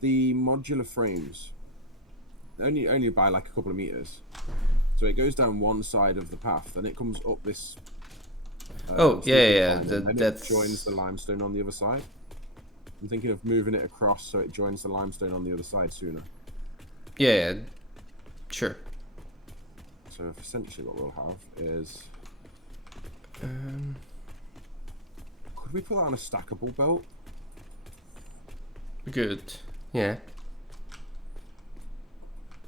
the modular frames only by like a couple of meters, so it goes down one side of the path, then it comes up this. Oh yeah, steep yeah. incline, and then it That's joins the limestone on the other side. I'm thinking of moving it across so it joins the limestone on the other side sooner. yeah, yeah. Sure. So essentially, what we'll have is. Could we put that on a stackable belt? Good. Yeah.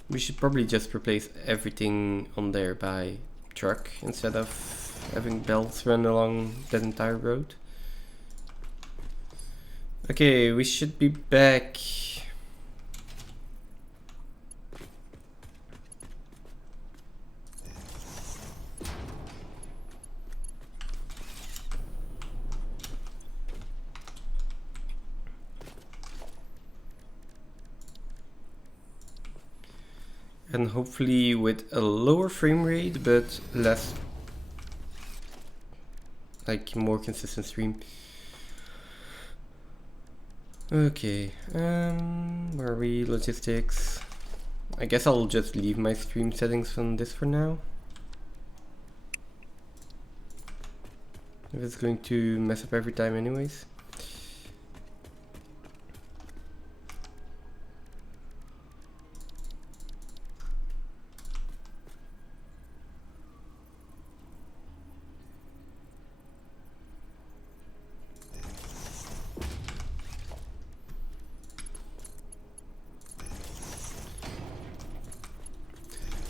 We should probably just replace everything on there by truck instead of having belts run along that entire road. Okay, we should be back. And hopefully with a lower frame rate, but less, like more consistent stream. Okay, where are we? Logistics. I guess I'll just leave my stream settings on this for now. If it's going to mess up every time anyways.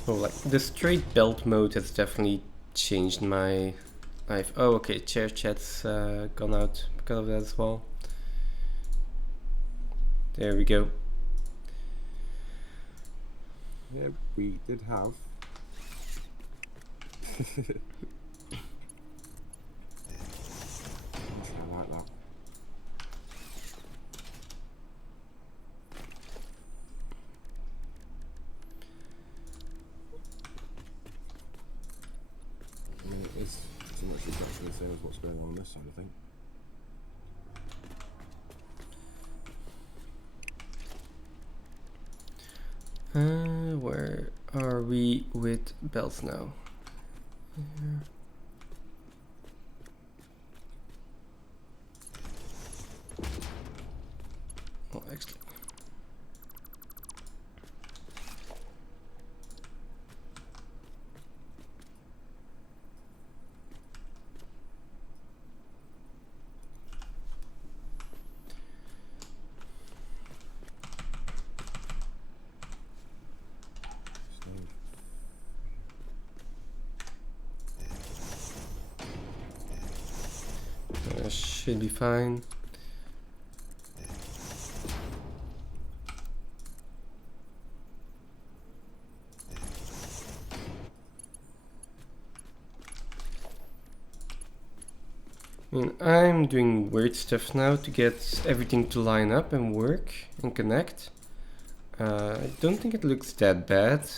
Oh, like the straight belt mode has definitely changed my life. Oh, okay, chair chat's gone out because of that as well. There we go. Yeah, we did have. I like that. I mean, it is pretty much exactly the same as what's going on this side, I think. Where are we with belts now? Here. Oh, excellent. Should be fine. I mean, I'm doing weird stuff now to get everything to line up and work and connect. I don't think it looks that bad.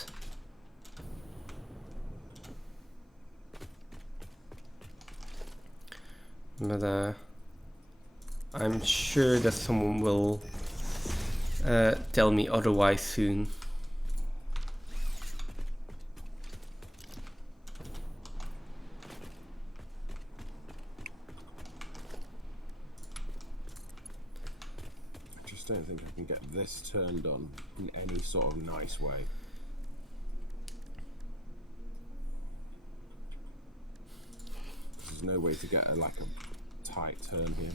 But I'm sure that someone will tell me otherwise soon. I just don't think I can get this turned on in any sort of nice way. There's no way to get a tight turn here.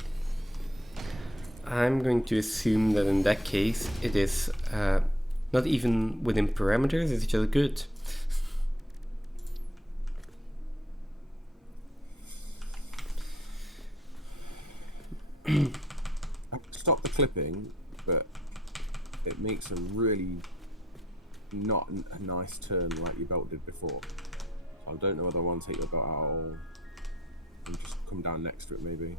I'm going to assume that in that case it is not even within parameters, it's just good. I stop the clipping, but it makes a really not a nice turn like your belt did before. So I don't know whether I want to take your belt out or just come down next to it maybe.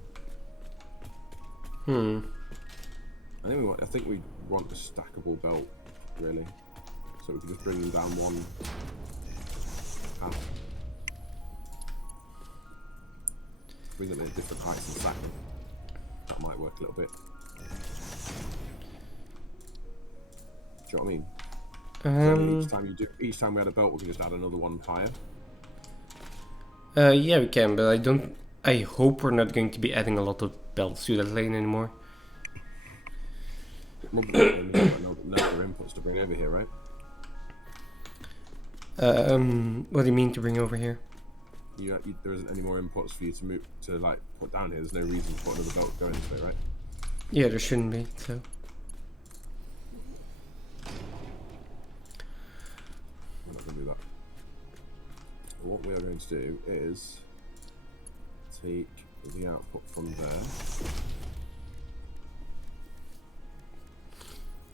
I think we want a stackable belt, really, so we can just bring them down one path. Bring them at different heights and stack them. That might work a little bit. Do you know what I mean? So Um, each time we had a belt, we can just add another one higher. yeah, we can, but I hope we're not going to be adding a lot of belts to that lane anymore. Well, but that means you've got no other inputs to bring over here, right? What do you mean to bring over here? There isn't any more inputs for you to move to like put down here. There's no reason to put another belt going into it, right? Yeah, there shouldn't be, so. We're not going to do that. What we are going to do is take the output from there.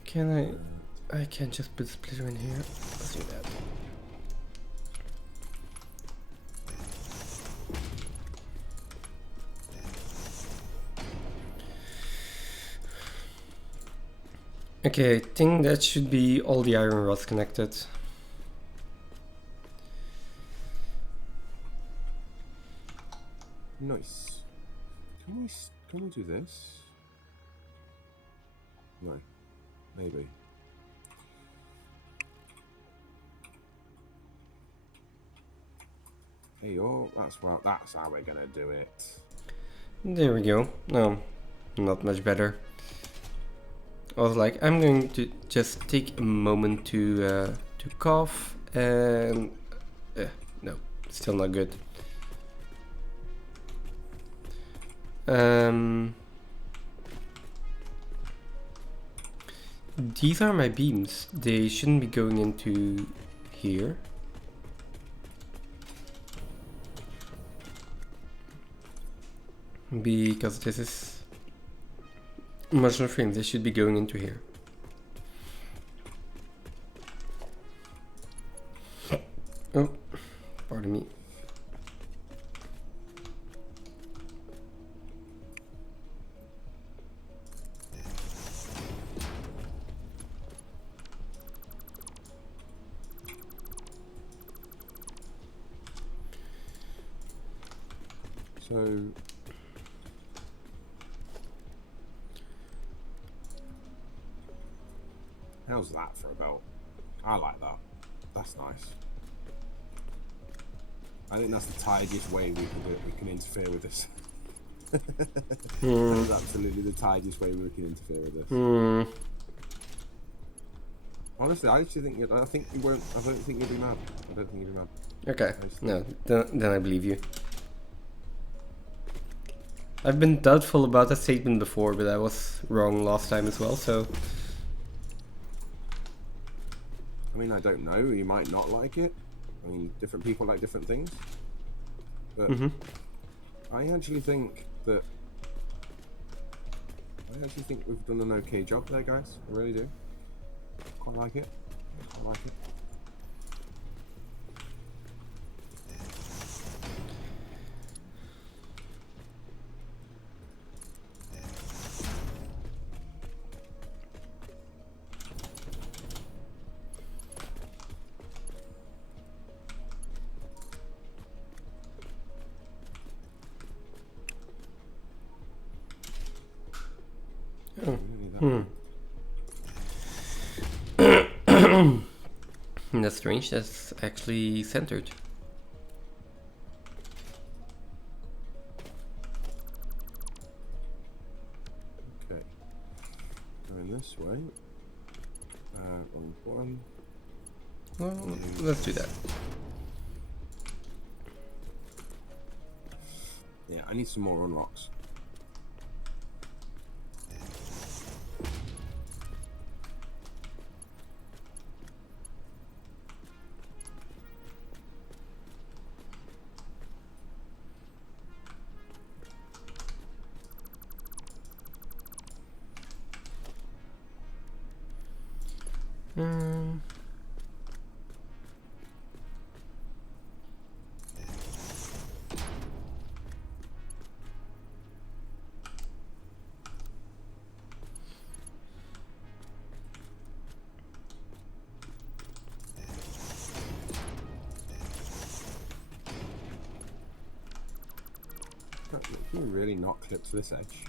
Can I can't just put splitter in here. Let's do that. Okay, I think that should be all the iron rods connected. Nice. Can we do this? No. Maybe. Hey, oh, that's how we're gonna do it. There we go. No, not much better. I was like, I'm going to just take a moment to cough, and no, still not good. These are my beams. They shouldn't be going into here. Because this is marginal frame, they should be going into here. Oh, pardon me. So how's that for a belt? I like that. That's nice. I think that's the tidiest way we can do it. We can interfere with this. That's absolutely the tidiest way we can interfere with this. Honestly, I actually think I think you won't. I don't think you'll be mad. I don't think you'll be mad. Okay, no, then I believe you. I've been doubtful about that statement before, but I was wrong last time as well, so... I mean, I don't know. You might not like it. I mean, different people like different things. But I actually think we've done an okay job there, guys. I really do. Quite like it. Quite like it. That's strange, that's actually centered. Okay. Going this way. One. Well, let's do that. Yeah, I need some more unlocks. Can you really not clip to this edge?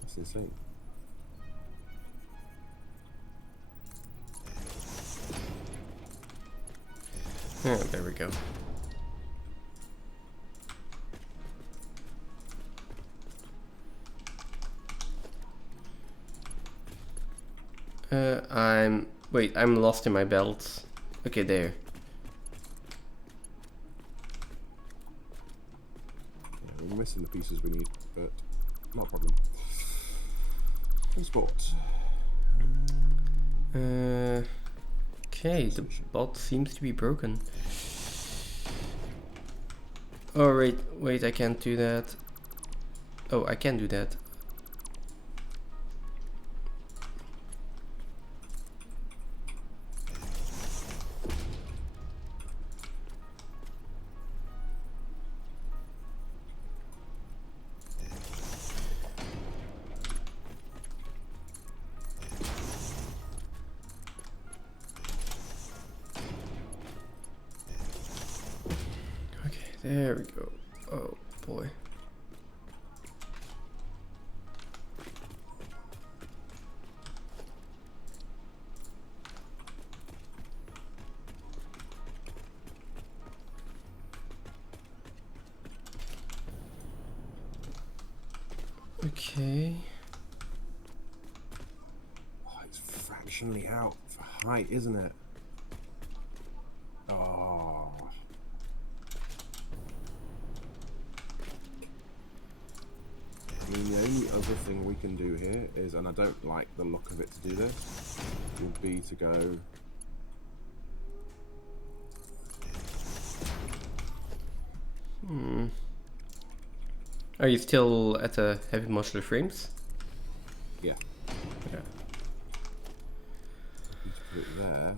That's insane. Oh, there we go. I'm lost in my belts. Okay, there. Yeah, we're missing the pieces we need, but not a problem. Transport. Okay, the bot seems to be broken. Oh, wait, I can't do that. Oh, I can do that. Okay, there we go. Oh, boy. Okay. Oh, it's fractionally out for height, isn't it? Oh. I mean, the only other thing we can do here is, and I don't like the look of it to do this, would be to go... Are you still at the heavy modular frames? Yeah. Yeah. Need to put it there.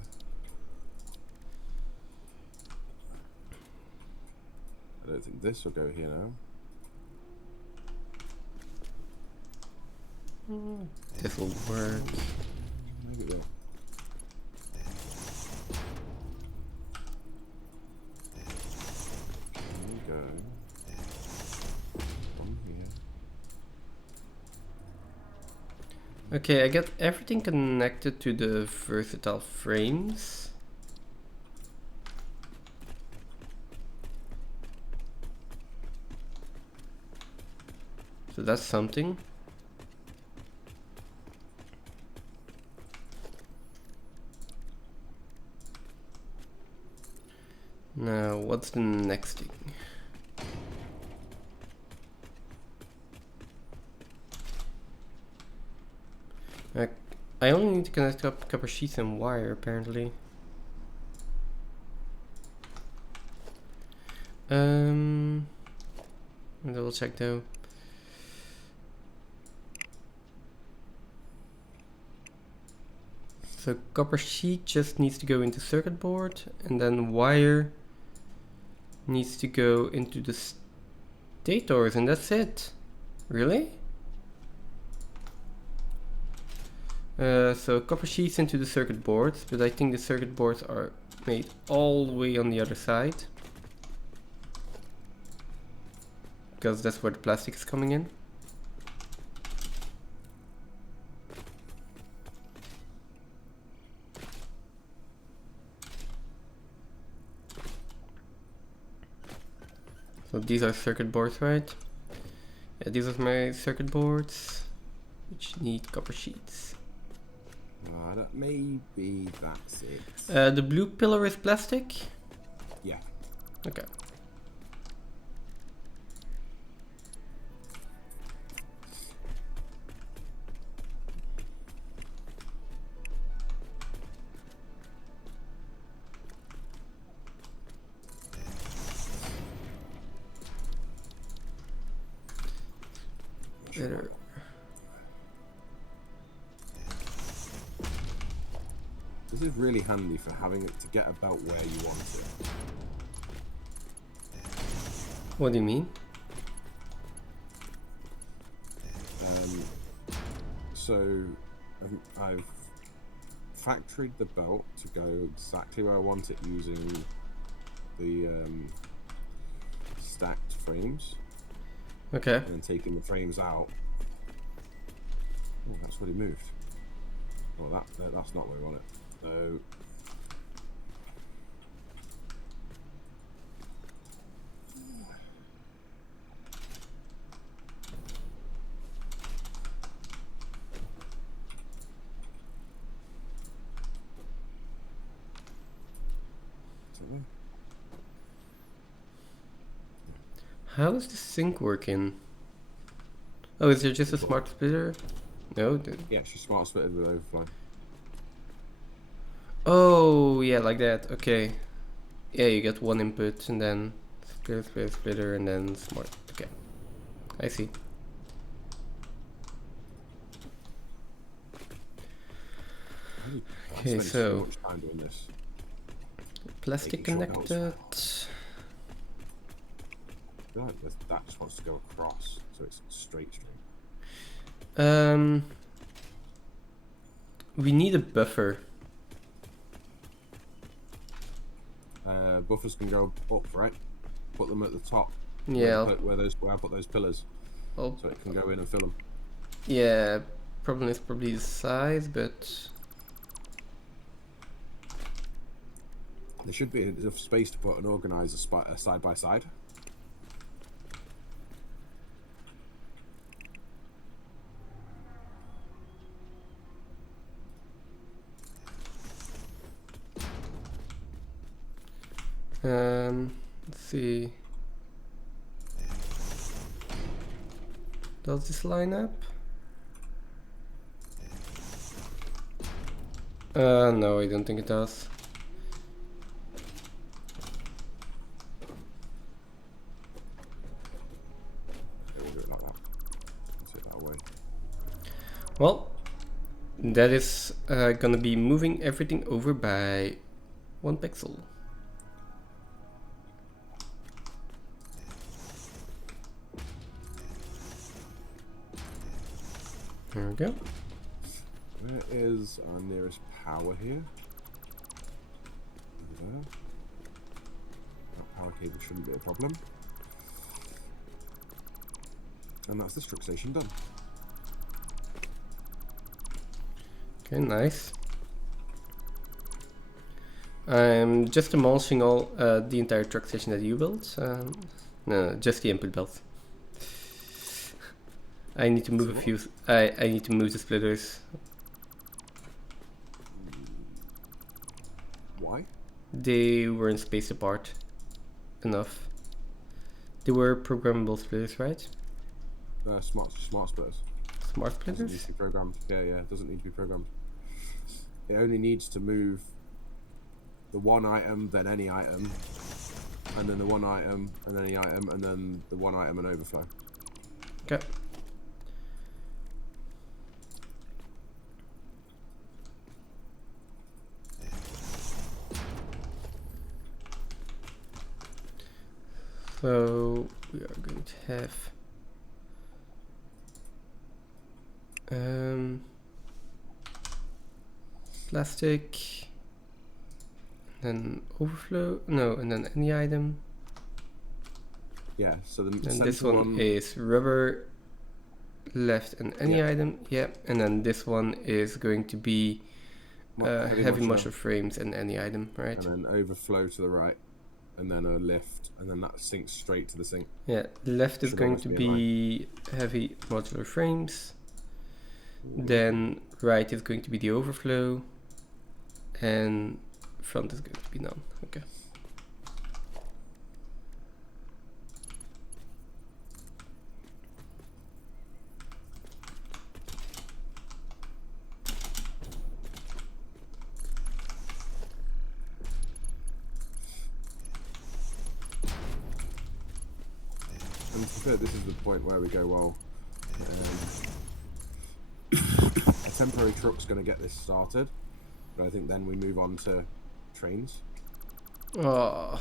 I don't think this will go here now. This will work. Maybe it will. There we go. From here. Okay, I got everything connected to the versatile frames. So that's something. Now, what's the next thing? I only need to connect up copper sheets and wire, apparently. I'll double check though. So copper sheet just needs to go into circuit board, and then wire needs to go into the stators, and that's it. Really? So copper sheets into the circuit boards, but I think the circuit boards are made all the way on the other side, because that's where the plastic is coming in. So these are circuit boards, right? Yeah, these are my circuit boards, which need copper sheets. Maybe that's it. The blue pillar is plastic? Yeah. Okay. Better. This is really handy for having it to get about where you want it. What do you mean? So I've factoried the belt to go exactly where I want it using the stacked frames. Okay. And then taking the frames out. Oh, that's already moved. Oh, that's not where we want it. So don't know. How is the sync working? Oh, is there just a smart splitter? No. Yeah, she's smart splitted with overflow. Oh, yeah, like that. Okay. Yeah, you get one input and then splitter, splitter, splitter, and then smart. Okay. I see. I'm Okay, spending so so much time doing this. plastic Making sure that connected. I feel like that just wants to go across, so it's straight. We need a buffer. Buffers can go up, right? Put them at the top. Yeah. Where I put those pillars, Oh, so it can go in and fill them. yeah. Problem is probably the size, but There should be enough space to put an organizer side by side. let's see. Does this line up? No, I don't think it does. We'll do it like that. Let's do it that way. Well, that is gonna be moving everything over by 1 pixel. There we go. Where is our nearest power here? Over there. That power cable shouldn't be a problem. And that's the truck station done. Okay, nice. I'm just demolishing all the entire truck station that you built. No, just the input belt. I need to move a few. I need to move the splitters. Why? They weren't spaced apart enough. They were programmable splitters, right? Smart splitters. Smart Doesn't need splitters? to be programmed. Yeah, it doesn't need to be programmed. It only needs to move the one item, then any item, and then the one item, and then any item, and then the one item and overflow. Okay. So we are going to have plastic, then overflow, no, and then any item. Yeah, so the And this one is rubber left and any item, yeah, and then this one is going to be heavy modular frames and any item, right? And then overflow to the right, and then a lift, and then that sinks straight to the sink. Yeah, left is going to be heavy modular frames. Then right is going to be the overflow, and front is going to be none. Okay. And to be fair, this is the point where we go, well, a temporary truck's going to get this started, but I think then we move on to trains. Oh,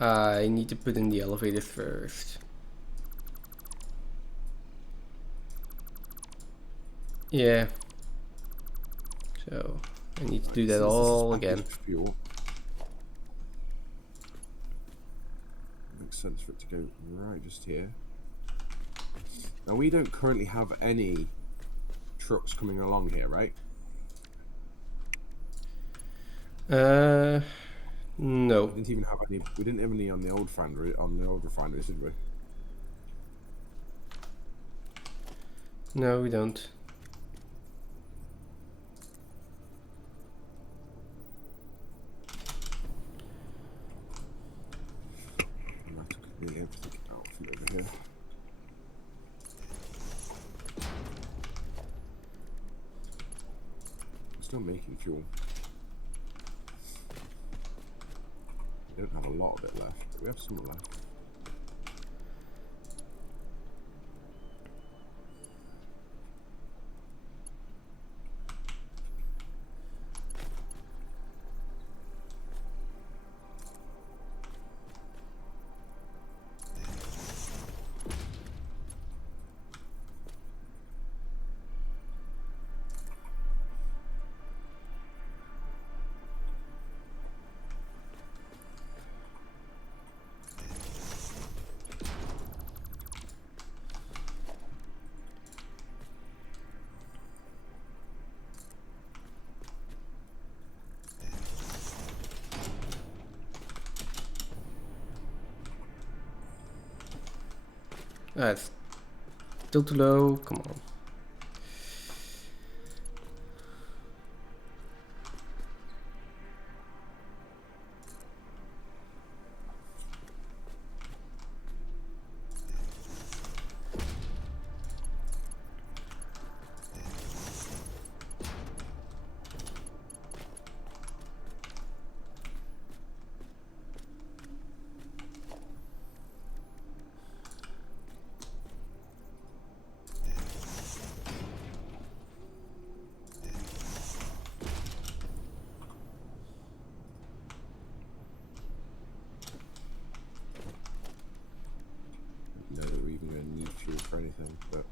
I need to put in the elevators first. Yeah. So I need to do that all again. Fuel. Makes sense for it to go right just here. Now we don't currently have any trucks coming along here, right? No. We didn't even have any. We didn't have any on the old refineries, did we? No, we don't. Still making fuel. We don't have a lot of it left, but we have some left. It's still too low. Come on. Know that we're even going to need fuel for anything, but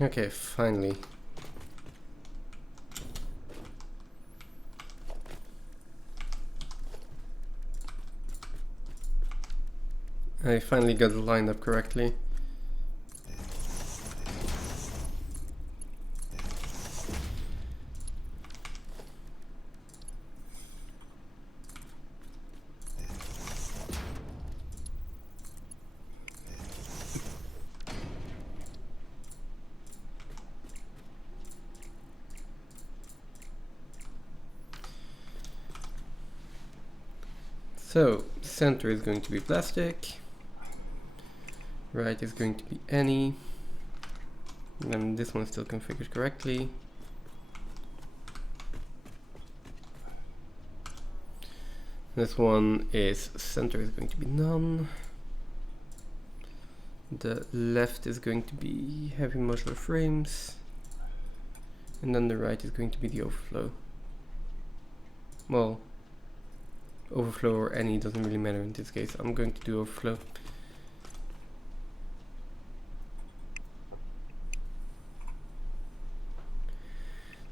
Okay, finally. I finally got it lined up correctly. So, center is going to be plastic. Right is going to be any. And this one is still configured correctly. This one is center is going to be none. The left is going to be heavy modular frames. And then the right is going to be the overflow. Well, overflow or any doesn't really matter in this case. I'm going to do overflow.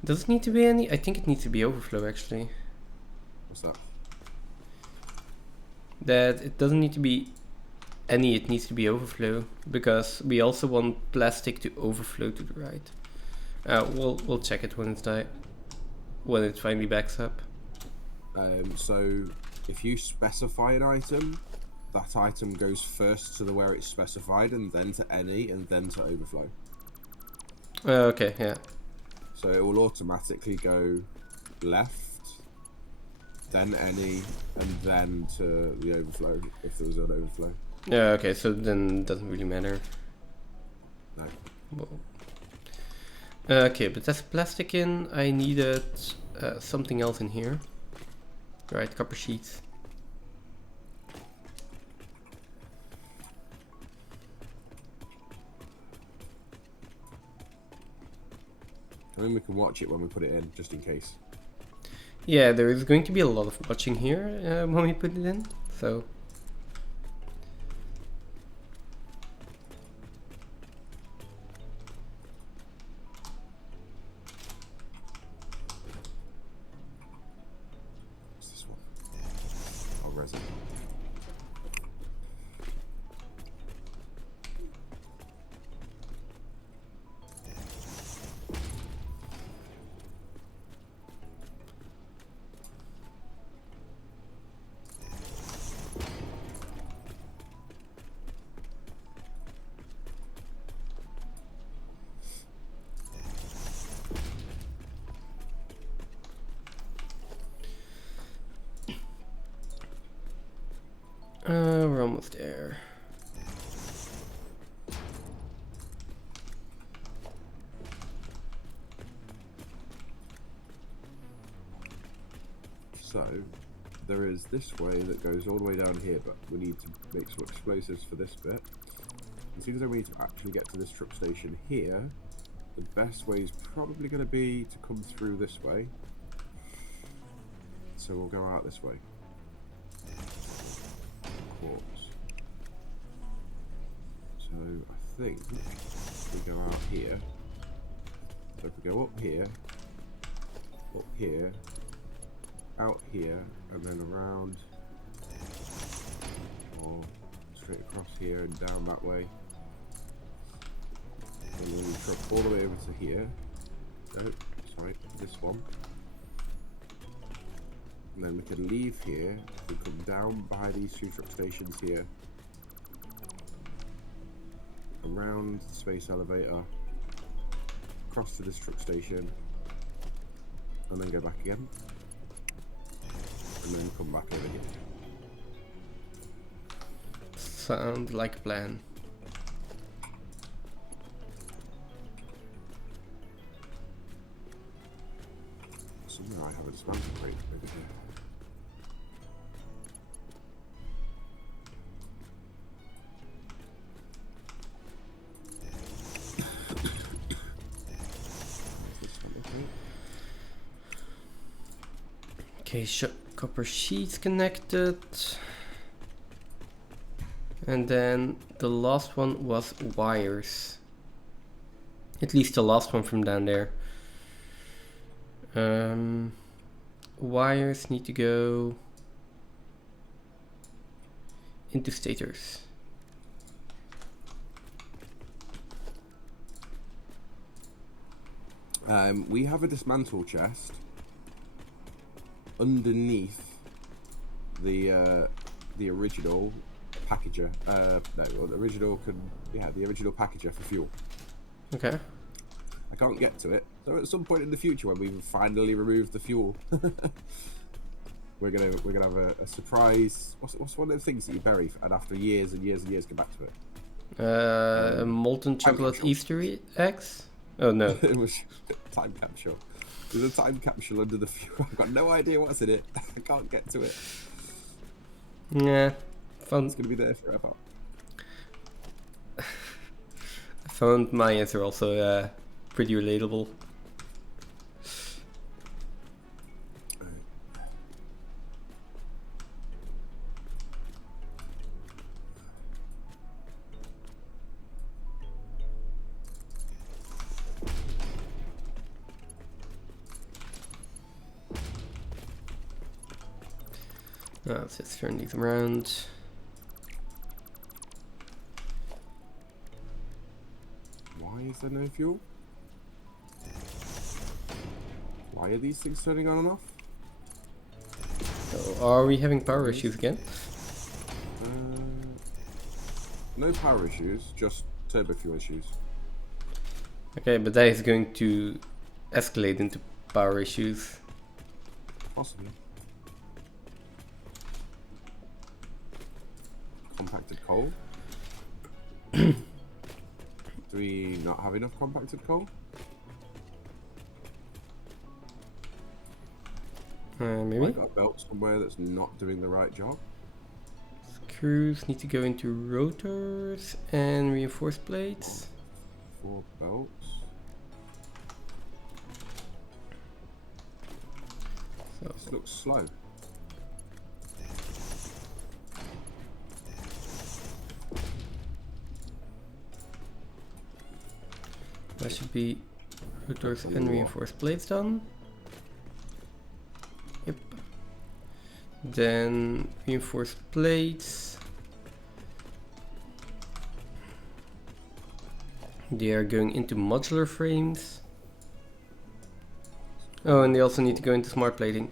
Does it need to be any? I think it needs to be overflow actually. what's that? That it doesn't need to be any, it needs to be overflow, because we also want plastic to overflow to the right. We'll check it when when it finally backs up. So if you specify an item, that item goes first to the where it's specified, and then to any, and then to overflow. Okay, yeah. So it will automatically go left, then any, and then to the overflow if there was an overflow. Yeah, okay, so then it doesn't really matter. No. Well, okay, but that's plastic in. I needed something else in here. Right, copper sheets. I mean, we can watch it when we put it in, just in case. Yeah, there is going to be a lot of watching here when we put it in, so... What's this one? Oh, resin. We're almost there. So, there is this way that goes all the way down here, but we need to make some explosives for this bit. As soon as we need to actually get to this truck station here, the best way is probably going to be to come through this way. So we'll go out this way. Quartz. So I think we go out here. So if we go up here, out here, and then around, or straight across here and down that way. And then we truck all the way over to here. No, sorry, this one. And then we can leave here, we come down by these two truck stations here, around the space elevator, across to this truck station, and then go back again, and then come back over here. Sounds like a plan. Somewhere I have a dismantle crate over here. Okay, copper sheets connected. And then the last one was wires. At least the last one from down there. Wires need to go into stators. We have a dismantle chest underneath the original packager. The original packager for fuel. Okay. I can't get to it. So at some point in the future, when we've finally removed the fuel, we're gonna have a surprise. What's one of the things that you bury and after years and years and years come back to it? Molten chocolate capsule. Easter eggs? Oh no. It was time capsule. There's a time capsule under the fuel. I've got no idea what's in it. I can't get to it. Yeah. It's gonna be there forever. I found my answer also pretty relatable. Let's just turn these around. Why is there no fuel? Why are these things turning on and off? So are we having power issues again? No power issues, just turbo fuel issues. Okay, but that is going to escalate into power issues. Possibly. Compacted coal. Do we not have enough compacted coal? Maybe. I've got a belt somewhere that's not doing the right job. Screws need to go into rotors and reinforced plates. 4 belts. So This looks slow. that should be rotors and reinforced plates done. Yep. Then reinforced plates. They are going into modular frames. Oh, and they also need to go into smart plating.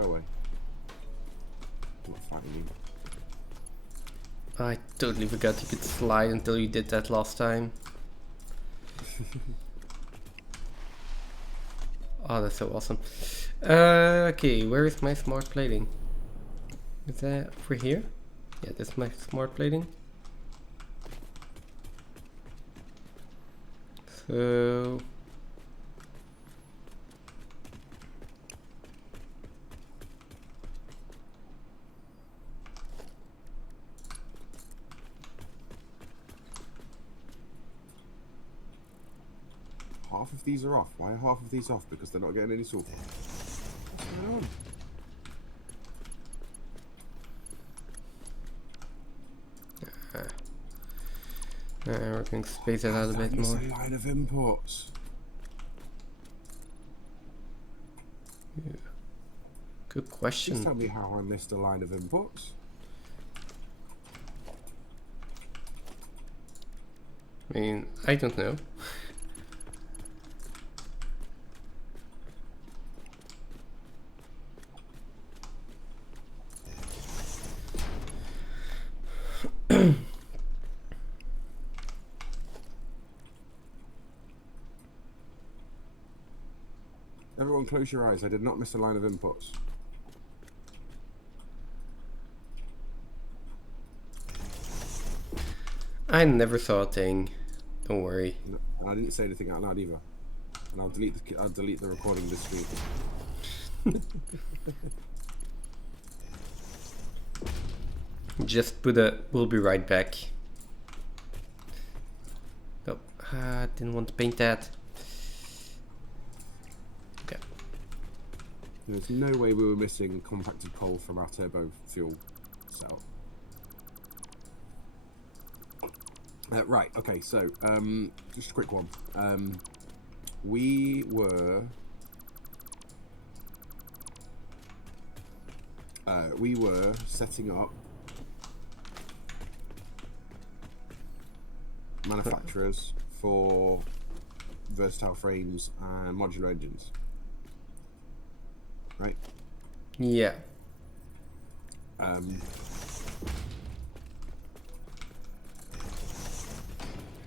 Go away. I'm not fighting you. I totally forgot you could slide until you did that last time. Oh, that's so awesome. Okay, where is my smart plating? Is that over here? Yeah, that's my smart plating. So... Half of these are off. Why are half of these off? Because they're not getting any sulfur. What's going on? we're going to space it out a bit more. A line of inputs. Yeah. Good question. Please tell me how I missed a line of inputs. I mean, I don't know. Everyone close your eyes. I did not miss a line of inputs. I never saw a thing. Don't worry. No, I didn't say anything out loud either. And I'll delete the recording this week. Just put a "we'll be right back." Oh, I didn't want to paint that. Okay. There's no way we were missing compacted coal from our turbo fuel setup. Right, okay, so, just a quick one. We were setting up manufacturers for versatile frames and modular engines, right? Yeah.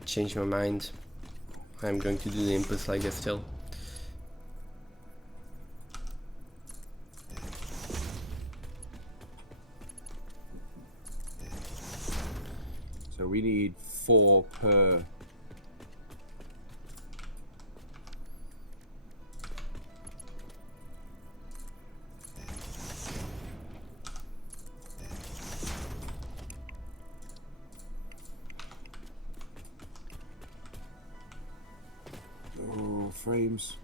Change my mind. I'm going to do the inputs like this still. So we need 4 per. Oh, frames.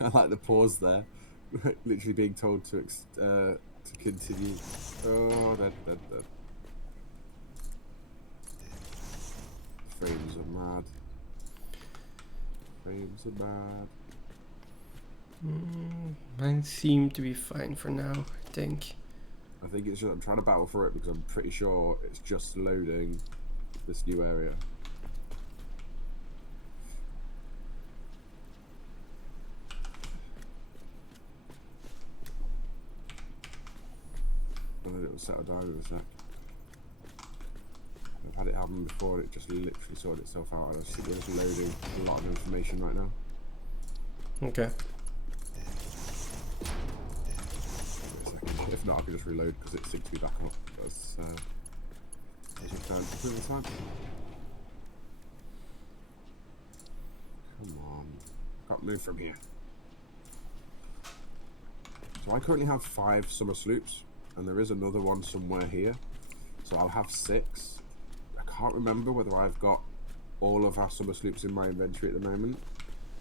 I like the pause there. Literally being told to continue. Oh, that. Frames are mad. Frames are mad. Mine seem to be fine for now, I think. I think it's just, I'm trying to battle for it because I'm pretty sure it's just loading this new area. And then it'll settle down in a sec. I've had it happen before and it just literally sorted itself out. I think it's loading a lot of information right now. Okay. If not, I can just reload because it seems to be back up. That's returned to previous time. Come on. Can't move from here. So I currently have 5 summer sloops, and there is another one somewhere here. So I'll have 6. I can't remember whether I've got all of our summer sloops in my inventory at the moment,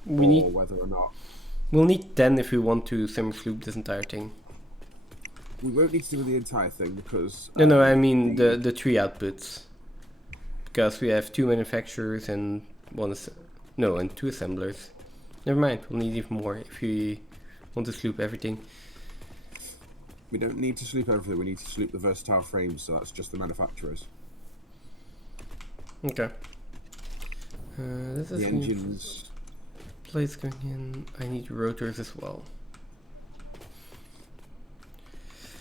or whether or not. We'll need 10 if we want to summer sloop this entire thing. We won't need to do the entire thing because... No, I mean the 3 outputs. because we have 2 manufacturers and and 2 assemblers. Never mind, we'll need even more if we want to sloop everything. We don't need to sloop everything, we need to sloop the versatile frames, so that's just the manufacturers. Okay. This is The engines... Plates going in. I need rotors as well.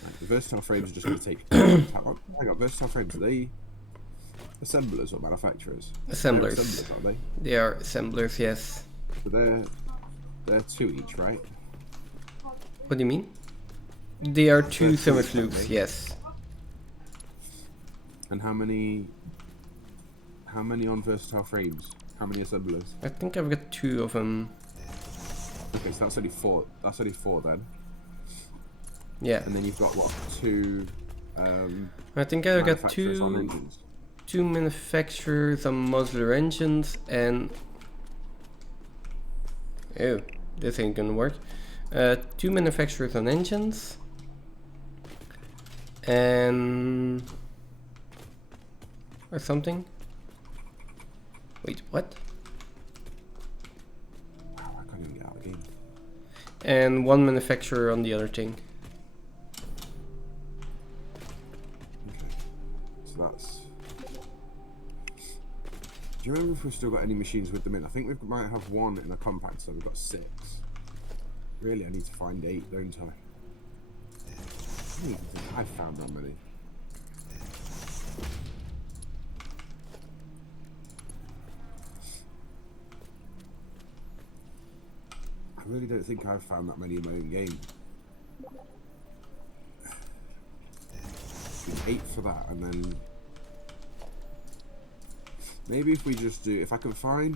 Right, the versatile frames are just going to take... Hang on, versatile frames, are they assemblers or manufacturers? Assemblers. They're assemblers, aren't they? They are assemblers, yes. So they're 2 each, right? What do you mean? They are 2 summer sloops, yes. And how many on versatile frames? How many assemblers? I think I've got 2 of them. Okay, so that's only 4. That's only 4 then. Yeah. And then you've got what? 2. I think I've got manufacturers on engines. 2 manufacturers on modular engines and... Oh, this ain't gonna work. 2 manufacturers on engines. And... or something. Wait, what? Wow, I can't even get out of the game. And 1 manufacturer on the other thing. Okay. So that's... Do you remember if we've still got any machines with them in? I think we might have 1 in a compact, so we've got 6. Really, I need to find 8, don't I? I don't even think I've found that many. I really don't think I've found that many in my own game. 8 for that, and then maybe if we just do, if I can find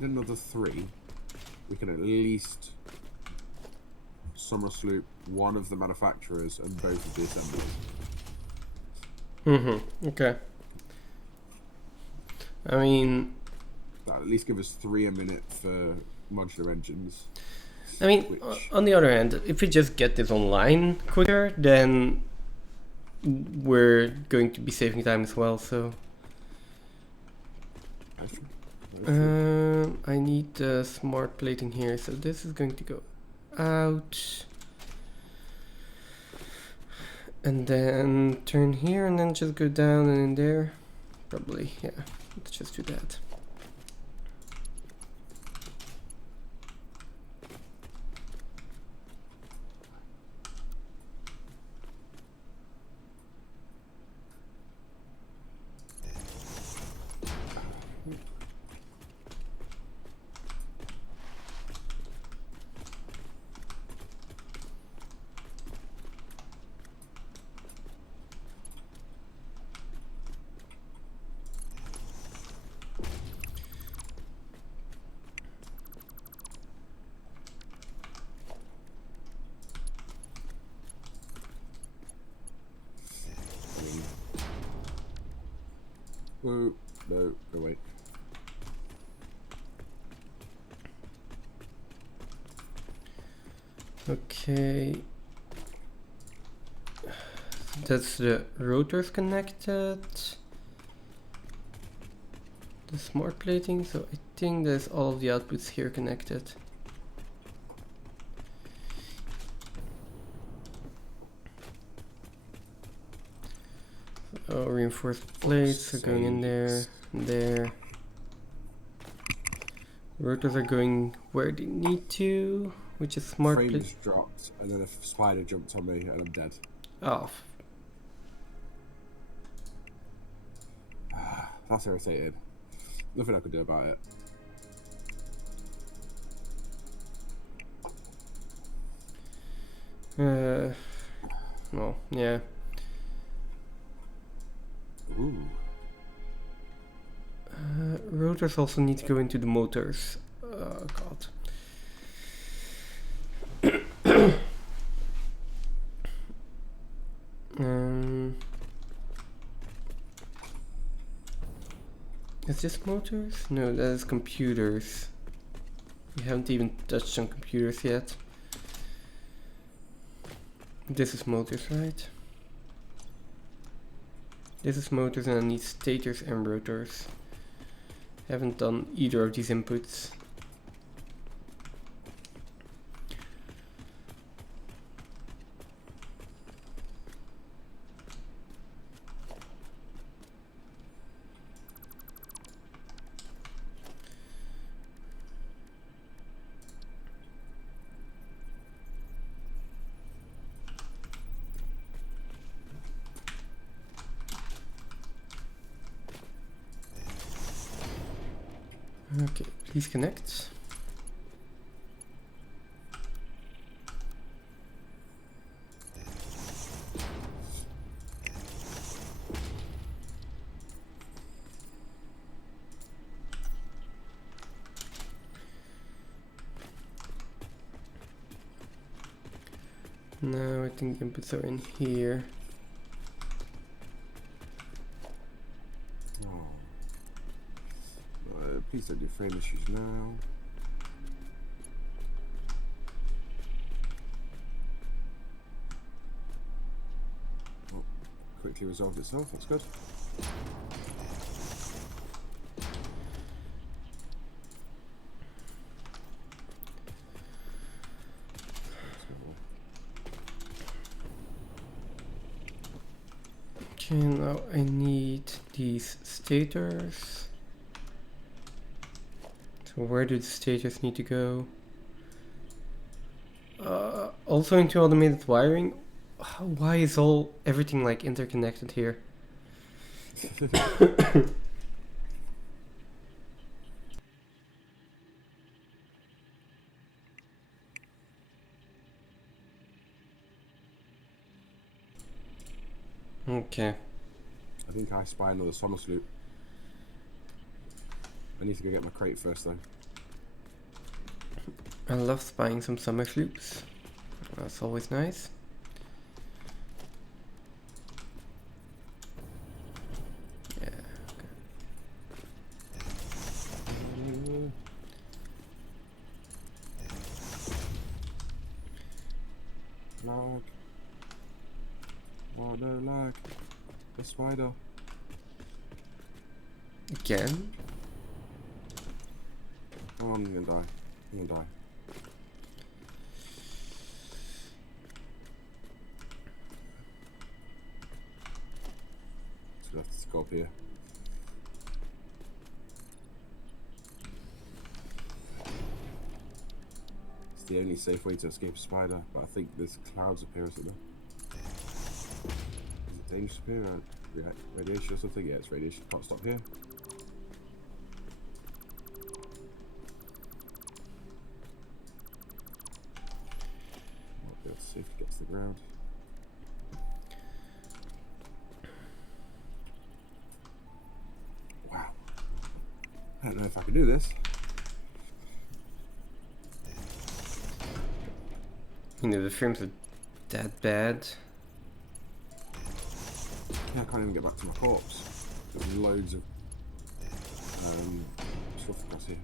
another 3, we can at least summer sloop 1 of the manufacturers and both of the assemblers. Okay. I mean... That'll at least give us 3 a minute for modular engines. I mean, on the other hand, if we just get this online quicker, then we're going to be saving time as well, so... That's true. That's true. I need the smart plating here, so this is going to go out. And then turn here and then just go down and in there. Probably, yeah. Let's just do that. Oh, no, wait. Okay. That's the rotors connected. The smart plating, so I think there's all of the outputs here connected. Oh, reinforced plates are going in there, and there. Rotors are going where they need to, which is smart Frame plate. just dropped, and then a spider jumped on me, and I'm dead. Oh, That's irritating. Nothing I could do about it. well, yeah. Ooh. Rotors also need to go into the motors. Oh god. Is this motors? No, that is computers. We haven't even touched on computers yet. This is motors, right? This is motors and I need stators and rotors. Haven't done either of these inputs. Okay, please connect. Now I think the inputs are in here. Oh. Please don't do frame issues now. Oh, quickly resolved itself, that's good. Okay, now I need these stators. So where do the stators need to go? Also into automated wiring. Why is everything like interconnected here? Okay. I think I spy another Sonos loop. I need to go get my crate first though. I love spying some summer loops. That's always nice. Yeah. Lag. Oh no, lag. The spider. Again? Oh, I'm gonna die. I'm gonna die. So I have to go up here. It's the only safe way to escape a spider, but I think there's clouds up here, isn't there? Is it dangerous up here? Radiation or something? Yeah, it's radiation. Can't stop here. Might be able to safely get to the ground. Wow. I don't know if I can do this. You know, the frames are that bad. Yeah, I can't even get back to my corpse. There's loads of stuff across here.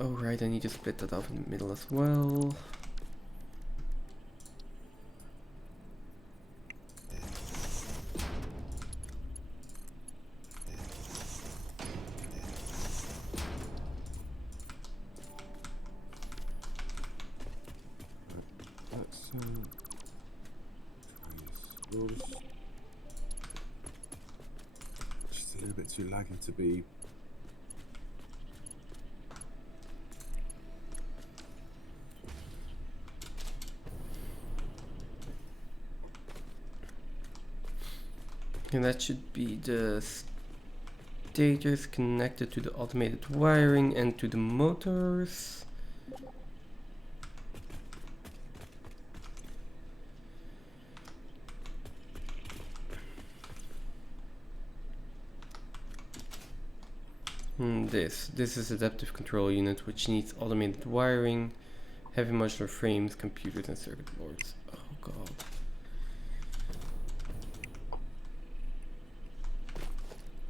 Oh right, I need to split that off in the middle as well. Let's try this. Yours. Just a little bit too laggy to be. And that should be the stators connected to the automated wiring and to the motors. This is adaptive control unit, which needs automated wiring, heavy modular frames, computers and circuit boards. Oh god.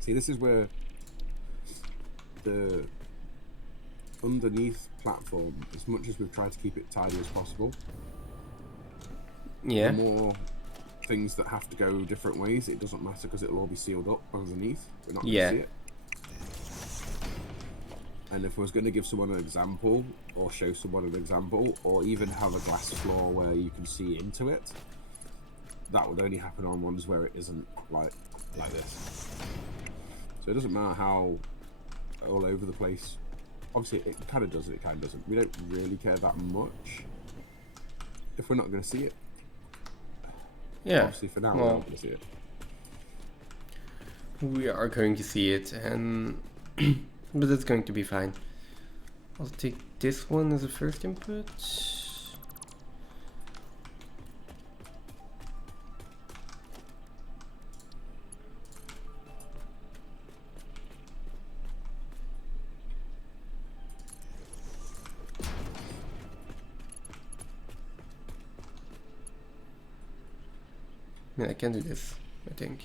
See, this is where the underneath platform, as much as we've tried to keep it tidy as possible, Yeah. the more things that have to go different ways, it doesn't matter because it'll all be sealed up underneath. We're not going to see it. And if I was going to give someone an example, or show someone an example, or even have a glass floor where you can see into it, that would only happen on ones where it isn't like this. So it doesn't matter how all over the place. Obviously, it kind of does and it kind of doesn't. We don't really care that much if we're not going to see it. Yeah. Obviously, for now, Well, we're not going to see it. We are going to see it, and but it's going to be fine. I'll take this one as a first input. Yeah, I can do this, I think.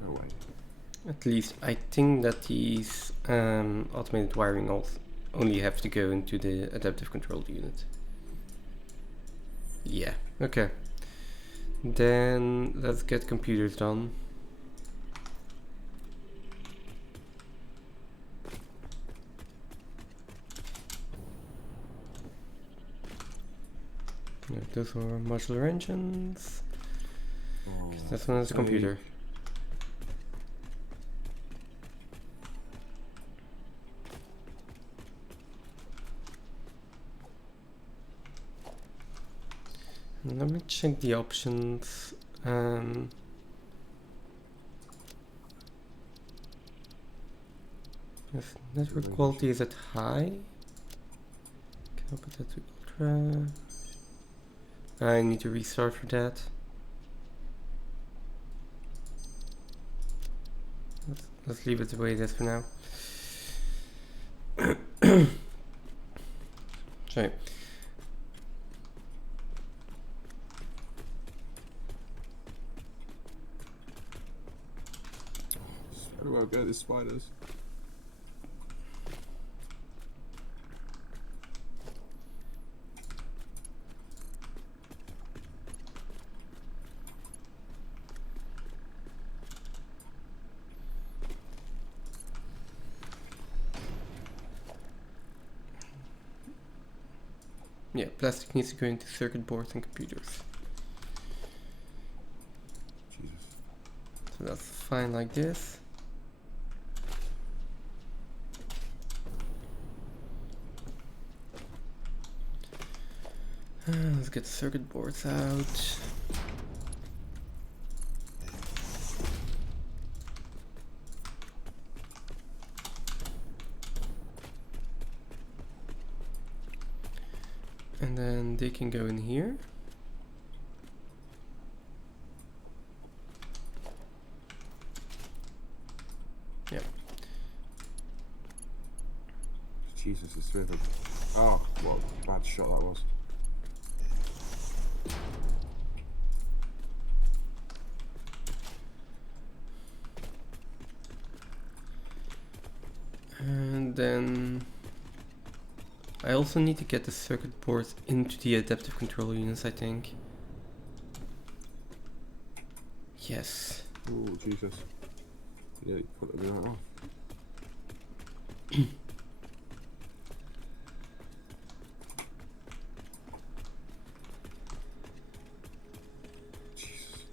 No way. At least I think that these automated wiring only have to go into the adaptive control unit. Yeah, okay. Then let's get computers done. Yeah, those are modular engines. Oh, This one is a computer. Let me check the options. If network quality is at high, can I put that to ultra? I need to restart for that. Let's leave it the way it is for now. Sorry. How do I get these spiders? Yeah, plastic needs to go into circuit boards and computers. Jesus. So that's fine like this. Let's get circuit boards out. And then they can go in here. Yep. Jesus, it's three of them. Oh, what a bad shot that was. And then I also need to get the circuit boards into the adaptive control units, I think. Yes. Oh, Jesus. Yeah, you put it right off. Jesus.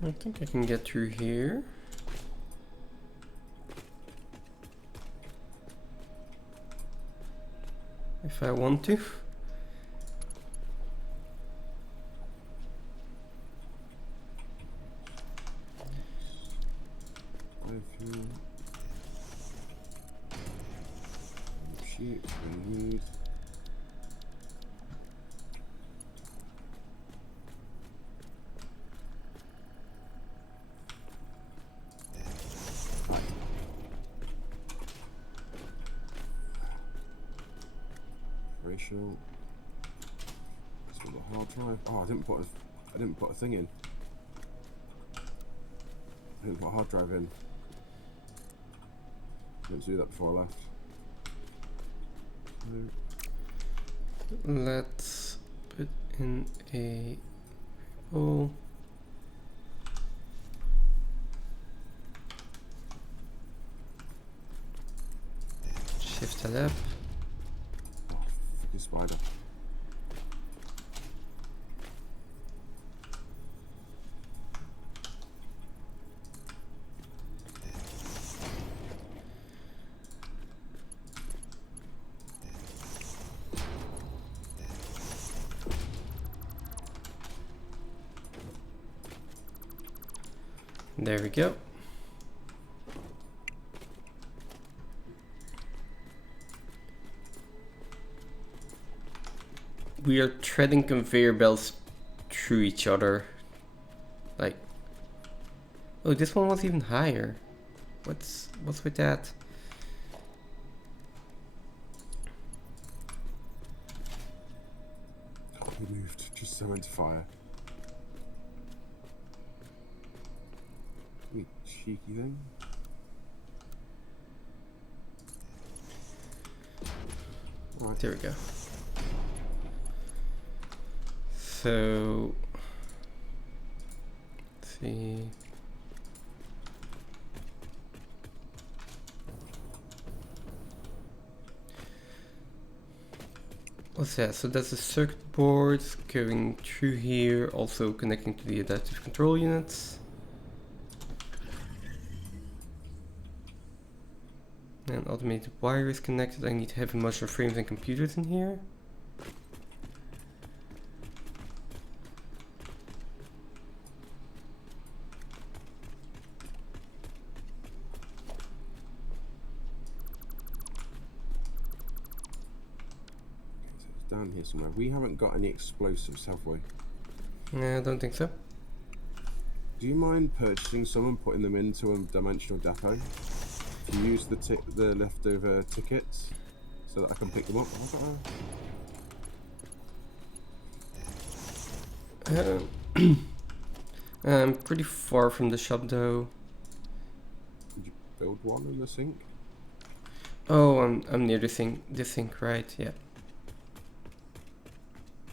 I think I can get through here. If I want to. Essential. It's got the hard drive. Oh, I didn't put a thing in. I didn't put a hard drive in. I didn't do that before I left. Let's put in a variable. Shift that up. Oh, fucking spider. There we go. We are threading conveyor belts through each other. Like, oh, this one was even higher. What's with that? Oh, he moved just so into fire. You cheeky thing. Right. There we go. So, let's see. What's that? So that's the circuit board going through here, also connecting to the adaptive control units. And automated wire is connected. I need heavy modular frames and computers in here. Down here somewhere. We haven't got any explosives, have we? No, I don't think so. Do you mind purchasing some and putting them into a dimensional depot? If you use the leftover tickets so that I can pick them up. I'm pretty far from the shop though. Did you build one in the sink? Oh, I'm near the sink, right? Yeah.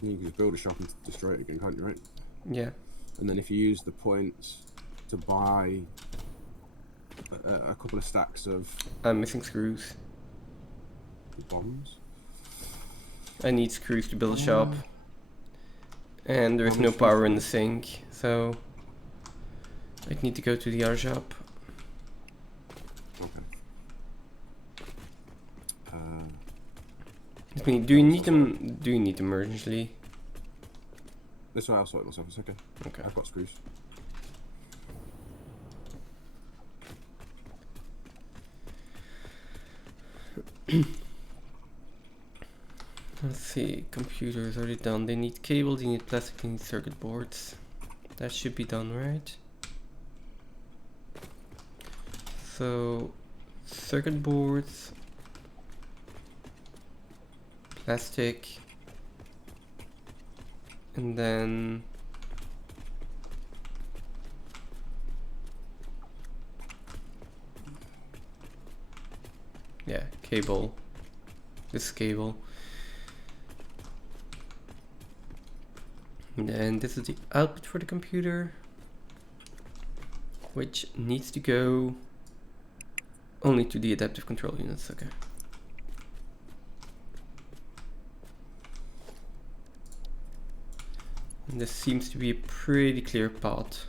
You can just build a shop and destroy it again, can't you, right? Yeah. And then if you use the points to buy a couple of stacks of I'm missing screws. bombs. I need screws to build a shop. And there is no power in the sink, so I need to go to the other shop. Okay. Do you need them? Do you need them urgently? This way I'll sort it myself. It's okay. Okay. I've got screws. Let's see. Computers, are they done? They need cable. They need plastic. They need circuit boards. That should be done, right? So, circuit boards, plastic, and then yeah, cable. This cable. And then this is the output for the computer, which needs to go only to the adaptive control units. Okay. And this seems to be a pretty clear path.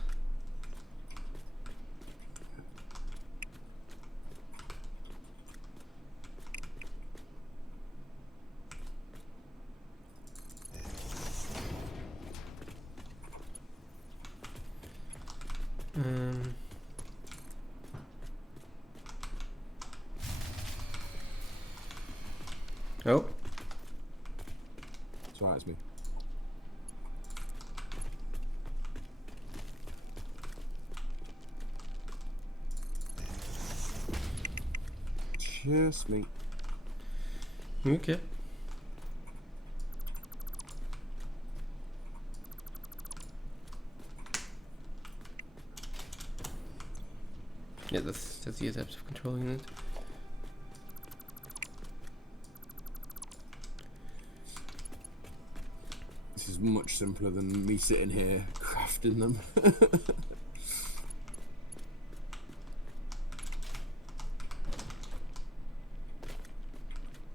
Oh. It's alright, it's me. Cheers, mate. Okay. Yeah, that's the adaptive control unit. This is much simpler than me sitting here crafting them.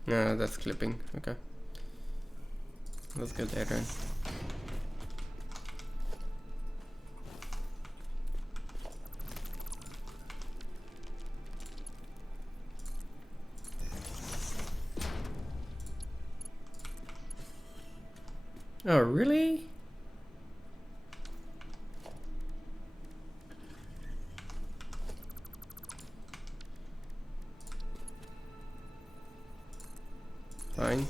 No, that's clipping. Okay. Let's go there then. Oh, really? Fine.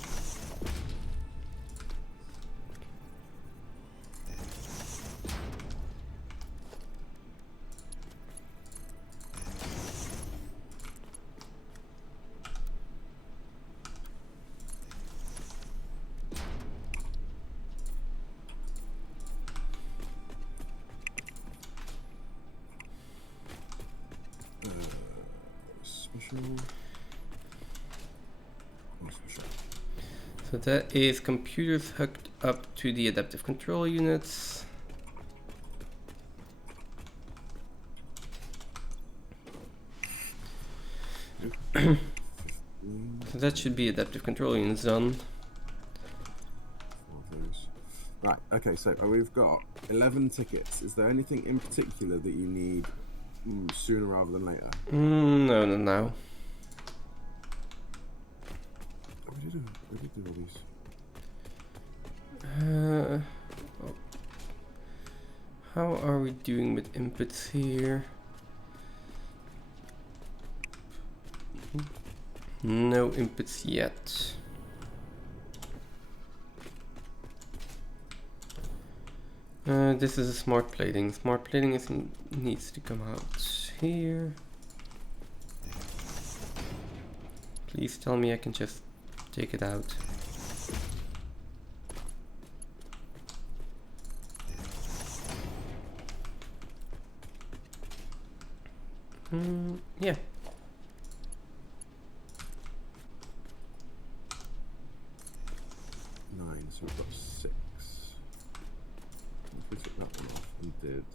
Special. Oh, special. So that is computers hooked up to the adaptive control units. So that should be adaptive control units done. Right, okay, so we've got 11 tickets. Is there anything in particular that you need sooner rather than later? No, not now. Oh, we did do all these. How are we doing with inputs here? No inputs yet. This is a smart plating. Smart plating needs to come out here. Please tell me I can just take it out. Yeah. Nine, so we've got 6. If we took that one off and did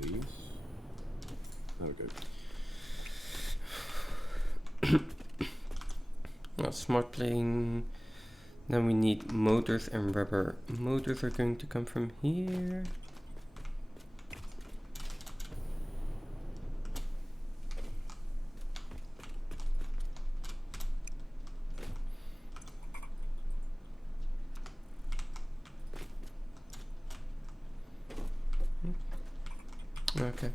these. There we go. Now, smart plating. Then we need motors and rubber. Motors are going to come from here. Okay.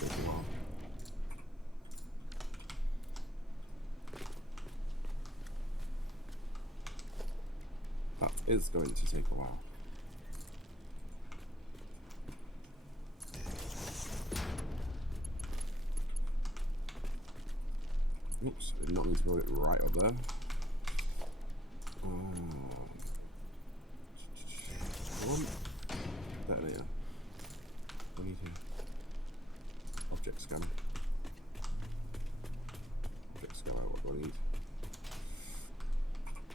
Take a while. That is going to take a while. Oops, I did not need to build it right up there. One detonator. I need here. Object scanner. Object scanner, what do I need?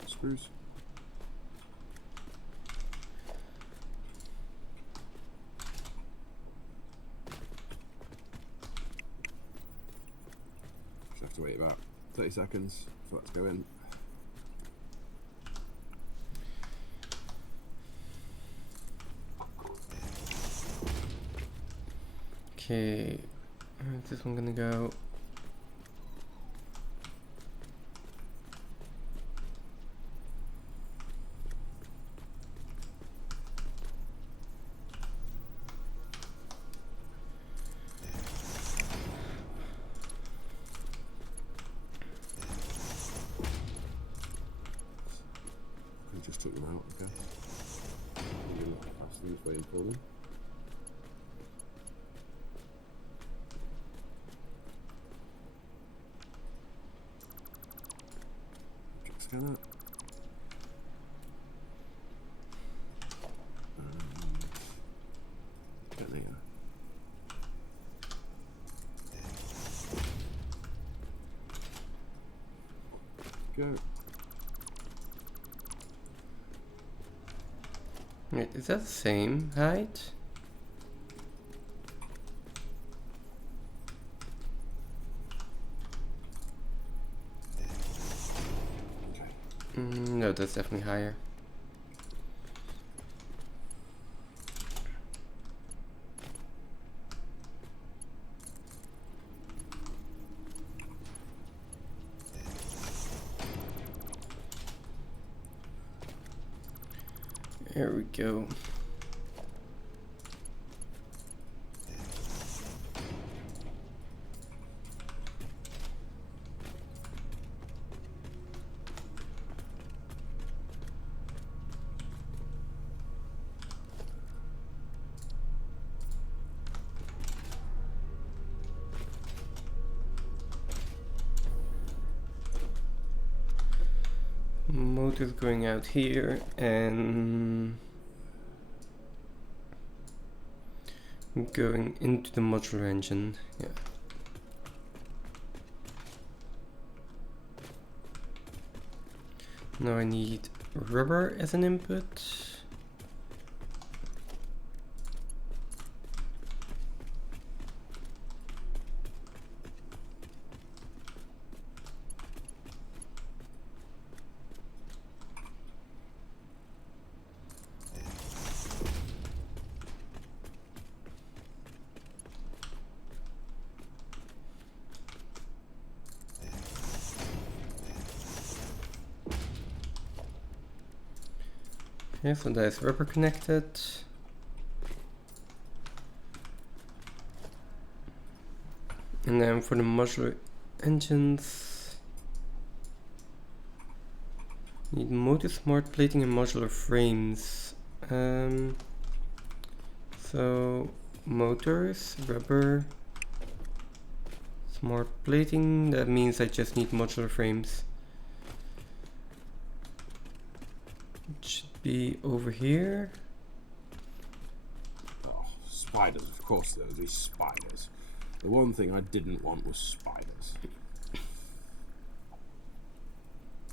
Screws. Just have to wait about 30 seconds for that to go in. Okay. Where's this one gonna go? I just took them out, okay. Fasteners waiting for them. scanner. Get there. Go. Wait, is that the same height? Okay. No, that's definitely higher. There we go. Motor's going out here and going into the modular engine. Yeah. Now I need rubber as an input. Okay, so there's rubber connected. And then for the modular engines, need motor smart plating and modular frames. So motors, rubber, smart plating, that means I just need modular frames. It should be over here. Oh, spiders, of course there were these spiders. The one thing I didn't want was spiders.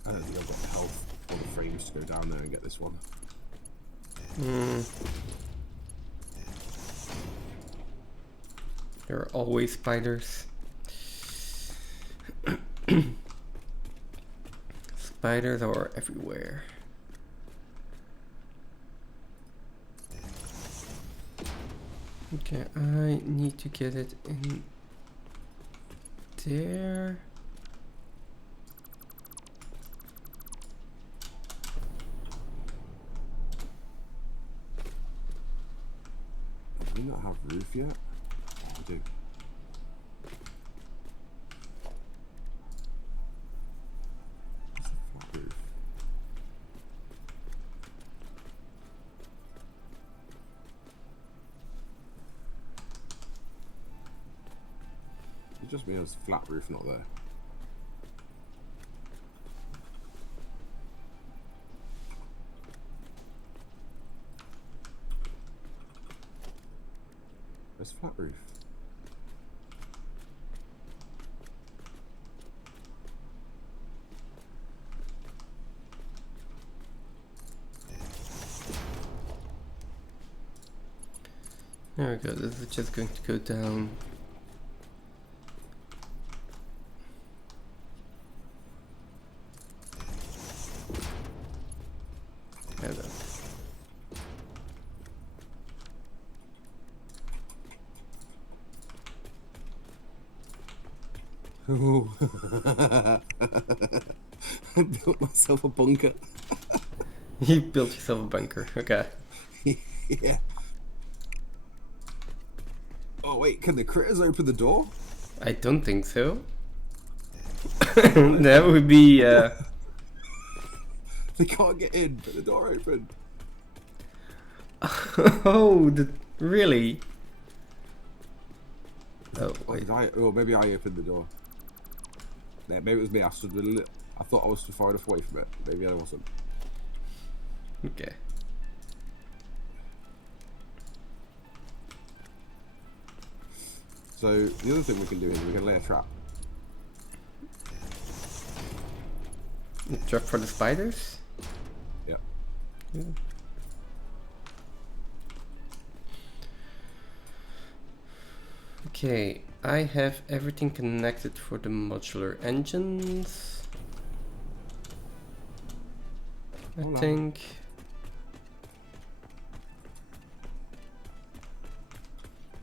I don't think I've got the health or the frames to go down there and get this one. There are always spiders. Spiders are everywhere. Okay, I need to get it in there. Do we not have roof yet? Oh, we do. What's the flat roof? It just means flat roof not there. Where's flat roof? There we go, this is just going to go down. Ooh. I built myself a bunker. You built yourself a bunker, okay. Yeah. Oh wait, can the critters open the door? I don't think so. That would be They can't get in, but the door open. Oh, really? Oh, wait. Maybe I opened the door. Yeah, maybe it was me. I stood with I thought I was too far enough away from it. Maybe I wasn't. Okay. So the other thing we can do is we can lay a trap. Trap for the spiders? Yeah. Yeah. Okay, I have everything connected for the modular engines. I Hold on. think.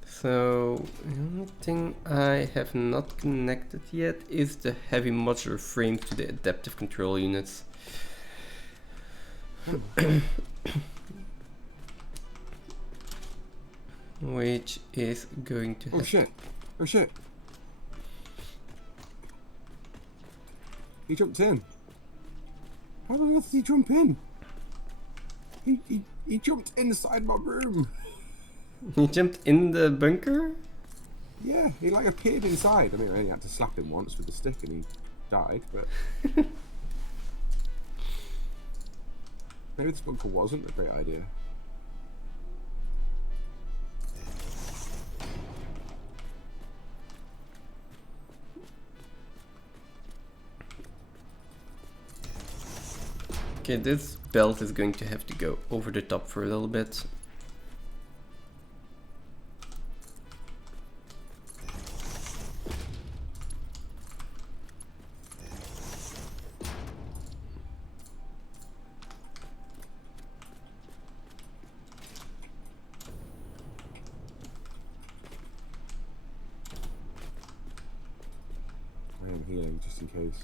So, the only thing I have not connected yet is the heavy modular frames to the adaptive control units. Which is going to Oh have shit! Oh shit! He jumped in. How the hell did he jump in? He jumped inside my room. He jumped in the bunker? Yeah, he like appeared inside. I mean, I only had to slap him once with the stick and he died, but maybe this bunker wasn't a great idea. Okay, this belt is going to have to go over the top for a little bit. I am healing just in case.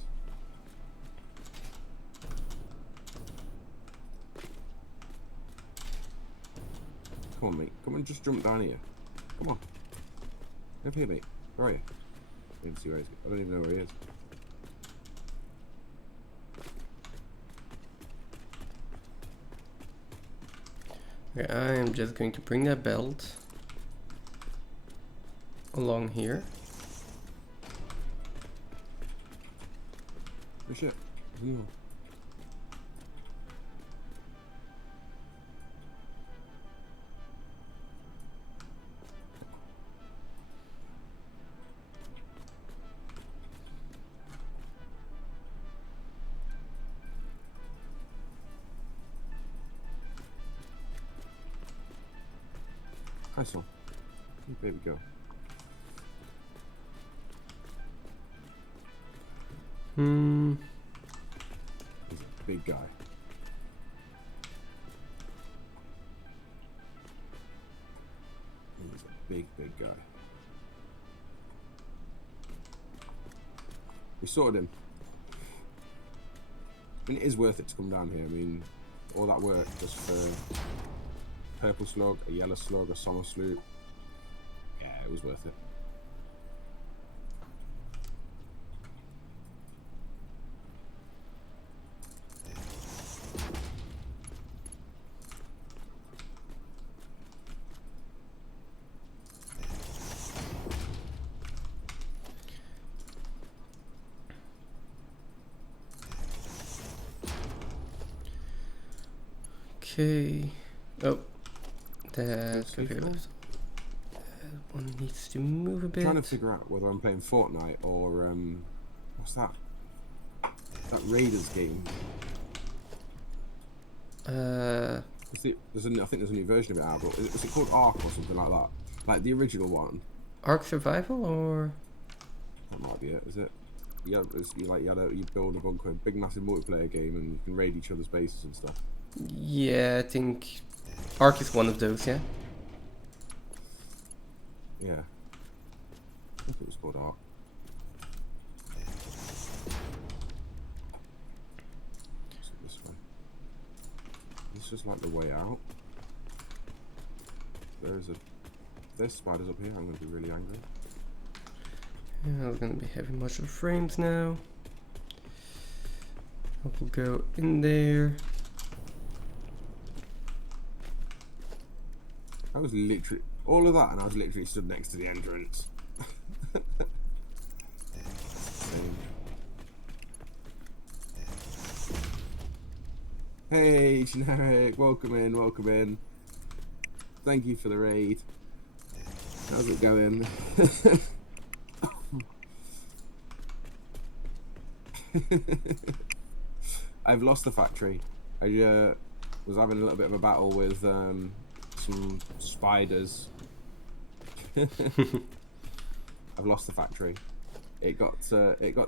Come on, mate. Come on, just jump down here. Come on. Come here, mate. Where are you? I don't see where he is. I don't even know where he is. Okay, I am just going to bring that belt along here. Oh shit. No. Nice one. Good baby girl. He's a big guy. He's a big guy. We sorted him. I mean, it is worth it to come down here. I mean, all that work just for purple slug, a yellow slug, a summer sloop. Yeah, it was worth it. Okay. Oh, that Okay, okay, cool. one needs to move a I'm bit. trying to figure out whether I'm playing Fortnite or what's that? That Raiders game. Uh, I think there's a new version of it out, but is it called Ark or something like that? Like the original one. Ark Survival or? That might be it, is it? Yeah, you build a bunker, a big massive multiplayer game, and you can raid each other's bases and stuff. Yeah, I think Ark is one of those. Yeah. Yeah, I think it was called Ark. So this way. This is like the way out. There's spiders up here. I'm going to be really angry. Yeah, it's gonna be heavy modular frames now. I will go in there. I was literally all of that, and I was literally stood next to the entrance. Hey, generic. Welcome in. Welcome in. Thank you for the raid. How's it going? I've lost the factory. I was having a little bit of a battle with some spiders. I've lost the factory. It got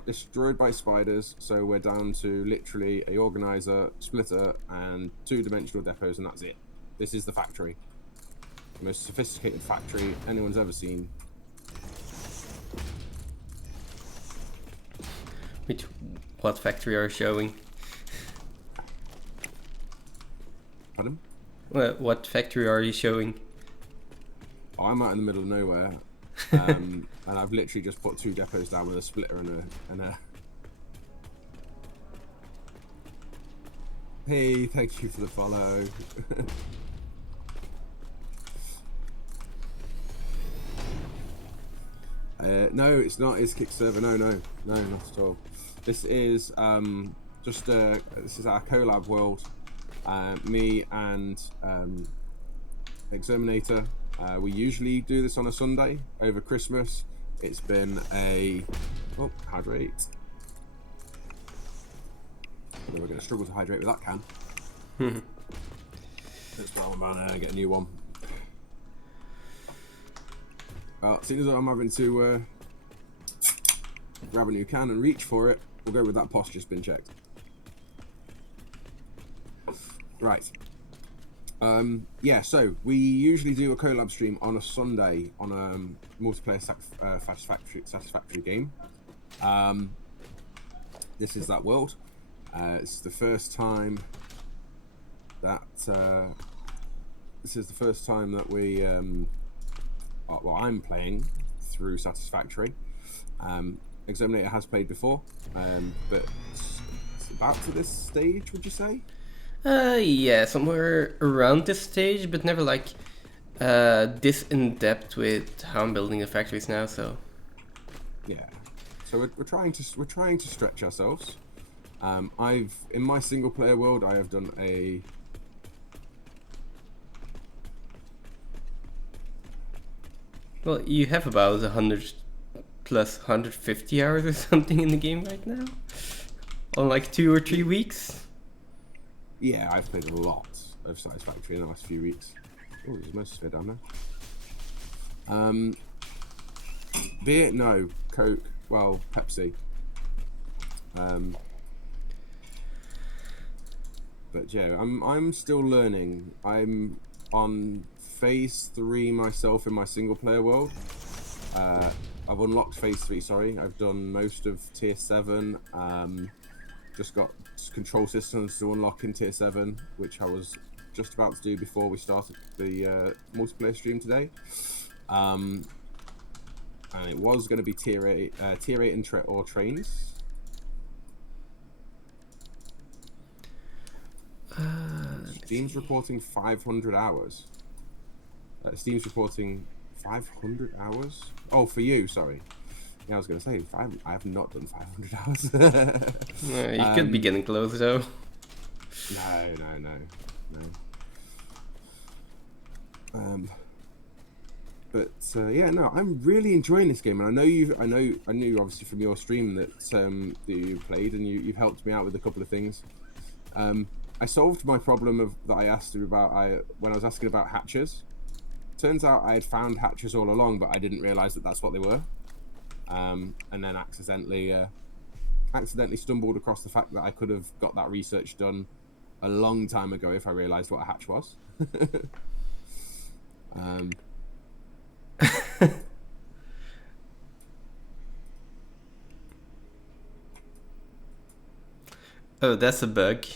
destroyed by spiders, so we're down to literally a organizer, splitter, and 2-dimensional depots, and that's it. This is the factory. The most sophisticated factory anyone's ever seen. What factory are you showing? Pardon? What factory are you showing? Oh, I'm out in the middle of nowhere, and I've literally just put 2 depots down with a splitter and a. Hey, thank you for the follow. No, it's not. It's kick server. No, not at all. This is this is our collab world. Me and Exterminator. We usually do this on a Sunday over Christmas. It's been a hydrate. We're going to struggle to hydrate with that can. That's why I'm about to get a new one. Well, seeing as I'm having to grab a new can and reach for it, we'll go with that posture spin checked. Right. Yeah, so we usually do a collab stream on a Sunday on a multiplayer Satisfactory game. This is that world. It's the first time that we well, I'm playing through Satisfactory. Exterminator has played before, but it's about to this stage, would you say? Yeah, somewhere around this stage, but never like this in depth with how I'm building the factories now. So yeah, so we're trying to stretch ourselves. I've in my single player world, I have done a. Well, you have about 100 plus 150 hours or something in the game right now, on like 2 or 3 weeks. Yeah, I've played a lot of Satisfactory in the last few weeks. Oh, there's a Motosphere down there. Beer? No. Coke? Well, Pepsi. But yeah, I'm still learning. I'm on phase 3 myself in my single player world. I've unlocked phase 3. Sorry, I've done most of tier 7. Just got control systems to unlock in tier 7, which I was just about to do before we started the multiplayer stream today. And it was going to be tier 8 or trains. Steam's reporting 500 hours. Steam's reporting 500 hours. Oh, for you, sorry. Yeah, I was going to say, I have not done 500 hours. You could be getting close though. No. But yeah, no, I'm really enjoying this game, and I knew obviously from your stream that you played, and you've helped me out with a couple of things. I solved my problem that I asked you about when I was asking about hatches. Turns out I had found hatches all along, but I didn't realise that that's what they were. And then accidentally stumbled across the fact that I could have got that research done a long time ago if I realised what a hatch was. Oh, that's a bug.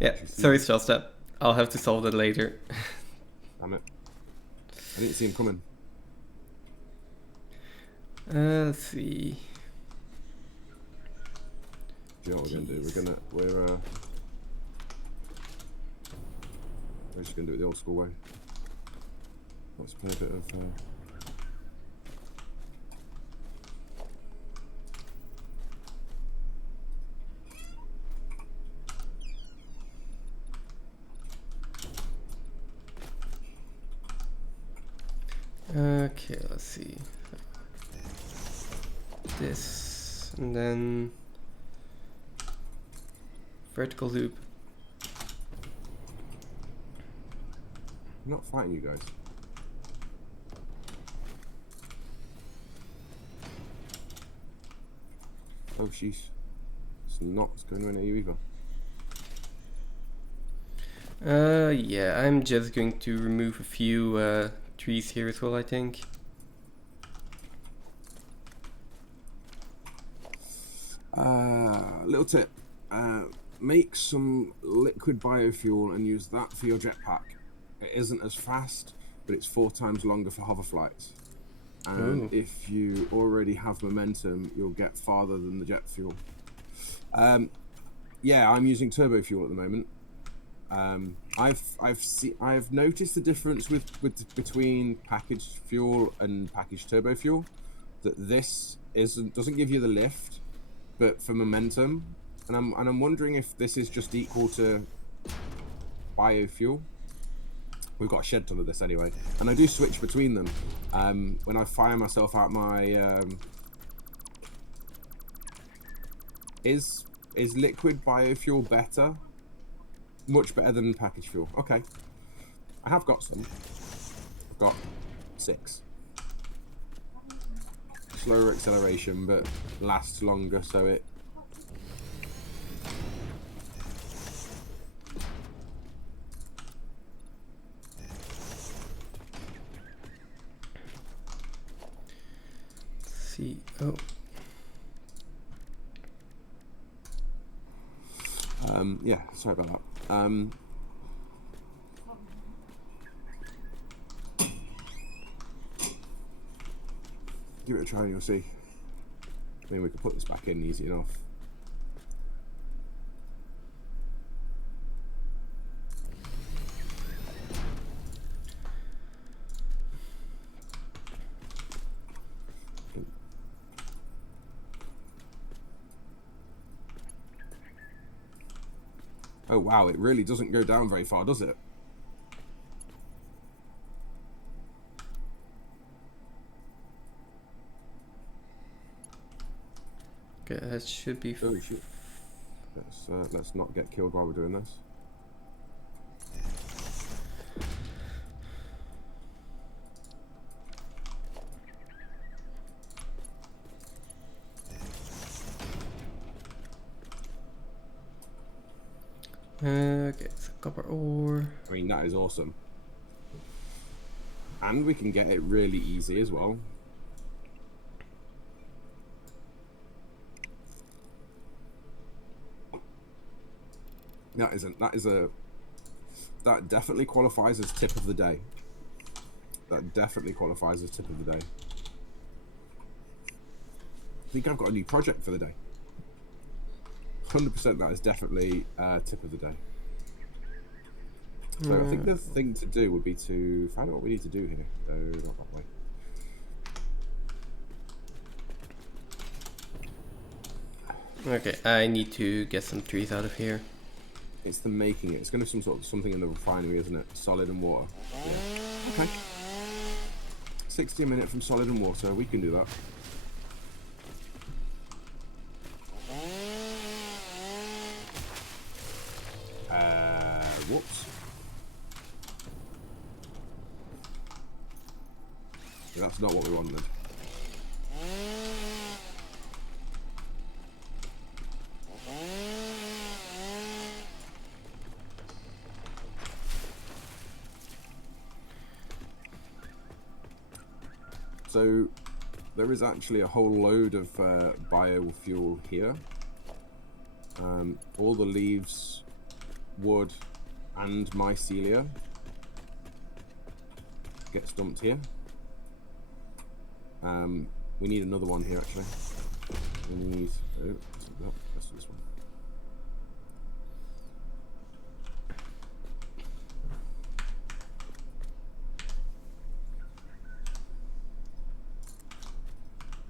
Yeah, sorry, Shasta. I'll have to solve that later. Damn it. I didn't see him coming. Let's see. Do you know what we're going to do? We're just going to do it the old school way. Let's play a bit of... Okay, let's see. This, and then vertical loop. I'm not fighting you guys. Oh, sheesh. It's not going to win at you either. Yeah, I'm just going to remove a few trees here as well, I think. Little tip. Make some liquid biofuel and use that for your jetpack. It isn't as fast, but it's 4 times longer for hover flights. And if you already have momentum, you'll get farther than the jet fuel. Yeah, I'm using turbo fuel at the moment. I've noticed the difference between packaged fuel and packaged turbo fuel. That this doesn't give you the lift, but for momentum, and I'm wondering if this is just equal to biofuel. We've got a shed ton of this anyway, and I do switch between them. When I fire myself out my is liquid biofuel better? Much better than packaged fuel. Okay, I have got some. I've got 6. Slower acceleration, but lasts longer, so it. See, oh. Yeah, sorry about that. Give it a try and you'll see. I mean, we can put this back in easy enough. Oh wow, it really doesn't go down very far, does it? Okay, that should be. Oh shit. Let's not get killed while we're doing this. Okay, so copper ore. I mean, that is awesome. And we can get it really easy as well. That definitely qualifies as tip of the day. That definitely qualifies as tip of the day. I think I've got a new project for the day. 100% that is definitely tip of the day. So I think the thing to do would be to find out what we need to do here. No, not that way. Okay, I need to get some trees out of here. It's the making it. It's going to be something in the refinery, isn't it? Solid and water. Yeah. Okay. 60 a minute from solid and water. We can do that. Whoops. Yeah, that's not what we wanted. So there is actually a whole load of biofuel here. All the leaves, wood, and mycelia gets dumped here. We need another one here actually. We need. Oh, no, let's do this one.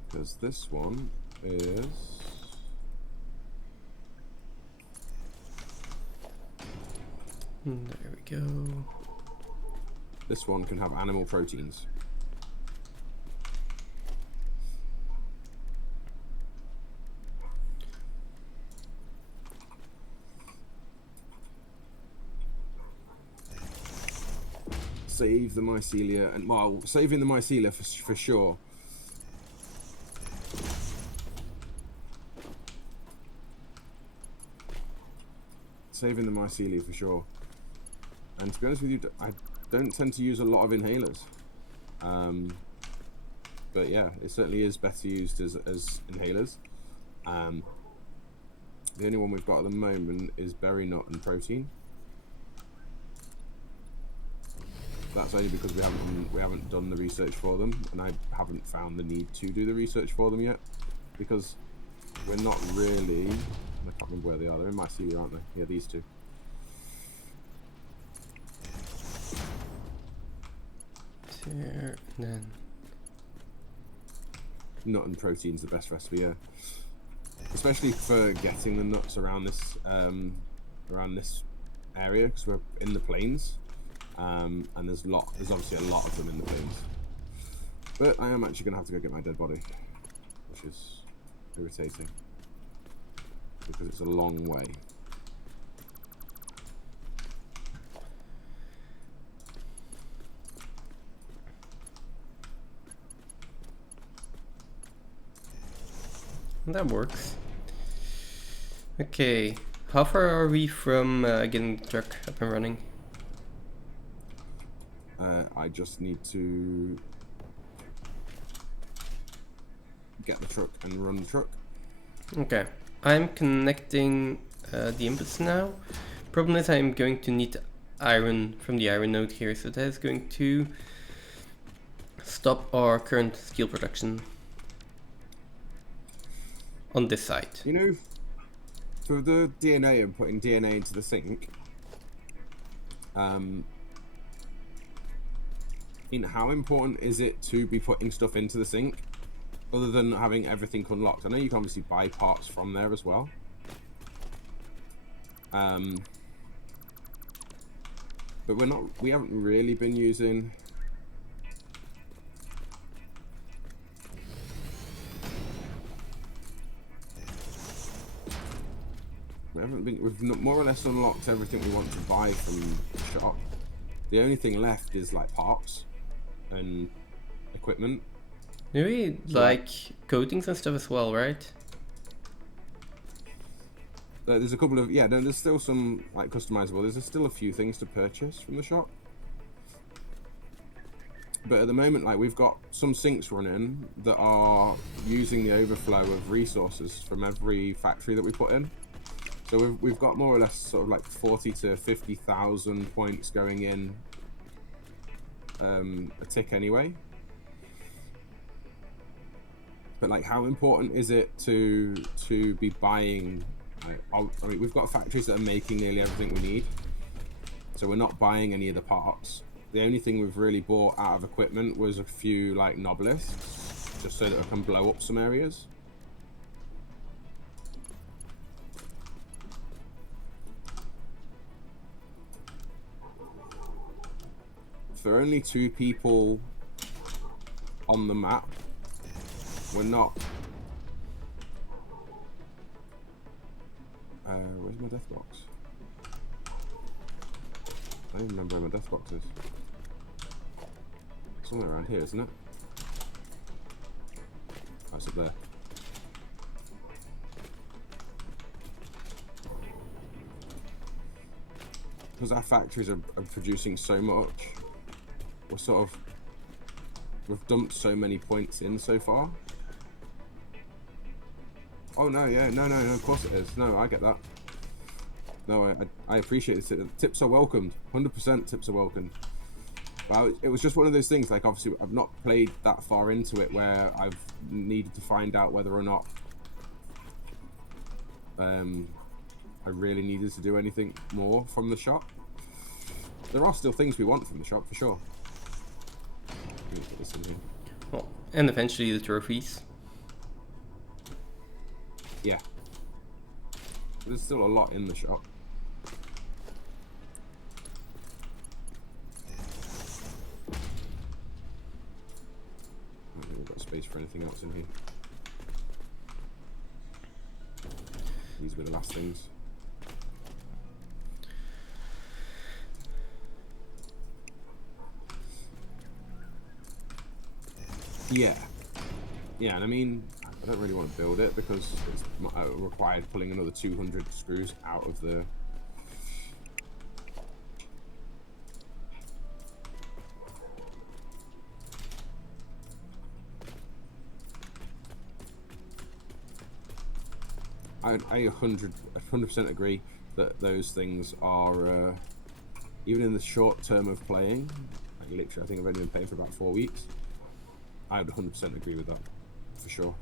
Because this one is. There we go. This one can have animal proteins. save the mycelia, and well, saving the mycelia for sure. Saving the mycelia for sure. And to be honest with you, I don't tend to use a lot of inhalers. But yeah, it certainly is better used as inhalers. The only one we've got at the moment is berry nut and protein. That's only because we haven't done the research for them, and I haven't found the need to do the research for them yet, because we're not really. I can't remember where they are. They're in mycelia, aren't they? Yeah, these two. There, and then nut and protein's the best recipe, yeah. Especially for getting the nuts around this area, because we're in the plains, and there's obviously a lot of them in the plains. But I am actually gonna have to go get my dead body, which is irritating because it's a long way. that works. Okay, how far are we from getting the truck up and running? I just need to get the truck and run the truck. Okay, I'm connecting the inputs now. Problem is I'm going to need iron from the iron node here, so that is going to stop our current steel production on this side. You know, for the DNA and putting DNA into the sink, how important is it to be putting stuff into the sink, other than having everything unlocked? I know you can obviously buy parts from there as well. But we haven't really been using. We've more or less unlocked everything we want to buy from the shop. The only thing left is like parts and equipment. Maybe like coatings and stuff as well, right? There's a couple of there's still some like customizable. There's still a few things to purchase from the shop. But at the moment, like, we've got some sinks running that are using the overflow of resources from every factory that we put in. So we've got more or less sort of like 40 to 50,000 points going in a tick anyway. But like, how important is it to be buying? I mean, we've got factories that are making nearly everything we need, so we're not buying any of the parts. The only thing we've really bought out of equipment was a few like nobelisks, just so that I can blow up some areas. For only 2 people on the map, we're not. Where's my death box? I don't even remember where my death box is. Somewhere around here, isn't it? Oh, it's up there. Because our factories are producing so much, we've dumped so many points in so far. Oh no, yeah, no, of course it is. No, I get that. No, I appreciate it. Tips are welcomed. 100% tips are welcomed. Well, it was just one of those things, like, obviously I've not played that far into it where I've needed to find out whether or not I really needed to do anything more from the shop. There are still things we want from the shop, for sure. Let me put this in here. Well, and eventually the trophies. Yeah. There's still a lot in the shop. I don't think we've got space for anything else in here. These were the last things. Yeah. Yeah, and I mean, I don't really want to build it because it's required pulling another 200 screws out of the... I 100% agree that those things are, even in the short term of playing, like literally I think I've only been playing for about 4 weeks, I would 100% agree with that, for sure.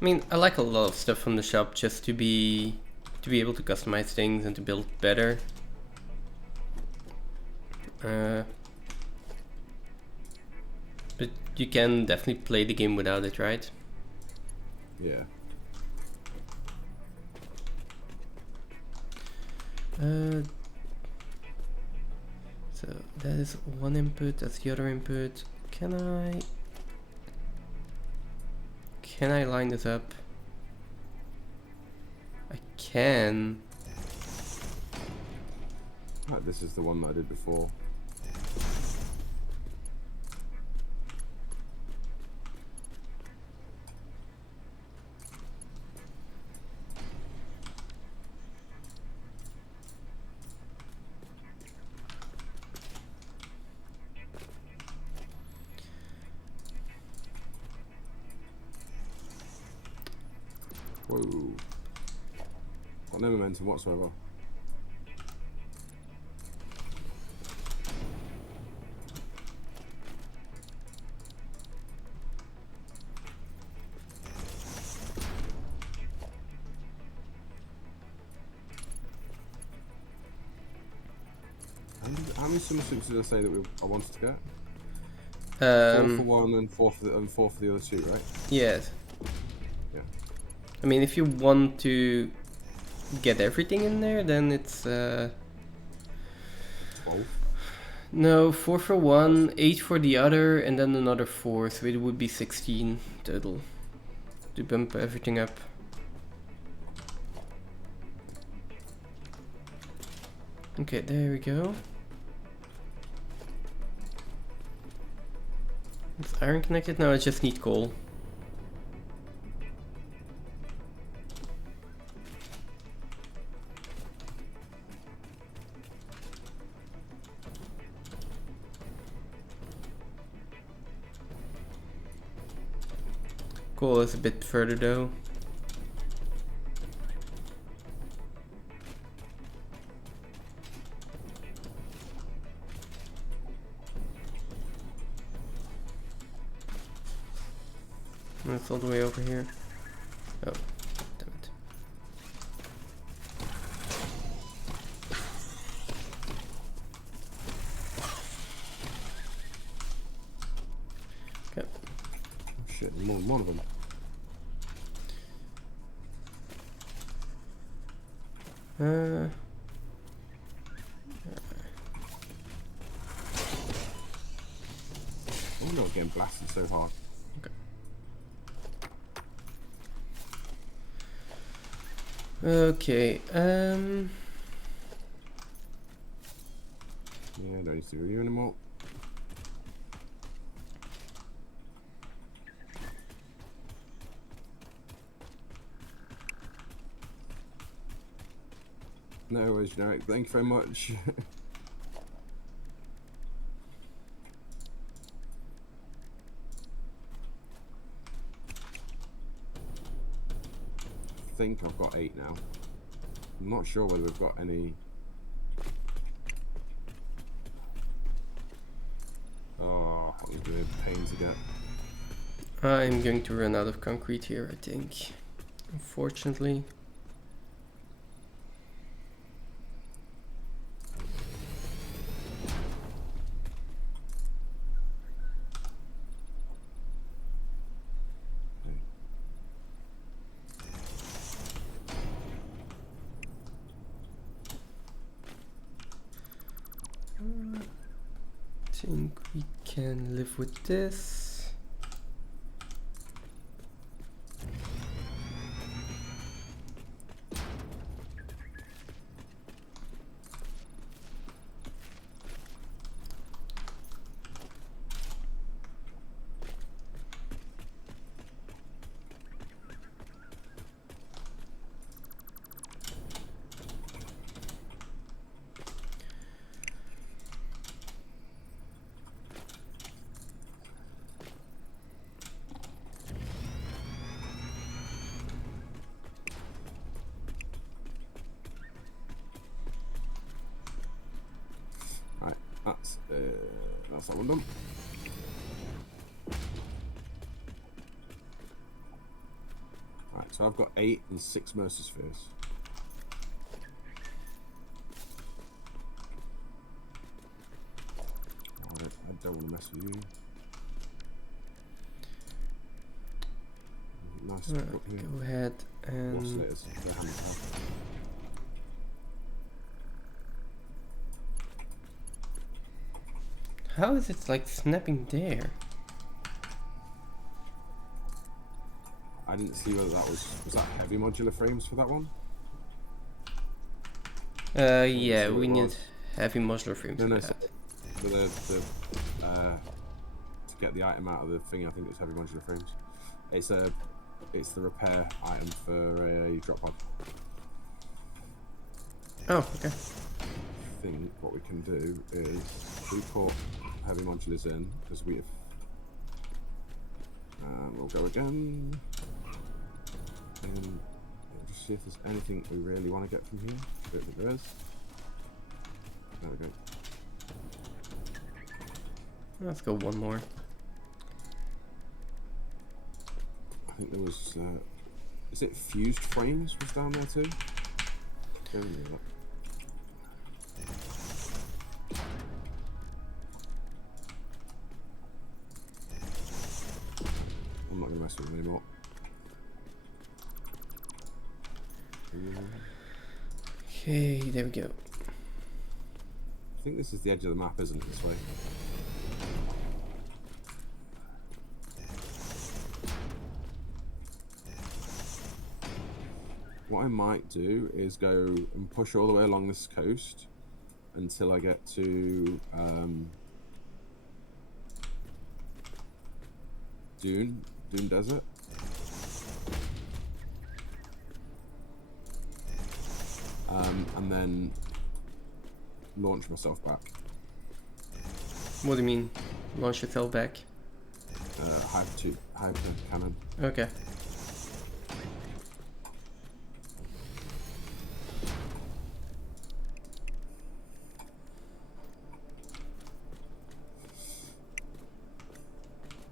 I mean, I like a lot of stuff from the shop just to be able to customize things and to build better. But you can definitely play the game without it, right? Yeah. So that is one input, that's the other input. Can I line this up? I can. Right, this is the one that I did before. Whoa. Got no momentum whatsoever. How many summer suits did I say that I wanted to get? 4 for one and 4 for the other two, right? Yes. Yeah. I mean, if you want to get everything in there, then it's 12. no, 4 for one, 8 for the other, and then another 4, so it would be 16 total to bump everything up. Okay, there we go. It's iron connected now, I just need coal. Coal is a bit further though. It's all the way over here. Oh, damn it. Okay. Oh shit, more than one of them. Oh no, getting blasted so hard. Okay, Yeah, don't need to do you anymore. No worries, generic. Thank you very much. I think I've got 8 now. I'm not sure whether we've got any. Oh, that was gonna be a pain to get. I'm going to run out of concrete here, I think. Unfortunately. I think we can live with this. That's that one done. Right, so I've got 8 and 6 Mercer Spheres. I don't want to mess with you. Nice to put here. Go ahead and... Oscillators, they're handy to have. How is it like snapping there? I didn't see whether that was that heavy modular frames for that one? Yeah, So we it need was. heavy modular frames No, for no, that. for to get the item out of the thing, I think it's heavy modular frames. It's the repair item for a drop pod. Oh, okay. I think what we can do is we put heavy modulars in because we have. We'll go again. And we'll just see if there's anything we really want to get from here. I don't think there is. There we go. Let's go one more. I think there was. Is it fused frames was down there too? Don't know that. I'm not going to mess with them anymore. Okay, there we go. I think this is the edge of the map, isn't it? This way. What I might do is go and push all the way along this coast until I get to Dune Desert. And then launch myself back. What do you mean? Launch yourself back? Hyper cannon. Okay.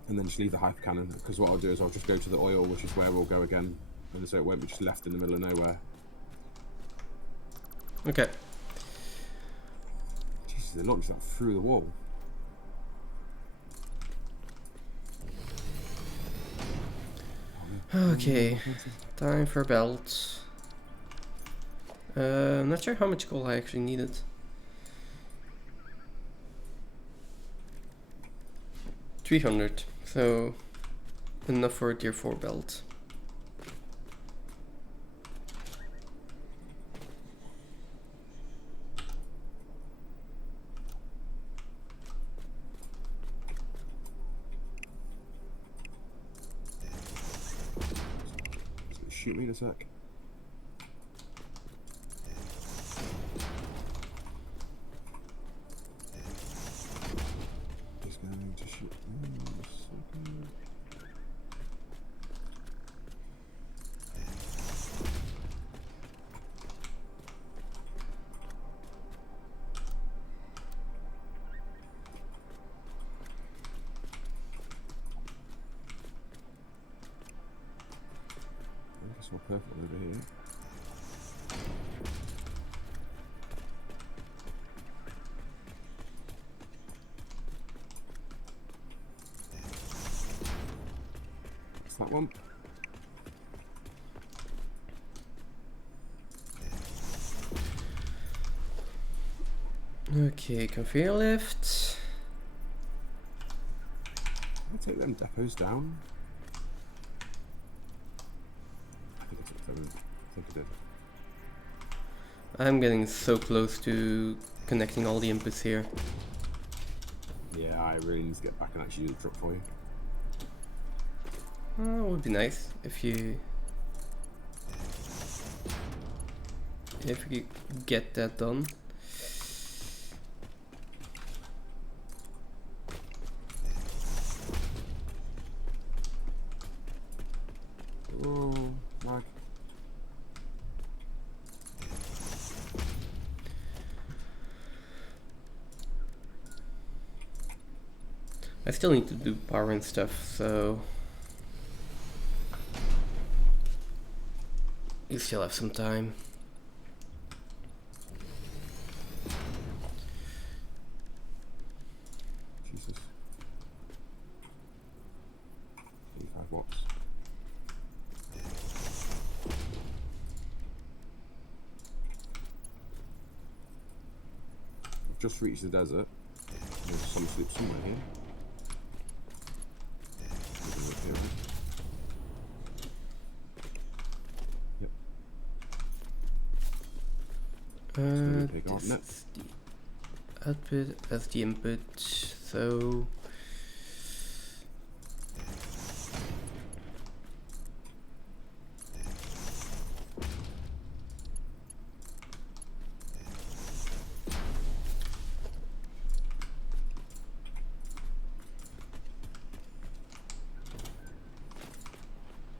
And then just leave the hyper cannon, because what I'll do is I'll just go to the oil, which is where we'll go again, and so it won't be just left in the middle of nowhere. Okay. Jesus, they launched that through the wall. Okay. Time for belt. I'm not sure how much coal I actually needed. $300, so enough for a tier 4 belt. Shoot me in a sec. He's going to shoot me in a second. I guess we're perfect over here. What's that one? Okay, conveyor lift. Can I take them depots down? I think I took them. I think I did. I'm getting so close to connecting all the inputs here. Yeah, I really need to get back and actually do the drop for you. It would be nice if you get that done. Oh, lag. I still need to do power and stuff, so you still have some time. Jesus. 25 watts. We've just reached the desert. There's some sleep somewhere here. This is the output as the input, so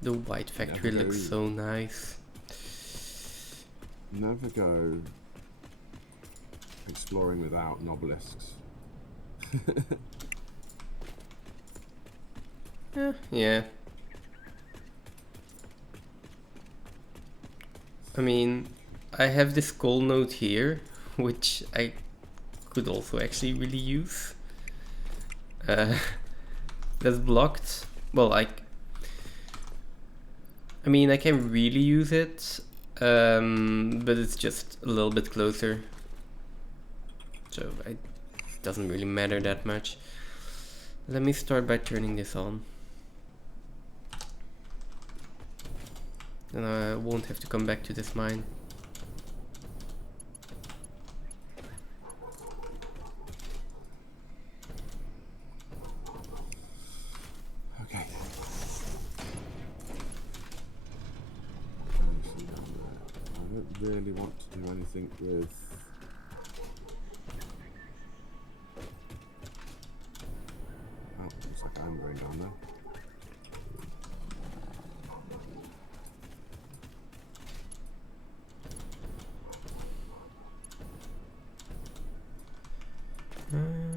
the white factory looks so nice. Never go exploring without obelisks. Yeah. I mean, I have this coal node here, which I could also actually really use. That's blocked. Well, I mean, I can really use it, but it's just a little bit closer. So it doesn't really matter that much. Let me start by turning this on. And I won't have to come back to this mine. Okay. I don't really want to do anything with... Oh, looks like I'm going down there.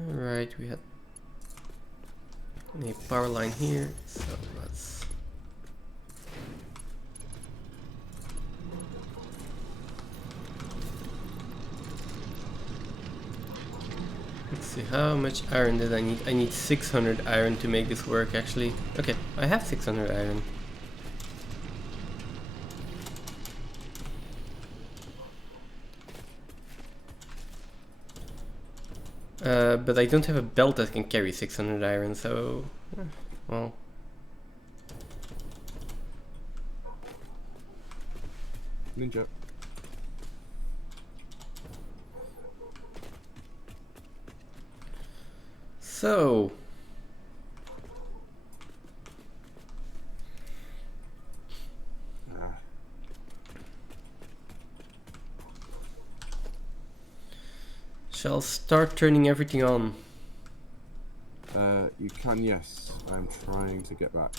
Right, we had a power line here, so let's see how much iron did I need. I need 600 iron to make this work actually. Okay, I have 600 iron. But I don't have a belt that can carry 600 iron, so well. Ninja. So shall start turning everything on. You can, yes. I'm trying to get back.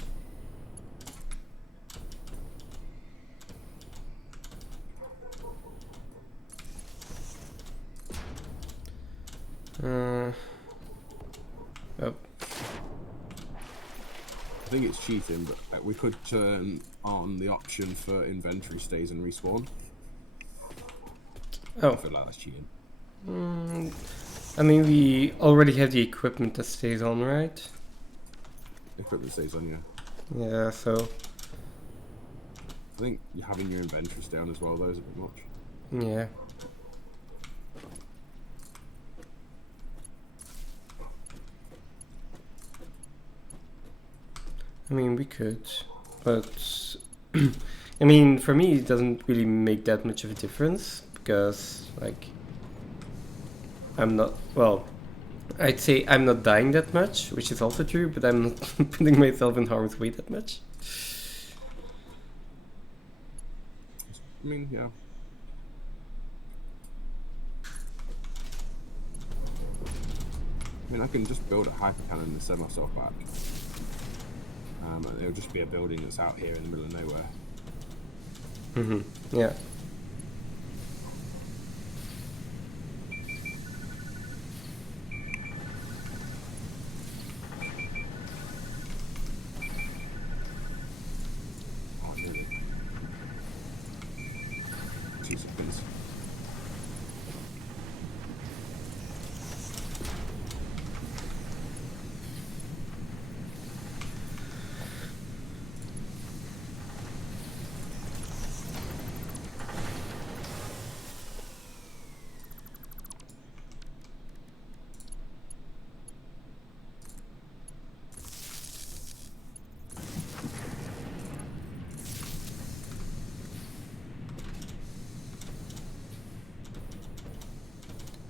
Oh. I think it's cheating, but we could turn on the option for inventory stays and respawn. Oh. I feel like that's cheating. I mean, we already have the equipment that stays on, right? Equipment stays on, yeah. Yeah, so I think having your inventories down as well, though, is a bit much. yeah. I mean, we could, but I mean, for me, it doesn't really make that much of a difference because, like, I'm not, well, I'd say I'm not dying that much, which is also true, but I'm not putting myself in harm's way that much. I mean, yeah. I mean, I can just build a hyper cannon and send myself back. And it'll just be a building that's out here in the middle of nowhere. Yeah.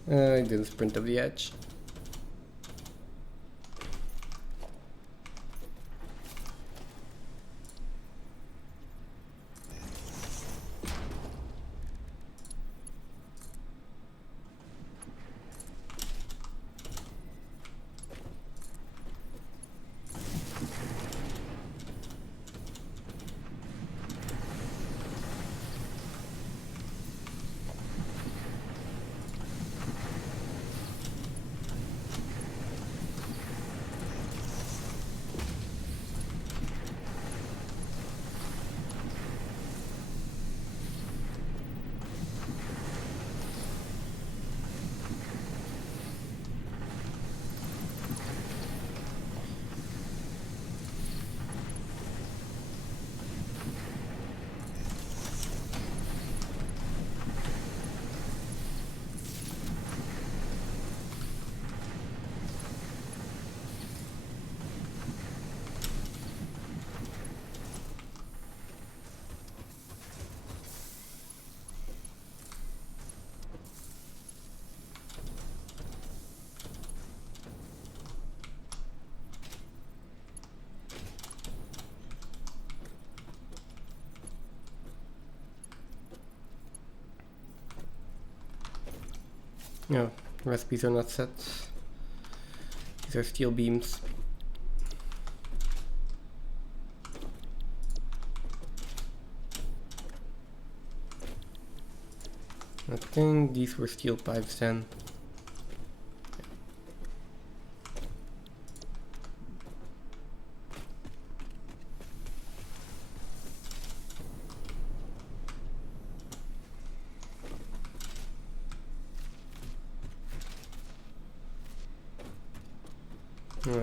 I didn't sprint up the edge. No, recipes are not set. These are steel beams. I think these were steel pipes then.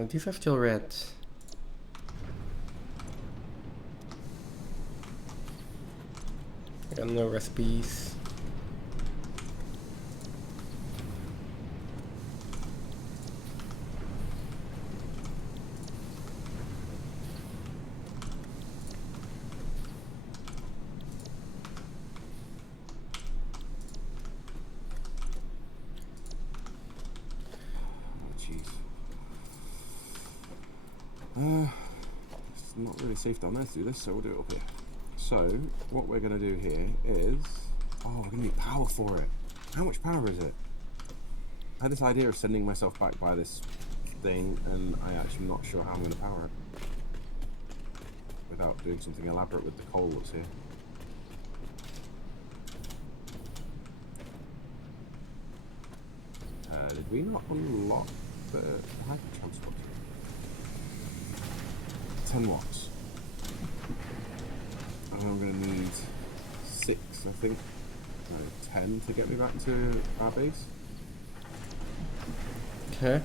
These are still red. I got no recipes. It's not really safe down there to do this, so we'll do it up here. So, what we're going to do here is... Oh, we're going to need power for it. How much power is it? I had this idea of sending myself back by this thing, and I actually am not sure how I'm going to power it. Without doing something elaborate with the coal that's here. Did we not unlock the hyper transport? 10 watts. And I'm going to need 6, I think. No, 10 to get me back to our base. Okay.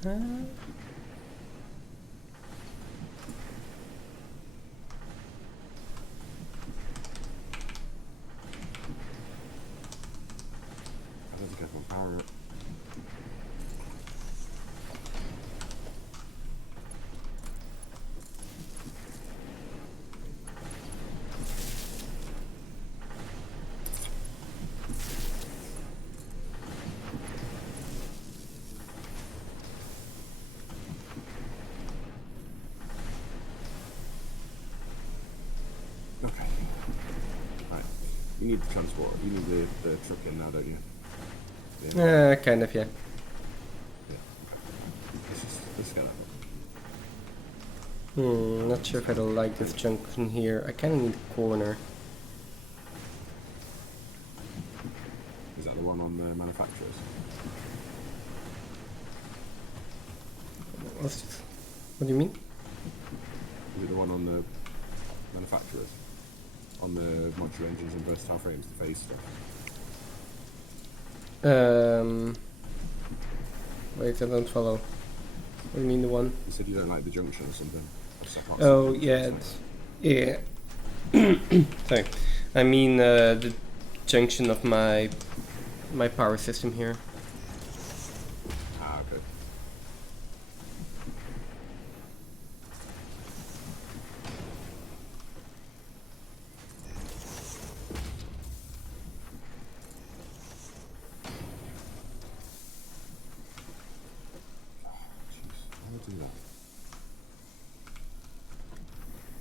I don't think I can power it. Okay. Right. You need the transport. You need the truck in now, don't you? Yeah. Kind of, yeah. Let's get that. Not sure if I like this chunk in here. I kind of need a corner. Is that the one on the manufacturers? What do you mean? Is it the one on the manufacturers? On the modular engines and versatile frames, the phase stuff? Wait, I don't follow. What do you mean the one? You said you don't like the junction or something. So I can't see Oh, the yeah. junction, Yeah. Sorry. I mean the junction of my power system here. Ah, okay. Jeez, how do I do that?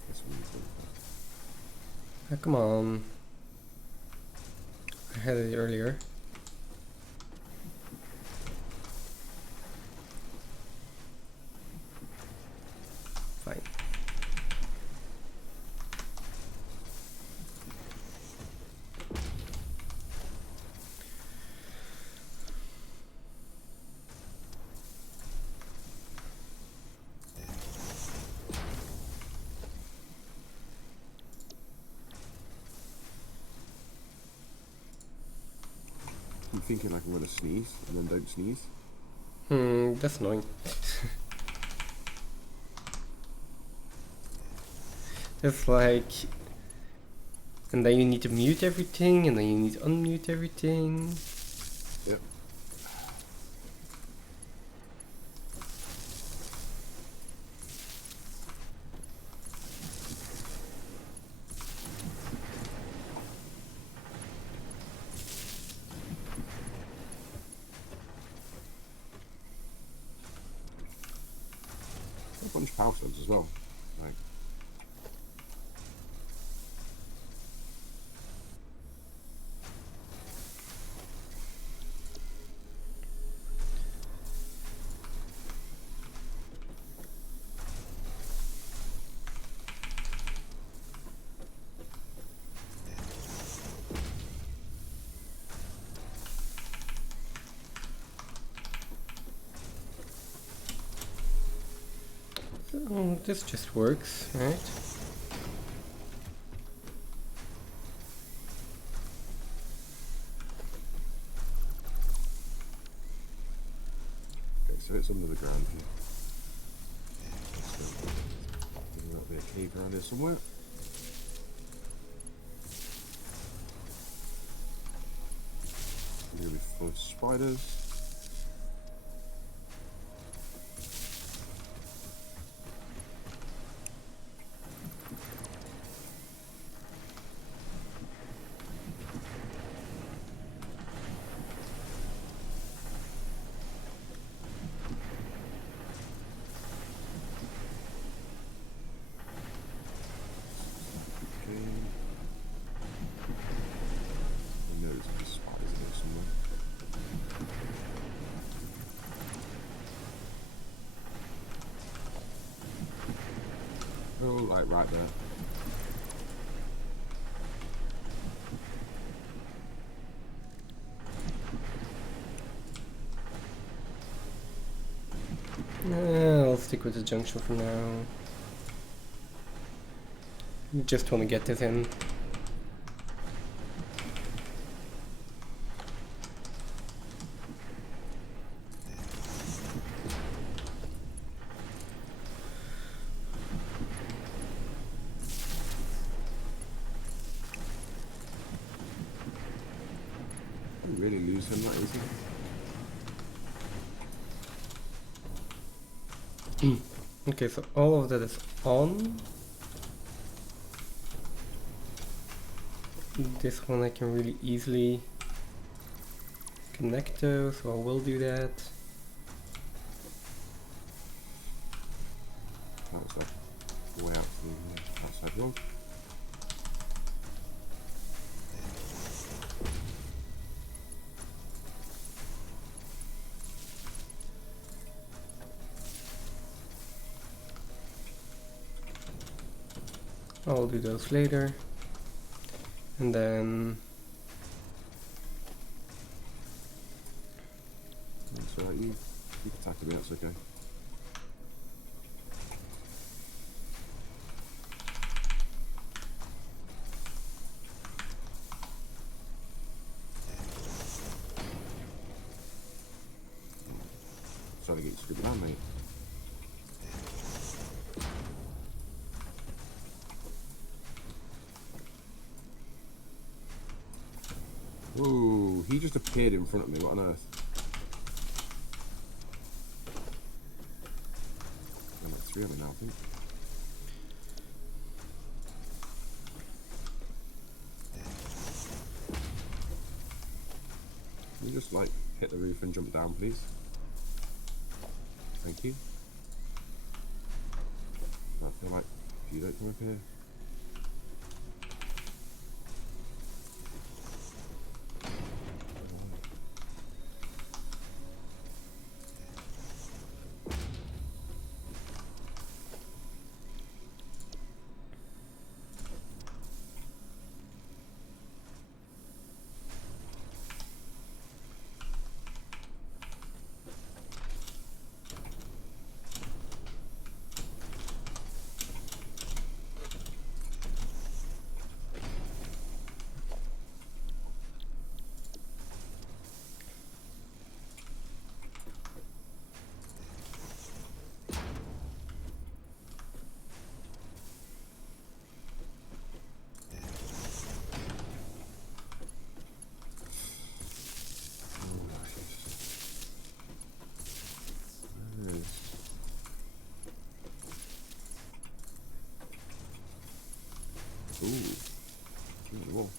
That's really cool. Oh, come on. I had it earlier. Fine. I'm thinking like I'm gonna sneeze and then don't sneeze. That's annoying. It's like... And then you need to mute everything, and then you need to unmute everything. Yep. A bunch of power subs as well. Like, So, this just works, right? okay, so it's under the ground here. So, there's a little bit of cave around here somewhere. Gonna be full of spiders. Okay. I know there's gonna be spiders in there somewhere. Oh, like right there. I'll stick with the junction for now. You just want to get this in. You really lose him that easy. Okay, so all of that is on. This one I can really easily connect to, so I will do that. That was like way out to the outside road. I'll do those later. And then... So you keep attacking me, that's okay. trying to get you to go down, mate. Whoa, he just appeared in front of me. What on earth? I'm like 3 of me now, I think. Can you just like hit the roof and jump down, please? Thank you. I feel like if you don't come up here. Ooh, through the wall.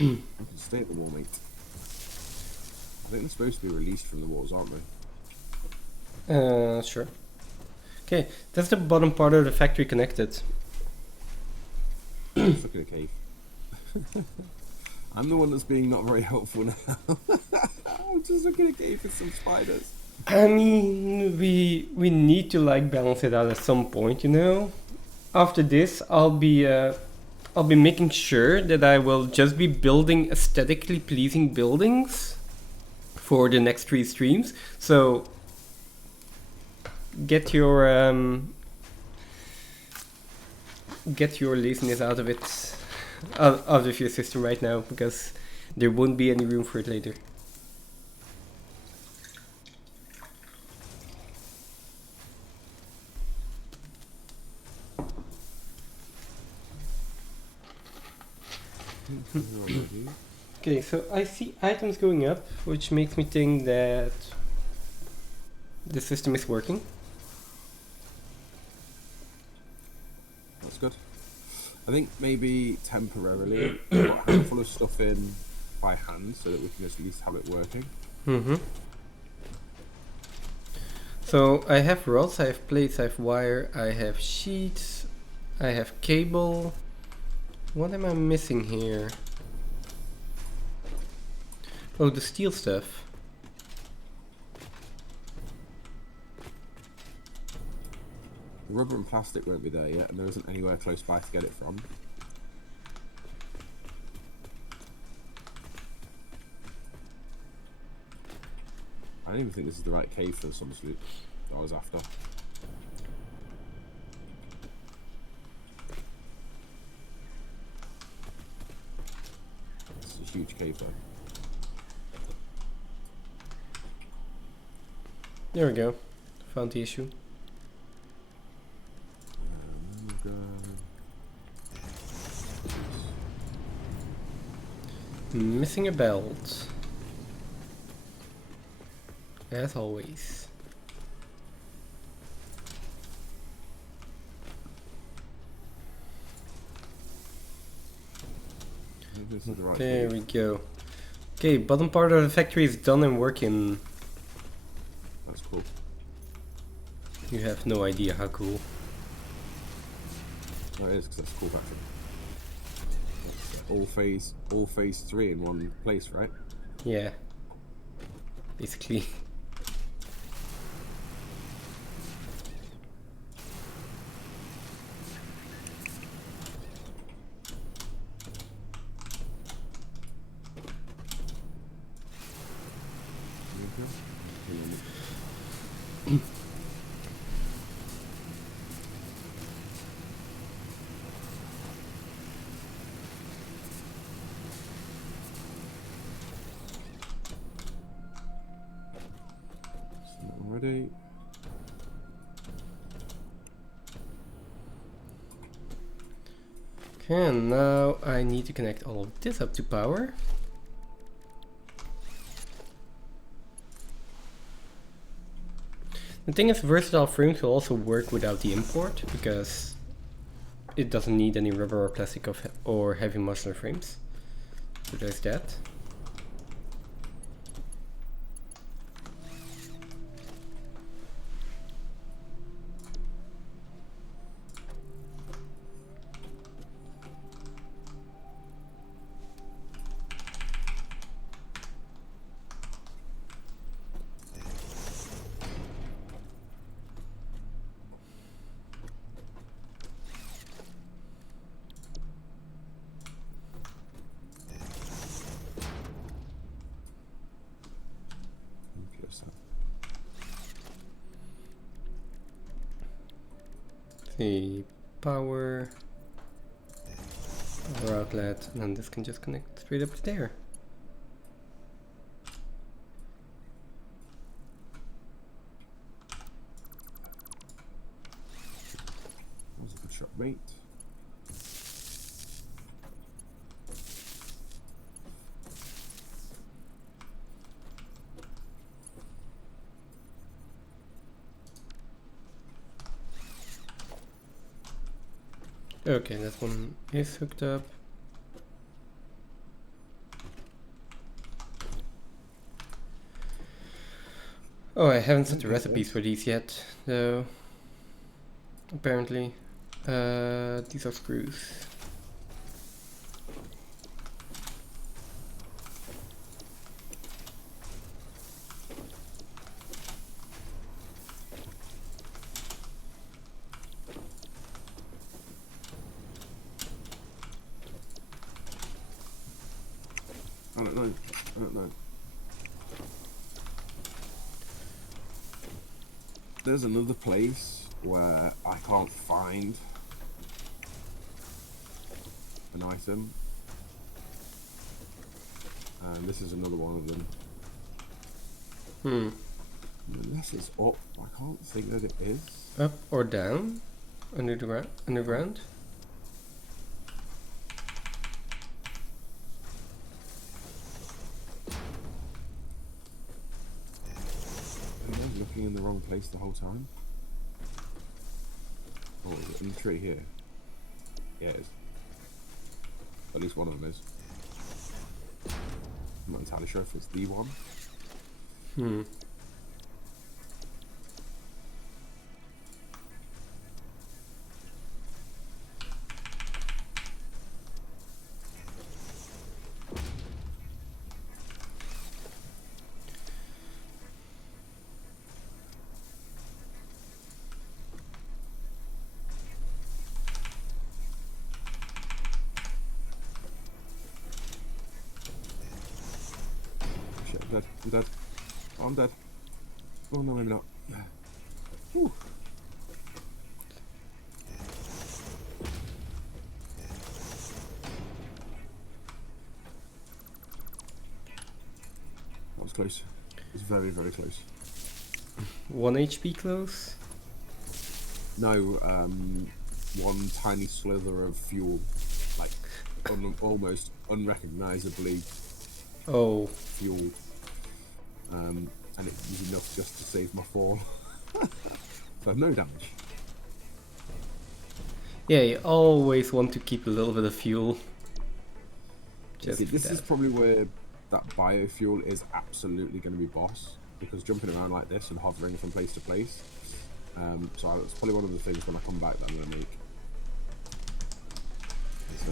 I can stay at the wall, mate. I think they're supposed to be released from the walls, aren't they? Sure. Okay, that's the bottom part of the factory connected. Let's look at a cave. I'm the one that's being not very helpful now. I'm just looking at a cave with some spiders. I mean, we need to like balance it out at some point, you know. After this, I'll be making sure that I will just be building aesthetically pleasing buildings for the next 3 streams. So get your laziness out of it, out of your system right now, because there won't be any room for it later. Okay, so I see items going up, which makes me think that the system is working. That's good. I think maybe temporarily put a handful of stuff in by hand so that we can at least have it working. Mm-hmm. So I have rods, I have plates, I have wire, I have sheets, I have cable. What am I missing here? Oh, the steel stuff. Rubber and plastic won't be there yet, and there isn't anywhere close by to get it from. I don't even think this is the right cave for the summer sloop that I was after. It's a huge cave though. There we go. Found the issue. Missing a belt. As always. This is the right There cave. we go. Okay, bottom part of the factory is done and working. That's cool. You have no idea how cool. Oh, it is, because that's a cool factory. That's all phase 3 in one place, right? Yeah. Basically. Ready? Okay, and now I need to connect all of this up to power. The thing is, versatile frames will also work without the import because it doesn't need any rubber or plastic or heavy modular frames. So there's that. The power outlet, and then this can just connect straight up to there. That was a good shot, mate. Okay, that one is hooked up. Oh, I haven't set the recipes for these yet, though. Apparently. These are screws. I don't know. I don't know. There's another place where I can't find an item. And this is another one of them. Unless it's up, I can't think that it is. Up or down? Underground? Underground? I was looking in the wrong place the whole time. Oh, is it in the tree here? Yeah, it is. At least one of them is. I'm not entirely sure if it's the one. Shit, I'm dead. I'm dead. Oh, I'm dead. Oh no, maybe not. Whew. That was close. It was very, very close. 1 HP close? No, one tiny slither of fuel, like almost unrecognisably fuel, and it was enough just to save my fall. So no damage. Yeah, you always want to keep a little bit of fuel. See, this is probably where that biofuel is absolutely going to be boss, because jumping around like this and hovering from place to place. So it's probably one of the things when I come back that I'm going to make. It's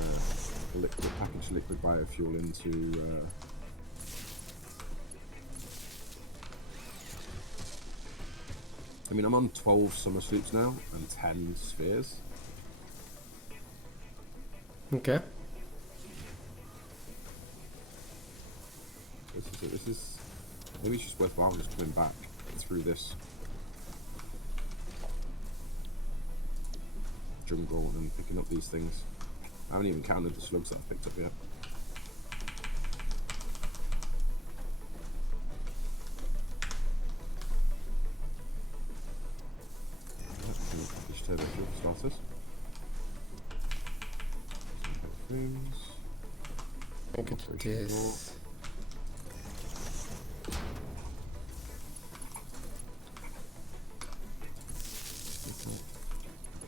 a packaged liquid biofuel into. I mean, I'm on 12 summer sloops now and 10 spheres. Okay. This is maybe it's just worthwhile just coming back through this jungle and picking up these things. I haven't even counted the slugs that I've picked up yet. Booms. I could do this.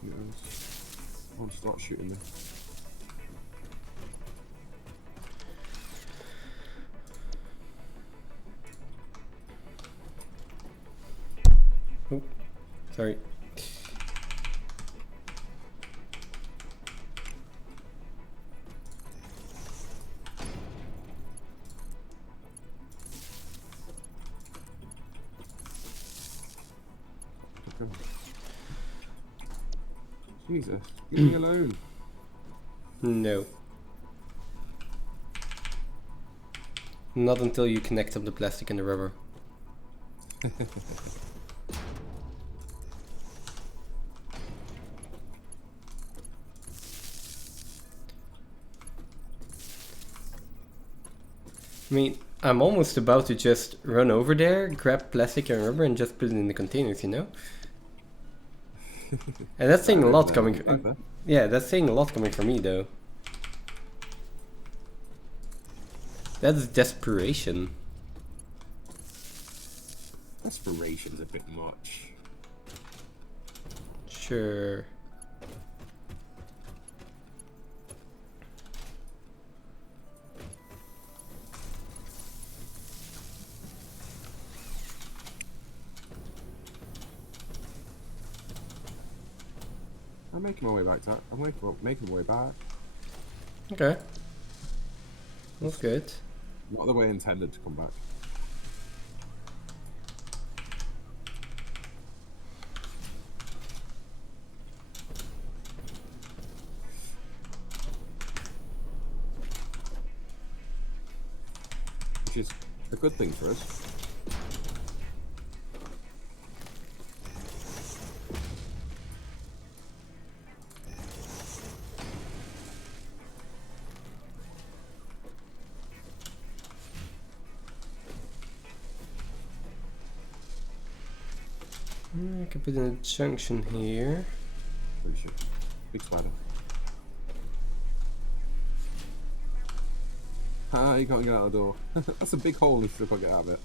I want to start shooting them. Oh, sorry. Okay. Jesus, leave me alone. No. Not until you connect up the plastic and the rubber. I mean, I'm almost about to just run over there, grab plastic and rubber and just put it in the containers, you know? And that's saying a lot coming yeah, that's saying a lot coming from me though. That's desperation. Desperation's a bit much. Sure. I'm making my way back to that. I'm making my way back. Okay. That's good. Not the way I intended to come back. Which is a good thing for us. I can put in a junction here. Holy shit. Big spider. Ah, you can't get out of the door. That's a big hole and you still can't get out of it.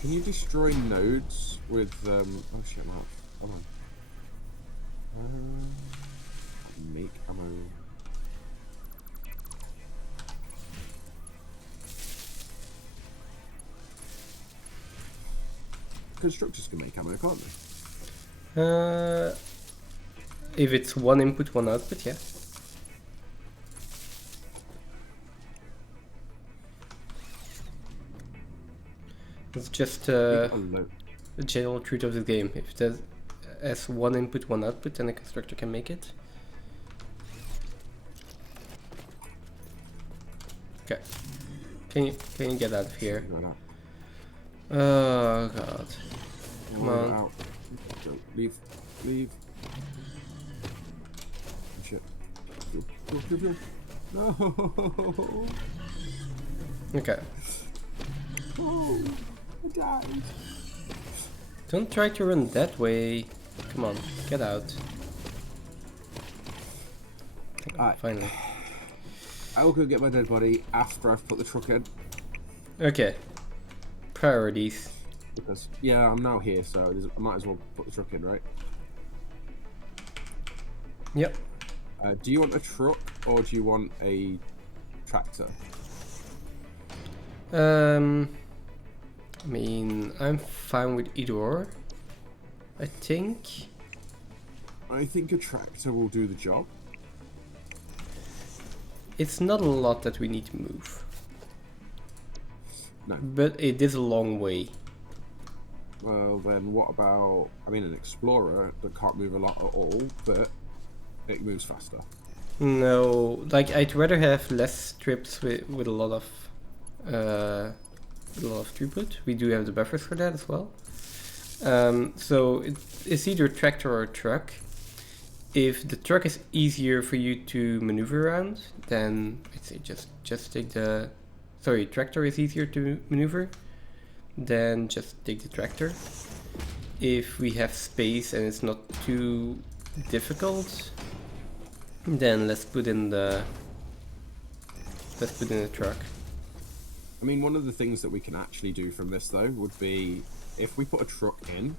Can you destroy nodes with, oh shit, Mark. Come on. Make ammo. Constructors can make ammo, can't they? If it's one input, one output, yeah. It's just the general truth of the game. If there's as one input, one output, then a constructor can make it. Okay. Can you get out of here? Oh god. Come on. Out. Leave. Leave. Shit. Go. No. Okay. Oh, I died. Don't try to run that way. Come on, get out. Finally. I will go get my dead body after I've put the truck in. Okay. Priorities. Because, yeah, I'm now here, so I might as well put the truck in, right? Yep. Do you want a truck or do you want a tractor? I mean, I'm fine with either or, I think. I think a tractor will do the job. It's not a lot that we need to move. No. But it is a long way. Well, then what about, I mean, an Explorer that can't move a lot at all, but it moves faster. No, like, I'd rather have less trips with a lot of throughput. We do have the buffers for that as well. So it's either a tractor or a truck. If the truck is easier for you to maneuver around, then I'd say just take the... Sorry, tractor is easier to maneuver, then just take the tractor. if we have space and it's not too difficult, then let's put in the truck. I mean, one of the things that we can actually do from this though would be if we put a truck in,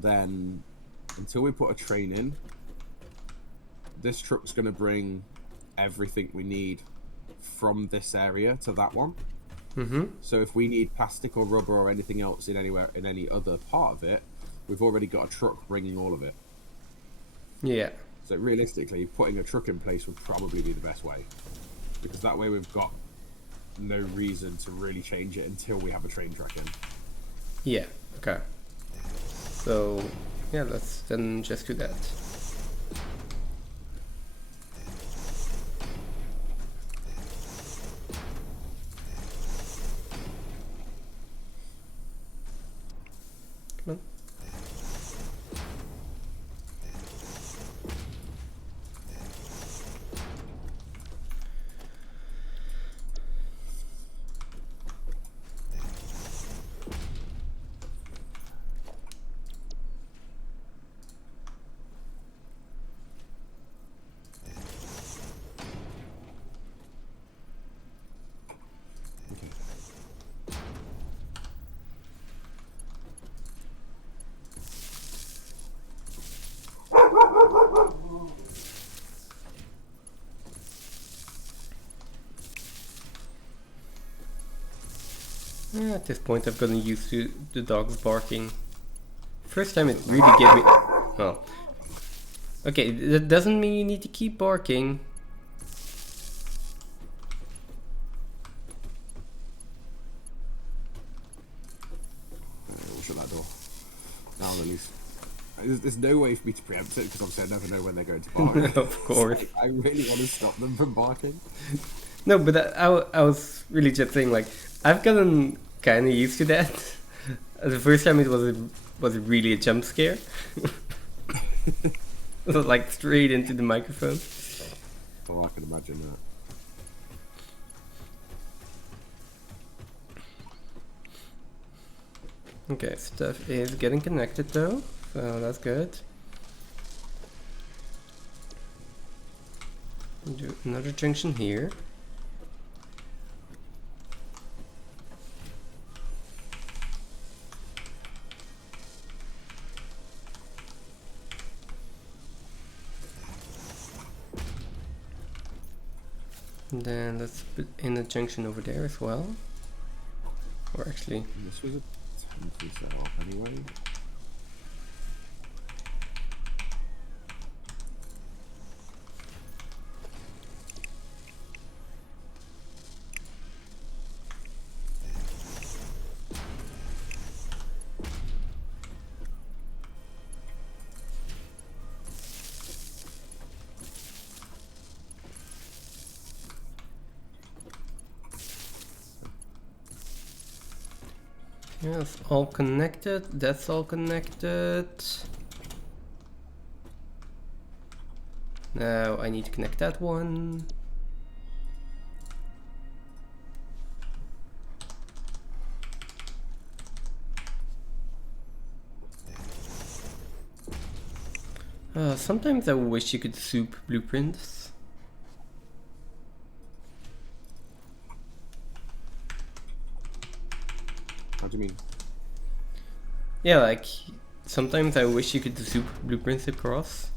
then until we put a train in, this truck's going to bring everything we need from this area to that one. So if we need plastic or rubber or anything else in any other part of it, we've already got a truck bringing all of it. Yeah. So realistically, putting a truck in place would probably be the best way, because that way we've got no reason to really change it until we have a train track in. Yeah. Okay. So yeah, let's then just do that. Come on. Yeah, at this point I've gotten used to the dogs barking. First time it really gave me... Oh. Okay, that doesn't mean you need to keep barking. We'll shut that door. Now at least. There's no way for me to preempt it, because obviously I never know when they're going to bark. Of course. So I really want to stop them from barking. No, but I was really just saying, like, I've gotten kind of used to that. The first time it was really a jump scare. It was like straight into the microphone. Oh, I can imagine that. Okay, stuff is getting connected though, so that's good. Do another junction here. And then let's put in a junction over there as well. Or actually... This was a temporary setup anyway. Yeah, it's all connected. That's all connected. Now I need to connect that one. Sometimes I wish you could soup blueprints. How do you mean? Yeah, like, sometimes I wish you could soup blueprints across.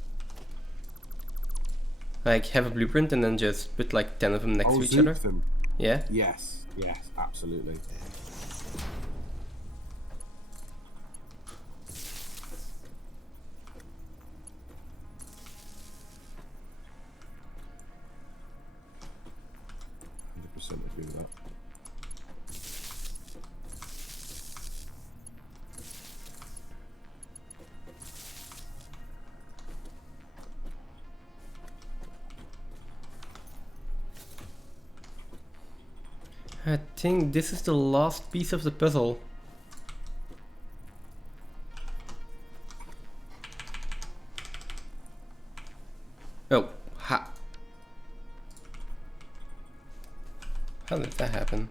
Like, have a blueprint and then just put like 10 of them next to each other. Them. Yeah? Yes, absolutely. Agree with that. I think this is the last piece of the puzzle. Oh, ha! How did that happen?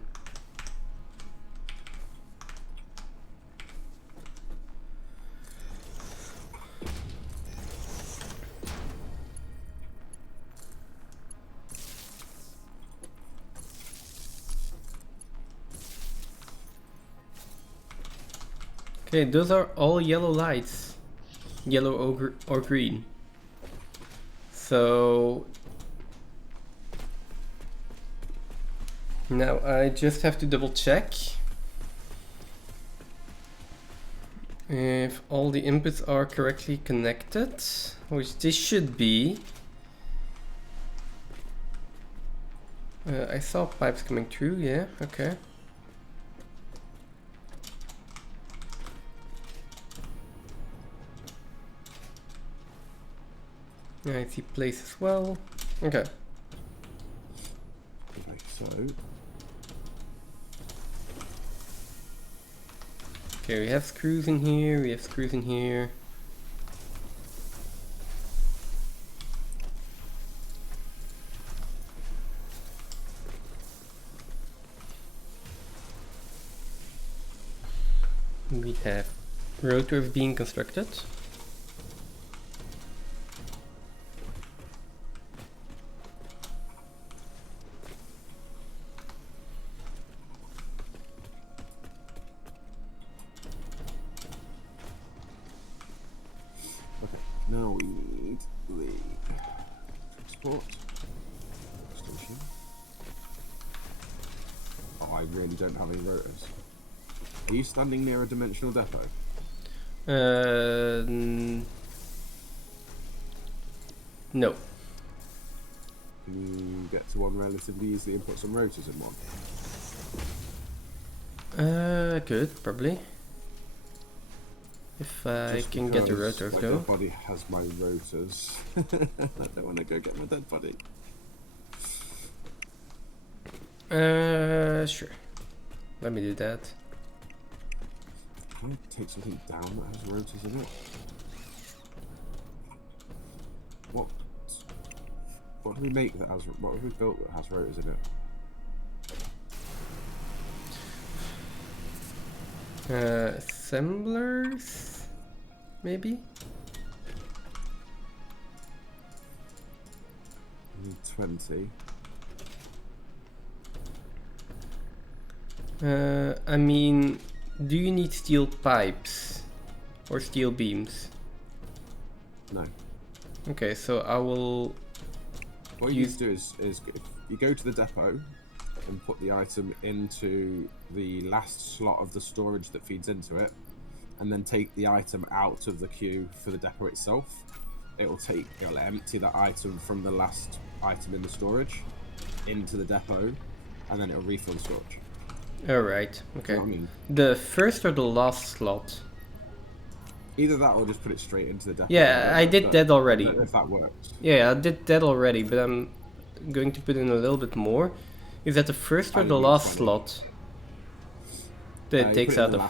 Okay, those are all yellow lights. Yellow or green. So now I just have to double check if all the inputs are correctly connected, which they should be. I saw pipes coming through, yeah, okay. Yeah, I see place as well. Okay. Okay, so Okay, we have screws in here, we have screws in here. We have rotors being constructed. okay, now we need the transport station. Oh, I really don't have any rotors. Are you standing near a dimensional depot? No. Can you get to one relatively easily and put some rotors in one? Good, probably. If I Just can get the because rotors my though. dead body has my rotors. I don't want to go get my dead body. Sure. Let me do that. Can I take something down that has rotors in it? What do we make that has? What have we built that has rotors in it? Assemblers? Maybe? I need 20. I mean, do you need steel pipes? Or steel beams? No. Okay, so I will... What you need to do is if you go to the depot and put the item into the last slot of the storage that feeds into it, and then take the item out of the queue for the depot itself. It'll empty that item from the last item in the storage into the depot, and then it'll refill the storage. Alright, okay. You know what I mean? The first or the last slot? Either that or just put it straight into the depot. Yeah, I did that already. If that works. Yeah, I did that already, but I'm going to put in a little bit more. Is that the first or the last 20. slot that it takes out of?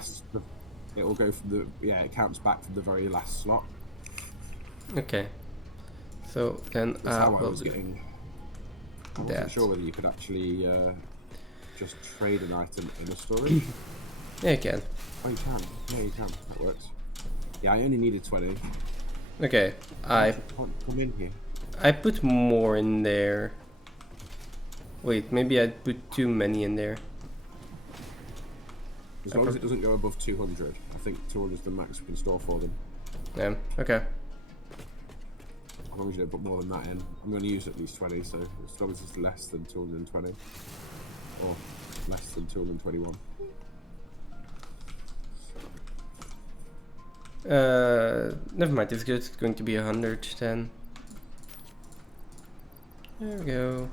It will go from the it counts back from the very last slot. Okay. So then That's how I will was do getting. I that. wasn't sure whether you could actually just trade an item in a storage. Yeah, you can. Oh, you can. Yeah, you can. That works. Yeah, I only needed 20. Okay, Come in here. I put more in there. Wait, maybe I put too many in there. As long as it doesn't go above 200. I think 200 is the max we can store for them. Yeah, okay. As long as you don't put more than that in. I'm going to use at least 20, so as long as it's less than 220. Or less than 221. Never mind, it's good. It's going to be 110. There we go.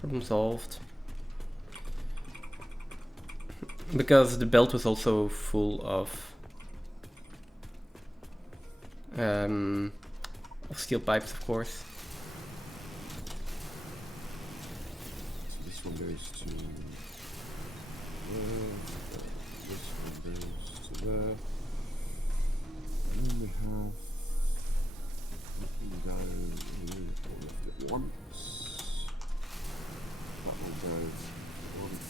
Problem solved. Because the belt was also full of steel pipes, of course. So this one goes to there, this one goes to there. And then we have go lift it once. That will go once.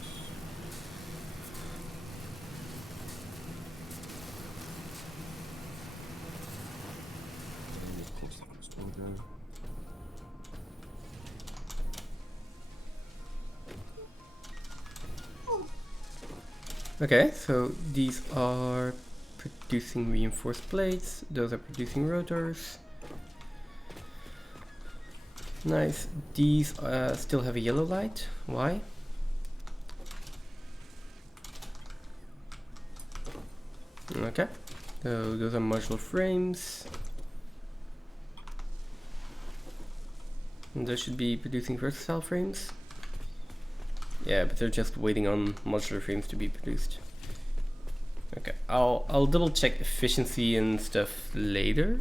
And of course that one's going to go. Okay, so these are producing reinforced plates, those are producing rotors. Nice. These still have a yellow light. Why? Okay, so those are modular frames. And those should be producing versatile frames. Yeah, but they're just waiting on modular frames to be produced. Okay, I'll double check efficiency and stuff later.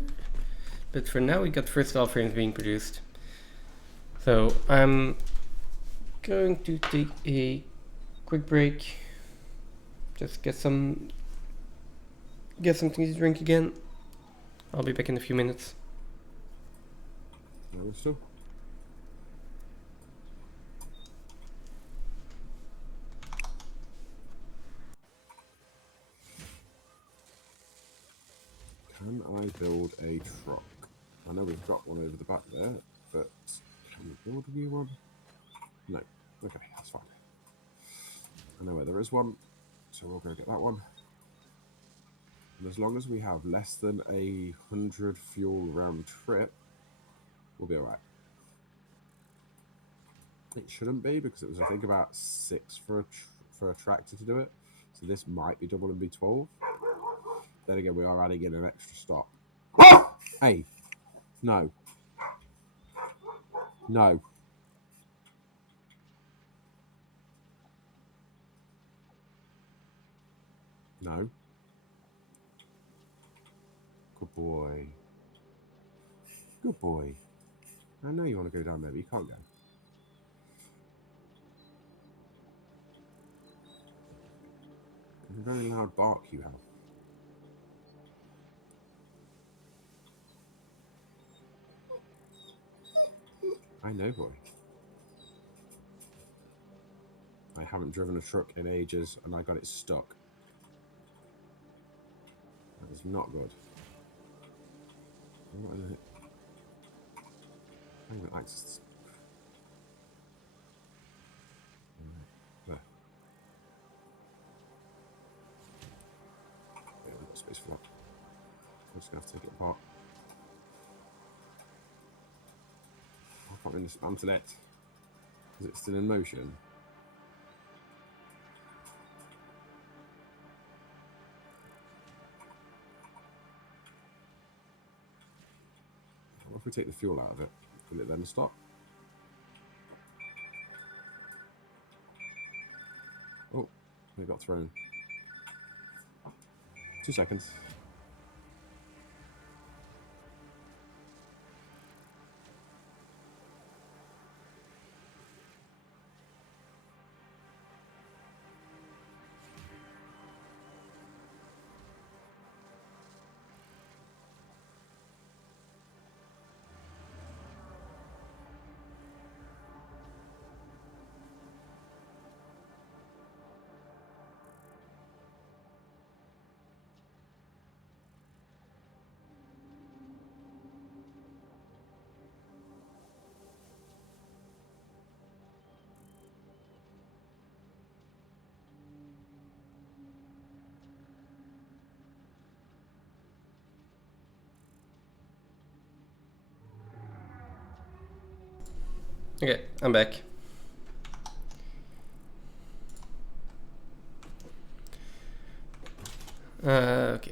But for now we got versatile frames being produced. So I'm going to take a quick break. Just get something to drink again. I'll be back in a few minutes. No, still. Can I build a truck? I know we've got one over the back there, but can we build a new one? No. Okay, that's fine. I know where there is one, so we'll go get that one. And as long as we have less than 100 fuel round trip, we'll be alright. It shouldn't be, because it was, I think, about 6 for a tractor to do it. So this might be double and be 12. Then again, we are adding in an extra stop. Hey, no. No. No. Good boy. Good boy. I know you want to go down there, but you can't go. It's a very loud bark you have. I know, boy. I haven't driven a truck in ages, and I got it stuck. That is not good. What is it? I haven't got access. There. Yeah, we've got space for that. I'm just going to have to take it apart. I can't really dismantle it. Is it still in motion? What if we take the fuel out of it? Will it then stop? Oh, it got thrown. 2 seconds. Okay, I'm back. Okay.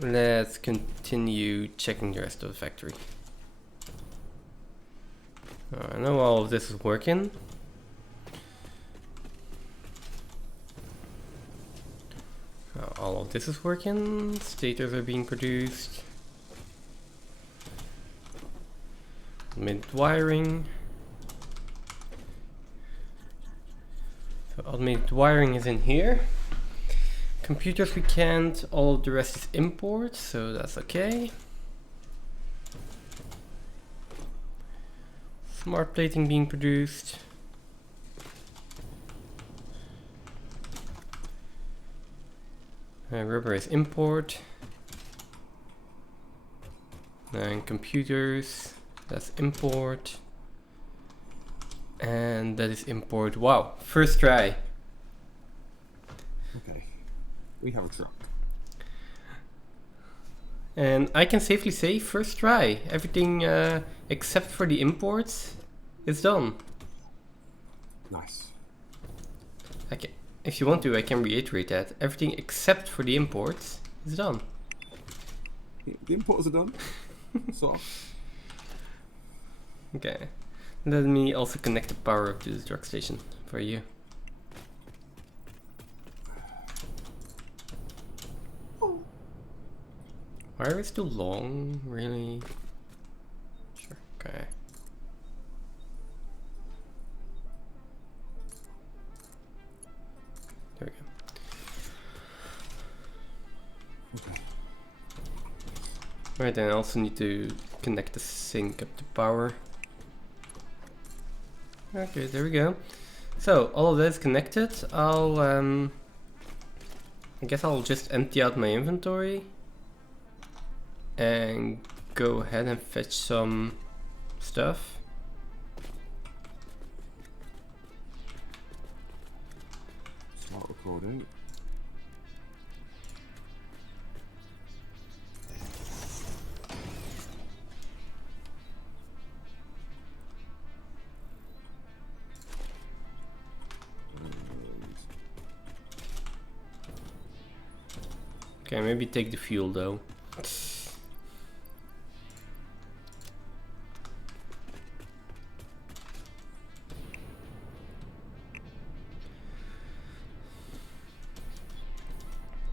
Let's continue checking the rest of the factory. I know all of this is working. All of this is working. Stators are being produced. Automated wiring. So automated wiring is in here. Computers we can't. All of the rest is import, so that's okay. Smart plating being produced. Rubber is import. And computers, that's import. And that is import. Wow, first try. we have a truck. And I can safely say, first try. Everything except for the imports is done. Nice. Okay. If you want to, I can reiterate that. Everything except for the imports is done. The importers are done. Sort of. Okay. Let me also connect the power up to the truck station for you. Wire is too long, really? Sure, okay. There we go. Okay. Right, then I also need to connect the sink up to power. Okay, there we go. So, all of that is connected. I guess I'll just empty out my inventory and go ahead and fetch some stuff. Start recording. Okay, maybe take the fuel though.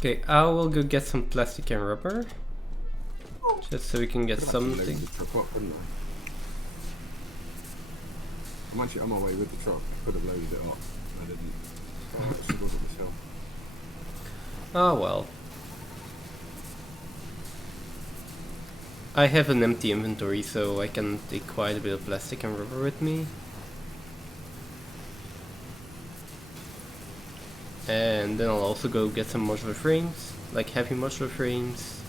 Okay, I will go get some plastic and rubber. Just so we can get something. I'm actually on my way with the truck. Could have loaded it up. I didn't. Oh, it should wasn't myself. Oh well. I have an empty inventory, so I can take quite a bit of plastic and rubber with me. And then I'll also go get some modular frames, like heavy modular frames.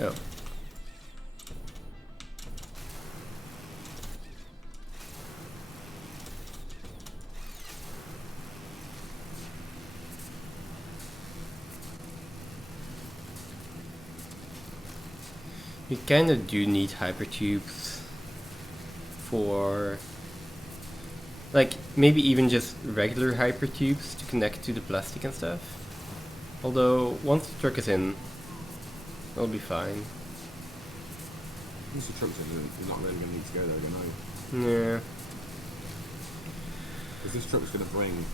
Oh. You kinda do need hypertubes for, like, maybe even just regular hypertubes to connect to the plastic and stuff. Although, once the truck is in, it'll be fine. Once the truck's in, you're not really going to need to go there again, are you? Yeah. Because this truck's going to bring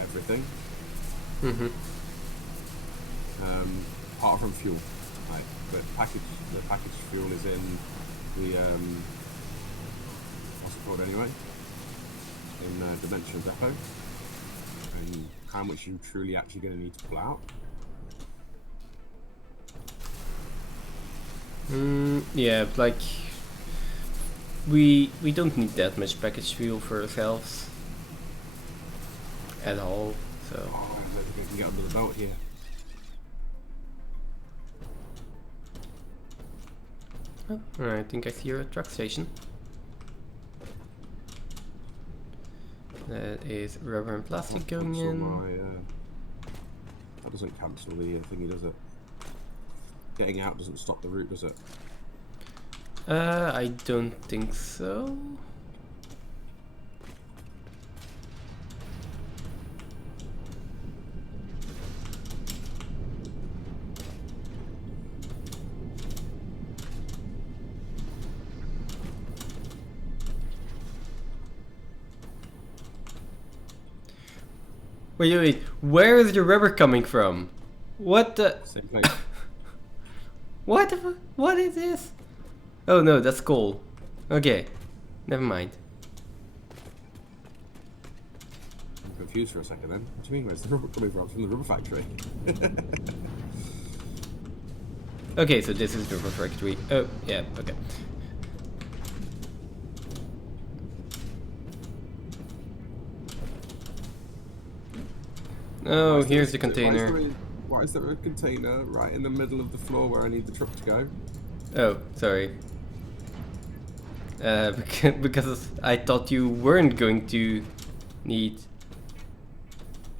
everything. Mm-hmm. Apart from fuel. Like, the packaged fuel is in the, what's it called anyway? In Dimensional Depot. And how much you truly actually going to need to pull out. Yeah, like, we don't need that much packaged fuel for ourselves. At all, so. Oh, I don't think I can get under the belt here. Oh, I think I see a truck station. That is rubber and plastic going in. That doesn't cancel the thingy, does it? Getting out doesn't stop the route, does it? I don't think so. Wait, where is the rubber coming from? What the? Same thing. What the what is this? Oh no, that's coal. Okay, never mind. I'm confused for a second then. What do you mean, where's the rubber coming from? From the rubber factory? Okay, so this is the rubber factory. Oh, yeah, okay. Oh, here's the container. Why is there a container right in the middle of the floor where I need the truck to go? Oh, sorry. because I thought you weren't going to need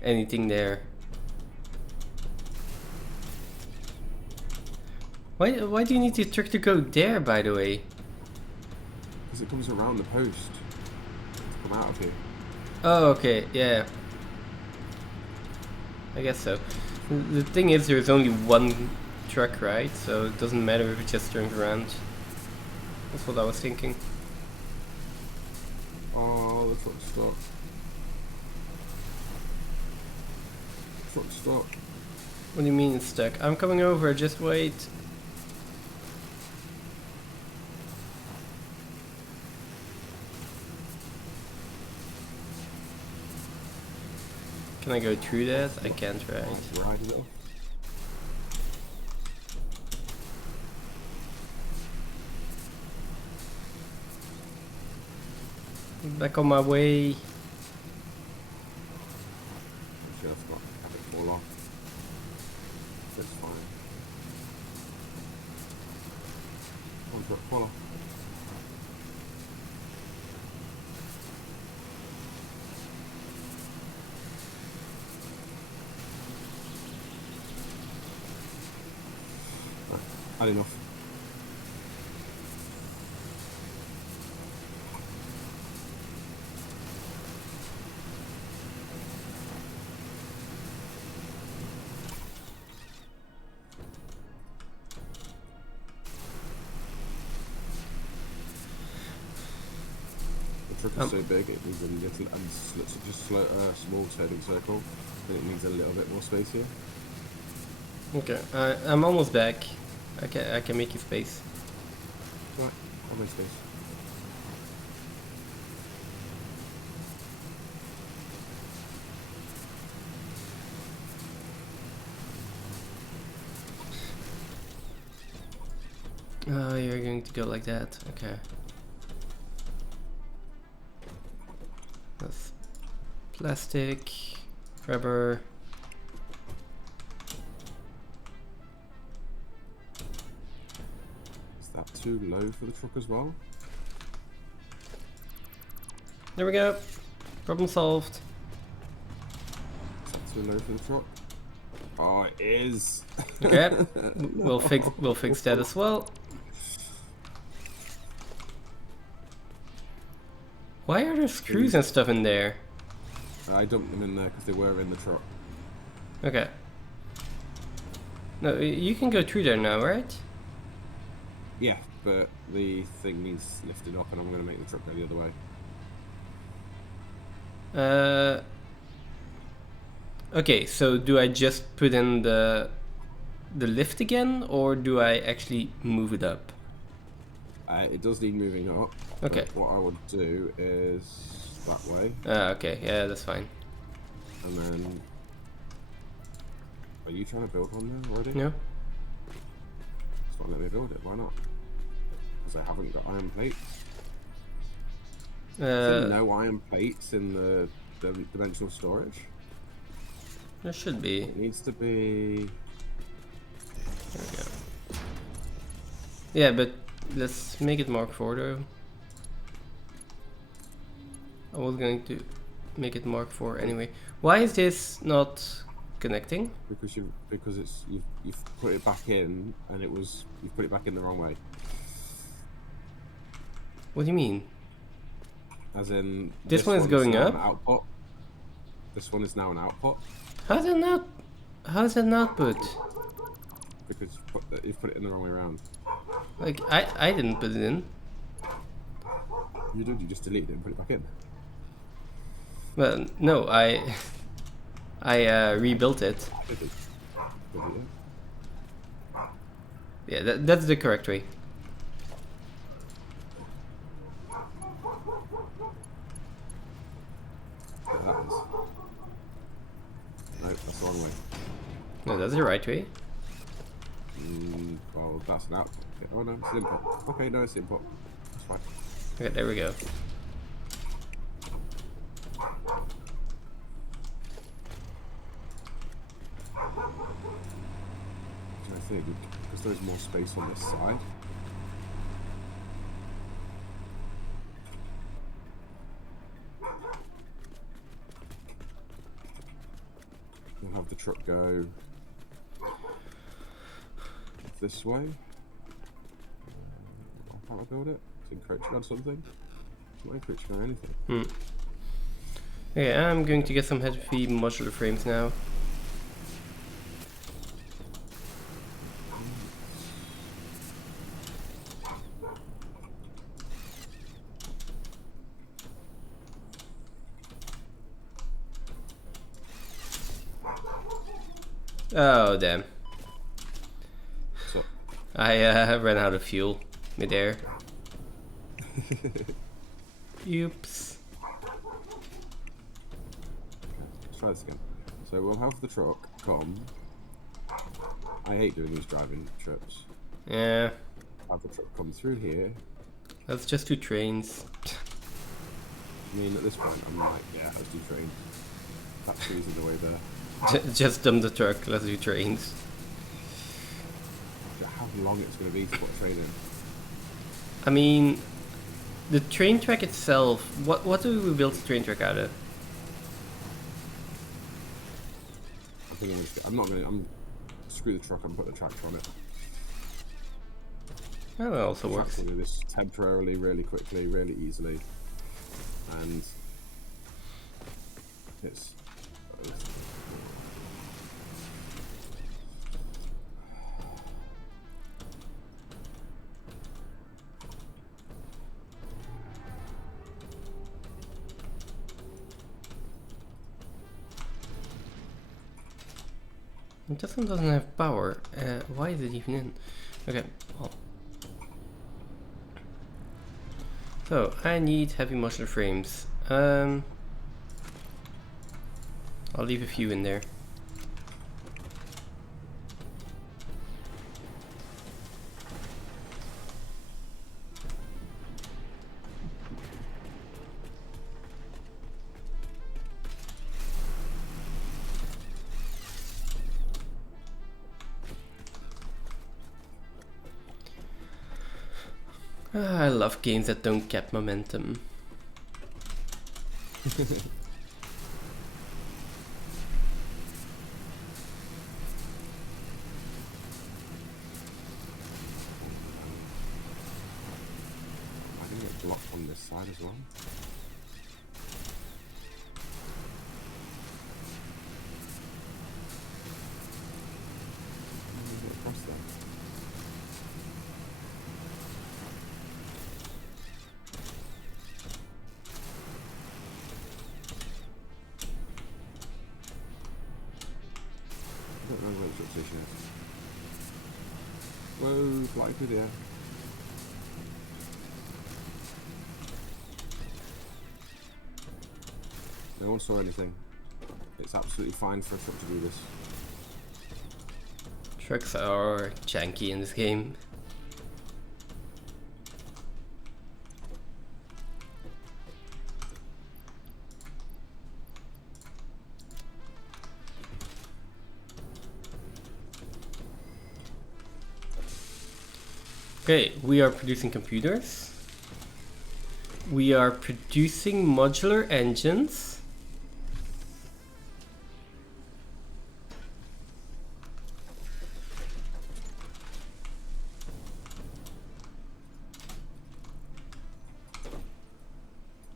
anything there. Why do you need the truck to go there, by the way? Because it comes around the post to come out of here. Oh, okay, yeah. I guess so. The thing is, there's only one truck, right? So it doesn't matter if it just turns around. That's what I was thinking. Oh, the truck's stuck. Truck's stuck. What do you mean it's stuck? I'm coming over, just wait. Can I go through that? I can't, right? Ride it off. Back on my way. Actually, I've got have it fall off. That's fine. One truck, fall off. Right, had enough. The truck is so big it needs a little small turning circle, and it needs a little bit more space here. Okay, I'm almost back. I can make you space. Right, I'll make space. Oh, you're going to go like that. Okay. That's plastic, rubber. Is that too low for the truck as well? There we go. Problem solved. Is that too low for the truck? Oh, it is. Okay. We'll fix that as well. Why are there screws and stuff in there? I dumped them in there because they were in the truck. Okay. No, you can go through there now, right? Yeah, but the thing needs lifted up and I'm going to make the truck go the other way. Okay, so do I just put in the lift again, or do I actually move it up? It does need moving up. Okay. But what I would do is that way, Okay, yeah, that's fine. and then... Are you trying to build one there already? No? Just not let me build it, why not? Because I haven't got iron plates. Is there no iron plates in the dimensional storage? There should be. It needs to be... There we go. Yeah, but let's make it Mark 4 though. I was going to make it Mark 4 anyway. Why is this not connecting? Because you've put it back in and you've put it back in the wrong way. What do you mean? As in This one is going now up? an output. This one is now an output How's it not? How's that not put? because you've put it in the wrong way around. Like I didn't put it in. You did. You just deleted it and put it back in. Well, no, I rebuilt it. Did you? Did you? Yeah, that's the correct way. Yeah, that is. No, that's the wrong way. No, that's the right way. Well, that's an output. Okay. Oh no, it's an input. Okay, no, it's the input. That's fine. Okay, there we go. I think because there's more space on this side. go this way. How do I build it? It's encroaching on something? It's not encroaching on anything. Okay, I'm going to get some heavy modular frames now. Oh, damn. So, I ran out of fuel midair. Oops. let's try this again. So we'll have the truck come. I hate doing these driving trips. Yeah, Have the truck come through here. that's just 2 trains. I mean, at this point, I'm like, yeah, let's do trains. That's easy the way there. Just dump the truck, let's do trains. I wonder how long it's going to be to put a train in. I mean, the train track itself, what do we build the train track out of? I think I'm not going to. Screw the truck and put the tractor on it. Oh, that also works. Tractor will do this temporarily, really quickly, really easily, and it's. This one doesn't have power. Why is it even in? Okay, well. So, I need heavy modular frames. I'll leave a few in there. I love games that don't cap momentum. I can get blocked on this side as well. How do we get across there? I don't know where the truck station is. Whoa, flying through the air. No one saw anything. It's absolutely fine for a truck to do this. Trucks are janky in this game. Okay, we are producing computers. We are producing modular engines.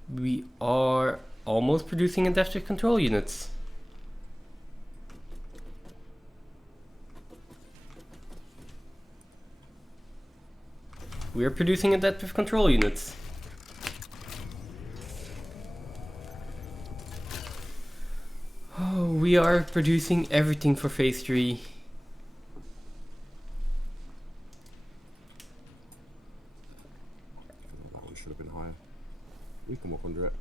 We are almost producing adaptive control units. We are producing adaptive control units. Oh, we are producing everything for phase 3. That one should have been higher. We can walk under it.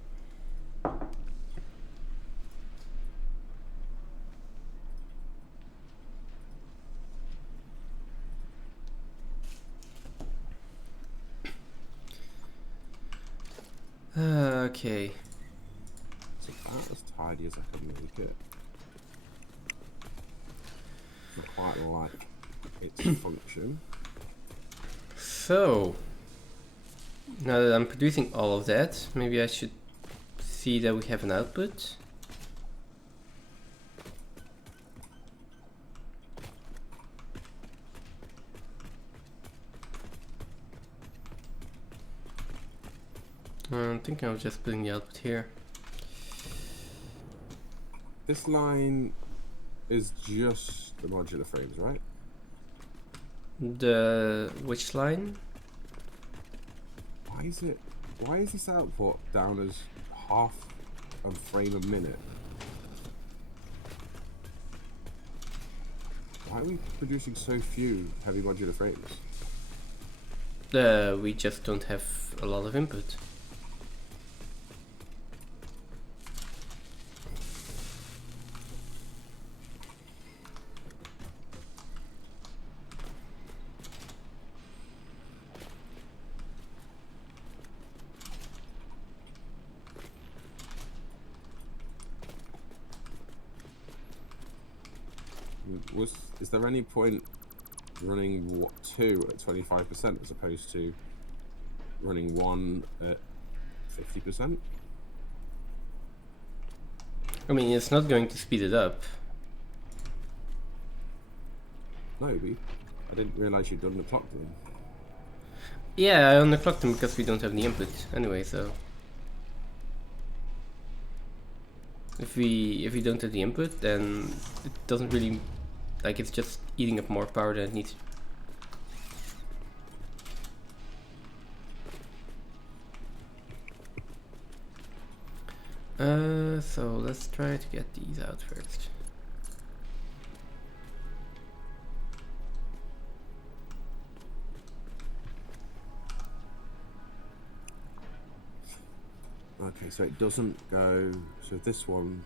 Okay. It's about as tidy as I can make it. I quite like its function. So, now that I'm producing all of that, maybe I should see that we have an output. I'm thinking of just putting the output here. This line is just the modular frames, right? Which line? Why is this output down as half a frame a minute? Why are we producing so few heavy modular frames? We just don't have a lot of input. Is there any point running two at 25% as opposed to running one at 50%? I mean, it's not going to speed it up. Maybe. I didn't realize you'd done the clock then. Yeah, I underclocked them because we don't have the input anyway, so if we don't have the input, then it doesn't really, like, it's just eating up more power than it needs. So let's try to get these out first. Okay, so it doesn't go. So this one.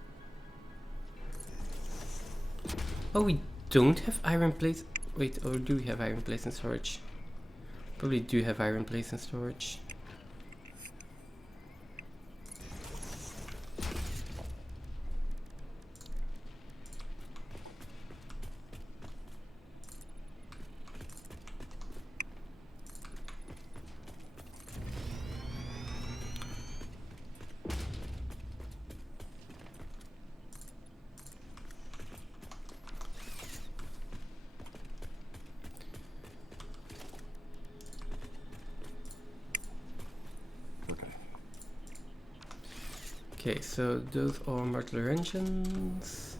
Oh, we don't have iron plates. Wait, or do we have iron plates in storage? Probably do have iron plates in storage. Okay, so those are modular engines.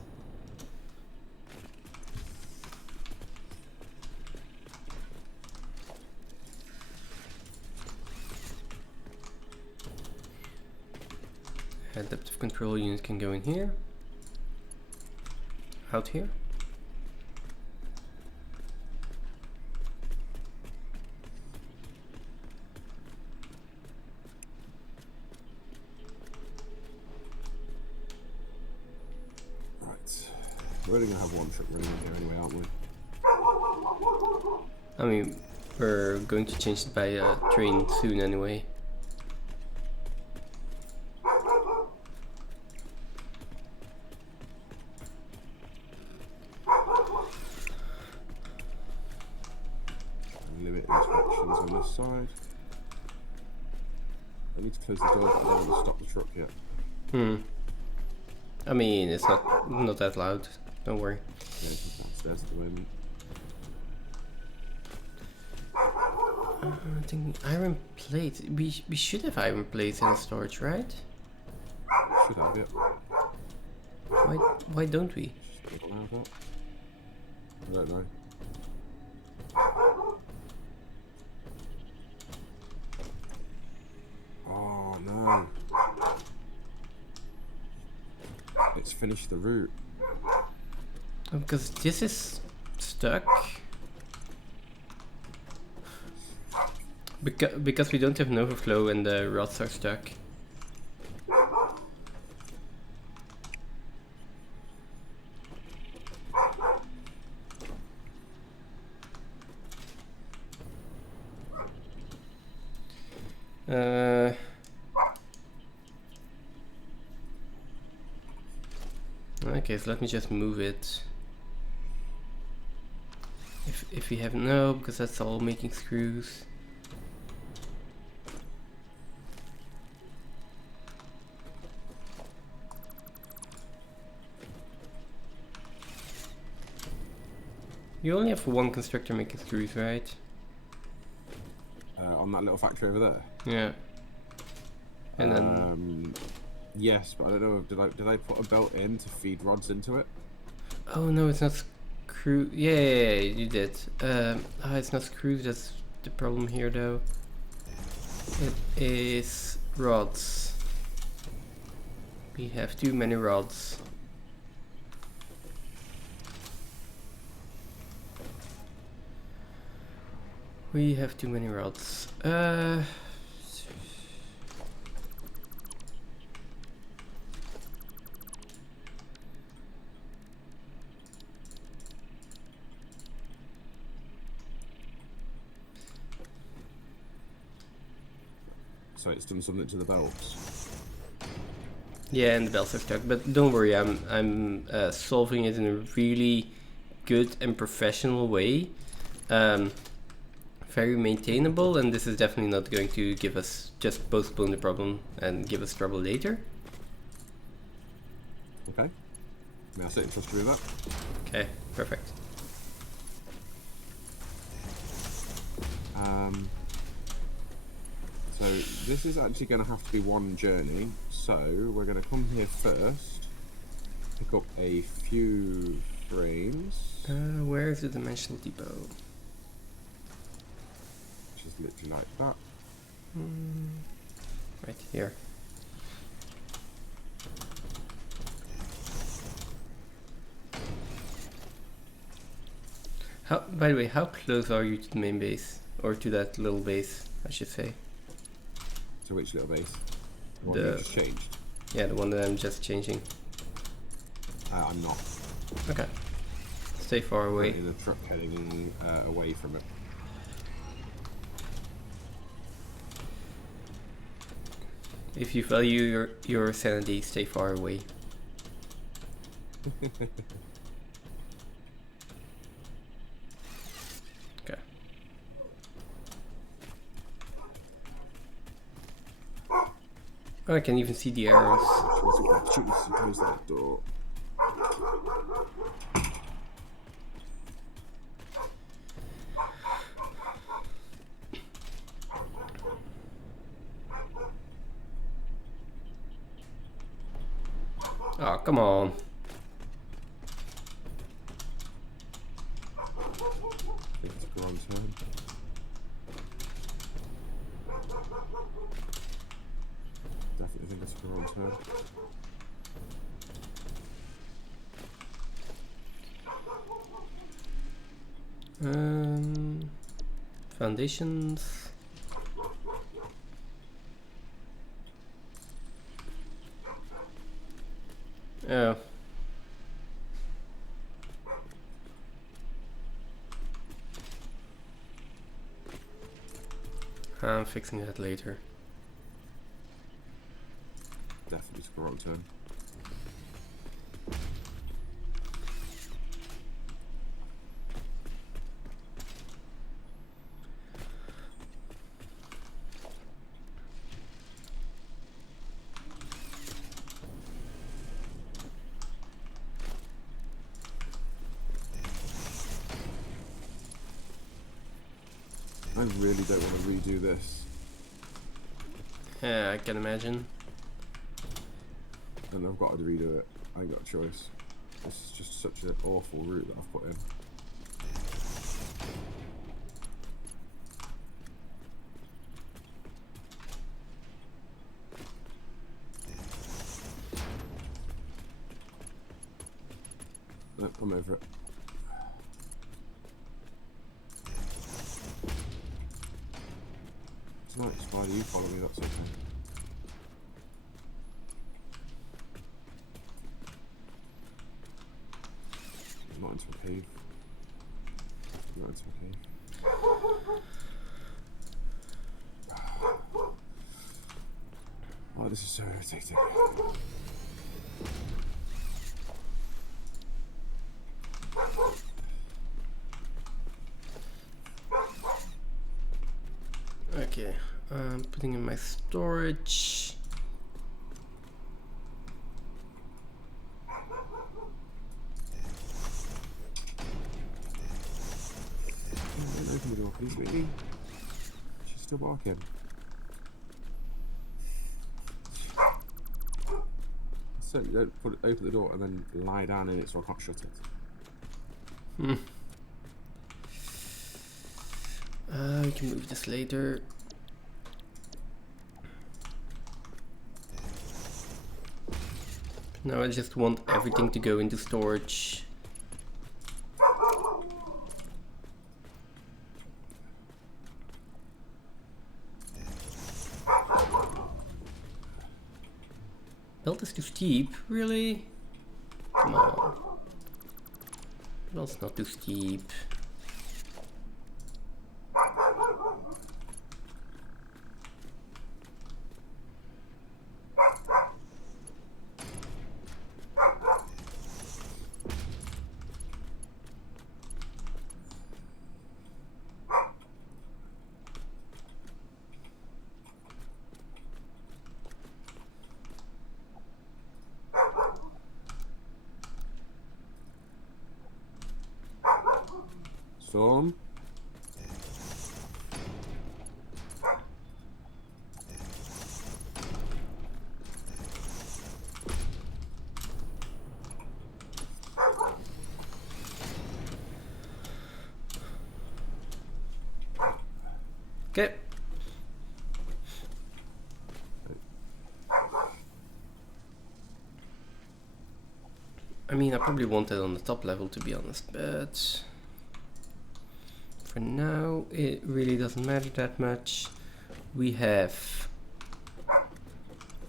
Adaptive control unit can go in here. Out here. We're only gonna have one trip running here anyway, aren't we? I mean, we're going to change it by a train soon anyway. Limit inspections on this side. I need to close the door, but I don't want to stop the truck yet. I mean, it's not that loud. Don't worry. Yeah, it's downstairs at the moment. I think iron plates. We should have iron plates in storage, right? Should have it. Why don't we? Should allow that. I don't know. Oh no! It's finished the route. Oh, because this is stuck. Because we don't have an overflow and the rods are stuck. Okay, so let me just move it. If we have no, because that's all making screws. You only have one constructor making screws, right? On that little factory over there. Yeah. And then Yes, but I don't know. Did I put a belt in to feed rods into it? oh no, it's not screw. Yeah, you did. It's not screws. That's the problem here, though. It is rods. We have too many rods. We have too many rods. So it's done something to the belts. Yeah, and the belts are stuck. But don't worry, I'm solving it in a really good and professional way. Very maintainable, and this is definitely not going to give us just postpone the problem and give us trouble later. Okay. May I sit and trust you with that? Okay, perfect. So this is actually going to have to be one journey. So we're going to come here first, pick up a few frames. Where is the dimensional depot? Which is literally like that. Right here. By the way, how close are you to the main base? Or to that little base, I should say. To which little base? The one The- you just changed? Yeah, the one that I'm just changing. I'm not. Okay. Stay far away. In a truck heading away from it. If you value your sanity, stay far away. Okay. Oh, I can even see the arrows. Close that door. Oh, come on. I think it's the wrong turn. Definitely think it's the wrong turn. Foundations. Oh. I'm fixing that later. Definitely took the wrong turn. I really don't want to redo this. Yeah, I can imagine. And I've got to redo it. I ain't got a choice. This is just such an awful route that I've put in. No, I'm over it. It's not Spider, you follow me, that's okay. Not into a cave. Not into a cave. Oh, this is so irritating. Okay, I'm putting in my storage. Open the door, please, really? She's still barking. certainly don't open the door and then lie down in it so I can't shut it. We can move this later. Now I just want everything to go into storage. Belt is too steep, really? Come on. Belt's not too steep. Storm. Okay. I mean, I probably want it on the top level, to be honest, but for now, it really doesn't matter that much. We have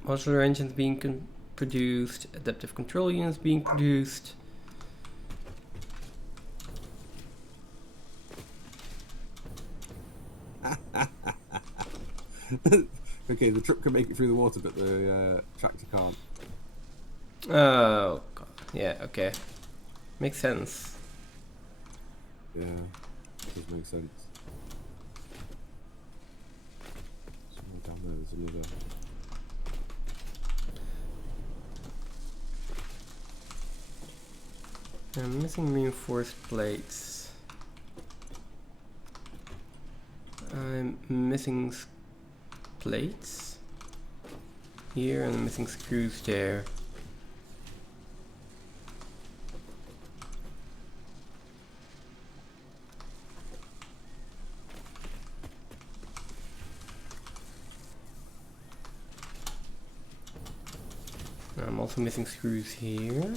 modular engines being produced, adaptive control units being produced. Okay, the truck can make it through the water, but the tractor can't. Oh, God. Yeah, okay. Makes sense. Yeah, does make sense. Somewhere down there, there's another. I'm missing reinforced plates. I'm missing plates here, and I'm missing screws there. I'm also missing screws here.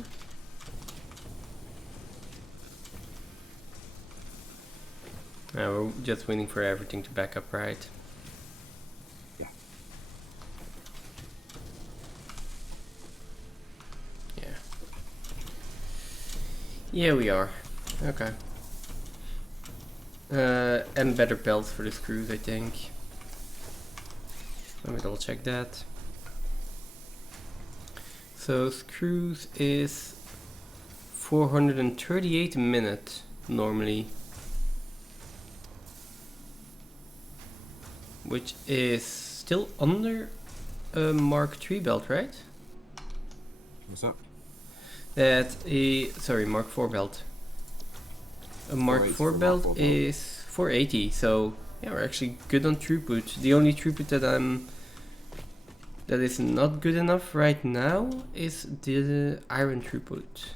Now we're just waiting for everything to back up, right? Yeah. Yeah. Yeah, we are. Okay. And better belts for the screws, I think. Let me double check that. So screws is 438 a minute normally, which is still under a Mark III belt, right? What's that? Sorry, Mark IV belt. A Mark IV belt is 480, so yeah, we're actually good on throughput. The only throughput that is not good enough right now is the iron throughput.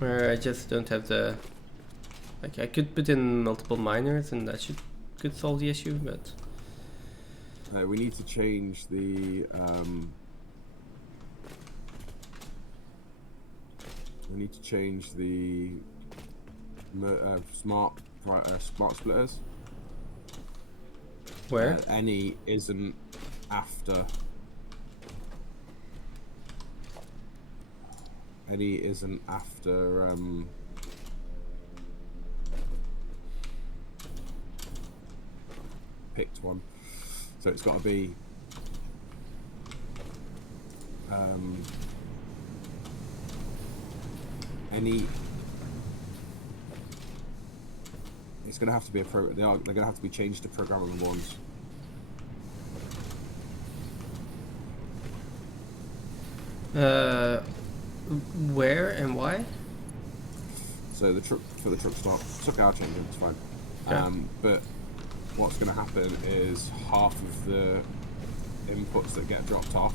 Where I just don't have the... Like, I could put in multiple miners and that could solve the issue, but... We need to change the... we need to change the... smart splitters. Where? Any isn't after. Any isn't after. Picked one, so it's got to be. Any. It's going to have to be a pro. They're going to have to be changed to programmable ones. Where and why? So the truck for the truck stop. It's okay, I'll change it. It's fine. Okay. But what's going to happen is half of the inputs that get dropped off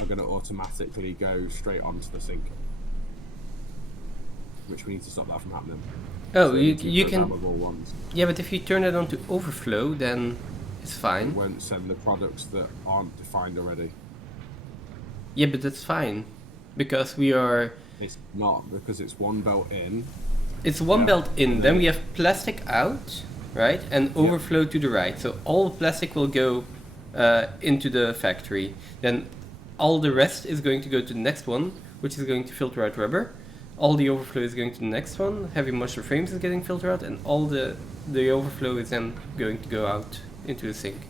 are going to automatically go straight onto the sink, which we need to stop that from happening. Oh, So you can. programmable ones. Yeah, but if you turn it on to overflow, then it's It fine. won't send the products that aren't defined already. Yeah, but that's fine because we are. It's not, because it's one belt in. It's one Yeah. belt in. And Then then- we have plastic out, right, and overflow to the right. So all the plastic will go into the factory. Then all the rest is going to go to the next one, which is going to filter out rubber. All the overflow is going to the next one. Heavy moisture frames is getting filtered out, and all the overflow is then going to go out into the sink.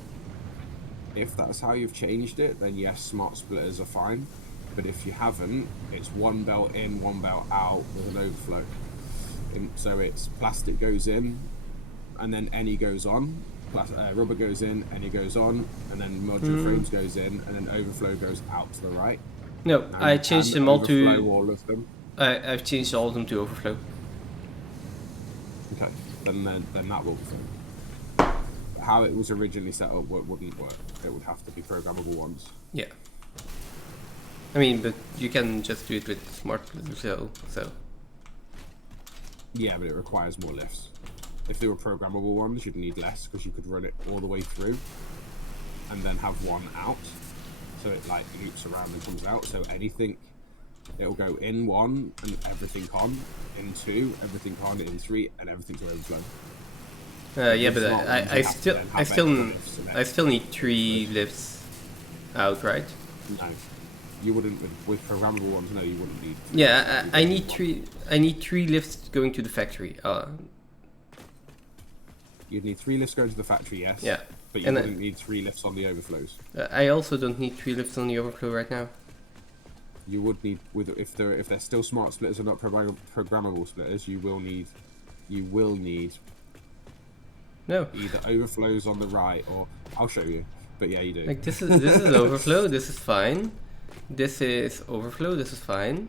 If that's how you've changed it, then yes, smart splitters are fine. But if you haven't, it's one belt in, one belt out with an overflow. So it's plastic goes in, and then any goes on. Rubber goes in, any goes on, and then modular frames goes in, and then overflow goes out to the right. No, And I you changed can them all overflow to. all of them. I've changed all of them to overflow. Okay, then that will be fine. How it was originally set up wouldn't work. It would have to be programmable ones. Yeah. I mean, but you can just do it with smart so. Yeah, but it requires more lifts. If they were programmable ones, you'd need less because you could run it all the way through and then have one out. So it like loops around and comes out. So anything, it'll go in one and everything on, in two, everything on, in three, and everything to overflow. Yeah, If but not, I you have to then have extra lifts and I still need 3 lifts out, right? No, you wouldn't with programmable ones. No, you wouldn't need. Yeah, I need 3. I need 3 lifts going to the factory. You'd need 3 lifts going to the factory, yes. Yeah. But you And wouldn't need 3 lifts on the overflows. I also don't need 3 lifts on the overflow right now. You would need if they're still smart splitters or not programmable splitters. You will need No. either overflows on the right or I'll show you. But yeah, you do. Like this is overflow. This is fine. This is overflow. This is fine.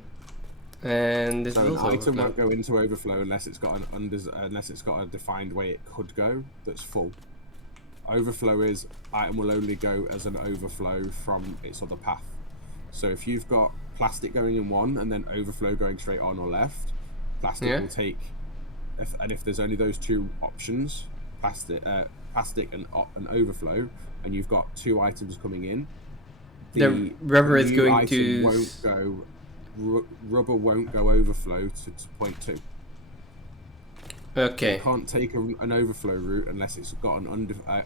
And this So is an also item overflow. won't go into overflow unless it's got unless it's got a defined way it could go that's full. Overflow is item will only go as an overflow from its other path. So if you've got plastic going in one and then overflow going straight on or left, plastic Yeah. will take. If there's only those 2 options, plastic and overflow, and you've got 2 items coming in, The rubber is new going item to. won't go. Rubber won't go overflow to point 2. Okay. It can't take an overflow route unless it's got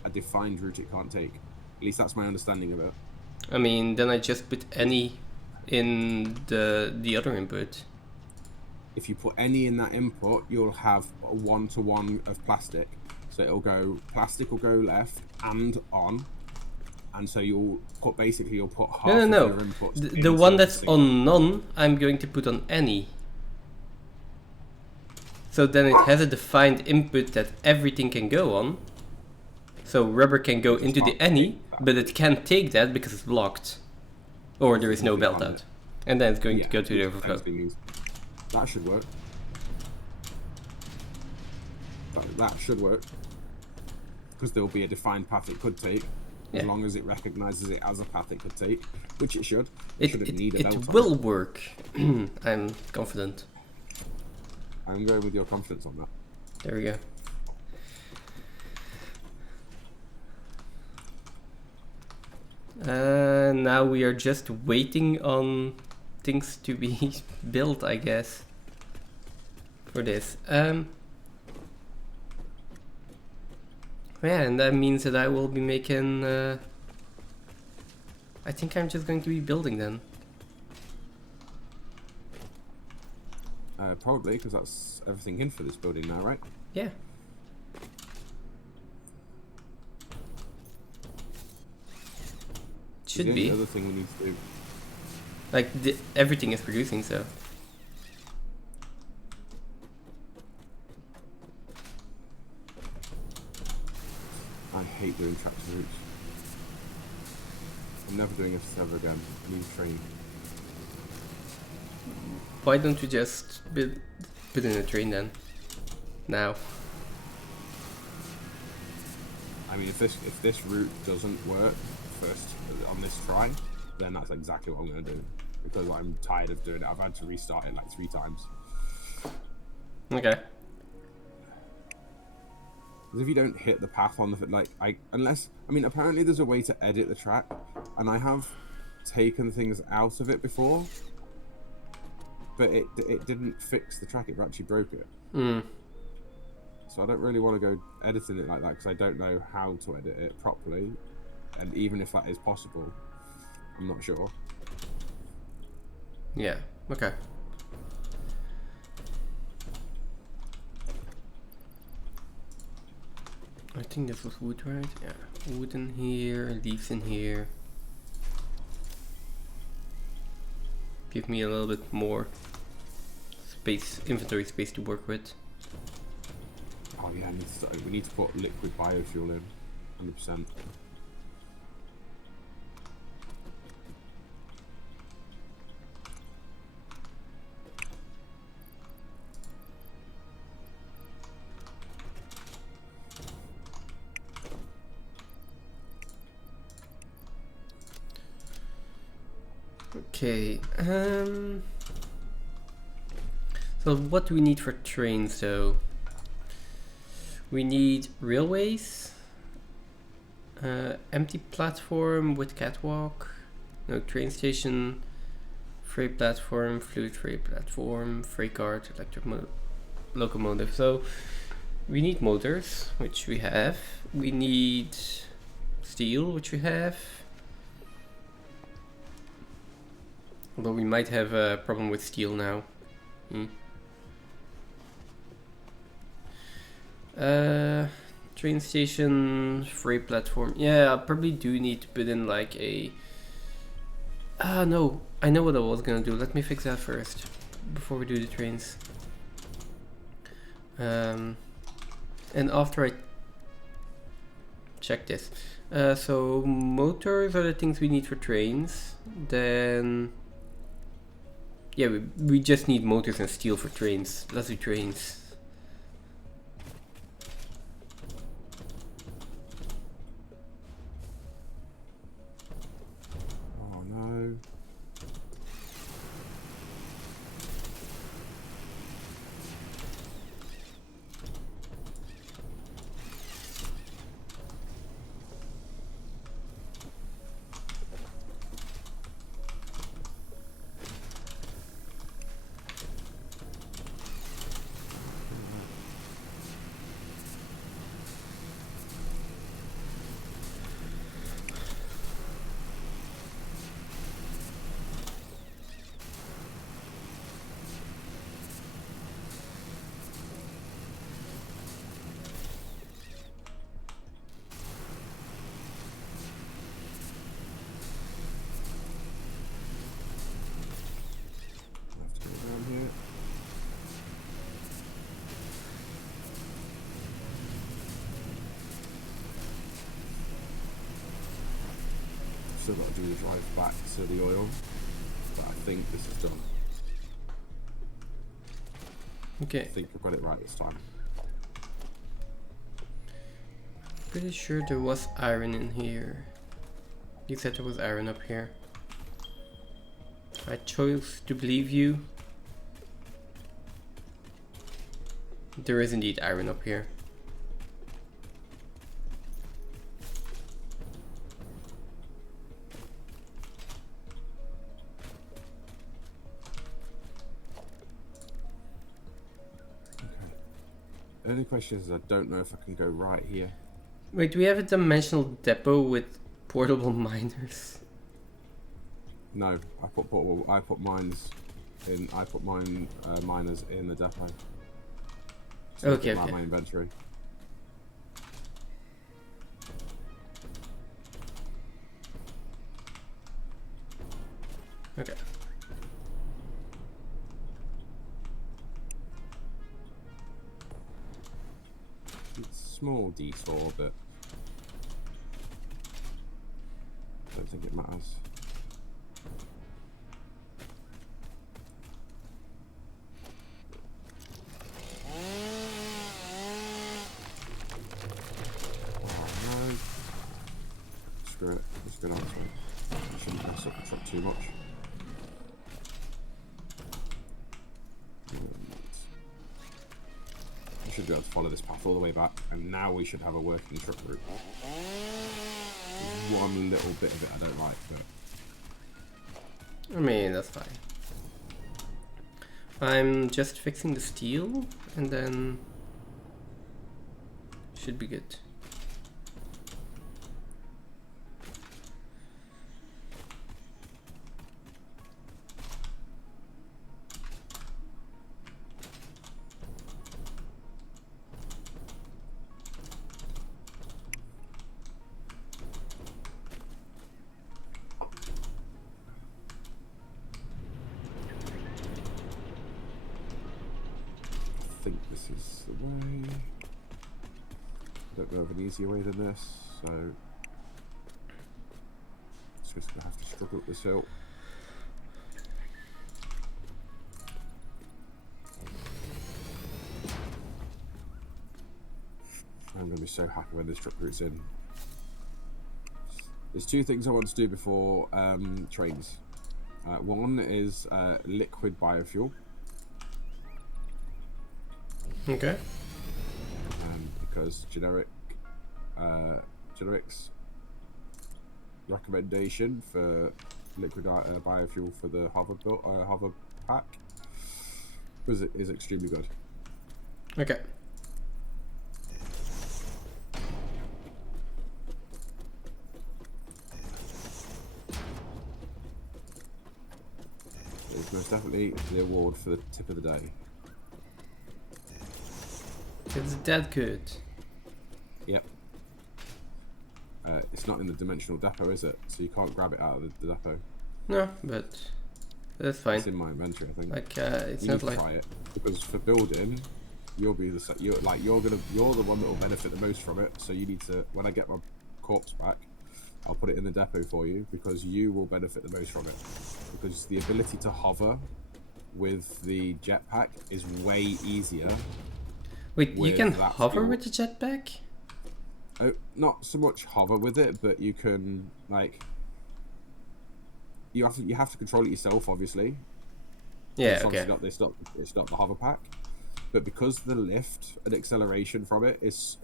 a defined route it can't take. At least that's my understanding of it. I mean, then I just put any in the other input. If you put any in that input, you'll have a 1-to-1 of plastic. So plastic will go left and on, and so you'll put half No. of your inputs. The into one that's sink. on none, I'm going to put on any. So then it has a defined input that everything can go on. So rubber can go into the any, but it can't take that because it's blocked. Or there is no belt out. And then it's going to go to the overflow. That should work. That should work. Because there'll be a defined path it could take. Yeah. As long as it recognizes it as a path it could take. Which it should. It shouldn't need a belt on It will work. I'm confident. I'm going with your confidence on that. There we go. Now we are just waiting on things to be built, I guess, for this. Yeah, and that means that I will be making... I think I'm just going to be building then. Probably, because that's everything in for this building now, right? Yeah. Should The be. only other thing we need to do. Like, everything is producing, so. I hate doing tractor routes. I'm never doing this ever again. I need training. Why don't you just put in a train then? Now. I mean, if this route doesn't work first on this try, then that's exactly what I'm going to do, because I'm tired of doing it. I've had to restart it like 3 times. Okay. Because if you don't hit the path on the apparently there's a way to edit the track, and I have taken things out of it before, but it didn't fix the track. It actually broke it. So I don't really want to go editing it like that, because I don't know how to edit it properly, and even if that is possible, I'm not sure. Yeah. Okay. I think this was wood, right? Yeah. Wood in here, leaves in here. Give me a little bit more space, inventory space to work with. Oh yeah, we need to put liquid biofuel in, 100%. Okay. So what do we need for trains, though? We need railways, empty platform with catwalk, no train station, freight platform, fluid freight platform, freight cart, electric locomotive. So we need motors, which we have. We need steel, which we have. Although we might have a problem with steel now. Train station, freight platform. Yeah, I probably do need to put in like a... no. I know what I was gonna do. Let me fix that first, before we do the trains. And after I check this. So motors are the things we need for trains. Then... yeah, we just need motors and steel for trains. Let's do trains. Oh no. Still got to do the drive back to the oil, but I think this is done. Okay. I think I got it right this time. Pretty sure there was iron in here. You said there was iron up here. I chose to believe you. There is indeed iron up here. The only question is I don't know if I can go right here. Wait, do we have a dimensional depot with portable miners? No, I put mines in. I put mine miners in the depot. So Okay, I okay. my inventory. Okay. It's a small detour, but I don't think it matters. Oh no. go down this way. You shouldn't mess up the truck too much. We should be able to follow this path all the way back, and now we should have a working truck route. There's one little bit of it I don't like, but I mean, that's fine. I'm just fixing the steel, and then should be good. I think this is the way. Don't know of an easier way than this, so it's just gonna have to struggle up this hill. I'm gonna be so happy when this truck route's in. There's two things I want to do before trains. One is liquid biofuel. Okay. Because generics recommendation for liquid biofuel for the hover pack is extremely good. Okay. It's most definitely the award for the tip of the day. It's that good. Yep. It's not in the dimensional depot, is it? So you can't grab it out of the depot. No, but that's fine. It's in my inventory, I think. Like it's You not need to like try it because for building, you're the one that will benefit the most from it. So you need to. When I get my corpse back, I'll put it in the depot for you because you will benefit the most from it. Because the ability to hover with the jetpack is way easier. wait, you with can that hover fuel. with the jetpack? Oh, not so much hover with it, but you can like. You have to control it yourself, obviously. Yeah. It's Okay. obviously it's not the hover pack, but because the lift and acceleration from it is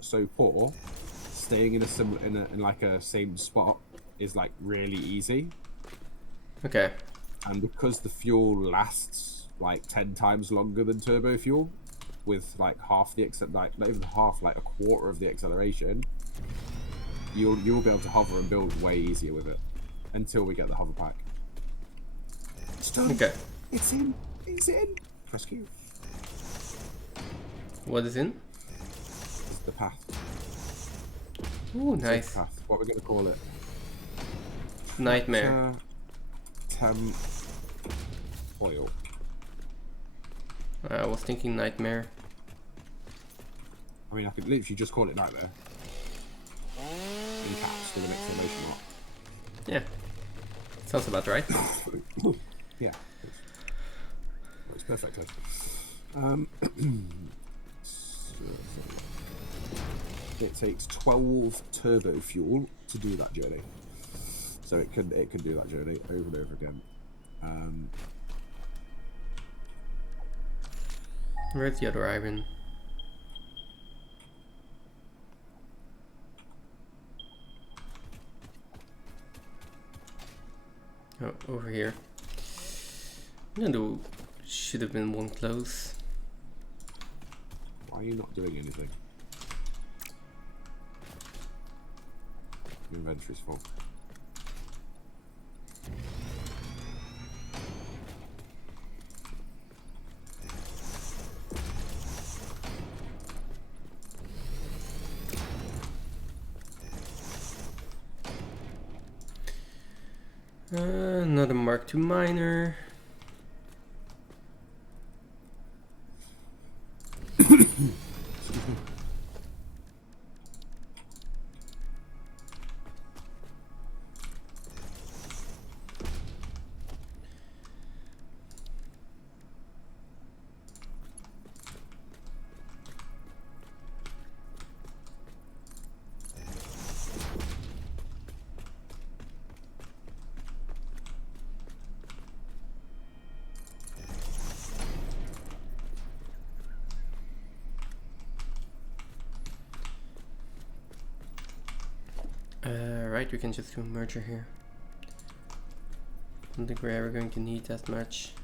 so poor, staying in a same spot is like really easy. Okay. And because the fuel lasts like 10 times longer than turbo fuel, with like half the not even half, like a quarter of the acceleration, you'll be able to hover and build way easier with it until we get the hover pack. It's done. Okay. It's in. It's in. Press Q. What is in? It's the path. Ooh, It's the nice. path. What we're gonna call it? Nightmare. Temp oil. I was thinking nightmare. I mean, I could literally just call it nightmare. In caps with an exclamation mark. Yeah. Sounds about right. Yeah. Works perfectly. It takes 12 turbo fuel to do that journey. So it could do that journey over and over again. Where's the other iron? Oh, over here. No, should have been one close. Why are you not doing anything? Your inventory's full. Another Mark II miner. right? We can just do a merger here. I don't think we're ever going to need that much.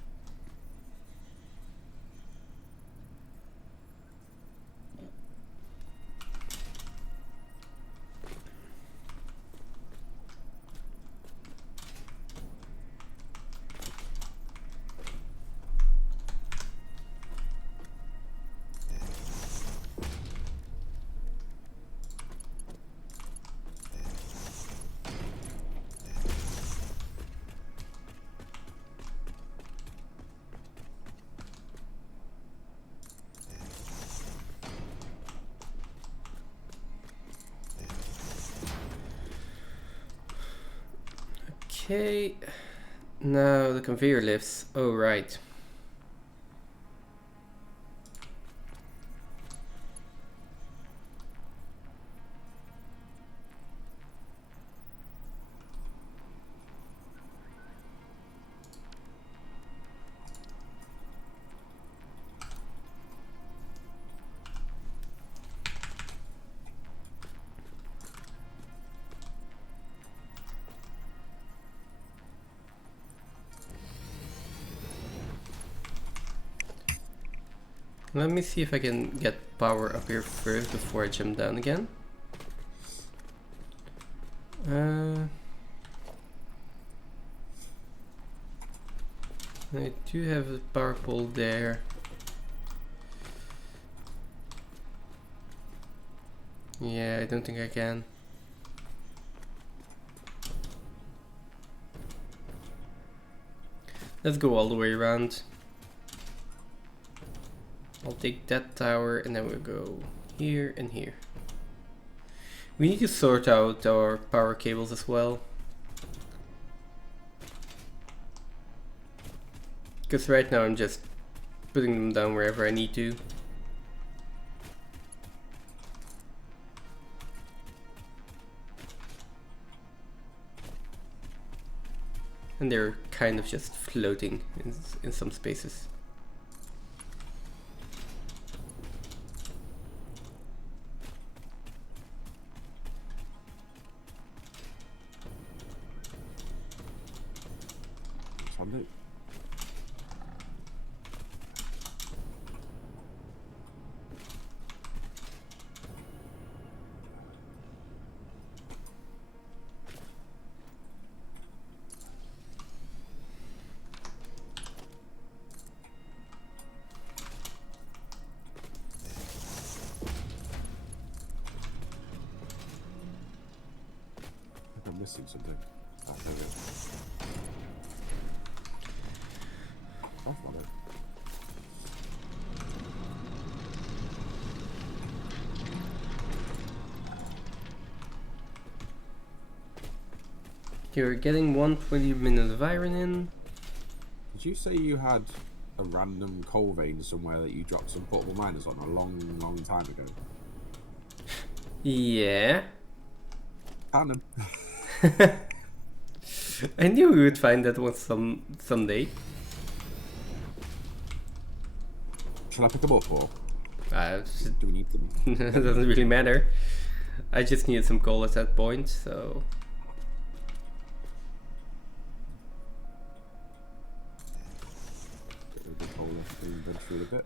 Okay, now the conveyor lifts. Oh, right. Let me see if I can get power up here first before I jump down again. I do have a power pole there. Yeah, I don't think I can. Let's go all the way around. I'll take that tower and then we'll go here and here. We need to sort out our power cables as well. Because right now I'm just putting them down wherever I need to. And they're kind of just floating in some spaces. Sunday. I'm missing something. Oh, there we go. That's not it. You're getting 120 minutes of iron in. Did you say you had a random coal vein somewhere that you dropped some portable miners on a long time ago? Yeah. Found them. I knew we would find that one someday. Shall I pick them up or Do do we need them? it doesn't really matter. I just needed some coal at that point, so... Get rid of the coal in the inventory a bit.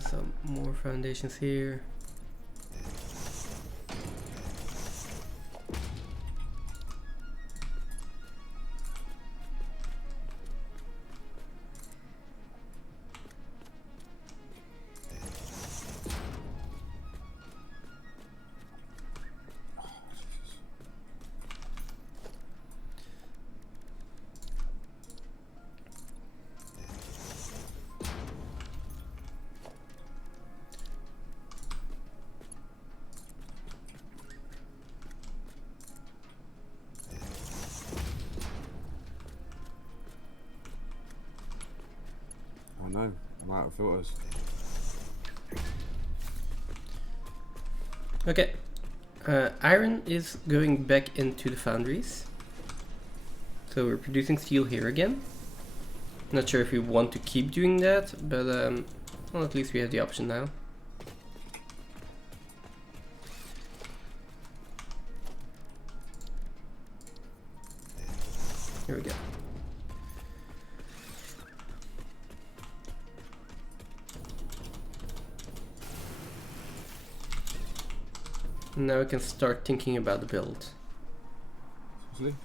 Some more foundations here. know. I'm out of filters. Okay. Iron is going back into the foundries. So we're producing steel here again. Not sure if we want to keep doing that, but well, at least we have the option now. Here we go. Now we can start thinking about the build. Seriously?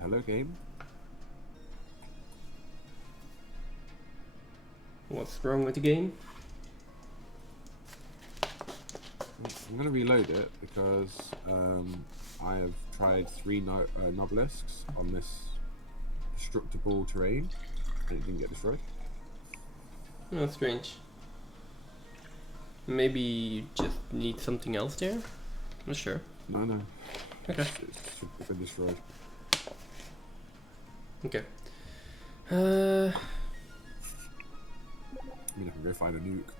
Hello game. What's wrong with the game? I'm gonna reload it because I have tried 3 nobelisks on this destructible terrain and it didn't get destroyed. Oh, that's strange. Maybe you just need something else there? I'm not sure. No. Okay. It should have been destroyed. Okay. I mean, I can go find a nuke.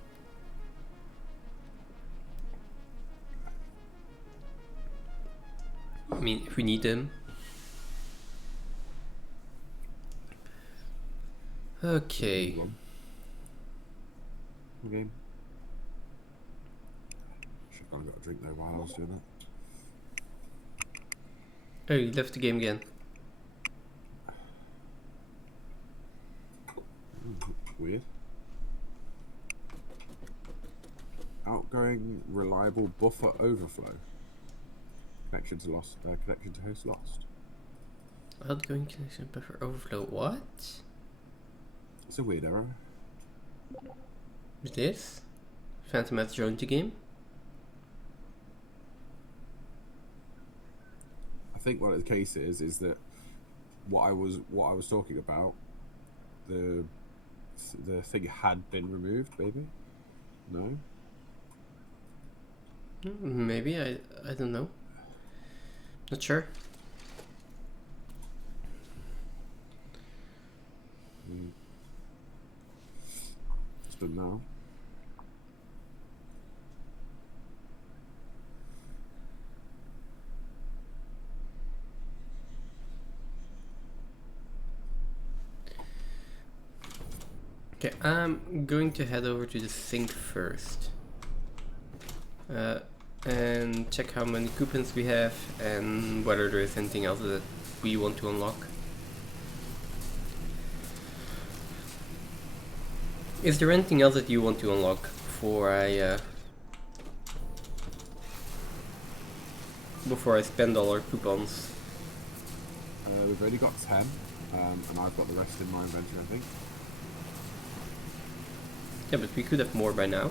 I mean, if we need them. Okay. Okay. Should have gone and got a drink though while I was doing that. Oh, you left the game again. Weird. Outgoing reliable buffer overflow. Connection to lost. Connection to host lost. Outgoing connection buffer overflow. What? It's a weird error. Is this? Phantom has joined the game. I think what the case is that what I was talking about, the thing had been removed. Maybe. No. Maybe I don't know. Not sure. It's done now. Okay, I'm going to head over to the sink first. And check how many coupons we have and whether there is anything else that we want to unlock. Is there anything else that you want to unlock before I spend all our coupons? We've only got 10, and I've got the rest in my inventory, I think. Yeah, but we could have more by now.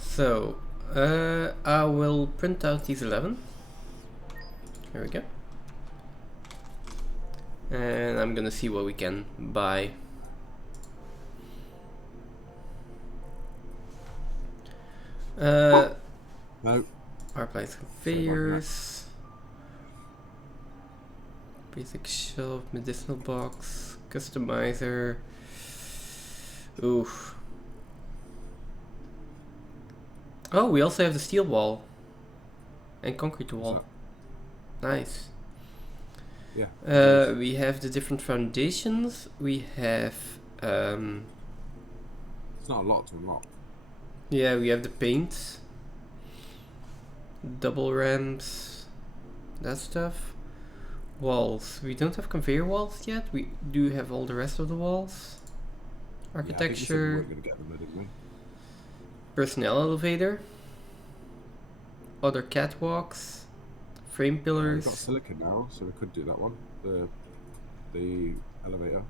So, I will print out these 11. There we go. And I'm gonna see what we can buy. No. Power plants, conveyors. Basic shelf, medicinal box, customizer. Oof. Oh, we also have the steel wall and concrete wall. Nice. Yeah. We have the different foundations. We have It's not a lot to unlock. yeah, we have the paint, double ramps, that stuff. Walls. We don't have conveyor walls yet. We do have all the rest of the walls. Architecture. Yeah, I think we said we weren't gonna get them, didn't we? Personnel elevator. Other catwalks. frame We've pillars. got silicon now, so we could do that one. The elevator.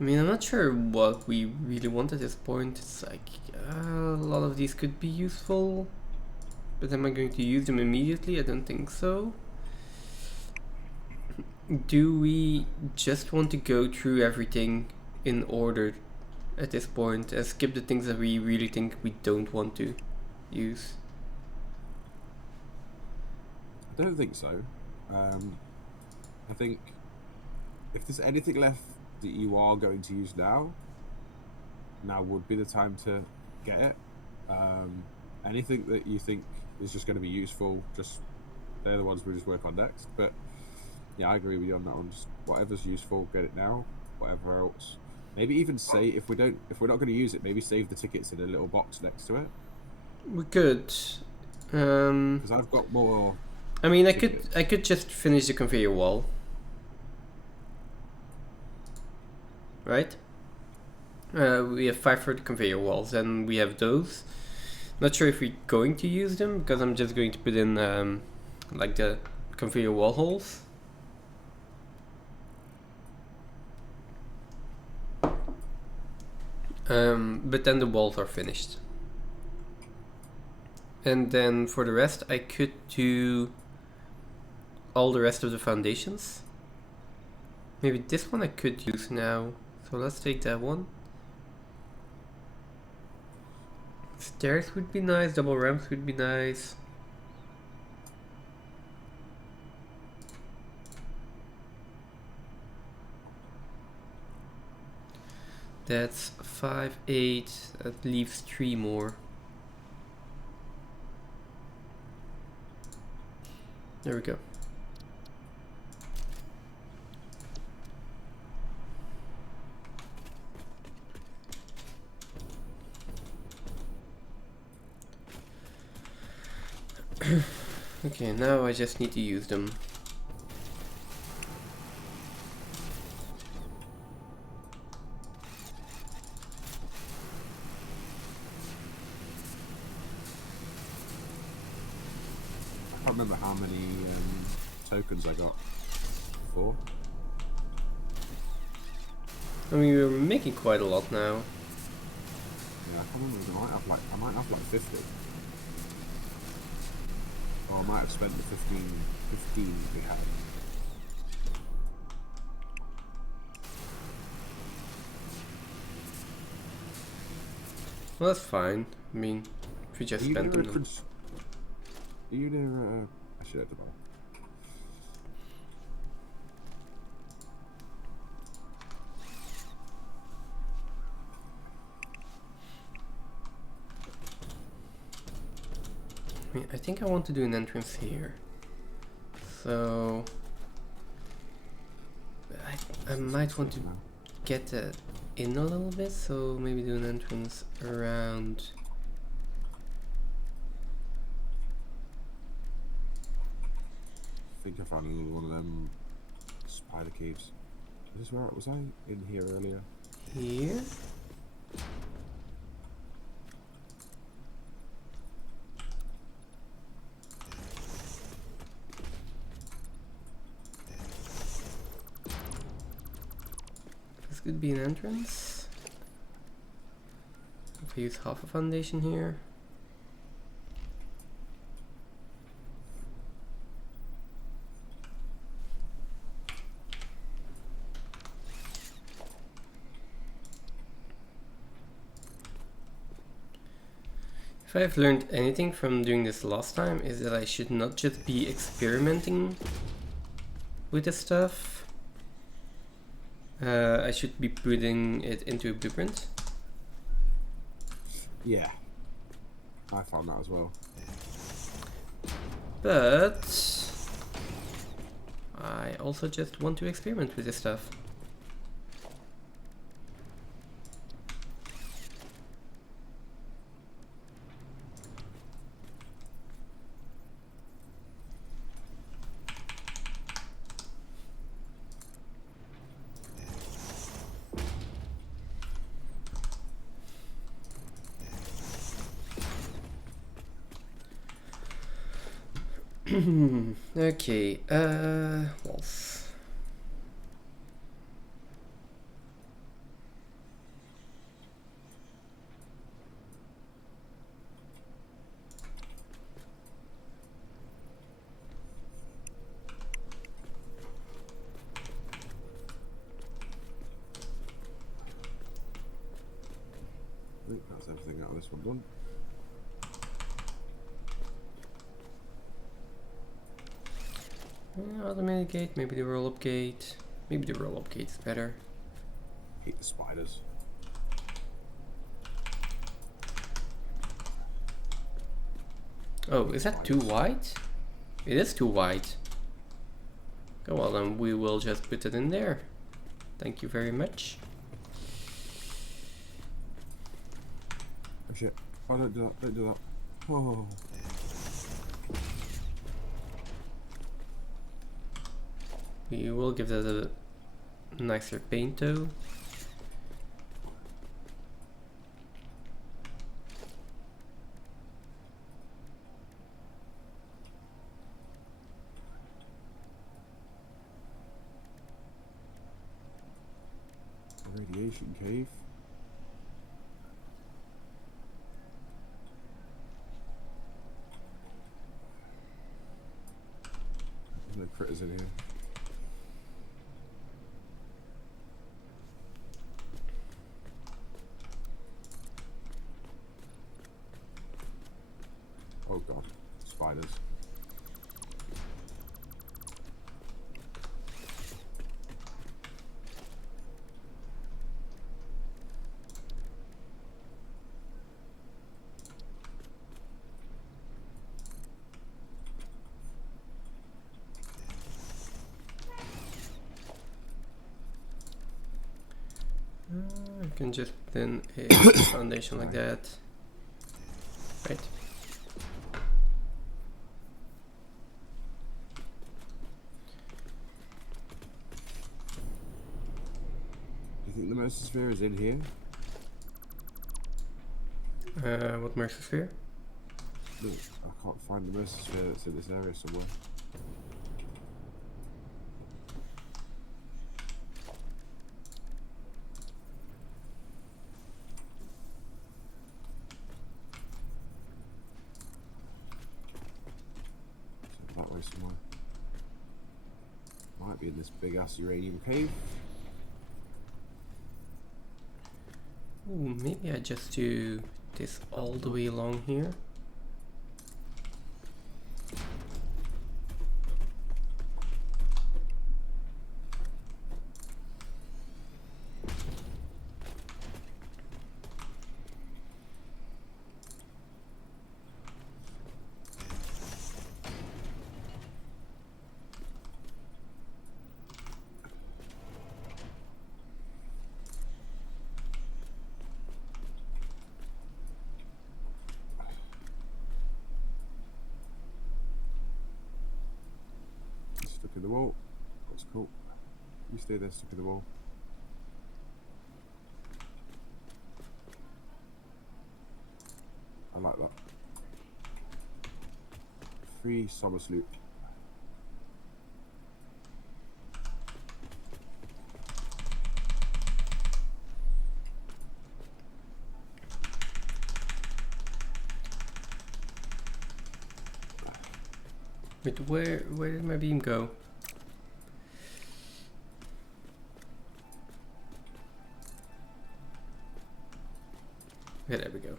I mean, I'm not sure what we really want at this point. It's like a lot of these could be useful, but am I going to use them immediately? I don't think so. Do we just want to go through everything in order at this point and skip the things that we really think we don't want to use? I don't think so. I think if there's anything left that you are going to use now would be the time to get it. Anything that you think is just going to be useful, they're the ones we just work on next. But yeah, I agree with you on that one. Just whatever's useful, get it now. Whatever else, maybe even say if we're not going to use it, maybe save the tickets in a little box next to it. We could. Because I've got more. I mean, tickets. I could just finish the conveyor wall, right? We have 5 for the conveyor walls, and we have those. Not sure if we're going to use them because I'm just going to put in like the conveyor wall holes. But then the walls are finished. And then for the rest, I could do all the rest of the foundations. Maybe this one I could use now. So let's take that one. Stairs would be nice, double ramps would be nice. That's 5, 8, that leaves 3 more. There we go. Okay, now I just need to use them. I can't remember how many tokens I got. 4. I mean, we're making quite a lot now. Yeah, I can't remember. I might have like 50. Or I might have spent the 15 we had. Well, that's fine. I mean, if we just spent them. Are you near? I should have tomorrow. I mean, I think I want to do an entrance here. So I might want to get that in a little bit, so maybe do an entrance around. I think I found another one of them spider caves. Is this where was I in here earlier? Here? This could be an entrance. If I use half a foundation here. If I've learned anything from doing this last time, is that I should not just be experimenting with this stuff. I should be putting it into a blueprint. Yeah, I found that as well. But I also just want to experiment with this stuff. Okay, walls. I think that's everything out of this one done. Automated gate, maybe the roll-up gate. Maybe the roll-up gate is better. Hate the spiders. Oh, is that too wide? It is too wide. Oh, well, then we will just put it in there. Thank you very much. Oh shit. Oh, don't do that. Don't do that. Oh. We will give that a nicer paint though. Radiation cave. There's no critters in here. Oh god, spiders. I can just put in a foundation like that. Right. Do you think the Mosasphere is in here? What Mercer? No, I can't find the Mosasphere that's in this area somewhere. So that way somewhere. Might be in this big ass uranium cave. Ooh, maybe I just do this all the way along here. Stuck in the wall. That's cool. You stay there, stuck in the wall. I like that. Free summer sloop. Wait, where did my beam go? Okay, there we go.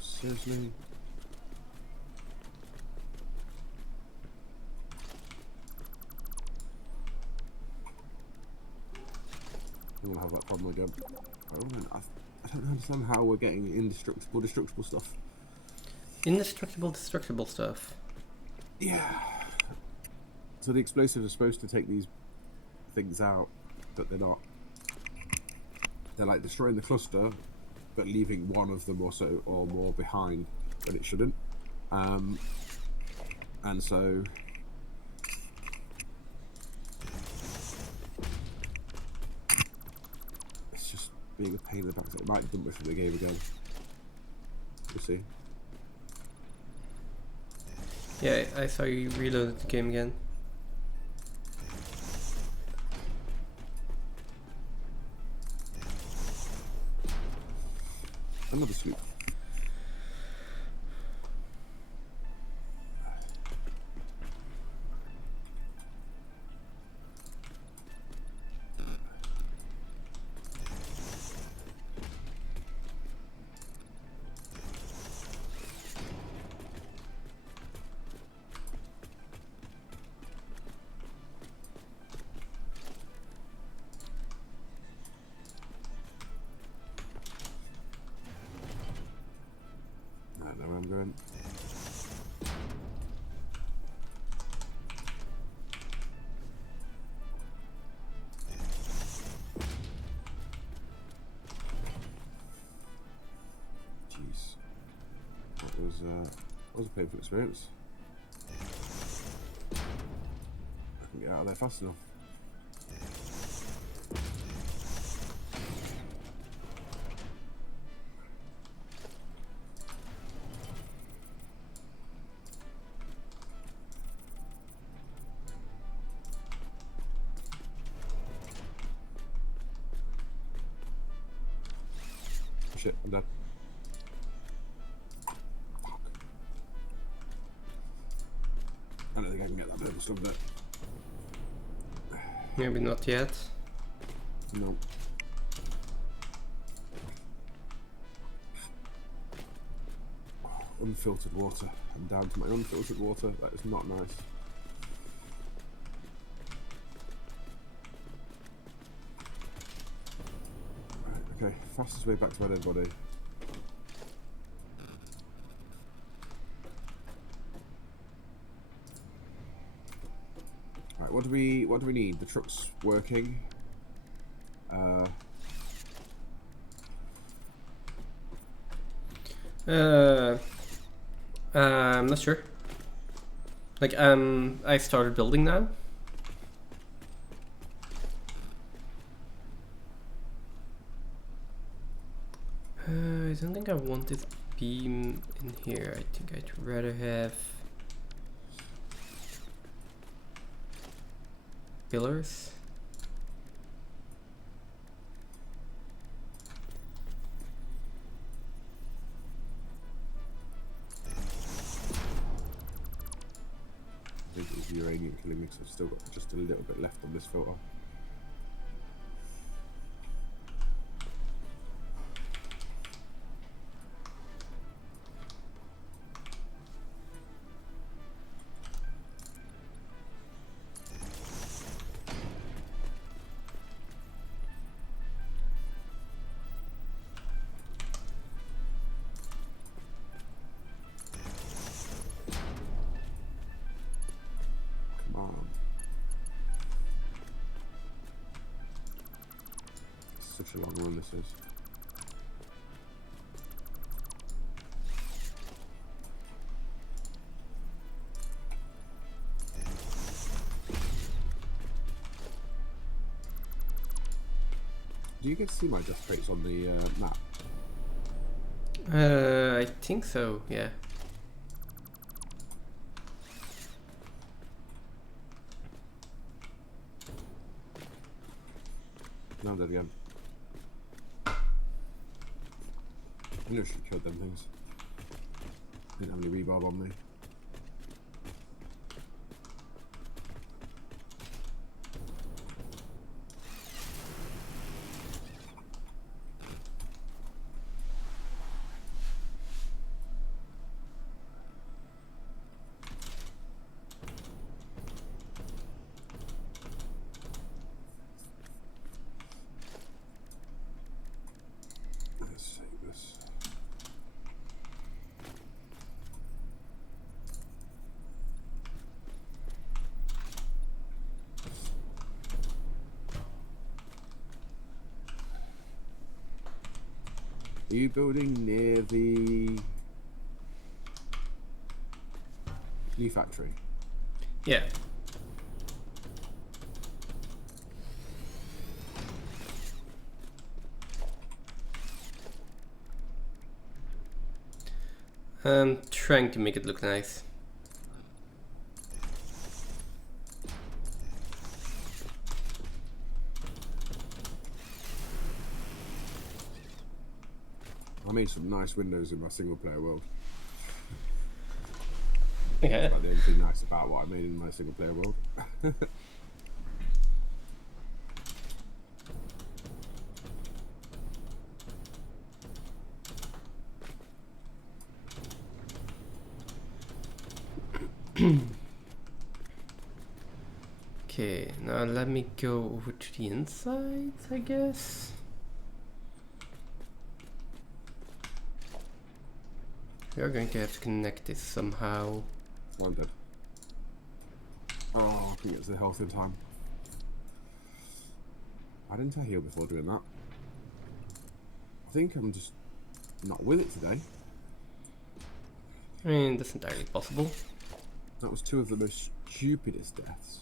Seriously? You won't have that problem again. I don't understand how we're getting indestructible, destructible stuff. Indestructible, destructible stuff. Yeah. So the explosives are supposed to take these things out, but they're not. They're like destroying the cluster, but leaving one of them or so or more behind when it shouldn't. And so being a pain in the backside. It might dump me from the game again. We'll see. Yeah, I saw you reloaded the game again. Another sloop. I don't know where I'm going. Jeez. That was a painful experience. I can get out of there fast enough. Shit, I'm dead. Fuck. I don't think I can get that purple stuff there. Maybe not yet. No. Unfiltered water. I'm down to my unfiltered water. That is not nice. Right, okay, fastest way back to my dead body. Right, what do we need? The truck's working. I'm not sure. Like, I started building now. I don't think I want this beam in here. I think I'd rather have pillars. I think it was uranium killing me, because I've still got just a little bit left on this filter. Come on. Such a long run this is. Do you get to see my death rates on the map? I think so, yeah. No, I'm dead again. I knew I should have killed them things. Didn't have any rebarb on me. Let's save this. Are you building near the new factory? Yeah. I'm trying to make it look nice. I made some nice windows in my single player world. Okay. That's like the only thing nice about what I made in my single player world. Okay, now let me go over to the inside, I guess. We are going to have to connect this somehow. One dead. Oh, I think it's the health in time. Why didn't I heal before doing that? I think I'm just not with it today. I mean, that's entirely possible. That was two of the most stupidest deaths.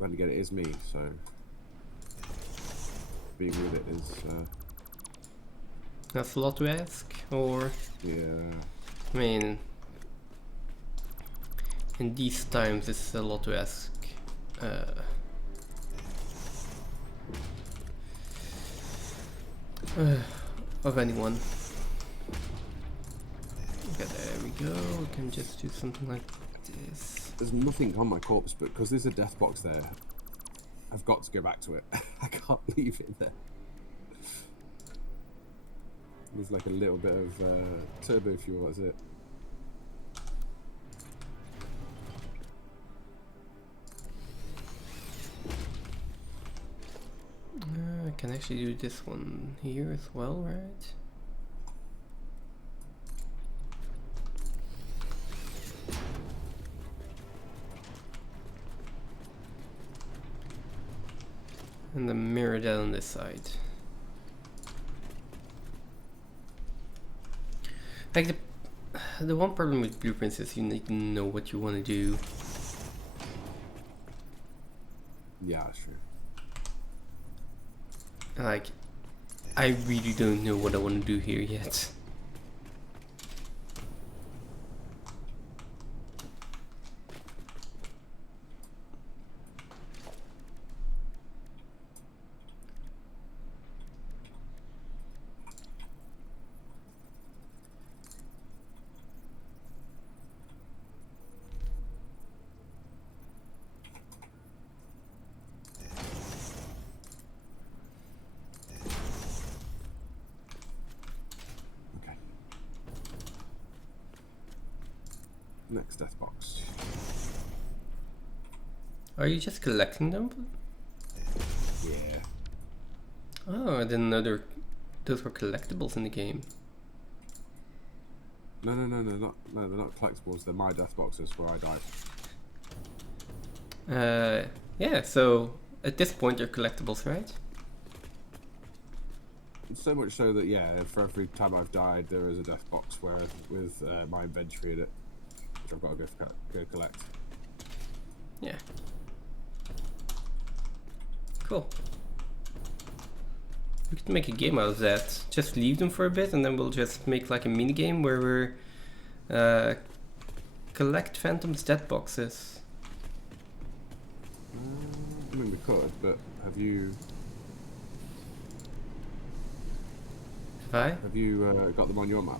Then again, it is me, so being with it is, That's a lot to ask, or... yeah. I mean... In these times, it's a lot to ask. Of anyone. Okay, there we go. We can just do something like this. There's nothing on my corpse, but because there's a death box there, I've got to go back to it. I can't leave it there. There's like a little bit of turbo fuel, that's it. I can actually do this one here as well, right? And then mirror that on this side. Like the one problem with blueprints is you need to know what you want to do. Yeah, that's true. Like, I really don't know what I want to do here yet. Next death box. Are you just collecting them? Yeah. Oh, I didn't know those were collectibles in the game. No, they're not collectibles. They're my death boxes where I died. Yeah, so at this point they're collectibles, right? So much so that, yeah, for every time I've died, there is a death box where with my inventory in it, which I've got to go collect. Yeah. Cool. We could make a game out of that. Just leave them for a bit and then we'll just make like a mini game where we're collect Phantom's death boxes. I mean, we could, but have you got them on your map?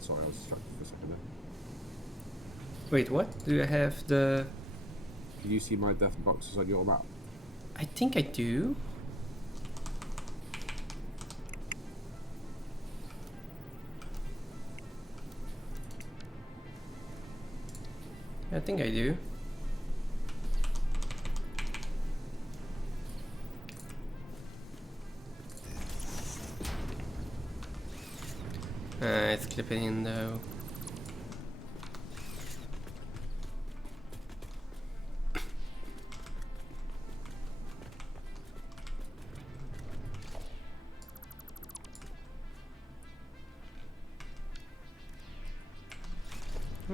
Sorry, I was distracted for a second there. Wait, what? Do I have the... Can you see my death boxes on your map? I think I do. I think I do. It's clipping in though.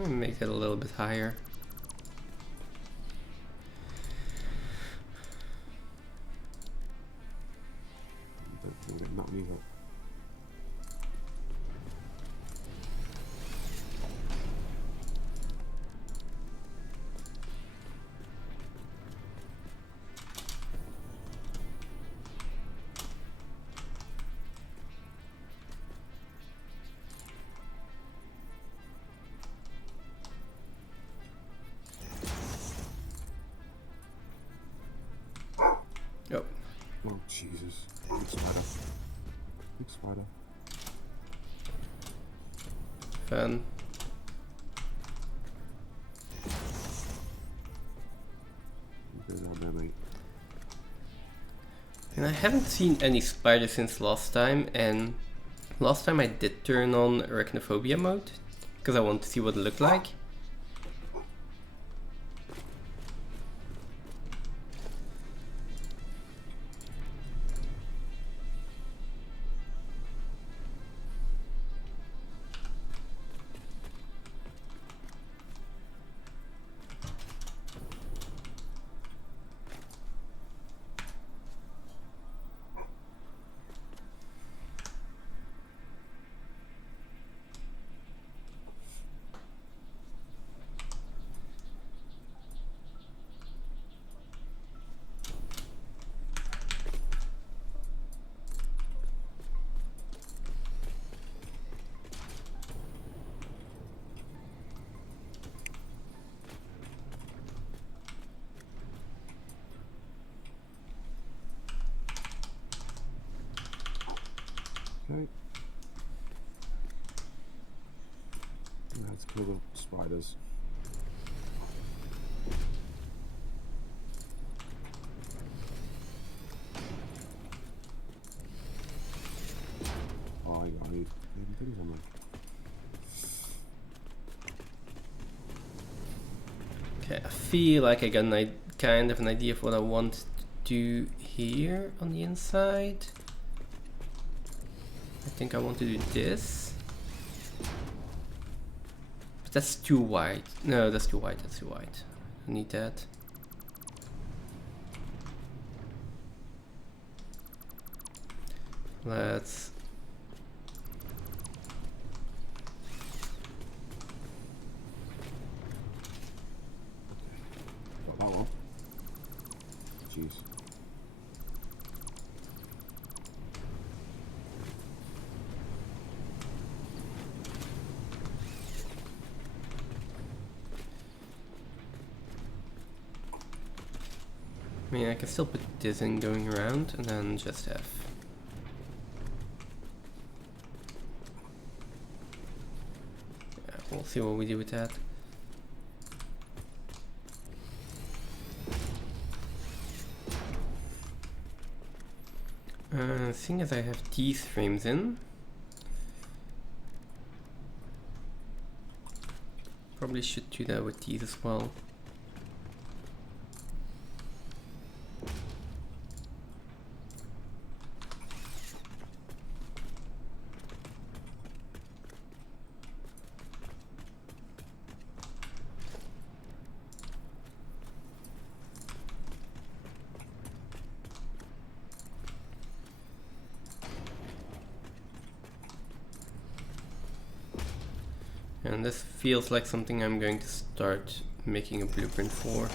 Let me make that a little bit higher. Don't get that one either. Oh. Oh Jesus! Big spider. Big spider. Fun. Go down there, mate. And I haven't seen any spiders since last time, and last time I did turn on arachnophobia mode because I want to see what it looked like. Okay. Let's kill the spiders. Oh, I need things on them. Okay, I feel like I got kind of an idea of what I want to do here on the inside. I think I want to do this. But that's too wide. No, that's too wide, that's too wide. I need that. Let's... Got that one. Jeez. I mean, I can still put this in going around and then just have... Yeah, we'll see what we do with that. Seeing as I have these frames in, probably should do that with these as well. And this feels like something I'm going to start making a blueprint for.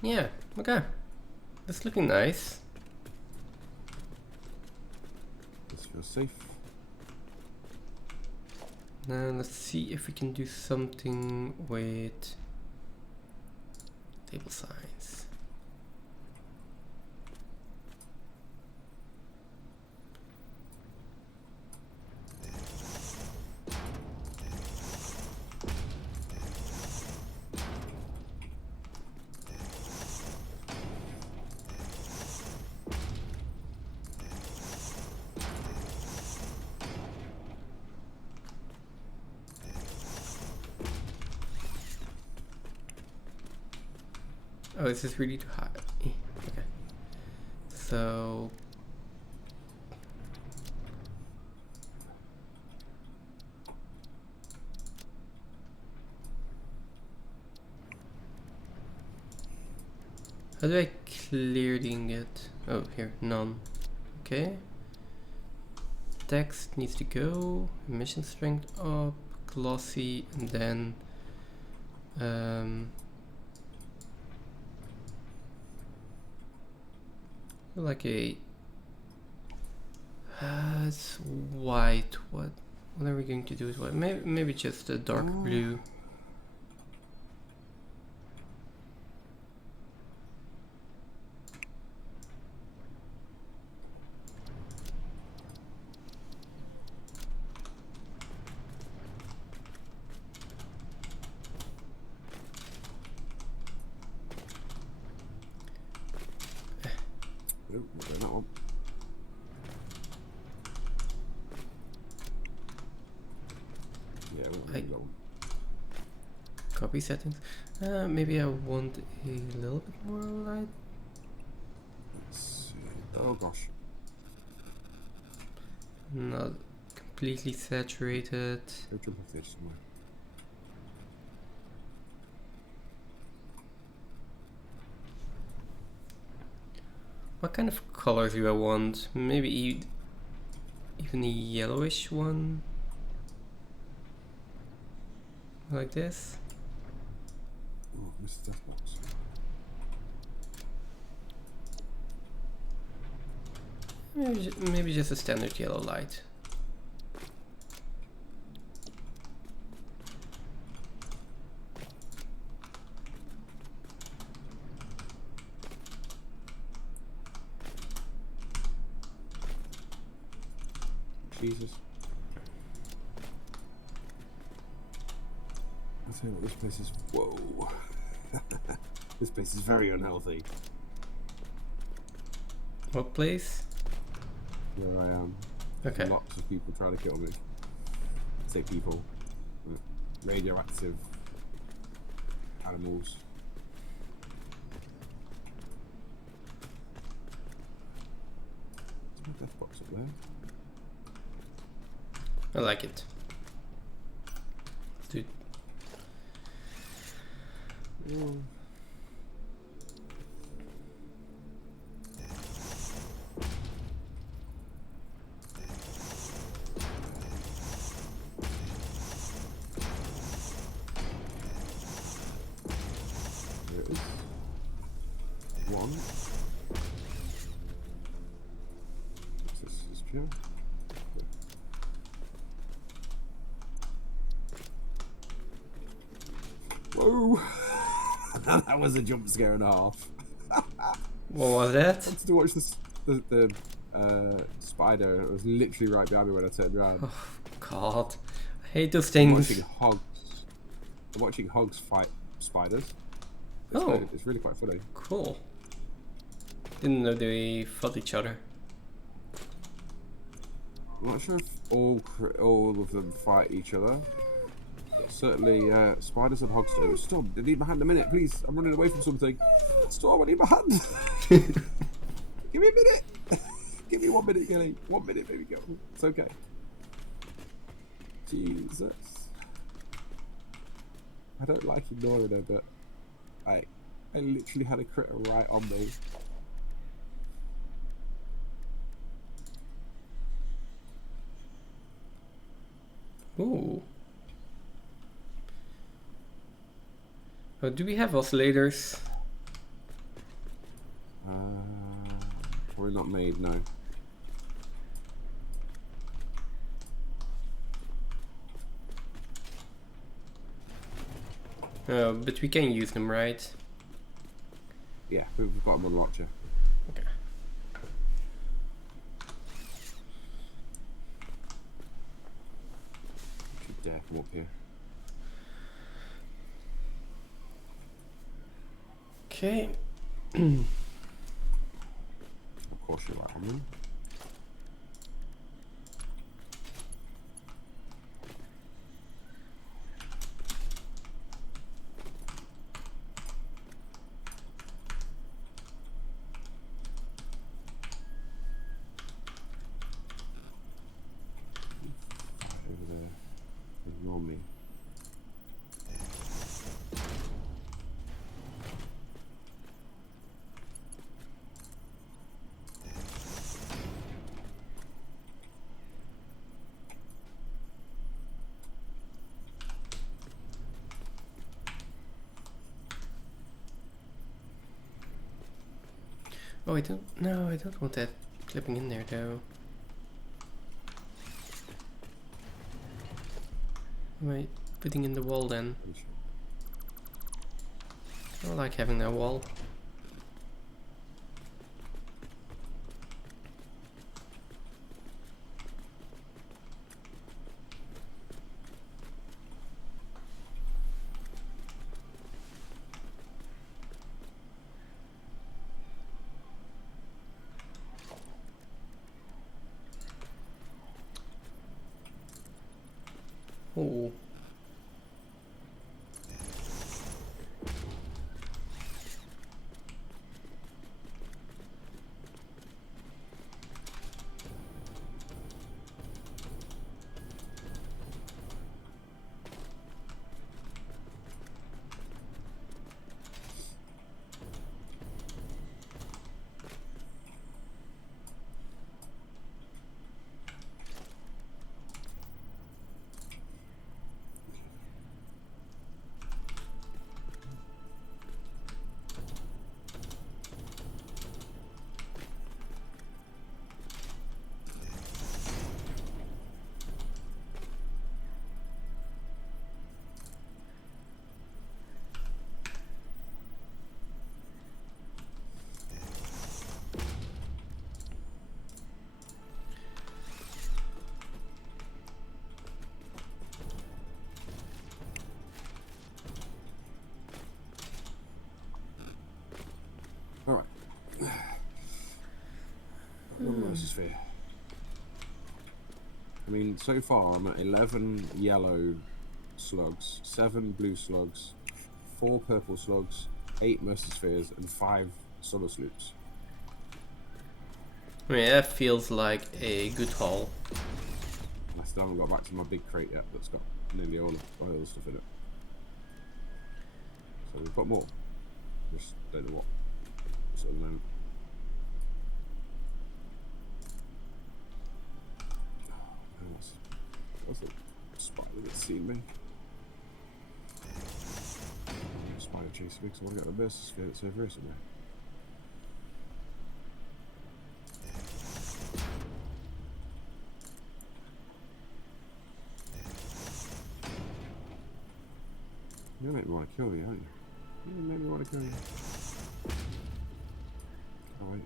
Yeah, okay. That's looking nice. This feels safe. Now let's see if we can do something with table signs. Oh, is this really too high? Okay. So... how do I clear the ingot? Oh, here, none. Okay. Text needs to go. Emission strength up. Glossy, and then... like a... it's white. What are we going to do with white? Maybe just a dark blue. Nope, not doing that one. Yeah, we'll do that one. Copy settings. Maybe I want a little bit more light. Let's see. Oh gosh. Not completely saturated. Go jump off the edge somewhere. What kind of color do I want? Maybe even a yellowish one? Like this? Oh, missed the death box. Maybe just a standard yellow light. Jesus. I tell you what, this place is... Whoa. This place is very unhealthy. What place? Where I am. Okay. Lots of people trying to kill me. Say people. Radioactive animals. There's no death box up there. I like it. Dude. Mm. There it is. One. This is pure. Whoa! That was a jump scare and a half. What was that? I wanted to watch this, the spider. It was literally right behind me when I turned around. Oh, God. I hate those I'm things. watching hogs. I'm watching hogs fight spiders. It's really quite funny. Cool. Didn't know they fought each other. I'm not sure if all of them fight each other. But certainly, spiders and hogs do. Storm, I need my hand a minute, please. I'm running away from something. Storm, I need my hand. Give me a minute. Give me 1 minute, Gilly. 1 minute, baby girl. It's okay. Jesus. I don't like ignoring her, but I literally had a critter right on me. Ooh. Oh, do we have oscillators? Probably not made, no. But we can use them, right? Yeah, we've got them on the watcher. Okay. Should dare come up here. Okay. Of course you're right on them. Oh, I don't. No, I don't want that clipping in there though. What am I putting in the wall then? I like having that wall. Oh. Alright. What else is fair? I mean, so far I'm at 11 yellow slugs, 7 blue slugs, 4 purple slugs, 8 mercy spheres, and 5 summer sloops. I mean, that feels like a good haul. And I still haven't got back to my big crate yet that's got nearly all the stuff in it. So we've got more. Just don't know what. So at the moment. What's the spider that's seen me? Spider chasing me because I want to get the burst sphere that's over here somewhere. You make me want to kill you, aren't you? You make me want to kill you. Oh wait.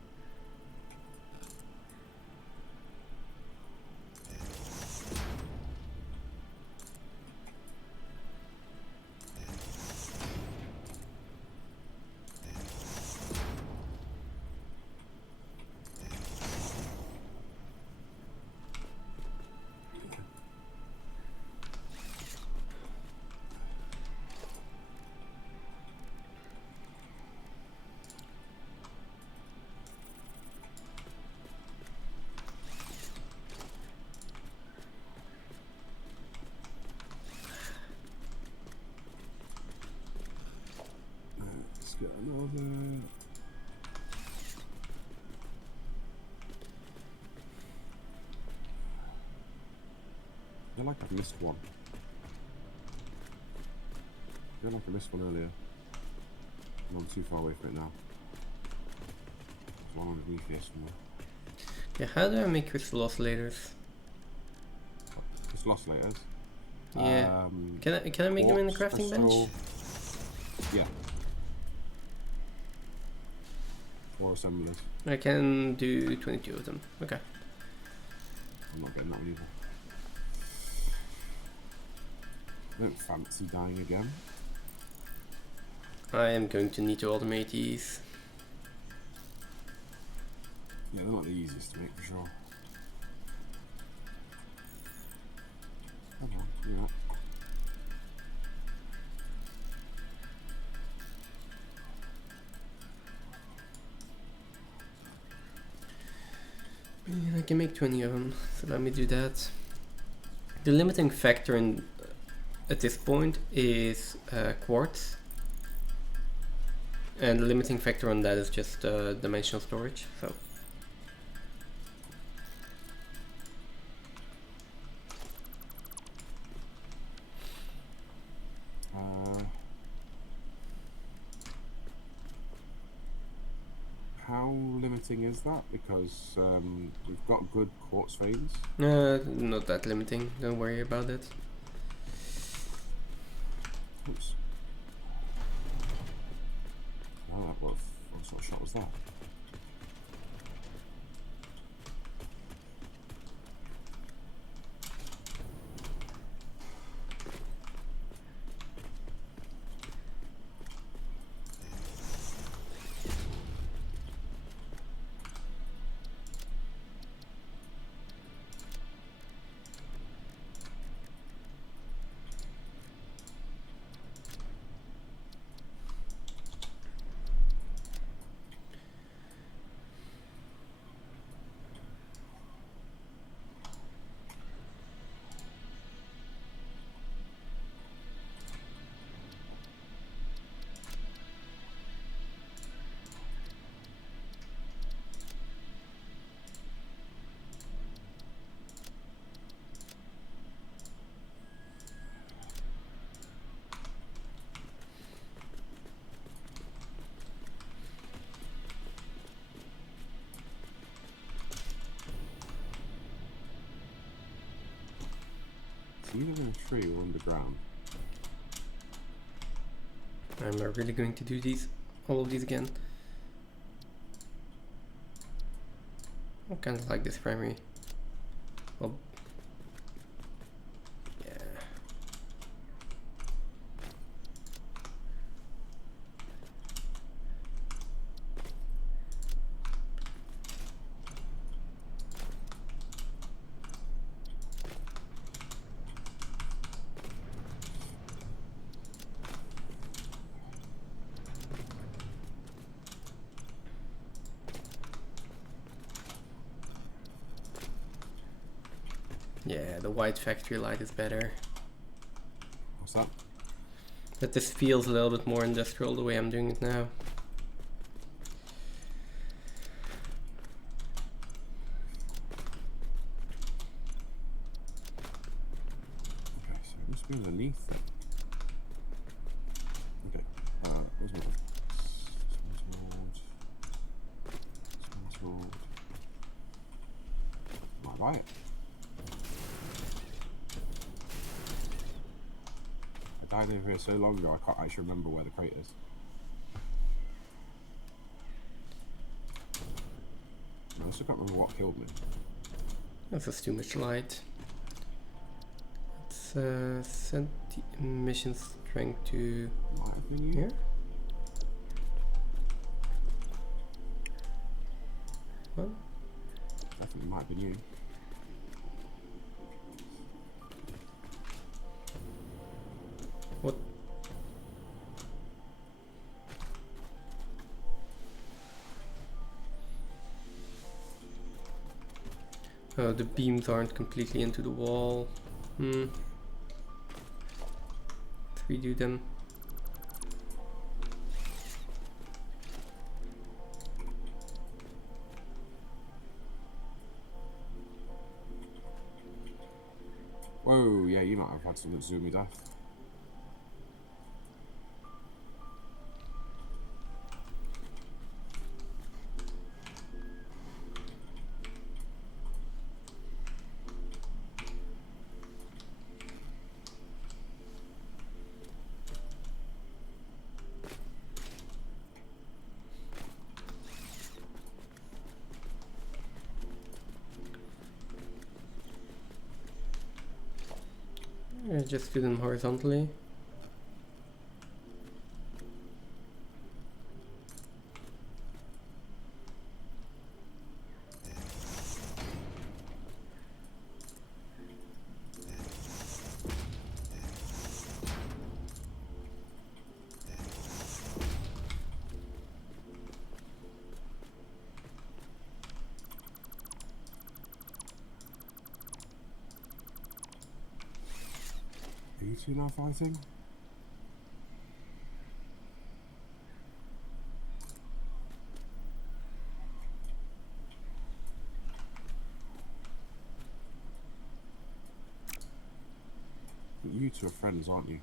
Let's get another. I feel like I've missed one. I feel like I missed one earlier. And I'm too far away from it now. There's one underneath here somewhere. Yeah, how do I make crystal oscillators? Crystal oscillators. Yeah. Can I make them in the crafting bench? Yeah. 4 assemblers. I can do 22 of them. Okay. I'm not getting that one either. I don't fancy dying again. I am going to need to automate these. Yeah, they're not the easiest to make for sure. Come on, yeah. And I can make 20 of them, so let me do that. The limiting factor at this point is quartz. And the limiting factor on that is just dimensional storage, so. How limiting limiting is that? Because we've got good quartz veins. Not that limiting. Don't worry about it. Oops. Oh, what sort of shot was that? Either in a tree or underground. I'm not really going to do all of these again. I kind of like this primary. Well, yeah. Yeah, the white factory light is better. What's that? But this feels a little bit more industrial the way I'm doing it now. Okay, so it must be underneath it. Okay, where's my small. Am I right? I died over here so long ago I can't actually remember where the crate is. I also can't remember what killed me. That's just too much light. Let's set the emission strength to Might have been you. here. What? Definitely might have been you. What? Oh, the beams aren't completely into the wall. 3D them. Whoa, yeah, you might have had some zoomy death. Just do them horizontally. Are you two now fighting? You two are friends, aren't you?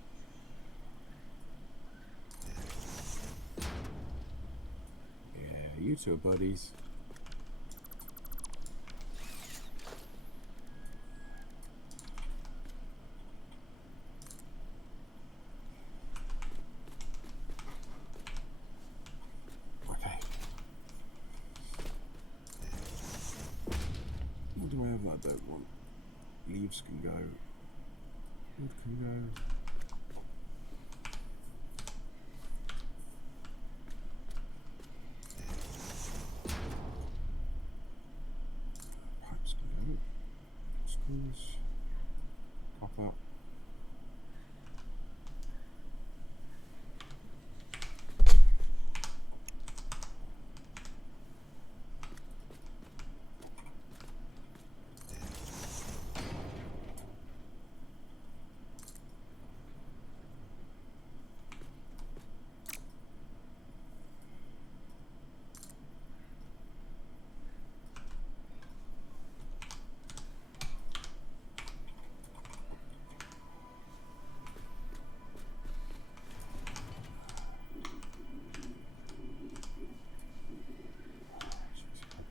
Yeah, you two are buddies. Leaves can go. Wood can go. Pipes can go. Screws. Copper.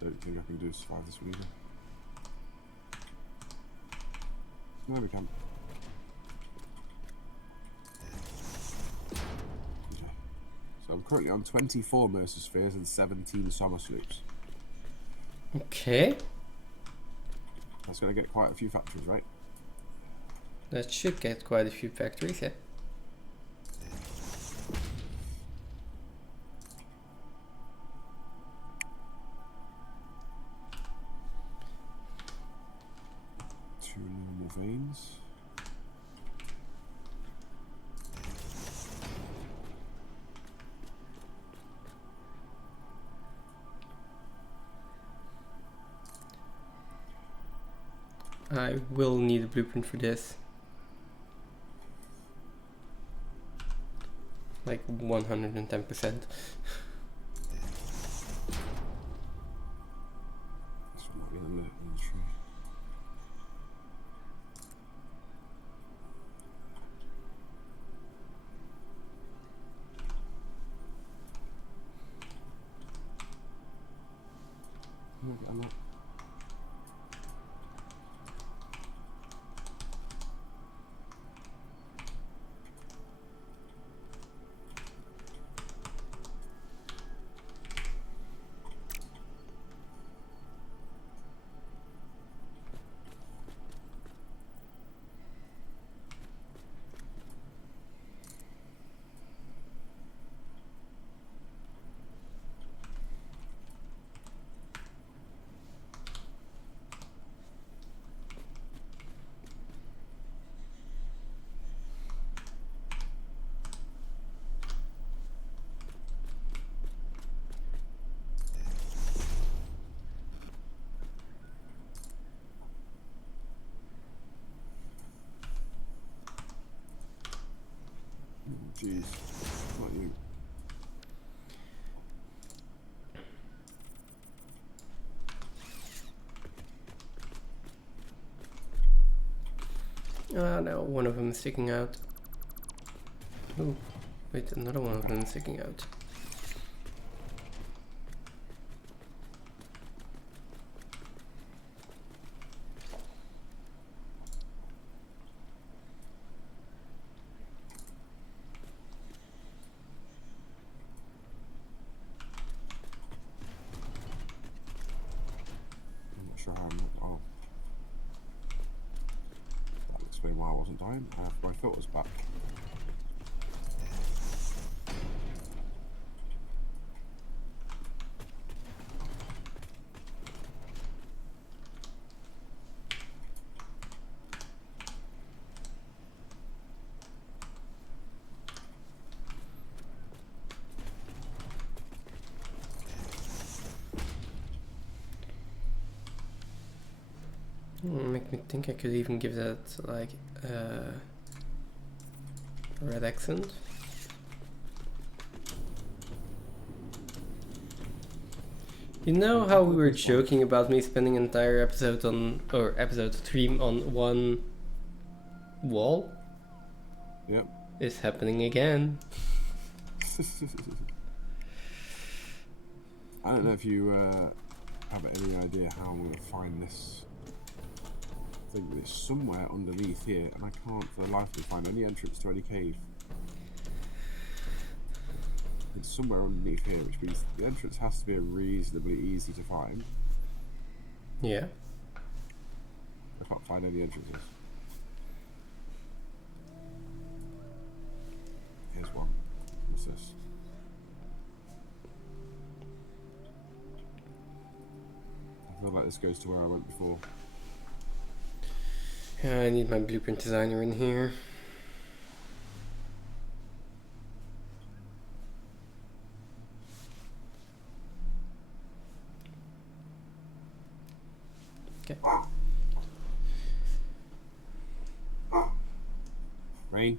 I don't think I can do survive this one either. No, we can. Okay. So I'm currently on 24 Mercer Spheres and 17 Summer Sloops. Okay. That's going to get quite a few factories, right? That should get quite a few factories, yeah. Two normal veins. I will need a blueprint for this. Like 110%. This one might be in the tree. I'm not. Jeez, not you. Ah, no, one of them is sticking out. Oh, wait, another one of them is sticking out. I'm not sure how I'm not. Oh. That'll explain why I wasn't dying. I have my filters back. Make me think I could even give that like red accent. You know how we were joking about me spending an entire episode on, or episode stream on one wall? Yep. It's happening again. I don't know if you have any idea how I'm going to find this thing, but it's somewhere underneath here, and I can't for the life of me find any entrance to any cave. It's somewhere underneath here, which means the entrance has to be reasonably easy to find. Yeah. I can't find any entrances. Here's one. What's this? I feel like this goes to where I went before. Yeah, I need my blueprint designer in here. Okay. Rain.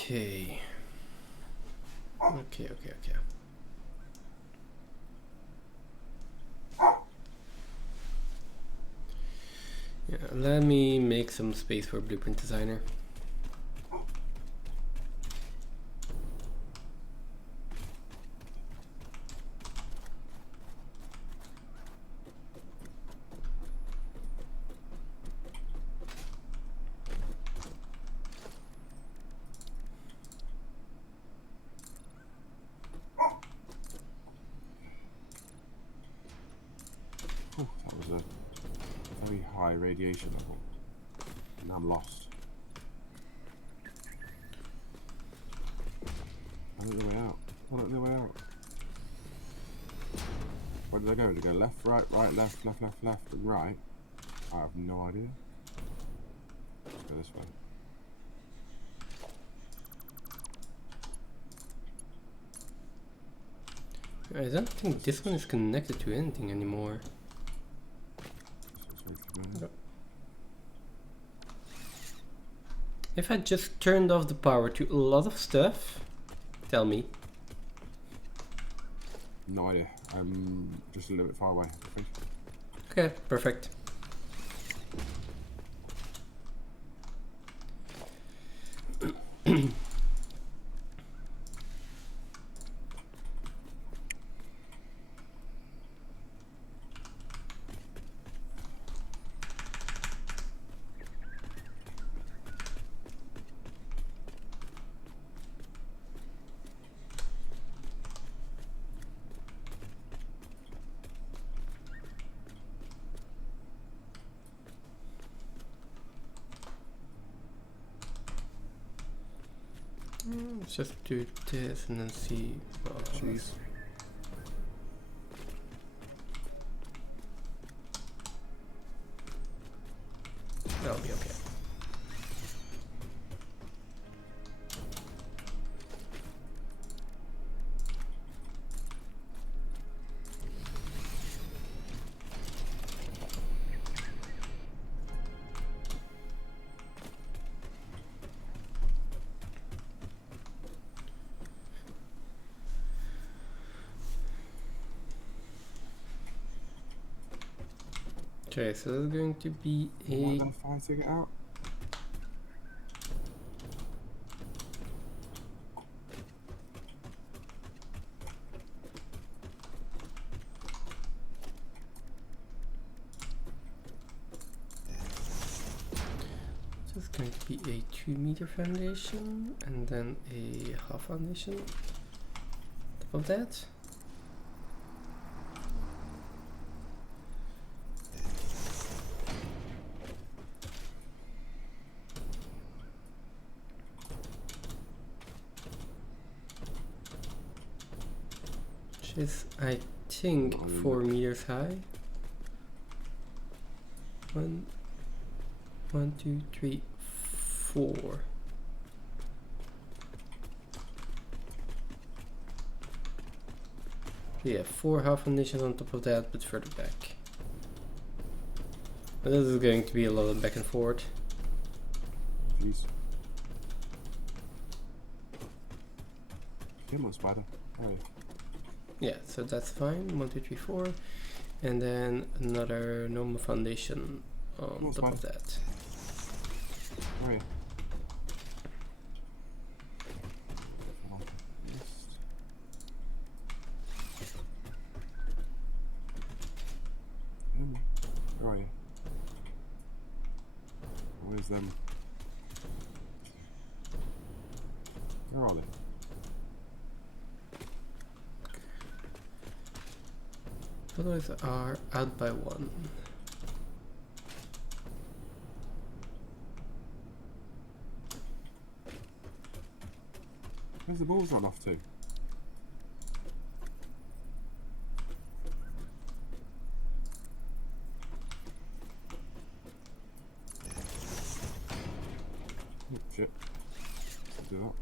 Okay. Okay. Yeah, let me make some space for blueprint designer. Oh, that was a very high radiation level. Now I'm lost. I don't know the way out. I don't know the way out. Where did I go? Did I go left, right, left, and right? I have no idea. Let's go this way. I don't think this one is connected to anything anymore. If I just turned off the power to a lot of stuff, tell me. No idea. I'm just a little bit far away, I think. Okay, perfect. Let's just do this and then see. Oh, Jeez. that'll be okay. Okay, so that's going to be I'm not a gonna find to get out. this is going to be a 2-meter foundation and then a half foundation on top of that. Which is, I think, 4 meters high. 1, 2, 3, 4. Yeah, 4 half foundations on top of that, but further back. But this is going to be a lot of back and forth. Jeez. Come on, spider. Hurry. Yeah, so that's fine. 1, 2, 3, 4. And then another normal foundation on top of that. Hurry. Where are you? Where's them? Where are they? Others are out by one. Where's the balls run off to? Oh, shit. Let's do that.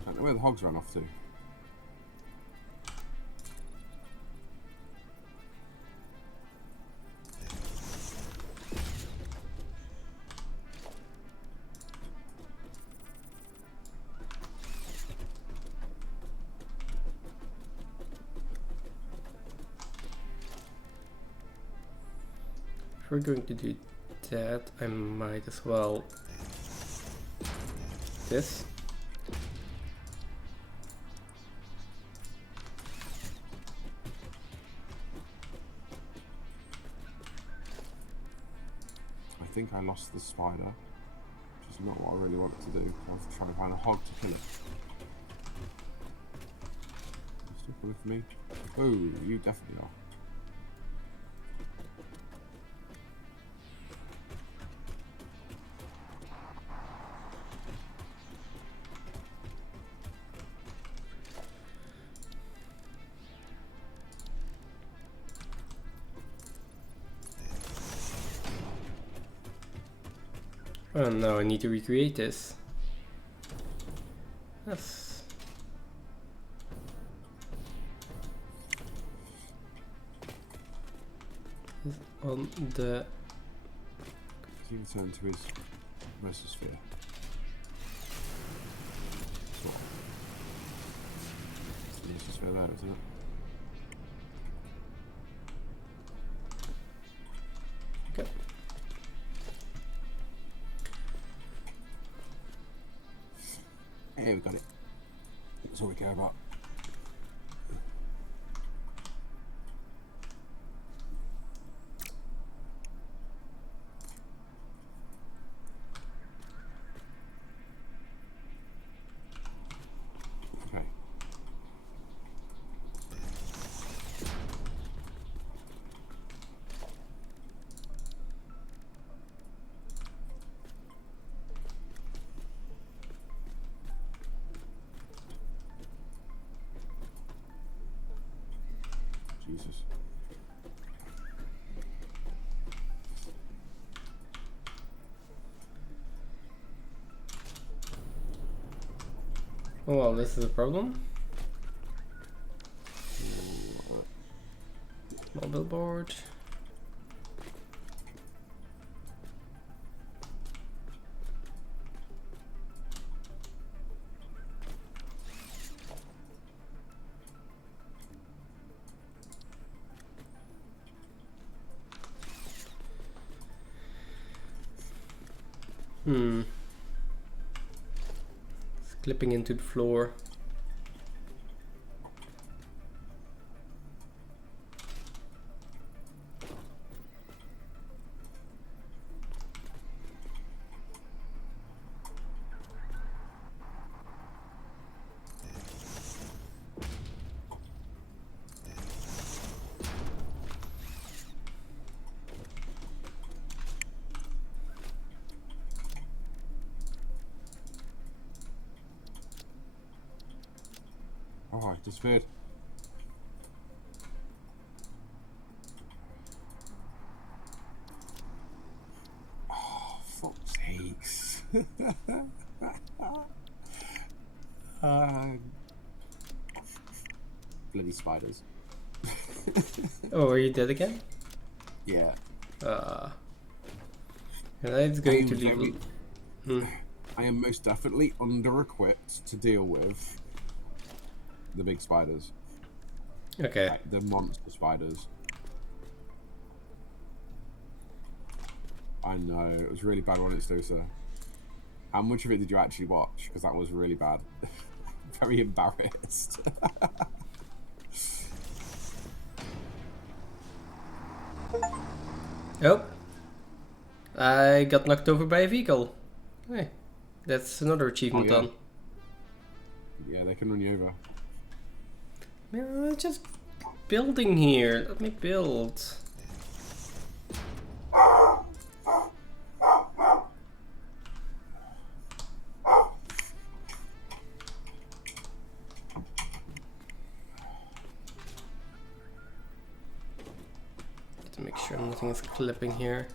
I don't know where the hogs ran off to. If we're going to do that, I might as well this. I think I lost the spider, which is not what I really wanted to do. I was trying to find a hog to kill it. You still coming for me? Oh, you definitely are. Oh no, I need to recreate this. That's... on the... He returned to his mesosphere. What? It's the mesosphere there, isn't it? Okay. Hey, we got it. That's all we care about. Okay. Jesus. Oh well, this is a problem. Small billboard. It's clipping into the floor. Oh, I disappeared. Oh, fuck's sakes. Bloody spiders. Oh, are you dead again? Yeah. And it's going to leave. I am most definitely under-equipped to deal with the big spiders. Okay. Like the monster spiders. I know, it was really bad when it's Dosa. How much of it did you actually watch? Because that was really bad. Very embarrassed. Oh, I got knocked over by a vehicle. Hey, that's another achievement Oh, yeah. done. Yeah, they can run you over. Man, I'm just building here. Let me build. To make sure nothing is clipping here.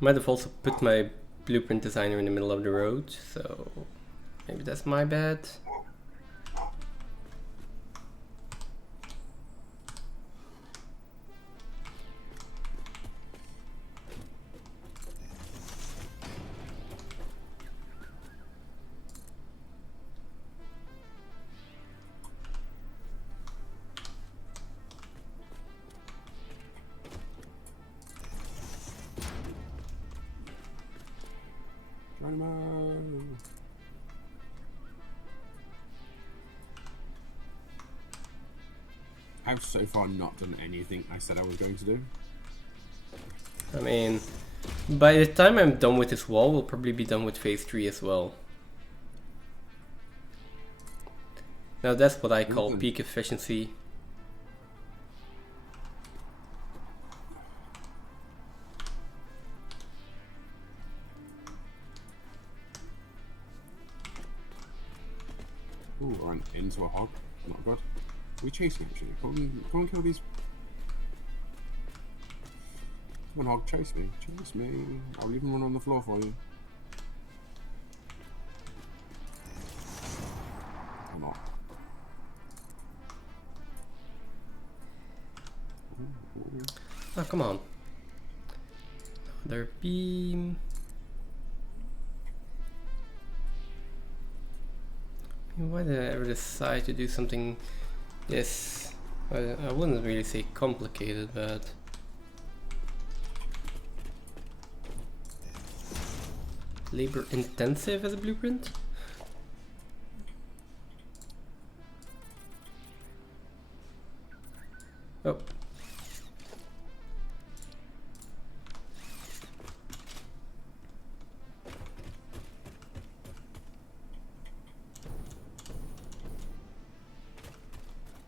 Might have also put my blueprint designer in the middle of the road, so maybe that's my bad. Dynamo! I've so far not done anything I said I was going to do. I mean, by the time I'm done with this wall, we'll probably be done with phase 3 as well. Now that's what I call peak efficiency. Ooh, ran into a hog. Not good. Are we chasing actually? Come on, kill these. Come on, hog, chase me. Chase me. I'll even run on the floor for you. Or not. Ooh. Oh, come on. Another beam. Why did I ever decide to do something this, I wouldn't really say complicated, but labor intensive as a blueprint? Oh.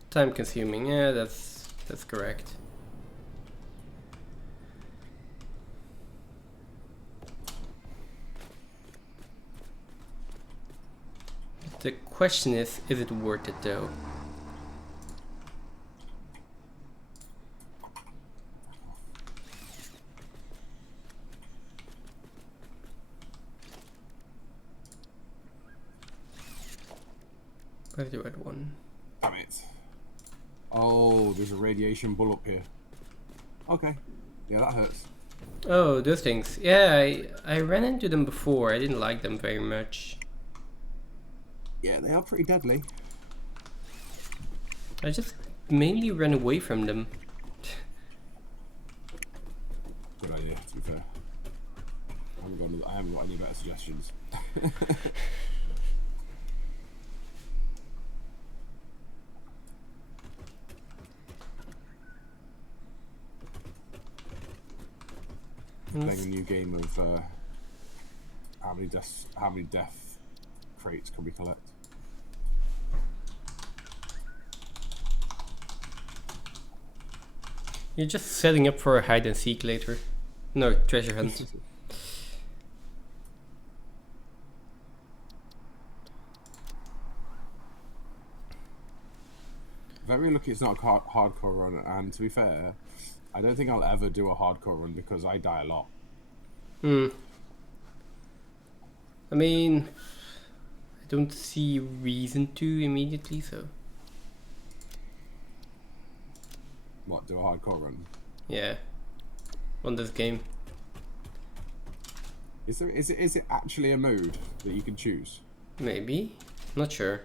Time consuming, yeah, that's correct. The question is it worth it though? Where's the red one? Damn it. Oh, there's a radiation bull up here. Okay. Yeah, that hurts. Oh, those things. Yeah, I ran into them before. I didn't like them very much. Yeah, they are pretty deadly. I just mainly ran away from them. Good idea, to be fair. I haven't got any better suggestions. Playing a new game of how many death crates can we collect? You're just setting up for a hide and seek later. No, treasure hunt. Very lucky it's not a hardcore run, and to be fair, I don't think I'll ever do a hardcore run because I die a lot. I mean, I don't see reason to immediately, so. What, do a hardcore run? Yeah. On this game. Is it actually a mode that you can choose? Maybe. Not sure.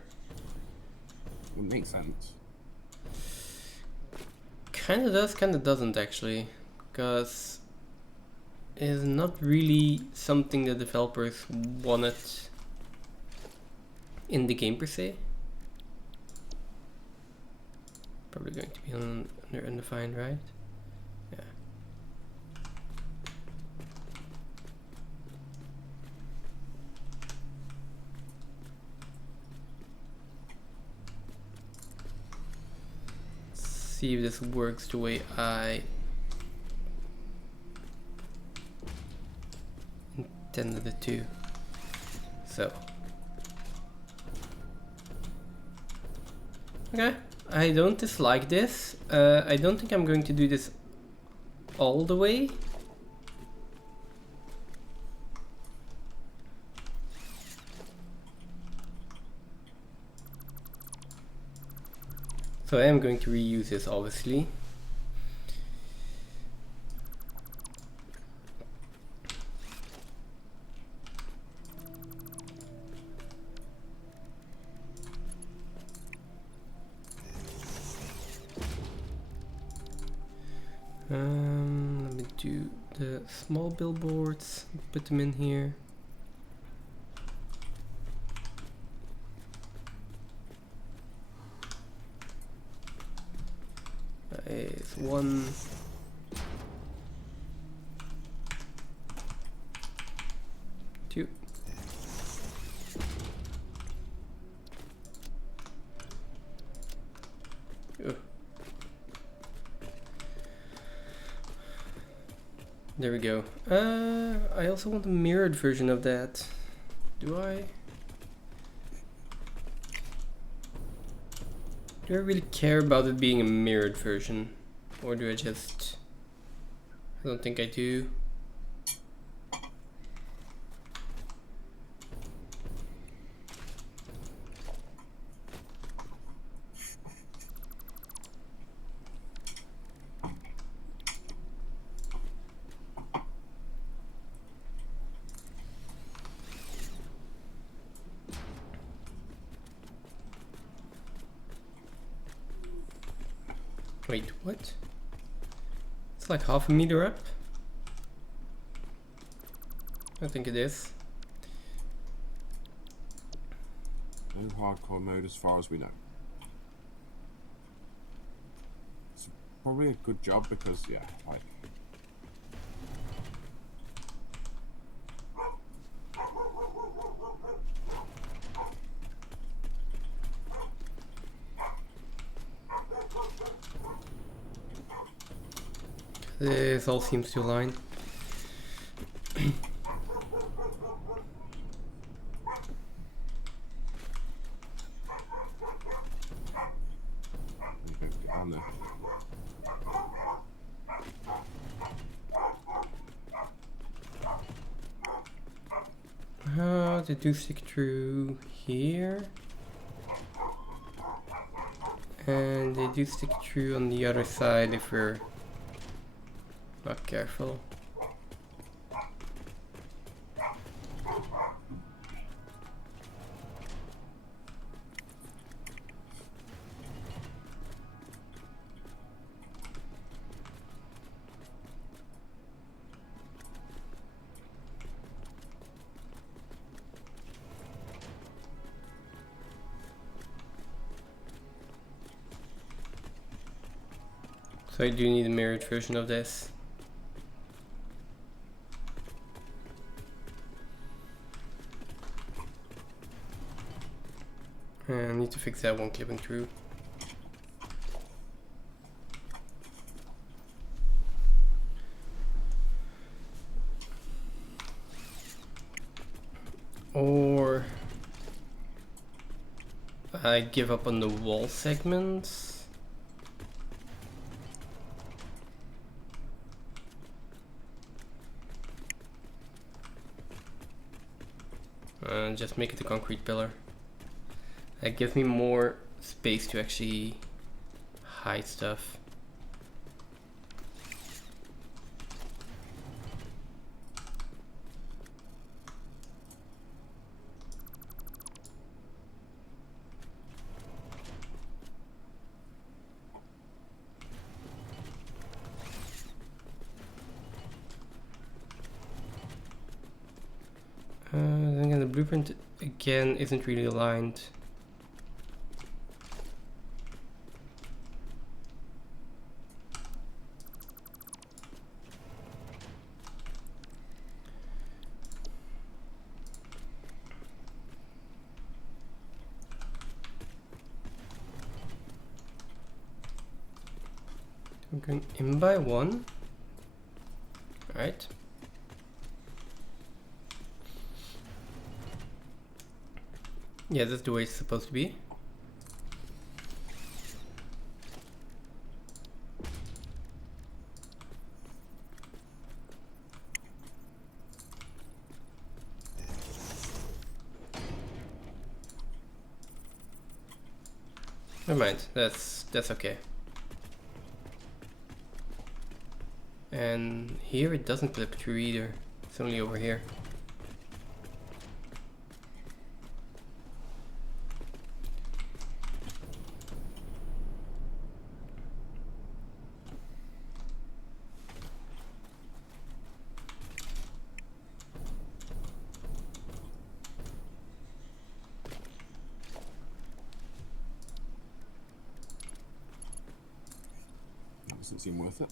It makes sense. Kinda does, kinda doesn't actually. Because it's not really something the developers wanted in the game per se. Probably going to be under undefined, right? Yeah. Let's see if this works the way I intended it to. So. Okay, I don't dislike this. I don't think I'm going to do this all the way. So I am going to reuse this, obviously. Let me do the small billboards, put them in here. That is 1, 2. Ugh. There we go. I also want a mirrored version of that. Do I? Do I really care about it being a mirrored version? Or do I just... I don't think I do. Wait, what? It's like half a meter up? I think it is. No hardcore mode as far as we know. It's probably a good job because, yeah, like... This all seems to align. They do stick through here. And they do stick through on the other side if we're not careful. So I do need a mirrored version of this. And I need to fix that one clipping through. Or I give up on the wall segments. And just make it a concrete pillar. That gives me more space to actually hide stuff. Then again, the blueprint again isn't really aligned. I'm going in by 1. Alright. Yeah, that's the way it's supposed to be. Never mind, that's okay. And here it doesn't clip through either. It's only over here. That doesn't seem worth it.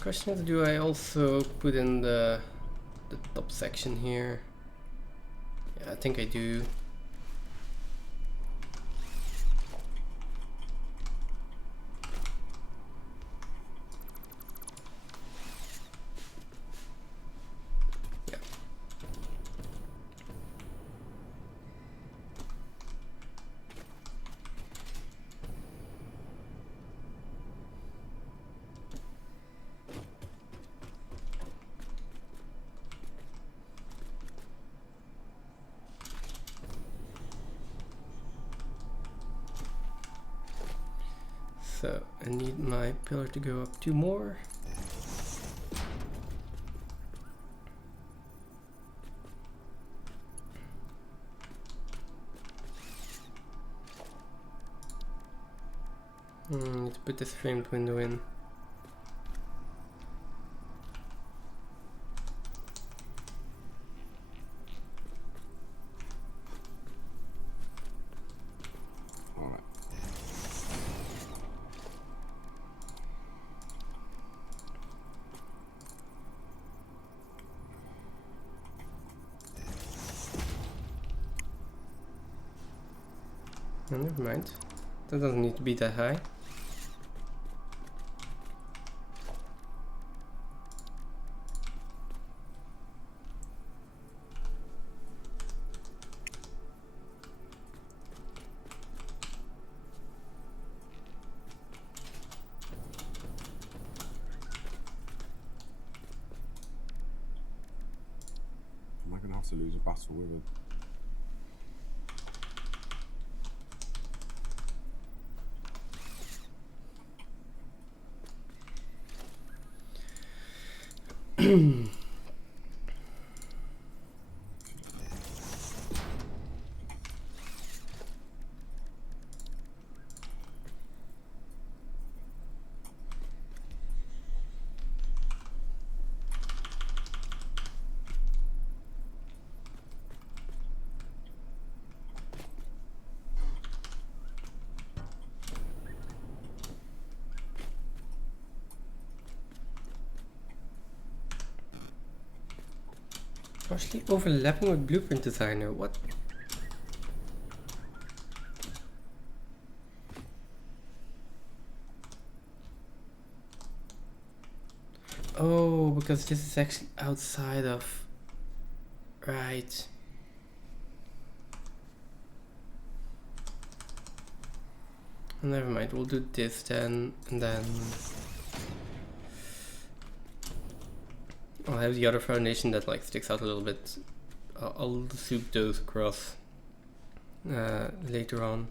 Question is, do I also put in the top section here? Yeah, I think I do. Yeah. So I need my pillar to go up 2 more. Need to put this framed window in. Alright. No, never mind. That doesn't need to be that high. Am I going to have to lose a battle with it? Partially overlapping with Blueprint Designer. What? Oh, because this is actually outside of... Right. Never mind, we'll do this then, and then... I'll have the other foundation that like sticks out a little bit. I'll soup those across later on.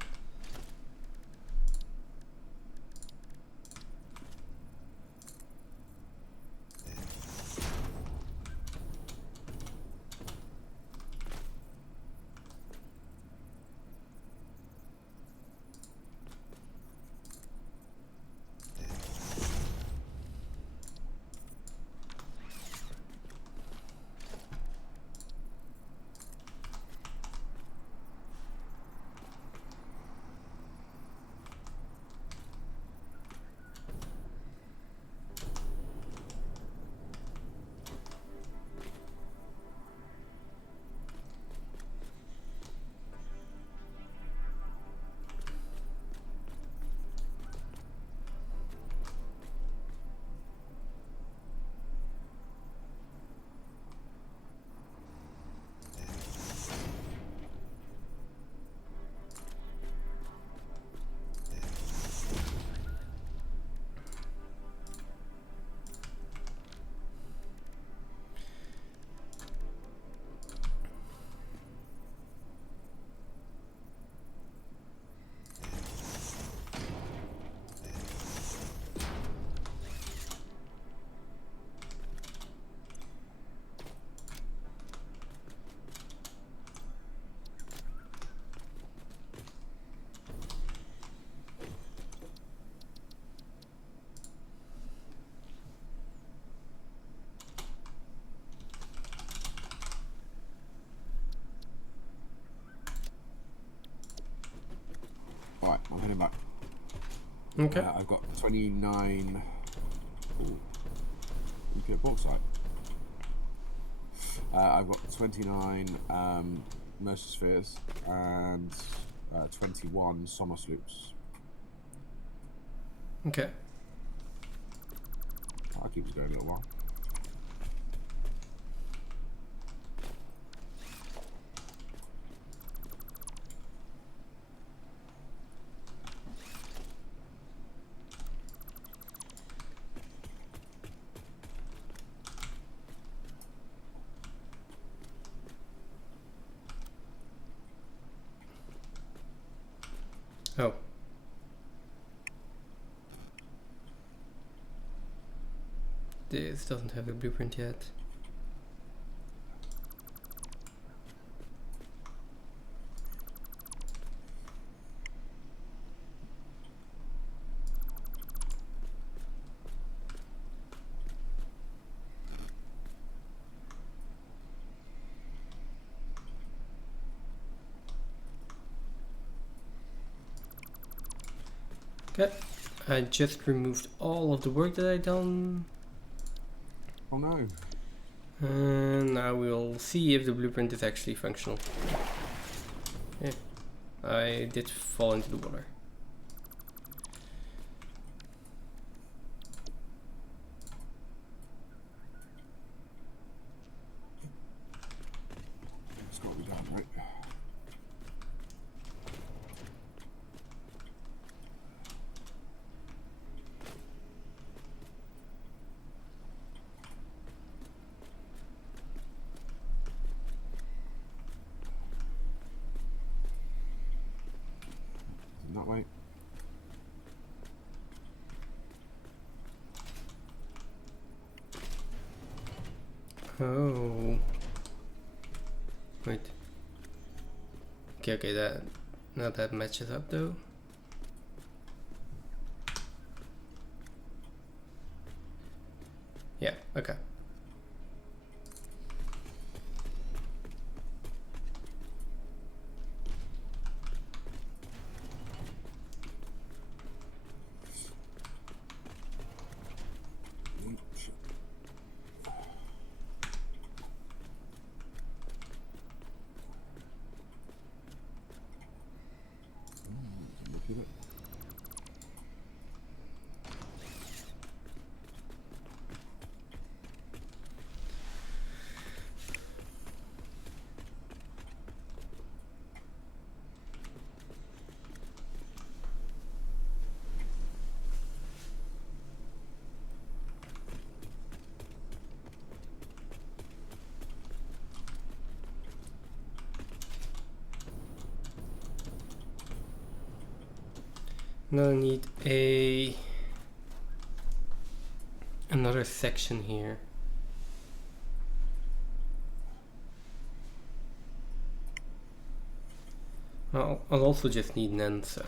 coming back. Okay. I've got 29. Ooh, nuclear bauxite. I've got 29 Mercerspheres and 21 Sommer Sloops. Okay. I'll keep us going a little while. Oh. This doesn't have a blueprint yet. Okay, I just removed all of the work that I done, Oh no. and now we'll see if the blueprint is actually functional. Yeah, I did fall into the water. It's got to be done, right? That way. Oh. Wait. Okay, that now that matches up though. Yeah, okay. Look at it. Now I need another section here. I'll also just need an end, so.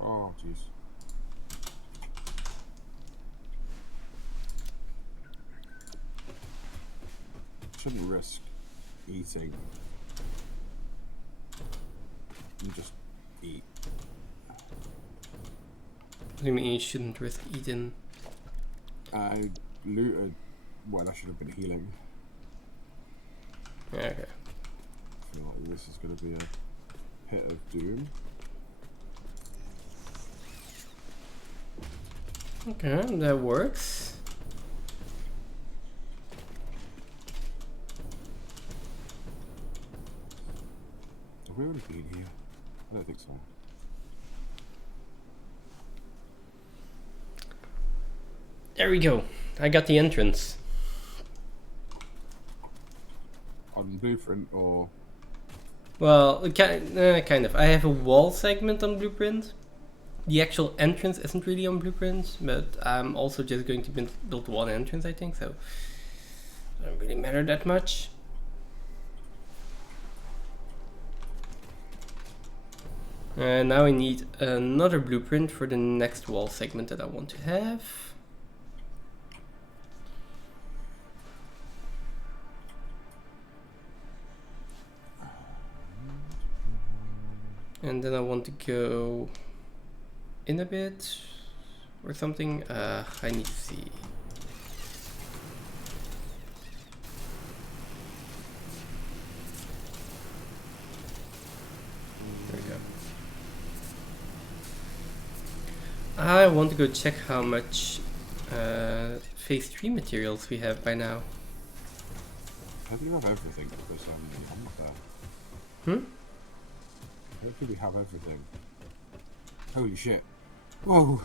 Oh, jeez. Shouldn't risk eating. You just eat. What do you mean you shouldn't risk eating? I looted when I should have been healing. Yeah, okay. I feel like this is going to be a pit of doom. Okay, that works. Have we already been here? I don't think so. There we go. I got the entrance. On blueprint or... Well, kind of. I have a wall segment on blueprint, the actual entrance isn't really on blueprint, but I'm also just going to build one entrance, I think, so it doesn't really matter that much. And now I need another blueprint for the next wall segment that I want to have. And then I want to go in a bit or something. I need to see. There we go. I want to go check how much phase 3 materials we have by now. I think we have everything because I'm not there. I don't think we have everything. Holy shit. Whoa!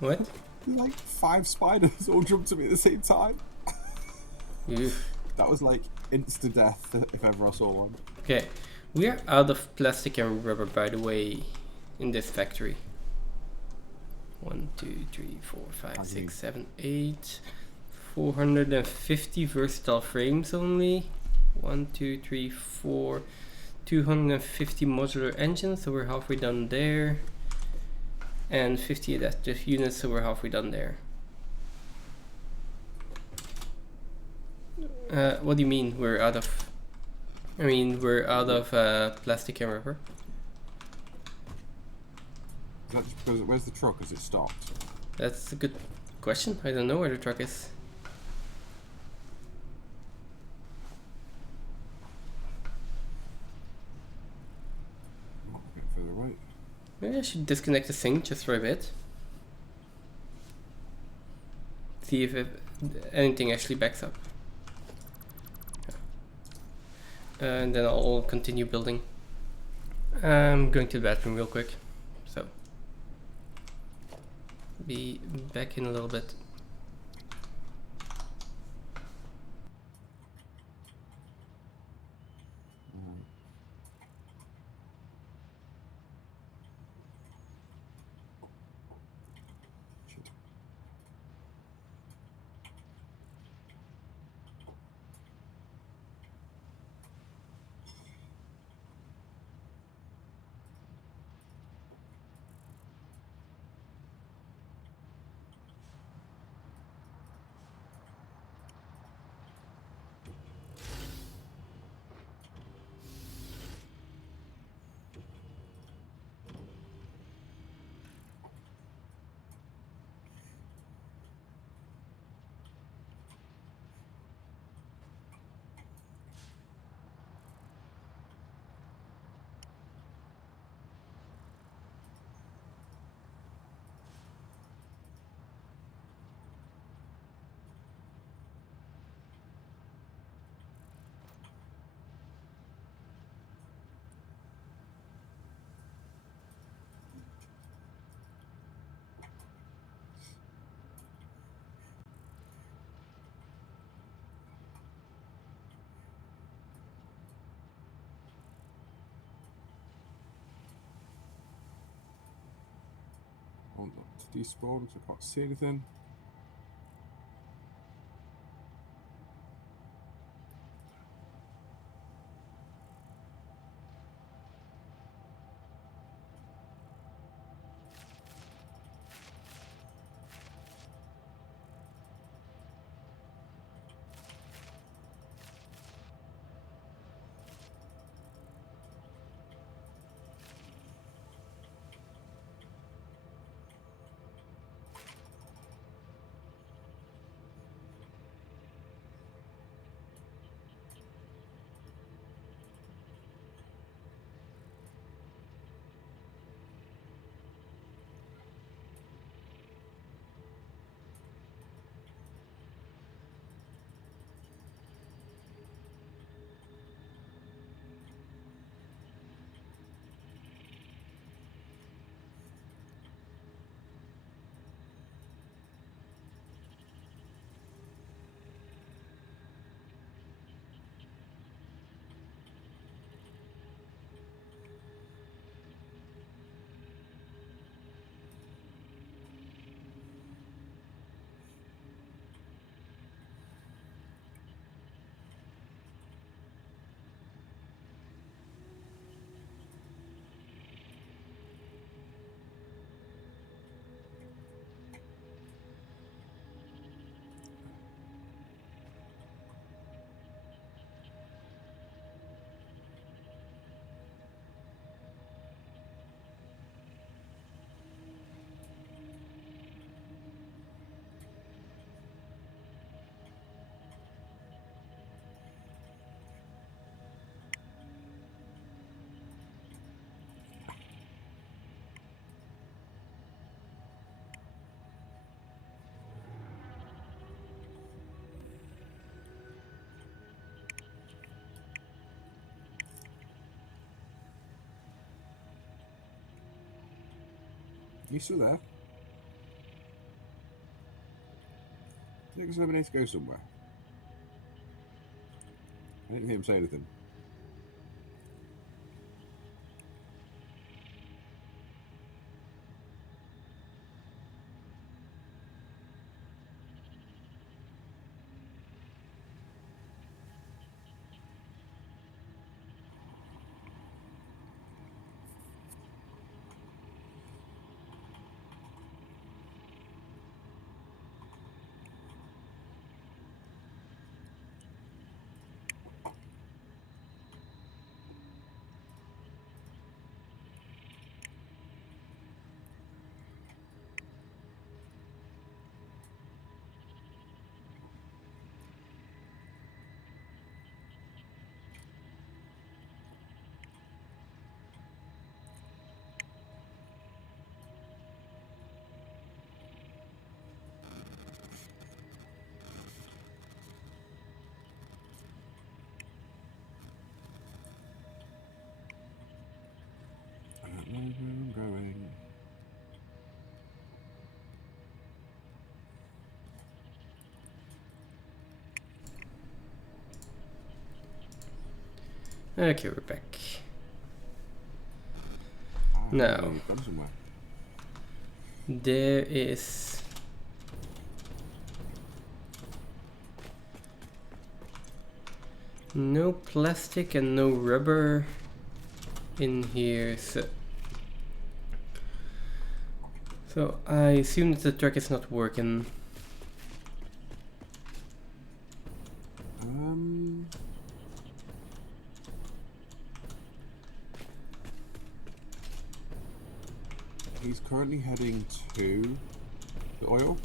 What? There's like 5 spiders all jumped at me at the same time. Oof. That was like insta death if ever I saw one. Okay, we are out of plastic and rubber, by the way, in this factory. 1, 2, 3, 4, 5, 6, 7, 8. 450 versatile frames only. 1, 2, 3, 4. 250 modular engines, so we're halfway done there. And 50 adaptive units, so we're halfway done there. What do you mean we're out of? I mean we're out of plastic and rubber. Is that just because, where's the truck? Has it stopped? That's a good question. I don't know where the truck is. Oh, a bit further right. Maybe I should disconnect the thing just for a bit. See if anything actually backs up. And then I'll continue building. I'm going to the bathroom real quick. So, be back in a little bit. Shit. I want that to despawn because I can't see anything. You still there? I think somebody needs to go somewhere. I didn't hear him say anything. I don't know where I'm going. Okay, we're back. I No. know you've gone somewhere. There is no plastic and no rubber in here, so I assume that the truck is not working. He's currently heading to the oil.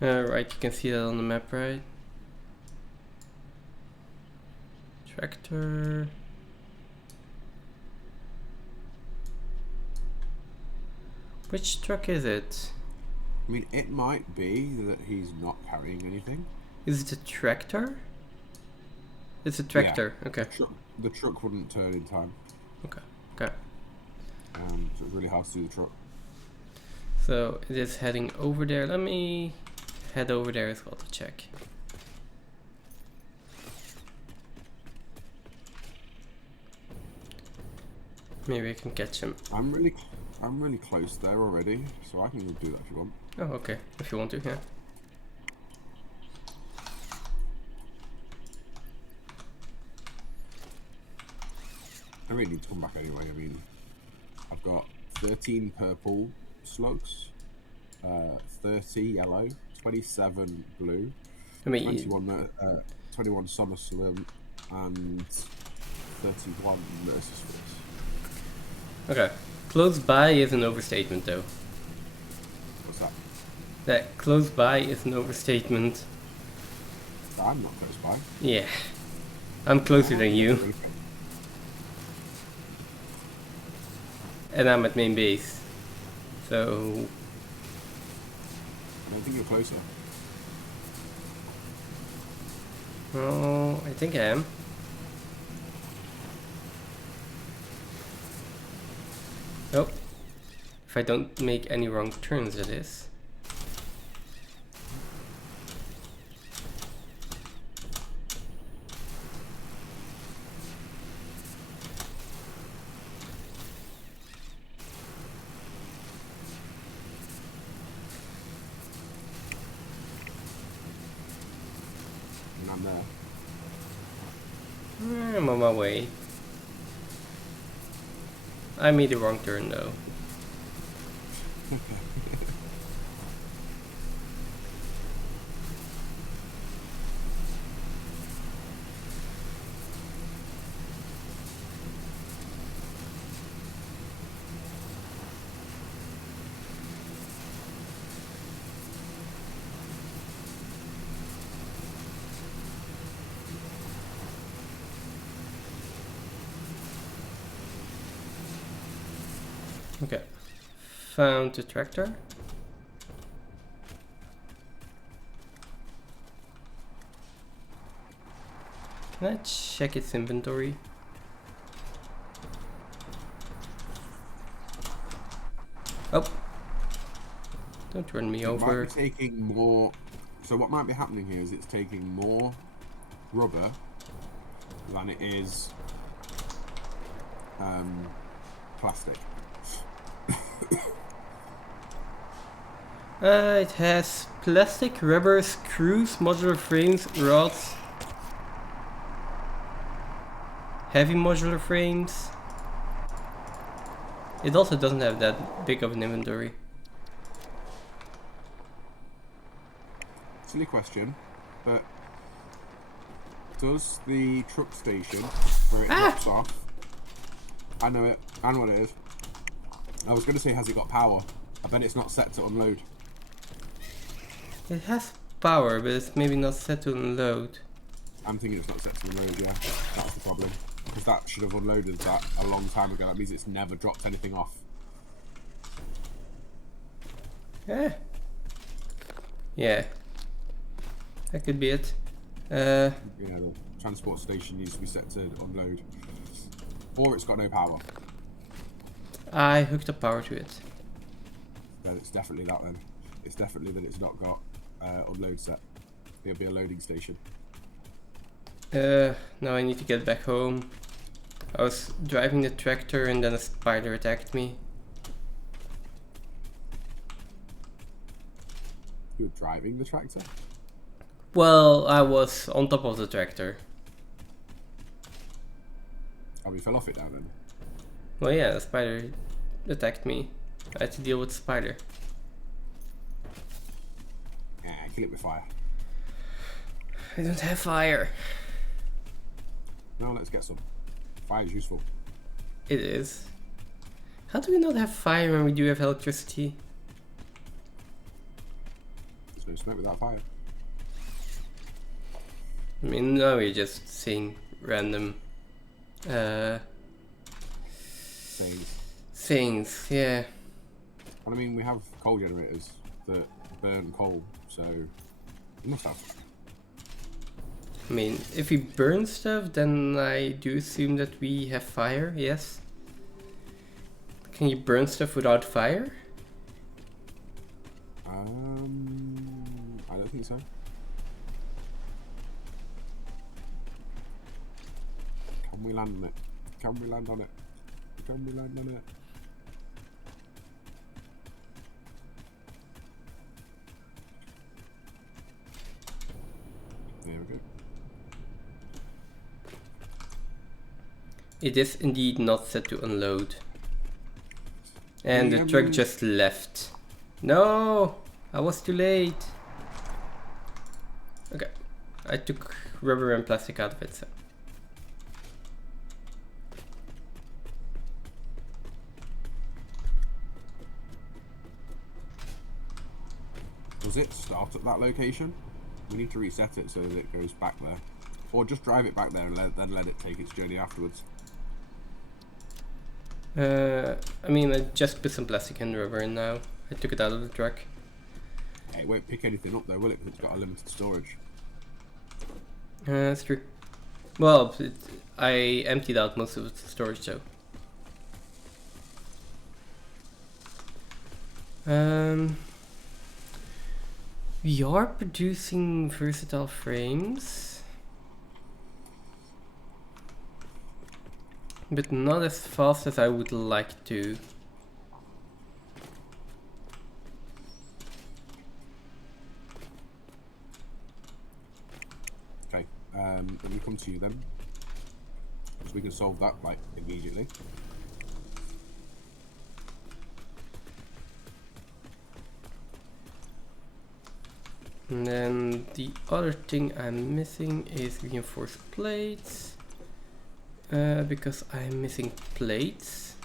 Right, you can see that on the map, right? Tractor. Which truck is it? I mean, it might be that he's not carrying anything. Is it a tractor? It's a tractor, Yeah. okay. The truck wouldn't turn in time. Okay, okay. So it's really hard to do the truck. So it is heading over there. Let me head over there as well to check. Maybe I can catch him. I'm really close there already, so I can do that if you want. Oh, okay. If you want to, yeah. I really need to come back anyway. I mean, I've got 13 purple slugs, 30 yellow, 27 blue, I mean, 21 summer slum, and 31 nurses force. okay. Close by is an overstatement, though. What's that? That close by is an overstatement. I'm not close by. Yeah. I'm closer than you. And I'm at main base. So... I don't think you're closer. Oh, I think I am. Oh. If I don't make any wrong turns, it is. And I'm there. I'm on my way. I made the wrong turn though. Okay. Found the tractor. Can I check its inventory? Oh. Don't run me It over. might be taking more. So what might be happening here is it's taking more rubber than it is plastic. It has plastic, rubber, screws, modular frames, rods, heavy modular frames. It also doesn't have that big of an inventory. Silly question, but does the truck station where it drops off? I know it. I know what it is. I was going to say, has it got power? I bet it's not set to unload. It has power, but it's maybe not set to unload. I'm thinking it's not set to unload, yeah. That's the problem. Because that should have unloaded that a long time ago. That means it's never dropped anything off. Yeah. That could be it. The transport station needs to be set to unload. Or it's got no power. I hooked up power to it. Then it's definitely that then. It's definitely that it's not got unload set. It'll be a loading station. Now I need to get back home. I was driving the tractor and then a spider attacked me. You were driving the tractor? Well, I was on top of the tractor. Oh, we fell off it now then. Well, yeah, the spider attacked me. I had to deal with the spider. Yeah, kill it with fire. I don't have fire. No, let's get some. Fire is useful. It is. How do we not have fire when we do have electricity? There's no smoke without fire. I mean, now we're just saying random things, yeah. Well, I mean, we have coal generators that burn coal, so we must have. I mean, if we burn stuff, then I do assume that we have fire, yes. Can you burn stuff without fire? I don't think so. Can we land on it? Can we land on it? Can we land on it? There we go. It is indeed not set to unload. And the truck just left. No! I was too late. Okay. I took rubber and plastic out of it, so. Does it start at that location? We need to reset it so that it goes back there. Or just drive it back there and then let it take its journey afterwards. I mean, I just put some plastic and rubber in now. I took it out of the truck. Yeah, it won't pick anything up though, will it? Because it's got a limited storage. That's true. Well, I emptied out most of the storage, so. We are producing versatile frames, but not as fast as I would like to. Okay, let me come to you then, so we can solve that like immediately. And then the other thing I'm missing is reinforced plates, because I'm missing plates,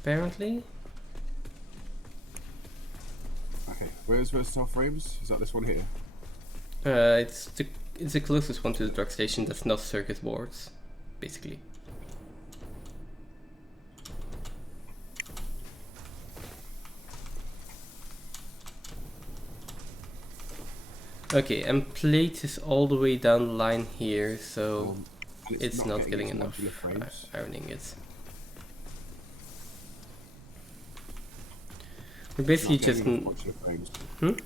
apparently. Okay, where's versatile frames? Is that this one here? It's the closest one to the truck station that's not circuit boards, basically. Okay, and plate is all the way down the line here, so it's not getting enough ironing it. We're basically Not just... getting enough modular frames. Hmm?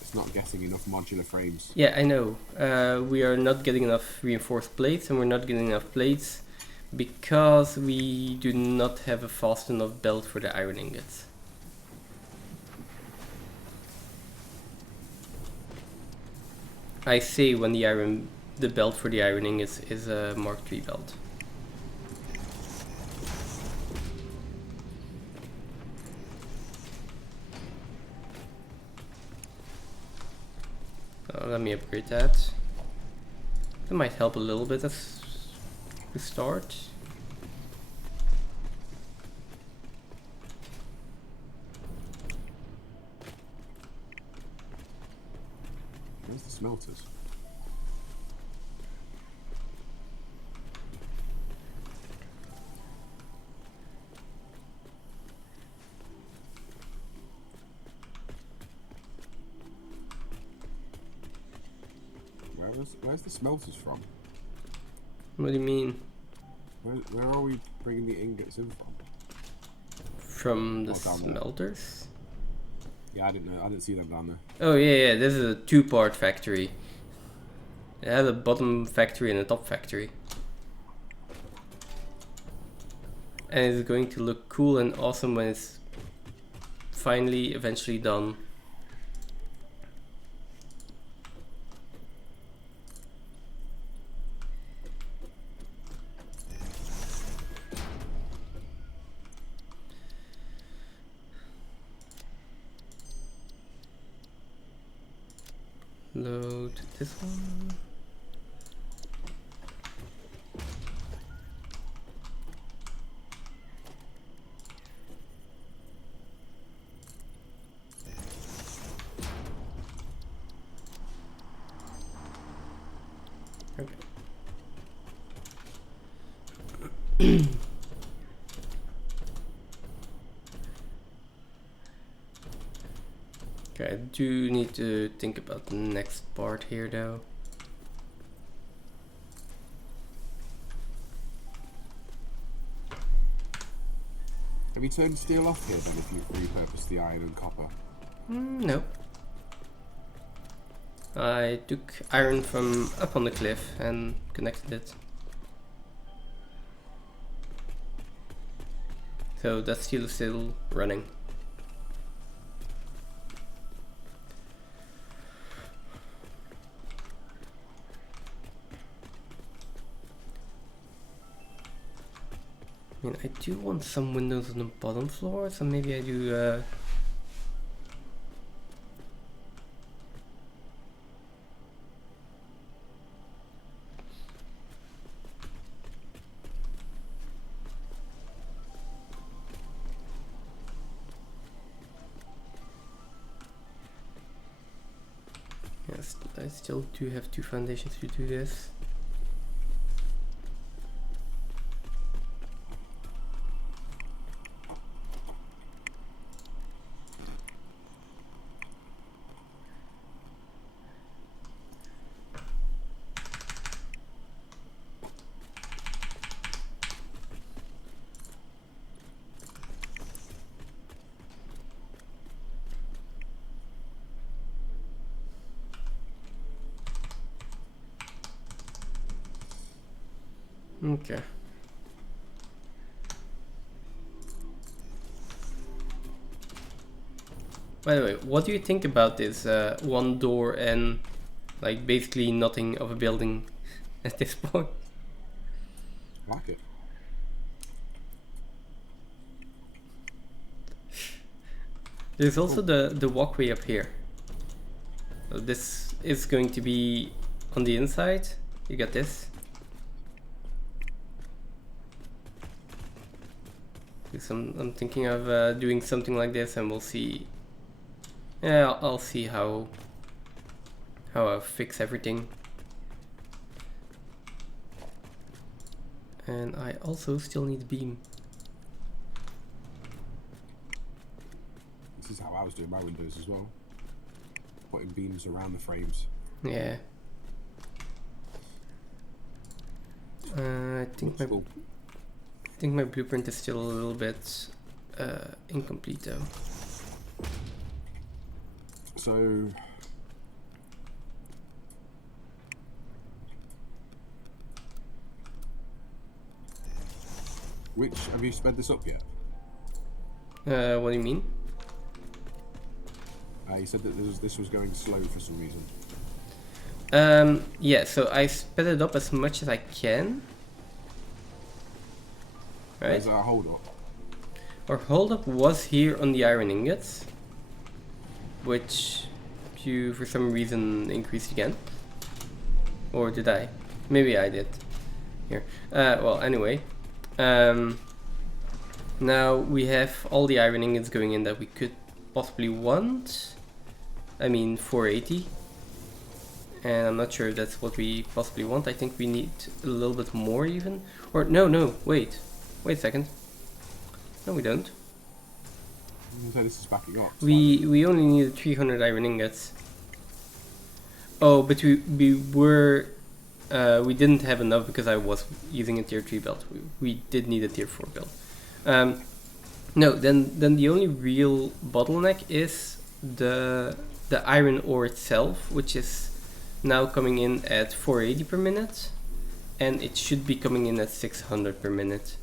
It's not getting enough modular frames. Yeah, I know. We are not getting enough reinforced plates, and we're not getting enough plates because we do not have a fast enough belt for the iron ingots. I say when the belt for the iron ingots is a Mark III belt. Let me upgrade that. That might help a little bit as we start. Where's the smelters? Where's the smelters from? What do you mean? Where are we bringing the ingots in from? From the Down there. smelters? Yeah, I didn't see them down there. Oh yeah, this is a two-part factory. It has a bottom factory and a top factory. And it's going to look cool and awesome when it's finally, eventually done. Load this one. Okay. Okay, I do need to think about the next part here though. Have you turned steel off here then if you've repurposed the iron and copper? No. I took iron from up on the cliff and connected it. So that steel is still running. I mean, I do want some windows on the bottom floor, so maybe I do yes, I still do have two foundations to do this. Okay. By the way, what do you think about this one door and like basically nothing of a building at this point? Like it. There's also the walkway up here. So this is going to be on the inside. You got this. I'm thinking of doing something like this, and we'll see. Yeah, I'll see how I fix everything. And I also still need a beam. This is how I was doing my windows as well. Putting beams around the frames. Yeah. I think my blueprint is still a little bit incomplete though. So which have you sped this up yet? What do you mean? You said that this was going slow for some reason. Yeah, so I sped it up as much as I can. Right? Is that a hold up? Our holdup was here on the iron ingots, which you for some reason increased again. Or did I? Maybe I did. Here. Well, anyway. Now we have all the iron ingots going in that we could possibly want. I mean 480. And I'm not sure if that's what we possibly want. I think we need a little bit more even. Or no, wait. Wait a second. No, we don't. So this is backing up. We only needed 300 iron ingots. Oh, but we didn't have enough because I was using a tier 3 belt. We did need a tier 4 belt. No, then the only real bottleneck is the iron ore itself, which is now coming in at 480 per minute, and it should be coming in at 600 per minute.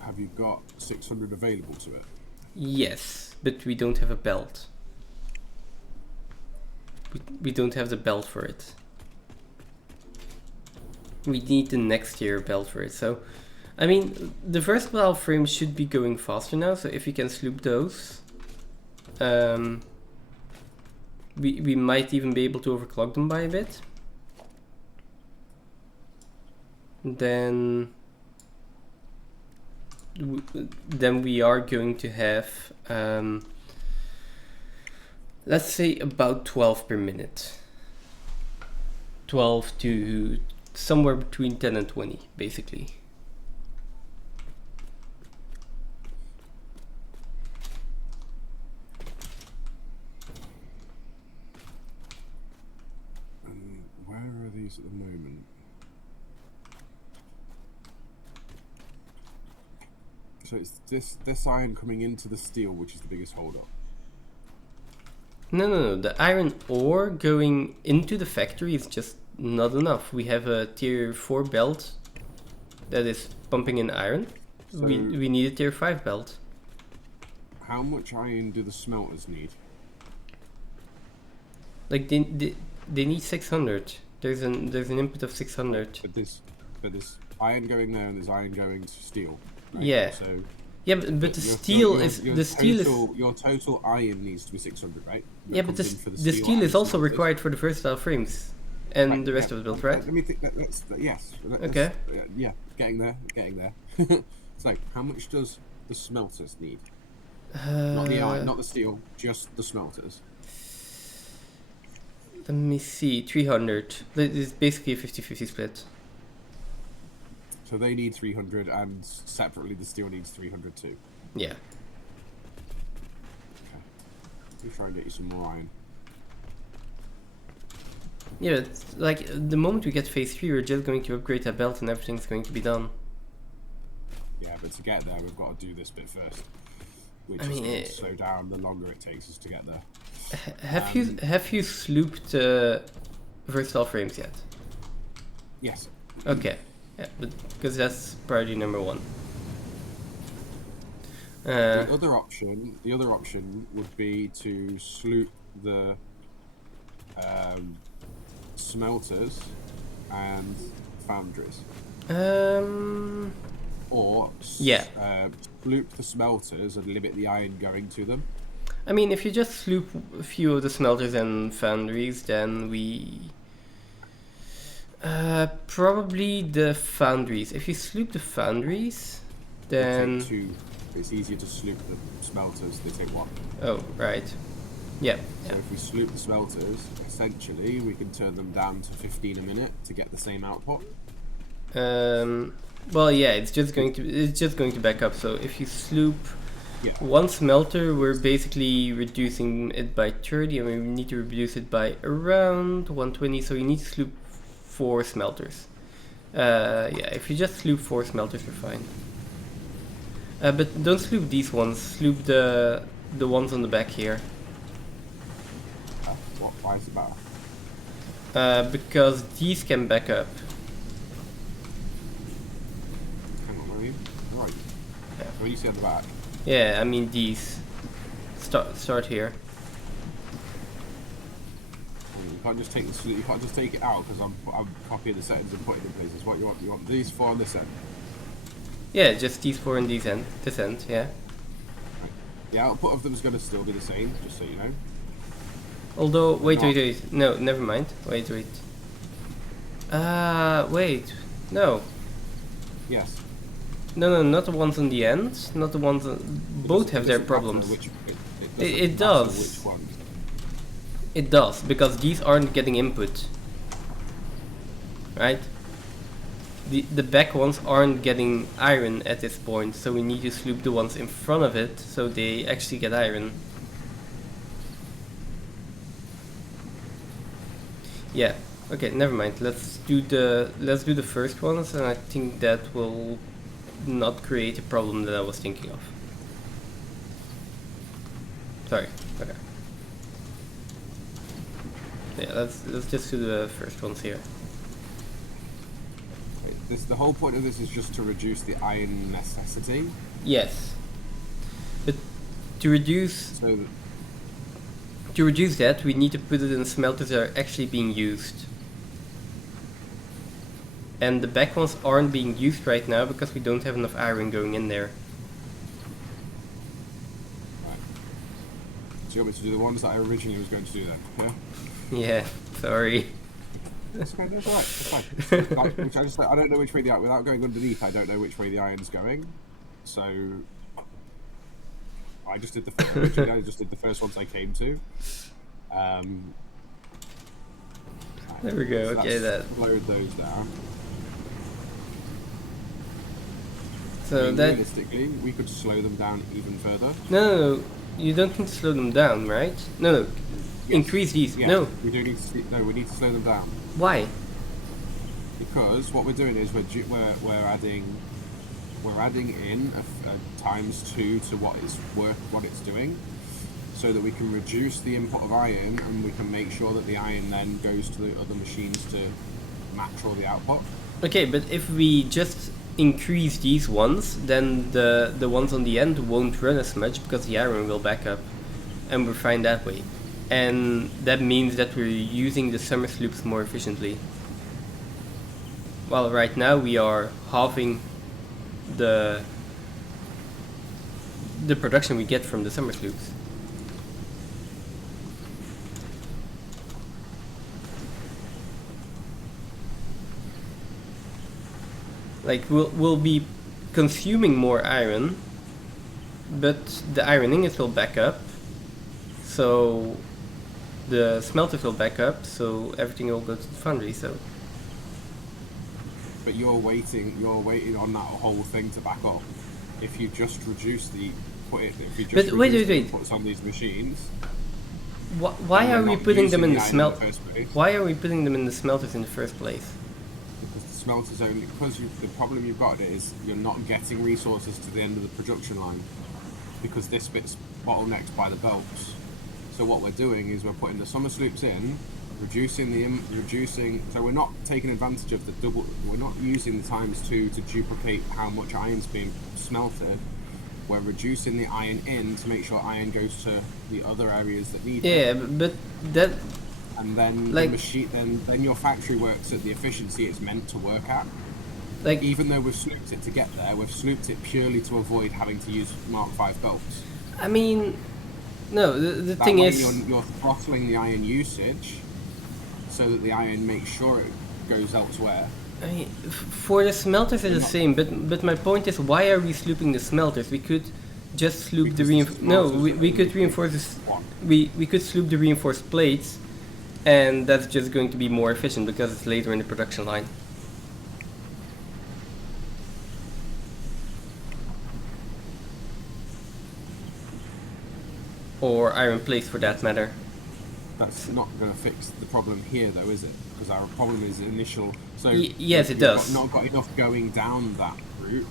Have you got 600 available to it? Yes, but we don't have a belt. We don't have the belt for it. We need the next tier belt for it. So, I mean, the versatile frames should be going faster now. So if we can sloop those, we might even be able to overclock them by a bit. Then we are going to have, let's say about 12 per minute. 12 to somewhere between 10 and 20, basically. Where are these at the moment? So it's this iron coming into the steel, which is the biggest holdup. No. The iron ore going into the factory is just not enough. We have a tier 4 belt that is pumping in iron. So we need a tier 5 belt. How much iron do the smelters need? Like they need 600. There's an input of 600. But there's iron going there and there's iron going to steel. Right? Yeah. So Yeah, but the steel is your total iron needs to be 600, right? That yeah, but comes in for the steel is also required for the versatile frames and right, the rest of the build, right? Let me think. Yes. Okay. Yeah, getting there. So, how much does the smelters need? Not the iron, not the steel, just the smelters. Let me see, 300. It's basically a 50-50 split. So they need 300, and separately the steel needs 300 too. Yeah. Okay. Let me try and get you some more iron. Yeah, it's like the moment we get phase 3, we're just going to upgrade that belt and everything's going to be done. Yeah, but to get there, we've got to do this bit first. Which I is mean, going to slow down the longer it takes us to get there. Have you slooped versatile frames yet? Yes. Okay. Yeah, because that's priority number 1. The other option would be to sloop the smelters and foundries. Or sloop the smelters and limit the iron going to them. I mean, if you just sloop a few of the smelters and foundries, then we... probably the foundries. If you sloop the foundries, then... They take 2. It's easier to sloop the smelters, they take 1. Oh, right. Yeah. So if we sloop the smelters, essentially we can turn them down to 15 a minute to get the same output. Well, yeah, it's just going to back up. So if you sloop one smelter, we're basically reducing it by 30, and we need to reduce it by around 120. So you need to sloop 4 smelters. Yeah, if you just sloop 4 smelters, you're fine. But don't sloop these ones. Sloop the ones on the back here. Why is it better? Because these can back up. Hang on, where are you? Right. Yeah. Where you see on the back? Yeah, I mean these. Start here. You can't just take this. You can't just take it out because I'm copying the settings and putting it in places. What you want? You want these 4 on this end. Yeah, just these 4 in this end, yeah. Right. The output of them is going to still be the same, just so you know. Although, wait. No, never mind. Wait. Wait. No. Yes. No, not the ones on the end. Not the ones. Both have their problems. It does. Which one? It does, because these aren't getting input. Right? The back ones aren't getting iron at this point, so we need to sloop the ones in front of it so they actually get iron. Yeah. Okay, never mind. Let's do the first ones, and I think that will not create a problem that I was thinking of. Sorry. Okay. Yeah, let's just do the first ones here. The whole point of this is just to reduce the iron necessity. Yes. But to reduce that, we need to put it in smelters that are actually being used. And the back ones aren't being used right now because we don't have enough iron going in there. Right. So you want me to do the ones that I originally was going to do then? Yeah? Yeah, sorry. That's fine, that's alright, that's fine. I don't know which way without going underneath, I don't know which way the iron's going. So I just did the first ones I came to. There we go, so okay, that slowed those down. So realistically, we could slow them down even further. No, you don't need to slow them down, right? No, yes. Increase these. Yes, no. We do need to. We need to slow them down. Why? Because what we're doing is we're adding in a ×2 to what it's doing, so that we can reduce the input of iron, and we can make sure that the iron then goes to the other machines to match all the output. Okay, but if we just increase these ones, then the ones on the end won't run as much because the iron will back up, and we're fine that way. And that means that we're using the summer sloops more efficiently. While right now we are halving the production we get from the summer sloops. Like we'll be consuming more iron, but the iron ingots will back up, so the smelters will back up, so everything will go to the foundry. So. But you're waiting on that whole thing to back up. If you just reduce inputs on these machines. Why are we putting them in the smelters? Why are we putting them in the smelters in the first place? Because the smelters the problem you've got is you're not getting resources to the end of the production line, because this bit's bottlenecked by the belts. So what we're doing is we're putting the summer sloops in, reducing. So we're not taking advantage of the double. We're not using the ×2 to duplicate how much iron's being smelted. We're reducing the iron in to make sure iron goes to the other areas that need it. Yeah, but that. And then the machine, then your factory works at the efficiency it's meant to work at. Like, even though we've slooped it to get there, we've slooped it purely to avoid having to use Mark V belts. I mean, no. The thing is, you're throttling the iron usage, so that the iron makes sure it goes elsewhere. I mean, for the smelters it's the same, but my point is, why are we slooping the smelters? We could just sloop the reinforced. No, we could reinforce this. We could sloop the reinforced plates, and that's just going to be more efficient because it's later in the production line. Or iron plates, for that matter. That's not going to fix the problem here, though, is it? Because our problem is initial. So yes, it does. Not got enough going down that route.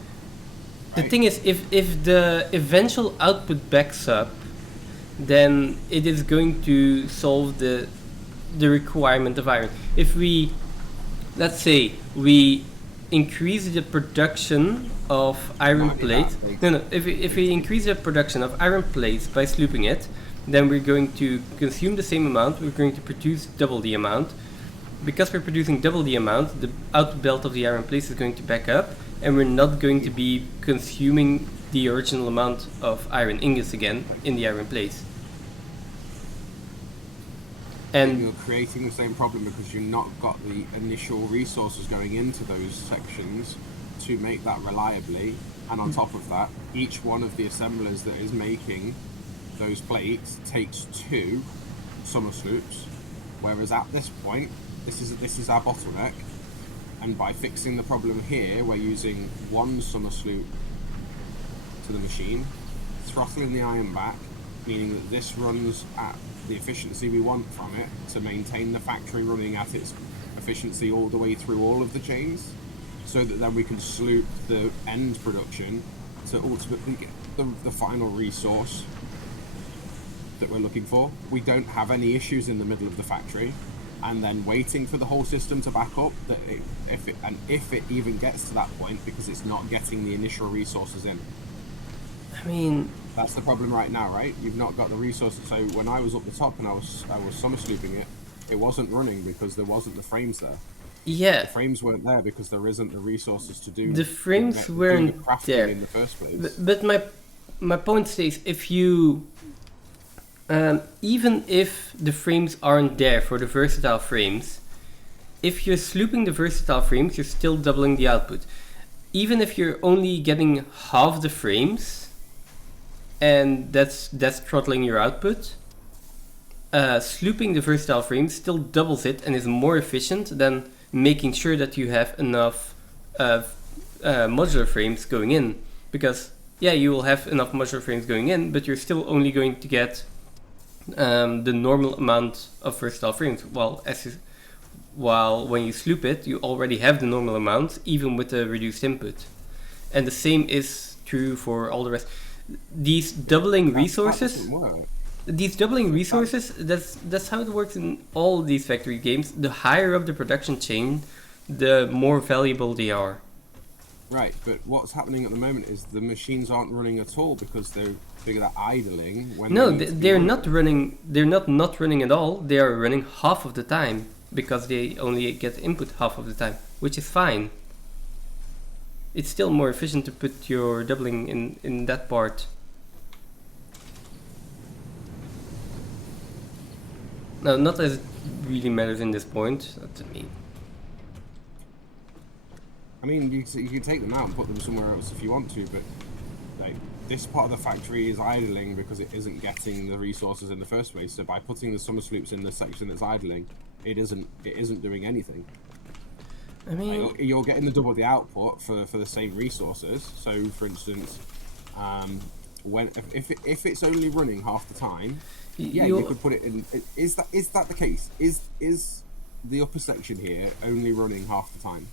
The thing is, if the eventual output backs up, then it is going to solve the requirement of iron. If we, let's say, we increase the production of iron plates. No. If we increase the production of iron plates by slooping it, then we're going to consume the same amount. We're going to produce double the amount. Because we're producing double the amount, the output belt of the iron plates is going to back up, and we're not going to be consuming the original amount of iron ingots again in the iron plates. And you're creating the same problem because you've not got the initial resources going into those sections to make that reliably. And on top of that, each one of the assemblers that is making those plates takes 2 summer sloops, whereas at this point, this is our bottleneck. And by fixing the problem here, we're using 1 summer sloop to the machine, throttling the iron back, meaning that this runs at the efficiency we want from it to maintain the factory running at its efficiency all the way through all of the chains, so that then we can sloop the end production to ultimately get the final resource that we're looking for. We don't have any issues in the middle of the factory, and then waiting for the whole system to back up, that if it even gets to that point, because it's not getting the initial resources in. I mean, that's the problem right now, right? You've not got the resources. So when I was up the top and I was summer slooping it, it wasn't running because there wasn't the frames there. Yeah. The frames weren't there because there isn't the resources to do the frames weren't the crafting there in the first place. But my point stays, if you even if the frames aren't there for the versatile frames, if you're slooping the versatile frames, you're still doubling the output. Even if you're only getting half the frames, and that's throttling your output, slooping the versatile frames still doubles it and is more efficient than making sure that you have enough modular frames going in. Because, yeah, you will have enough modular frames going in, but you're still only going to get the normal amount of versatile frames. While when you sloop it, you already have the normal amount, even with the reduced input. And the same is true for all the rest. These doubling resources, that's how it works in all these factory games. The higher up the production chain, the more valuable they are. Right, but what's happening at the moment is the machines aren't running at all because they're idling. They're not running. They're not running at all. They are running half of the time because they only get input half of the time, which is fine. It's still more efficient to put your doubling in that part. Now, not as it really matters in this point. I mean, you can take them out and put them somewhere else if you want to, but like, this part of the factory is idling because it isn't getting the resources in the first place. So by putting the summer sloops in the section that's idling, it isn't doing anything. I mean, like, you're getting the double the output for the same resources. So, for instance, if it's only running half the time, you could put it in. Is that the case? Is the upper section here only running half the time?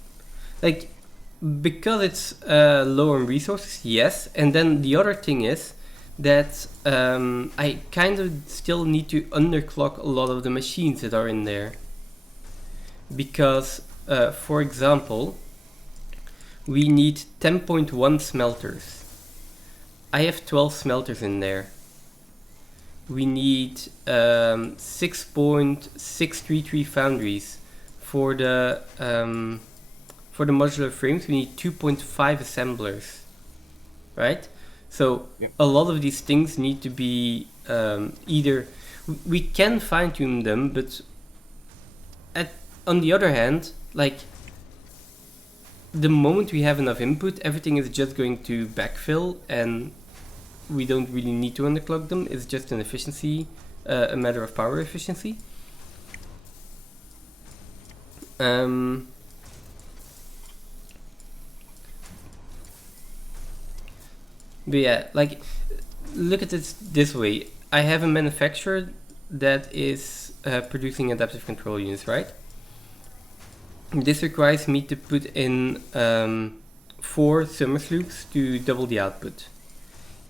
Like, because it's low on resources, yes. And then the other thing is that I kind of still need to underclock a lot of the machines that are in there, because for example, we need 10.1 smelters. I have 12 smelters in there. We need 6.633 foundries for the modular frames. We need 2.5 assemblers, right? So a lot of these things need to be either we can fine tune them, but on the other hand, like, the moment we have enough input, everything is just going to backfill, and we don't really need to underclock them. It's just an efficiency, a matter of power efficiency. But yeah, like, look at it this way. I have a manufacturer that is producing adaptive control units, right? This requires me to put in 4 summer sloops to double the output.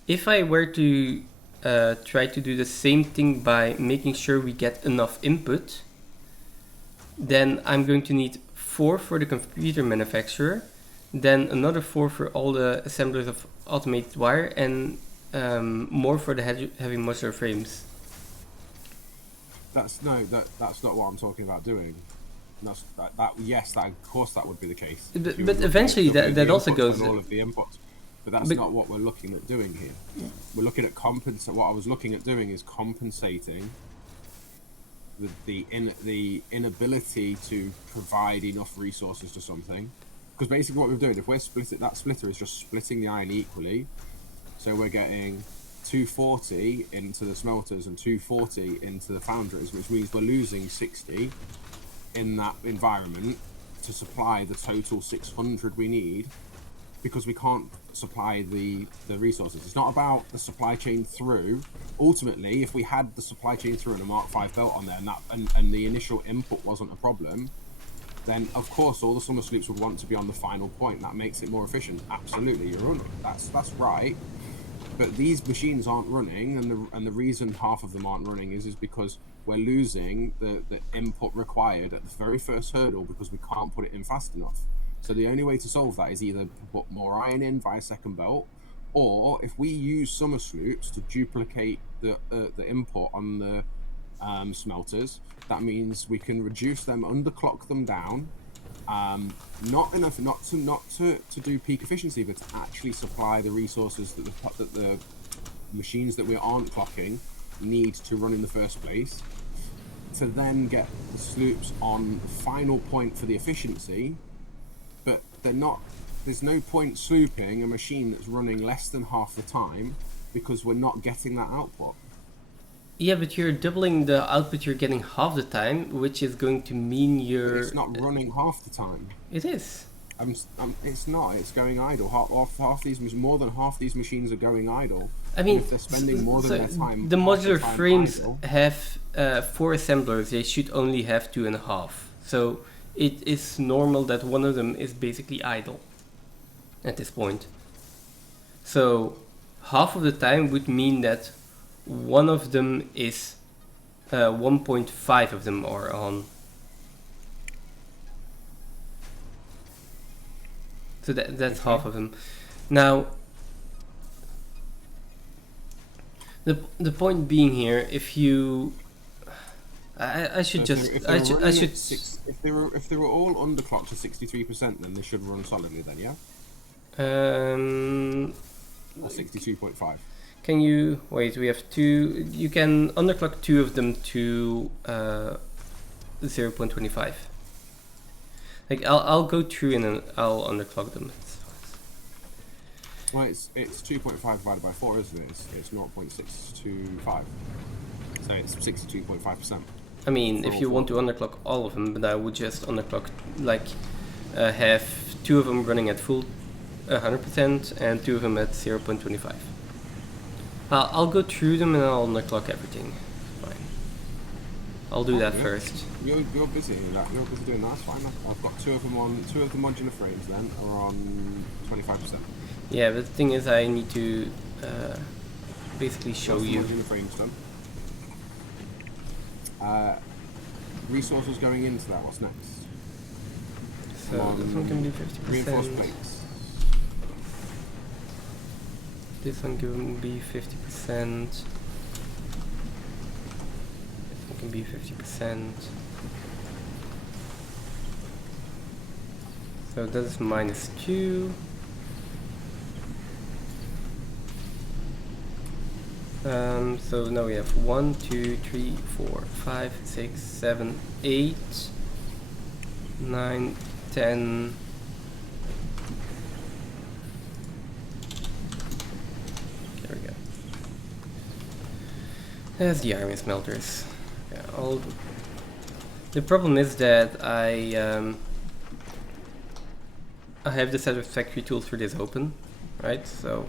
If I were to try to do the same thing by making sure we get enough input, then I'm going to need 4 for the computer manufacturer, then another 4 for all the assemblers of automated wire, and more for the heavy modular frames. That's not what I'm talking about doing. Yes, of course that would be the case. But eventually that also goes all of the inputs. But that's not what we're looking at doing here. We're looking at what I was looking at doing is compensating the inability to provide enough resources to something. Because basically what we're doing, if we're that splitter is just splitting the iron equally. So we're getting 240 into the smelters and 240 into the foundries, which means we're losing 60 in that environment to supply the total 600 we need, because we can't supply the resources. It's not about the supply chain through. Ultimately, if we had the supply chain through and a Mark V belt on there and the initial input wasn't a problem, then of course all the summer sloops would want to be on the final point. That makes it more efficient. Absolutely, you're running. That's right. But these machines aren't running, and the reason half of them aren't running is because we're losing the input required at the very first hurdle because we can't put it in fast enough. So the only way to solve that is either put more iron in via second belt, or if we use summer sloops to duplicate the input on the smelters, that means we can reduce them, underclock them down, not to do peak efficiency, but to actually supply the resources that the machines that we aren't clocking need to run in the first place, to then get the sloops on the final point for the efficiency. But there's no point slooping a machine that's running less than half the time, because we're not getting that output. Yeah, but you're doubling the output you're getting half the time, which is going to mean you're... It's not running half the time. It is. It's not. It's going idle. More than half these machines are going idle. I mean, if they're spending more than their time... The modular frames have 4 assemblers. They should only have 2.5. So it is normal that one of them is basically idle at this point. So half of the time would mean that one of them is 1.5 of them are on. So that's half of them. Now, the point being here, if you, I should just, if they were all underclocked to 63%, then they should run solidly. Then, yeah. Or 62.5. Can you wait? We have 2. You can underclock 2 of them to 0.25. Like I'll go through and then I'll underclock them. Well, it's 2.5 divided by 4, isn't it? It's 0.625. So it's 62.5%. I mean, if you want to underclock all of them, but I would just underclock, like have 2 of them running at full 100% and 2 of them at 0.25. I'll go through them and I'll underclock everything. Fine. I'll do that first. You're busy doing that. You're busy doing that. That's fine. I've got 2 of them on. 2 of the modular frames then are on 25%. Yeah, but the thing is, I need to basically show you. Modular frames done. Resources going into that. What's next? So this one can be 50%. Reinforced plates. This one can be 50%. This one can be 50%. So that is -2. So now we have 1, 2, 3, 4, 5, 6, 7, 8, 9, 10. There we go. There's the iron smelters. Yeah, the problem is that I have the Satisfactory tools for this open, right? So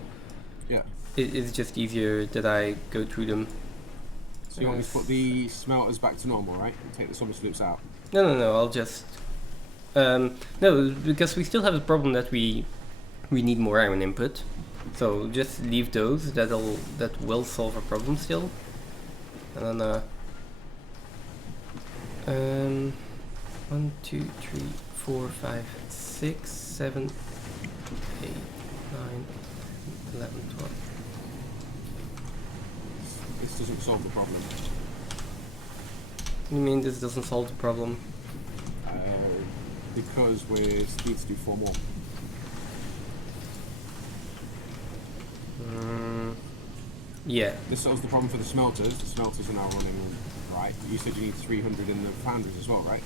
yeah. It's just easier that I go through them. So you want me to put the smelters back to normal, right? And take the summer sloops out? No, I'll just... no, because we still have the problem that we we need more iron input. So just leave those. That will solve a problem still. And then 1, 2, 3, 4, 5, 6, 7, 8, 9, 11, 12. This doesn't solve the problem. You mean this doesn't solve the problem? Because we need to do 4 more. Yeah. This solves the problem for the smelters. The smelters are now running right. You said you need 300 in the foundries as well, right?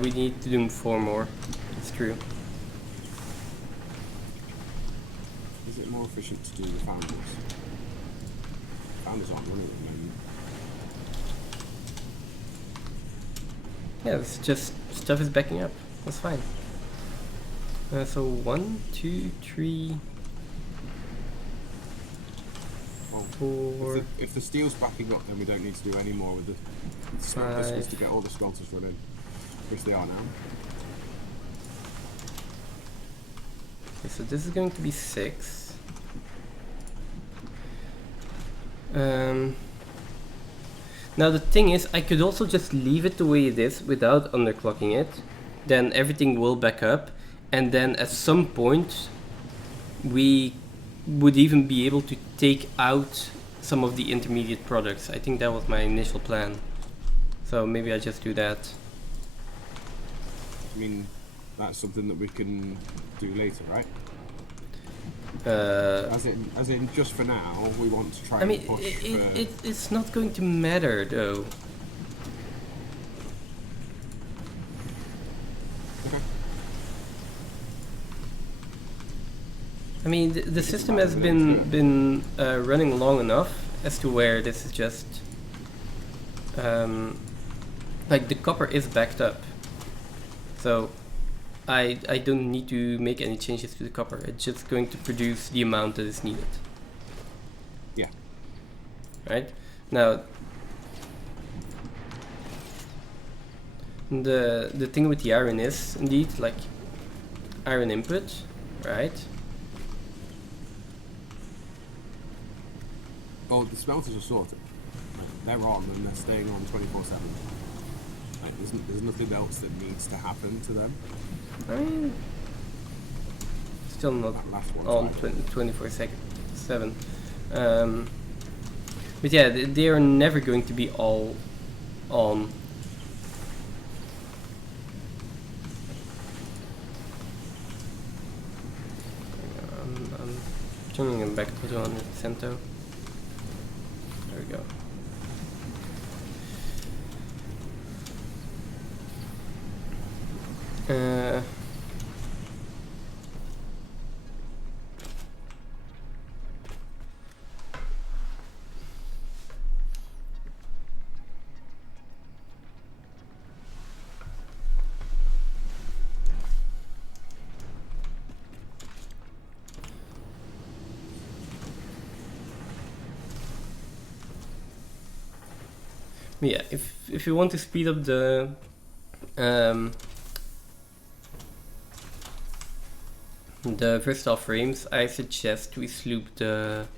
We need to do 4 more. It's true. Is it more efficient to do the foundries? Foundries aren't running at the moment. Yeah, it's just stuff is backing up. That's fine. So 1, 2, 3, Well, 4. if the steel's backing up, then we don't need to do any more with the smelters. Just to get all the smelters running, which they are now. Okay, so this is going to be 6. Now the thing is, I could also just leave it the way it is without underclocking it. Then everything will back up, and then at some point we would even be able to take out some of the intermediate products. I think that was my initial plan. So maybe I just do that. I mean, that's something that we can do later, right? As in, just for now, we want to try and push it's not going to matter though. Okay. I mean, the system has been running long enough as to where this is just like the copper is backed up, so I don't need to make any changes to the copper. It's just going to produce the amount that is needed. Yeah. Right? Now the thing with the iron is indeed like iron input, right? Oh, the smelters are sorted. Like, they're on and they're staying on 24/7. Like, there's nothing else that needs to happen to them. I mean, still not on 24/7. But yeah, they are never going to be all on. I'm turning them back to 200% though. There we go. Yeah, if you want to speed up the versatile frames, I suggest we sloop the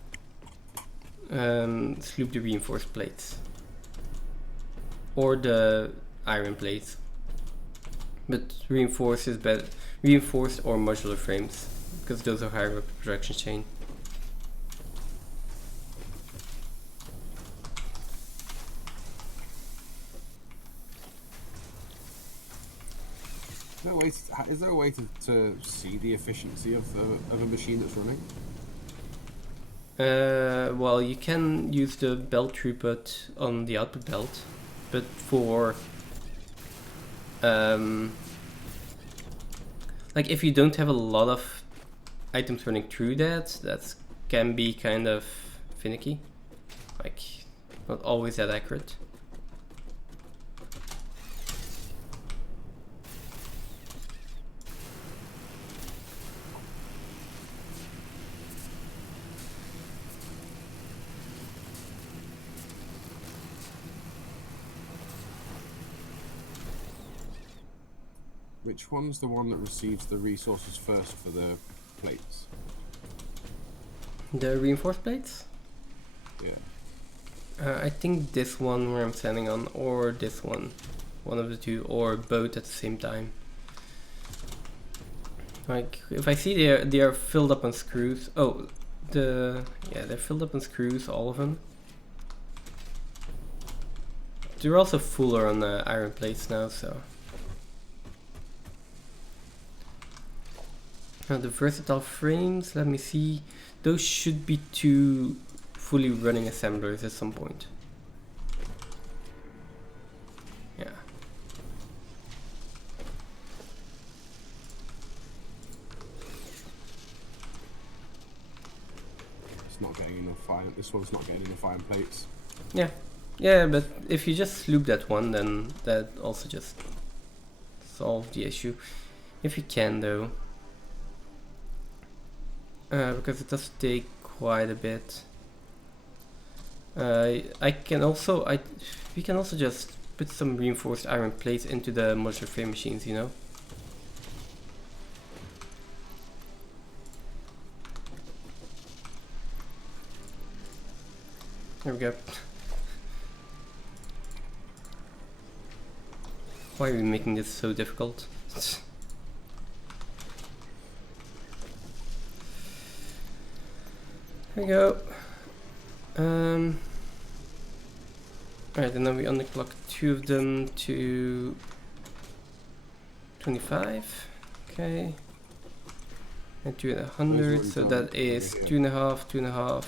reinforced plates or the iron plates, but reinforced is better. Reinforced or modular frames, because those are higher up the production chain. Is there a way to see the efficiency of a machine that's running? Well, you can use the belt throughput on the output belt, but for like if you don't have a lot of items running through that can be kind of finicky, like not always that accurate. Which one's the one that receives the resources first for the plates? The reinforced plates? Yeah. I think this one where I'm standing on, or this one. One of the two, or both at the same time. Like, if I see they are filled up on screws. Oh, they're filled up on screws, all of them. They're also fuller on the iron plates now, so. Now the versatile frames, let me see. Those should be 2 fully running assemblers at some point. Yeah. It's not getting enough iron. This one's not getting enough iron plates. Yeah. Yeah, but if you just loop that one, then that also just solves the issue. If you can, though. Because it does take quite a bit. We can also just put some reinforced iron plates into the modular frame machines, you know? There we go. Why are we making this so difficult? There we go. Alright, and then we underclock 2 of them to 25. Okay. And 2 at 100, so that is 2.5, 2.5,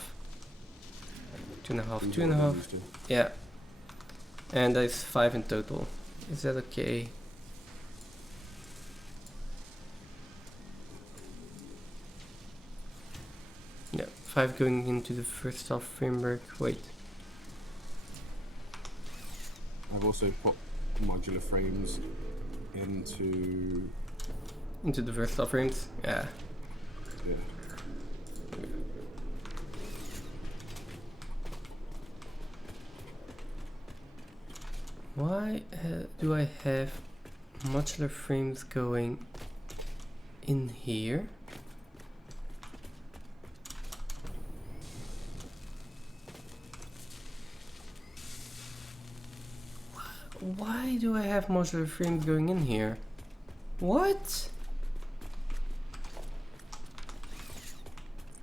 2.5, 2.5. Yeah. And that is 5 in total. Is that okay? Yeah, 5 going into the first half framework. Wait. I've also put modular frames into the versatile frames? Yeah. Yeah. Why do I have modular frames going in here? Why do I have modular frames going in here? What?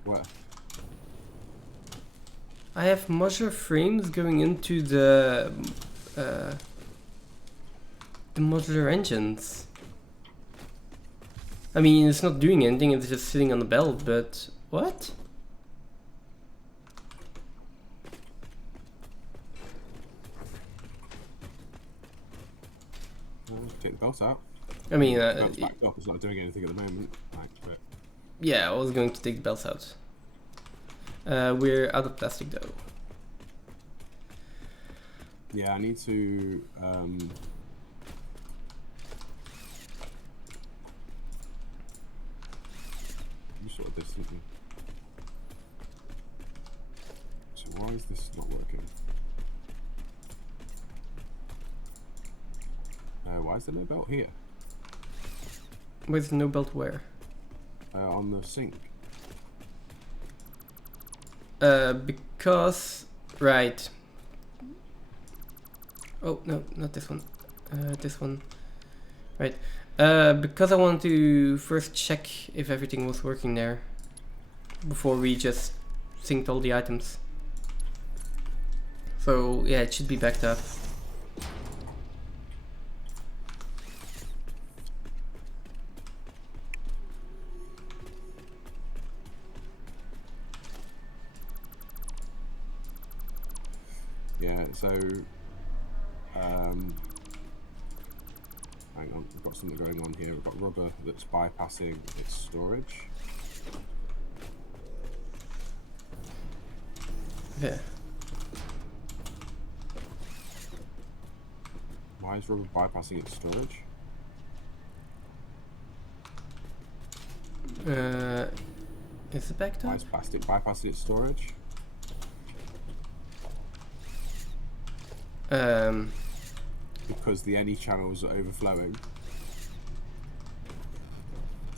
Where? I have modular frames going into the modular engines. I mean, it's not doing anything, it's just sitting on the belt, but what? Take the belt out. I mean, the belt's backed up. It's not doing anything at the moment. Right, but yeah, I was going to take the belts out. We're out of plastic though. yeah, I need to. You sorted this, didn't you? So why is this not working? Why is there no belt here? Where's no belt where? On the sink. Because... Right. Oh, no, not this one. This one. Right. Because I want to first check if everything was working there before we just synced all the items. So, yeah, it should be backed up. Yeah, so hang on, we've got something going on here. We've got rubber that's bypassing its storage. Yeah. Why is rubber bypassing its storage? Is it backed Why up? is plastic bypassing its storage? Um, Because the NE channels are overflowing.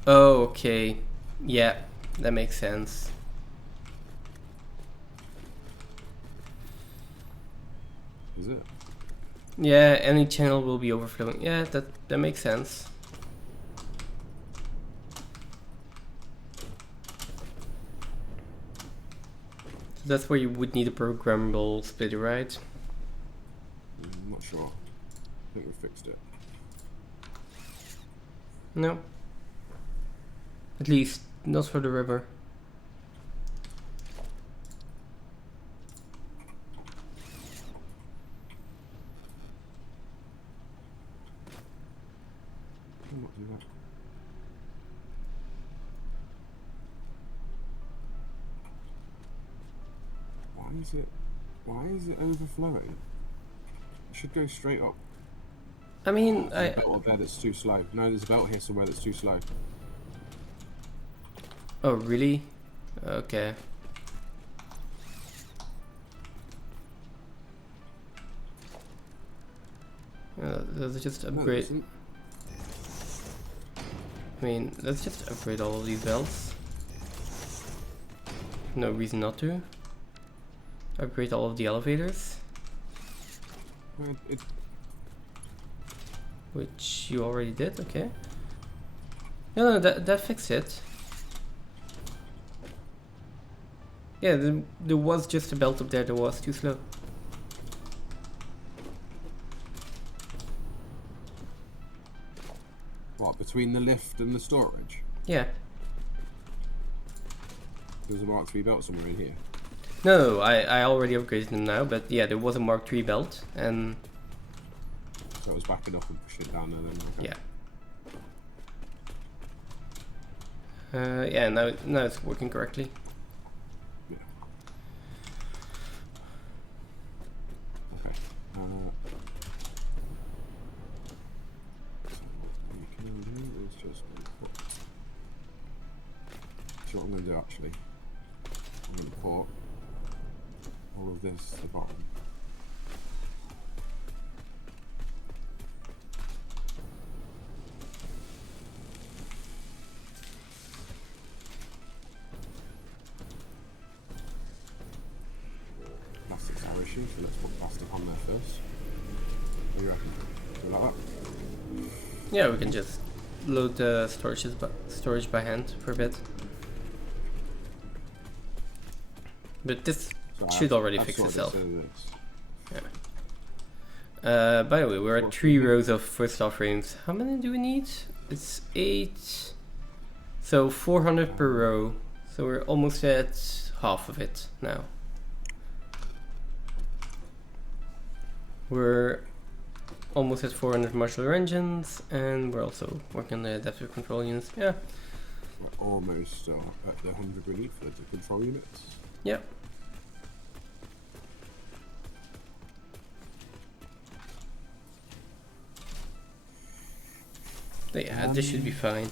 Oh, okay. Yeah, that makes sense. Is it? Yeah, any channel will be overflowing. Yeah, that makes sense. So that's where you would need a programmable splitter, right? I'm not sure. I think we fixed it. No. At least not for the river. Can not do that. Why is it overflowing? It should go straight up. I mean, There's a belt there that's too slow. No, there's a belt here somewhere that's too slow. Oh, really? Okay. Let's just upgrade. No, I mean, let's just upgrade all of these belts. No reason not to. Upgrade all of the elevators. Which you already did, okay. No, that fixed it. Yeah, there was just a belt up there that was too slow. What, between the lift and the storage? Yeah. There's a Mark III belt somewhere in here. No, I already upgraded them now, but yeah, there was a Mark III belt, and... So it was backing up and pushing it down there then, okay. Yeah. Yeah, now it's working correctly. Yeah. Okay. So what we can do is just put... So what I'm going to do actually, I'm going to put all of this at the bottom. Plastic's our issue, so let's put plastic on there first. What do you reckon? Do like that? Yeah, we can just load the storage by hand for a bit. But this should already fix itself. Yeah. By the way, we're at 3 rows of first off frames. How many do we need? It's 8. So 400 per row. So we're almost at half of it now. We're almost at 400 modular engines, and we're also working on the adaptive control units. Yeah. We're almost at the 100 relief for the control units. Yep. But yeah, this should be fine.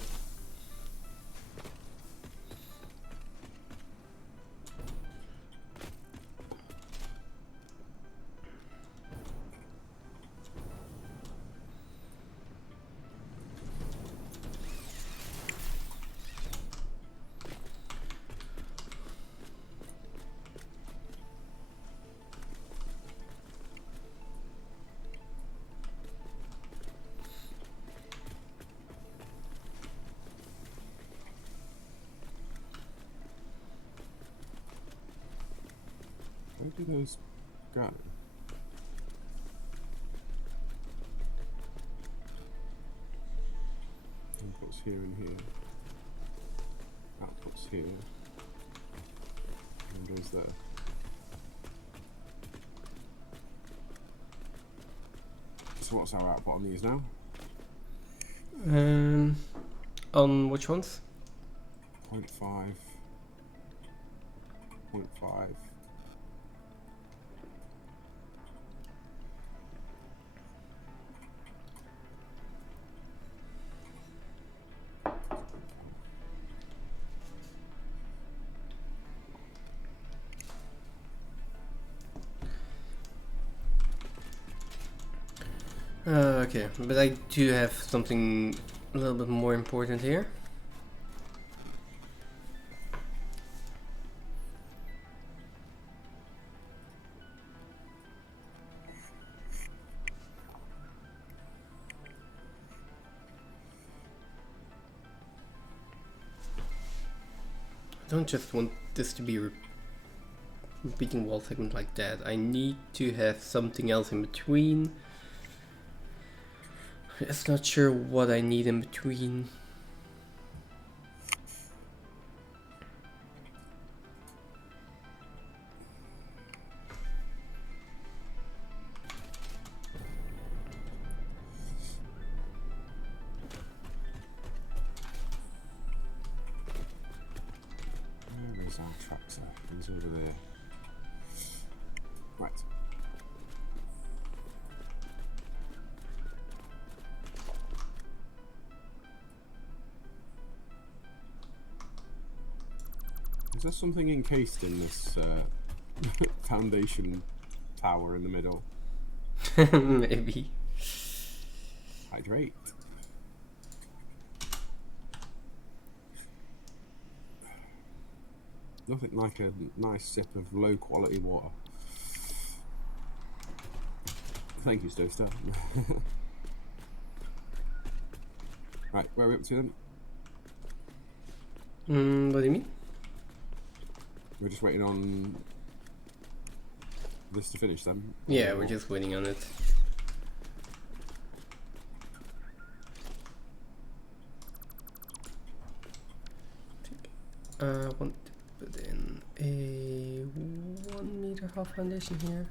Where do those go? Inputs here and here. Outputs here. And goes there. So what's our output on these now? On which ones? 0.5. 0.5. Okay, but I do have something a little bit more important here. don't just want this to be repeating wall segment like that. I need to have something else in between. Just not sure what I need in between. Where is our tractor? He's over there. Right. Is there something encased in this foundation tower in the middle? Maybe. Hydrate. Nothing like a nice sip of low quality water. Thank you, Stoster. Right, where are we up to then? What do you mean? We're just waiting on this to finish then? Yeah, we're just waiting on it. I want to put in a 1 meter half foundation here.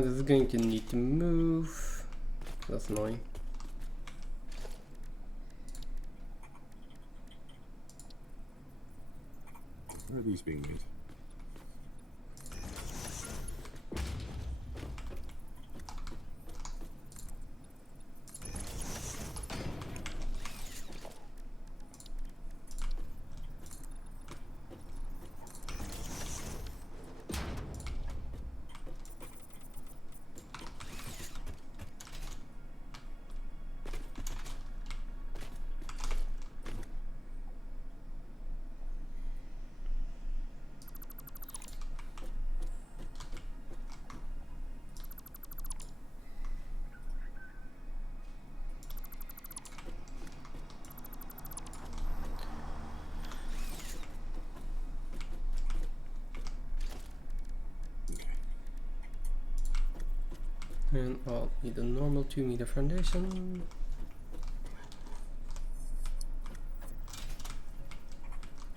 This is going to need to move. That's annoying. Where are these being made? And I'll need a normal 2 meter foundation.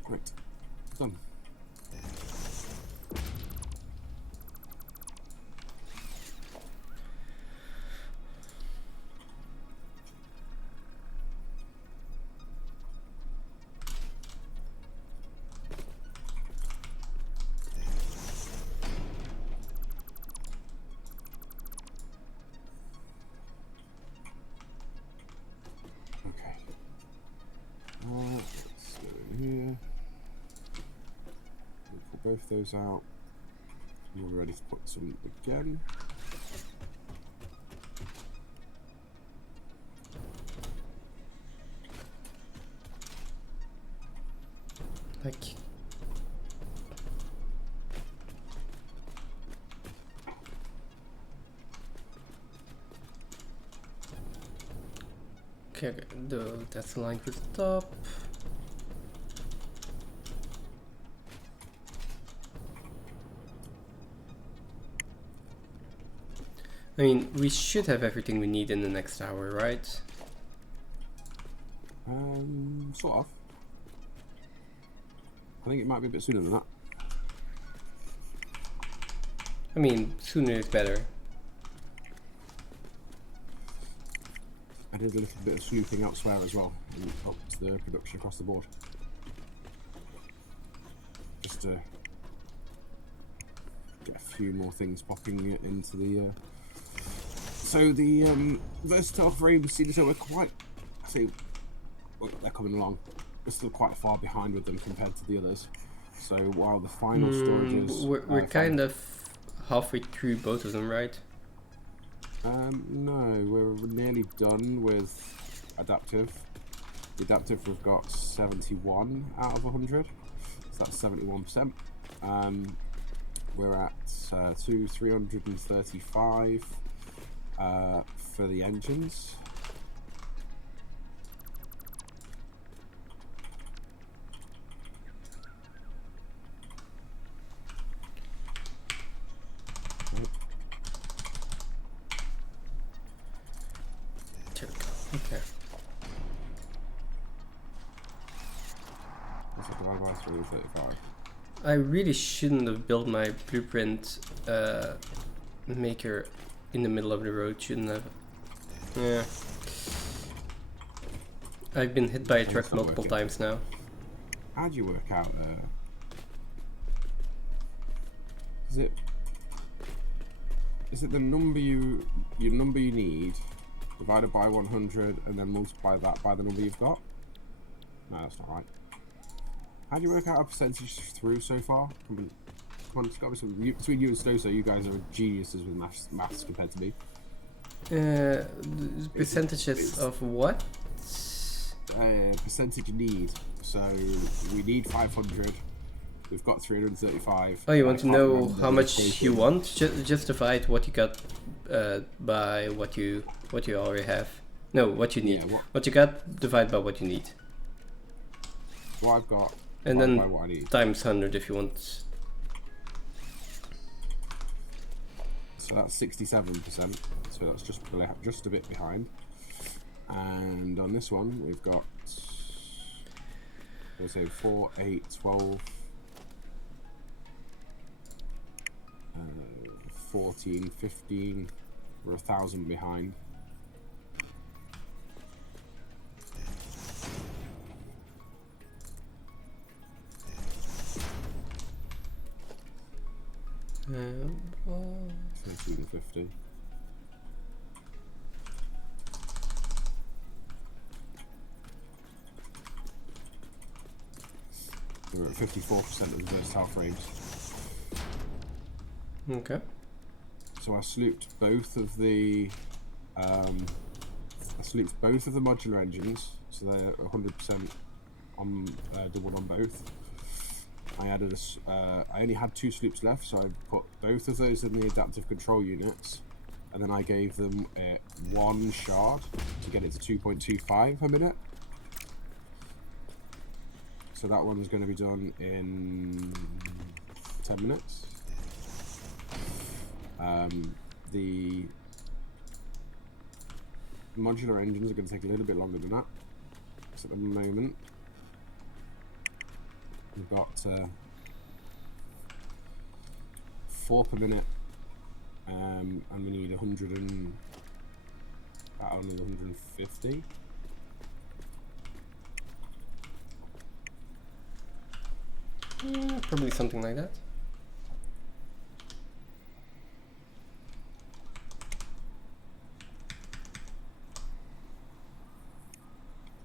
Right, done. Okay. Let's go in here. We'll pull both those out. We're ready to put some again. Like, okay, that's aligned with the top. I mean, we should have everything we need in the next hour, right? Sort of. I think it might be a bit sooner than that. I mean, sooner is better. I did a little bit of snooping elsewhere as well and helped the production across the board. Just to get a few more things popping into the... So the versatile frames seem to we're quite... I say, well, they're coming along. We're still quite far behind with them compared to the others. So while the final storages... We're kind of halfway through both of them, right? No, we're nearly done with adaptive. The adaptive we've got 71 out of 100, so that's 71%. We're at 335 for the engines. Okay. That's divided by 335. I really shouldn't have built my blueprint maker in the middle of the road, shouldn't have. Yeah. I've been hit by a truck multiple times now. How'd you work out is it the number your number you need divided by 100 and then multiply that by the number you've got? No, that's not right. How do you work out a percentage through so far? Come on, it's got to be something. Between you and Stoso, you guys are geniuses with maths compared to me. Percentages of what? Percentage need. So we need 500. We've got 335. Oh, you want to know how much you want? Just divide what you got by what you already have. No, what you need. Yeah, what you got, divide by what you need. What I've got. And then by what I need. times 100 if you want. So that's 67%. So that's just a bit behind. And on this one, we've got, let's say 4, 8, 12, 14, 15. We're 1,000 behind. Well, 1350. We're at 54% of the versatile frames. okay. So I slooped both of the modular engines, so they're 100% on double on both. I added I only had 2 sloops left, so I put both of those in the adaptive control units, and then I gave them 1 shard to get it to 2.25 a minute. So that one's going to be done in 10 minutes. The modular engines are going to take a little bit longer than that. So at the moment, we've got 4 per minute, and we need 150. Probably something like that.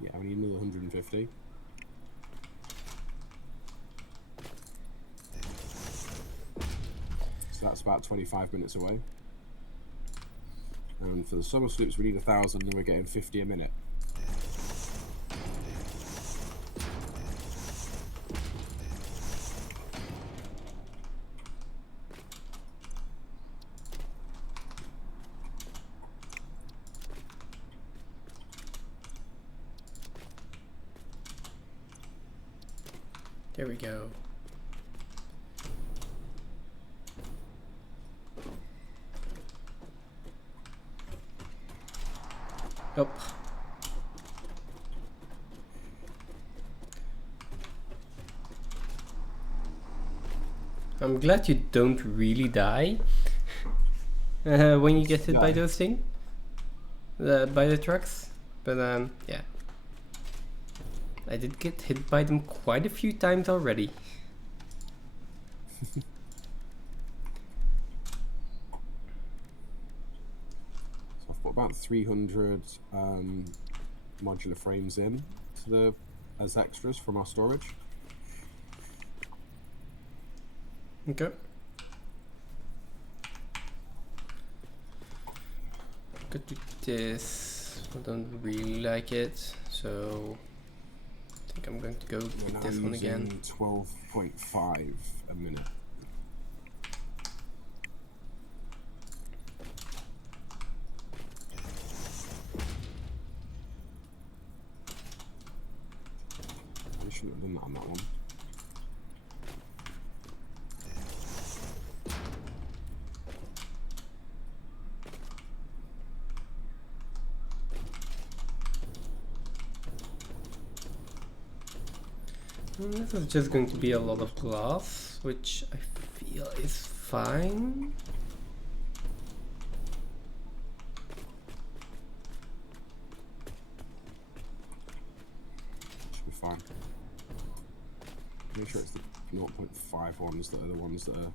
Yeah, we need another 150. So that's about 25 minutes away. And for the summer sloops, we need 1,000, and we're getting 50 a minute. There we go. Oh. I'm glad you don't really die when you get hit by those things, by the trucks. But yeah, I did get hit by them quite a few times already. So I've put about 300 modular frames in to as extras from our storage. Okay. Could do this. I don't really like it, so I think I'm going to go with this one again. 12.5 a minute. I shouldn't have done that on that one. This is just going to be a lot of glass, which I feel is fine. Should be fine. Make sure it's the 0.5 ones that are the ones that are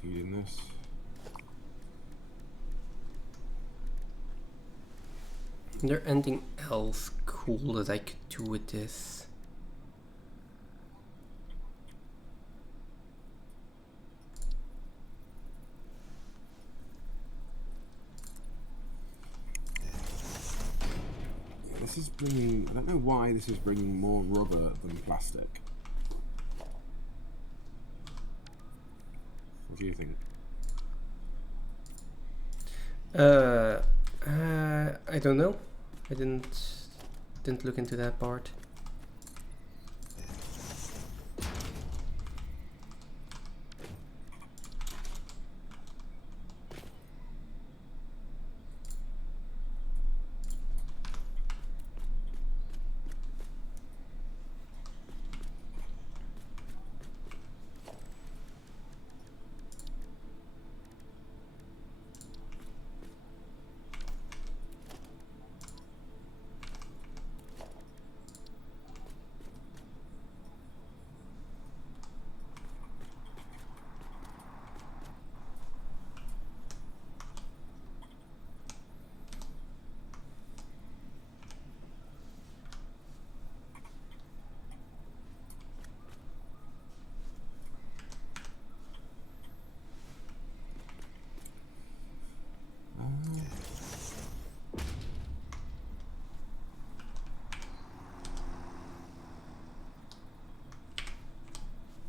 feeding this. Is there anything else cool that I could do with this? This is bringing, I don't know why this is bringing more rubber than plastic. What do you think? I don't know. I didn't look into that part.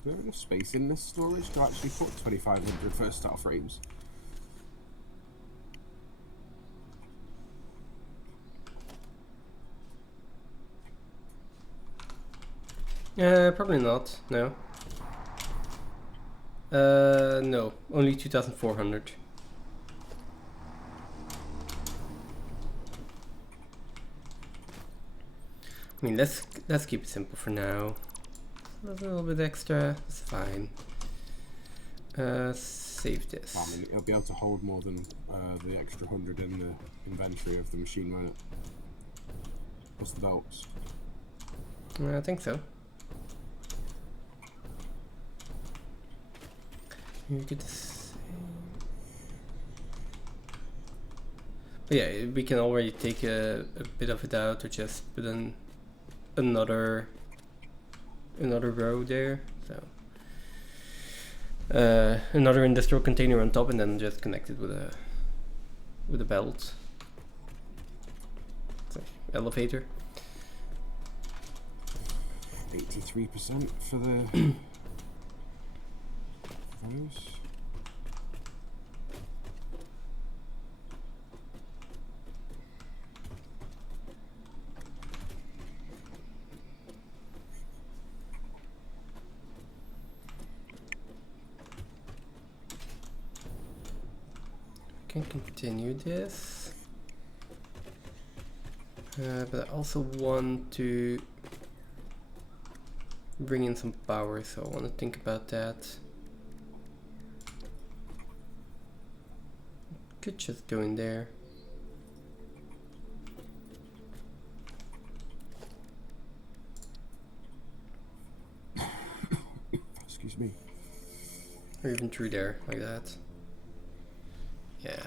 Do we have enough space in this storage to actually put 2,500 first star frames? Probably not. No. No. Only 2,400. I mean, let's keep it simple for now. A little bit extra, it's fine. Save this. I mean, it'll be able to hold more than the extra 100 in the inventory of the machine, won't it? Plus the belts. I think so. You get this. But yeah, we can already take a bit of it out, or just put in another row there. So another industrial container on top, and then just connect it with a belt. So, elevator. 83% for the those. Can continue this, but I also want to bring in some power, so I want to think about that. Could just go in there. Excuse me. Or even through there, like that. Yeah.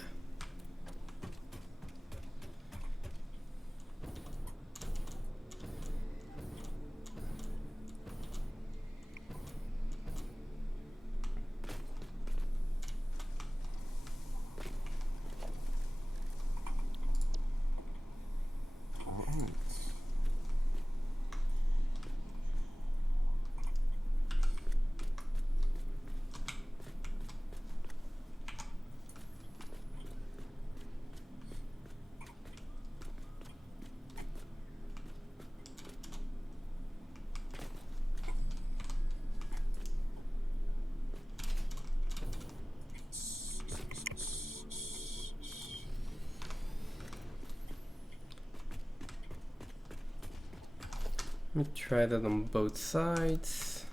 Let me try that on both sides.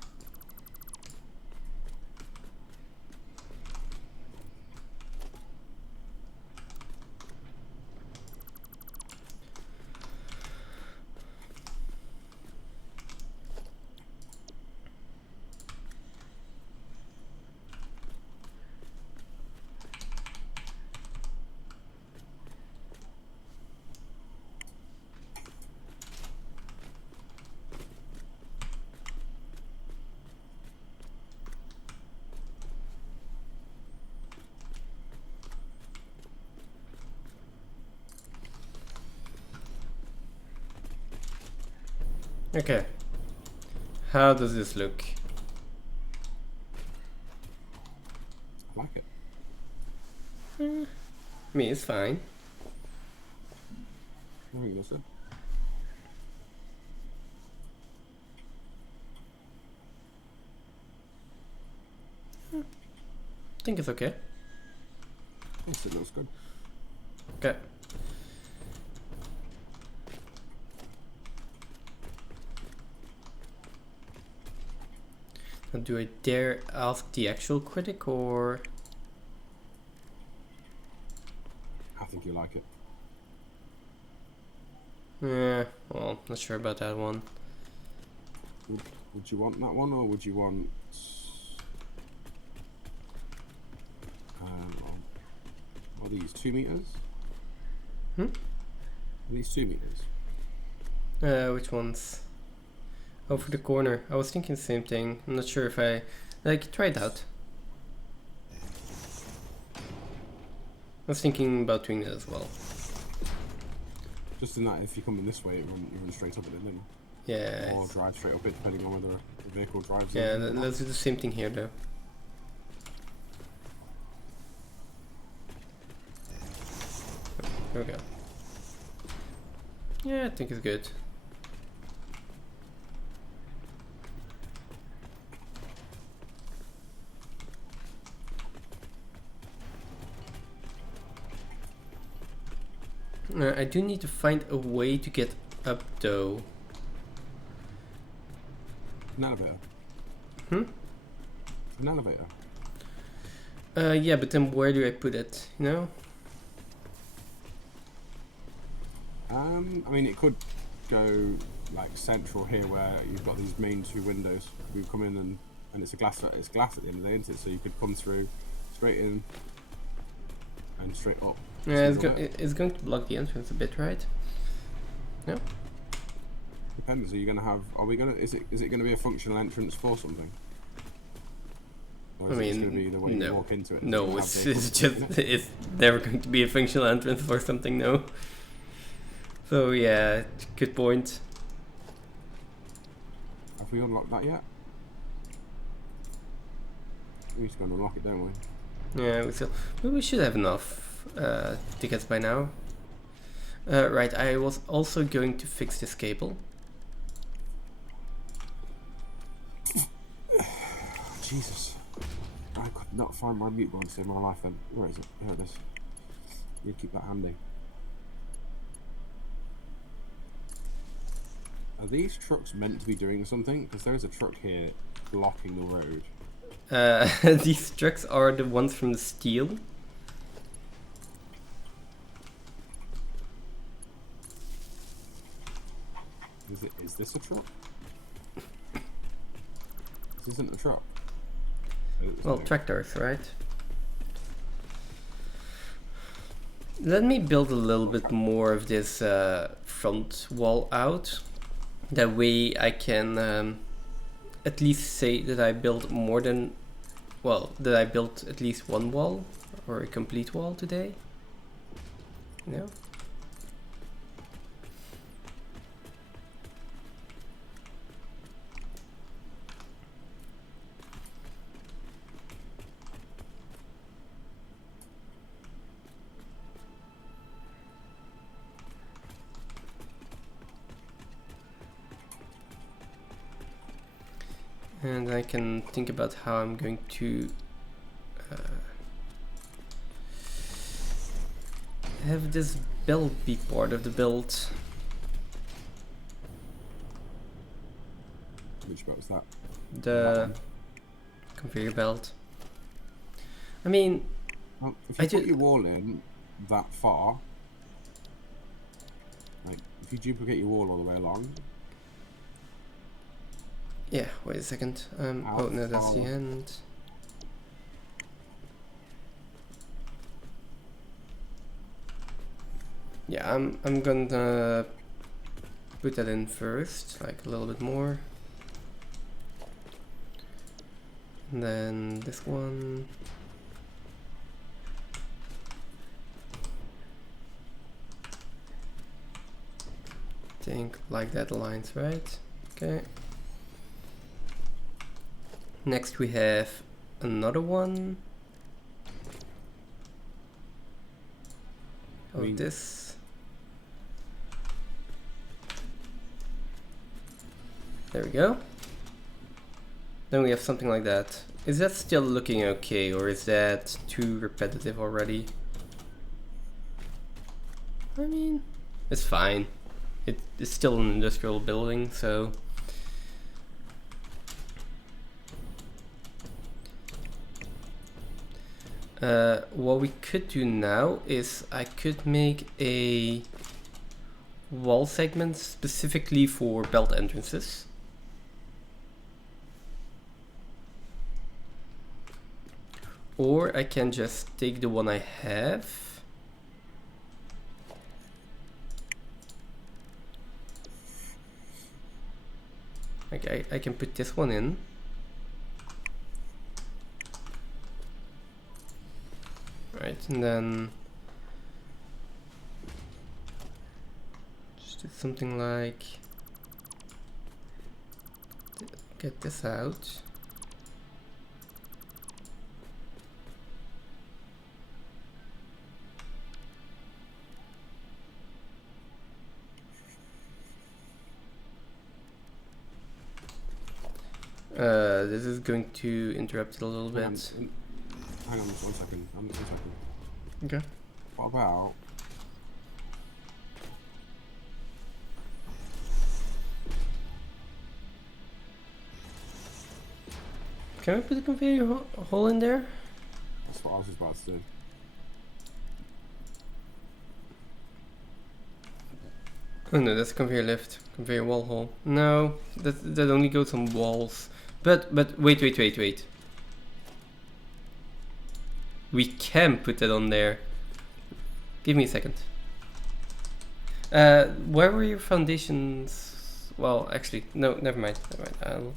Okay. How does this look? I like it. I mean, it's fine. I think that's it. I think it's okay. Yes, it looks good. Okay. Now, do I dare ask the actual critic or? I think you like it. Yeah, well, not sure about that one. Would you want that one, or would you want? Are these 2 meters? Hmm? Are these 2 meters? Which ones? Oh, for the corner. I was thinking the same thing. I'm not sure if I like try it out. I was thinking about doing that as well. Just in that, if you come in this way, you run straight up it, then. Yeah. Or drive straight up it, depending on whether the vehicle drives. Yeah, in. let's do the same thing here though. There we go. Yeah, I think it's good. I do need to find a way to get up though. An elevator. Hmm? An elevator. Yeah, but then where do I put it? You know? I mean, it could go like central here, where you've got these main 2 windows. You come in and it's glass at the end of the day, isn't it? So you could come through straight in and straight up. Yeah, it's going to block the entrance a bit, right? No? Depends. Are you going to have? Are we going to? Is it going to be a functional entrance for something? Or is it just going to be the way you walk into it? No, it's it's never going to be a functional entrance for something. No. So yeah, good point. Have we unlocked that yet? We need to go and unlock it, don't we? Yeah, we should have enough tickets by now. Right, I was also going to fix this cable. Jesus. I could not find my mute button to save my life then. Where is it? Here it is. You keep that handy. Are these trucks meant to be doing something? Because there's a truck here blocking the road. These trucks are the ones from the steel. Is this a truck? This isn't a truck. Well, tractors, right? Let me build a little bit more of this front wall out. That way I can at least say that I built more than... Well, that I built at least one wall, or a complete wall today. Yeah. And I can think about how I'm going to have this belt be part of the build. belt's that? The conveyor belt. I mean, Well, if you put your wall in that far, like if you duplicate your wall all the way along. Yeah, wait a second. How Oh no, that's the far? end. Yeah, I'm gonna put that in first, like a little bit more. And then this one. Think like that aligns, right? Okay. Next we have another one. Of this. There we go. Then we have something like that. Is that still looking okay, or is that too repetitive already? I mean, it's fine. It's still an industrial building, so... what we could do now is I could make a wall segment specifically for belt entrances. Or I can just take the one I have. Okay, I can put this one in. Right, and then just do something like get this out. This is going to interrupt it a little bit. Hang on 1 second. 1 second. Okay. What about? Can I put a conveyor hole in there? That's what I was just about to do. Oh no, that's a conveyor lift. Conveyor wall hole. No, that only goes on walls. But wait. We can put it on there. Give me a second. Where were your foundations? Well, actually, no, never mind. I'll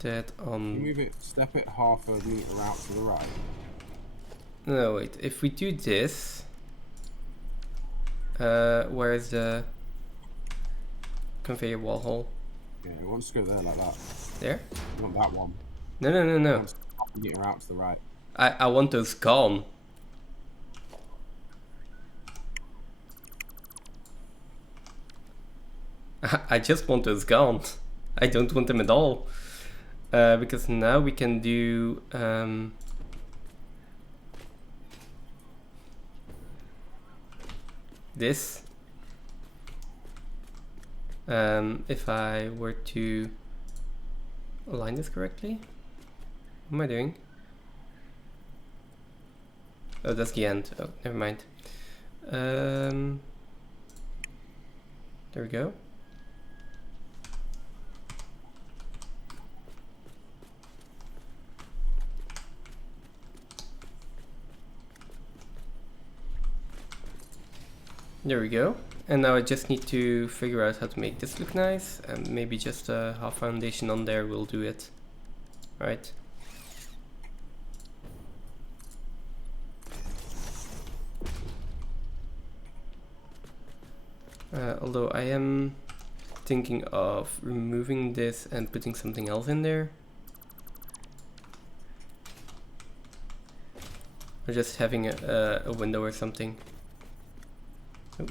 that on. Can you move it, step it half a meter out to the right. No, wait. If we do this, where is the conveyor wall hole? Yeah, it wants to go there like that. There? You want that one. No. It wants half a meter out to the right. I want those gone. I just want those gone. I don't want them at all. Because now we can do this. If I were to align this correctly. What am I doing? Oh, that's the end. Oh, never mind. There we go. There we go. And now I just need to figure out how to make this look nice, and maybe just a half foundation on there will do it. Right. Although I am thinking of removing this and putting something else in there. Or just having a window or something. Oh.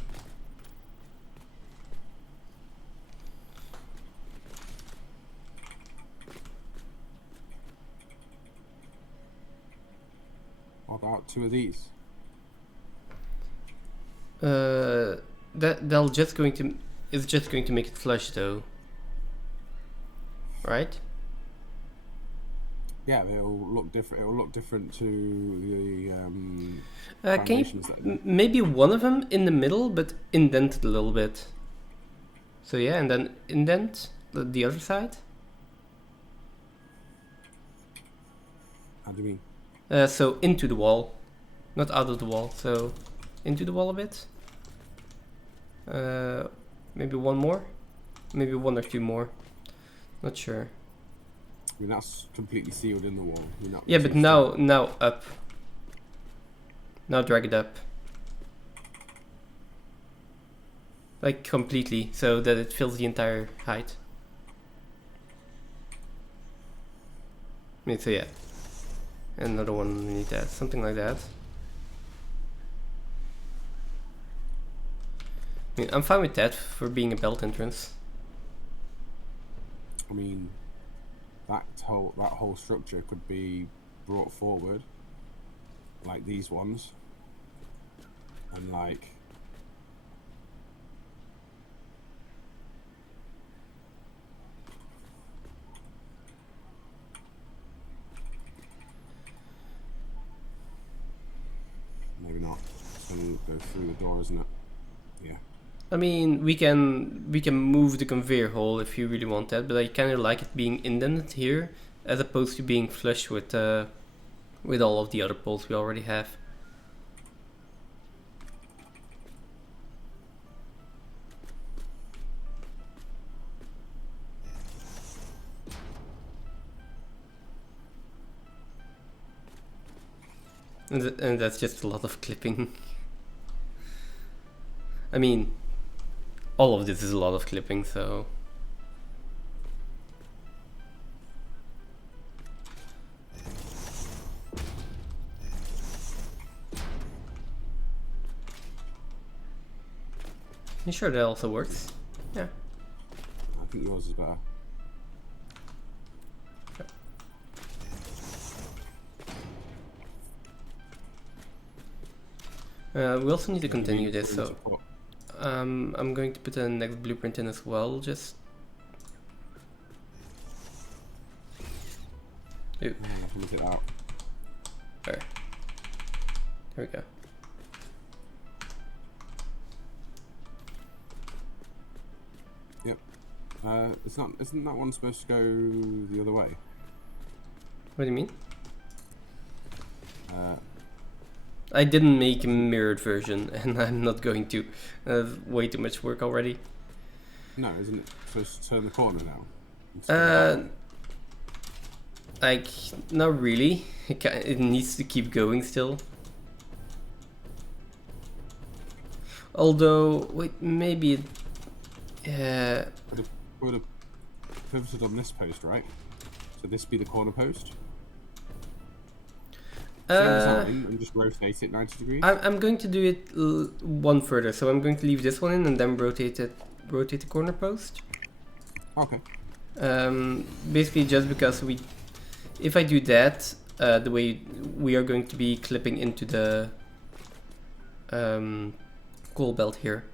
What about 2 of these? They'll just going to. it's just going to make it flush though. Right? Yeah, it'll look different. It'll look different to the Can you foundations that maybe one of them in the middle, but indent it a little bit? So yeah, and then indent the other side. How do you mean? So into the wall, not out of the wall. So into the wall a bit. Maybe one more, maybe one or two more. Not sure. I mean, that's completely sealed in the wall. You're not Yeah, but now up. Now drag it up. Like completely, so that it fills the entire height. I mean, so yeah. Another one underneath that, something like that. I mean, I'm fine with that for being a belt entrance. I mean, that whole structure could be brought forward, like these ones, and like maybe not. It's gonna go through the door, isn't it? Yeah. I mean, we can move the conveyor hole if you really want that, but I kind of like it being indented here, as opposed to being flush with all of the other poles we already have. And that's just a lot of clipping. I mean, all of this is a lot of clipping, so... You sure that also works? Yeah. I think yours is better. We also need to continue this, so I'm going to put the next blueprint in as well, just... Ooh. Look it out. There. There we go. Yep. Isn't that one supposed to go the other way? What do you mean? I didn't make a mirrored version, and I'm not going to. Way too much work already. No, isn't it supposed to turn the corner now? Like, not really. It needs to keep going still. Although, wait, maybe it... Would have pivoted on this post, right? So this be the corner post? Same design, and just rotate it 90 degrees? I'm going to do it one further, so I'm going to leave this one in and then rotate the corner post. Okay. Basically just because if I do that, the way we are going to be clipping into the coal belt here.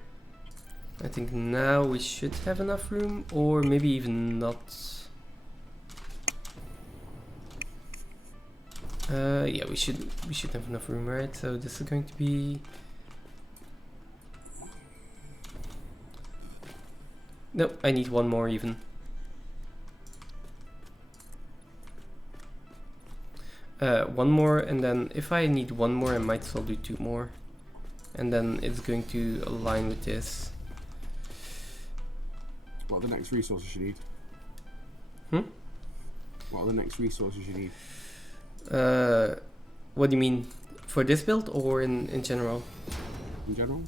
I think now we should have enough room, or maybe even not. Yeah, we should have enough room, right? So this is going to be... Nope, I need one more even. One more, and then if I need one more, I might as well do two more. And then it's going to align with this. What are the next resources you need? What are the next resources you need? What do you mean? For this build or in general? In general?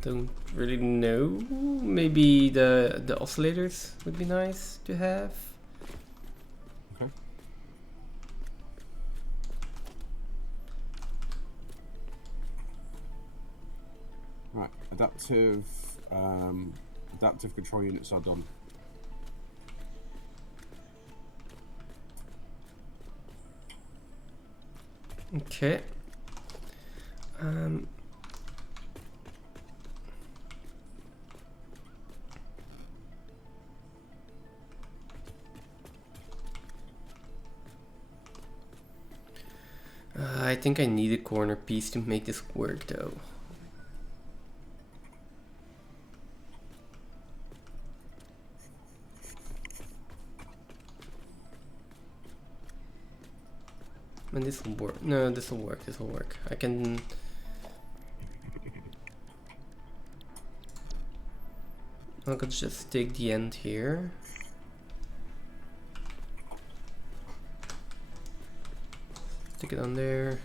Don't really know. Maybe the oscillators would be nice to have. Okay. Right, adaptive control units are done. Okay. I think I need a corner piece to make this work though. And this will work. No, this will work. This will work. I can. I could just take the end here. Stick it on there.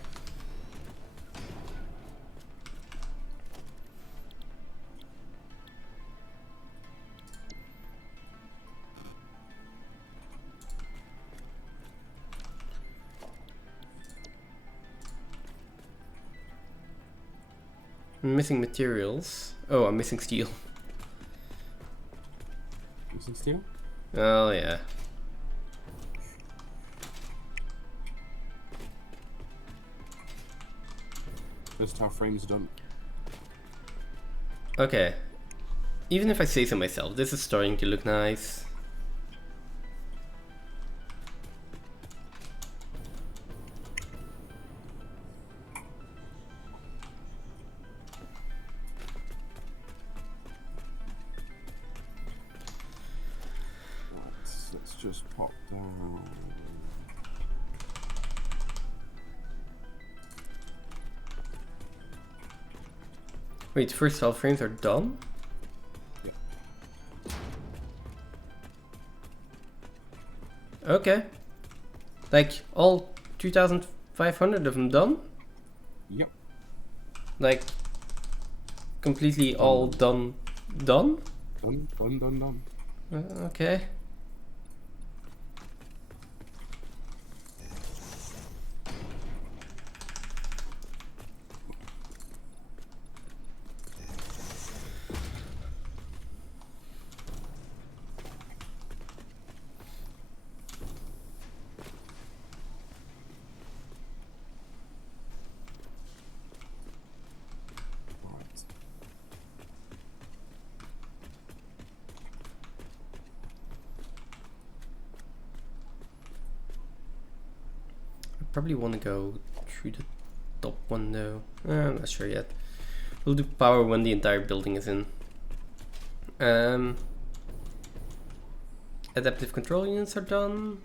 I'm missing materials. Oh, I'm missing steel. Missing steel? Oh, yeah. Just how frames are done. Okay. Even if I say so myself, this is starting to look nice. Let's just pop down. Wait, first all frames are done? Yep. Okay. Like, all 2,500 of them done? Yep. Like, completely all done? Done? Done. Okay. Probably want to go through the top one though. I'm not sure yet. We'll do power when the entire building is in. Adaptive control units are done.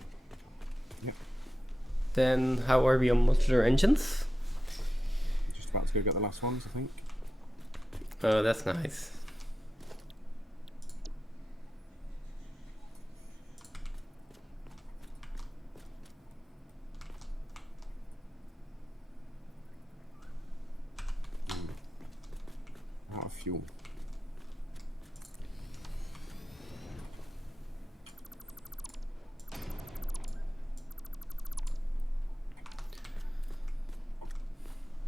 Yep. Then how are we on modular engines? Just about to go get the last ones, I think. Oh, that's nice. Out of fuel.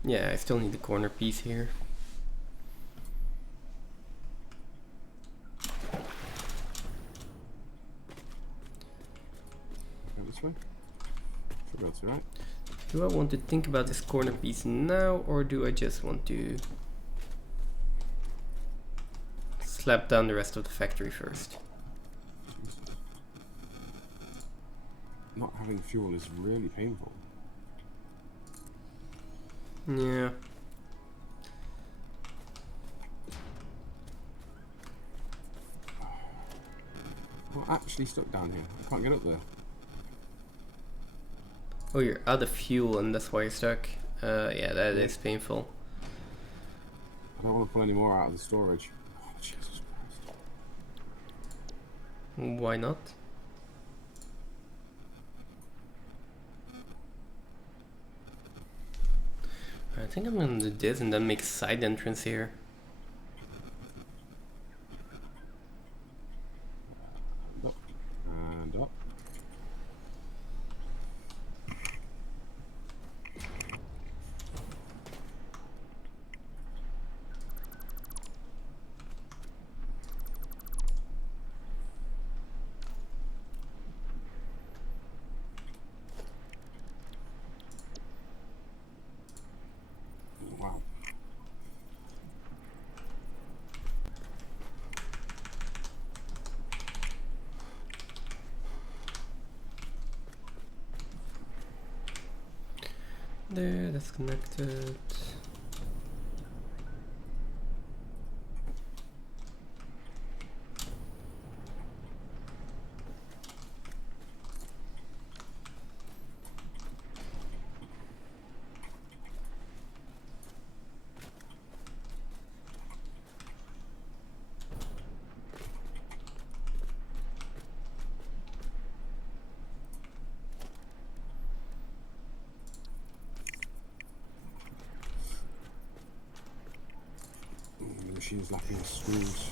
Yeah, I still need the corner piece here. Go this way. Should go to right. Do I want to think about this corner piece now, or do I just want to slap down the rest of the factory first? Not having fuel is really painful. Yeah. I'm actually stuck down here. I can't get up there. Oh, you're out of fuel and that's why you're stuck. Yeah, that is painful. I don't want to pull any more out of the storage. Oh, Jesus Christ. Why not? I think I'm gonna do this and then make a side entrance here. Up and up. Wow. There, that's connected. The machine's lacking screws.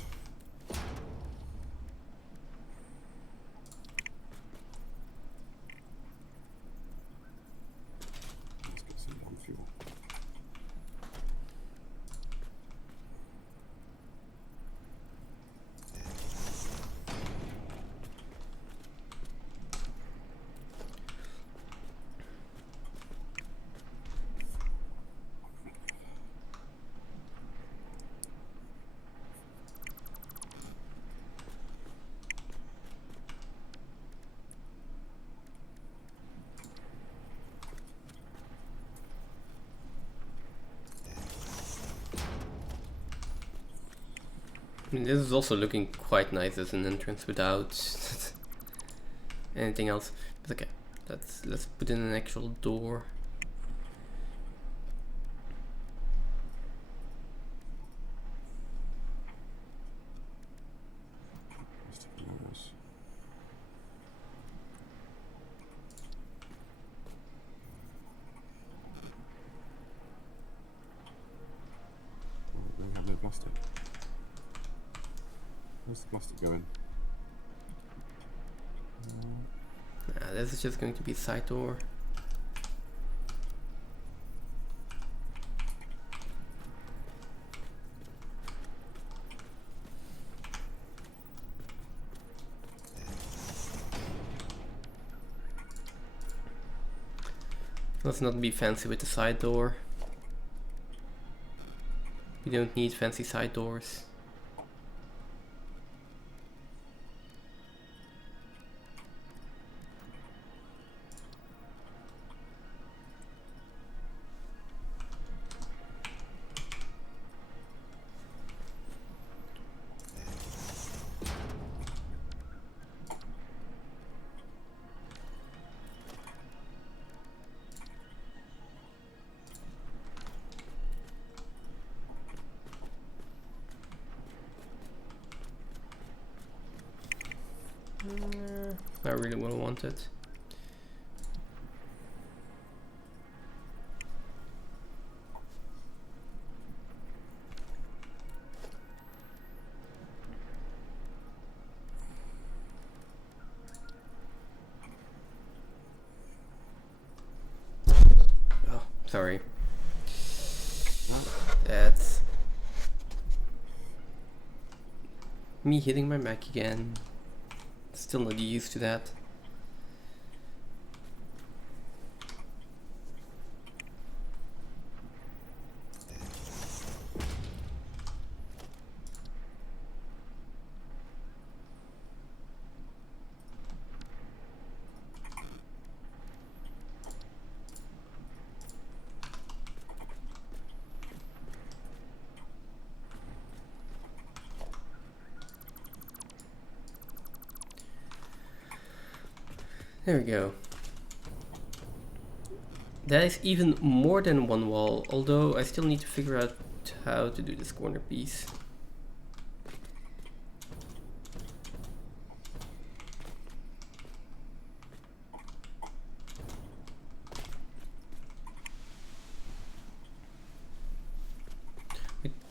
Let's get some damn fuel. I mean, this is also looking quite nice as an entrance without anything else. But okay, let's put in an actual door. We have no plastic. Where's the plastic going? This is just going to be side door. Let's not be fancy with the side door. We don't need fancy side doors. I really will want it. Oh, sorry. That's me hitting my Mac again. Still not used to that. There we go. That is even more than one wall, although I still need to figure out how to do this corner piece.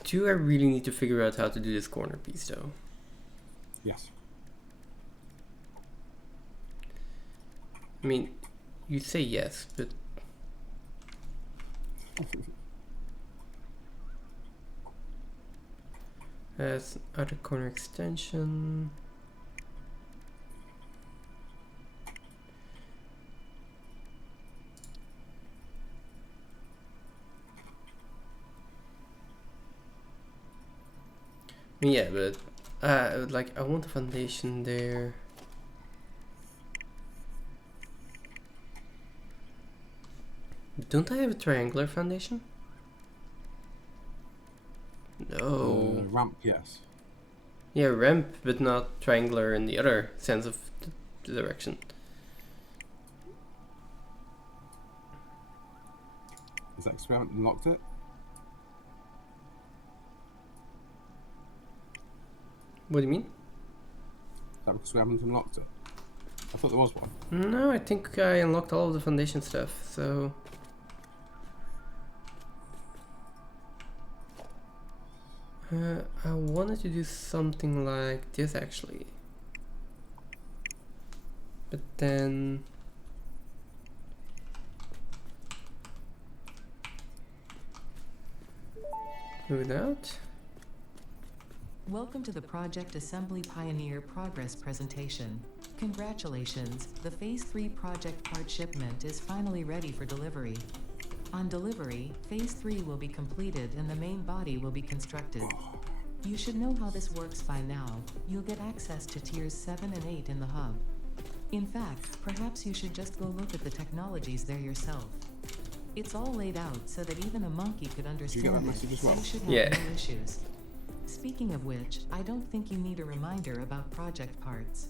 Do I really need to figure out how to do this corner piece though? Yes. I mean, you say yes, but as outer corner extension. Yeah, but like I want a foundation there. Don't I have a triangular foundation? No. Ramp, yes. Yeah, ramp, but not triangular in the other sense of the direction. Is that because we haven't unlocked it? What do you mean? Is that because we haven't unlocked it? I thought there was one. No, I think I unlocked all of the foundation stuff, so... I wanted to do something like this actually. But then... Move it out. Welcome to the Project Assembly Pioneer Progress presentation. Congratulations, the Phase 3 project part shipment is finally ready for delivery. On delivery, Phase 3 will be completed and the main body will be constructed. You should know how this works by now. You'll get access to Tiers 7 and 8 in the hub. In fact, perhaps you should just go look at the technologies there yourself. It's all laid out so that even a monkey could understand that it, message as so well? you should have Yeah. no issues. Speaking of which, I don't think you need a reminder about project parts.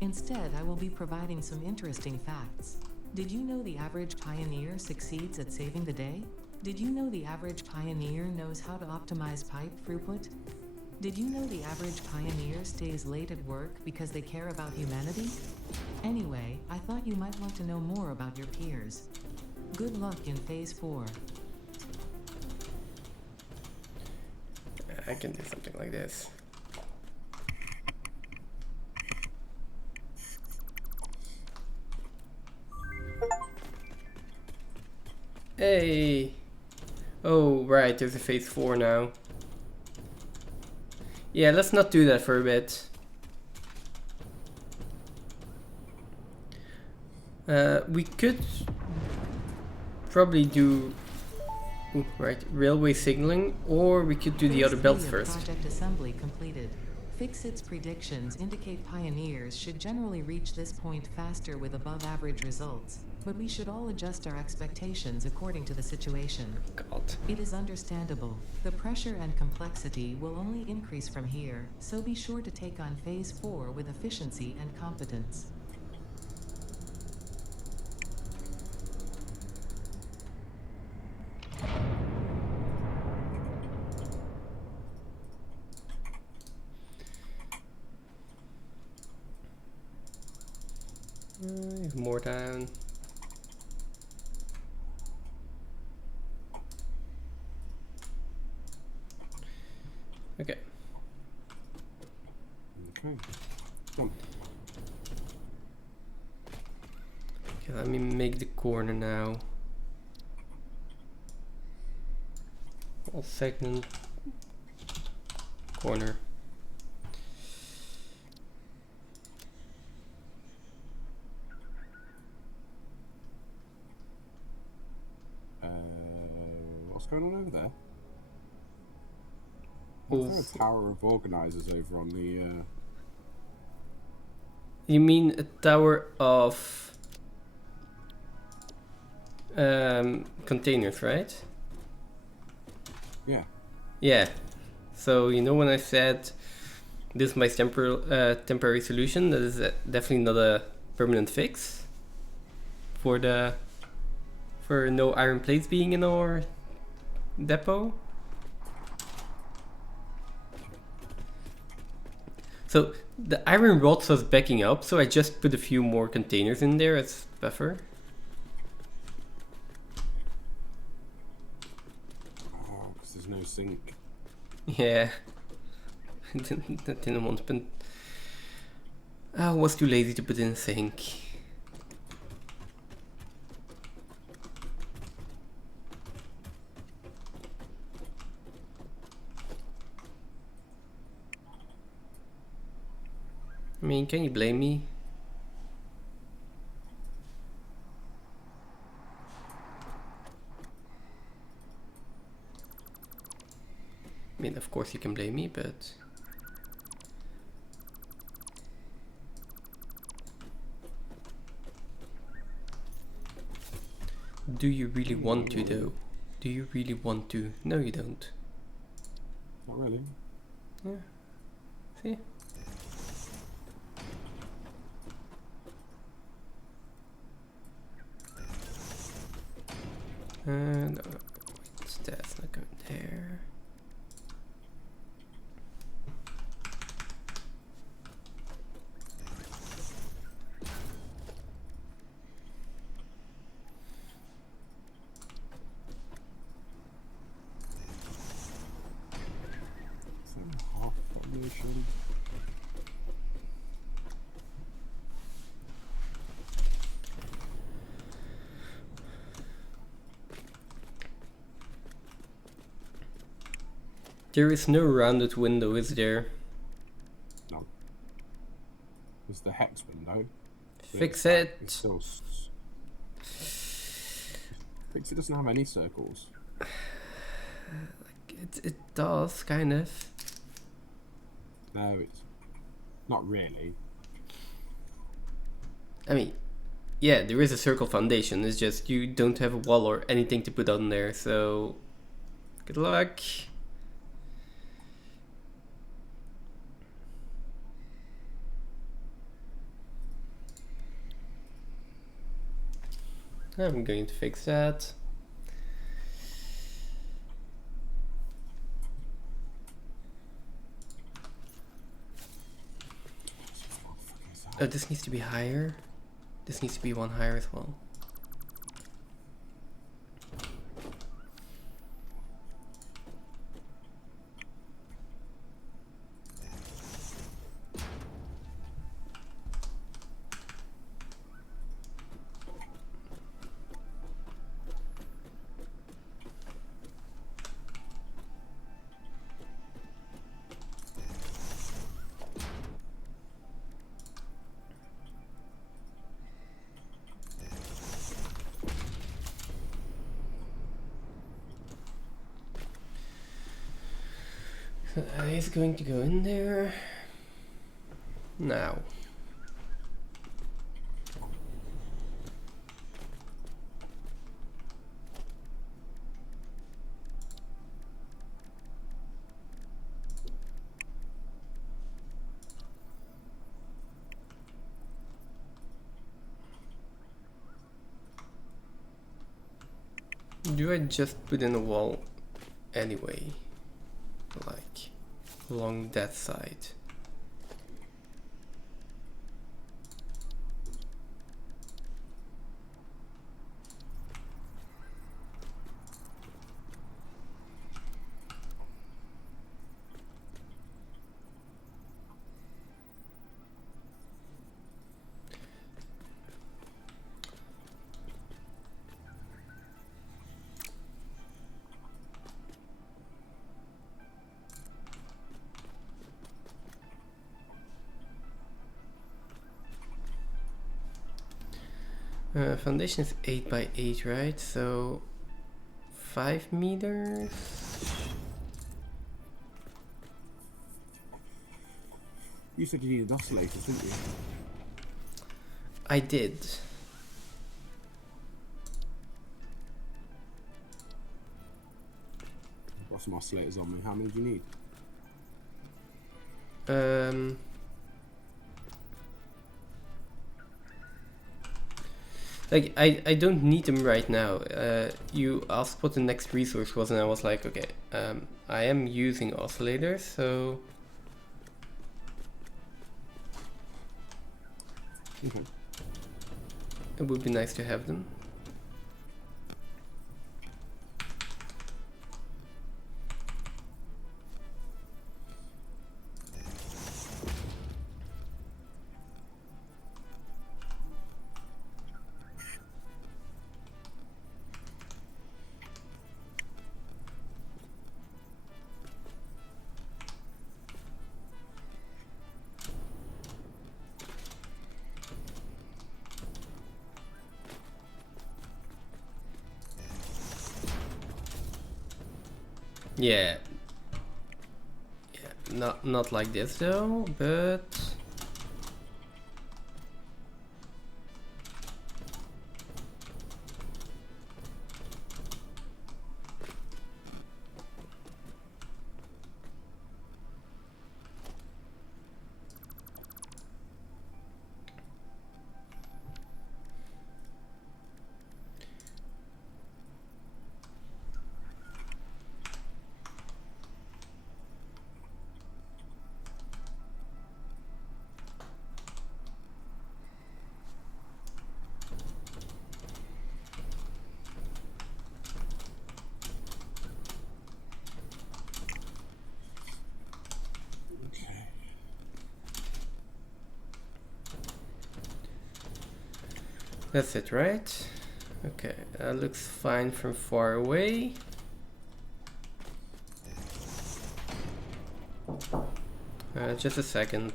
Instead, I will be providing some interesting facts. Did you know the average pioneer succeeds at saving the day? Did you know the average pioneer knows how to optimize pipe throughput? Did you know the average pioneer stays late at work because they care about humanity? Anyway, I thought you might want to know more about your peers. Good luck in Phase 4. I can do something like this. Hey! Oh, right, there's a Phase 4 now. Yeah, let's not do that for a bit. We could probably do railway signaling, or we could do the Phase other belts 3 of first. Project Assembly completed. Fixit's predictions indicate pioneers should generally reach this point faster with above average results, but we should all adjust our expectations according to the situation. God. It is understandable. The pressure and complexity will only increase from here, so be sure to take on Phase 4 with efficiency and competence. More down. Okay. Okay. Come on. Okay, let me make the corner now. All segment corner. What's going on over there? Oh, Is there a tower of organizers over on the? you mean a tower of containers, right? Yeah. Yeah. So you know when I said this is my temporary solution, that is definitely not a permanent fix for no iron plates being in our depot. So the iron rods was backing up, so I just put a few more containers in there as buffer. Oh, because there's no sink. Yeah. I didn't want to put... I was too lazy to put in a sink. I mean, can you blame me? I mean, of course you can blame me, but... Do you really want to though? Do you really want to? No, you don't. Not really. Yeah. See? No, that's not going there. Half population. There is no rounded window, is there? No. It's the hex window. Fix It's it. still Fix it doesn't have any circles. It does, kind of. No, it's not really. I mean, yeah, there is a circle foundation. It's just you don't have a wall or anything to put on there, so good luck. I'm going to fix that. Oh, this needs to be higher. This needs to be one higher as well. So that is going to go in there. Now. Do I just put in a wall anyway? Like along that side. Foundation is 8 by 8, right? So 5 meters. You said you needed oscillators, didn't you? I did. I've got some oscillators on me. How many do you need? Like, I don't need them right now. You asked what the next resource was, and I was like, okay, I am using oscillators, so... Okay. It would be nice to have them. Yeah. Yeah, not like this though, but That's it, right? Okay, that looks fine from far away. Just a second.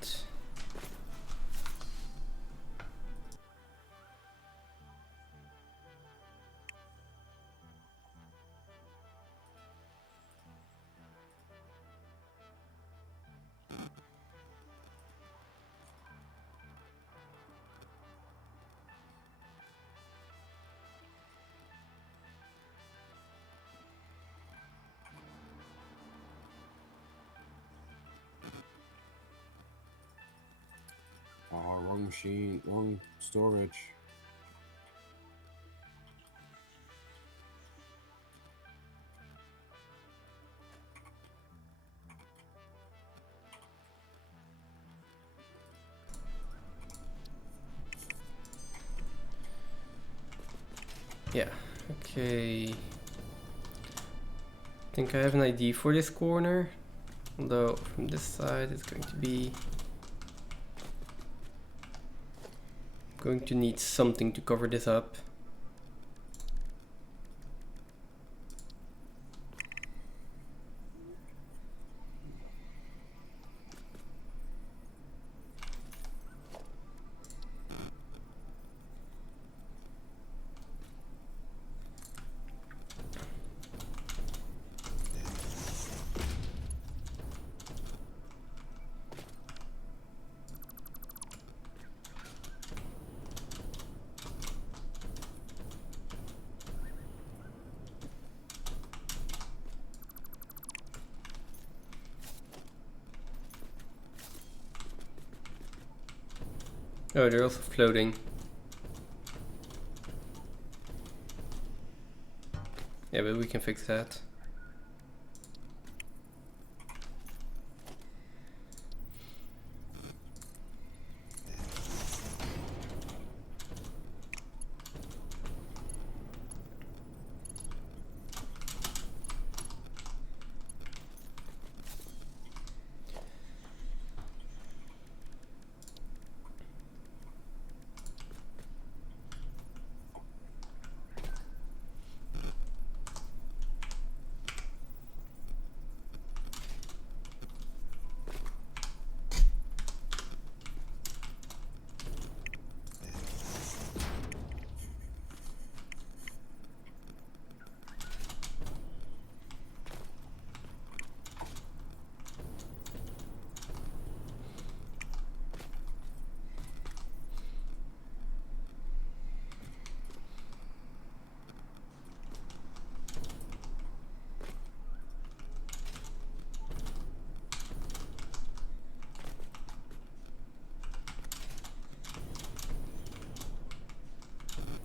Oh, wrong machine, wrong storage. Yeah, okay. I think I have an ID for this corner. Although from this side it's going to be going to need something to cover this up. Oh, they're also floating. Yeah, but we can fix that.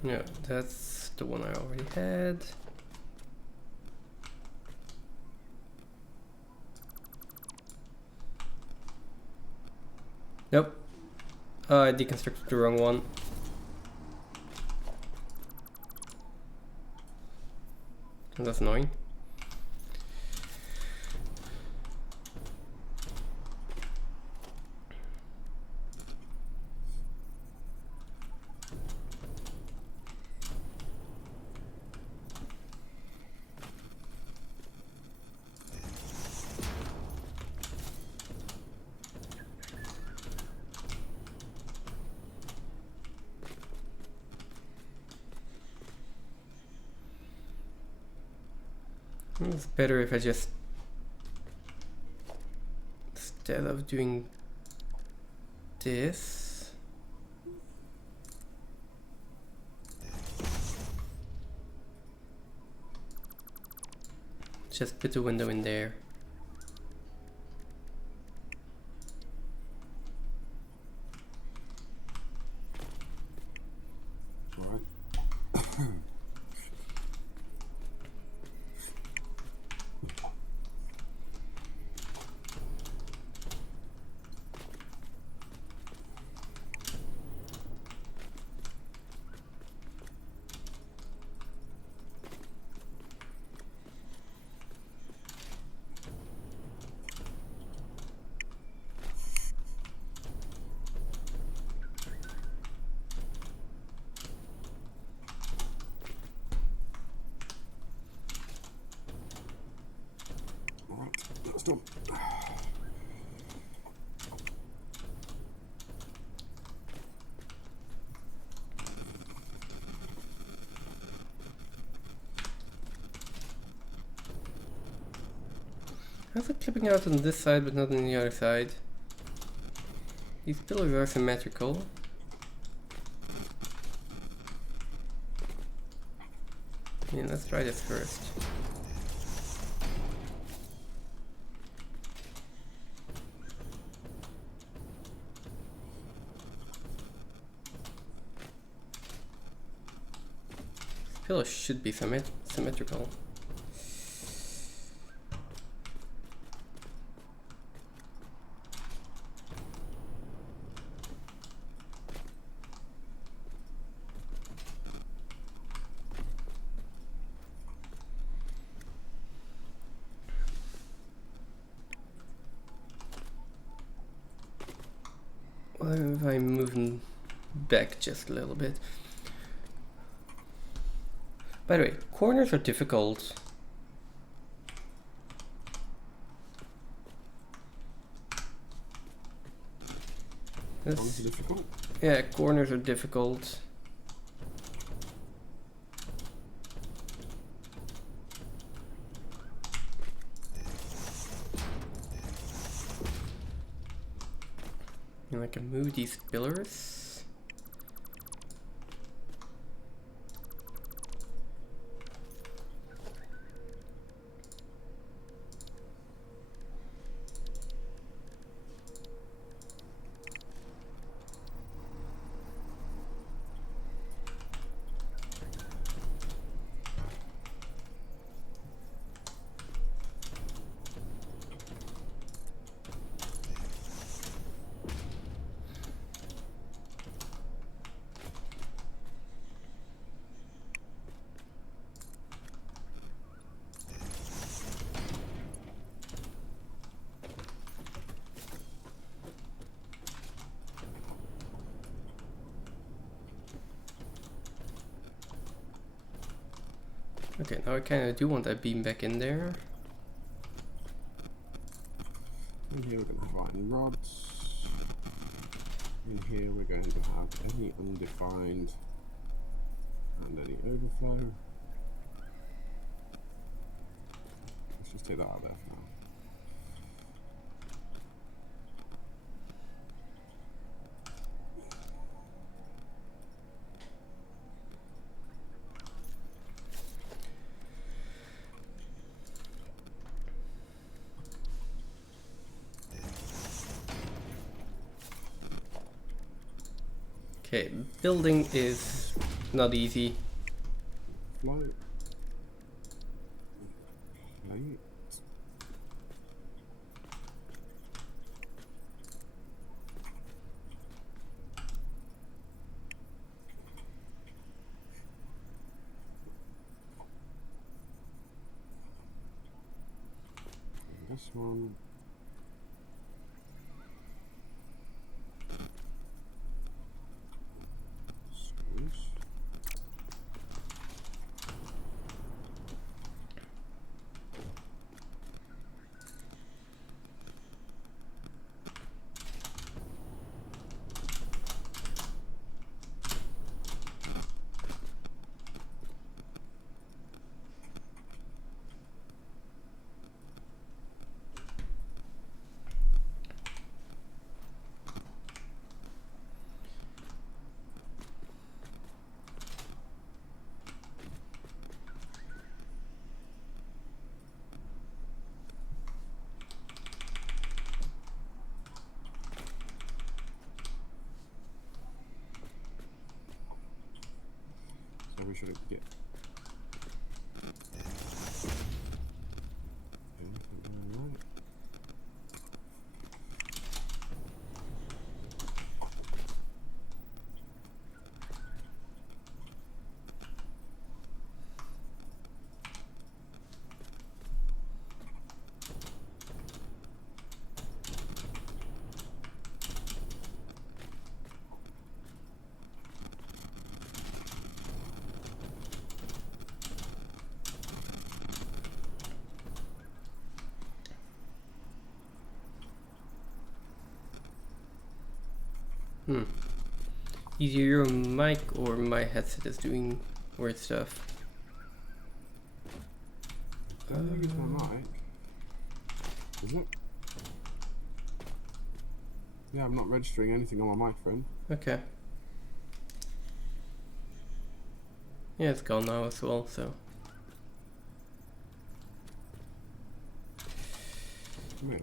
Yeah, that's the one I already had. Nope. I deconstructed the wrong one. That's annoying. It's better if I just, instead of doing this, just put the window in there. All right. that's done. How's it clipping out on this side but not on the other side? These pillars are symmetrical. Yeah, let's try this first. These pillars should be symmetrical. What if I move them back just a little bit? By the way, corners are difficult. Corners are difficult? Yeah, corners are difficult. And I can move these pillars. Okay, now I kind of do want that beam back in there. In here we're going to have iron rods. In here we're going to have any undefined and any overflow. Let's just take that out of there for now. Okay, building is not easy. Float. Plate. And this one. Screws. So we should get. Right. Either your mic or my headset is doing weird stuff. I don't think it's my mic. Is it? Yeah, I'm not registering anything on my microphone. Okay. Yeah, it's gone now as well, so. Weird.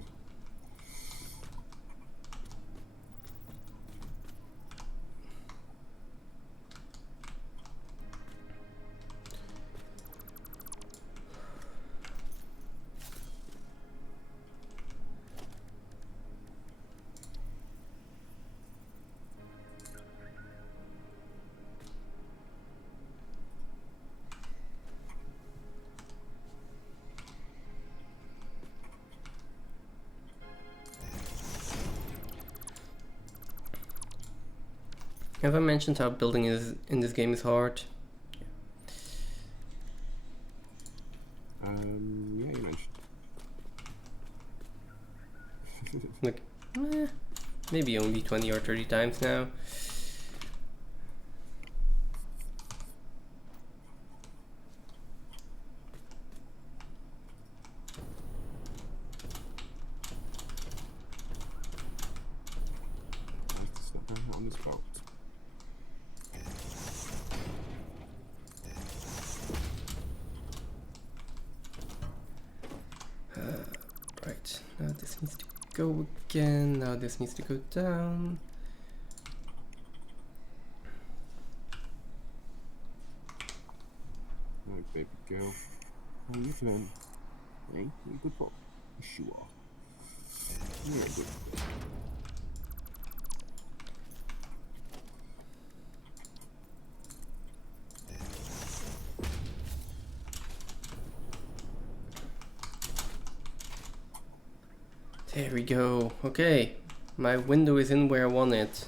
Have I mentioned how building is in this game is hard? Yeah, you mentioned. Like, maybe only 20 or 30 times now. I have to step down on this belt. Right, now this needs to go again, now this needs to go down. No, baby girl. How you feeling? Hey, you a good boy? Yes, you are. You're a good boy. There we go. Okay, my window is in where I want it.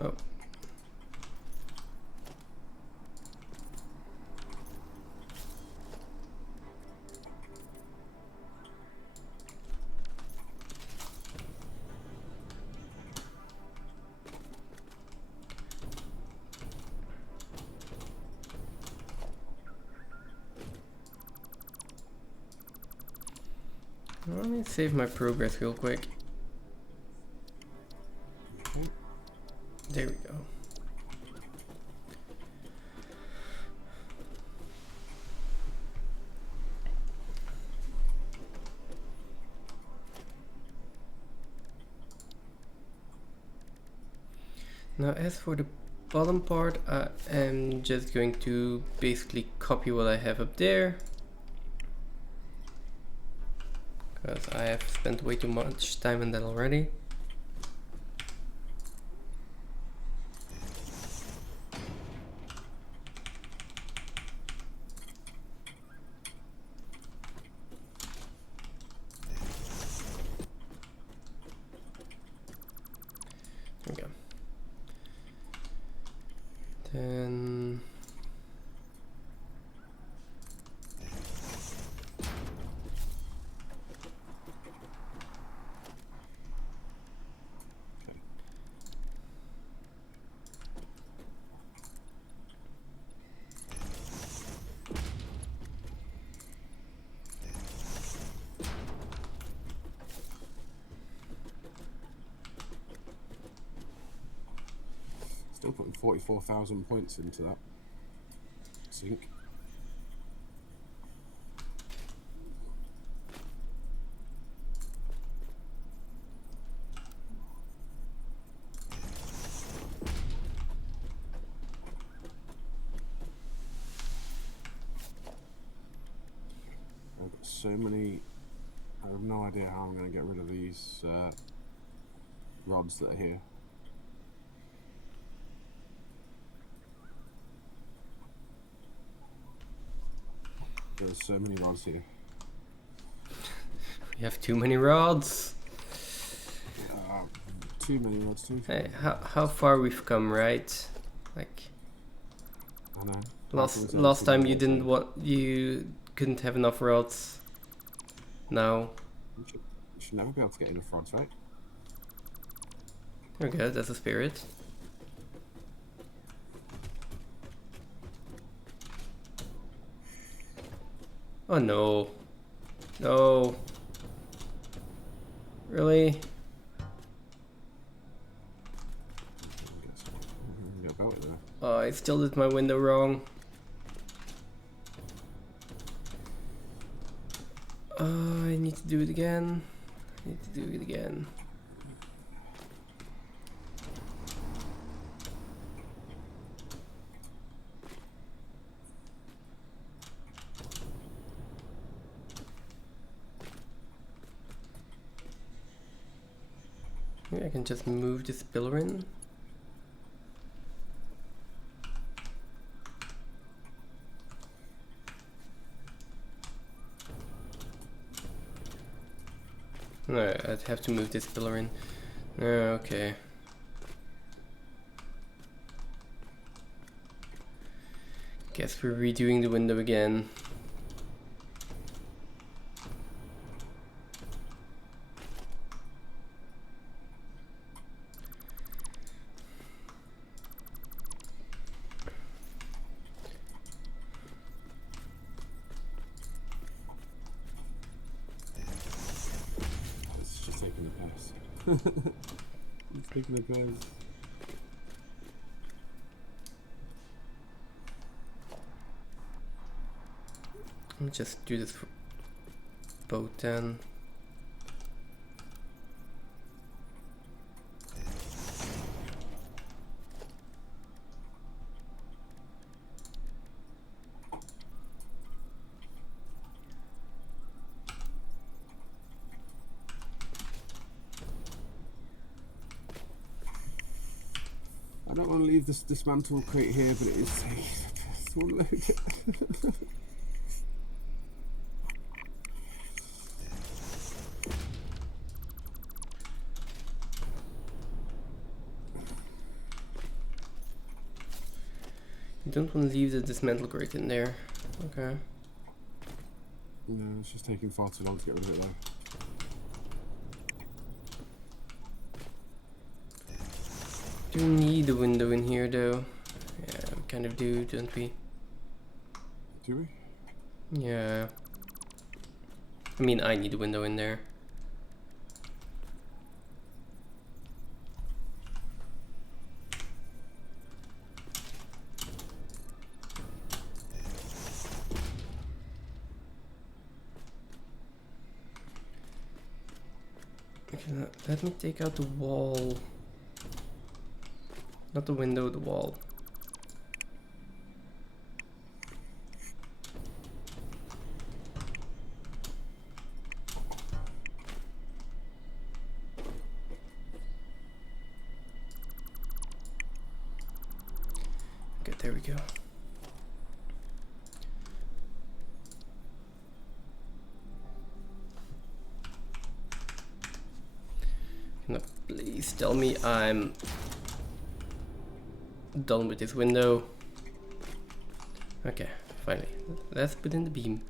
Oh. Let me save my progress real quick. There we go. Now as for the bottom part, I am just going to basically copy what I have up there, because I have spent way too much time on that already. There we go. Then Still putting 44,000 points into that sink. I've got so many. I have no idea how I'm going to get rid of these rods that are here. There's so many rods here. We have too many rods. Too many rods too. Hey, how far we've come, right? Like I know. last time you couldn't have enough rods. Now You should never be able to get enough rods, right? okay, that's a spirit. Oh no. No. Really? Get about it there. Oh, I still did my window wrong. I need to do it again. I need to do it again. Maybe I can just move this pillar in. No, I'd have to move this pillar in. Okay. Guess we're redoing the window again. It's just taking the piss. It's taking the piss. Let me just do this for both then. I don't want to leave this dismantle crate here, but it is taking the piss. Unload it. You don't want to leave the dismantle crate in there. Okay. No, it's just taking far too long to get rid of it though. Do we need a window in here though? Yeah, we kind of do, don't we? Do we? Yeah. I mean, I need a window in there. Okay, let me take out the wall. Not the window, the wall. Okay, there we go. No, please tell me I'm done with this window. Okay, finally. Let's put in the beam.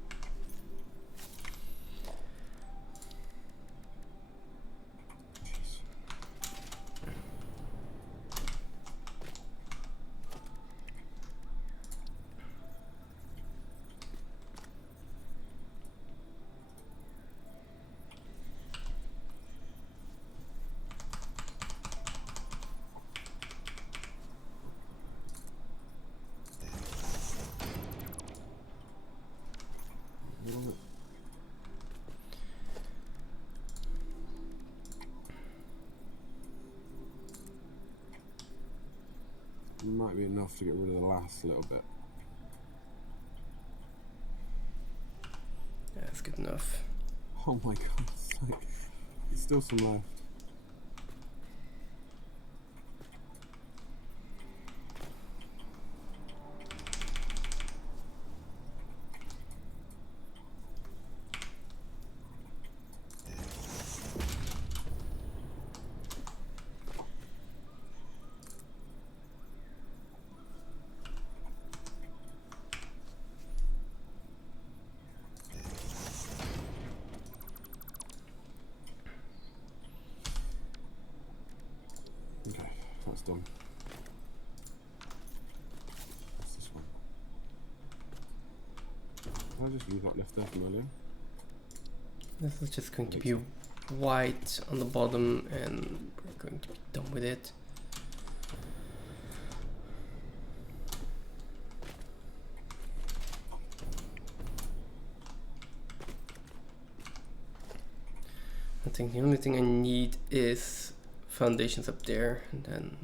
might be enough to get rid of the last little bit. Yeah, that's good enough. Oh my god, it's like, there's still some left. Okay, that's done. What's this one? Can I just use what left there from earlier? This is just going to be white on the bottom, and we're going to be done with it. I think the only thing I need is foundations up there, and then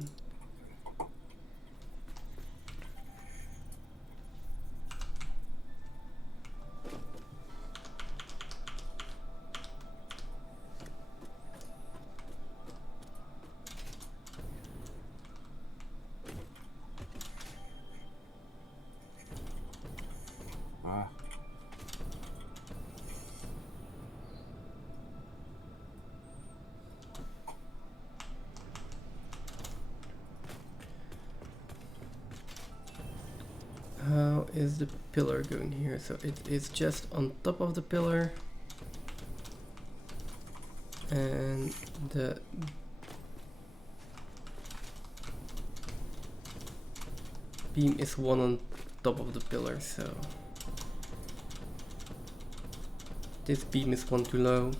Ah. how is the pillar going here? So it is just on top of the pillar, and the beam is one on top of the pillar, so this beam is one too low.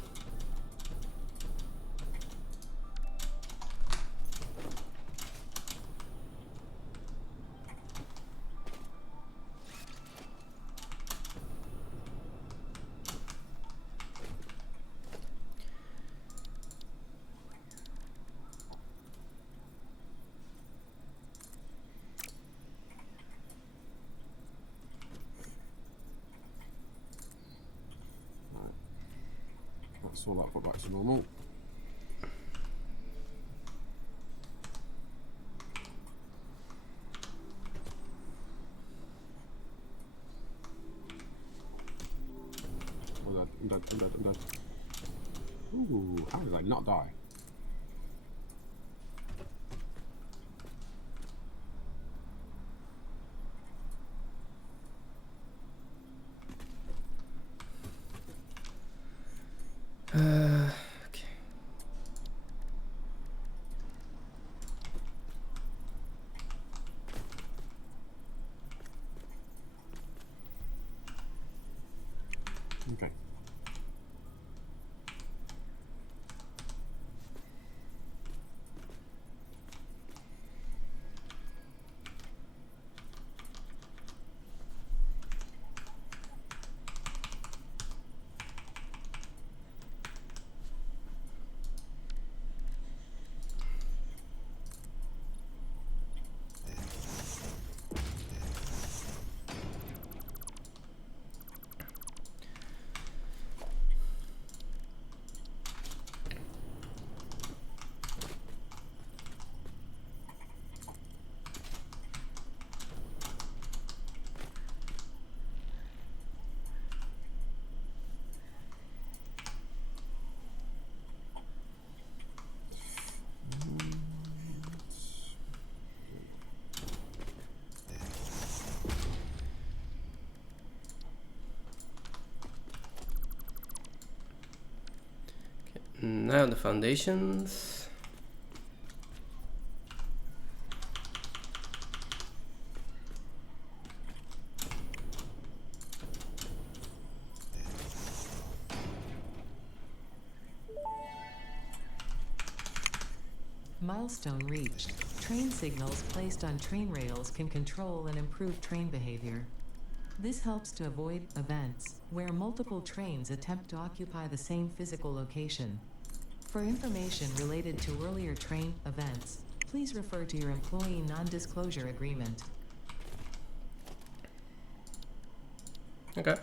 That's all that put back to normal. Oh, I'm dead. Ooh, how did I not die? Okay. Okay. Now the foundations. Milestone reached. Train signals placed on train rails can control and improve train behavior. This helps to avoid events where multiple trains attempt to occupy the same physical location. For information related to earlier train events, Please refer to your employee non-disclosure agreement. Okay.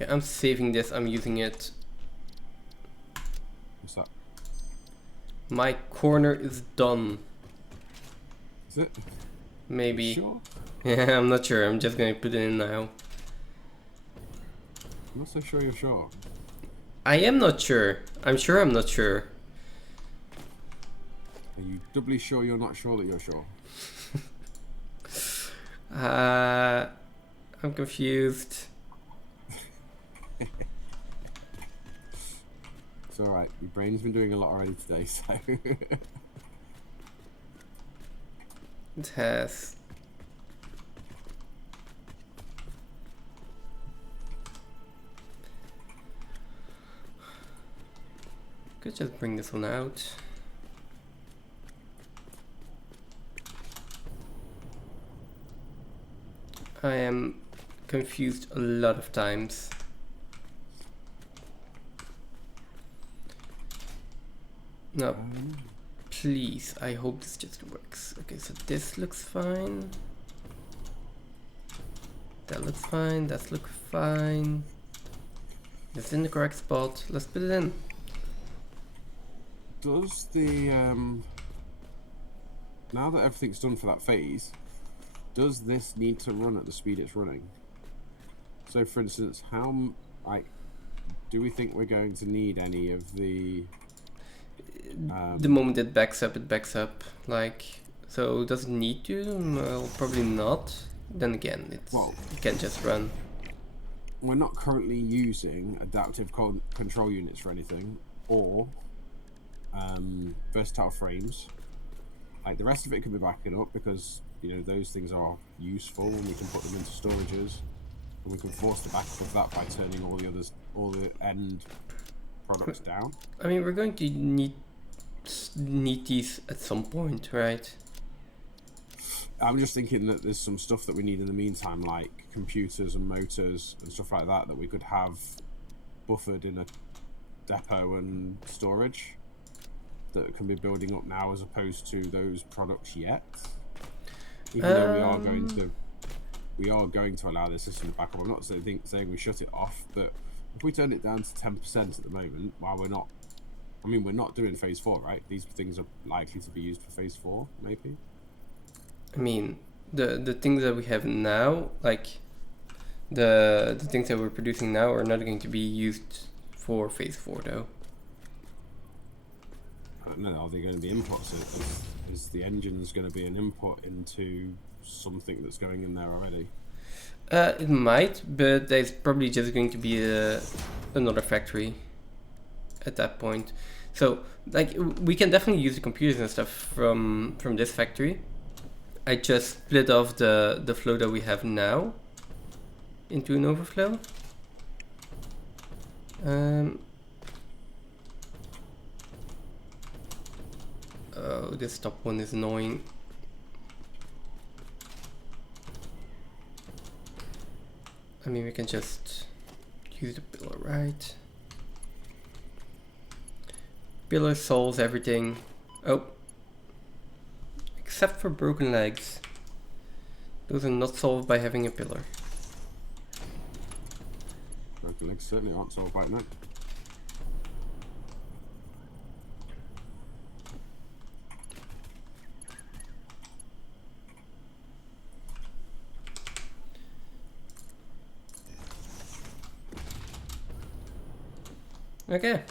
Yeah, I'm saving this. I'm using it. What's that? My corner is done. Is it? Maybe. Sure? Yeah, I'm not sure. I'm just gonna put it in now. I'm not so sure you're sure. I am not sure. I'm sure I'm not sure. Are you doubly sure you're not sure that you're sure? I'm confused. It's alright. Your brain's been doing a lot already today, so... It has. Could just bring this one out. I am confused a lot of times. No, please, I hope this just works. Okay, so this looks fine. That looks fine, that looks fine. It's in the correct spot. Let's put it in. Does the... Now that everything's done for that phase, does this need to run at the speed it's running? So, for instance, how... Like, do we think we're going to need any of the... The moment it backs up, like, so does it need to? Well, probably not. Then again, it can just run. We're not currently using adaptive control units for anything, or versatile frames. Like, the rest of it can be backing up because, you know, those things are useful and we can put them into storages, and we can force the backup of that by turning all the end products down. I mean, we're going to need these at some point, right? I'm just thinking that there's some stuff that we need in the meantime, like computers and motors and stuff like that, that we could have buffered in a depot and storage that can be building up now, as opposed to those products yet. Even though we are going to allow the system to back up. I'm not saying we shut it off, but if we turn it down to 10% at the moment, while we're not, I mean, we're not doing phase 4, right? These things are likely to be used for phase 4, maybe. I mean, the things that we have now, like the things that we're producing now, are not going to be used for phase 4, though. I don't know. Are they going to be inputs? Is the engine's going to be an input into something that's going in there already? It might, but there's probably just going to be another factory at that point. So, like, we can definitely use the computers and stuff from this factory. I just split off the flow that we have now into an overflow. Oh, this top one is annoying. I mean, we can just use the pillar, right? Pillar solves everything. Oh. Except for broken legs. Those are not solved by having a pillar. Broken legs certainly aren't solved right now. Okay.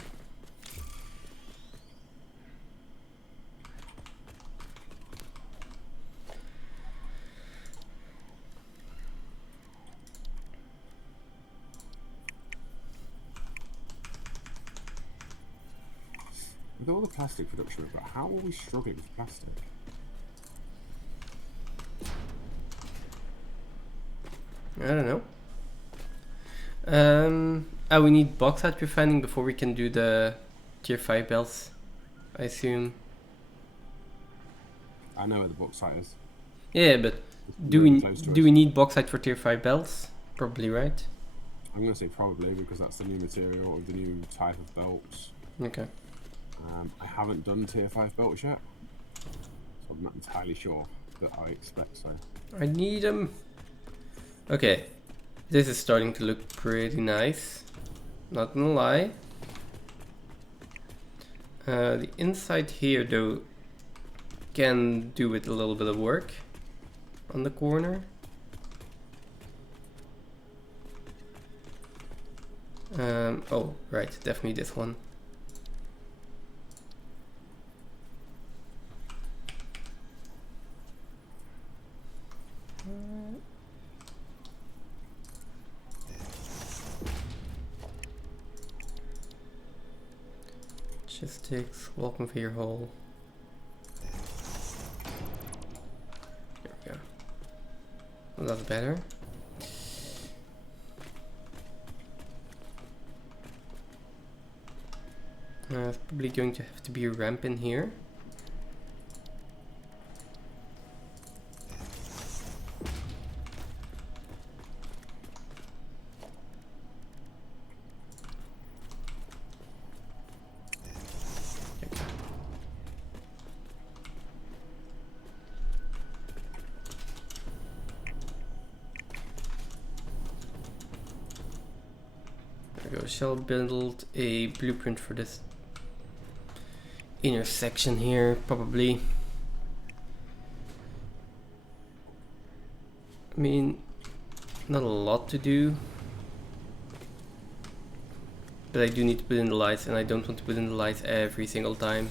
I've all the plastic production, but how are we struggling with plastic? I don't know. We need bauxite refining before we can do the tier 5 belts, I assume. I know where the bauxite is. Yeah, but It's do really we close to do us. we need bauxite for tier 5 belts? Probably, right? I'm going to say probably because that's the new material or the new type of belts. Okay. I haven't done tier 5 belts yet, so I'm not entirely sure, but I expect so. I need them. Okay. This is starting to look pretty nice. Not gonna lie. The inside here, though, can do with a little bit of work on the corner. Oh, right, definitely this one. Logistics, wall conveyor hole. There we go. Well, that's better. It's probably going to have to be a ramp in here. There we go. Shall build a blueprint for this intersection here, probably. I mean, not a lot to do, but I do need to put in the lights, and I don't want to put in the lights every single time.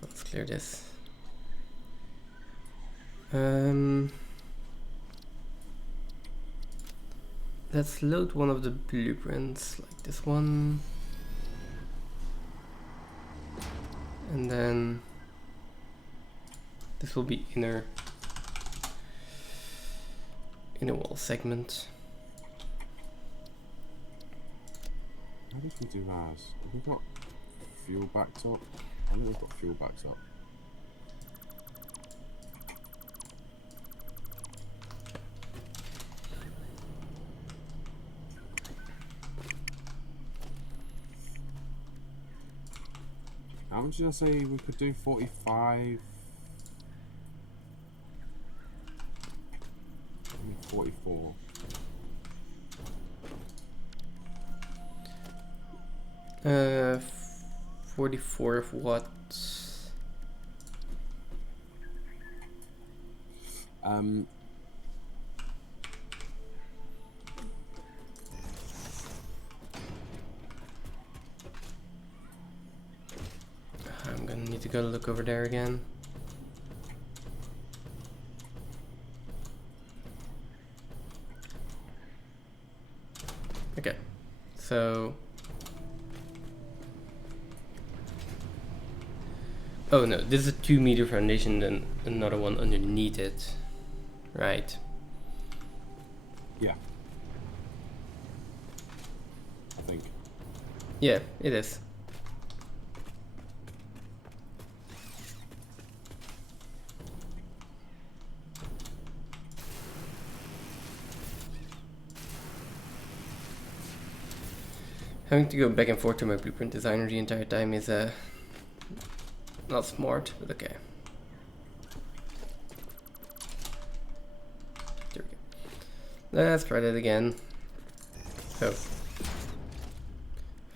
Let's clear this. Let's load one of the blueprints, like this one. And then this will be inner wall segment. How did we do ours? Have we got fuel backed up? I think we've got fuel backed up. How much did I say we could do? 45? 44. Uh, 44 of what? I'm gonna need to go look over there again. Okay, so... Oh no, this is a 2-meter foundation, then another one underneath it. Right. Yeah. I think. Yeah, it is. Having to go back and forth to my blueprint designer the entire time is not smart, but okay. There we go. Let's try that again. So,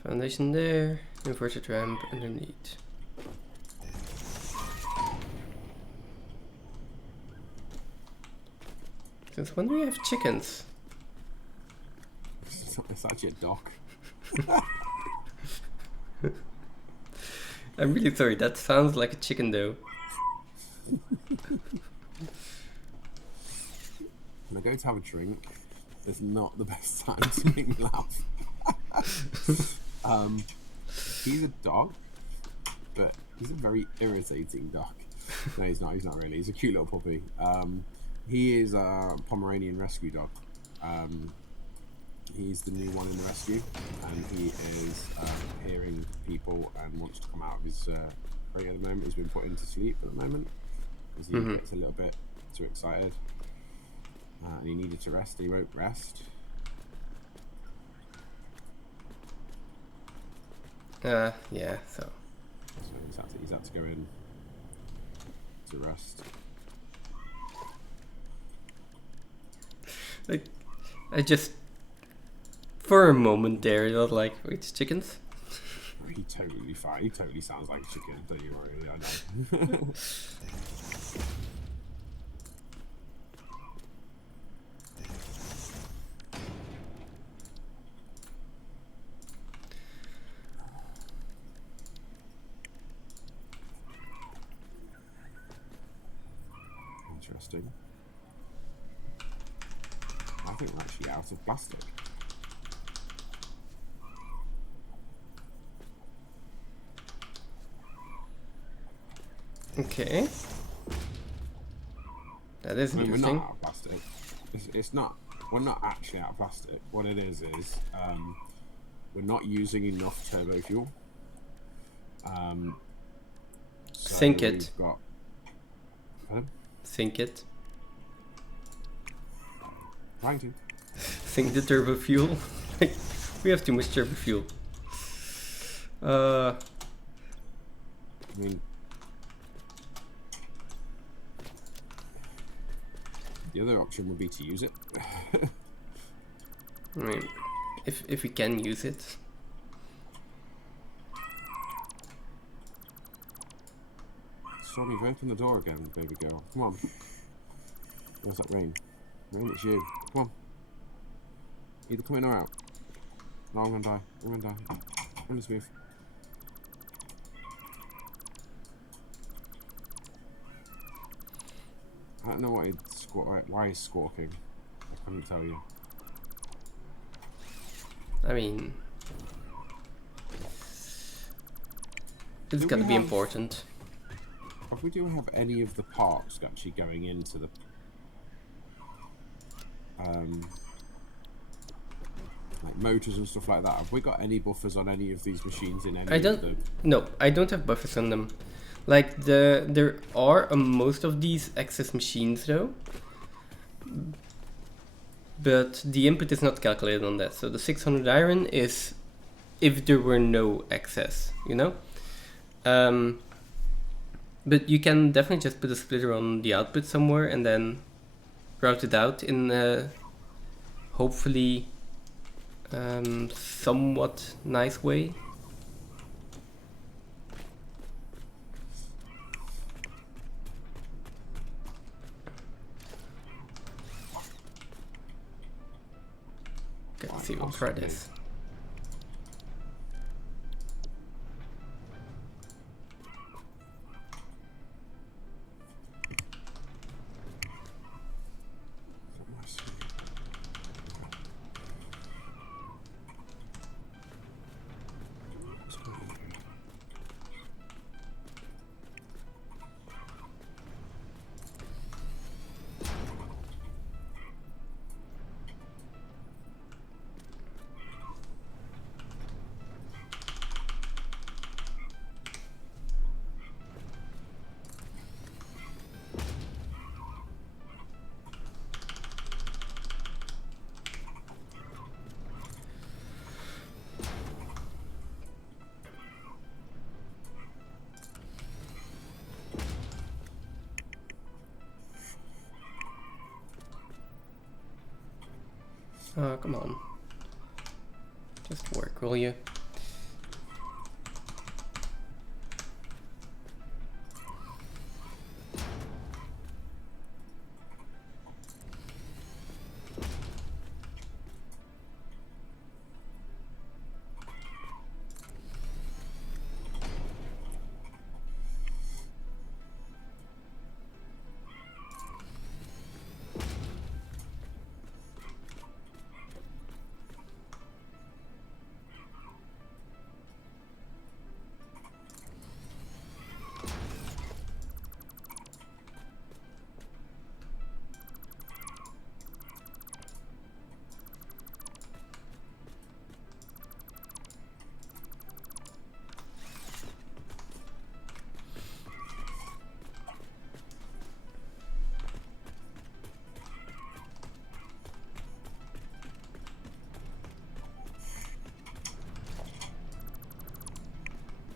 foundation there, inverted ramp underneath. Since when do we have chickens? It's actually a dog. I'm really sorry, that sounds like a chicken though. When I go to have a drink, it's not the best time to make me laugh. He's a dog, but he's a very irritating dog. No, he's not really. He's a cute little puppy. He is a Pomeranian rescue dog. He's the new one in the rescue, and he is hearing people and wants to come out of his crate at the moment. He's been put into sleep at the moment because he gets a little bit too excited, and he needed to rest. He won't rest. Yeah, so He's had to go in to rest. like, I just, for a moment there, it was like, wait, it's chickens? He totally fine. He totally sounds like a chicken. Don't you worry. I know. Interesting. I think we're actually out of plastic. Okay. That is I mean, we're interesting. not out of plastic. It's not. We're not actually out of plastic. What it is we're not using enough turbo fuel. So Sink it. we've got. Pardon? Sink it. Trying to. Sink the turbo fuel. We have too much turbo fuel. I mean, the other option would be to use it. I mean, if we can use it. Stormy, you've opened the door again, baby girl. Come on. Where's that rain? Rain, it's you. Come on. Either come in or out. No, I'm gonna die. I'm gonna die. I'm gonna move. I don't know why he's squawking. I couldn't tell you. I mean, it's Do gotta we be have- important. If we do have any of the parts actually going into the like motors and stuff like that, have we got any buffers on any of these machines in any I of don't. the... No, I don't have buffers on them. Like there are on most of these access machines though, but the input is not calculated on that. So the 600 iron is if there were no access, you know. But you can definitely just put a splitter on the output somewhere and then route it out in a hopefully somewhat nice way. Okay, let's see, we'll try this. Oh, come on. Just work, will you?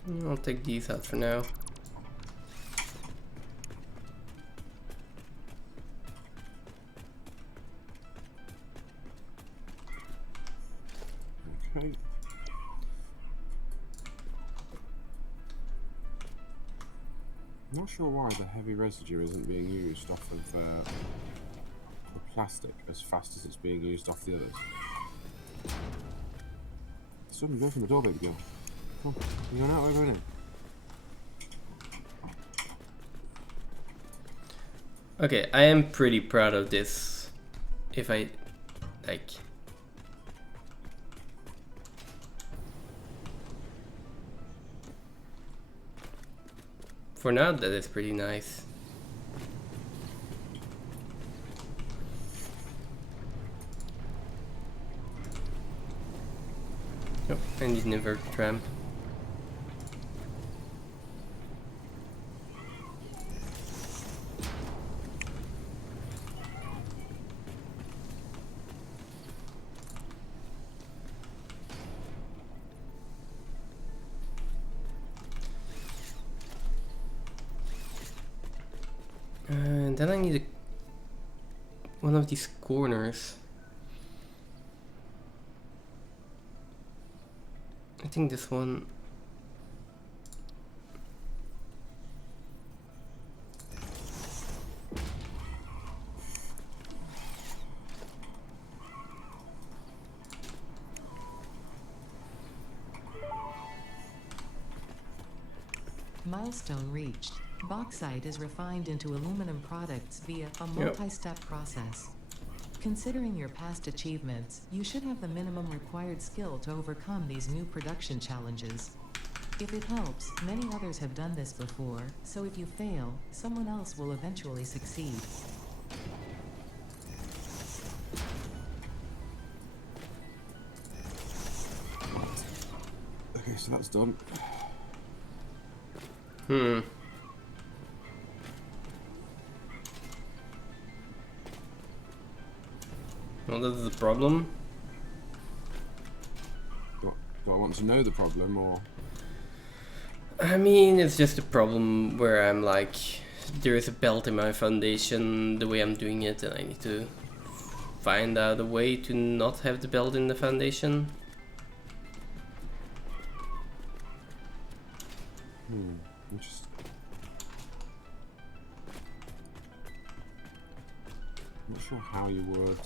I'll take these out for now. Okay. I'm not sure why the heavy residue isn't being used off of the plastic as fast as it's being used off the others. Suddenly go from the door, baby girl. Come on, you going out or going in? Okay, I am pretty proud of this. If I like. For now, that is pretty nice. Oh, I need an inverted tramp. And then I need one of these corners. I think this one. Milestone reached. Bauxite is refined into aluminum products via a multi-step process. Considering your past achievements, you should have the minimum required skill to overcome these new production challenges. If it helps, many others have done this before, so if you fail, someone else will eventually succeed. Okay, so that's done. Well, that's the problem. Do I want to know the problem, or? I mean, it's just a problem where I'm like, there is a belt in my foundation the way I'm doing it, and I need to find out a way to not have the belt in the foundation. Interesting. Not sure how you would.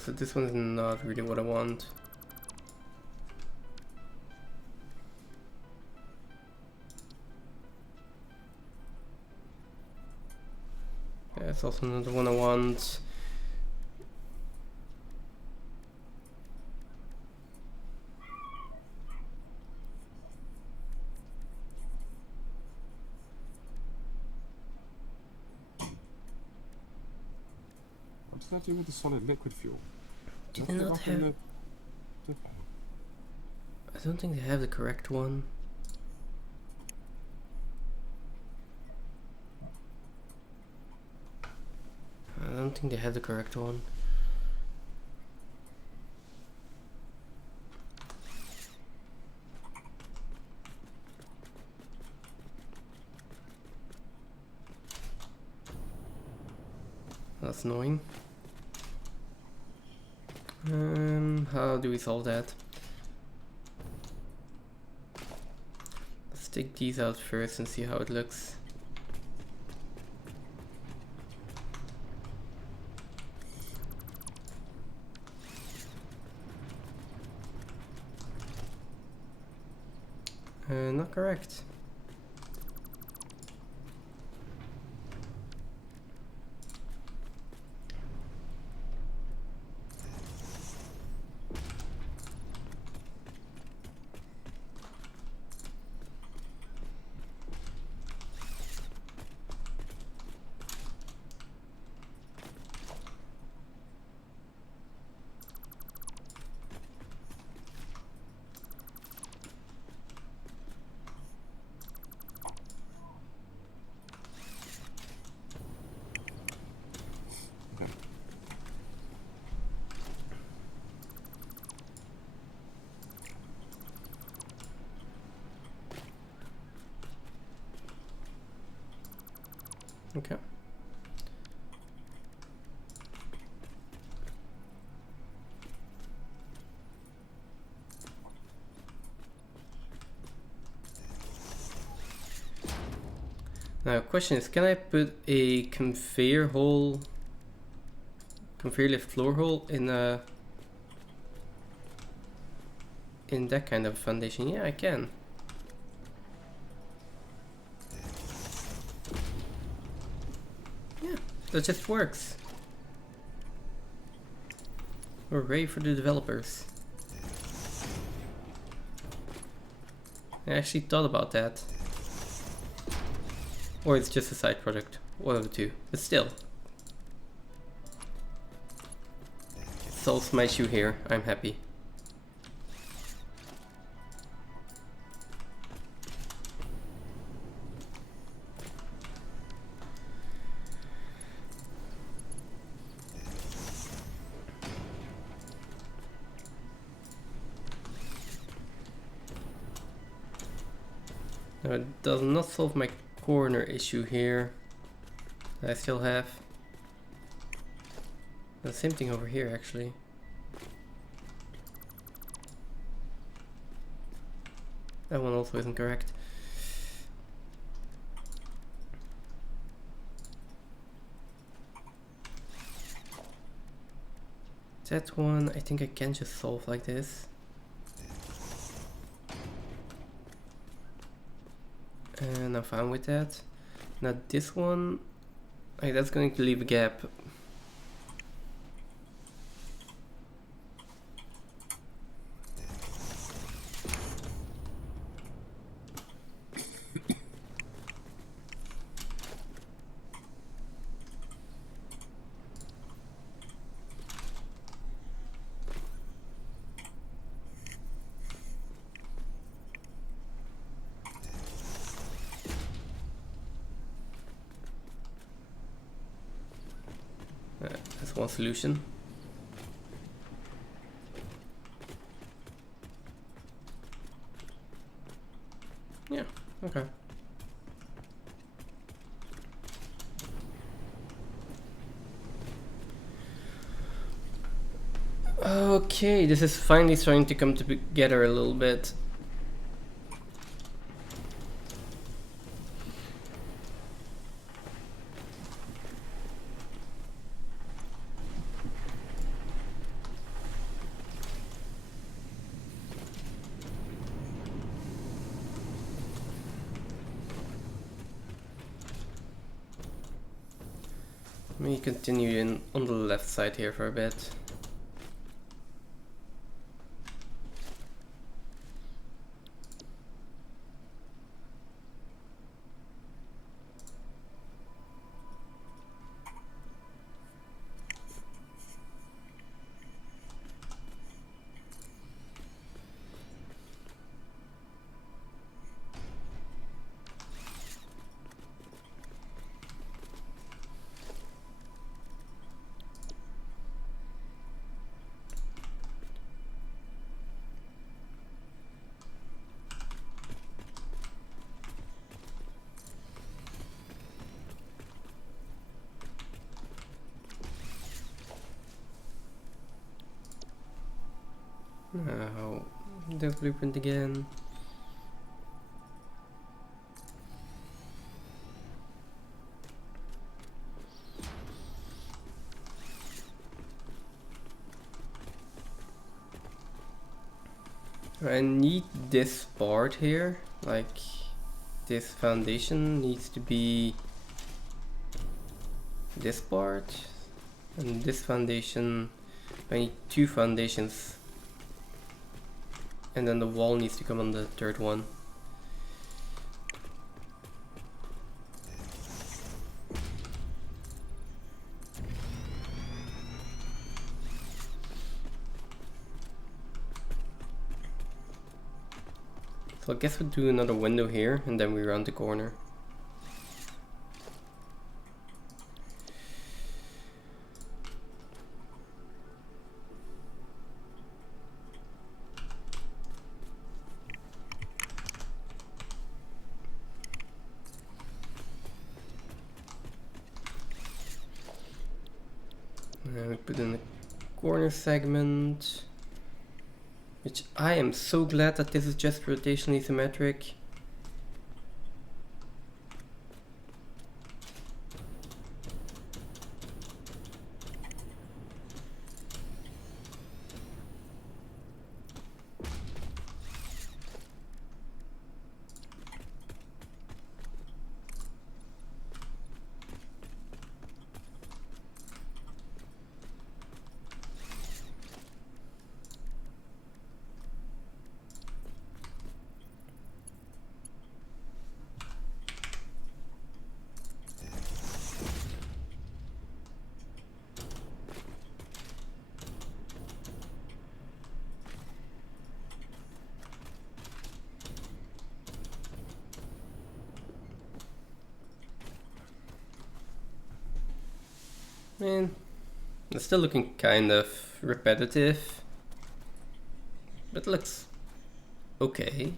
So this one's not really what I want. That's also not the one I want. What does that do with the solid liquid fuel? Do they not have? I don't think they have the correct one. I don't think they have the correct one. That's annoying. How do we solve that? Let's take these out first and see how it looks. Not correct. Okay. Now, question is, can I put a conveyor lift floor hole in that kind of foundation? Yeah, I can. Yeah, that just works. Hooray for the developers. I actually thought about that. Or it's just a side project. One of the two. But still. It solves my issue here. I'm happy. Now it does not solve my corner issue here. I still have. The same thing over here actually. That one also isn't correct. That one I think I can just solve like this. And I'm fine with that. Now this one, that's going to leave a gap. That's one solution. Yeah, okay. Okay, this is finally starting to come together a little bit. Let me continue in on the left side here for a bit. Now, the blueprint again. I need this part here, like this foundation needs to be this part, and this foundation, I need two foundations, and then the wall needs to come on the third one. So I guess we'll do another window here, and then we round the corner. We put in a corner segment, which I am so glad that this is just rotationally symmetric. Man, it's still looking kind of repetitive, but looks okay.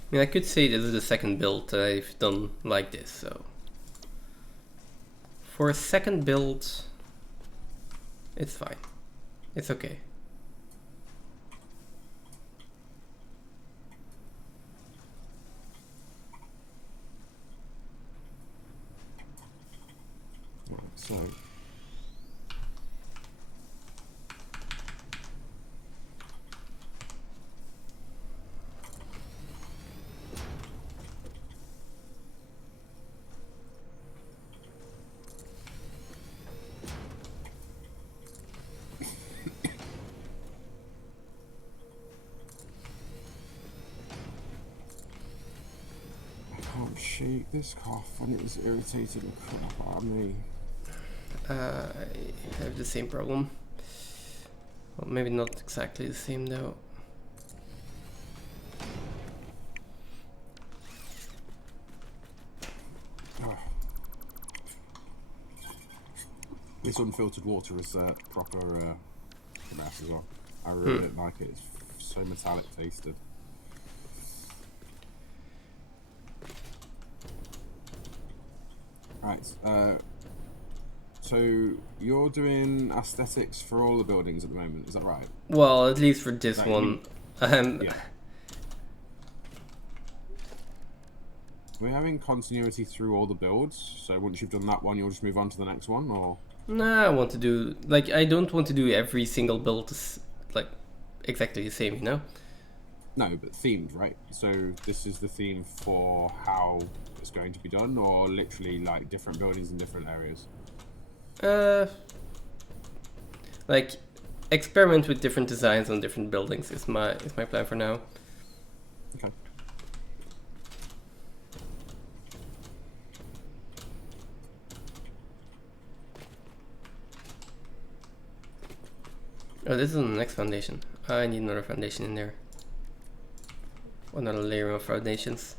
I mean, I could say this is the second build I've done like this, so for a second build, it's fine. It's okay. So, I can't shake this cough when it was irritating the crap out of me. I have the same problem. Well, maybe not exactly the same though. This unfiltered water is proper mess as well. I really don't like it. It's so metallic tasted. Right. So you're doing aesthetics for all the buildings at the moment, is that right? Well, at least for this Like, one. Yeah. We're having continuity through all the builds, so once you've done that one, you'll just move on to the next one, or? Nah, I want to do, like, I don't want to do every single build like exactly the same, you know? No, but themed, right? So this is the theme for how it's going to be done, or literally like different buildings in different areas? Like, experiment with different designs on different buildings is my plan for now. Okay. Oh, this is on the next foundation. I need another foundation in there. Another layer of foundations.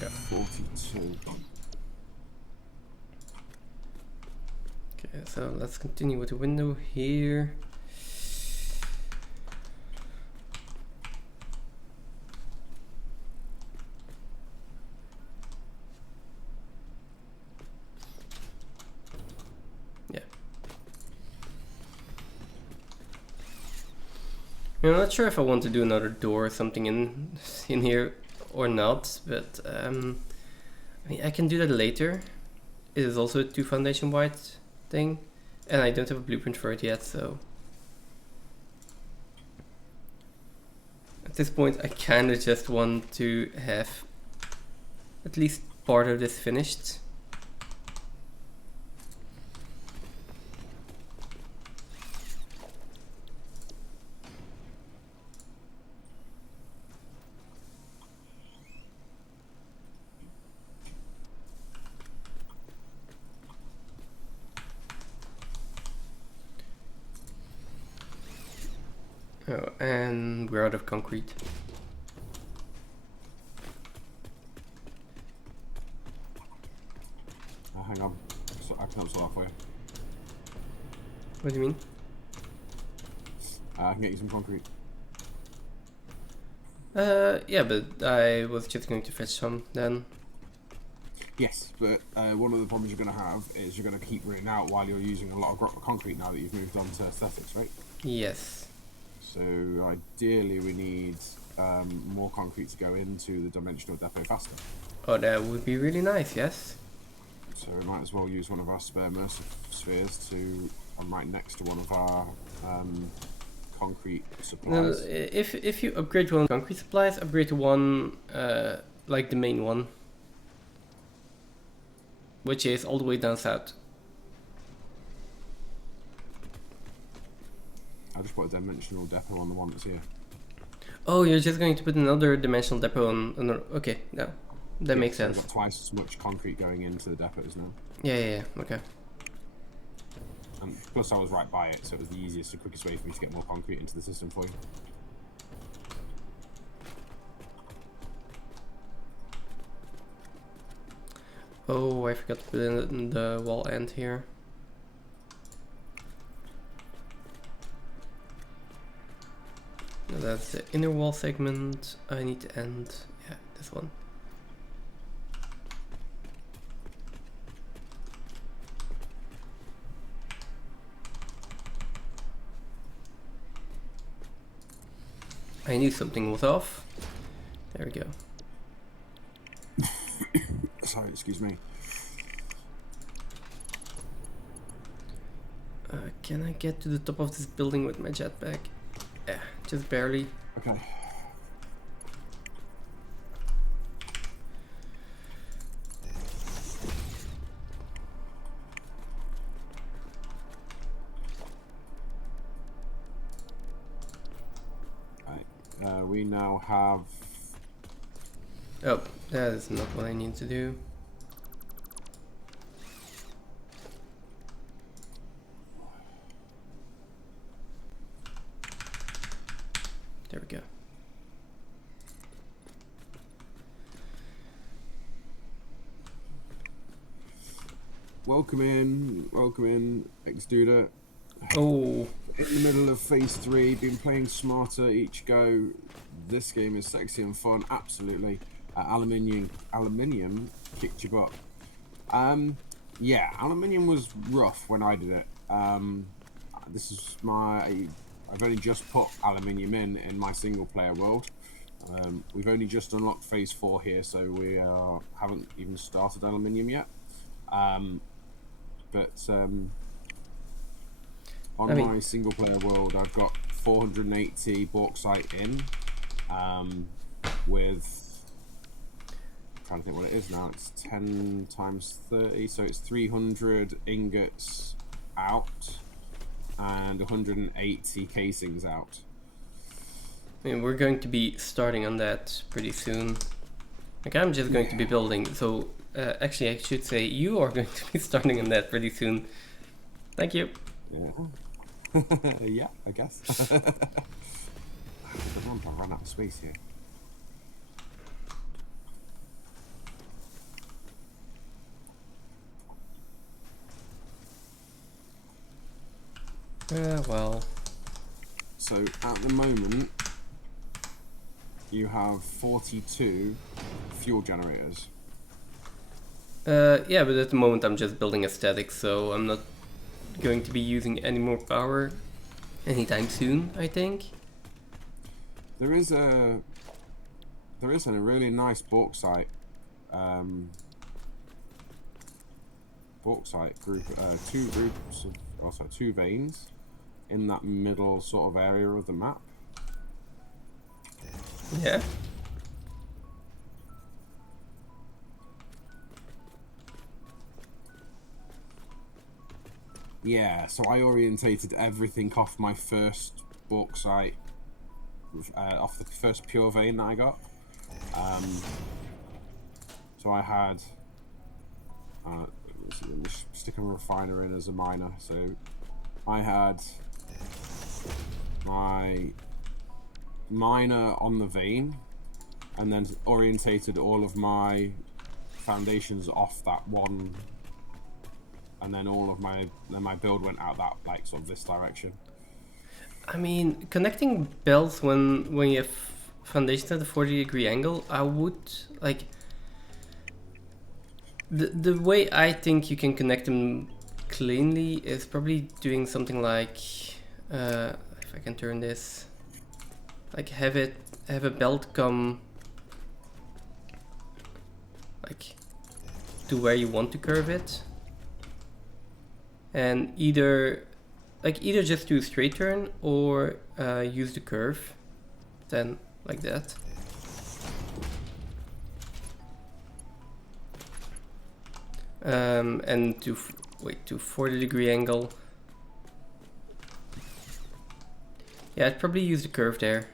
Yeah. 42. Okay, so let's continue with the window here. Yeah. I'm not sure if I want to do another door or something in here or not, but I mean, I can do that later. It is also a 2 foundation white thing, and I don't have a blueprint for it yet, so at this point I kind of just want to have at least part of this finished. Oh, and we're out of concrete. Oh, hang on. So I can sort that for you. What do you mean? I can get you some concrete. Yeah, but I was just going to fetch some then. Yes, but one of the problems you're going to have is you're going to keep running out while you're using a lot of concrete now that you've moved on to aesthetics, right? Yes. So ideally we need more concrete to go into the dimensional depot faster. Oh, that would be really nice, yes. So we might as well use one of our spare Mercer spheres to right next to one of our concrete No, supplies. if you upgrade one concrete supplies, upgrade one like the main one, which is all the way down south. I just put a dimensional depot on the one that's here. Oh, you're just going to put another dimensional depot on okay, no, that makes So sense. we've got twice as much concrete going into the depots now. Yeah, okay. And plus I was right by it, so it was the easiest and quickest way for me to get more concrete into the system for you. Oh, I forgot to put in the wall end here. No, that's the inner wall segment. I need to end, yeah, this one. I knew something was off. There we go. Sorry, excuse me. Can I get to the top of this building with my jetpack? Yeah, just barely. Okay. Right. We now have... Oh, that is not what I need to do. There we go. Welcome in, ex-duder. Oh, In the middle of phase 3, been playing smarter each go. This game is sexy and fun, absolutely. Aluminium kicked your butt. Yeah, aluminium was rough when I did it. This is I've only just put aluminium in my single player world. We've only just unlocked phase 4 here, so we haven't even started aluminium yet. On my single player world, I've got 480 bauxite in, with, I'm trying to think what it is now, it's 10 times 30, so it's 300 ingots out and 180 casings out. I mean, we're going to be starting on that pretty soon. Like, I'm just going to be building, so actually I should say you are going to be starting on that pretty soon. Thank you. Yeah. Yeah, I guess. I don't want to run out of space here. Well. So at the moment, you have 42 fuel generators. Yeah, but at the moment I'm just building aesthetics, so I'm not going to be using any more power anytime soon, I think. There is a really nice bauxite group, two veins in that middle sort of area of the map. Yeah. Yeah, so I orientated everything off my first bauxite, off the first pure vein that I got. So I had, let me stick a refiner in as a miner. So I had my miner on the vein, and then orientated all of my foundations off that one. And then my build went out that, like, sort of this direction. I mean, connecting belts when you have foundations at a 40-degree angle, I would like the way I think you can connect them cleanly is probably doing something like if I can turn this, like have a belt come like to where you want to curve it, and either just do a straight turn or use the curve, then like that. And to 40-degree angle. Yeah, I'd probably use the curve there.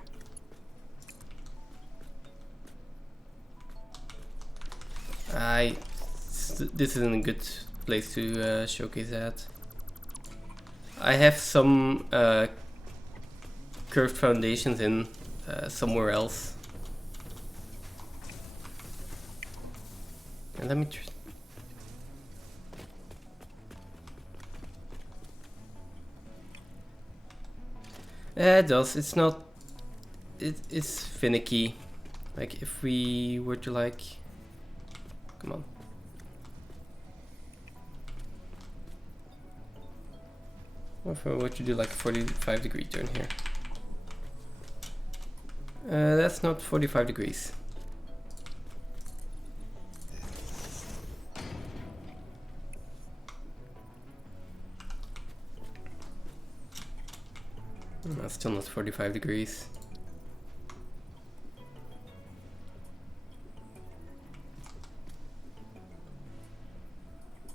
This isn't a good place to showcase that. I have some curved foundations in somewhere else. And let me it does. It's not. It's finicky. Like if we were to like, come on. Or if I were to do like a 45-degree turn here. That's not 45 degrees. That's still not 45 degrees.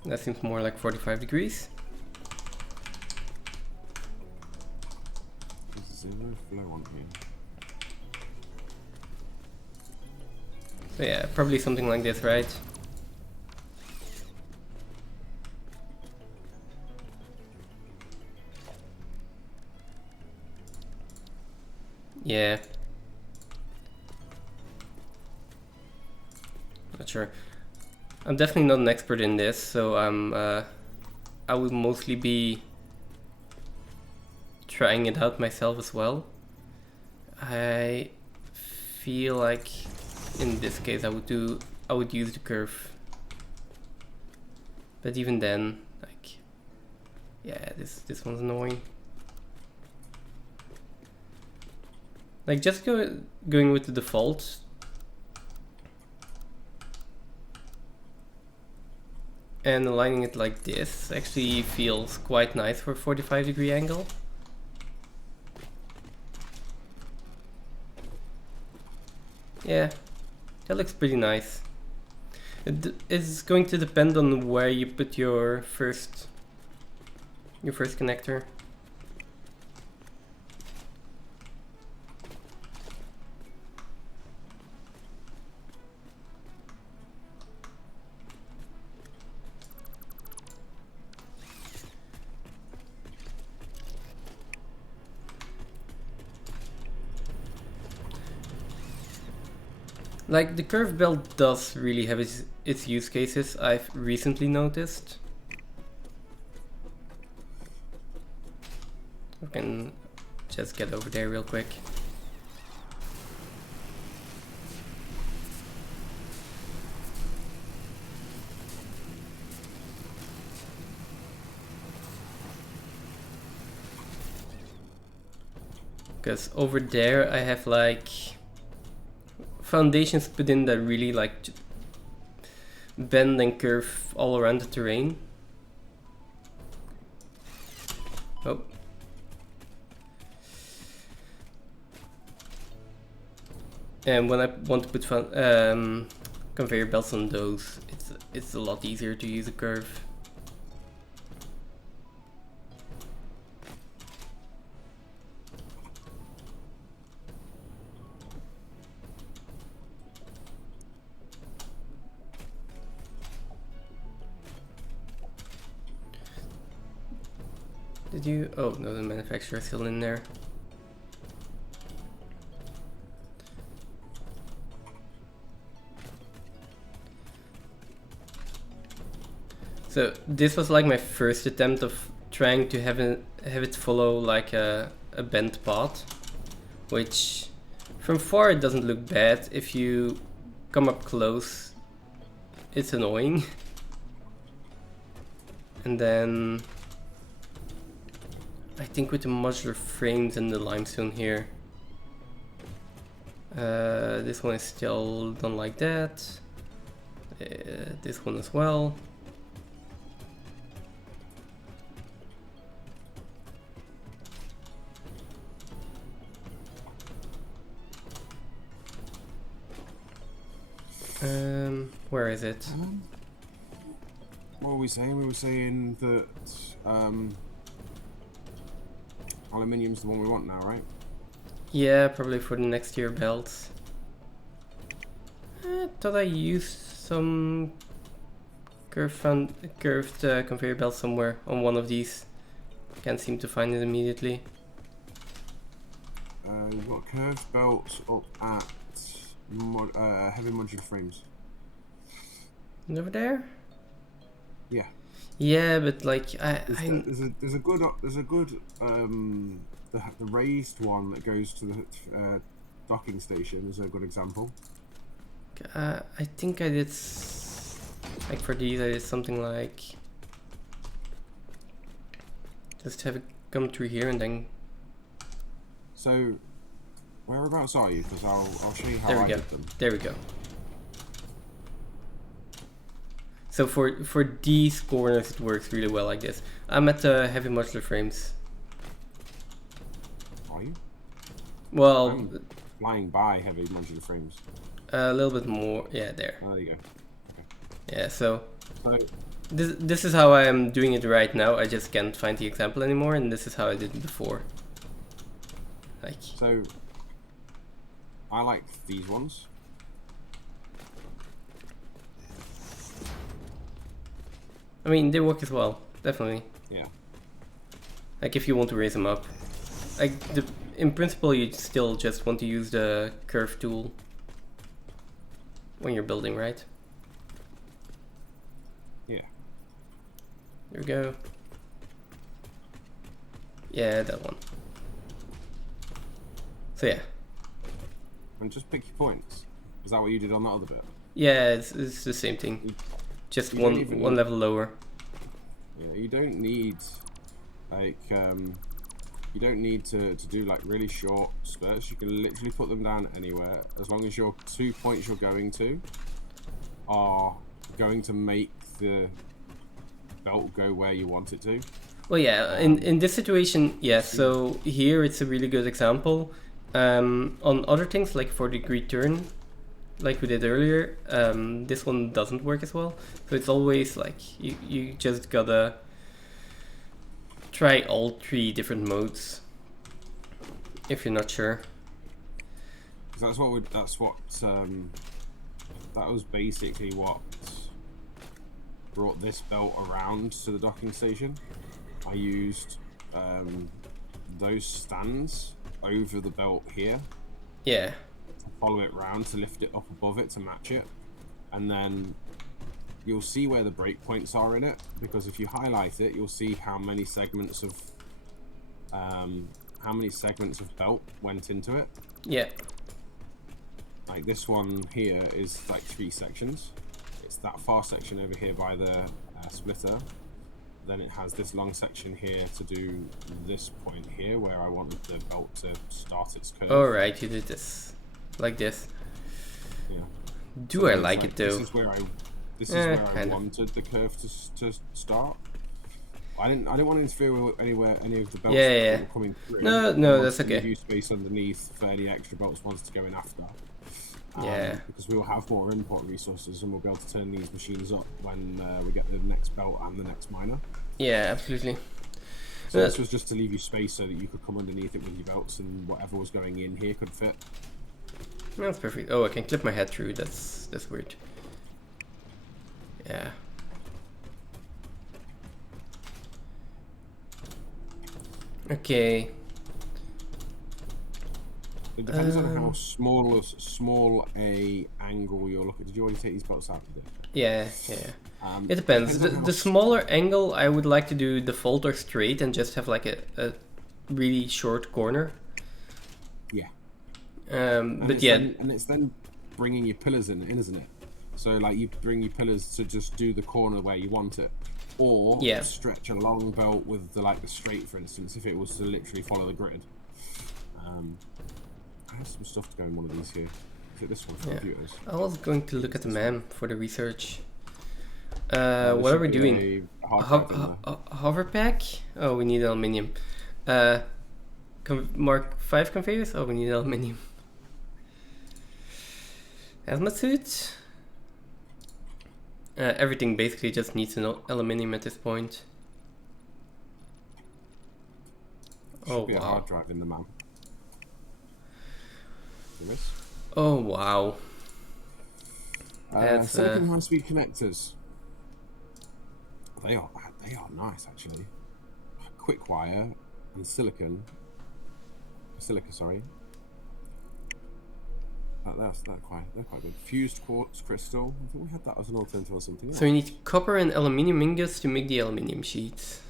That seems more like 45 degrees. There's no flow on here. So yeah, probably something like this, right? Yeah. Not sure. I'm definitely not an expert in this, so I would mostly be trying it out myself as well. I feel like in this case I would use the curve. But even then, like, yeah, this one's annoying. Like just going with the default. And aligning it like this actually feels quite nice for a 45-degree angle. Yeah, that looks pretty nice. It's going to depend on where you put your first connector. Like, the curve belt does really have its use cases, I've recently noticed. I can just get over there real quick. Because over there I have like foundations put in that really like bend and curve all around the terrain. Oh. And when I want to put conveyor belts on those, it's a lot easier to use a curve. Did you? Oh no, the manufacturer's still in there. So this was like my first attempt of trying to have it follow like a bent path, which From far it doesn't look bad. If you come up close, it's annoying. And then I think with the modular frames and the limestone here, this one is still done like that. This one as well. Where is it? What were we saying? We were saying that aluminium's the one we want now, right? Yeah, probably for the next tier belts. Thought I used some curved conveyor belt somewhere on one of these. Can't seem to find it immediately. You've got curved belts up at heavy modular frames. Over there? Yeah. Yeah, but like there's a good the raised one that goes to the docking station is a good example. I think I did like for these I did something like just have it come through here and then. So whereabouts are you? Because I'll show you how There we I go. did them. There we go. So for these corners it works really well like this. I'm at the heavy modular frames. Are you? Well, I'm flying by heavy modular frames. a little bit more. Yeah, there. Oh, there you go. Yeah, so So this is how I am doing it right now. I just can't find the example anymore, and this is how I did it before. Like. So I like these ones. I mean, they work as well, definitely. Yeah. Like if you want to raise them up, like in principle, you still just want to use the curve tool when you're building, right? Yeah. There we go. Yeah, that one. So yeah. And just pick your points. Is that what you did on that other bit? Yeah, it's the same thing. Just You don't even one need- level lower. Yeah, you don't need like you don't need to do like really short spurts. You can literally put them down anywhere as long as your 2 points you're going to are going to make the belt go where you want it to. Well, yeah, in this situation, yeah, so here it's a really good example. On other things, like 4-degree turn, like we did earlier, this one doesn't work as well. So it's always like, you just gotta try all 3 different modes, if you're not sure. 'Cause that was basically what brought this belt around to the docking station. I used those stands over the belt here Yeah, to follow it round to lift it up above it to match it, and then you'll see where the breakpoints are in it, because if you highlight it, you'll see how many segments of belt went into it. yeah, Like this one here is like 3 sections. It's that far section over here by the splitter. Then it has this long section here to do this point here where I wanted the belt to start its curve. alright, you did this, like this. Yeah. Do So I it's like it though? This is where I kind of. wanted the curve to start. I didn't want to interfere with any of the belts Yeah. that were coming through. No, I wanted that's to okay. leave you space underneath for any extra belts wanted to go in after. Yeah. Because we'll have more import resources and we'll be able to turn these machines up when we get the next belt and the next miner. Yeah, absolutely. So this was just to leave you space so that you could come underneath it with your belts and whatever was going in here could fit. That's perfect. Oh, I can clip my head through. That's weird. Yeah. Okay. It depends on how small a angle you're looking. Did you already take these belts out today? Yeah. It depends. The smaller angle, I would like to do default or straight and just have like a really short corner. Yeah. But yeah, and it's then bringing your pillars in, isn't it? So like you bring your pillars to just do the corner where you want it, or Yeah. stretch a long belt with the straight, for instance, if it was to literally follow the grid. I have some stuff to go in one of these here. Is it this one for computers? I was going to look at the map for the research. There What are should we be doing? a hard drive in there. Hover pack? Oh, we need aluminium. Mark 5 conveyors? Oh, we need aluminium. Hazmat suit? Everything basically just needs an aluminium at this point. Should be a hard drive in the map. Oh wow. Silicon high-speed connectors. They are nice actually. Quick wire and silica. Sorry. They're quite good. Fused quartz crystal. I think we had that as an alternative or something else. So we need copper and aluminium ingots to make the aluminium sheets.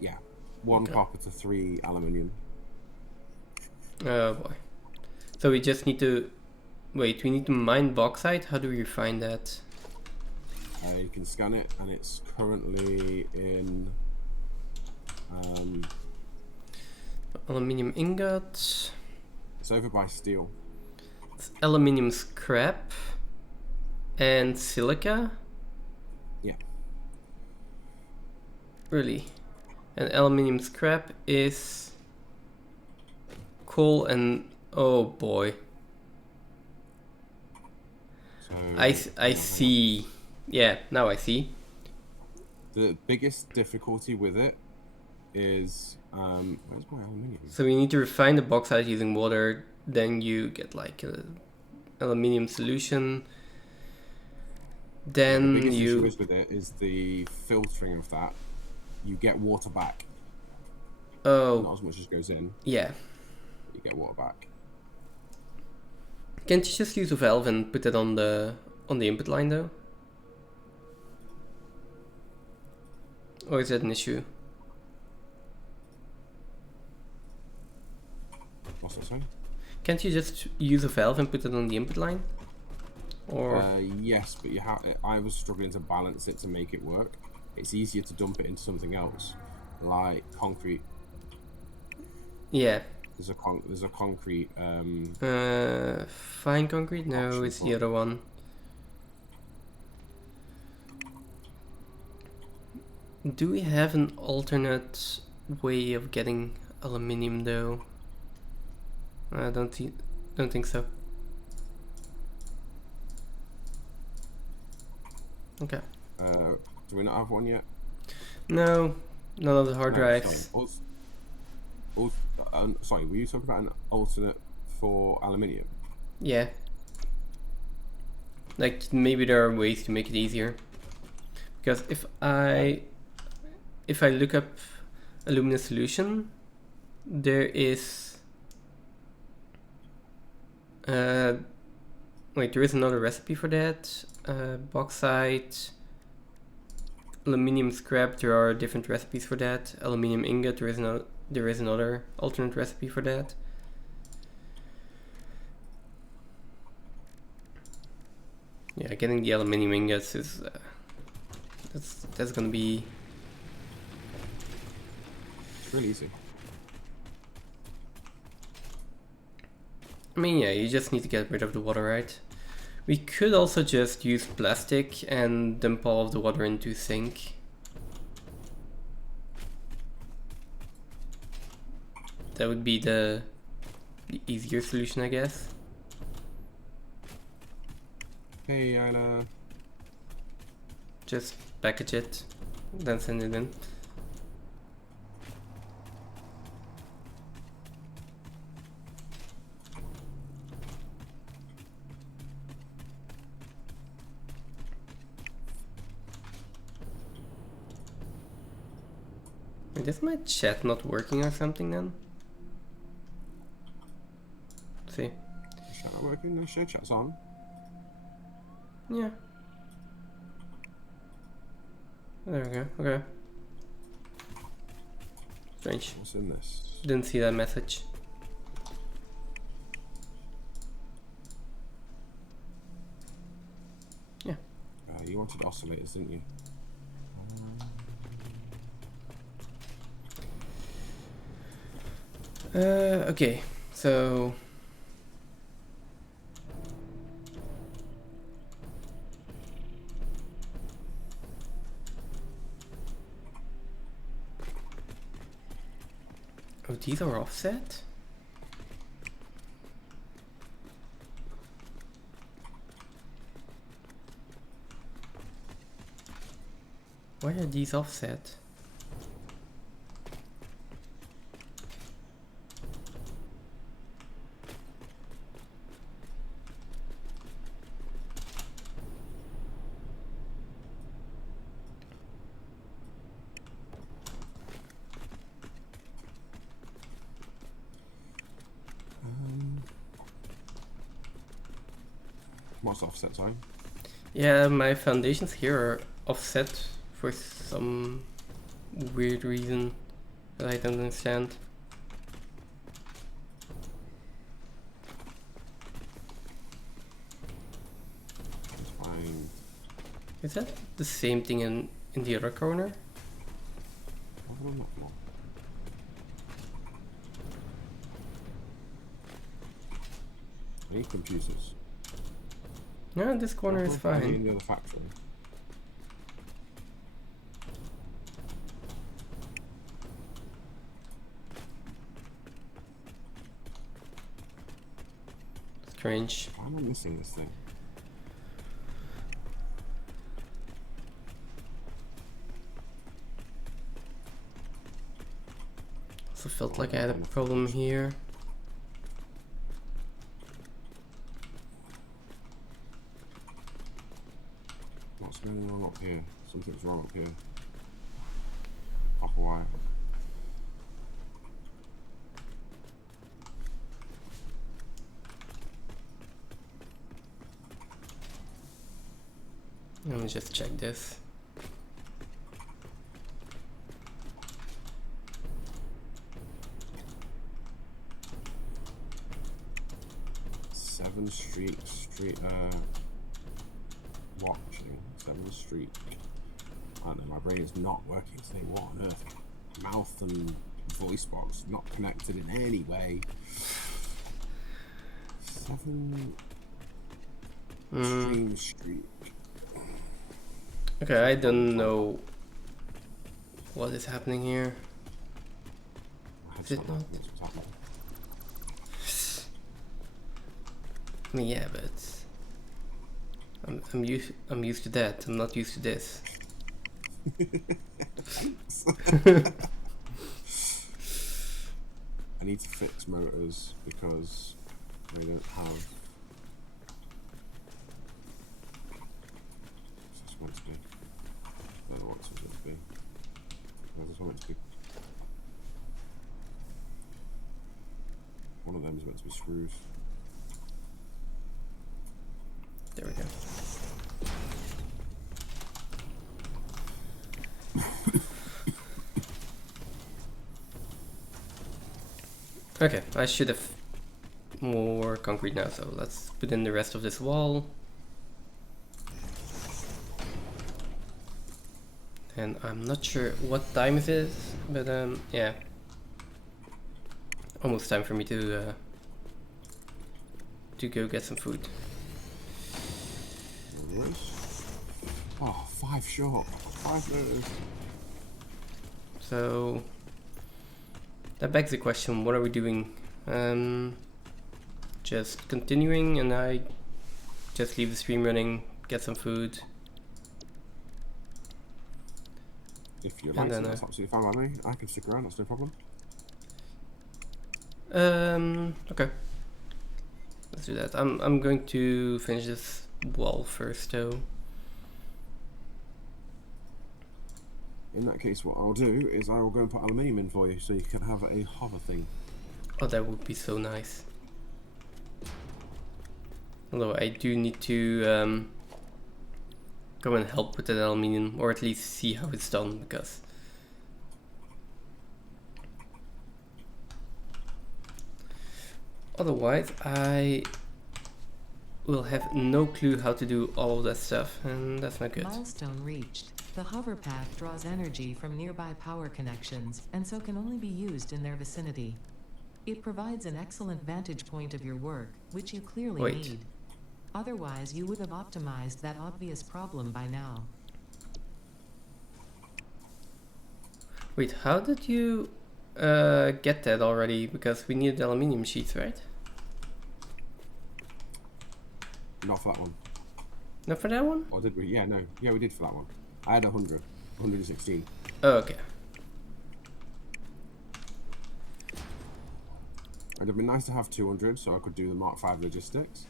Yeah, 1 copper to 3 aluminium. Oh boy. So we just need to wait. We need to mine bauxite. How do we find that? You can scan it, and it's currently in. Aluminium ingots. It's over by steel. It's aluminium scrap and silica. Yeah. Really? And aluminium scrap is coal and oh boy. So I see. Yeah, now I see. The biggest difficulty with it is where's my aluminium? So we need to refine the bauxite using water. Then you get like a aluminium solution. Then The biggest issue is with it is the filtering of that. You get water back. Oh. Not as much as goes in. Yeah. You get water back. Can't you just use a valve and put it on the input line though? Or is that an issue? What's that saying? Can't you just use a valve and put it on the input line? Or yes, but you have. I was struggling to balance it to make it work. It's easier to dump it into something else, like concrete. yeah. There's a concrete. Fine concrete? No, it's the other one. Do we have an alternate way of getting aluminium though? I don't think so. Okay. Do we not have one yet? No, none of the hard drives. Sorry, were you talking about an alternate for aluminium? Yeah. Like maybe there are ways to make it easier. Because if I look up alumina solution, there is wait, there is another recipe for that. Bauxite, aluminium scrap, there are different recipes for that. Aluminium ingot, there is another alternate recipe for that. Yeah, getting the aluminium ingots is that's gonna be. It's really easy. I mean, yeah, you just need to get rid of the water, right? We could also just use plastic and dump all of the water into sink. That would be the easier solution, I guess. Hey, Ayla. Just package it, then send it in. Wait, is my chat not working or something then? Let's see. Chat not working? No, show chat's on. Yeah. There we go. Okay. Strange. What's in this? Didn't see that message. You wanted oscillators, didn't you? Okay, so oh, these are offset? Why are these offset? What's offset, sorry? Yeah, my foundations here are offset for some weird reason that I don't understand. It's fine. Is that the same thing in the other corner? Have a look more. I need computers. No, this corner is In fine. the other factory. Strange. Why am I missing this thing? Also felt like I had a problem here. What's going on up here? Something's wrong up here. Copper wire. Let me just check this. Seventh Street, watching. 7th Street. I don't know, my brain is not working today. What on earth? Mouth and voice box not connected in any way. 7 Stream Street. Okay, I don't know what is happening here. Is it not? I mean, yeah, but I'm used to that. I'm not used to this. I need to fix motors because I don't have. What's this meant to be? I don't know what this is meant to be. Where's this one meant to be? One of them is meant to be screws. There we go. Okay, I should have more concrete now, so let's put in the rest of this wall. And I'm not sure what time it is, but yeah. Almost time for me to go get some food. There it is. Oh, 5 short. 5 motors. So that begs the question, what are we doing? Just continuing and I just leave the stream running, get some food. If you And like then, it, that's absolutely fine by me. I can stick around, that's no problem. Okay. Let's do that. I'm going to finish this wall first though. In that case, what I'll do is I will go and put aluminium in for you so you can have a hover thing. Oh, that would be so nice. Although I do need to go and help with that aluminium, or at least see how it's done, because otherwise I will have no clue how to do all of that stuff, and that's not good. Milestone reached. The hover path draws energy from nearby power connections, and so can only be used in their vicinity. It provides an excellent vantage point of your work, which you clearly need. Otherwise, you would have optimized that obvious problem by now. Wait, how did you get that already? Because we needed aluminium sheets, right? Not for that one. Not for that one? Or did we? Yeah, no. Yeah, we did for that one. I had 100. 116. Oh, okay. It'd have been nice to have 200 so I could do the Mark 5 logistics.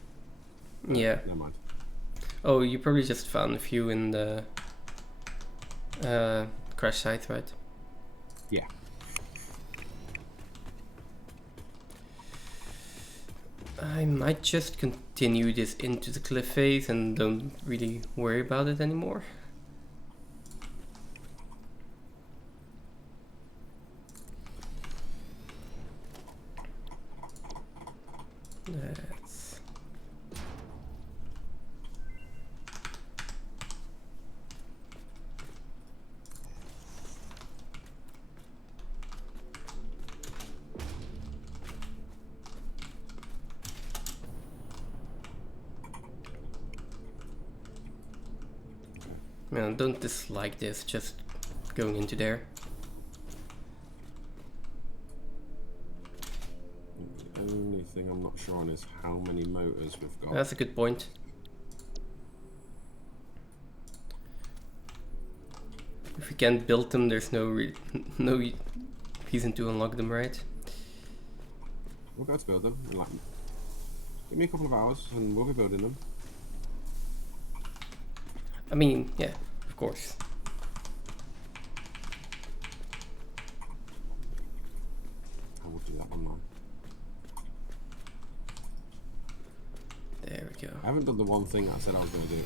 Yeah. Never mind. Oh, you probably just found a few in the crash site, right? Yeah. I might just continue this into the cliff phase and don't really worry about it anymore. That's... Man, I don't dislike this, just going into there. The only thing I'm not sure on is how many motors we've got. That's a good point. If we can't build them, there's no reason to unlock them, right? We'll be able to build them. Like, give me a couple of hours and we'll be building them. I mean, yeah, of course. I will do that online. There we go. I haven't done the one thing I said I was going to do.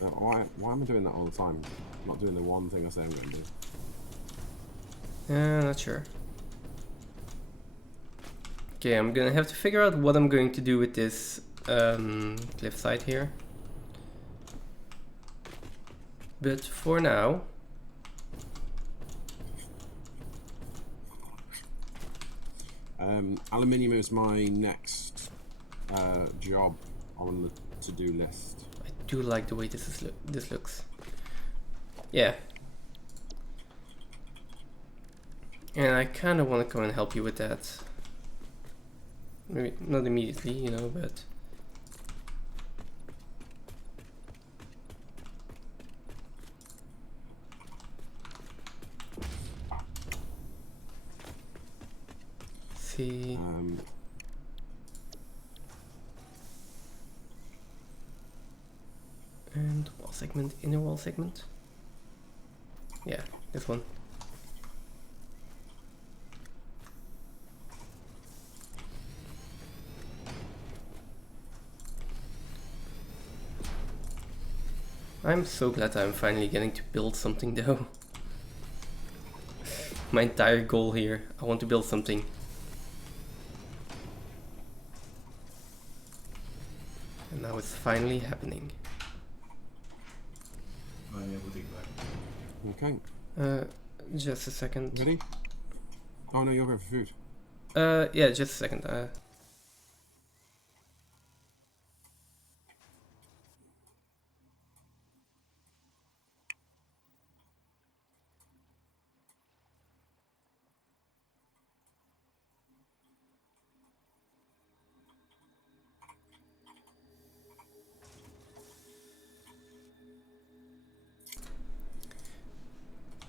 Why am I doing that all the time? I'm not doing the one thing I say I'm going to do. Not sure. Okay, I'm gonna have to figure out what I'm going to do with this cliff side here. But for now... Aluminium is my next job on the to-do list. I do like the way this looks. Yeah. And I kind of want to go and help you with that. Maybe not immediately, you know, but... See... and wall segment, inner wall segment. Yeah, this one. I'm so glad I'm finally getting to build something though. My entire goal here, I want to build something. And now it's finally happening. Okay. Just a second. Ready? Oh no, you're ready for food. Yeah, just a second.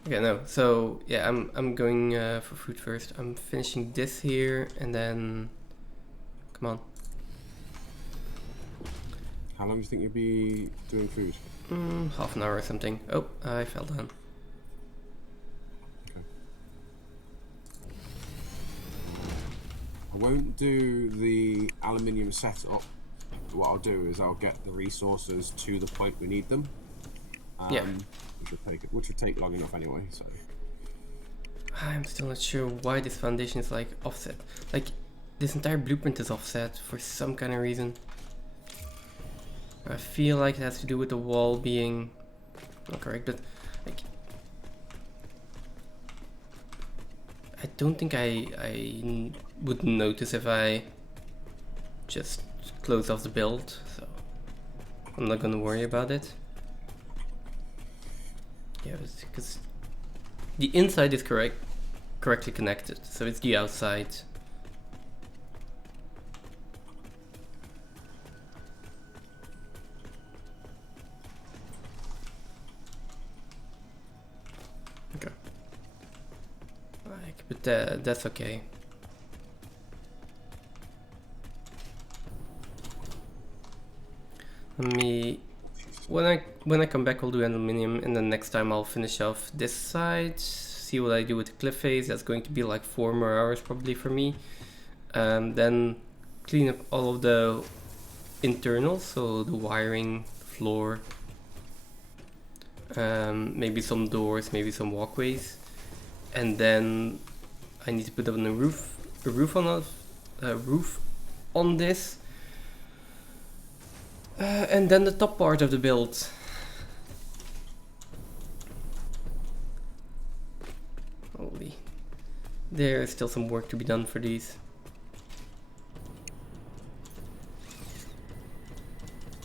Okay, no. So yeah, I'm going for food first. I'm finishing this here, and then come on. How long do you think you'll be doing food? Half an hour or something. Oh, I fell down. Okay. I won't do the aluminium setup. What I'll do is I'll get the resources to the point we need them. Yeah. Which would take long enough anyway, so... I'm still not sure why this foundation is like offset. Like, this entire blueprint is offset for some kind of reason. I feel like it has to do with the wall being not correct, but like I don't think I would notice if I just close off the build, so I'm not gonna worry about it. Yeah, because the inside is correctly connected, so it's the outside. Okay. Like, but that's okay. Let me when I come back, I'll do aluminium, and then next time I'll finish off this side. See what I do with the cliff face. That's going to be like 4 more hours probably for me. Then clean up all of the internals, so the wiring, floor, maybe some doors, maybe some walkways, and then I need to put on a roof on this, and then the top part of the build. Holy, there's still some work to be done for these.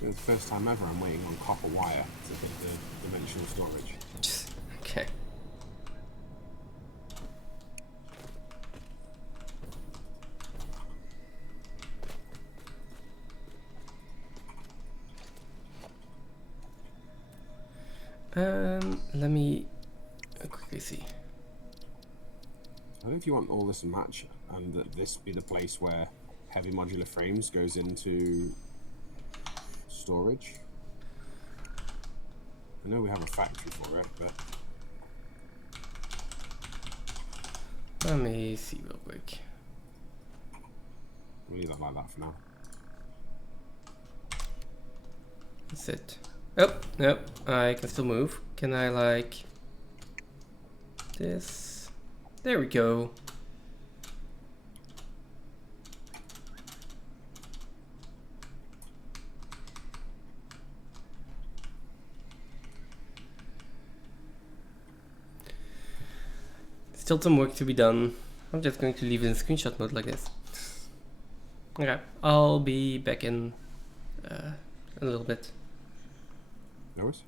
It's the first time ever I'm waiting on copper wire to hit the dimensional storage. Okay. Let me quickly see. I don't know if you want all this to match and that this be the place where heavy modular frames goes into storage. I know we have a factory for it, but Let me see real quick. we'll leave that like that for now. That's it. Oh, nope. I can still move. Can I like this? There we go. Still some work to be done. I'm just going to leave it in screenshot mode like this. Okay, I'll be back in a little bit. No worries.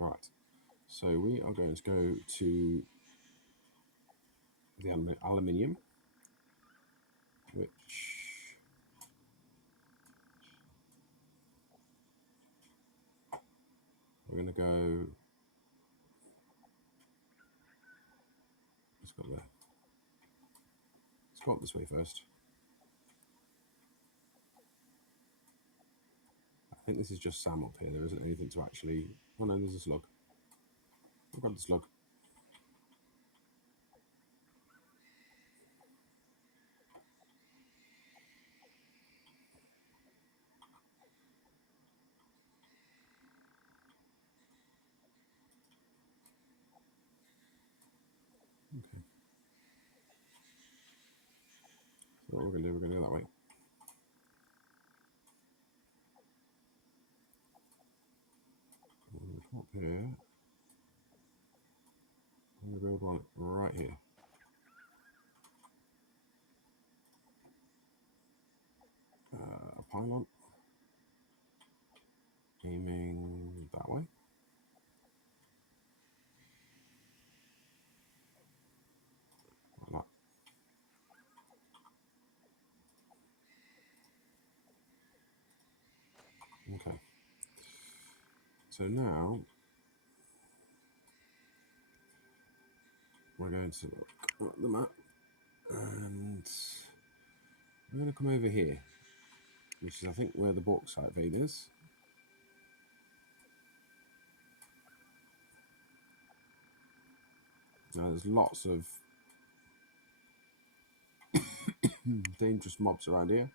Right. So we are going to go to the aluminium, which we're going to go. Let's go there. Let's go up this way first. I think this is just Sam up here. There isn't anything to actually. Oh no, there's a slug. I'll grab the slug. Okay. So what we're going to do, we're going to go that way. We're going to come up here. I'm going to build one right here. A pylon. Aiming that way. Like that. Okay. So now we're going to look at the map, and we're going to come over here, which is I think where the bauxite vein is. Now there's lots of dangerous mobs around here.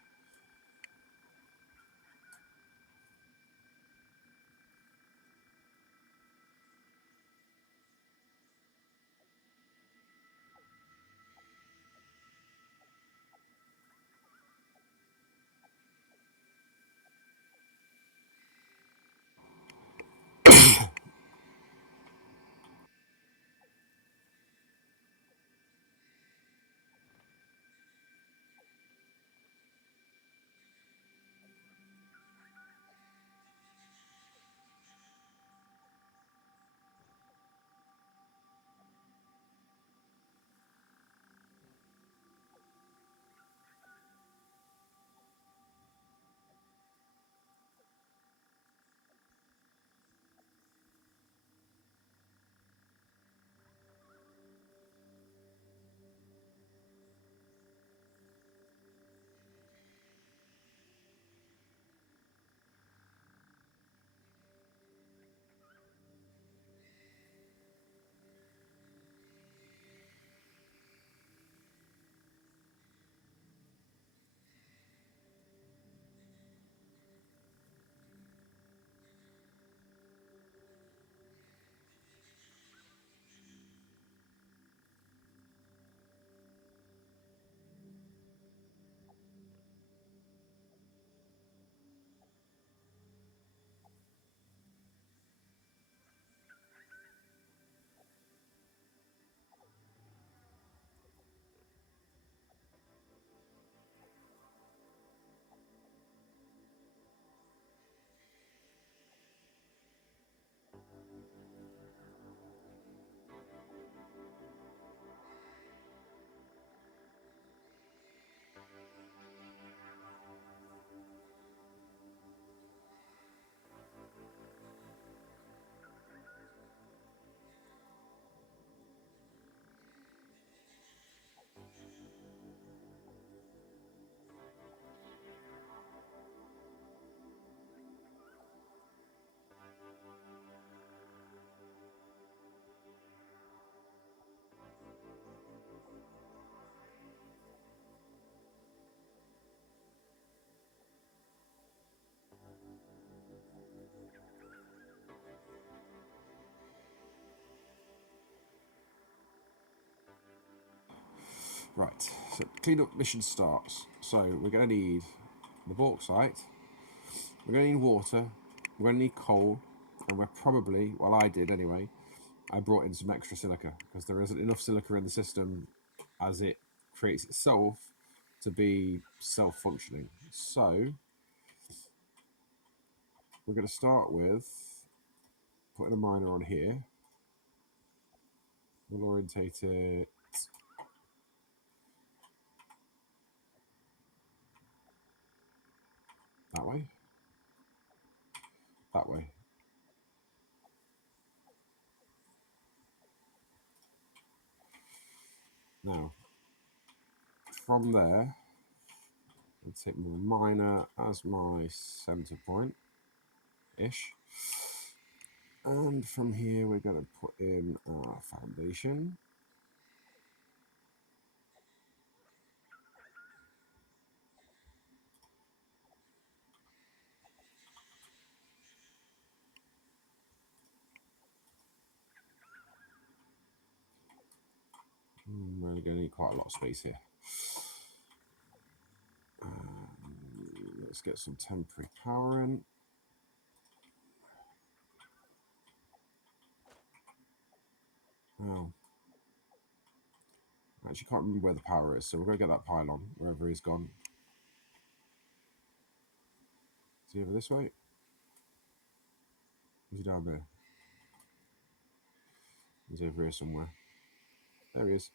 Right, so cleanup mission starts. So we're going to need the bauxite, we're going to need water, we're going to need coal, and we're probably, well I did anyway, I brought in some extra silica because there isn't enough silica in the system as it creates itself to be self-functioning. So we're going to start with putting a miner on here. We'll orientate it that way. That way. Now, from there, I'll take my miner as my center point-ish. And from here, we're going to put in our foundation. We're going to need quite a lot of space here. Let's get some temporary power in. Oh. I actually can't remember where the power is, so we're going to get that pylon wherever he's gone. Is he over this way? Is he down there? He's over here somewhere. There he is.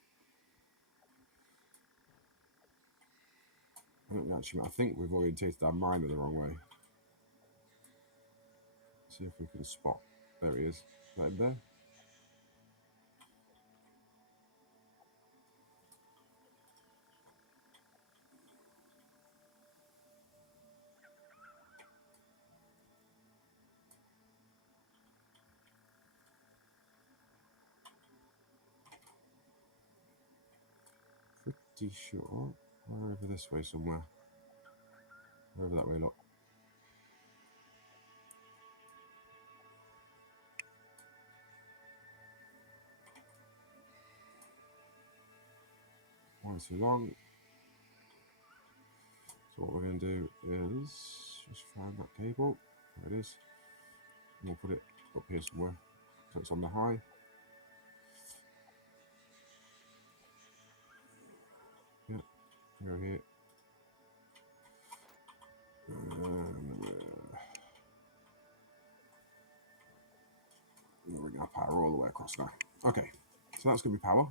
I think we've orientated our miner the wrong way. See if we can spot. There he is. Is that him there? Pretty sure we're over this way somewhere. We're over that way, look. One too long. So what we're going to do is just find that cable. There it is. And we'll put it up here somewhere. So it's on the high. Yeah, go here. We're going to power all the way across now. Okay, so that's going to be power.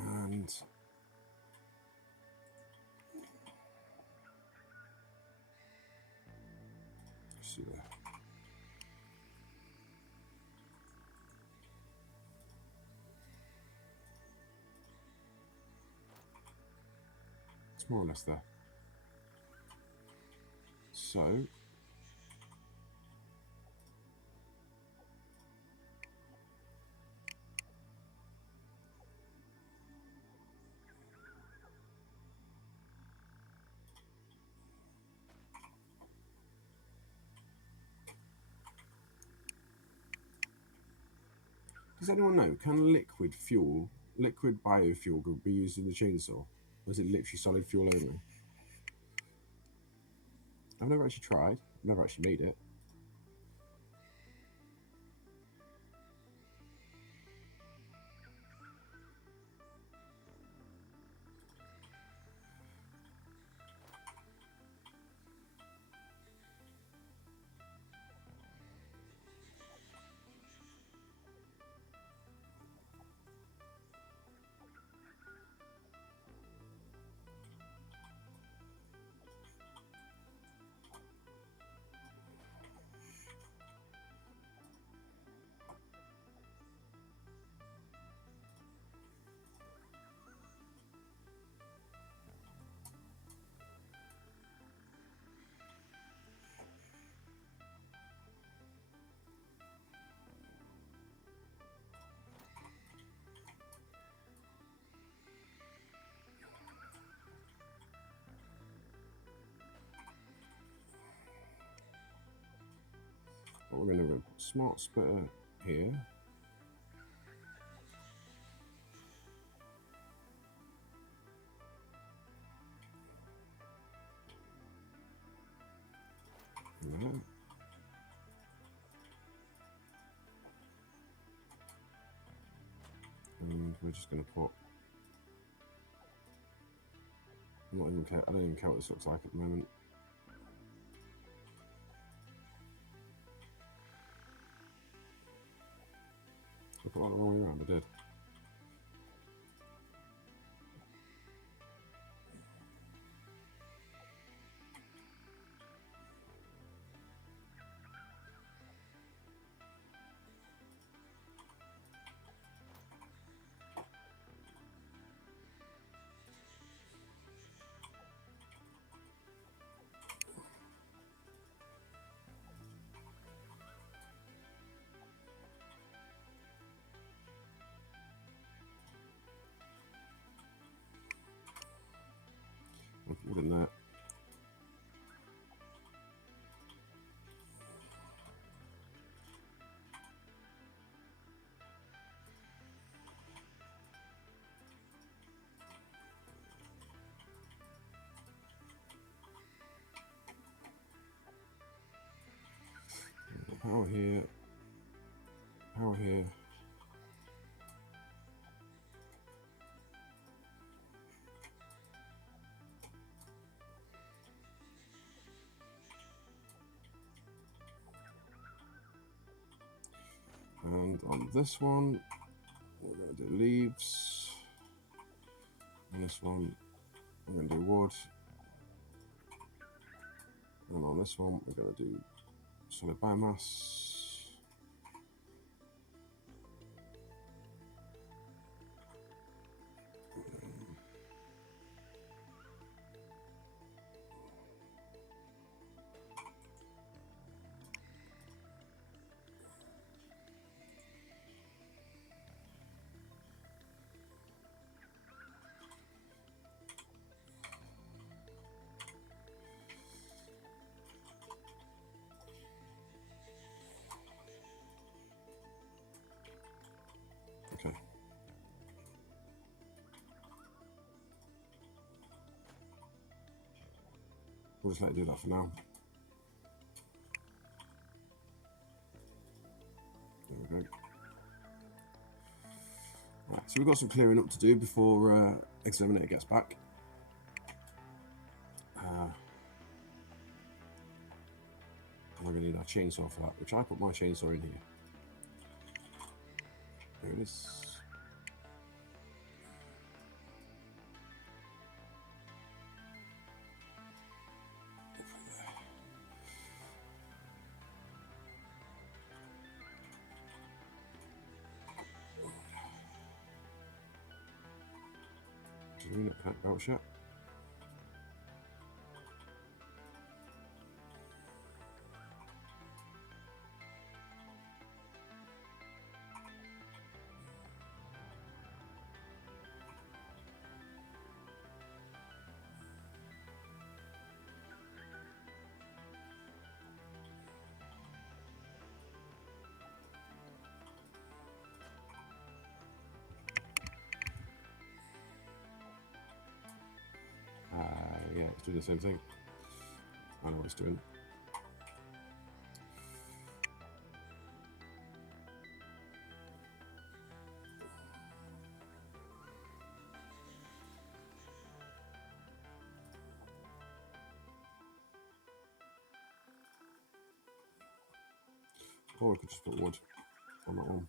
And see there. It's more or less there. So does anyone know, can liquid biofuel be used in the chainsaw? Or is it literally solid fuel only? I've never actually tried. I've never actually made it. But we're going to do a smart splitter here. There. And we're just going to put. I'm not even care. I don't even care what this looks like at the moment. I put that the wrong way around. I did. I've put in that. Power here. Power here. And on this one, do leaves. On this one, we're going to do wood. And on this one, we're going to do solid biomass. Okay. We'll just let it do that for now. There we go. Right, so we've got some clearing up to do before Exterminator gets back. We're going to need our chainsaw for that, which I put my chainsaw in here. There it is. Do we not can't belch yet? Yeah, it's doing the same thing. I know what it's doing. Or I could just put wood on that one,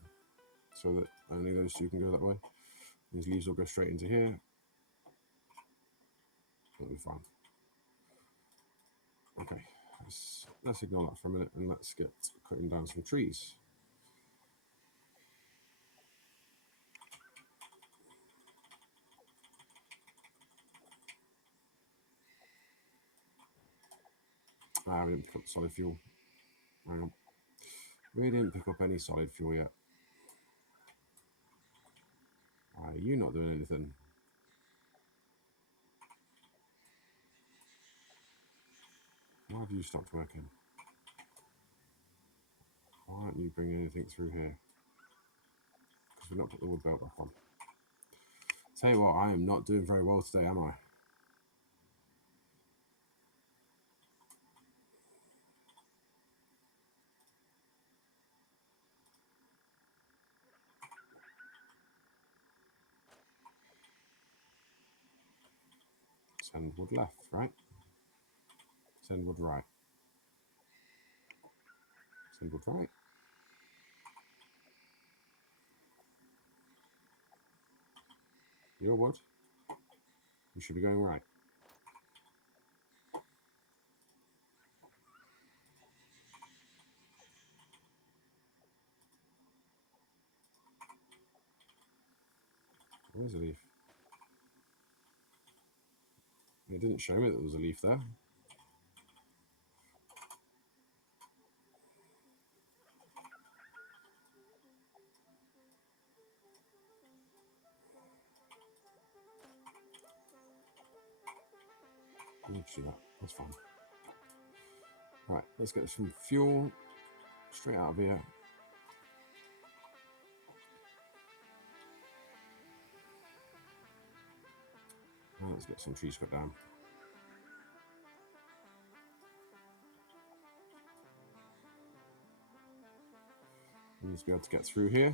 so that only those two can go that way. These leaves will go straight into here. That'll be fine. Okay, let's ignore that for a minute and let's get cutting down some trees. We didn't pick up solid fuel. Hang on. We didn't pick up any solid fuel yet. Why are you not doing anything? Why have you stopped working? Why aren't you bringing anything through here? Because we've not put the wood belt back on. Tell you what, I am not doing very well today, am I? Send wood left, right? Send wood right. Send wood right. Your wood. You should be going right. Where's a leaf? It didn't show me that there was a leaf there. You can do that. That's fine. Right, let's get some fuel straight out of here. Now let's get some trees cut down. We need to be able to get through here.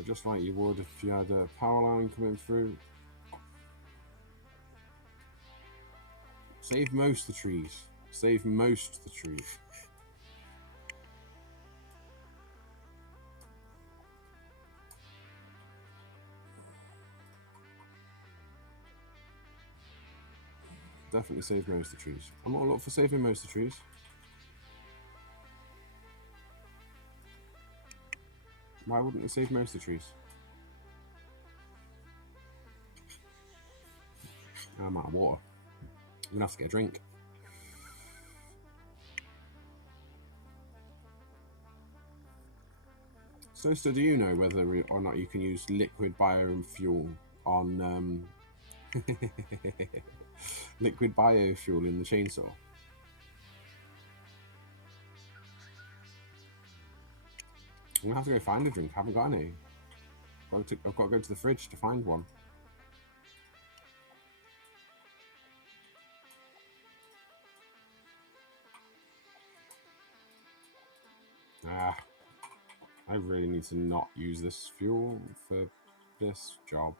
So just like you would if you had a power line coming through. Save most of the trees. Save most of the trees. Definitely save most of the trees. I'm all up for saving most of the trees. Why wouldn't we save most of the trees? I'm out of water. I'm gonna have to get a drink. So do you know whether or not you can use liquid biofuel on liquid biofuel in the chainsaw? I'm gonna have to go find a drink. I haven't got any. I've got to go to the fridge to find one. I really need to not use this fuel for this job.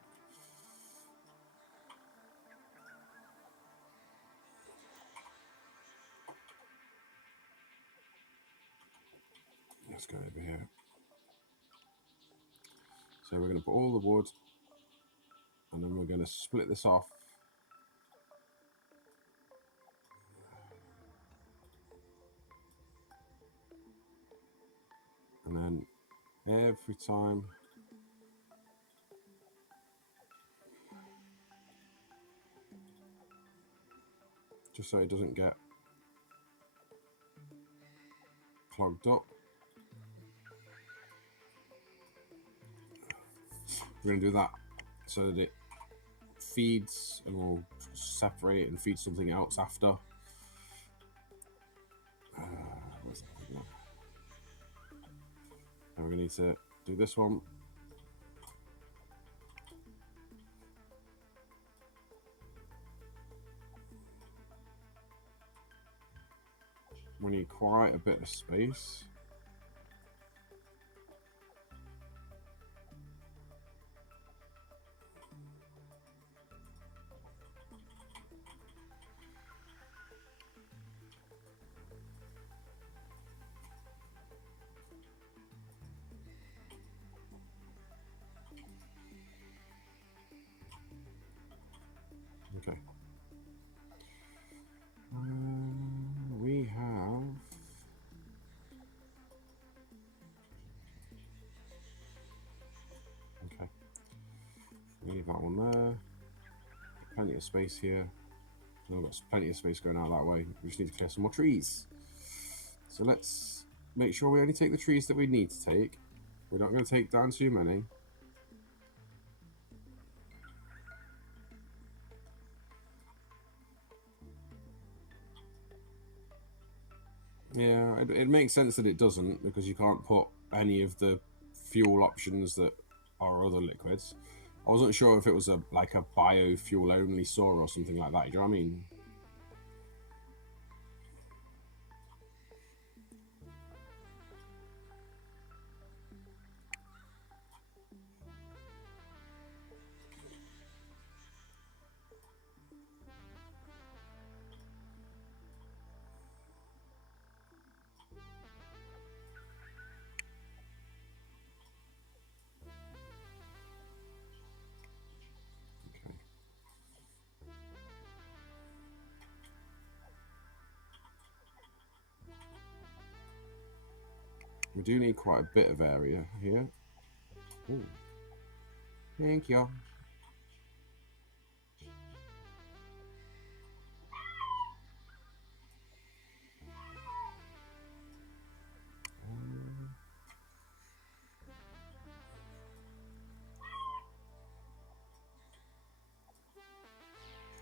Let's go over here. So we're going to put all the wood, and then we're going to split this off. And then every time just so it doesn't get clogged up, we're going to do that so that it feeds and will separate and feed something else after. Where's that thing? And we're going to need to do this one. We need quite a bit of space. Okay. We have... Okay. Leave that one there. Plenty of space here. And we've got plenty of space going out that way. We just need to clear some more trees. So let's make sure we only take the trees that we need to take. We're not going to take down too many. Yeah, it makes sense that it doesn't, because you can't put any of the fuel options that are other liquids. I wasn't sure if it was like a biofuel only saw or something like that. Do you know what I mean? Okay. We do need quite a bit of area here. Ooh. Thank you.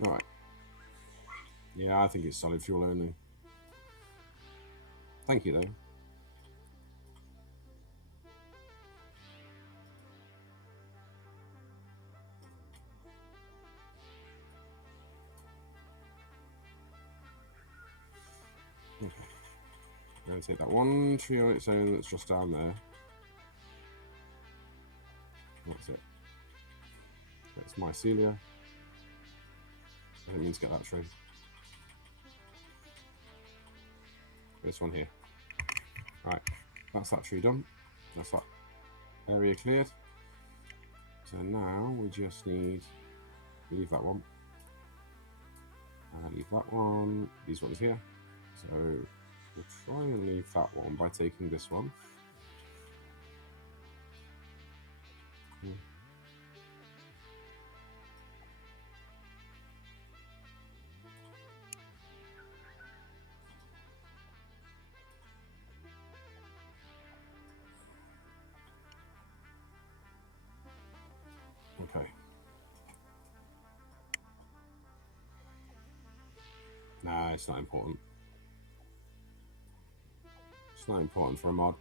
Alright. Yeah, I think it's solid fuel only. Thank you, though. Okay. I'm going to take that one tree on its own that's just down there. mycelia. I didn't mean to get that tree. This one here. Right, that's that tree done. That's that area cleared. So now we just need, leave that one. Leave that one, these ones here. So we'll try and leave that one by taking this one. Okay. Nah, it's not important. It's not important for a mod.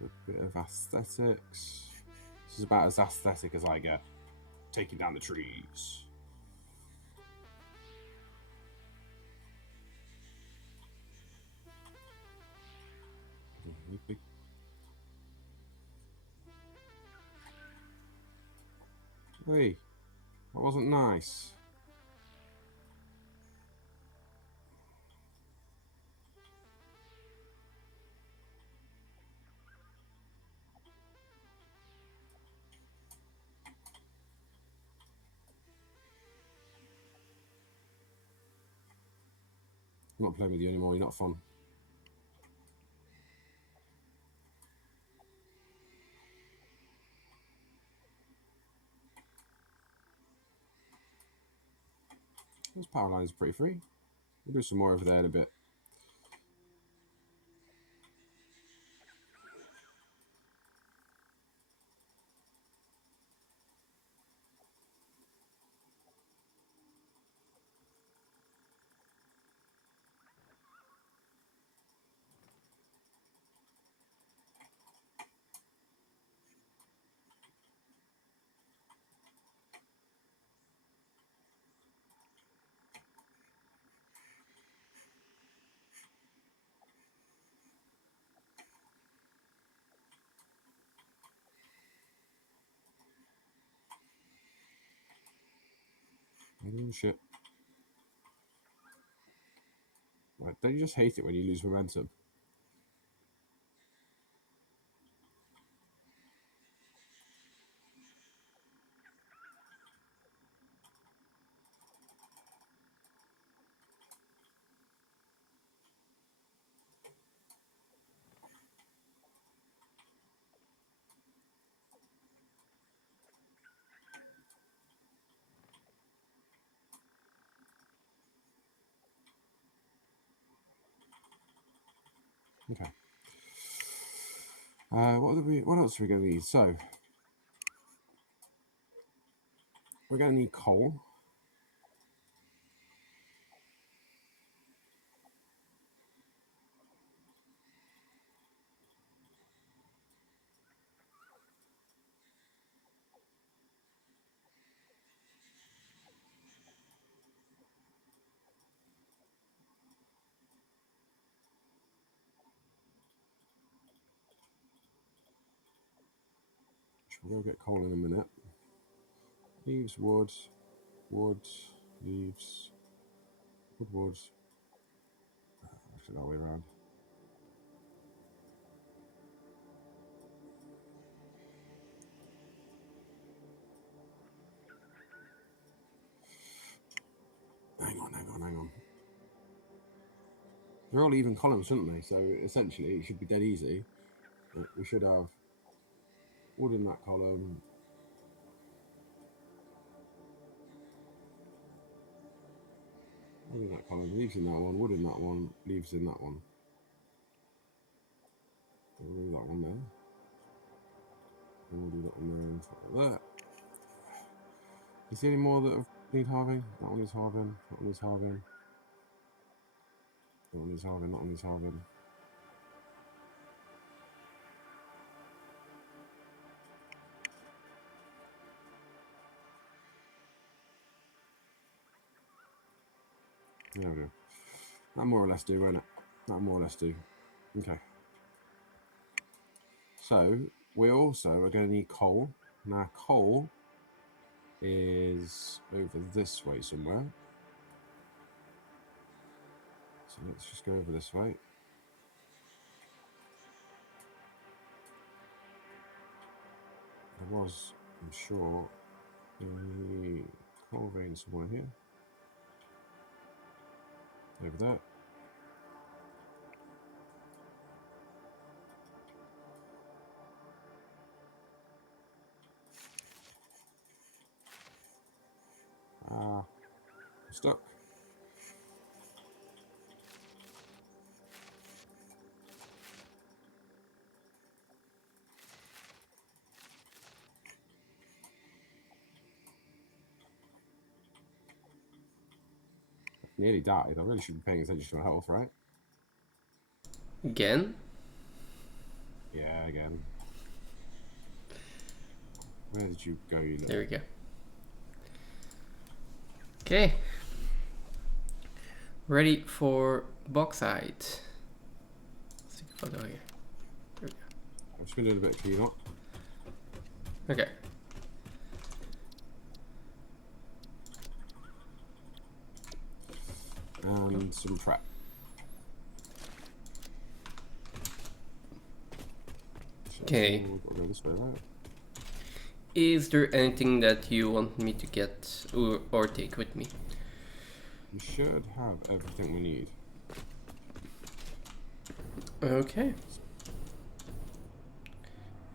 A bit of aesthetics. This is about as aesthetic as I get. Taking down the trees. Hey, that wasn't nice. I'm not playing with you anymore, you're not fun. This power line is pretty free. We'll do some more over there in a bit. Oh, shit. Right, don't you just hate it when you lose momentum? Okay. What else are we going to need? So, we're going to need coal. We'll get coal in a minute. Leaves, wood, wood, leaves, wood. Actually, that way around. Hang on. They're all even columns, shouldn't they? So essentially, it should be dead easy. We should have wood in that column. Wood in that column, leaves in that one, wood in that one, leaves in that one. We'll do that one there. And we'll do that one there and top of that. You see any more that need halving? That one is halving, that one is halving. That one is halving, that one is halving. There we go. That more or less do, won't it? That more or less do. Okay. So we also are going to need coal. Now coal is over this way somewhere. So let's just go over this way. There was, I'm sure, a coal vein somewhere here. Over there. I'm stuck. Nearly died. I really should be paying attention to my health, right? Again? Yeah, again. Where did you go, you know? There we go. Okay. Ready for bauxite. Let's take a photo here. There we go. I've just been doing a bit of clean up. Okay. And some prep. Okay. So, we'll go this way, right? Is there anything that you want me to get or take with me? We should have everything we need. Okay.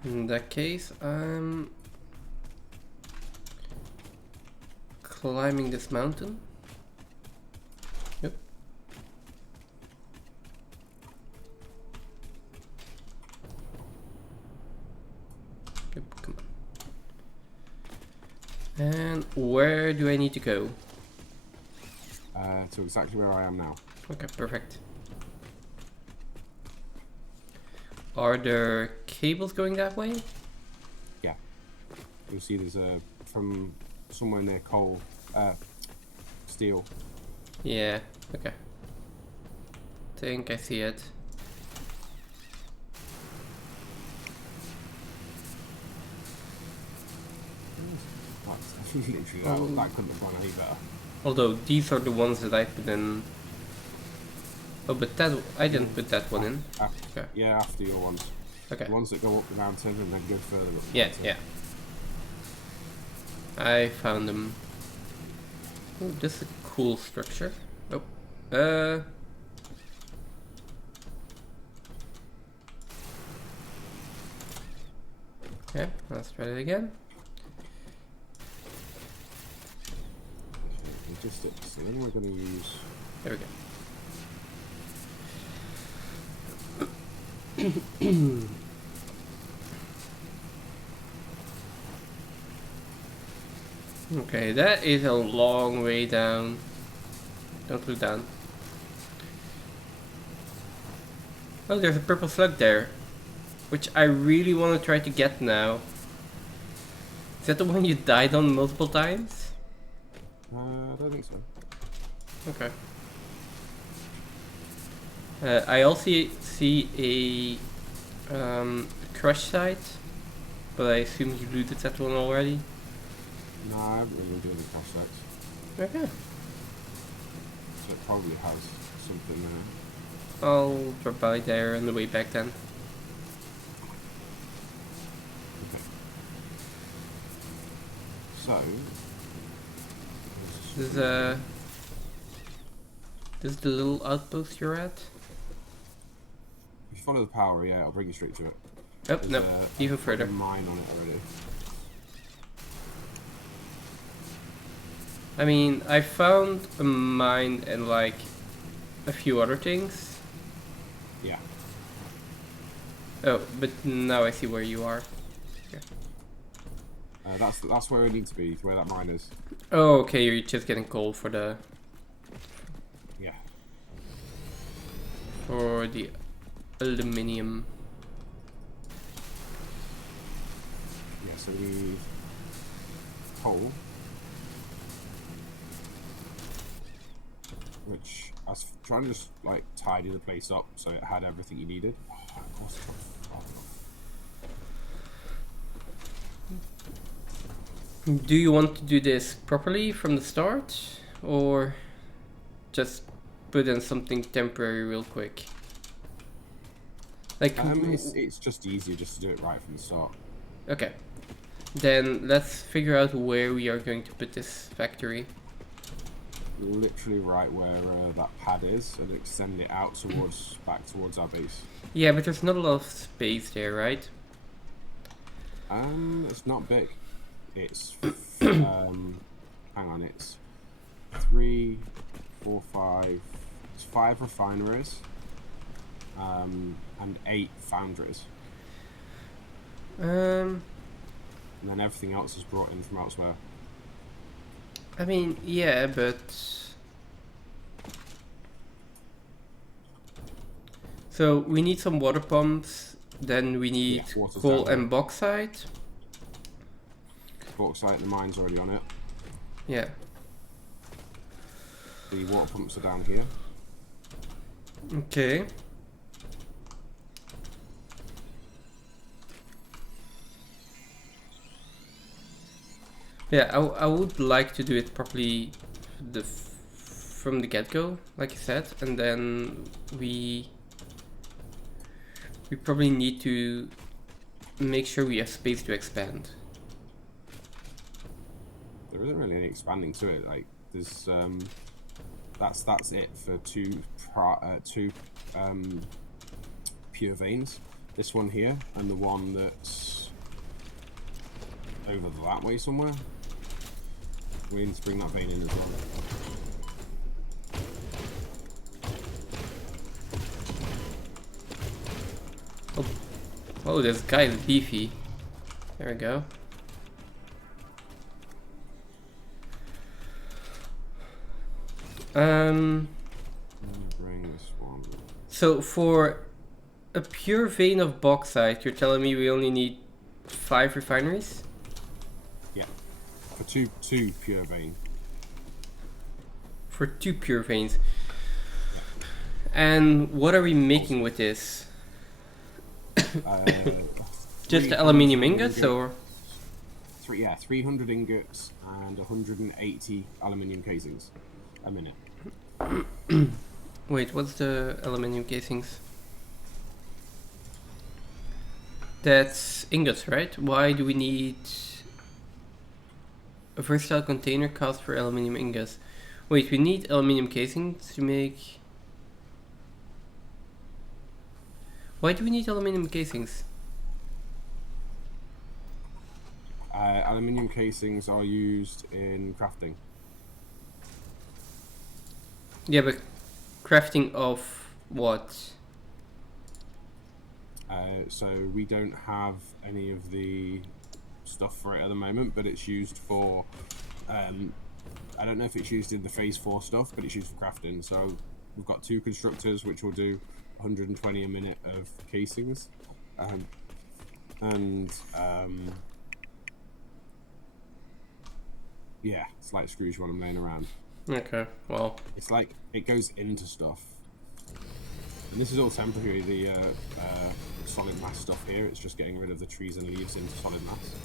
In that case, I'm climbing this mountain. Yep. Yep, come on. And where do I need to go? To exactly where I am now. Okay, perfect. Are there cables going that way? Yeah. You'll see there's a from somewhere near coal, steel. Yeah, okay. Think I see it. That's literally that couldn't have gone any better. Although these are the ones that I put in. Oh, but that I didn't put that one in. Okay. Yeah, after your ones. Okay. The ones that go up the mountain and then go further up the Yeah, mountain. yeah. I found them. Oh, this is a cool structure. Oh. Okay, let's try it again. Okay, logistics. So then we're going to use. There we go. Okay, that is a long way down. Don't look down. Oh, there's a purple slug there, which I really want to try to get now. Is that the one you died on multiple times? I don't think so. Okay. I also see a crush site, but I assume you looted that one already. No, I haven't really been doing the crash sites. Okay. So it probably has something there. I'll drop by there on the way back then. Okay. So. This is the little outpost you're at? If you follow the power, yeah, I'll bring you straight to it. Oh, There's no, even a further. mine on it already. I mean, I found a mine and like a few other things. Yeah. Oh, but now I see where you are. Okay. That's where we need to be, where that mine is. Oh, okay, you're just getting coal for the Yeah. aluminium. Yeah, so we need coal. Which I was trying to just like tidy the place up so it had everything you needed. Oh, of course it's not far enough. Do you want to do this properly from the start, or just put in something temporary real quick? Like, It's just easier just to do it right from the start. okay. Then let's figure out where we are going to put this factory. Literally right where that pad is, and extend it out towards back towards our base. Yeah, but there's not a lot of space there, right? It's not big. It's hang on, it's 3, 4, 5. It's 5 refineries, and 8 foundries, Um, and then everything else is brought in from elsewhere. I mean, yeah, but... So, we need some water pumps, then we need water's coal down and bauxite. Bauxite, the mine's already on it. Yeah. The water pumps are down here. Okay. Yeah, I would like to do it properly from the get-go, like you said, and then we probably need to make sure we have space to expand. There isn't really any expanding to it. Like there's that's it for two pure veins. This one here and the one that's over that way somewhere. We need to bring that vein in as well. Oh, this guy is beefy. There we go. Bring this one. So for a pure vein of bauxite, you're telling me we only need 5 refineries? Yeah, for two pure vein. For 2 pure veins. And what are we making with this? Just the aluminium ingots, or? 300 ingots and 180 aluminium casings a minute. Wait, what's the aluminium casings? That's ingots, right? Why do we need a versatile container cost for aluminium ingots? Wait, we need aluminium casings to make... Why do we need aluminium casings? Aluminium casings are used in crafting. Yeah, but crafting of what? So we don't have any of the stuff for it at the moment, but it's used for... I don't know if it's used in the phase 4 stuff, but it's used for crafting. So we've got 2 constructors which will do 120 a minute of casings, yeah, it's like Scrooge when I'm laying around. Okay, well... It's like it goes into stuff, and this is all temporary. The solid mass stuff here, it's just getting rid of the trees and leaves into solid mass.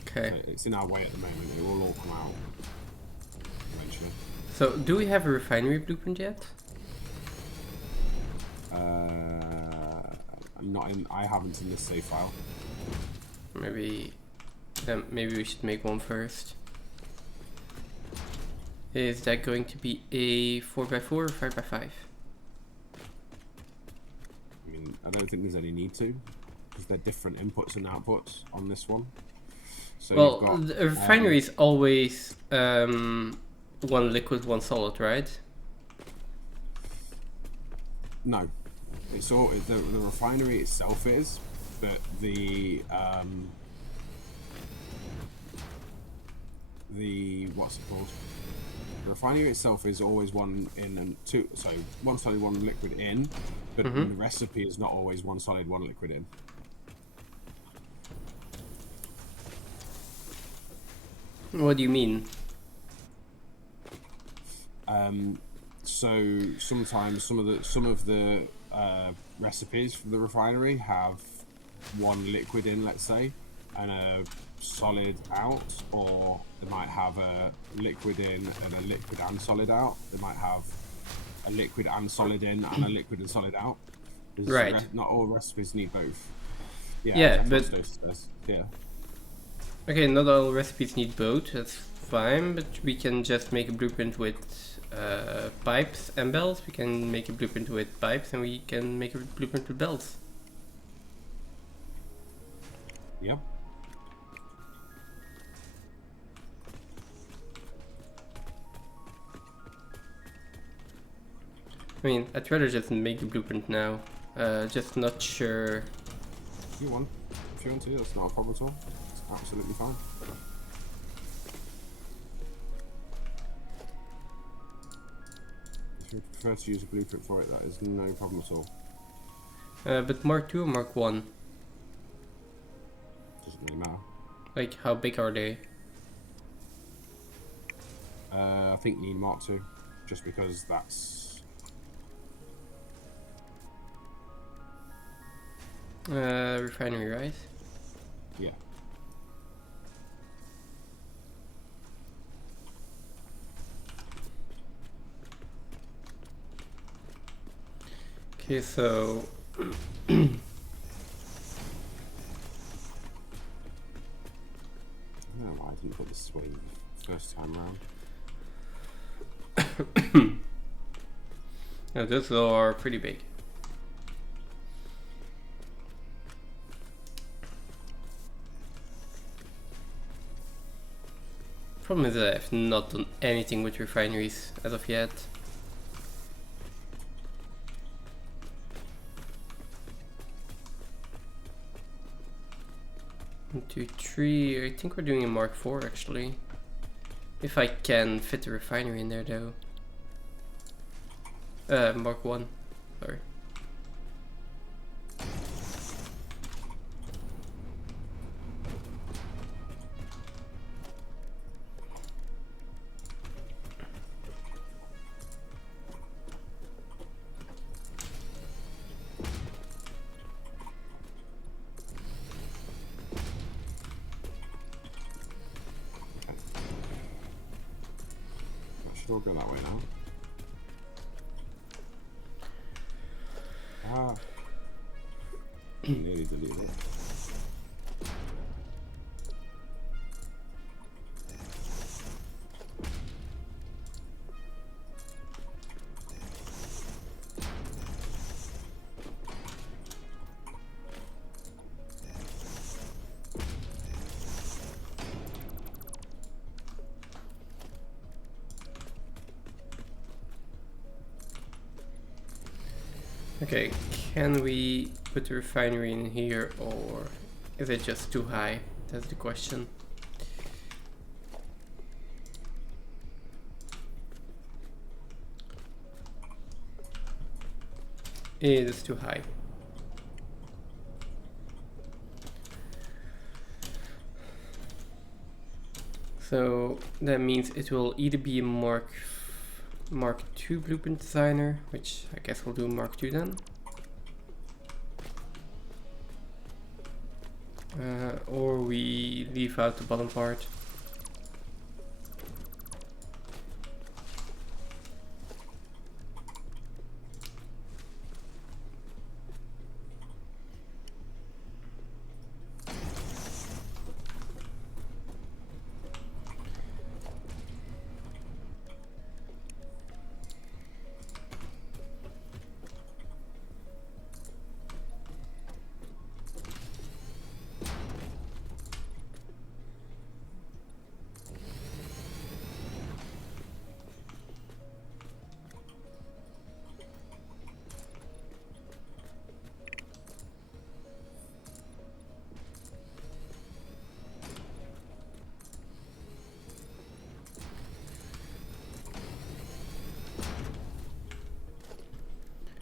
Okay. So it's in our way at the moment. It will all come out eventually. So, do we have a refinery blueprint yet? I haven't in this save file. Maybe we should make one first. Is that going to be a 4x4 or 5x5? I mean, I don't think there's any need to, because they're different inputs and outputs on this one. So well, you've got, the refinery is always one liquid, one solid, right? No, it's all the refinery itself is, but the what's it called? The refinery itself is always one in and two, so one solid, one liquid in, but the recipe is not always one solid, one liquid in. What do you mean? So sometimes some of the recipes for the refinery have one liquid in, let's say, and a solid out, or they might have a liquid in and a liquid and solid out. They might have a liquid and solid in and a liquid and solid out. Right. Not all recipes need both. Yeah, but says. Yeah. okay, not all recipes need both. That's fine, but we can just make a blueprint with pipes and belts. We can make a blueprint with pipes, and we can make a blueprint with belts. Yep. I mean, I'd rather just make the blueprint now. Just not sure. If you want to, that's not a problem at all. It's absolutely fine. If you prefer to use a blueprint for it, that is no problem at all. But Mark 2 or Mark 1? Doesn't really matter. Like, how big are they? I think need Mark 2, just because that's... Refinery, right? Yeah. Okay, so... I don't know why I didn't put this way first time round. Yeah, those are pretty big. Problem is that I've not done anything with refineries as of yet. 1, 2, 3. I think we're doing a Mark 4 actually. If I can fit the refinery in there though. Mark 1. Sorry. We'll go that way now. Ah. Nearly deleted it. Okay, can we put the refinery in here or is it just too high? That's the question. It is too high. So that means it will either be a Mark II blueprint designer, which I guess we'll do Mark II then. Or we leave out the bottom part.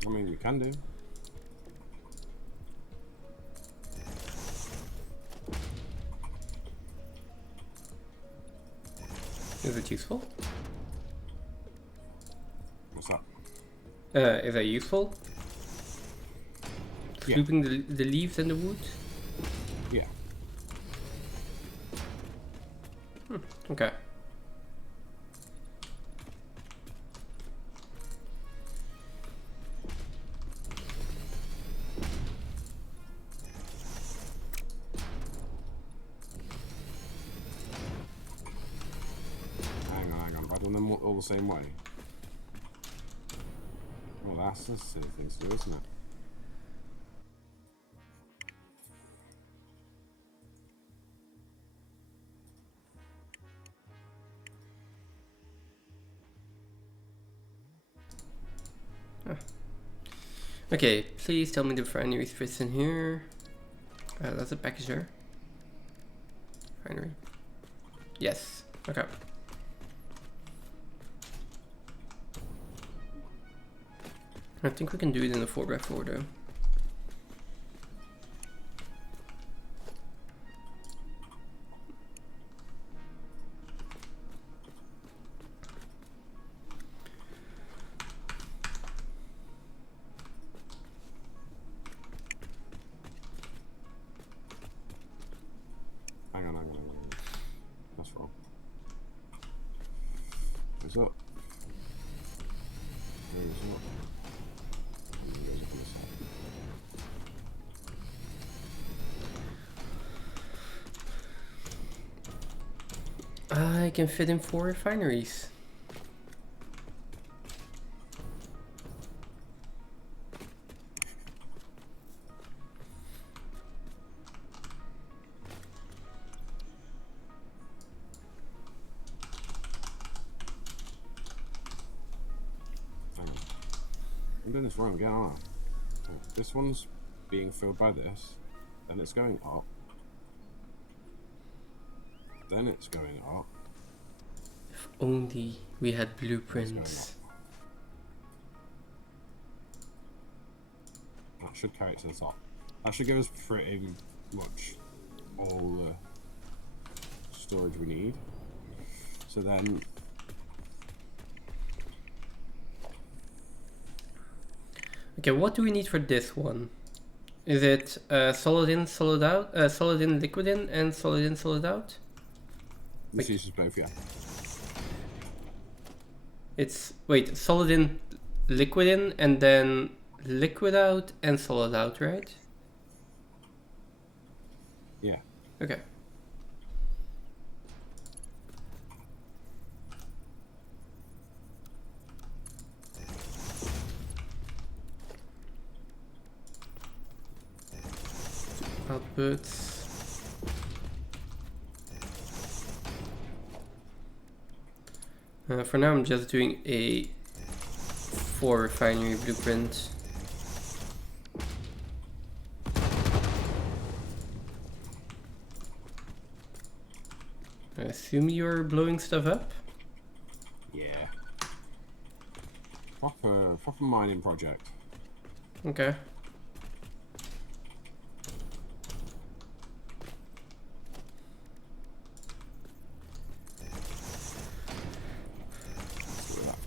I mean, we can do. Is it useful? What's that? Is that useful? Yeah. Scooping the leaves and the wood? Yeah. all the same way? Well, that's a silly thing to do, isn't it? Okay, please tell me the refinery fits in here. That's a packager. Refinery. Yes. Okay. I think we can do it in a 4x4 though. Hang on. That's wrong. What's up? Where's up? And it goes up on the side. I can fit in 4 refineries. Hang on. I'm doing this wrong again, aren't I? This one's being filled by this, then it's going up. Then it's going up. If only we had It's going blueprints. up. That should carry it to the top. That should give us pretty much all the storage we need. So then, Okay, what do we need for this one? Is it solid in, solid out, solid in, liquid in, and solid in, solid out? this uses both, yeah. It's, wait, solid in, liquid in, and then liquid out and solid out, right? Yeah. Okay. Outputs. For now, I'm just doing a 4 refinery blueprint. I assume you're blowing stuff up? Yeah. Proper mining project. Okay. Let's do that.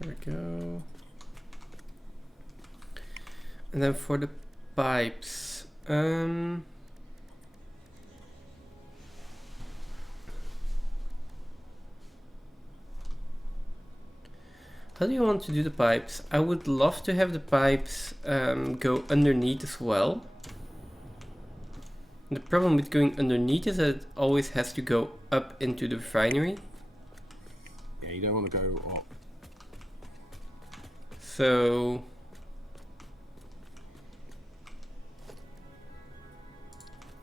There we go. And then for the pipes, how do you want to do the pipes? I would love to have the pipes go underneath as well. The problem with going underneath is that it always has to go up into the refinery. Yeah, you don't want to go up. So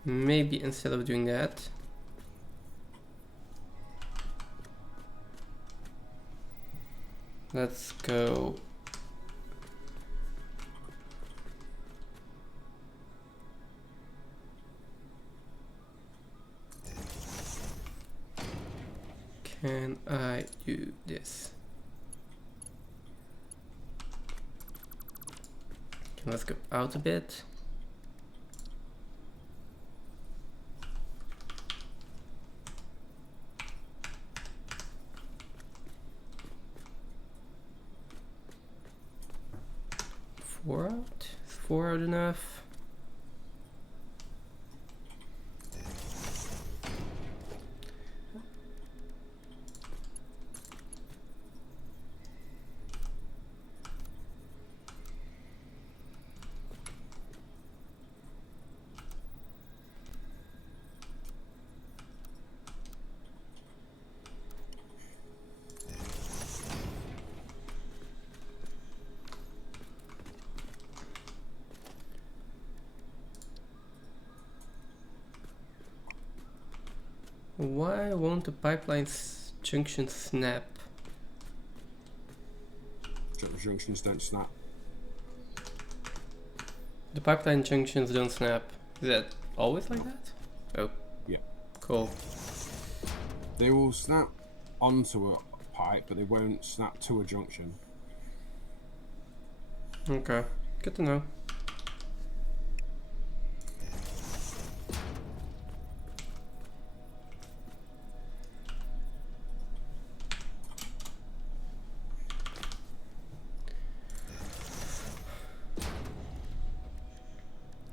maybe instead of doing that, let's go can I do this? Okay, let's go out a bit. Four. out? Is 4 out enough? Why won't the pipeline junction snap? Junctions don't snap. The pipeline junctions don't snap. Is that always like that? Oh. Yeah. Cool. They will snap onto a pipe, but they won't snap to a junction. Okay. Good to know.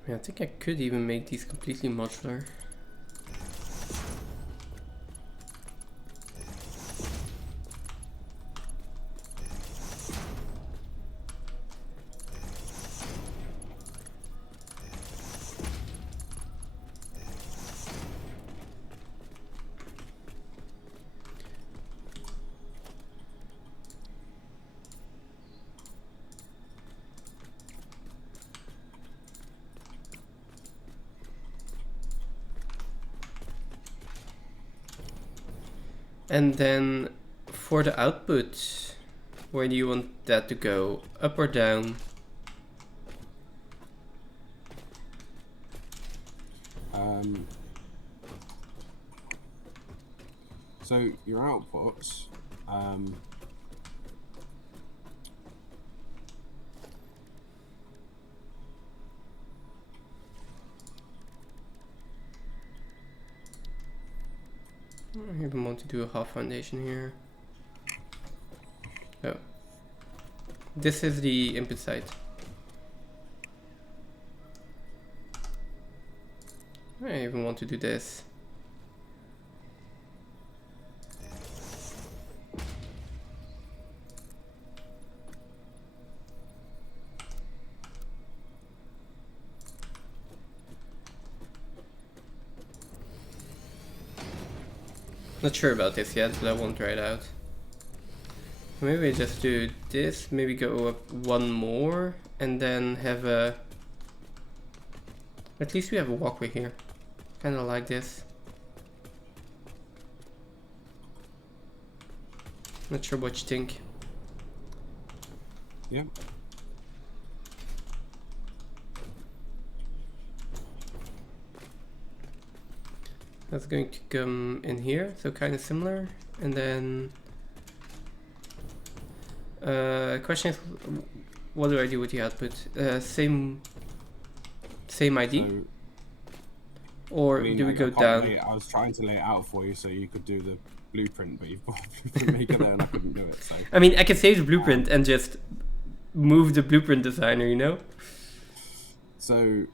Yeah, I think I could even make these completely modular. And then for the output, where do you want that to go? Up or down? So your outputs, I even want to do a half foundation here. Oh. This is the input side. I even want to do this. Not sure about this yet, but I won't try it out. Maybe I just do this, maybe go up one more, and then have a... At least we have a walkway here. Kinda like this. Not sure what you think. yeah. That's going to come in here, so kind of similar. And then question is, what do I do with the output? Same ID, So, or I mean, do we I go can't down? lay it- I was trying to lay it out for you so you could do the blueprint, but you've got a blueprint maker there and I couldn't do it. So I mean, I can save the blueprint and just move the blueprint designer, you know? So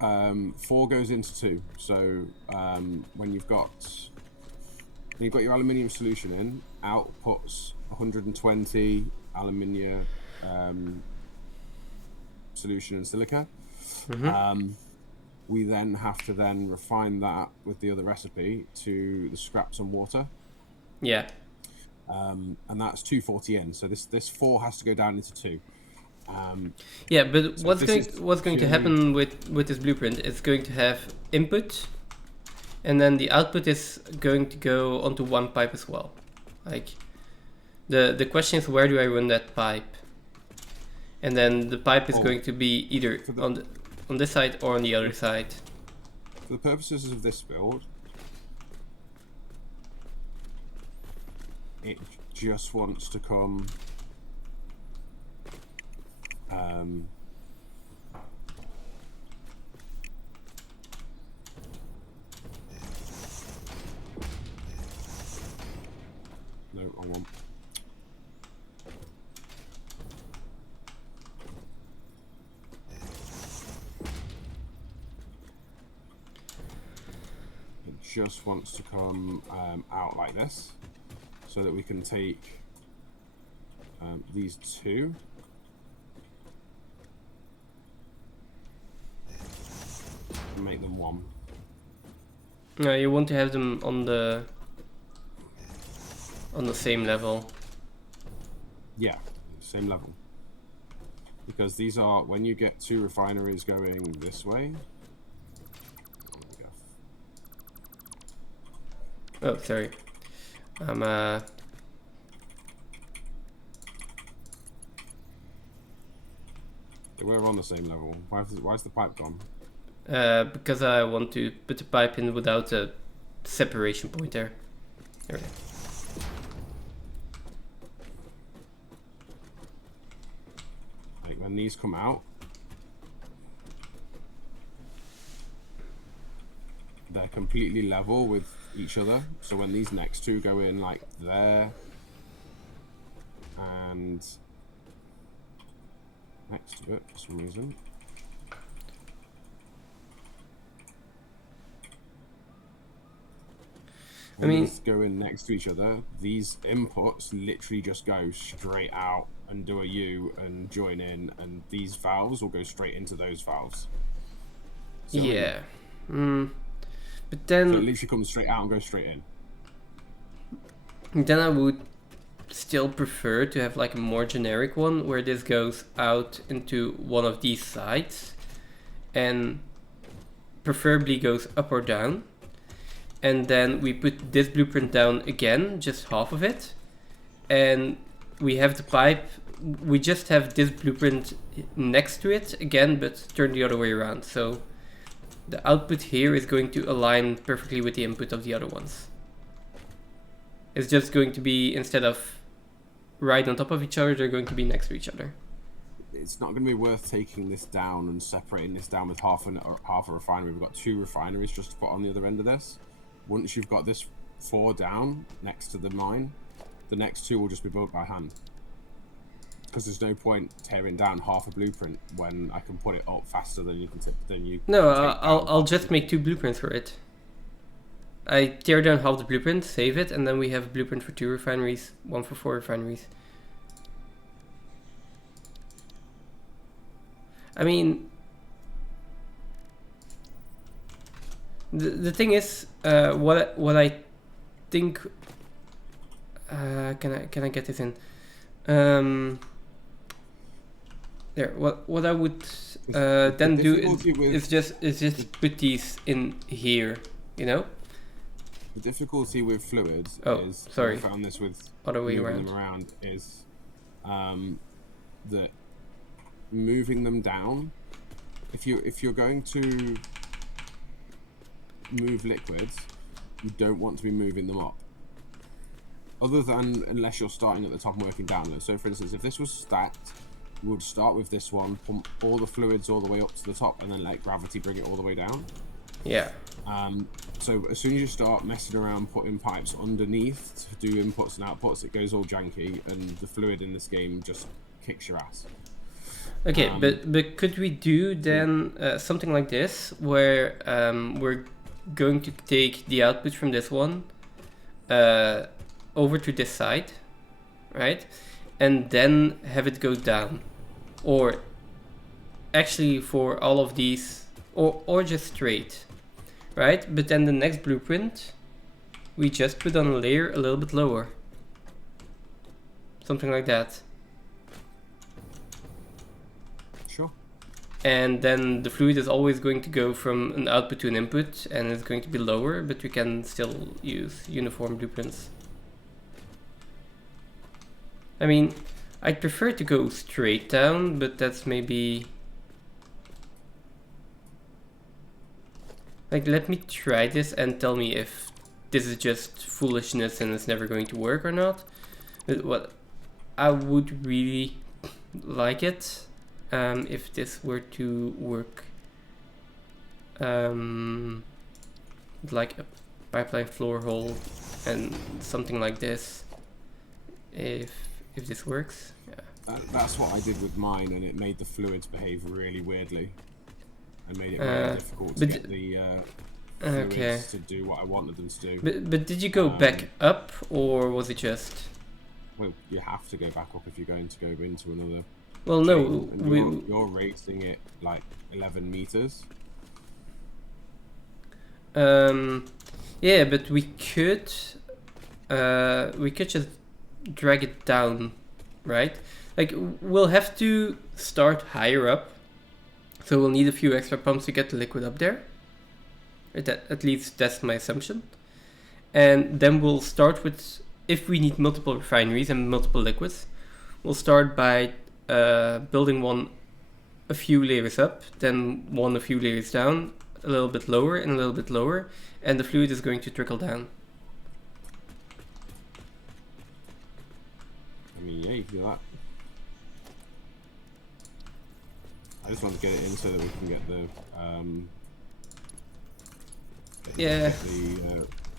4 goes into 2. So when you've got your aluminium solution in, outputs 120 aluminium solution and silica. We then have to then refine that with the other recipe to the scraps and water. Yeah. And that's 240 in. So this 4 has to go down into 2. Yeah, but So what's this going to is happen with this blueprint? It's going to have input, and then the output is going to go onto one pipe as well. Like the question is, where do I run that pipe? And then the pipe is going to be either on this side or on the other side. For the purposes of this build, it just wants to come no, wrong one. just wants to come out like this, so that we can take these two. And make them one. No, you want to have them on the same level. Yeah, same level. Because these are, when you get two refineries going this way. Oh, sorry. We're on the same level. Why's the pipe gone? Because I want to put the pipe in without a separation point there. There we go. Like when these come out, they're completely level with each other. So when these next two go in like there and next to it for some reason. I mean, these go in next to each other, these inputs literally just go straight out and do a U and join in, and these valves will go straight into those valves. So, yeah. But then... So it literally comes straight out and goes straight in. Then I would still prefer to have like a more generic one where this goes out into one of these sides and preferably goes up or down. And then we put this blueprint down again, just half of it. And we have the pipe, we just have this blueprint next to it again, but turn the other way around. So the output here is going to align perfectly with the input of the other ones. It's just going to be, instead of right on top of each other, they're going to be next to each other. It's not going to be worth taking this down and separating this down with half a refinery. We've got two refineries just to put on the other end of this. Once you've got this 4 down next to the mine, the next 2 will just be built by hand. Because there's no point tearing down half a blueprint when I can put it up faster than you can. No, I'll just make 2 blueprints for it. I tear down half the blueprint, save it, and then we have a blueprint for 2 refineries, 1 for 4 refineries. I mean, the thing is, what I think. Can I get this in? There. What I would then do is just put these in here. You know. The difficulty with fluids is, sorry, I found this with other way moving them around, is that moving them down, if you're going to move liquids, you don't want to be moving them up. Other than, unless you're starting at the top and working down. So for instance, if this was stacked, we would start with this one, pump all the fluids all the way up to the top, and then let gravity bring it all the way down. Yeah. So as soon as you start messing around putting pipes underneath to do inputs and outputs, it goes all janky, and the fluid in this game just kicks your ass. Okay, but could we do then something like this, where we're going to take the output from this one over to this side, right? And then have it go down. Or actually for all of these, or just straight, right? But then the next blueprint, we just put on a layer a little bit lower. Something like that. Sure. And then the fluid is always going to go from an output to an input, and it's going to be lower, but we can still use uniform blueprints. I mean, I'd prefer to go straight down, but that's maybe... Like, let me try this and tell me if this is just foolishness and it's never going to work or not. But what I would really like it if this were to work like a pipeline floor hole and something like this. If this works, yeah. That's what I did with mine, and it made the fluids behave really weirdly, and made it very difficult to get the Okay. fluids to do what I wanted them to do. But did you go back up, or was it just? Well, you have to go back up if you're going to go into another. Well, no, chain, and you're rating it like 11 meters. Yeah, but we could just drag it down, right? Like, we'll have to start higher up, so we'll need a few extra pumps to get the liquid up there. At least that's my assumption. And then we'll start with, if we need multiple refineries and multiple liquids, we'll start by building one a few layers up, then one a few layers down, a little bit lower and a little bit lower, and the fluid is going to trickle down. I mean, yeah, you can do that. I just want to get it in so that we can get the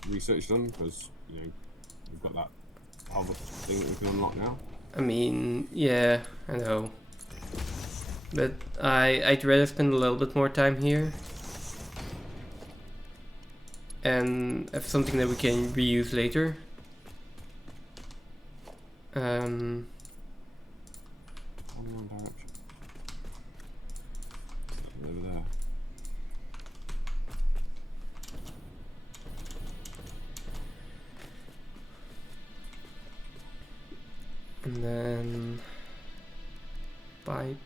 research done, because we've got that other thing that we can unlock now. I mean, yeah, I know, but I'd rather spend a little bit more time here and have something that we can reuse later. One direction. Over there. And then pipe.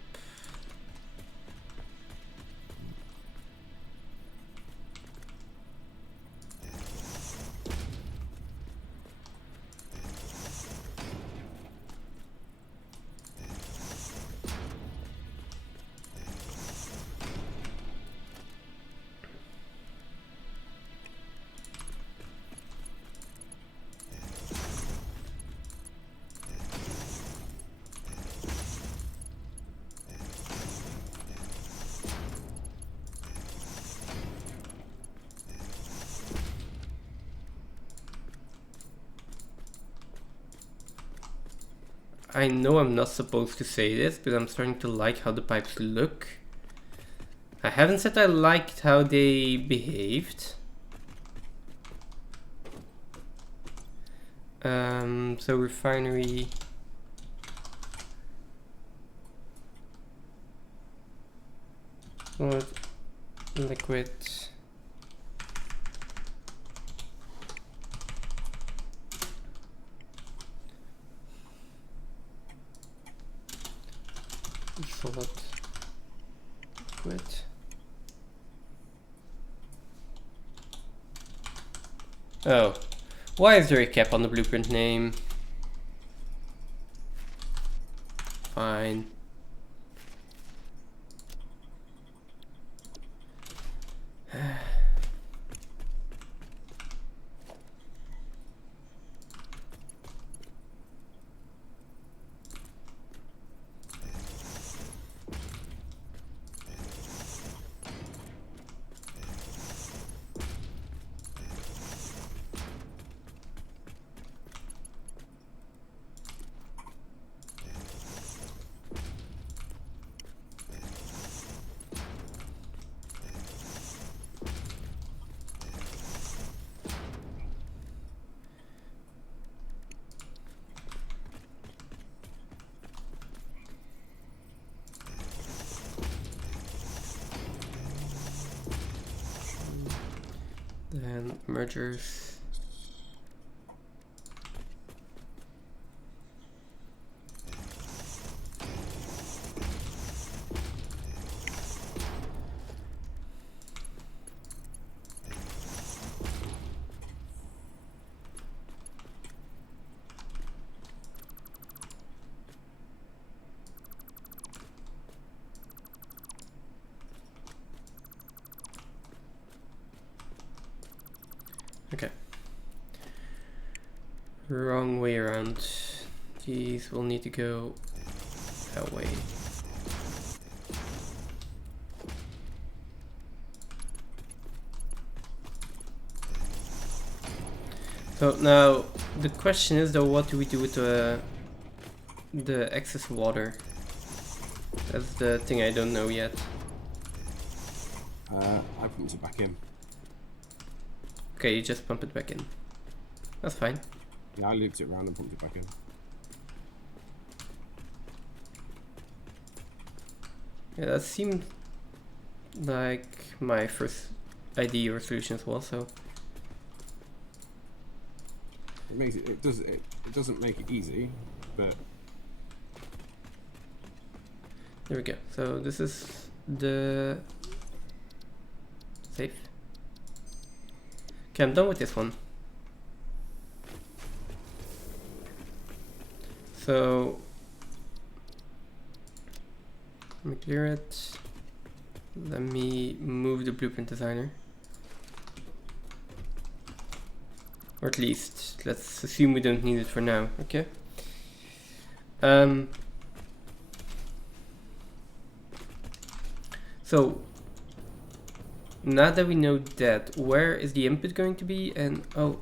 I know I'm not supposed to say this, but I'm starting to like how the pipes look. I haven't said I liked how they behaved. So refinery. What? Liquid. Solid liquid. Oh, why is there a cap on the blueprint name? Fine. Then mergers. Okay. Wrong way around. These will need to go that way. So now the question is though, what do we do with the excess water? That's the thing I don't know yet. I put it back in. Okay, you just pump it back in. That's fine. Yeah, I looped it around and pumped it back in. Yeah, that seemed like my first idea or solution as well, so... It makes it, it doesn't make it easy, but... There we go. So this is the... safe. Okay, I'm done with this one. So... let me clear it. Let me move the blueprint designer. Or at least, let's assume we don't need it for now, okay? So, now that we know that, where is the input going to be? And, oh,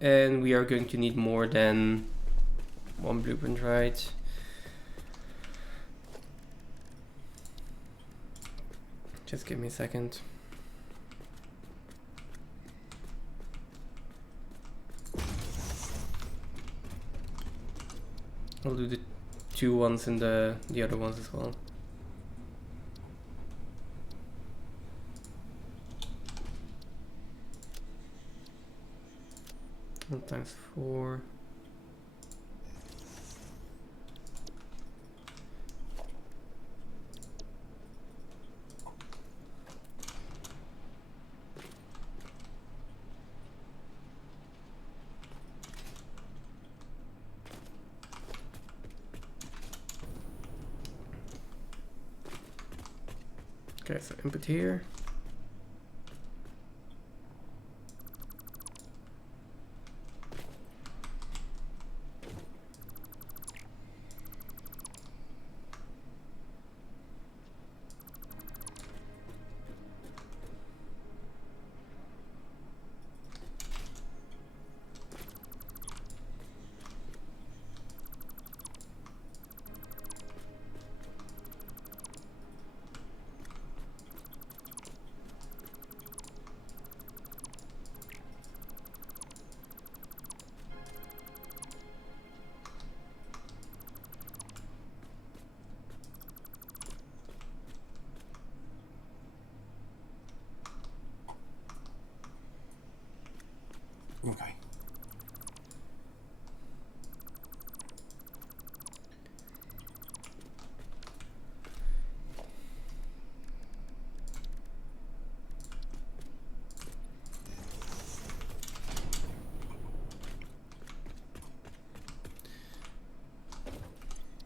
and we are going to need more than one blueprint, right? Just give me a second. I'll do the 2 ones and the other ones as well. One times 4. Okay, so input here. Okay.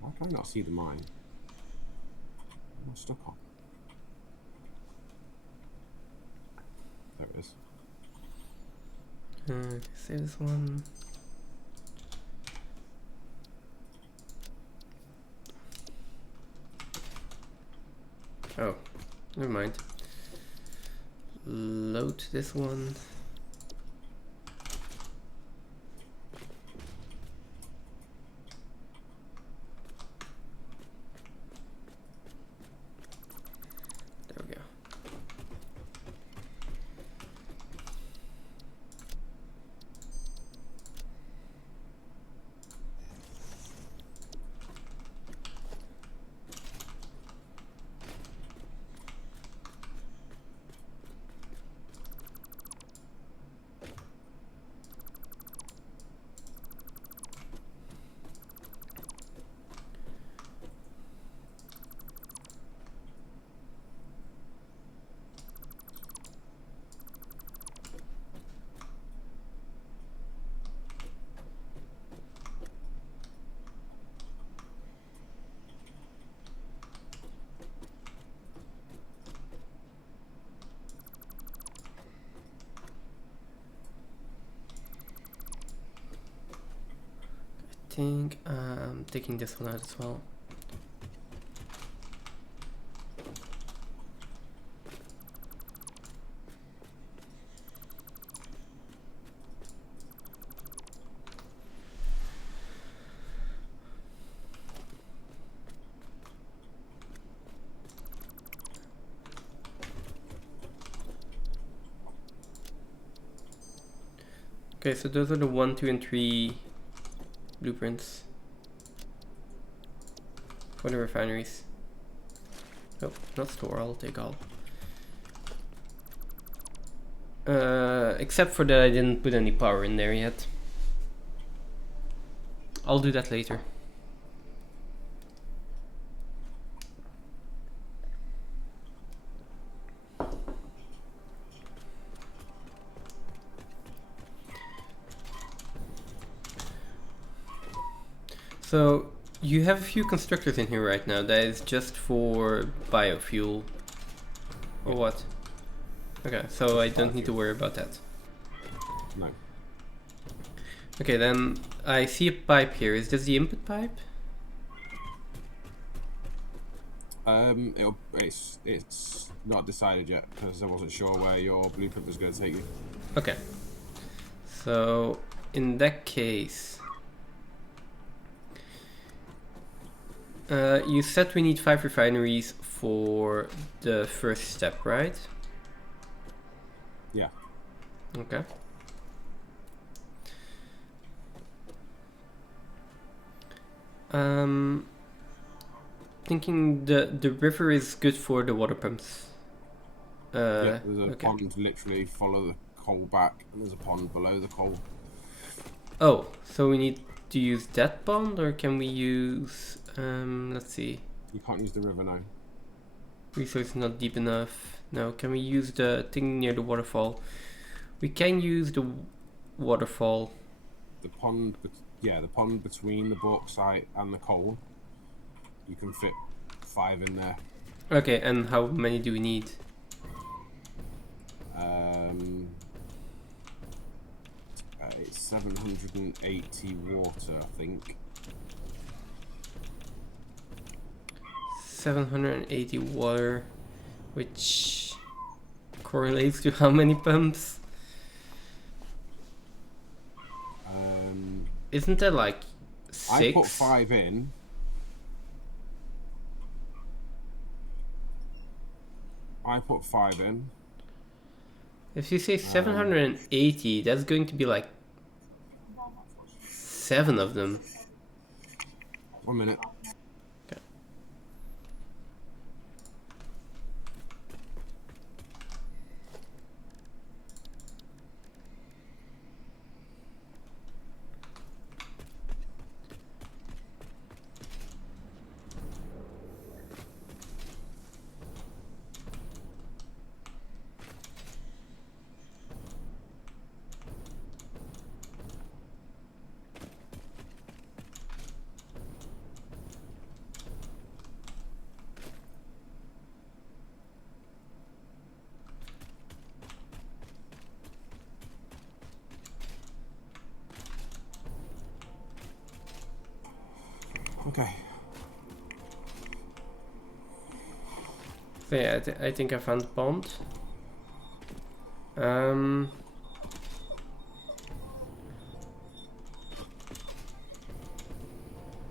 Why can I not see the mine? Am I stuck on? There it is. Save this one. Oh, never mind. Load this one. There we go. I think I'm taking this one out as well. Okay, so those are the 1, 2, and 3 blueprints for the refineries. Oh, not store, I'll take all. Except for that I didn't put any power in there yet. I'll do that later. So you have a few constructors in here right now. That is just for biofuel, or what? Okay, so I don't need to worry about that. No. Okay, then I see a pipe here. Is this the input pipe? It's not decided yet because I wasn't sure where your blueprint was going to take you. Okay. So in that case, you said we need 5 refineries for the first step, right? Yeah. Okay. Thinking the river is good for the water pumps. Yeah, there's a okay. pond, literally follow the coal back, and there's a pond below the coal. Oh, so we need to use that pond, or can we use, let's see. You can't use the river now. Resource not deep enough. No, can we use the thing near the waterfall? We can use the waterfall. The pond, yeah, the pond between the bauxite and the coal. You can fit 5 in there. Okay, and how many do we need? It's 780 water, I think. 780 water, which correlates to how many pumps? Isn't that like 6? I put 5 in. I put 5 in. If you say 780, that's going to be like 7 of them. 1 minute. Okay. Okay. So yeah, I think I found the pond.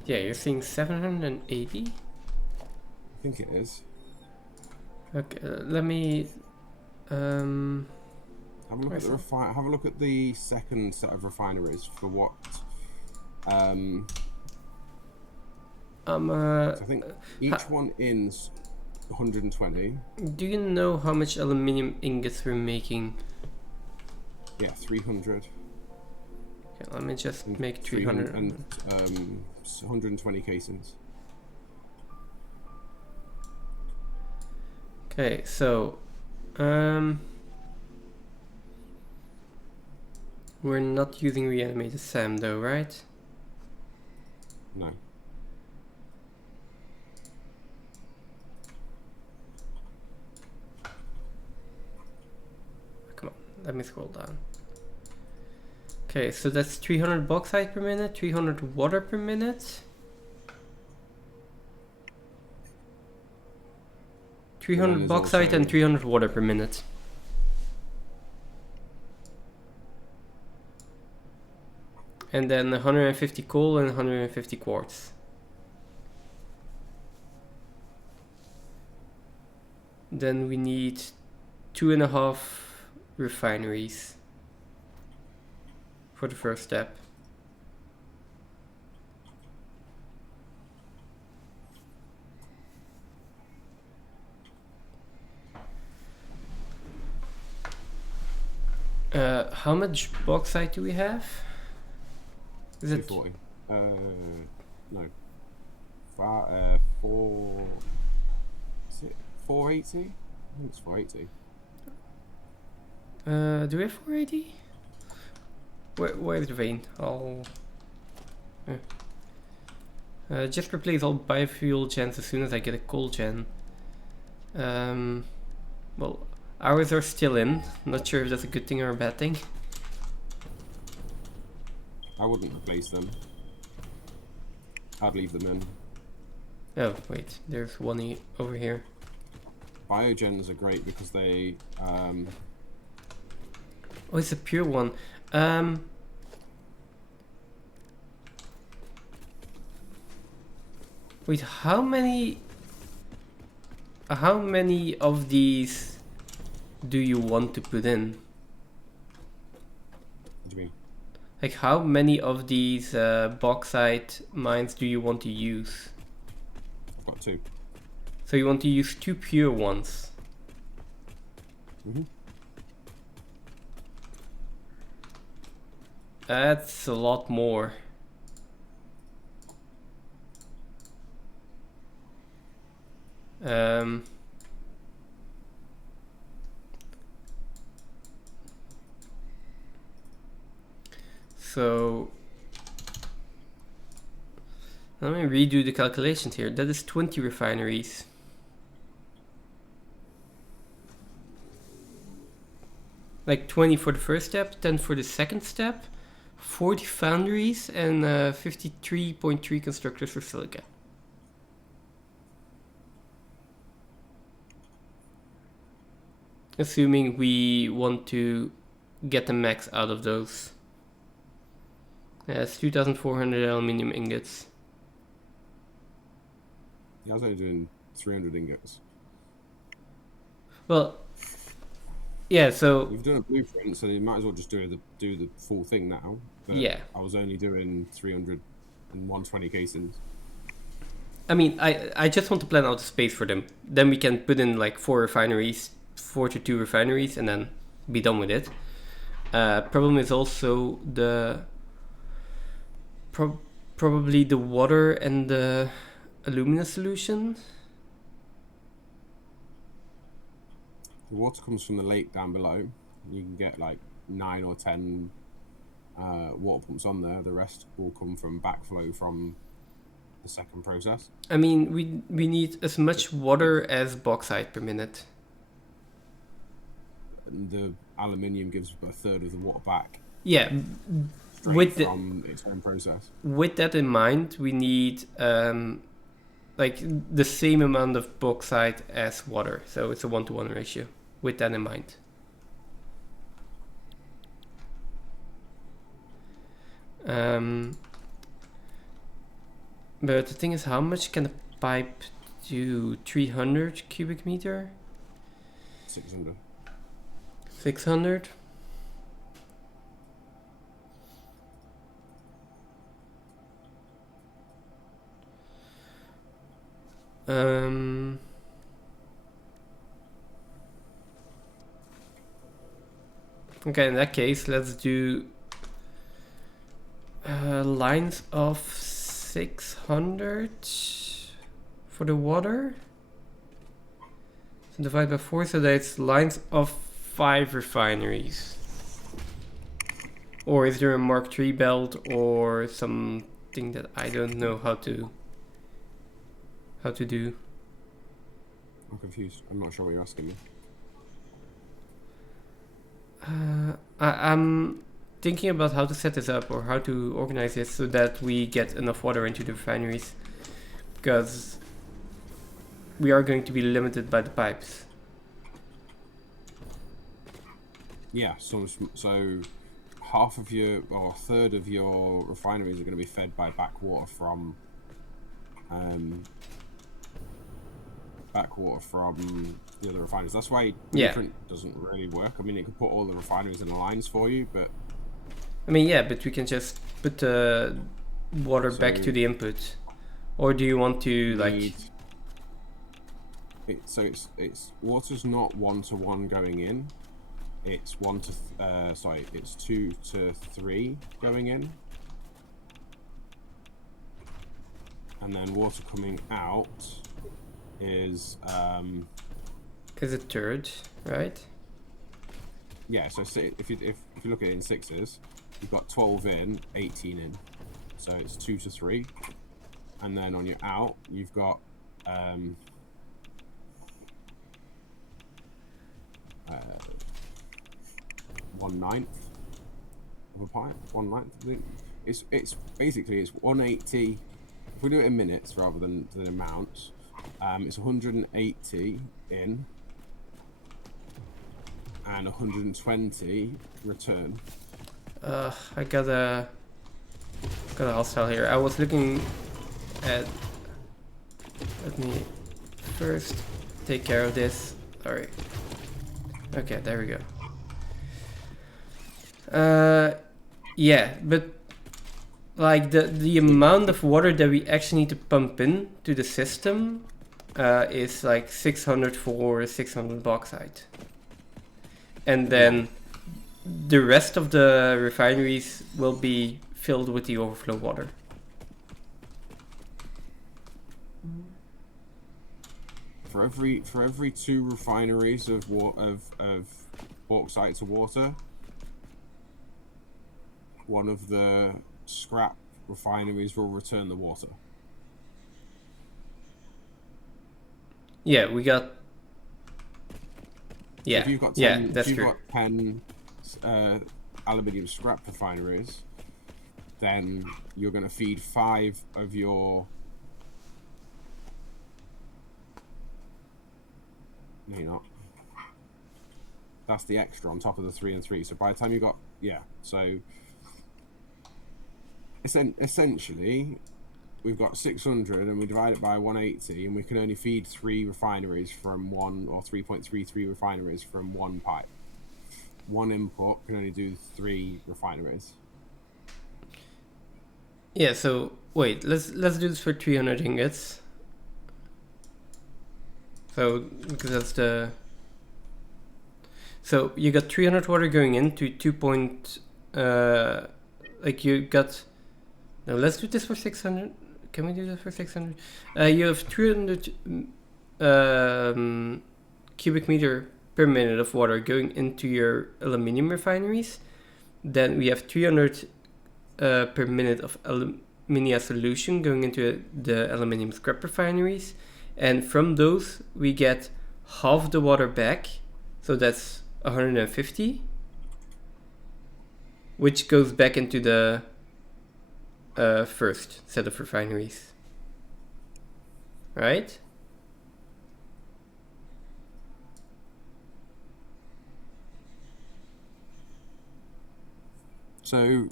Yeah, you're saying 780? I think it is. Okay, let me. Have a look at the have a look at the second set of refineries for what. I think each one in's 120. Do you know how much aluminium ingots we're making? Yeah, 300. Okay, let me just make 300 and 120 casings. Okay, so we're not using reanimated SAM though, right? No. Come on, let me scroll down. Okay, so that's 300 bauxite per minute, 300 water per minute. 300 bauxite and 300 water per minute. And then 150 coal and 150 quartz. Then we need 2.5 refineries. for the first step. How much bauxite do we have? Is it 240. No. 4. Is it 480? I think it's 480. do we have 480? Where's the vein? I'll just replace all biofuel gens as soon as I get a coal gen. Well, ours are still in. Not sure if that's a good thing or a bad thing. I wouldn't replace them. I'd leave them in. Oh wait, there's one over here. Biogens are great because they Oh, it's a pure one. Wait, how many of these do you want to put in? what do you mean? Like, how many of these bauxite mines do you want to use? I've got 2. So you want to use 2 pure ones. Mm-hmm. That's a lot more. So let me redo the calculations here. That is 20 refineries. Like 20 for the first step, 10 for the second step, 40 foundries, and 53.3 constructors for silica. Assuming we want to get the max out of those. That's 2,400 aluminium ingots. Yeah, I was only doing 300 ingots. Well, yeah, so You've done a blueprint, so you might as well just do the full thing now. But yeah. I was only doing 300 and 120 casings. I mean, I just want to plan out the space for them. Then we can put in like 4 refineries, 4 to 2 refineries, and then be done with it. Problem is also the probably the water and the alumina solution. The water comes from the lake down below. You can get like 9 or 10 water pumps on there. The rest will come from backflow from the second process. I mean, we need as much water as bauxite per minute. And the aluminium gives a third of the water back. Yeah, From its own process. With that in mind, we need like the same amount of bauxite as water, so it's a 1-to-1 ratio. With that in mind. But the thing is, how much can a pipe do? 300 cubic meter? 600. 600? Okay, in that case, let's do lines of 600 for the water. So divide by 4, so that's lines of 5 refineries. Or is there a Mark III belt or something that I don't know how to do? I'm confused. I'm not sure what you're asking me. I'm thinking about how to set this up or how to organize this so that we get enough water into the refineries, because we are going to be limited by the pipes. Yeah, so half of your, or a third of your refineries are going to be fed by backwater from the other refineries. That's why blueprint doesn't really work. I mean, it could put all the refineries in the lines for you, but I mean, yeah, but we can just put the water back to So the input. Or do you want to like? need it, so it's water's not 1 to 1 going in. It's 1 to sorry, it's 2 to 3 going in, and then water coming out is a third, right? yeah. So if you look at it in sixes, you've got 12 in, 18 in, so it's 2 to 3, and then on your out you've got 1/9 of a pint. 1/9. It's basically it's 180. If we do it in minutes rather than amounts, it's 180 in and 120 return. I got a hostile here. I was looking at. Let me first take care of this. Sorry. Okay, there we go. Yeah, but like the amount of water that we actually need to pump in to the system is like 600 for 600 bauxite, and then the rest of the refineries will be filled with the overflow water. For every 2 refineries of bauxite to water, one of the scrap refineries will return the water. Yeah, we got. Yeah, if you've got 10, yeah, that's if you've true. got 10 aluminium scrap refineries, then you're going to feed 5 of your. No, you're not. That's the extra on top of the 3 and 3. So by the time you got, yeah, so essentially we've got 600 and we divide it by 180 and we can only feed 3 refineries from one, or 3.33 refineries from one pipe. One input can only do 3 refineries. Yeah, so wait, let's do this for 300 ingots. So because that's the. So you got 300 water going into 2. Like you got. No, let's do this for 600. Can we do this for 600? You have 300 cubic meter per minute of water going into your aluminium refineries. Then we have 300 per minute of aluminium solution going into the aluminium scrap refineries. And from those, we get half the water back. So that's 150. Which goes back into the first set of refineries. Right? So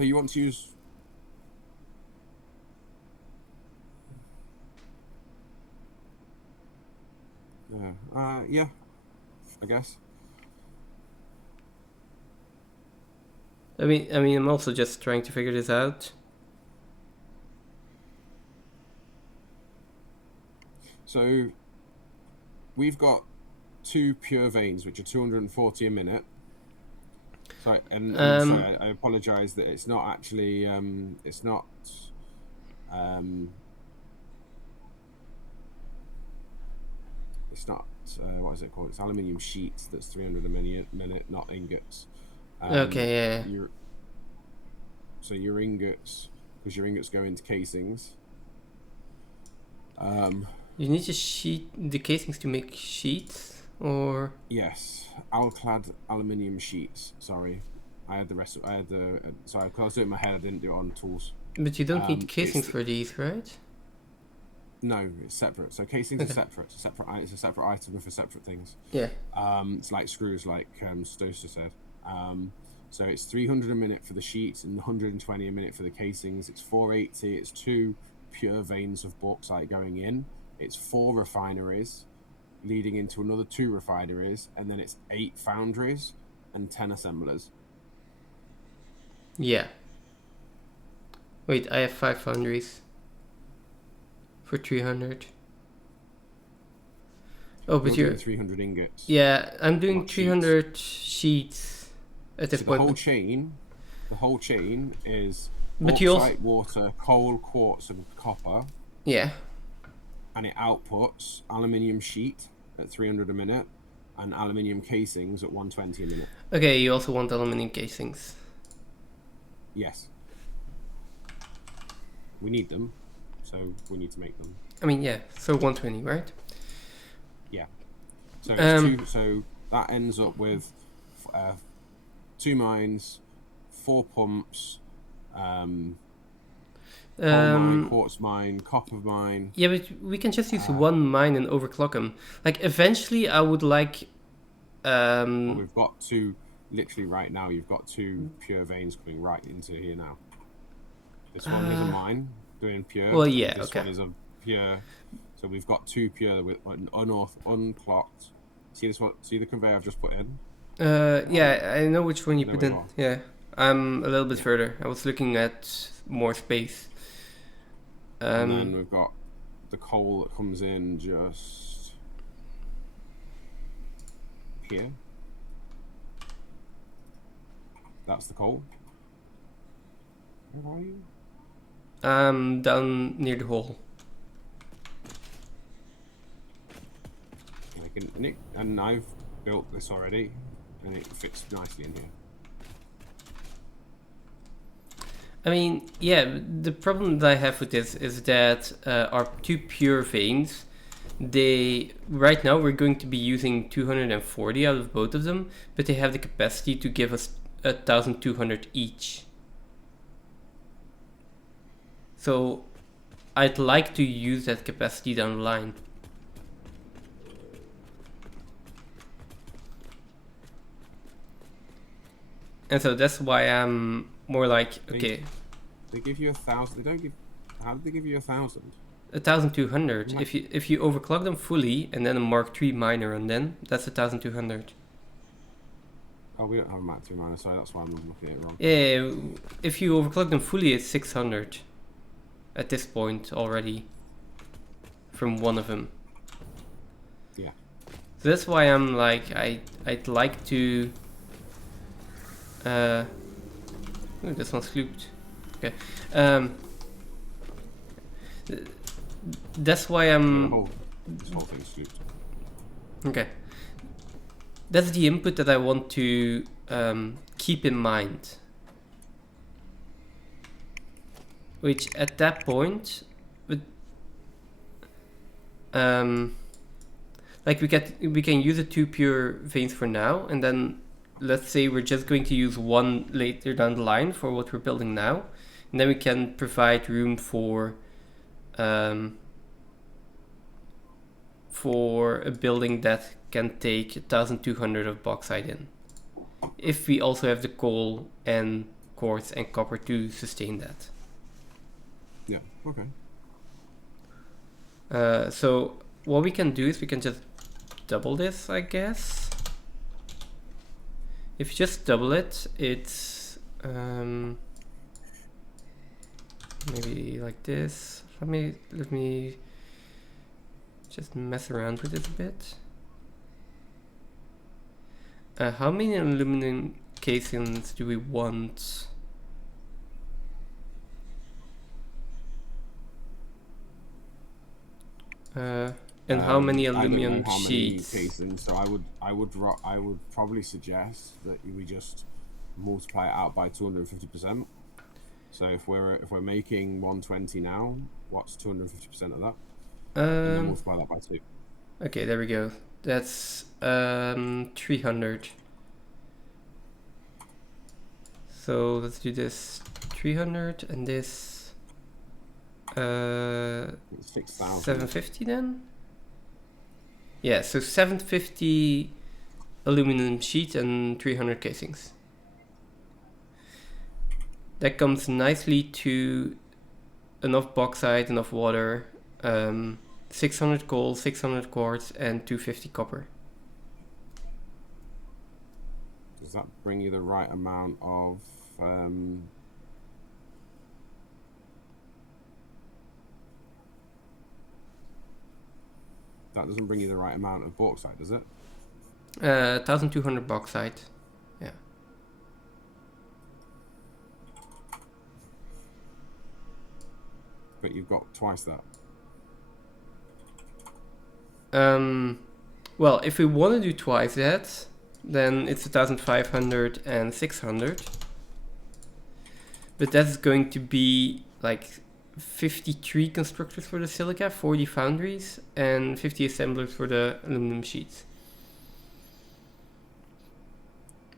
you want to use yeah, I guess. I mean, I'm also just trying to figure this out. So we've got 2 pure veins, which are 240 a minute. Sorry, sorry, I apologise that it's not actually it's not what is it called? It's aluminium sheets. That's 300 a minute, not ingots. Okay, yeah. So your ingots, because your ingots go into casings. You need the casings to make sheets, or Yes, alclad aluminium sheets. Sorry, I had the rest. Sorry, because I was doing it in my head. I didn't do it on tools. but you don't need casings for these, right? No, it's separate. So casings are separate. It's a separate item for separate things. Yeah. It's like screws, like Stoster said. So it's 300 a minute for the sheets and 120 a minute for the casings. It's 480. It's 2 pure veins of bauxite going in. It's 4 refineries. leading into another 2 refineries, and then it's 8 foundries and 10 assemblers. Yeah. Wait, I have 5 foundries for 300. Oh, but You're you're... doing 300 ingots. Yeah, I'm doing Not 300 sheets at this So point. the whole chain is But you also... bauxite, water, coal, quartz, and copper, Yeah. and it outputs aluminium sheet at 300 a minute and aluminium casings at 120 a minute. Okay, you also want aluminum casings. Yes. We need them, so we need to make them. I mean, yeah, so 120, right? Yeah. So it's so that ends up with 2 mines, 4 pumps, coal mine, quartz mine, copper mine. Yeah, but we can just use 1 mine and overclock them. Like, eventually I would like... Well, we've got 2, literally right now, you've got 2 pure veins coming right into here now. This one is a mine doing pure. Well, yeah, this okay. one is a pure. So we've got 2 pure with unclocked. See this one? See the conveyor I've just put in? Yeah, I know which one you There put we in. go. Yeah, I'm a little bit further. I was looking at more space. And then we've got the coal that comes in just here. That's the coal. Where are you? Down near the hole. And I've built this already, and it fits nicely in here. I mean, yeah, the problem that I have with this is that our 2 pure veins, right now we're going to be using 240 out of both of them, but they have the capacity to give us 1,200 each. So I'd like to use that capacity down the line. And so that's why I'm more like, okay. They give you 1,000. They don't give. How did they give you 1,000? 1,200. If you overclock them fully and then a Mark III miner on them, that's 1,200. Oh, we don't have a Mark II miner, sorry, that's why I'm looking at it wrong. Yeah, if you overclock them fully, it's 600 at this point already from one of them. Yeah. So that's why I'm like, I'd like to. Ooh, this one's looped. Okay. That's why I'm. This whole thing's looped. Okay. That's the input that I want to keep in mind. Which at that point, like we can use the 2 pure veins for now, and then let's say we're just going to use 1 later down the line for what we're building now, and then we can provide room for a building that can take 1,200 of bauxite in, if we also have the coal and quartz and copper to sustain that. Yeah, okay. So what we can do is we can just double this, I guess. If you just double it, it's maybe like this. Let me just mess around with it a bit. How many aluminum casings do we want? And how many aluminum sheets? Casings, so I would probably suggest that we just multiply it out by 250%. So if we're making 120 now, what's 250% of that? And then multiply that by 2. Okay, there we go. That's 300. So let's do this 300 and this 6,000. 750 then? Yeah, so 750 aluminum sheet and 300 casings. That comes nicely to enough bauxite, enough water, 600 coal, 600 quartz, and 250 copper. Does that bring you the right amount of that doesn't bring you the right amount of bauxite, does it? 1200 bauxite. Yeah. But you've got twice that. Well, if we want to do twice that, then it's 1500 and 600. But that's going to be like 53 constructors for the silica, 40 foundries, and 50 assemblers for the aluminum sheets.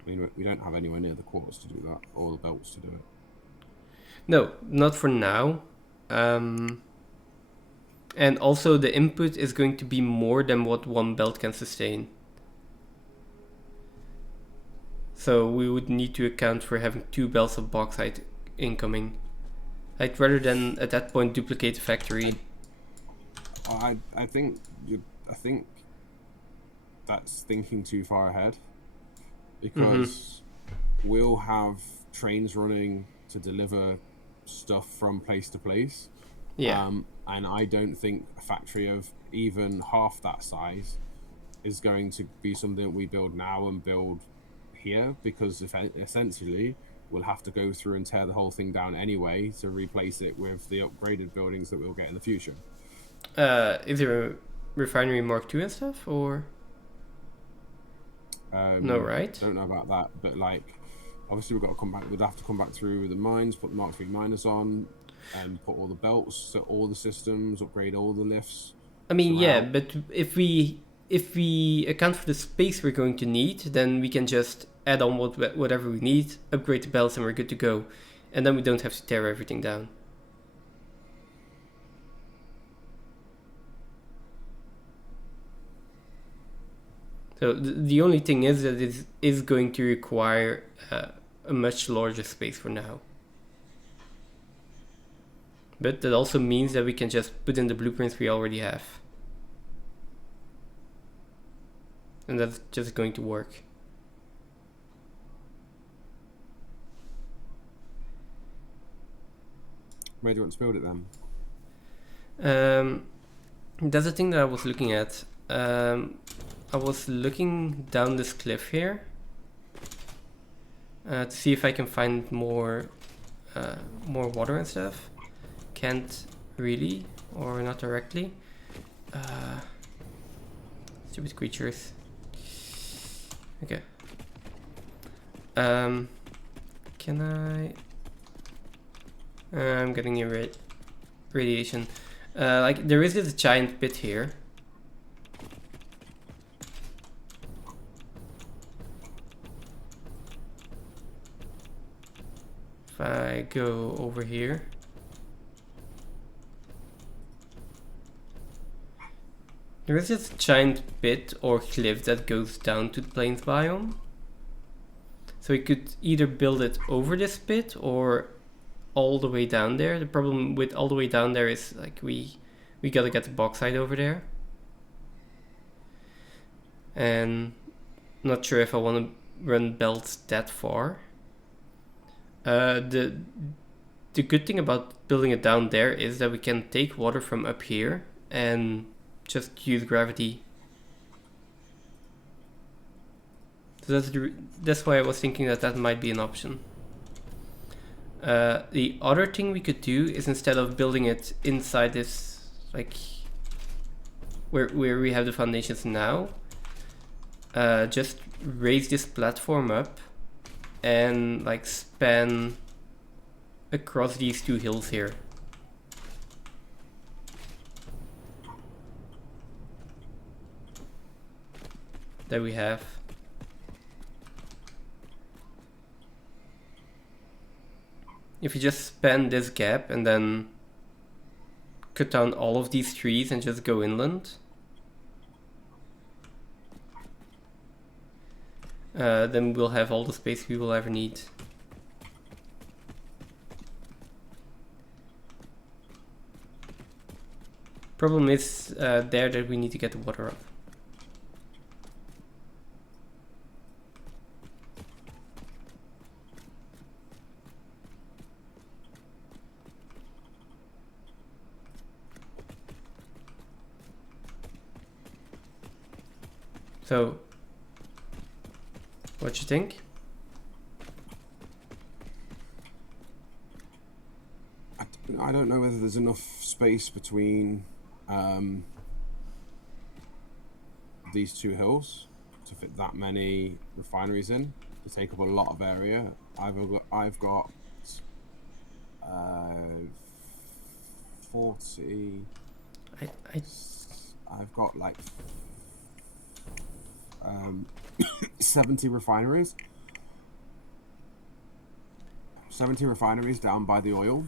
I mean, we don't have anywhere near the quartz to do that, or the belts to do it. No, not for now. And also the input is going to be more than what one belt can sustain. So we would need to account for having 2 belts of bauxite incoming. I'd rather than at that point duplicate the factory. I think that's thinking too far ahead, because we'll have trains running to deliver stuff from place to place. Yeah. And I don't think a factory of even half that size is going to be something we build now and build here, because essentially we'll have to go through and tear the whole thing down anyway to replace it with the upgraded buildings that we'll get in the future. Is there a refinery Mark II and stuff, or? No, right? Don't know about that, but like, obviously we've got to come back. We'd have to come back through the mines, put the Mark III miners on, and put all the belts, so all the systems, upgrade all the lifts. I mean, yeah, but if we account for the space we're going to need, then we can just add on whatever we need, upgrade the belts, and we're good to go. And then we don't have to tear everything down. So the only thing is that it is going to require a much larger space for now. But that also means that we can just put in the blueprints we already have. And that's just going to work. Where do you want to build it then? That's the thing that I was looking at. I was looking down this cliff here to see if I can find more water and stuff. Can't really, or not directly. Stupid creatures. Okay. Can I? I'm getting radiation. Like there is this giant pit here. If I go over here. There is this giant pit or cliff that goes down to the plains biome. So we could either build it over this pit or all the way down there. The problem with all the way down there is like we gotta get the bauxite over there. And not sure if I want to run belts that far. The good thing about building it down there is that we can take water from up here and just use gravity. So that's why I was thinking that might be an option. The other thing we could do is, instead of building it inside this, like where we have the foundations now, just raise this platform up and like span across these two hills here. That we have. If you just span this gap and then cut down all of these trees and just go inland, then we'll have all the space we will ever need. Problem is there that we need to get the water up. So, what you think? I don't know whether there's enough space between these two hills to fit that many refineries in, to take up a lot of area. I've got 40. I've got like 70 refineries. 70 refineries down by the oil.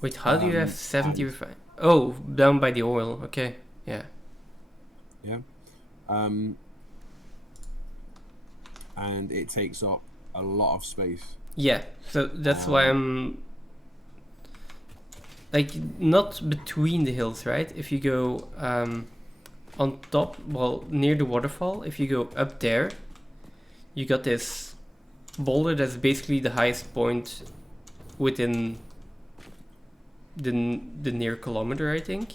Wait, how do you have 70 refineries? Oh, down by the oil. Okay, yeah. Yeah. And it takes up a lot of space. Yeah, so that's why I'm like not between the hills, right? If you go on top, well, near the waterfall, if you go up there, you got this boulder that's basically the highest point within the near kilometer, I think.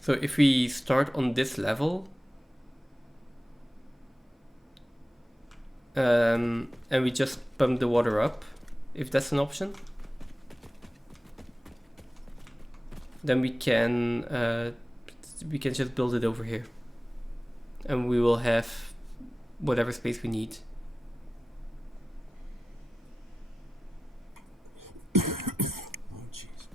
So if we start on this level, and we just pump the water up, if that's an option, then we can just build it over here, and we will have whatever space we need. Oh jeez.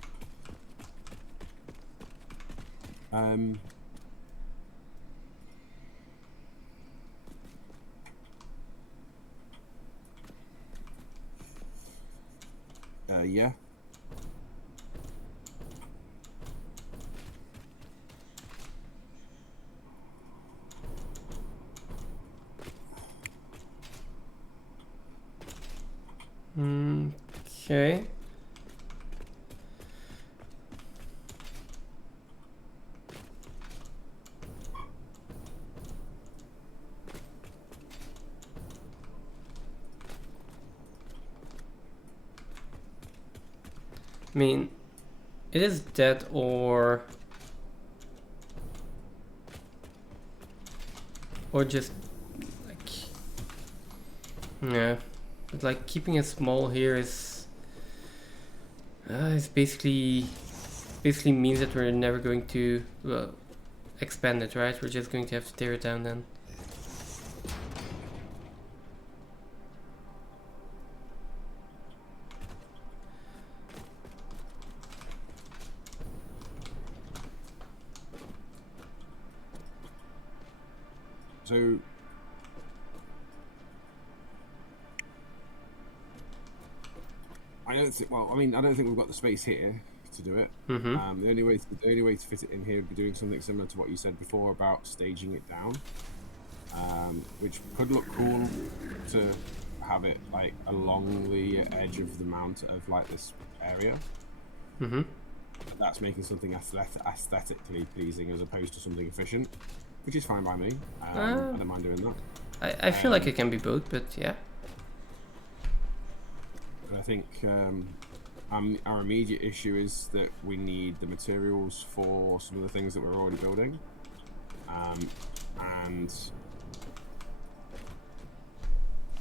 Yeah. Okay. I mean, it is that or just like, yeah, but like keeping it small here is basically means that we're never going to expand it, right? We're just going to have to tear it down then. So I don't think. Well, I mean, I don't think we've got the space here to do it. Mm-hmm. The only way to fit it in here would be doing something similar to what you said before about staging it down, which could look cool to have it like along the edge of the mount of like this area. Mm-hmm. But that's making something aesthetically pleasing as opposed to something efficient, which is fine by me. I don't mind doing that. I feel like it can be both, but yeah. But I think our immediate issue is that we need the materials for some of the things that we're already building, and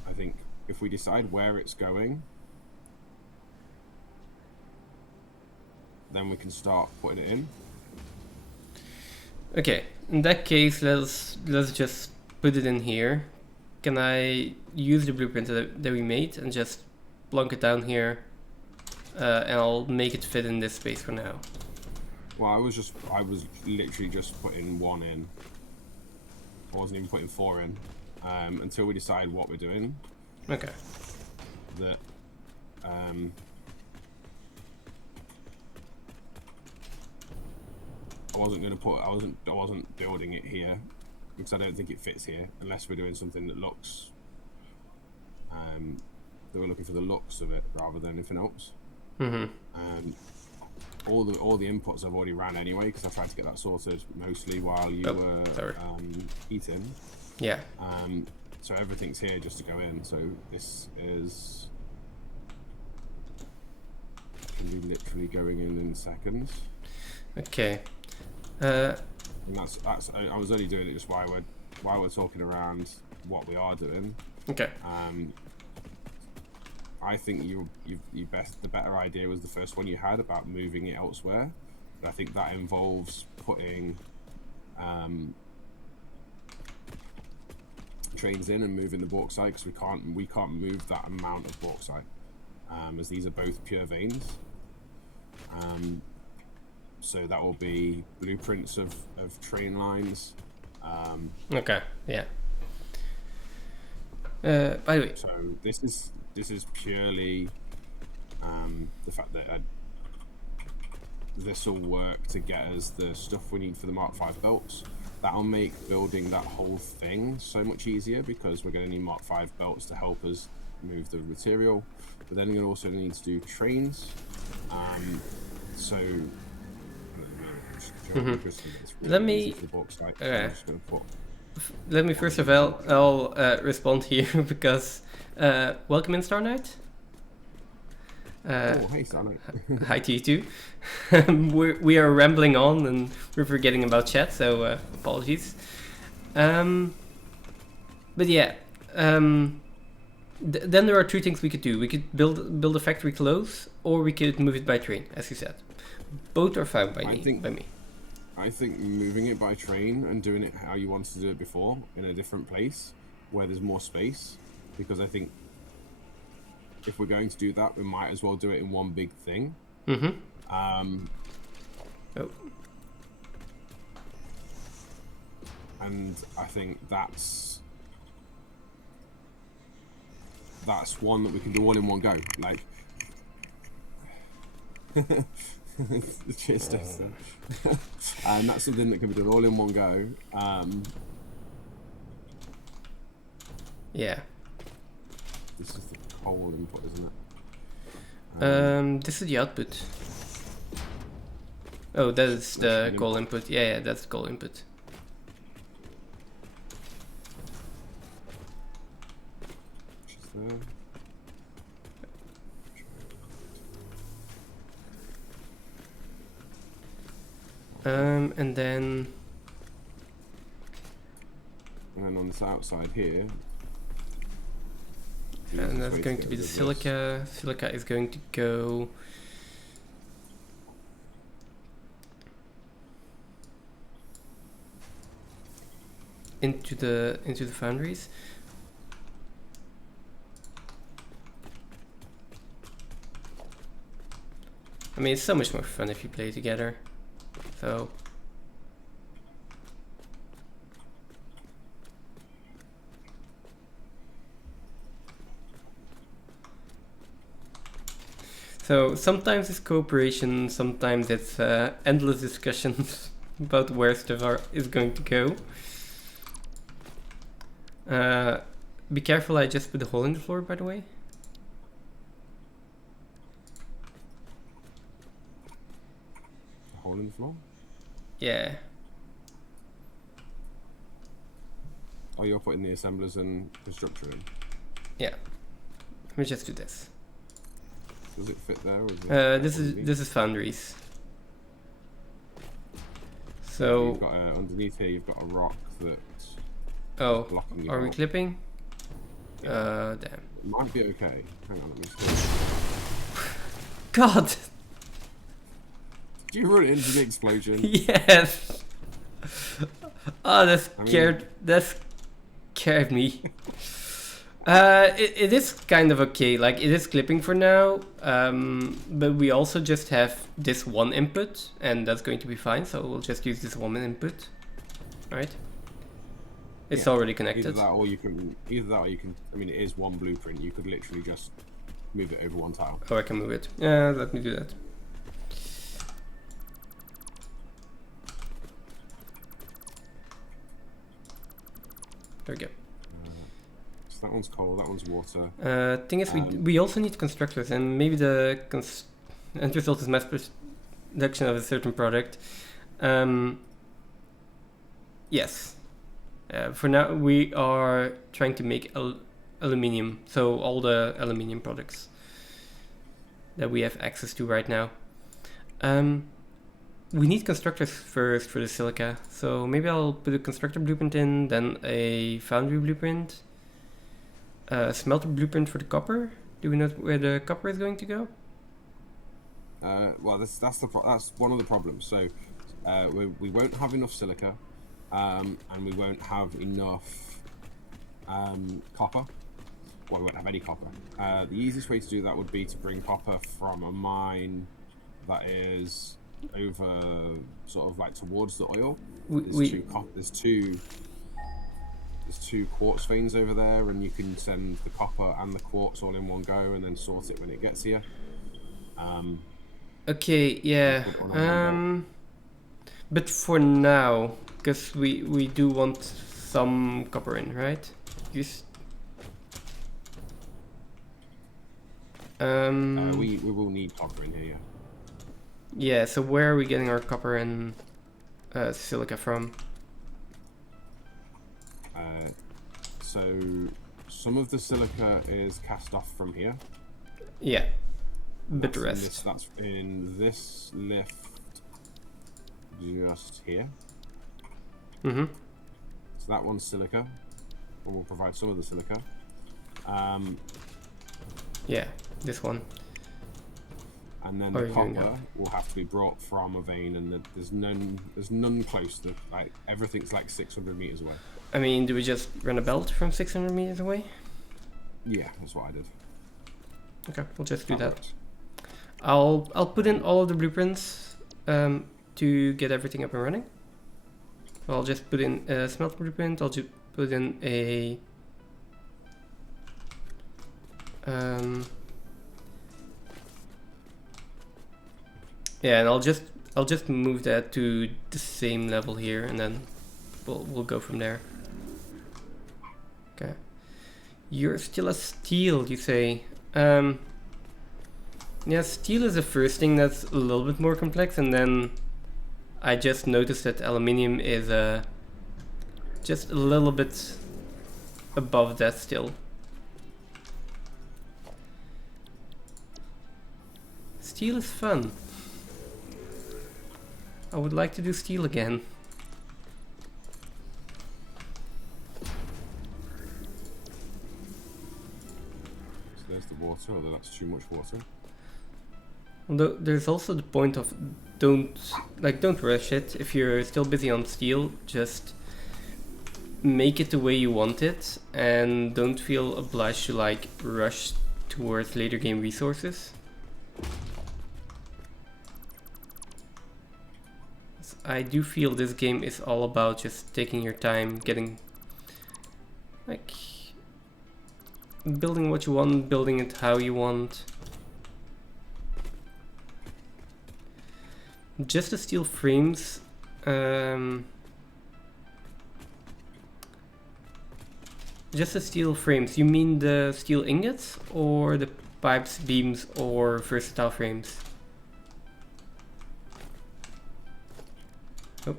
I think if we decide where it's going, then we can start putting it in. Okay, in that case, let's just put it in here. Can I use the blueprint that we made and just plunk it down here, and I'll make it fit in this space for now? Well, I was literally just putting one in. I wasn't even putting 4 in until we decide what we're doing. Okay. That I wasn't building it here because I don't think it fits here unless we're doing something that looks that we're looking for the looks of it rather than anything else. Mm-hmm. all the inputs I've already ran anyway, because I tried to get that sorted mostly while you were eating. Yeah. So everything's here just to go in. So this is can be literally going in seconds. Okay. And that's I was only doing it just while we're talking around what we are doing. Okay. I think the better idea was the first one you had about moving it elsewhere. But I think that involves putting trains in and moving the bauxite, because we can't move that amount of bauxite, as these are both pure veins. So that will be blueprints of train lines. Okay. Yeah. By the way. So this is purely the fact that this will work to get us the stuff we need for the Mark 5 belts. That'll make building that whole thing so much easier, because we're going to need Mark 5 belts to help us move the material. But then we're also need to do trains. So let me let me first of all I'll respond here because welcome in Star Knight. Oh, hey Star Knight. Hi to you too. We are rambling on and we're forgetting about chat, so apologies. But yeah, then there are two things we could do. We could build a factory close, or we could move it by train, as you said. Both are fine by me. I think moving it by train and doing it how you wanted to do it before, in a different place where there's more space, because I think if we're going to do that, we might as well do it in one big thing. Mm-hmm. And I think that's one that we can do all in one go. Like, cheers, Justin. And that's something that can be done all in one go. Yeah. This is the coal input, isn't it? This is the output. Oh, that is the coal input. Yeah, that's the coal input. And then on this outside here, and that's going to be the silica. Silica is going to go into the foundries. I mean, it's so much more fun if you play together. So sometimes it's cooperation, sometimes it's endless discussions about where stuff is going to go. Be careful, I just put a hole in the floor, by the way. A hole in the floor? Yeah. Oh, you're putting the assemblers and constructor in? Yeah. Let me just do this. Does it fit there? Or is this is foundries. So you've got underneath here. You've got a rock that's blocking you. Are we clipping? Yeah. Damn. It might be okay. Hang on, let me see. God. Did you run into the explosion? Yes. Oh, that scared me. It is kind of okay, like it is clipping for now, but we also just have this one input and that's going to be fine, so we'll just use this one input, right? It's already connected. Either that or you can, I mean, it is one blueprint, you could literally just move it over one tile. Oh, I can move it. Yeah, let me do that. There we go. That one's coal, that one's water. Thing is, we also need constructors, and maybe the end result is production of a certain product. Yes. For now, we are trying to make aluminium, so all the aluminium products that we have access to right now. We need constructors first for the silica, so maybe I'll put a constructor blueprint in, then a foundry blueprint, a smelter blueprint for the copper. Do we know where the copper is going to go? Well, that's one of the problems. So we won't have enough silica, and we won't have enough copper. Well, we won't have any copper. The easiest way to do that would be to bring copper from a mine that is over sort of like towards the oil. There's two quartz veins over there, and you can send the copper and the quartz all in one go and then sort it when it gets here. Okay, yeah. But for now, because we do want some copper in, right? We will need copper in here, yeah. Yeah, so where are we getting our copper and silica from? So some of the silica is cast off from here. Yeah, but the rest. That's in this lift just here. Mm-hmm. So that one's silica, and we'll provide some of the silica. Yeah, this one. And then the copper will have to be brought from a vein, and there's none close to, like, everything's like 600 meters away. I mean, do we just run a belt from 600 meters away? Yeah, that's what I did. Okay, we'll just do that. Works. I'll put in all of the blueprints to get everything up and running. I'll just put in a smelt blueprint. I'll just put in a yeah, and I'll just move that to the same level here, and then we'll go from there. Okay. You're still a steel, you say? Yeah, steel is the first thing that's a little bit more complex, and then I just noticed that aluminium is just a little bit above that still. Steel is fun. I would like to do steel again. So there's the water, although that's too much water. Although there's also the point of don't rush it. If you're still busy on steel, just make it the way you want it, and don't feel obliged to like rush towards later game resources. I do feel this game is all about just taking your time, getting like building what you want, building it how you want. Just the steel frames, just the steel frames. You mean the steel ingots or the pipes, beams, or versatile frames? Oh.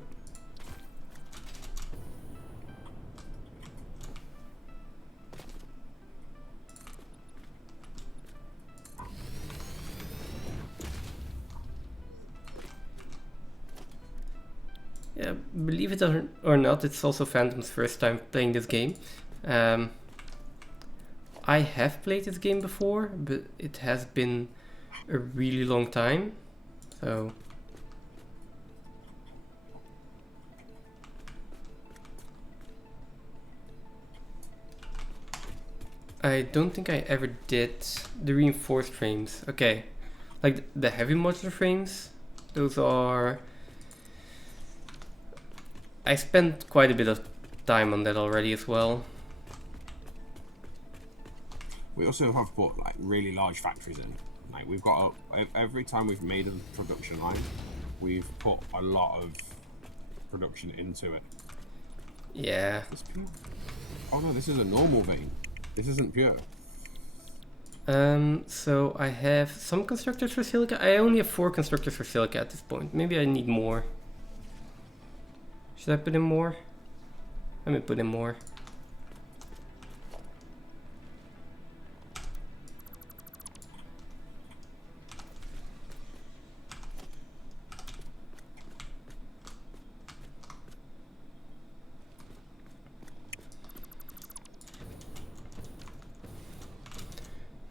Yeah, believe it or not, it's also Phantom's first time playing this game. I have played this game before, but it has been a really long time, so... I don't think I ever did the reinforced frames. Okay, like the heavy modular frames, those are... I spent quite a bit of time on that already as well. We also have put like really large factories in. Like we've got every time we've made a production line, we've put a lot of production into it. Yeah. Oh no, this is a normal vein. This isn't pure. So I have some constructors for silica. I only have 4 constructors for silica at this point. Maybe I need more. Should I put in more? Let me put in more.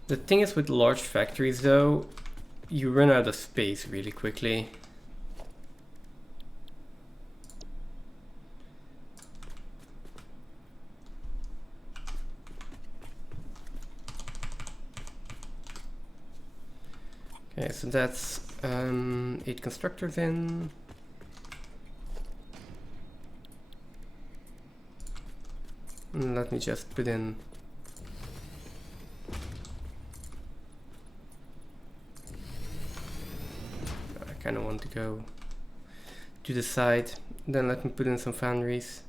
The thing is with large factories though, you run out of space really quickly. Okay, so that's 8 constructors in. And let me just put in I kind of want to go to the side. Then let me put in some foundries.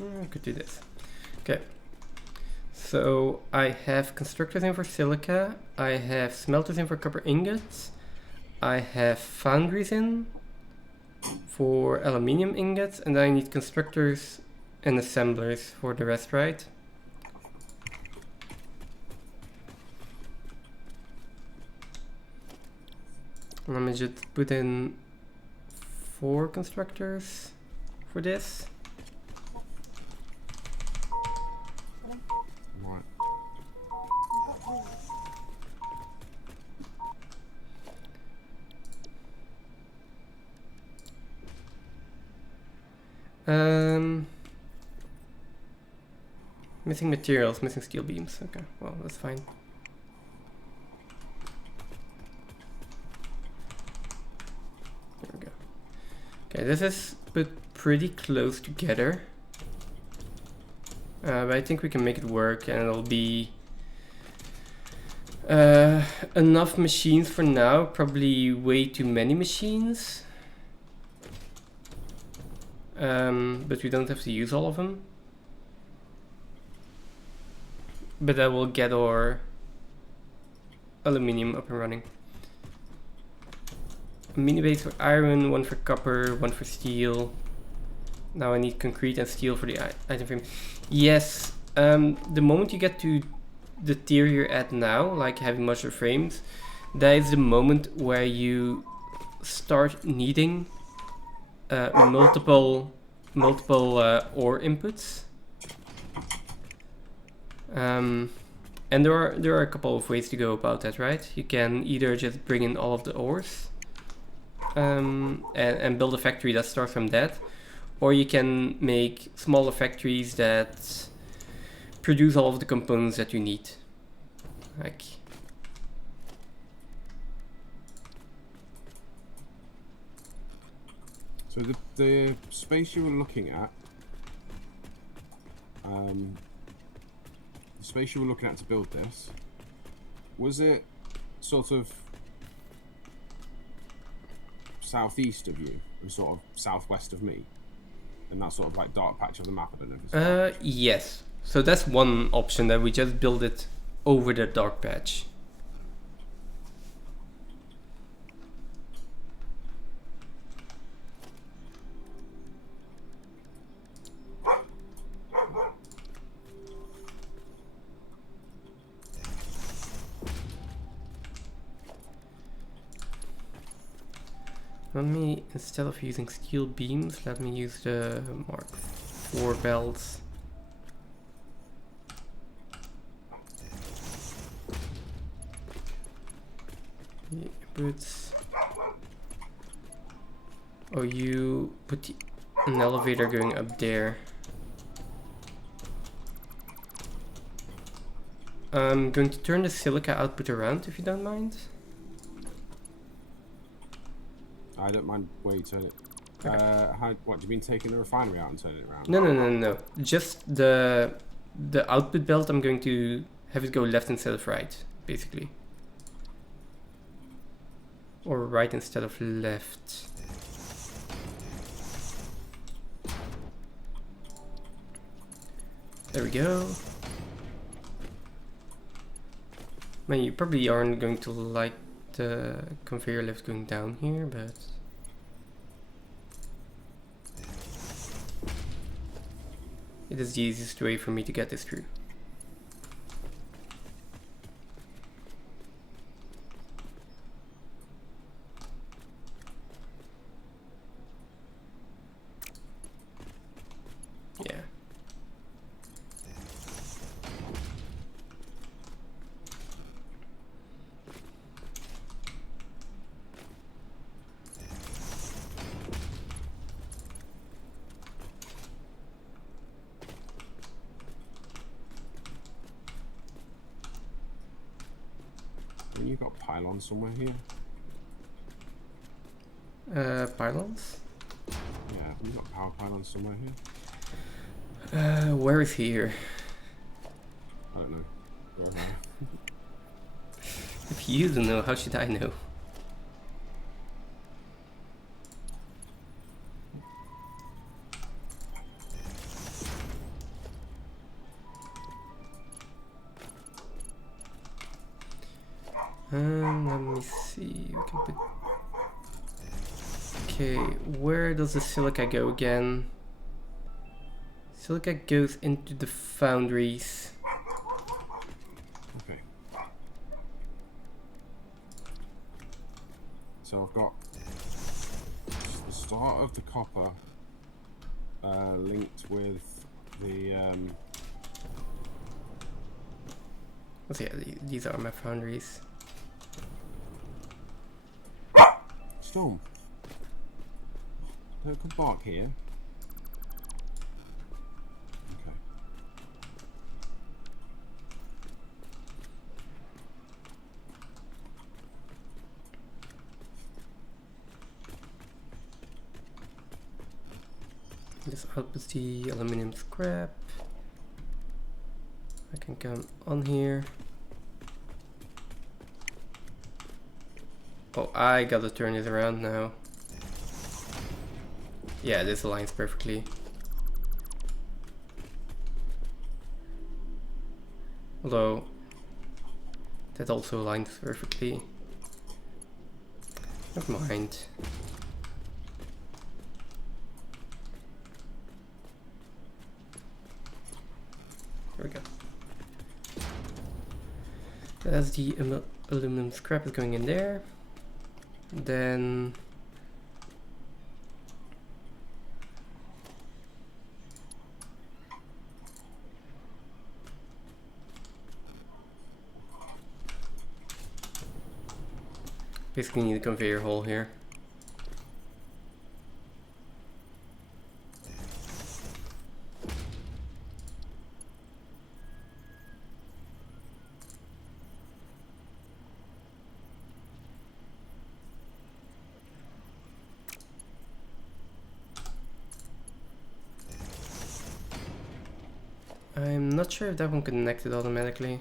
I could do this. Okay. So I have constructors in for silica. I have smelters in for copper ingots. I have foundries in for aluminium ingots, and I need constructors and assemblers for the rest, right? Let me just put in 4 constructors for this. Right. Missing materials, missing steel beams. Okay, well, that's fine. There we go. Okay, this is put pretty close together. But I think we can make it work, and it'll be enough machines for now. Probably way too many machines. But we don't have to use all of them. But that will get our aluminium up and running. A mini base for iron, 1 for copper, 1 for steel. Now I need concrete and steel for the item frame. Yes, the moment you get to the tier you're at now, like having modular frames, that is the moment where you start needing multiple ore inputs. And there are a couple of ways to go about that, right? You can either just bring in all of the ores and build a factory that starts from that, or you can make smaller factories that produce all of the components that you need. Like, So the space you were looking at, the space you were looking at to build this, was it sort of southeast of you and sort of southwest of me? And that sort of like dark patch of the map, I don't know if it's yes. So that's one option, that we just build it over the dark patch. Let me, instead of using steel beams, let me use the Mark IV belts. Inputs. Oh, you put an elevator going up there. I'm going to turn the silica output around if you don't mind. I don't mind where you turn it. Okay. What do you mean, taking the refinery out and turning it around? No. Just the output belt, I'm going to have it go left instead of right, basically. Or right instead of left. There we go. Man, you probably aren't going to like the conveyor lift going down here, but... it is the easiest way for me to get this through. Yeah. And you've got pylons somewhere here. Pylons? Yeah, we've got power pylons somewhere here. Where is here? I don't know. Where am I? If you don't know, how should I know? Let me see. We can put... okay, where does the silica go again? Silica goes into the foundries. Okay. So I've got the start of the copper linked with the So yeah, these are my foundries. Storm. Don't come bark here. Okay. This outputs the aluminum scrap. I can come on here. Oh, I gotta turn it around now. Yeah, this aligns perfectly. Although, that also aligns perfectly. Never mind. There we go. As the aluminum scrap is going in there, then basically need a conveyor hole here. I'm not sure if that one connected automatically.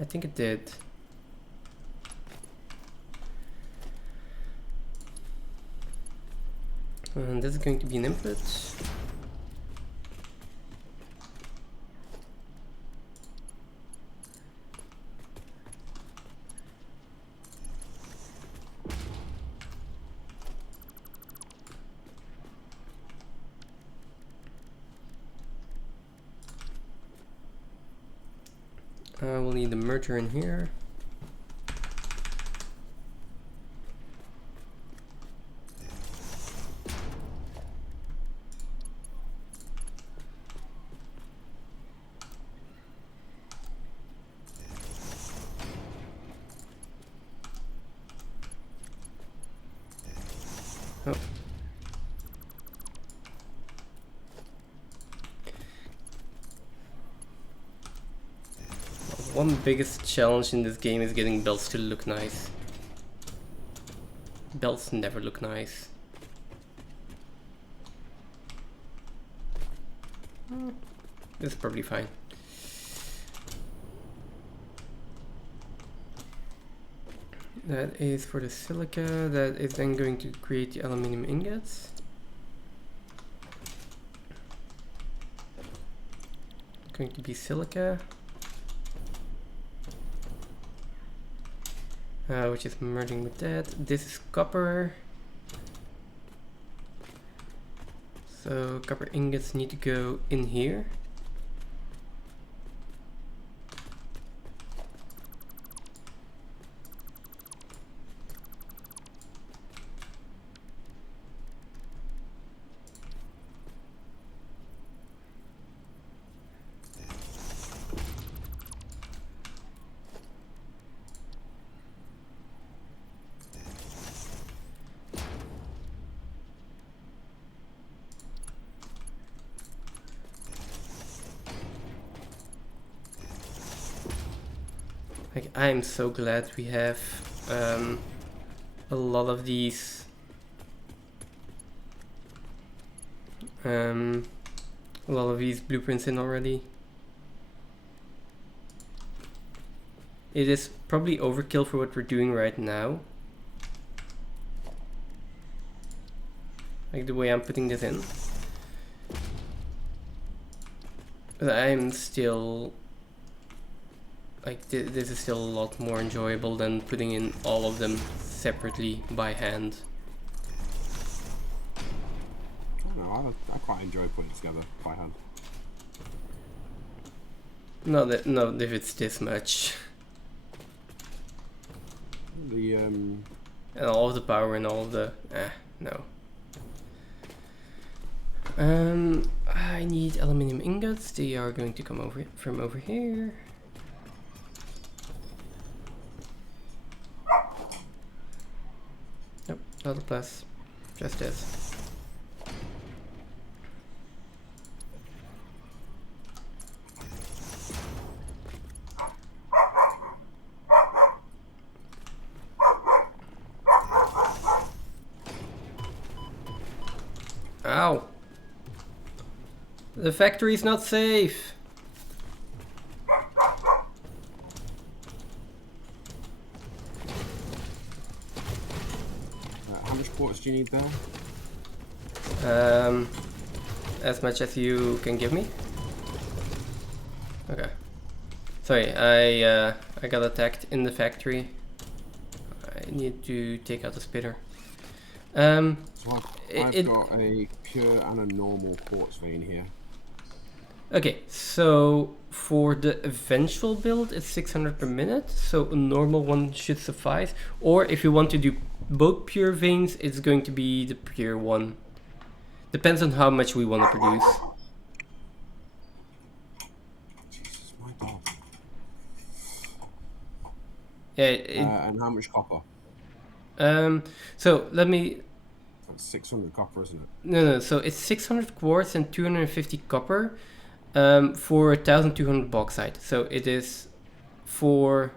I think it did. And this is going to be an input. We'll need the merger in here. Oh. one biggest challenge in this game is getting belts to look nice. Belts never look nice. This is probably fine. That is for the silica. That is then going to create the aluminum ingots. Going to be silica. Which is merging with that. This is copper. So copper ingots need to go in here. Like, I'm so glad we have a lot of these blueprints in already. It is probably overkill for what we're doing right now. Like the way I'm putting this in. But I'm still like this is still a lot more enjoyable than putting in all of them separately by hand. I don't know, I quite enjoy putting it together by hand. Not if it's this much. The And all of the power and all of the no. I need aluminum ingots. They are going to come over from over here. Nope, not a plus. Just this. Ow! The factory is not safe. how much quartz do you need there? As much as you can give me. Okay. Sorry, I got attacked in the factory. I need to take out the spitter. So I've got a pure and a normal quartz vein here. Okay, so for the eventual build, it's 600 per minute, so a normal one should suffice. Or if you want to do both pure veins, it's going to be the pure one. Depends on how much we want to produce. Jesus, my dog. Yeah. And how much copper? So let me. That's 600 copper, isn't it? No. So it's 600 quartz and 250 copper. For 1200 bauxite. So it is for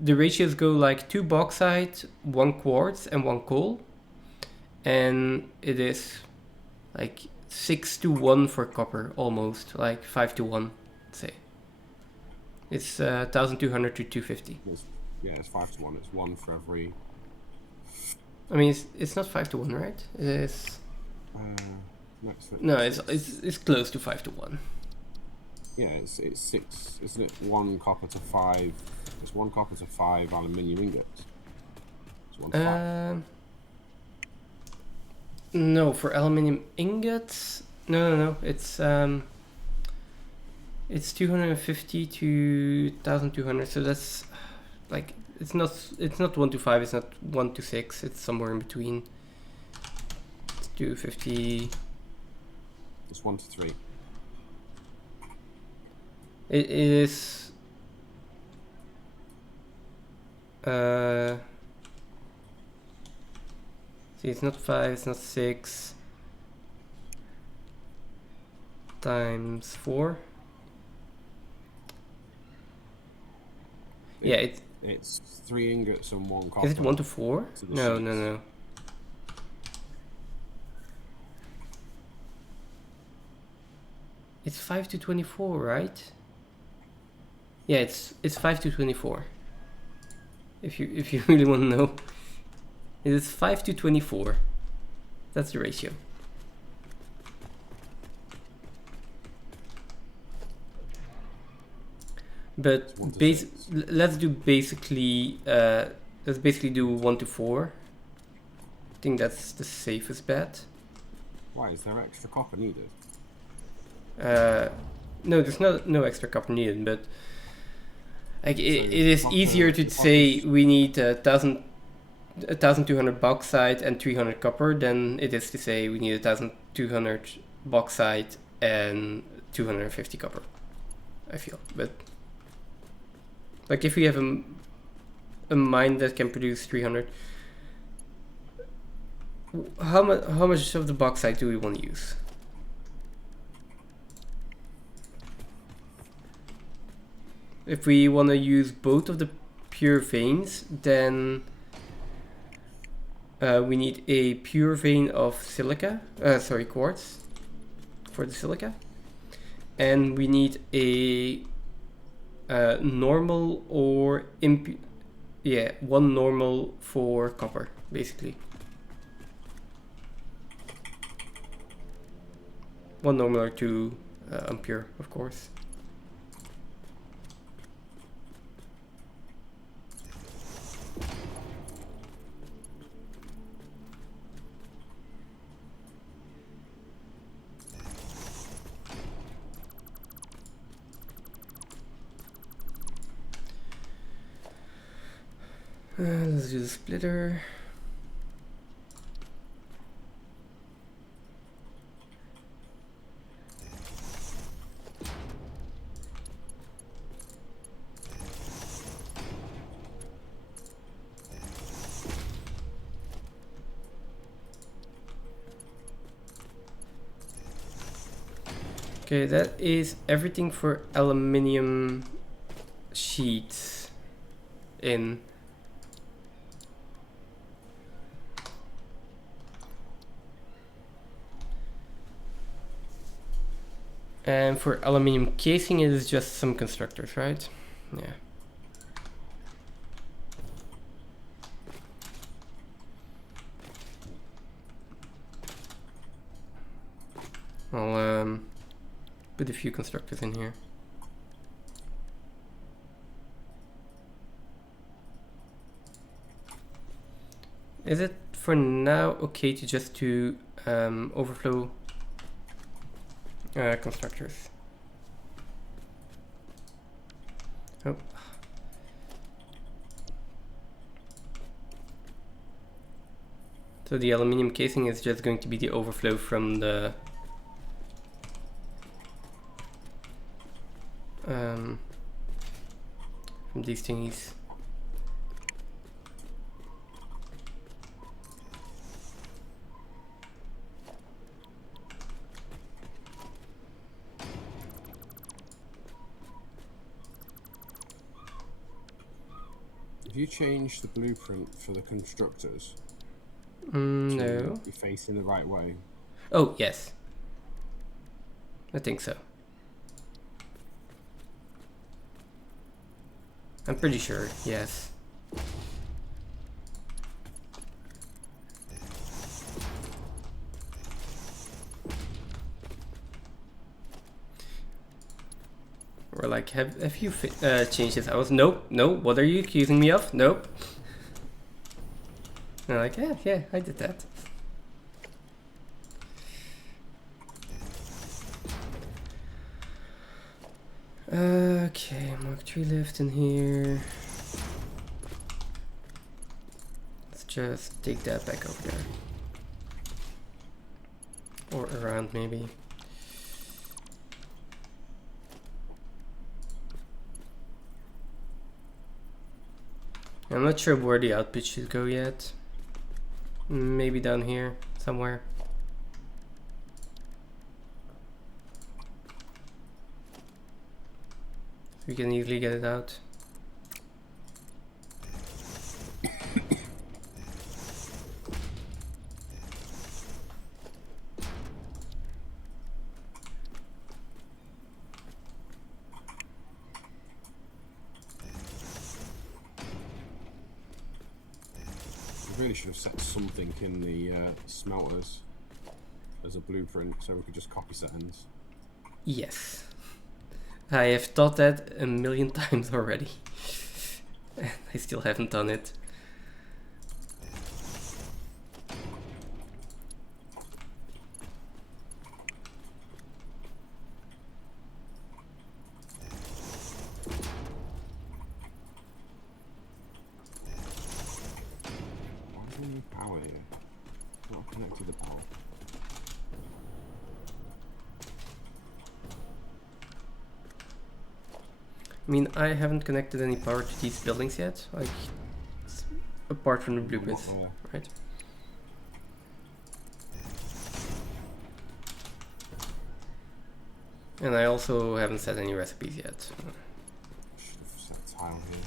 the ratios go like 2 bauxite, 1 quartz, and 1 coal, and it is like 6 to 1 for copper, almost like 5 to 1. Let's say it's 1200 to 250. It's 5 to 1. It's 1 for every. I mean, it's not 5 to 1, right? It is. No, it's close to 5 to 1. Yeah, it's 6, isn't it? 1 copper to 5. It's 1 copper to 5 aluminium ingots. It's 1 to 5. No, for aluminium ingots. No. It's 250 to 1200. So that's like it's not 1 to 5. It's not 1 to 6. It's somewhere in between. It's 250. It's 1 to 3. It is. See, it's not 5. It's not 6. Times 4. Yeah, it's It's 3 ingots and 1 copper. is it 1 to 4? to the No, sheets. no. It's 5 to 24, right? Yeah, it's 5 to 24. If you really want to know, it is 5 to 24. That's the ratio. But It's 1 to 6. let's basically do 1 to 4. I think that's the safest bet. Why is there extra copper needed? No, there's no extra copper needed, but like it So is copper- easier to the say copper's- we need 1,200 bauxite and 300 copper than it is to say we need 1,200 bauxite and 250 copper. I feel, but like if we have a mine that can produce 300, how much of the bauxite do we want to use? If we want to use both of the pure veins, then we need a pure vein of silica, quartz for the silica, and we need a normal or one normal for copper, basically. One normal or 2 impure, of course. Let's do the splitter. Okay, that is everything for aluminium sheets in. And for aluminium casing, it is just some constructors, right? Yeah. I'll put a few constructors in here. Is it for now okay to just do overflow constructors? Oh. So the aluminium casing is just going to be the overflow from the from these thingies. If you change the blueprint for the constructors No. to be facing the right way, Oh, yes. I think so. I'm pretty sure, yes. Or like, have you changed this? I was, nope, what are you accusing me of? Nope. And I'm like, yeah, I did that. Okay, Mark 3 lift in here. Let's just take that back over there. Or around, maybe. I'm not sure where the output should go yet. Maybe down here, somewhere. We can easily get it out. really should have set something in the smelters as a blueprint so we could just copy settings. Yes. I have thought that a million times already. And I still haven't done it. Why do we need power here? Not connected to power. I mean, I haven't connected any power to these buildings yet, like, apart from the blueprints, right? And I also haven't set any recipes yet. Should have set tile here.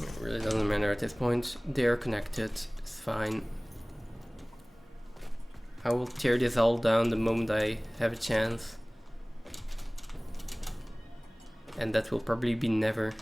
It really doesn't matter at this point. They're connected, it's fine. I will tear this all down the moment I have a chance. And that will probably be never.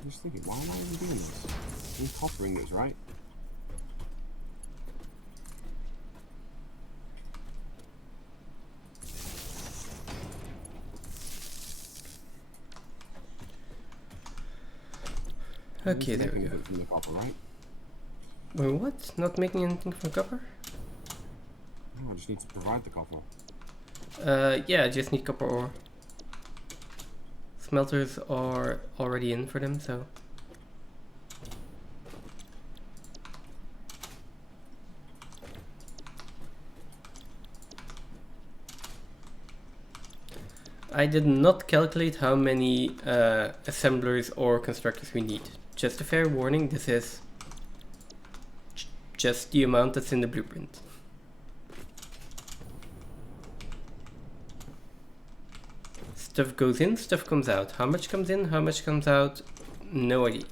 I'm just thinking, why am I even doing this? I'm coppering this, right? Okay, there we go. From the copper, right? Wait, what? Not making anything from copper? No, I just need to provide the copper. Yeah, I just need copper ore. Smelters are already in for them, so. I did not calculate how many assemblers or constructors we need. Just a fair warning, this is just the amount that's in the blueprint. Stuff goes in, stuff comes out. How much comes in, how much comes out, no idea.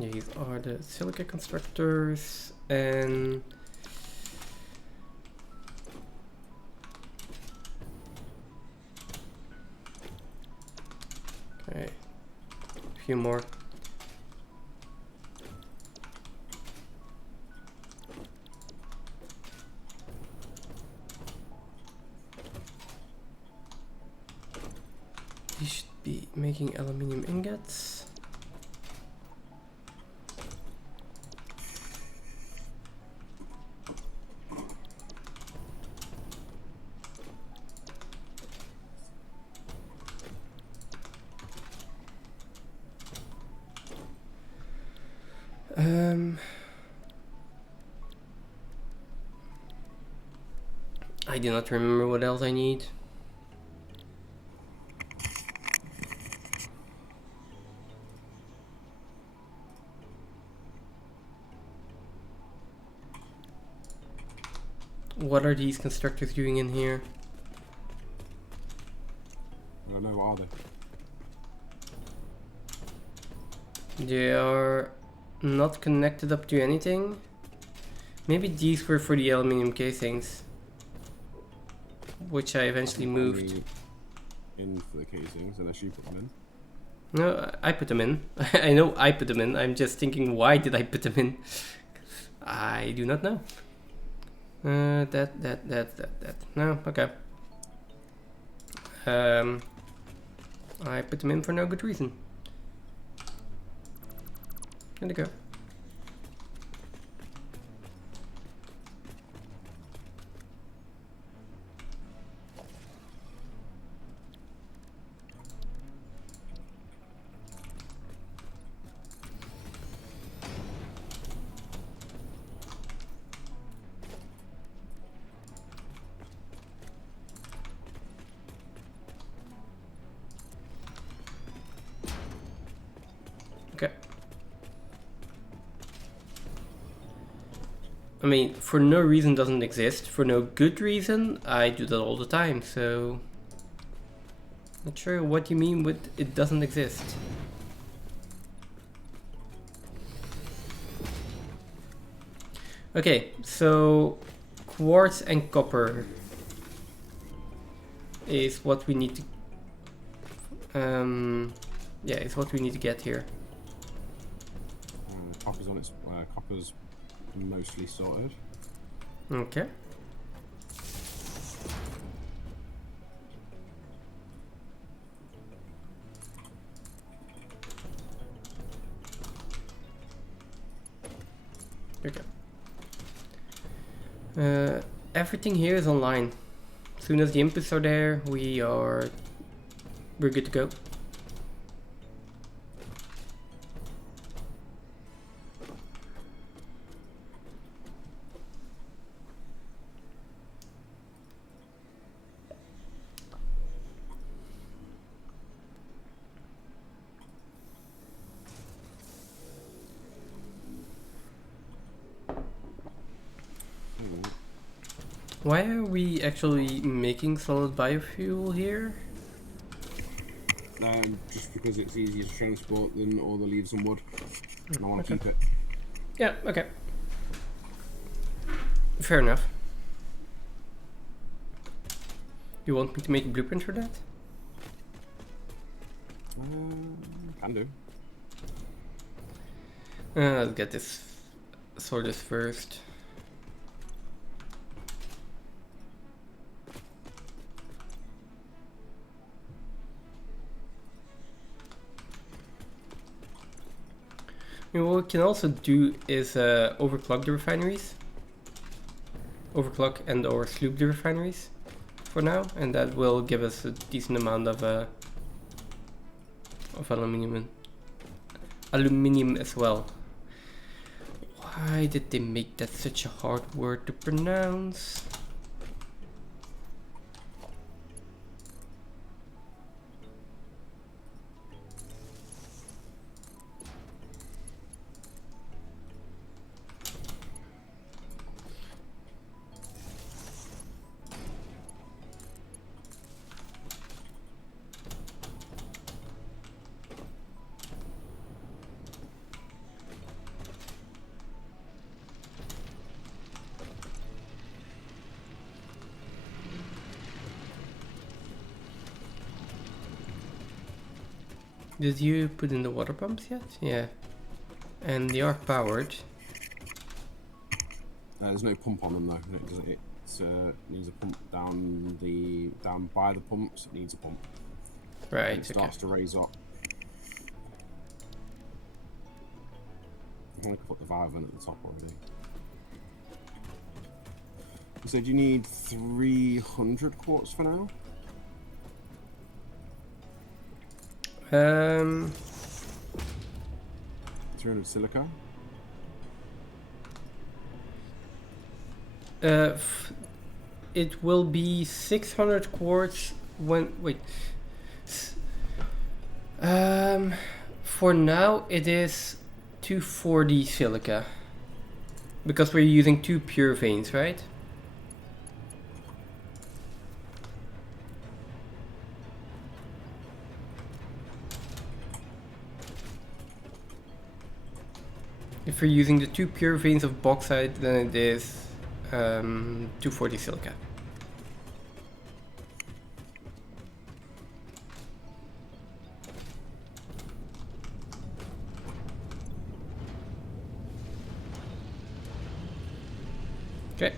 These are the silica constructors, and okay, a few more. These should be making aluminium ingots. I do not remember what else I need. What are these constructors doing in here? I don't know, what are they? They are not connected up to anything. Maybe these were for the aluminium casings, which I eventually moved. In for the casings, unless you put them in. No, I put them in. I know I put them in. I'm just thinking, why did I put them in? I do not know. That. No, okay. I put them in for no good reason. There you go. Okay. I mean, for no reason doesn't exist. For no good reason, I do that all the time, so... Not sure what you mean with it doesn't exist. Okay, so... Quartz and copper is what we need to... yeah, it's what we need to get here. Copper's on its... copper's mostly sorted. Okay. Okay. Everything here is online. As soon as the inputs are there, we're good to go. Why are we actually making solid biofuel here? Just because it's easier to transport than all the leaves and wood. And I want to keep it. Yeah, okay. Fair enough. You want me to make a blueprint for that? Can do. Let's get this sorted first. What we can also do is overclock the refineries. Overclock and or sloop the refineries for now, and that will give us a decent amount of aluminium as well. Why did they make that such a hard word to pronounce? Did you put in the water pumps yet? Yeah. And they are powered. There's no pump on them though. It needs a pump down by the pumps. It needs a pump. Right. It starts to raise up. I think I put the valve in at the top already. You said you need 300 quartz for now? 300 silica? It will be 600 quartz when... Wait. For now it is 240 silica. Because we're using 2 pure veins, right? If we're using the 2 pure veins of bauxite, then it is 240 silica. Okay.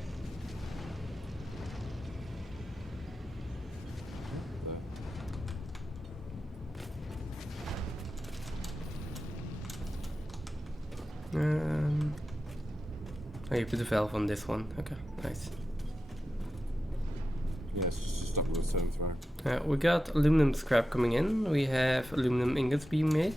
Oh, you put a valve on this one. Okay, nice. Yeah, it's just stuck with a stone throw. We got aluminum scrap coming in. We have aluminum ingots being made.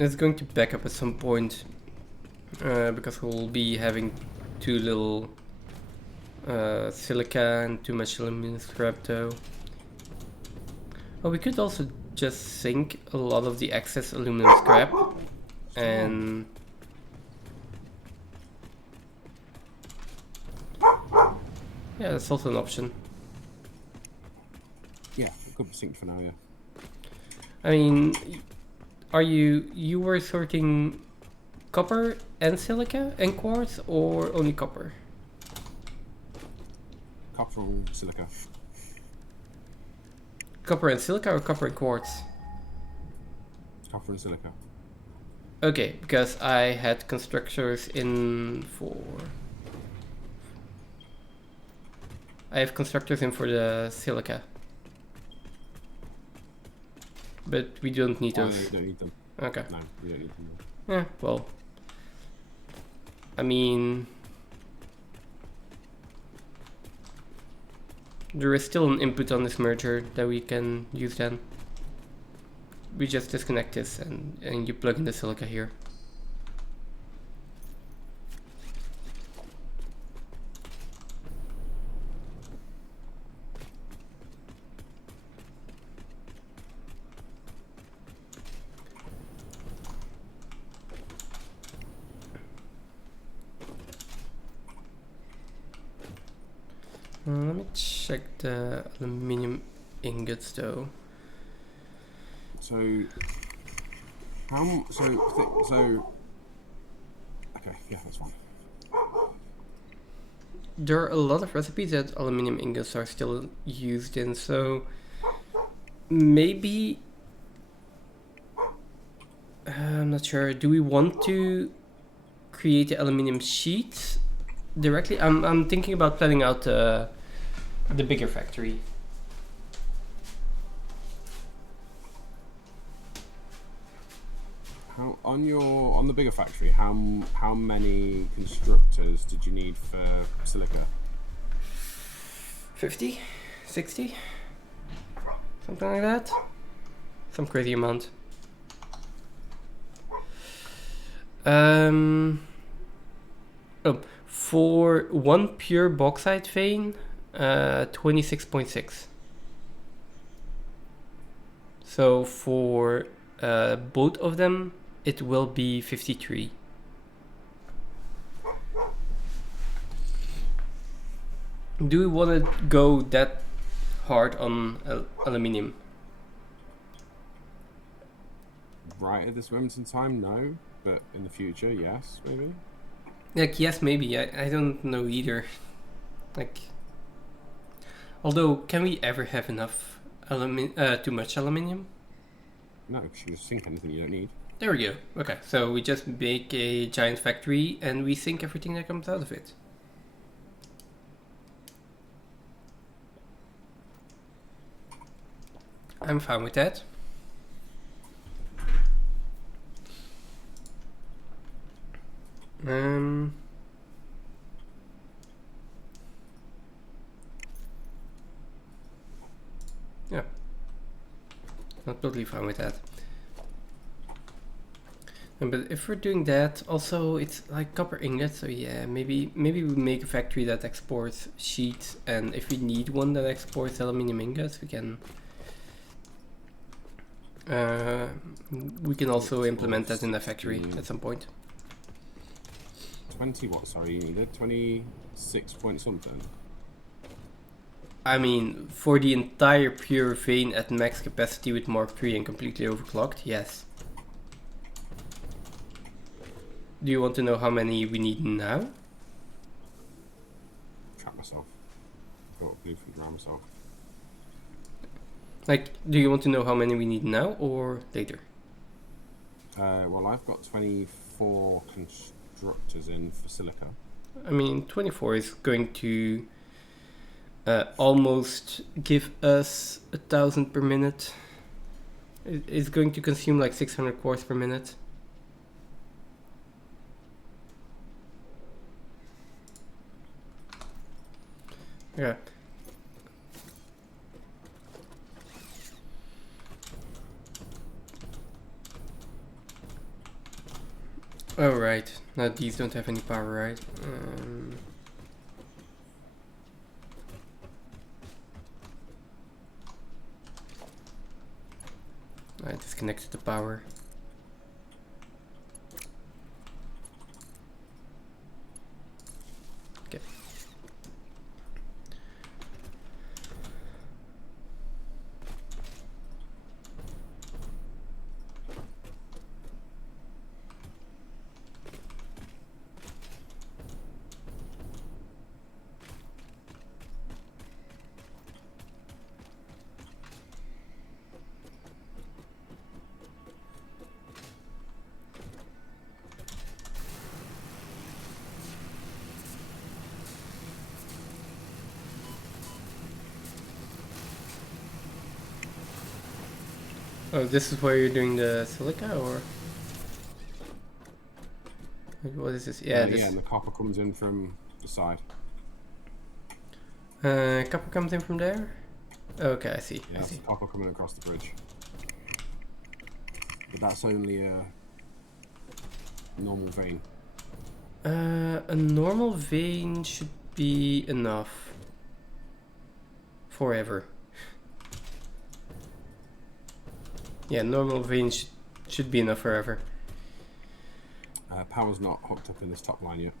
It's going to back up at some point because we'll be having too little silica and too much aluminum scrap though. Well, we could also just sink a lot of the excess aluminum scrap and yeah, that's also an option. Yeah, it could be synced for now, yeah. I mean, are you were sorting copper and silica and quartz or only copper? Copper and silica. Copper and silica or copper and quartz? Copper and silica. Okay, because I had constructors in for... I have constructors in for the silica. But we don't need Oh, those. no, you don't need them. Okay. No, you don't need them. Yeah, well. I mean... There is still an input on this merger that we can use then. We just disconnect this and you plug in the silica here. Let me check the aluminium ingots though. So, okay, yeah, that's fine. There are a lot of recipes that aluminium ingots are still used in, so maybe I'm not sure. Do we want to create the aluminium sheet directly? I'm thinking about planning out the bigger factory. How on the bigger factory? How many constructors did you need for silica? 50, 60, something like that. Some crazy amount. Oh, for one pure bauxite vein, 26.6. So for both of them, it will be 53. Do we want to go that hard on aluminium? Right at this moment in time, no. But in the future, yes, maybe. Like, yes, maybe. I don't know either. Like, although, can we ever have enough too much aluminium? No, because you can sink anything you don't need. There we go. Okay, so we just make a giant factory and we sink everything that comes out of it. I'm fine with that. Yeah, I'm totally fine with that. But if we're doing that, also it's like copper ingots, so yeah, maybe we make a factory that exports sheets, and if we need one that exports aluminium ingots, we can also implement that in the factory at some point. 20 what? Sorry, you needed 26 point something. I mean, for the entire pure vein at max capacity with Mark III and completely overclocked, yes. Do you want to know how many we need now? Trap myself. Got a blue feed around myself. Like, do you want to know how many we need now or later? Well, I've got 24 constructors in for silica. I mean, 24 is going to almost give us 1,000 per minute. It's going to consume like 600 cores per minute. Yeah. Oh right, now these don't have any power, right? I disconnected the power. Okay. Oh, this is where you're doing the silica, or what is this? Yeah, this. Yeah, and the copper comes in from the side. Copper comes in from there. Okay, I see. Yeah, I that's see. the copper coming across the bridge. But that's only a normal vein. A normal vein should be enough forever. Yeah, normal vein should be enough forever. Power's not hooked up in this top line yet.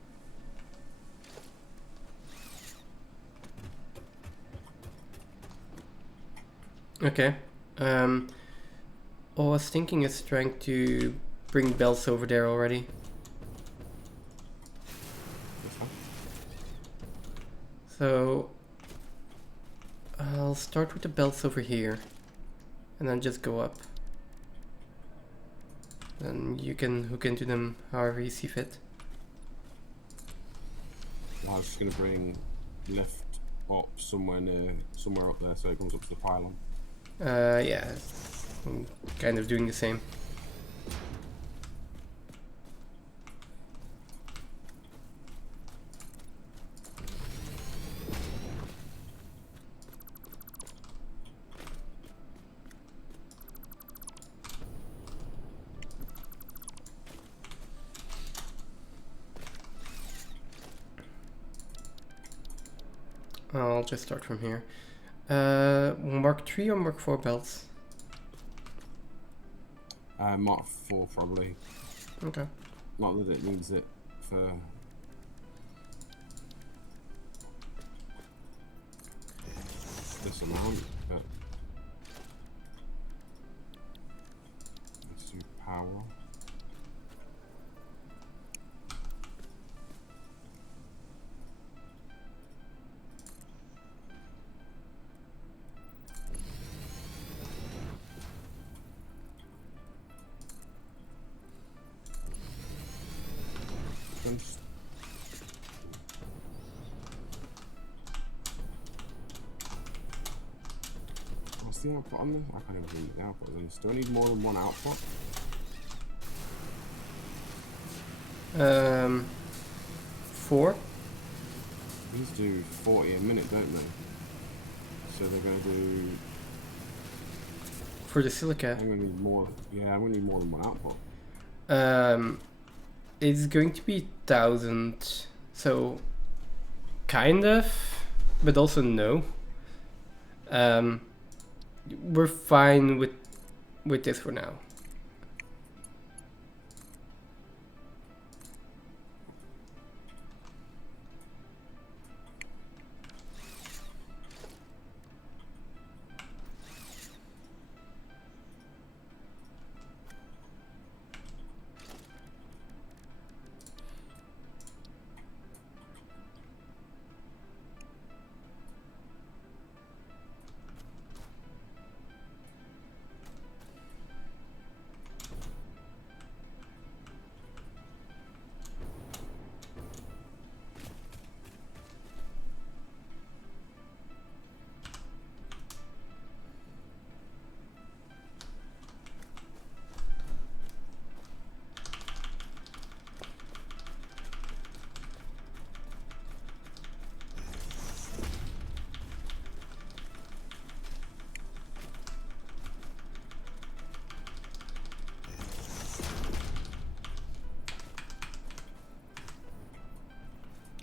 Okay. All I was thinking is trying to bring bells over there already. That's fine. So I'll start with the belts over here and then just go up. Then you can hook into them however you see fit. I was just going to bring lift up somewhere up there so it comes up to the pylon. Yeah, I'm kind of doing the same. I'll just start from here. Mark 3 or Mark 4 belts? Mark 4 probably. Okay. Not that it needs it for... this amount, but... let's do power. What's the output on this? I can't even read the output on this. Do I need more than one output? 4? These do 40 a minute, don't they? So they're going to do... For the silica. I'm going to need more... yeah, I'm going to need more than one output. It's going to be 1,000. So, kind of, but also no. We're fine with this for now.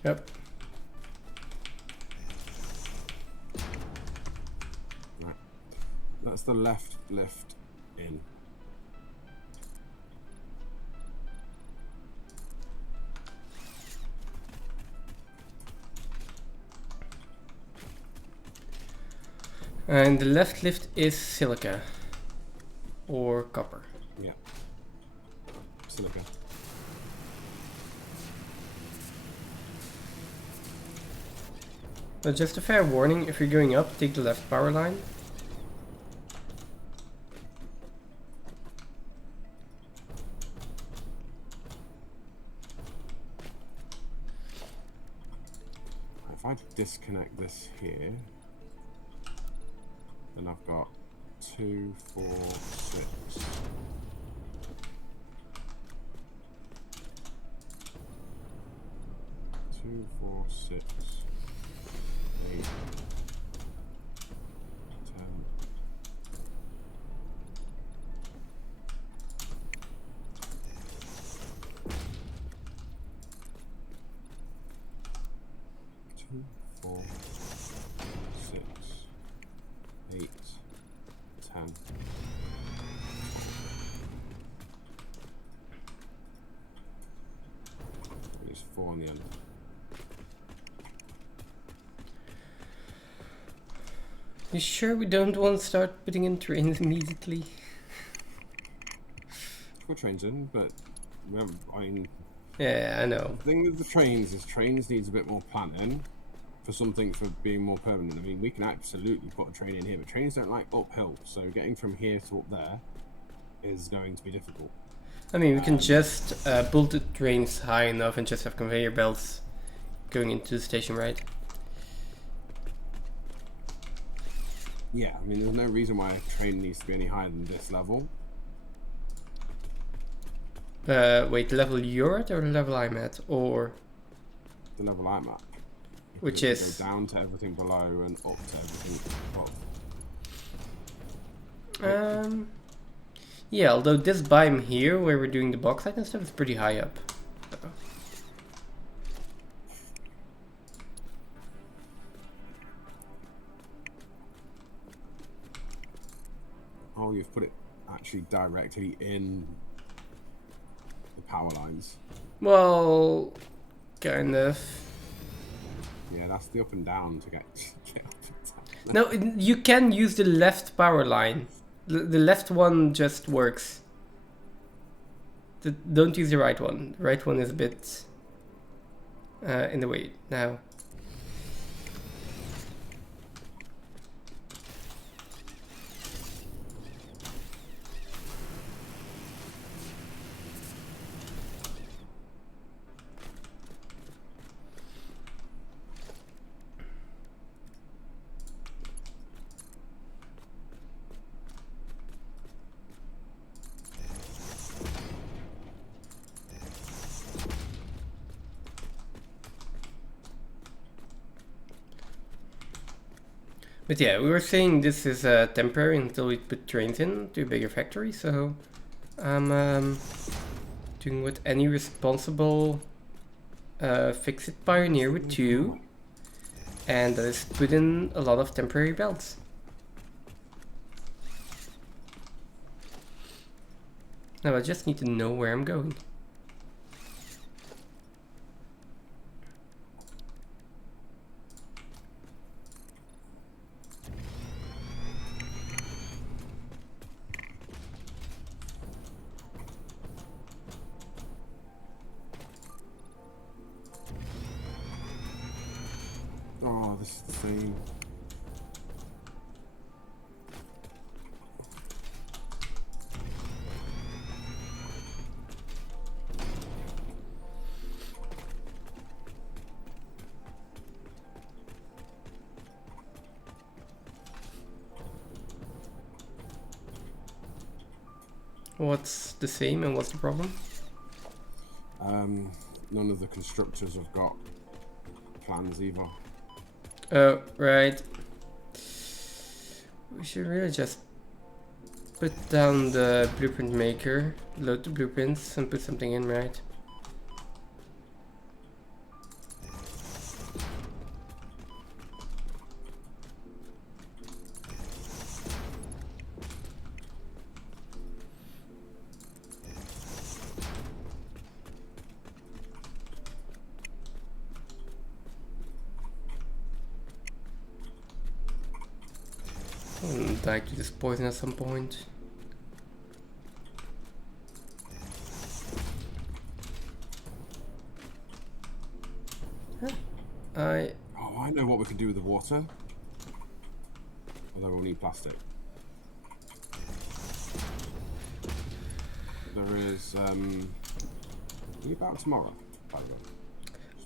Yep. Right. That's the left lift in. And the left lift is silica or copper. Yeah. Silica. But just a fair warning, if you're going up, take the left power line. If I disconnect this here, then I've got 2, 4, 6. Two, 4, 6, 8, 10. Two, 4, 6, 8, 10. There's 4 on the end. You sure we don't want to start putting in trains immediately? Put trains in, but remember, I mean, Yeah, I know. the thing with the trains is trains needs a bit more planning for something for being more permanent. I mean, we can absolutely put a train in here, but trains don't like uphill, so getting from here to up there is going to be difficult. I mean, we can just build the trains high enough and just have conveyor belts going into the station, right? Yeah, I mean, there's no reason why a train needs to be any higher than this level. Wait, the level you're at or the level I'm at? Or The level I'm at. which Because is? go down to everything below and up to everything above. Yeah, although this biome here, where we're doing the bauxite and stuff, is pretty high up. So. Oh, you've put it actually directly in the power lines. Well, kind of. Yeah, that's the up and down to get up and down. No, you can use the left power line. The left one just works. Don't use the right one. The right one is a bit in the way now. But yeah, we were saying this is temporary until we put trains in to a bigger factory, so I'm doing what any responsible fix-it pioneer would do, and that is put in a lot of temporary belts. Now I just need to know where I'm going. Oh, this is the same. What's the same and what's the problem? None of the constructors have got plans either. Oh, right. We should really just put down the blueprint maker, load the blueprints, and put something in, right? I'm gonna die to this poison at some point. I Oh, I know what we can do with the water. Although we'll need plastic. There is, are you about tomorrow, by the way?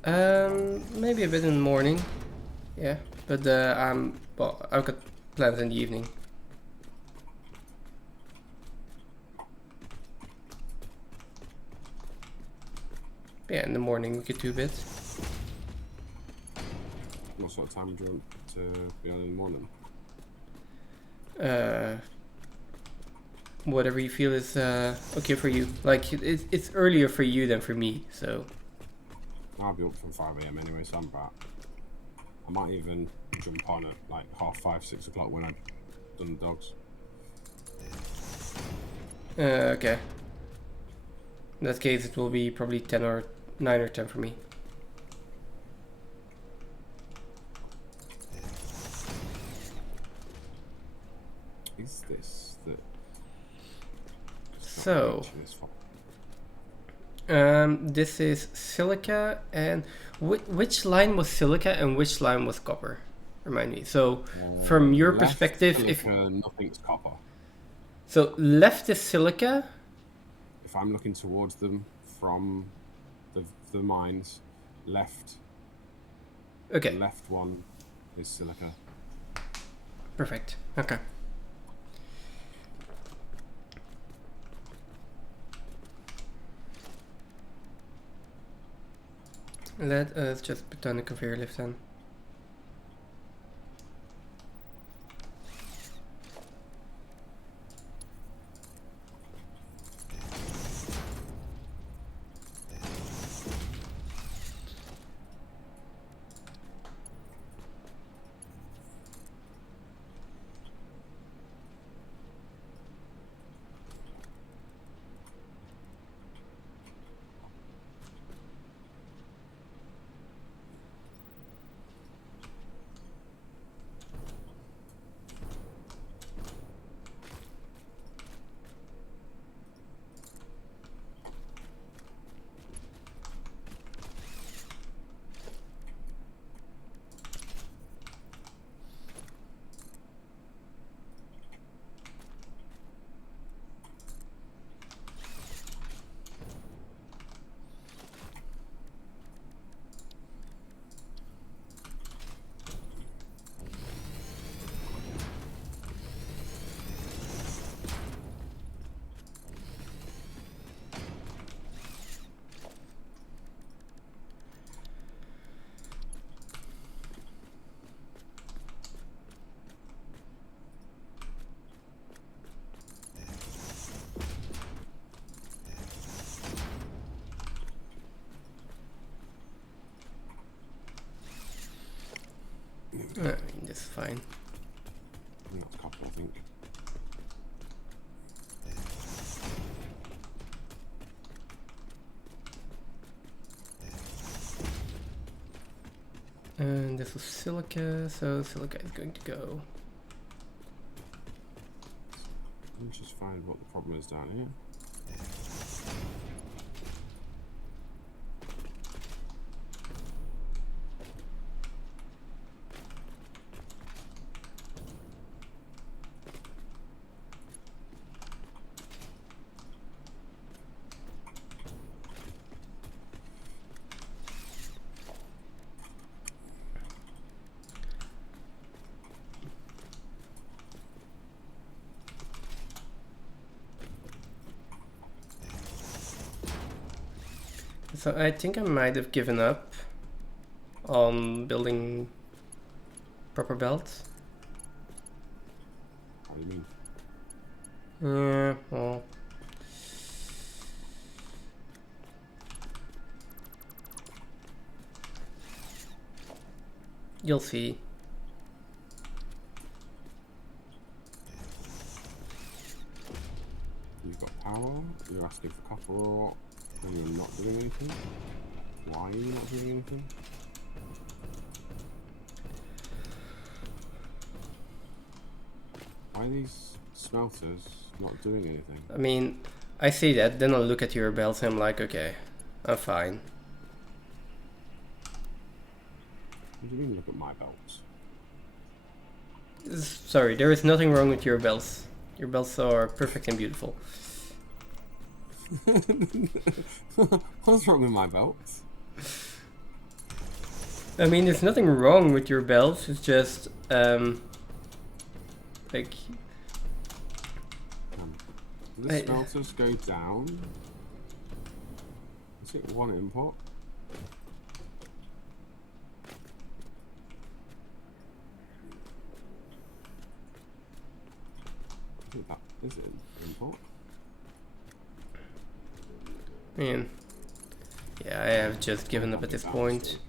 maybe a bit in the morning. Yeah, but well, I've got plans in the evening. Yeah, in the morning we could do a bit. What sort of time do you want to be on in the morning? Whatever you feel is okay for you. Like it's earlier for you than for me, so. I'll be up from 5 AM anyway, so I'm back. I might even jump on at like 5:30, 6 o'clock when I've done the dogs. Okay. In that case, it will be probably 10 or 9 or 10 for me. Is this the... So, this is silica, and which line was silica and which line was copper? Remind me. So, from your left perspective, silica, nothing's copper. So left is silica. If I'm looking towards them from the mines, left. Okay. The left one is silica. Perfect. Okay. Let us just put on the conveyor lift then. That's fine. That's copper, I think. And this was silica, so silica is going to go. Let me just find what the problem is down here. So I think I might have given up on building proper belts. How do you mean? Yeah, well. You'll see. You've got power, you're asking for copper ore, and you're not doing anything. Why are you not doing anything? Why are these smelters not doing anything? I mean, I see that, then I'll look at your belts and I'm like, okay, I'm fine. What do you mean look at my belts? Sorry, there is nothing wrong with your belts. Your belts are perfect and beautiful. What's wrong with my belts? I mean, there's nothing wrong with your belts, it's just, like... Do the smelters go down? Is it one input? Is it input? Man. Yeah, I have just given up at this point.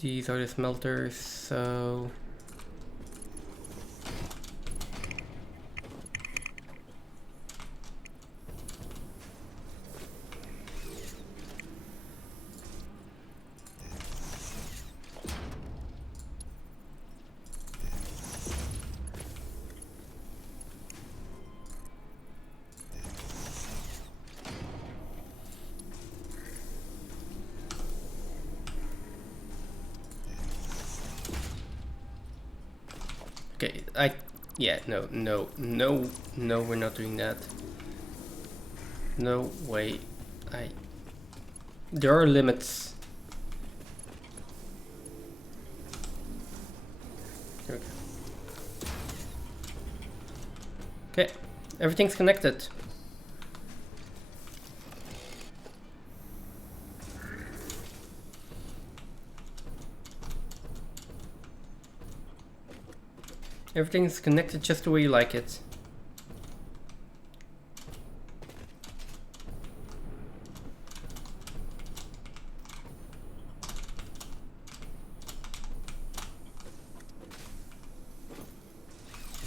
These are the smelters, so... Okay, yeah, no, we're not doing that. No way. There are limits. Here we go. Okay, everything's connected. Everything's connected just the way you like it.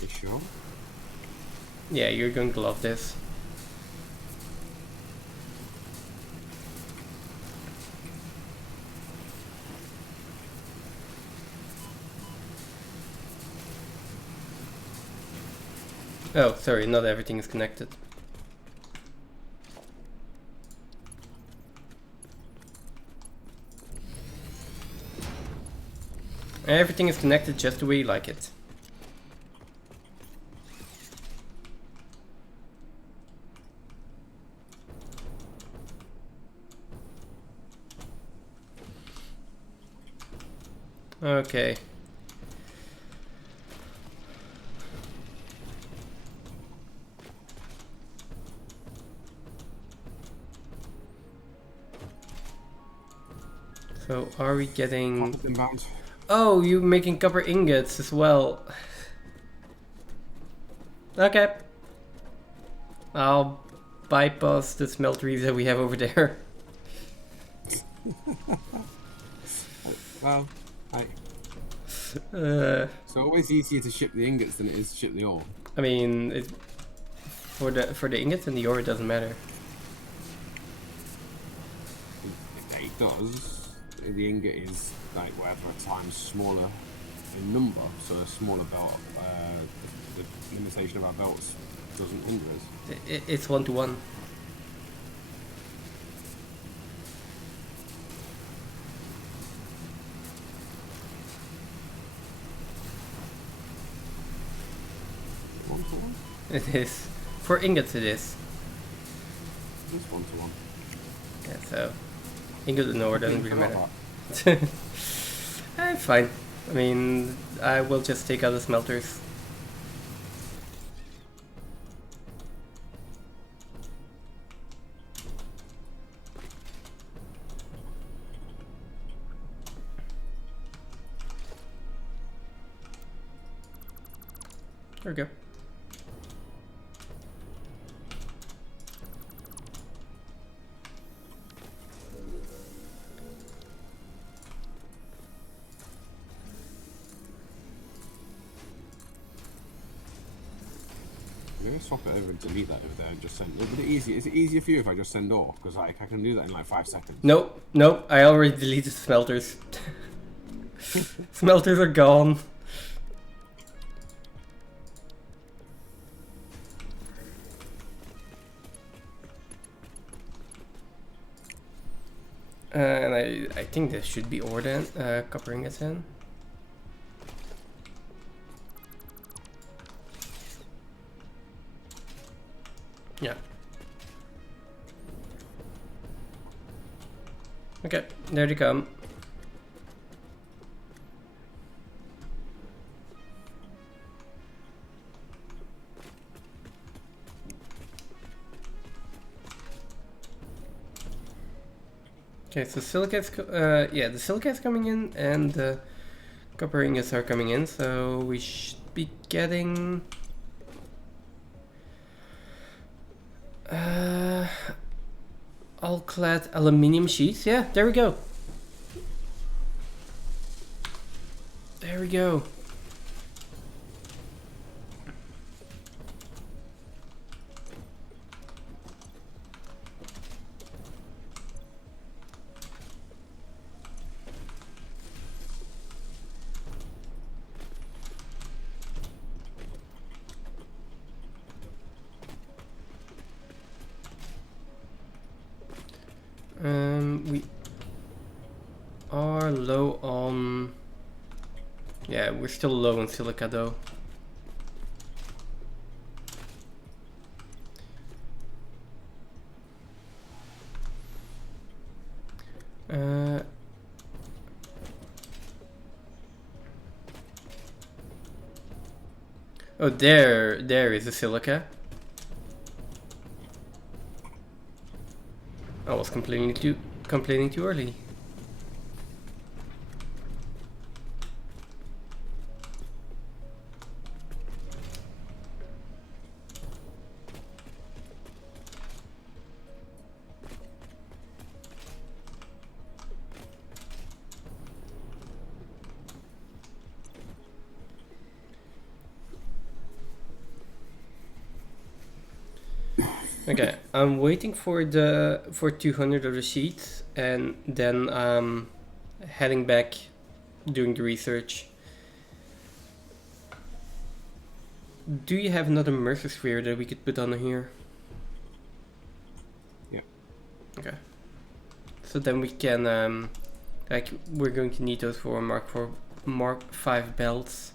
You sure? Yeah, you're going to love this. Oh, sorry, not everything is connected. Everything is connected just the way you like it. Okay. So are we getting... Oh, you're making copper ingots as well. Okay. I'll bypass the smelteries that we have over there. Well, it's always easier to ship the ingots than it is to ship the ore. I mean, for the ingots and the ore, it doesn't matter. It does. The ingot is like whatever times smaller in number, so a smaller belt. The limitation of our belts doesn't hinder us. It's 1-to-1. It is. For ingots it is. It's 1-to-1. Yeah, so ingot and ore doesn't really matter. Fine. I mean, I will just take out the smelters. There we go. I'm gonna swap it over and delete that over there and just send. Is it easier for you if I just send ore? Because like I can do that in like 5 seconds. Nope, I already deleted smelters. Smelters are gone. And I think this should be ore then, copper ingots then. Yeah. Okay, there they come. Okay, so silicate's yeah, the silicate's coming in and the copper ingots are coming in, so we should be getting all clad aluminium sheets. Yeah, there we go. There we go. We are low on... Yeah, we're still low on silica though. Oh, there is a silica. I was complaining too early. Okay, I'm waiting for 200 of the sheets and then heading back, doing the research. Do you have another Mercer sphere that we could put on here? Yeah. Okay. So then we can like we're going to need those for Mark 5 belts.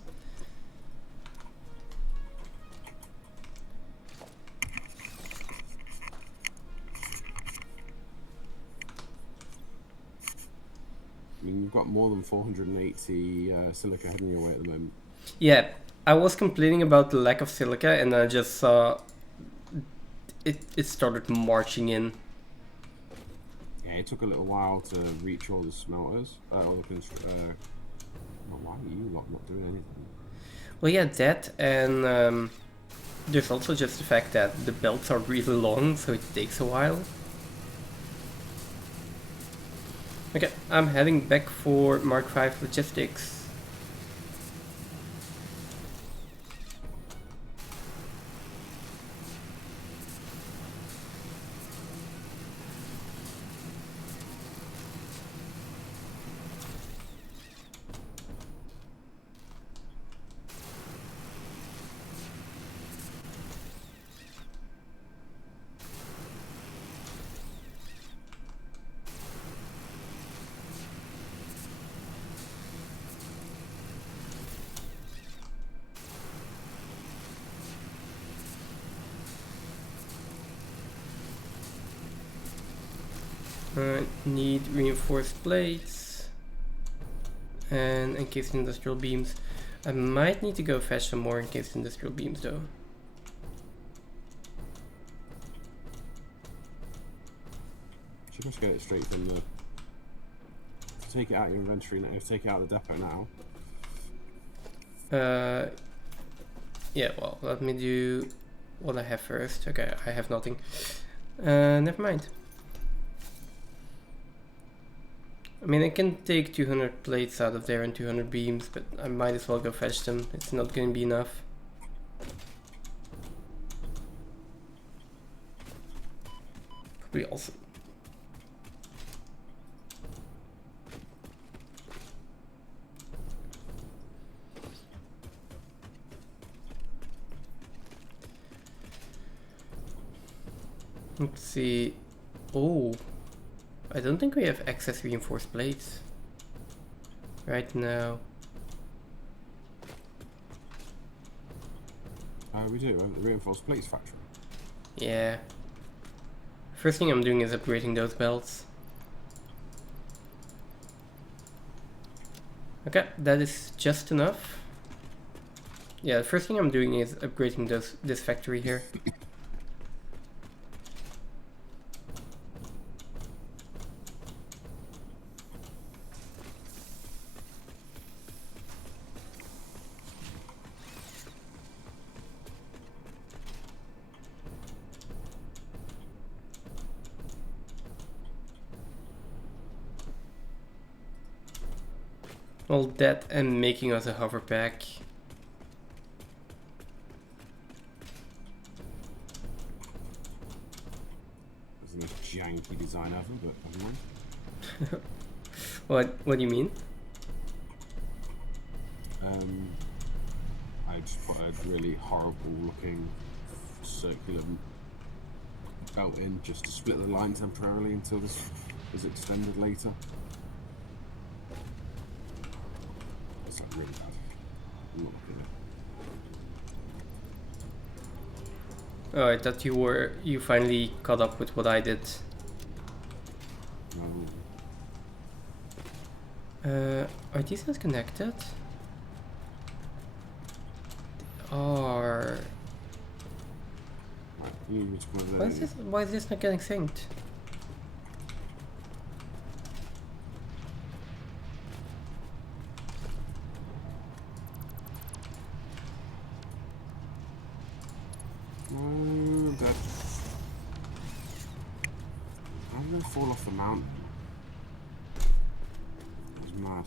I mean, you've got more than 480 silica heading your way at the moment. Yeah, I was complaining about the lack of silica and I just saw it started marching in. Yeah, it took a little while to reach all the smelters. Why are you lot not doing anything? Well, yeah, that and there's also just the fact that the belts are really long, so it takes a while. Okay, I'm heading back for Mark 5 logistics. Need reinforced plates and encased industrial beams. I might need to go fetch some more encased industrial beams though. Should just get it straight from the... Take it out of your inventory now. Take it out of the depot now. Yeah, well, let me do what I have first. Okay, I have nothing. Never mind. I mean, I can take 200 plates out of there and 200 beams, but I might as well go fetch them. It's not going to be enough. Probably also... Let's see. Oh, I don't think we have excess reinforced plates right now. We do, the reinforced plates factory. Yeah. First thing I'm doing is upgrading those belts. Okay, that is just enough. Yeah, the first thing I'm doing is upgrading this factory here. All that and making us a hover pack. That's the most janky design ever, but never mind. What do you mean? I just put a really horrible looking circular belt in just to split the line temporarily until this is extended later. That's like really bad. I'm not looking at it. Oh, I thought you finally caught up with what I did. No. Are these not connected? They are. Right, you need to come over there. Why is this not getting synced? I'm dead. I'm gonna fall off the mountain. That was mad.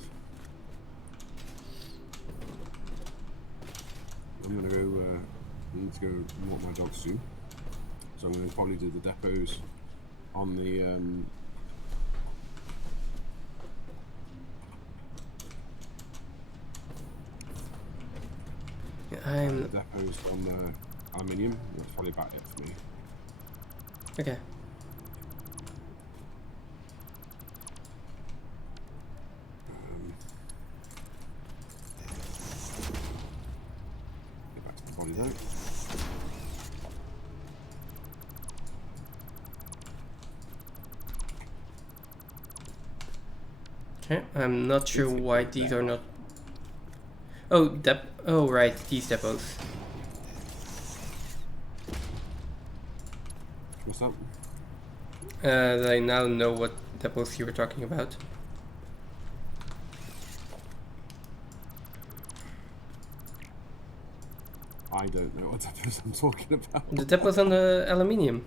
I'm gonna go, I need to go walk my dog soon. So I'm gonna probably do the depots on the, I'm the depots on the aluminium. That's probably about it for me. okay. Get back to the body though. Okay, I'm not sure why these are not. Oh, oh right, these depots. What's up? I now know what depots you were talking about. I don't know what depots I'm talking about. The depots on the aluminium.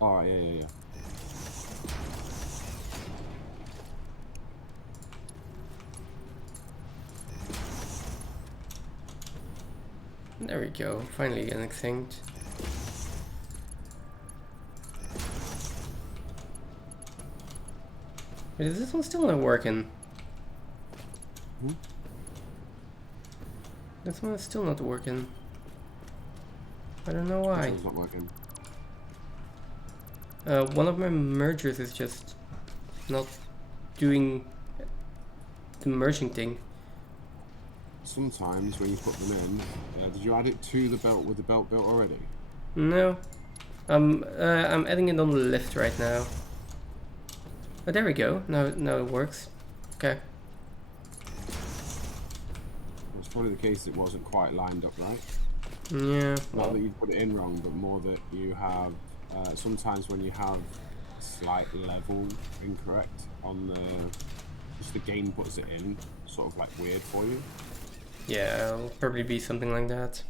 Alright, yeah. There we go, finally getting synced. Wait, is this one still not working? Hmm? This one is still not working. I don't know why. It's not working. One of my mergers is just not doing the merging thing. Sometimes when you put them in, did you add it to the belt with the belt built already? No, I'm adding it on the lift right now. Oh, there we go. Now it works. Okay. It's probably the case it wasn't quite lined up right. Yeah. Not Well. that you put it in wrong, but more that you have sometimes when you have slight level incorrect on the just the game puts it in sort of like weird for you. Yeah, it'll probably be something like that.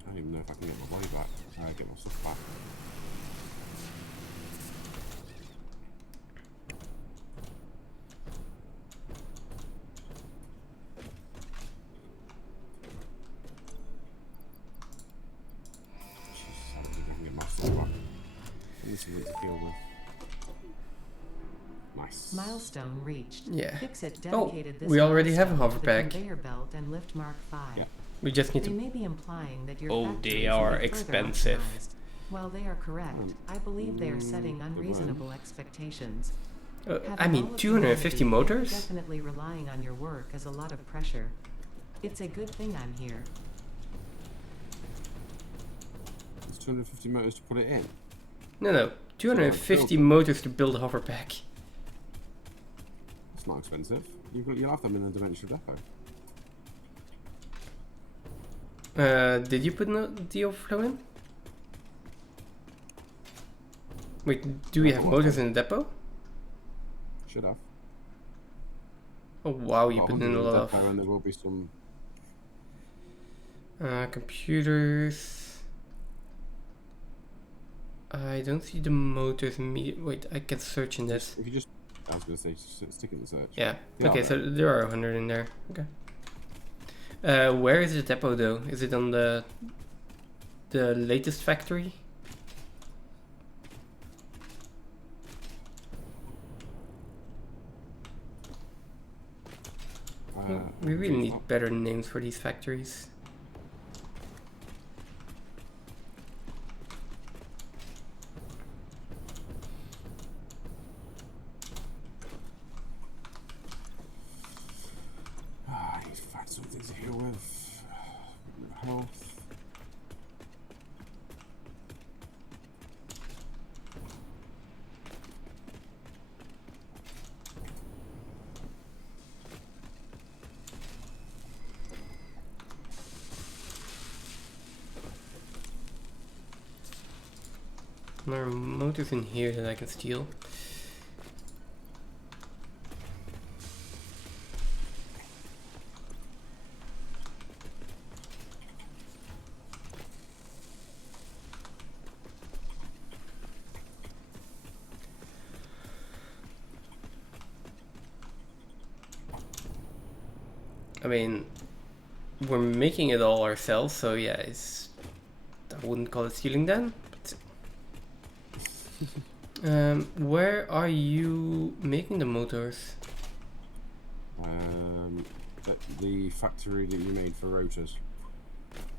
I don't even know if I can get my body back. Get my stuff back. Jesus, I don't think I can get my stuff back. I need something to deal with. Nice. Nice. Milestone reached. Yeah. Fixit Oh, dedicated this we already have a milestone to the hoverback. conveyor belt and lift Mark 5. Yeah. We just need They to... may be implying that your Oh, factory they should are be further expensive. optimized. While they are correct, I believe they are setting unreasonable expectations. I Having mean, all of 250 humanity motors? Definitely relying on your work is a lot of pressure. It's a good thing I'm here. There's 250 motors to put it in. No, 250 them. motors to build a hoverback. It's not expensive. You'll have them in the dimensional depot. Did you put the overflow in? Wait, do we have motors in the depot? Should have. Oh wow, you Got put 100 in a the lot depot, of... and there will be some. Computers... I don't see the motors wait, I can search in this. If you just, I was going to say, stick in the search. Yeah, They okay, are so there are 100 in there. Okay. Where is the depot though? Is it on the latest factory? We really need better names for these factories. I need to find something to heal with. Health. There are motors in here that I can steal. I mean, we're making it all ourselves, so yeah, I wouldn't call it stealing then. But where are you making the motors? The factory that you made for rotors.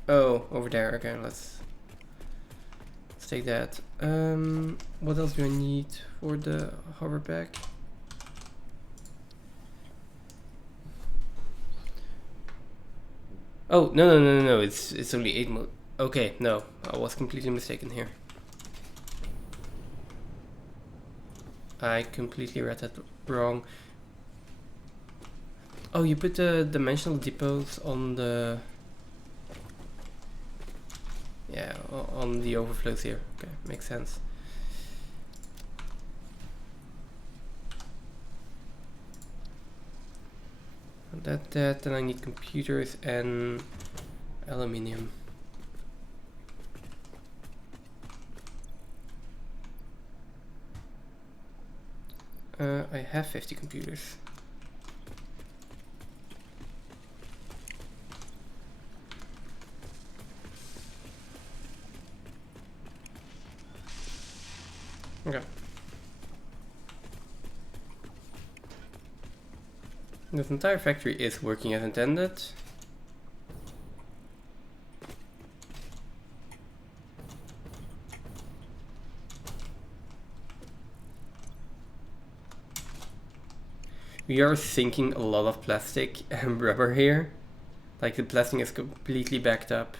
Oh, over there. Okay, let's take that. What else do I need for the hoverback? Oh, no, it's only 8 Okay, no, I was completely mistaken here. I completely read that wrong. Oh, you put the dimensional depots on the... Yeah, on the overflows here. Okay, makes sense. That, then I need computers and aluminium. I have 50 computers. Okay. This entire factory is working as intended. We are sinking a lot of plastic and rubber here. Like the plastic is completely backed up.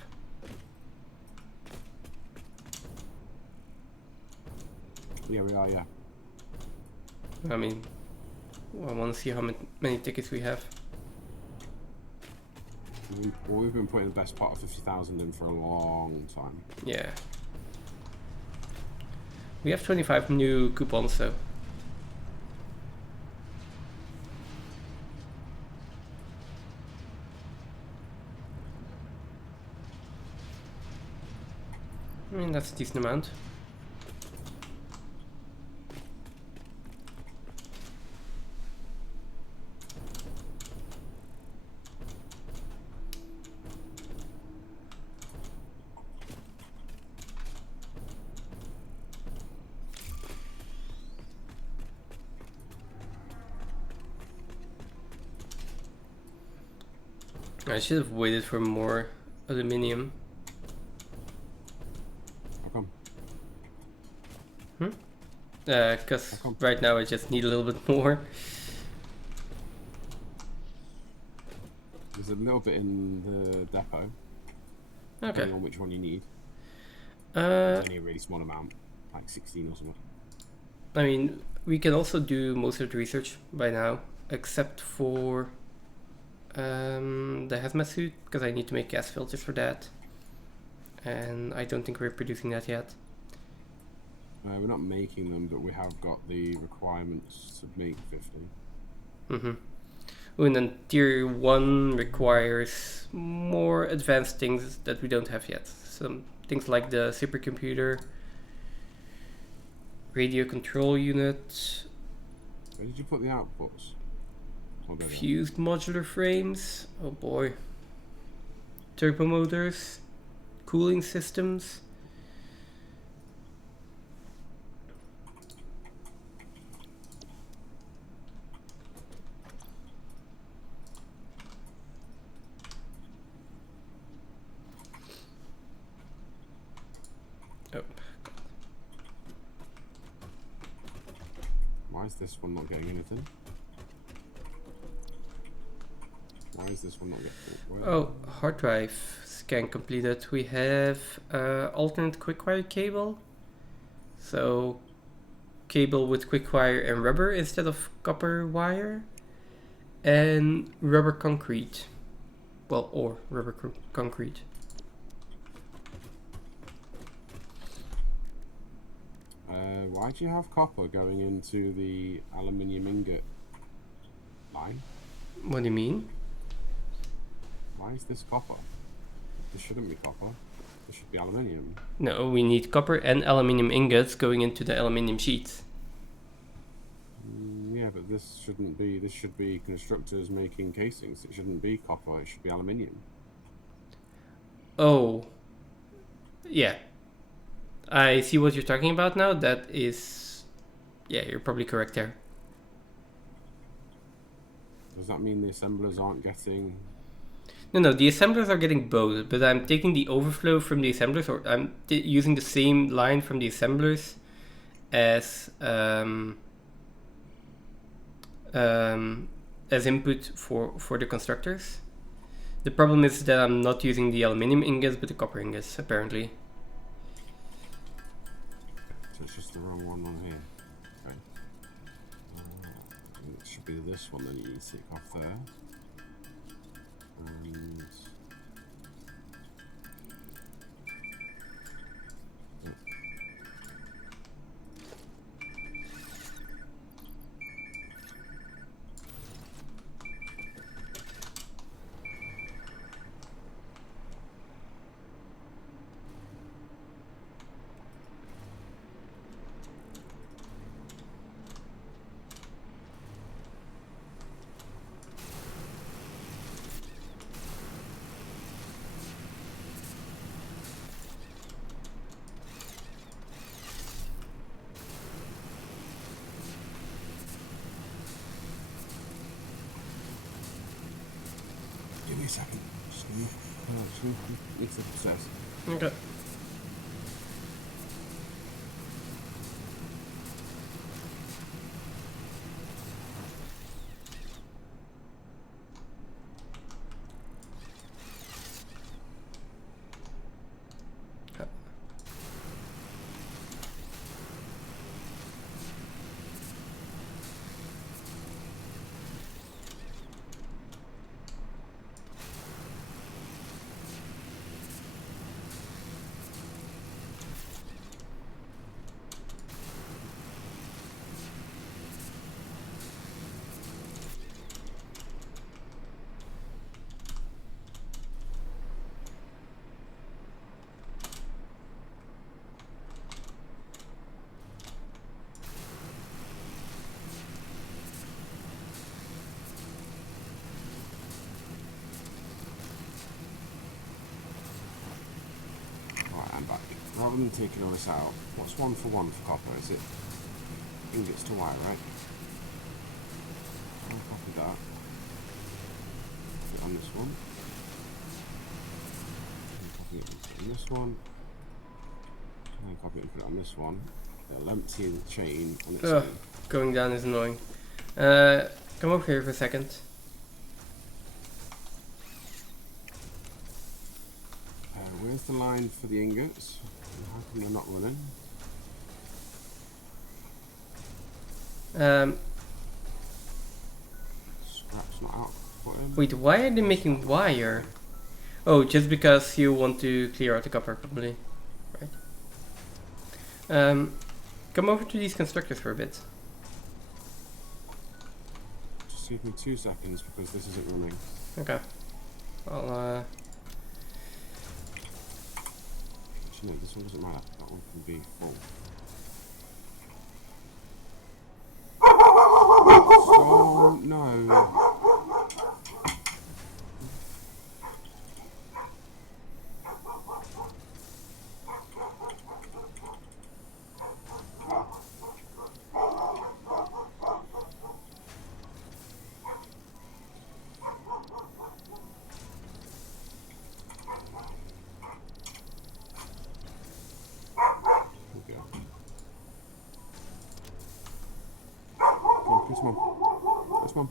Yeah, we are, yeah. I mean, I want to see how many tickets we have. We've been putting the best part of 50,000 in for a long time. Yeah. We have 25 new coupons though. I mean, that's a decent amount. I should have waited for more aluminium. How come? Because right now I just need a little bit more. There's a little bit in the depot. Okay. Depending on which one you need. Uh, It's only a really small amount, like 16 or something. I mean, we can also do most of the research by now, except for the hazmat suit, because I need to make gas filters for that. And I don't think we're producing that yet. We're not making them, but we have got the requirements to make 50. Mm-hmm. And then tier 1 requires more advanced things that we don't have yet. Some things like the supercomputer, radio control unit, Where did you put the outputs? Oh, there they are. fused modular frames, oh boy, turbo motors, cooling systems. Oh, Why is this one not getting anything? Why is this one not getting... oh, hard drive scan completed. We have alternate quickwire cable. So cable with quickwire and rubber instead of copper wire. And rubber concrete. Well, or rubber concrete. Why do you have copper going into the aluminium ingot line? What do you mean? Why is this copper? This shouldn't be copper. This should be aluminium. No, we need copper and aluminium ingots going into the aluminium sheets. Yeah, but this shouldn't be. This should be constructors making casings. It shouldn't be copper. It should be aluminium. Oh. Yeah. I see what you're talking about now. That is... Yeah, you're probably correct there. Does that mean the assemblers aren't getting... No, the assemblers are getting both, but I'm taking the overflow from the assemblers, or I'm using the same line from the assemblers as input for the constructors. The problem is that I'm not using the aluminium ingots, but the copper ingots, apparently. So it's just the wrong one on here. Okay. It should be this one that you need to take off there. And... Give me a second. Just need to process. Okay. I'm back. Rather than taking all this out, what's 1 for 1 for copper? Is it ingots to wire, right? I'll copy that. Put it on this one. copy it and put it on this one. And then copy it and put it on this one. It'll empty the chain on its Ugh, own. going down is annoying. Come over here for a second. Where's the line for the ingots? And how come they're not running? Scrap's not out. Put in. Wait, why are they making wire? Oh, just because you want to clear out the copper, probably. Right. Come over to these constructors for a bit. Just give me 2 seconds because this isn't running. Okay. I'll, Actually, no, this one doesn't matter. That one can be full. Oh no! Come on. Come on.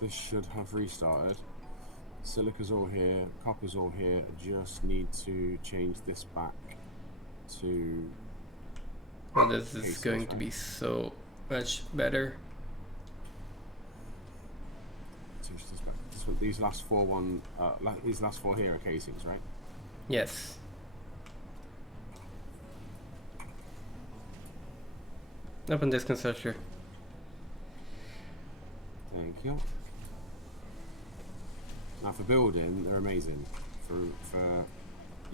This should have restarted. Silica's all here, copper's all here. I just need to change this back to... well, this is going to be so much better. Switch this back. These last four these last four here are casings, right? Yes. Open this constructor. Thank you. Now for building, they're amazing. For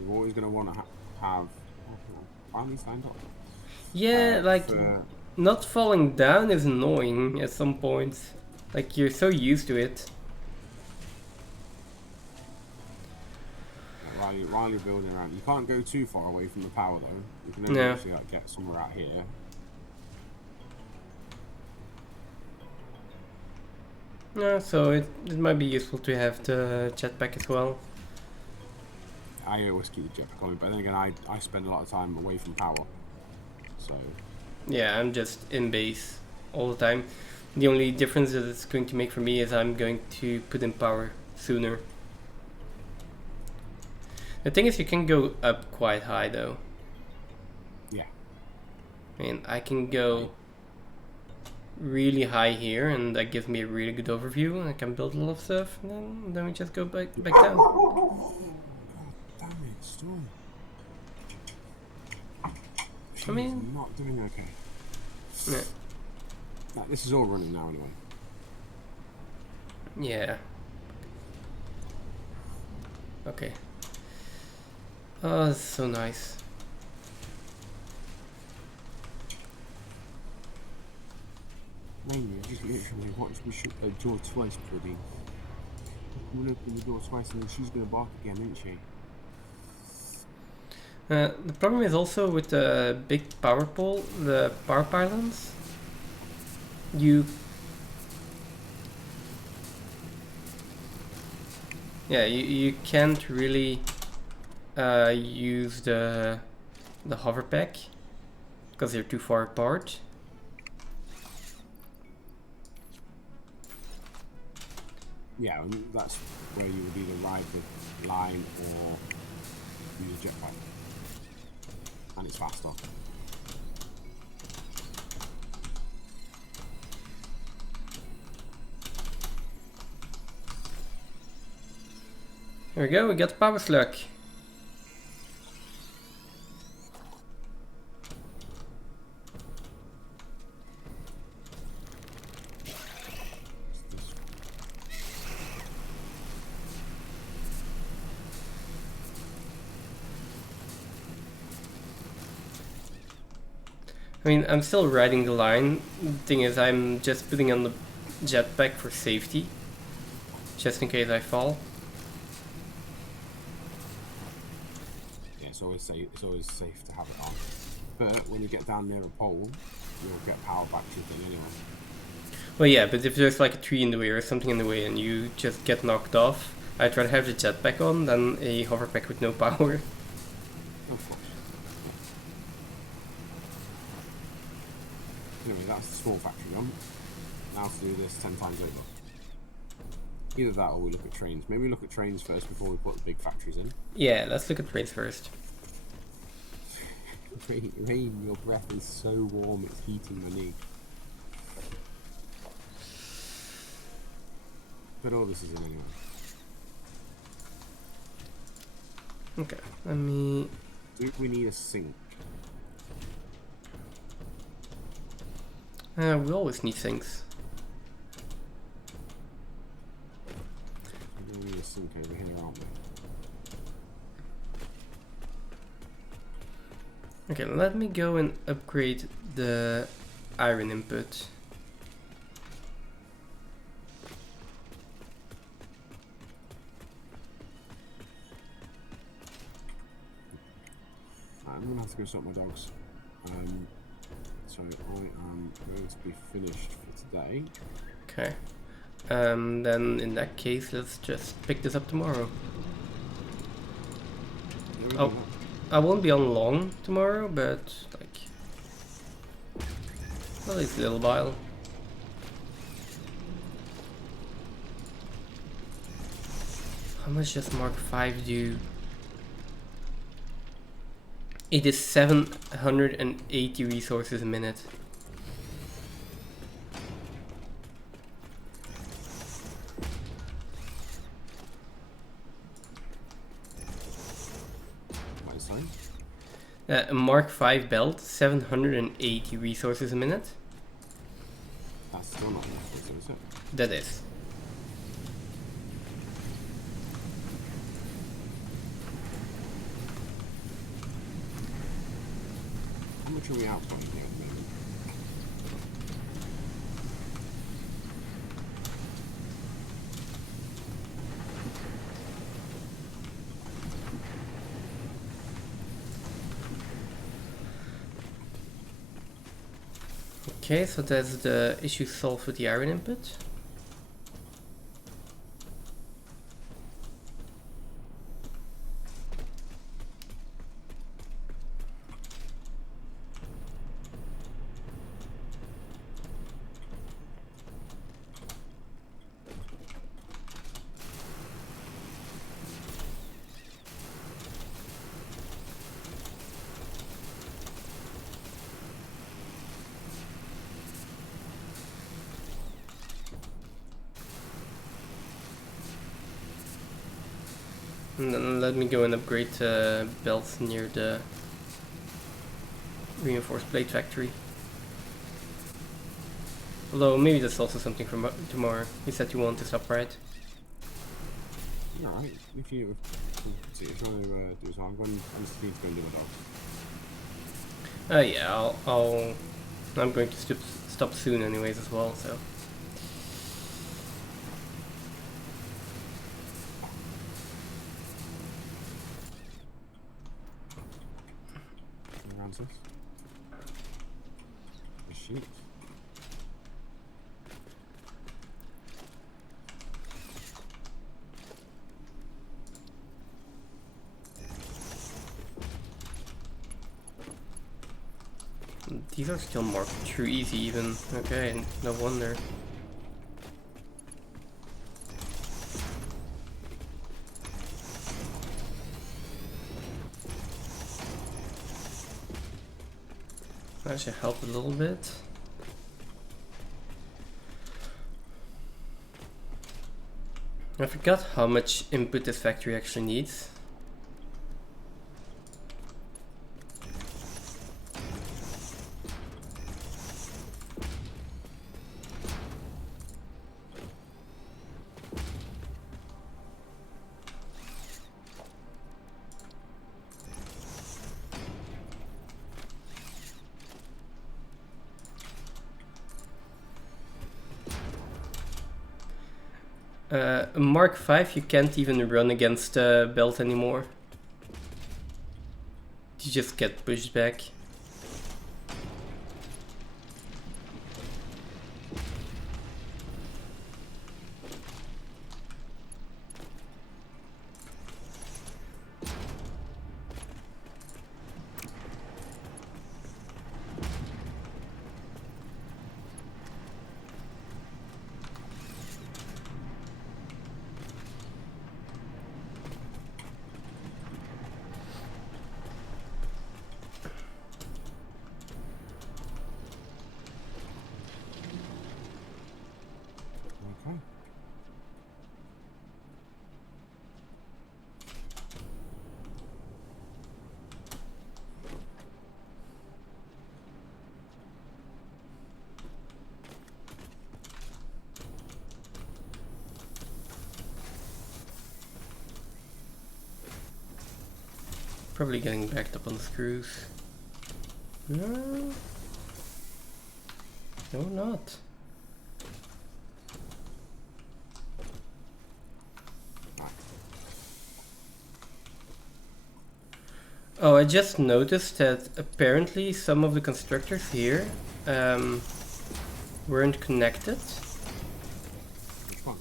you're always going to want to have. Finally signed up. Yeah, like not falling down is annoying at some point. Like you're so used to it. While you're building around, you can't go too far away from the power though. You can only actually like get somewhere out here. Yeah, so it might be useful to have the jetpack as well. I always keep the jetpack on, but then again, I spend a lot of time away from power. So. Yeah, I'm just in base all the time. The only difference that it's going to make for me is I'm going to put in power sooner. The thing is, you can go up quite high though. Yeah. I mean, I can go really high here, and that gives me a really good overview, and I can build a lot of stuff, and then we just go back down. God damn it, Storm. I mean, I'm not doing okay. Yeah. Nah, this is all running now anyway. Yeah. Okay. Oh, that's so nice. Man, you just literally watched me shut the door twice, buddy. I'm gonna open the door twice and then she's gonna bark again, isn't she? The problem is also with the big power pole, the power pylons. You can't really use the hover pack because they're too far apart. Yeah, and that's where you would either ride the line or use a jetpack. And it's faster. There we go, we got the power slug. I mean, I'm still riding the line. The thing is, I'm just putting on the jetpack for safety, just in case I fall. Yeah, it's always safe. It's always safe to have it on. But when you get down near a pole, you'll get power back to your thing anyway. Well, yeah, but if there's like a tree in the way or something in the way and you just get knocked off, I'd rather have the jetpack on than a hoverpack with no power. Of course. Yeah. Anyway, that's the small factory done. Now to do this 10 times over. Either that or we look at trains. Maybe we look at trains first before we put the big factories in. Yeah, let's look at trains first. Rain, your breath is so warm, it's heating my knee. But all this is in anyway. Okay, let me... Do we need a sink? we always need things. We need a sink over here, aren't we? Okay, let me go and upgrade the iron input. I'm gonna have to go sort my dogs. So I am going to be finished for today. Okay. Then in that case, let's just pick this up tomorrow. Yeah, we Oh. do I won't be on long tomorrow, but like, at least a little while. How much does Mark 5 do? It is 780 resources a minute. that. My sign. A Mark 5 belt, 780 resources a minute. That's still not enough, is it? That is. How much are we outputting here at the moment? Okay, so that's the issue solved with the iron input. And then let me go and upgrade belts near the reinforced plate factory. Although maybe that's also something from tomorrow. You said you want this up, right? Alright, if you see, if you want to do so, I'm just need to go and do my dogs. Yeah, I'm going to stop soon anyways as well, so. Around this. The sheep. These are still marked true easy even. Okay, no wonder. That should help a little bit. I forgot how much input this factory actually needs. Mark 5 you can't even run against the belt anymore. You just get pushed back. Okay. Probably getting backed up on the screws. No. No, not. Oh, I just noticed that apparently some of the constructors here weren't connected. Which one?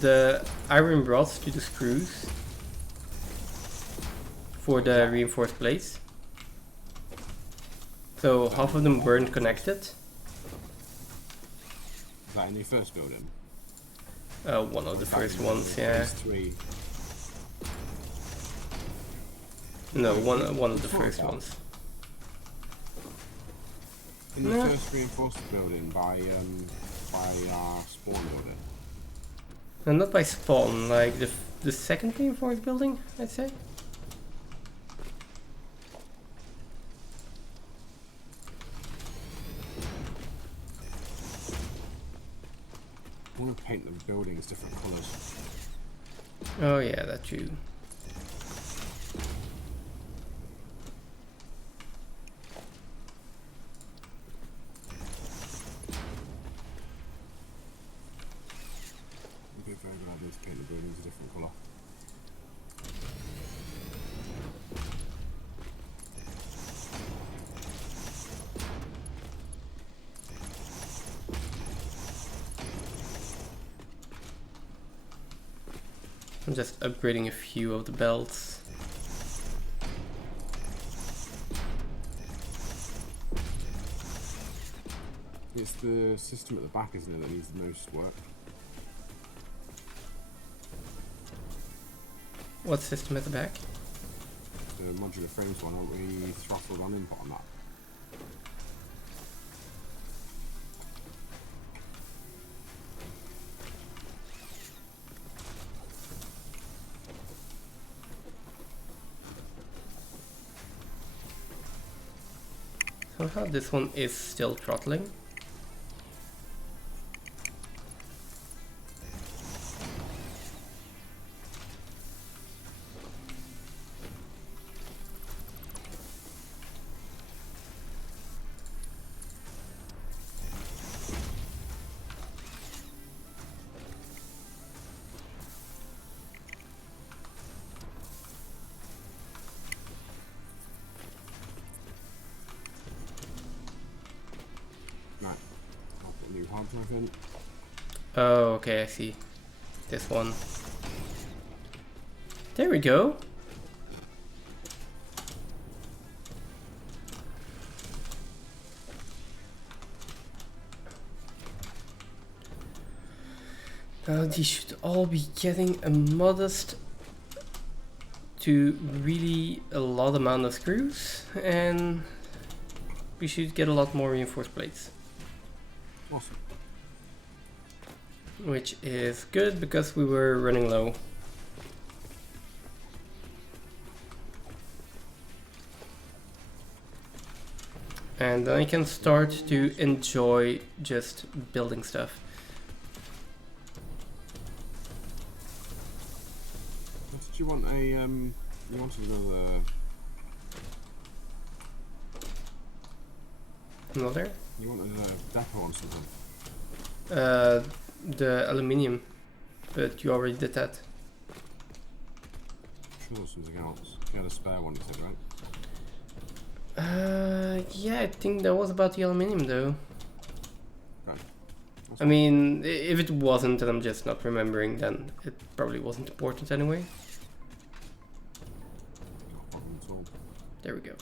The iron rods to the screws for the reinforced plates. So half of them weren't connected. Is that in your first building? One of the first ones, yeah. Phase 3. No, one of the first ones. In the No. first reinforced building by spawn building. No, not by spawn, like the second reinforced building, I'd say. I want to paint the buildings different colours. Oh yeah, that too. It'd be a very good idea to paint the buildings a different colour. I'm just upgrading a few of the belts. It's the system at the back, isn't it, that needs the most work? What system at the back? The modular frames one, aren't we throttled on input on that? Somehow this one is still throttling. Right, I'll put a new hard drive in. Oh, okay, I see. This one. There we go. Now these should all be getting a modest to really a lot amount of screws, and we should get a lot more reinforced plates. Awesome. Which is good because we were running low. And then I can start to enjoy just building stuff. Did you want a you wanted another Another? you wanted a depot on something? The aluminium. but you already did that. Sure, there's something else. You had a spare one, you said, right? Yeah, I think that was about the aluminium though. Right. That's I mean, if it wasn't and I'm just not remembering, then it probably wasn't important anyway. not a problem at all. There we go.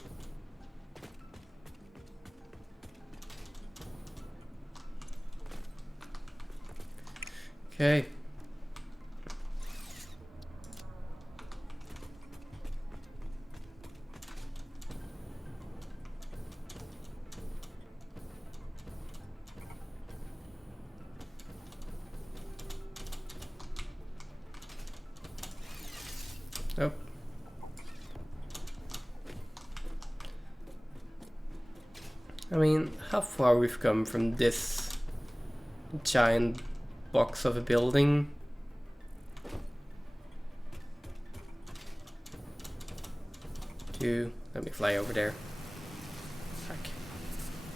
Okay. Oh. I mean, how far we've come from this giant box of a building. To, let me fly over there. Fuck.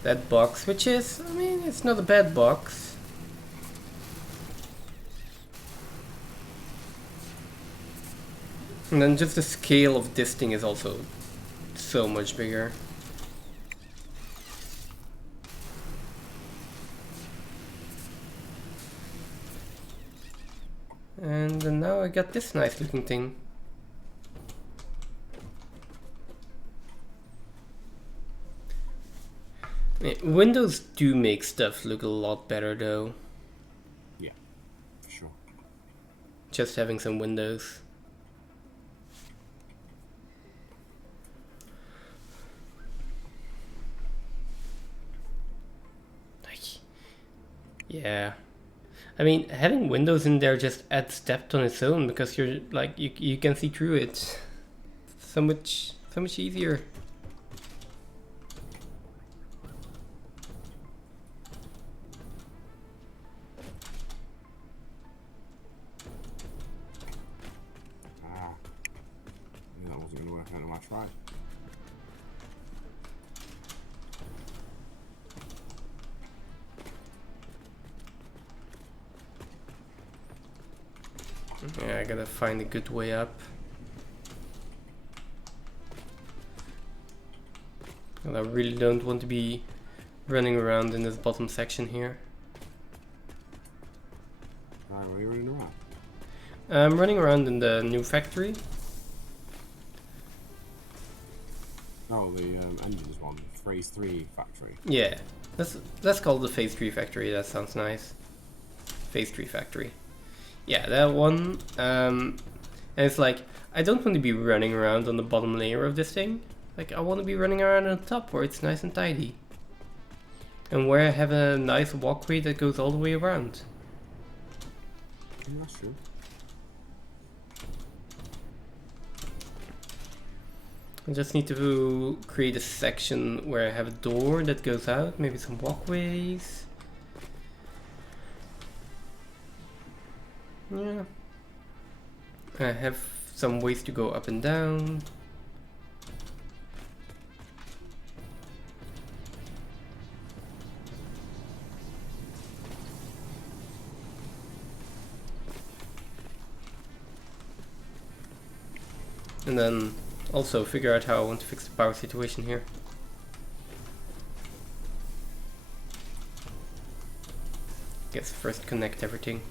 That box, which is, I mean, it's not a bad box. And then just the scale of this thing is also so much bigger. And then now I got this nice looking thing. Windows do make stuff look a lot better though. Yeah, for sure. Just having some windows. Yeah. I mean, having windows in there just adds depth on its own because you're like you can see through it. So much easier. Ah. I knew that wasn't going to work out when I tried. Yeah, I gotta find a good way up. And I really don't want to be running around in this bottom section here. Right, where are you running around? I'm running around in the new factory. Oh, the engines one. Phase 3 factory. Yeah, that's called the Phase 3 factory. That sounds nice. Phase 3 factory. Yeah, that one. And it's like, I don't want to be running around on the bottom layer of this thing. Like, I want to be running around on top where it's nice and tidy. And where I have a nice walkway that goes all the way around. Yeah, that's true. I just need to create a section where I have a door that goes out, maybe some walkways. Yeah. I have some ways to go up and down. And then also figure out how I want to fix the power situation here. Guess first connect everything.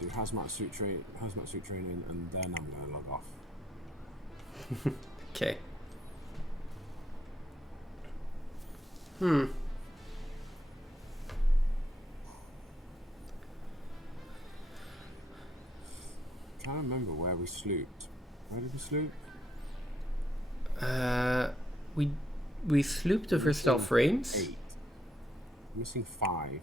Do hazmat suit training, and then I'm going to log off. Okay. Can't remember where we slooped. Where did we sloop? We we slooped the versatile frames. 8. Missing 5.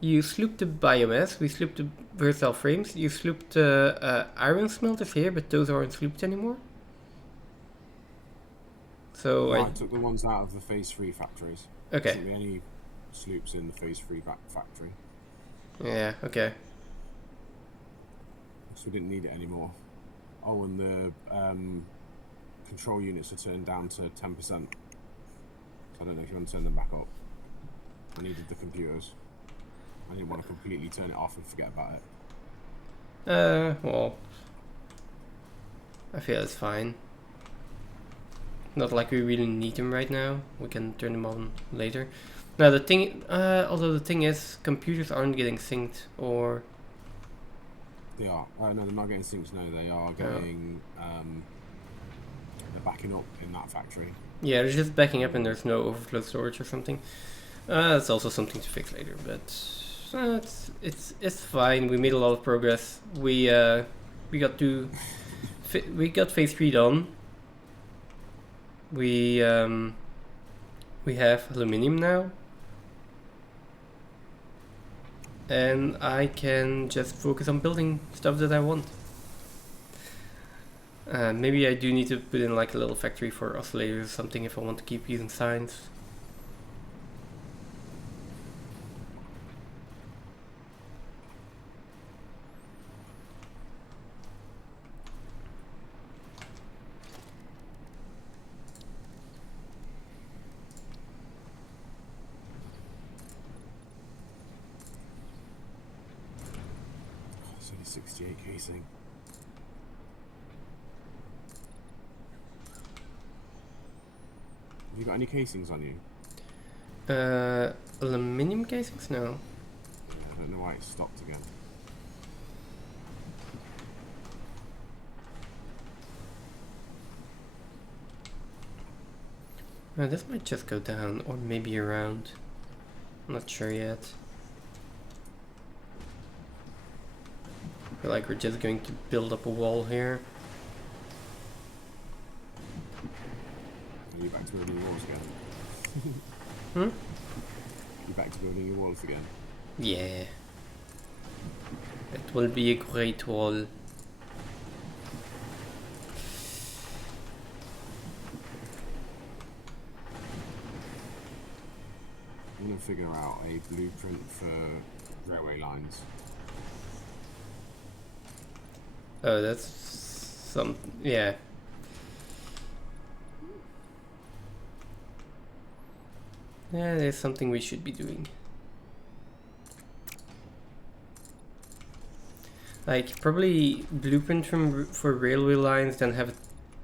You slooped the biomass. We slooped the versatile frames. You slooped the iron smelters here, but those aren't slooped anymore. So I took the ones out of the phase 3 factories. Okay. There shouldn't be any sloops in the phase 3 factory. Yeah. Okay. So we didn't need it anymore. Oh, and the control units are turned down to 10%. So I don't know if you want to turn them back up. I needed the computers. I didn't want to completely turn it off and forget about it. Well, I feel it's fine. Not like we really need them right now. We can turn them on later. Now the thing, although the thing is, computers aren't getting synced, or They are. No, they're not getting synced. No, they are getting. They're backing up in that factory. yeah, they're just backing up and there's no overflow storage or something. That's also something to fix later, but it's fine. We made a lot of progress. We got phase 3 done. We have aluminium now, and I can just focus on building stuff that I want. Maybe I do need to put in like a little factory for oscillators or something if I want to keep using science. It's only 68 casing. Have you got any casings on you? Aluminium casings? No. Yeah, I don't know why it stopped again. This might just go down, or maybe around. I'm not sure yet. I feel like we're just going to build up a wall here. Are you back to building your walls again? Hmm? You back to building your walls again? Yeah. It will be a great wall. I'm going to figure out a blueprint for railway lines. Oh, that's some... yeah. Yeah, there's something we should be doing. Like, probably blueprint for railway lines, then have a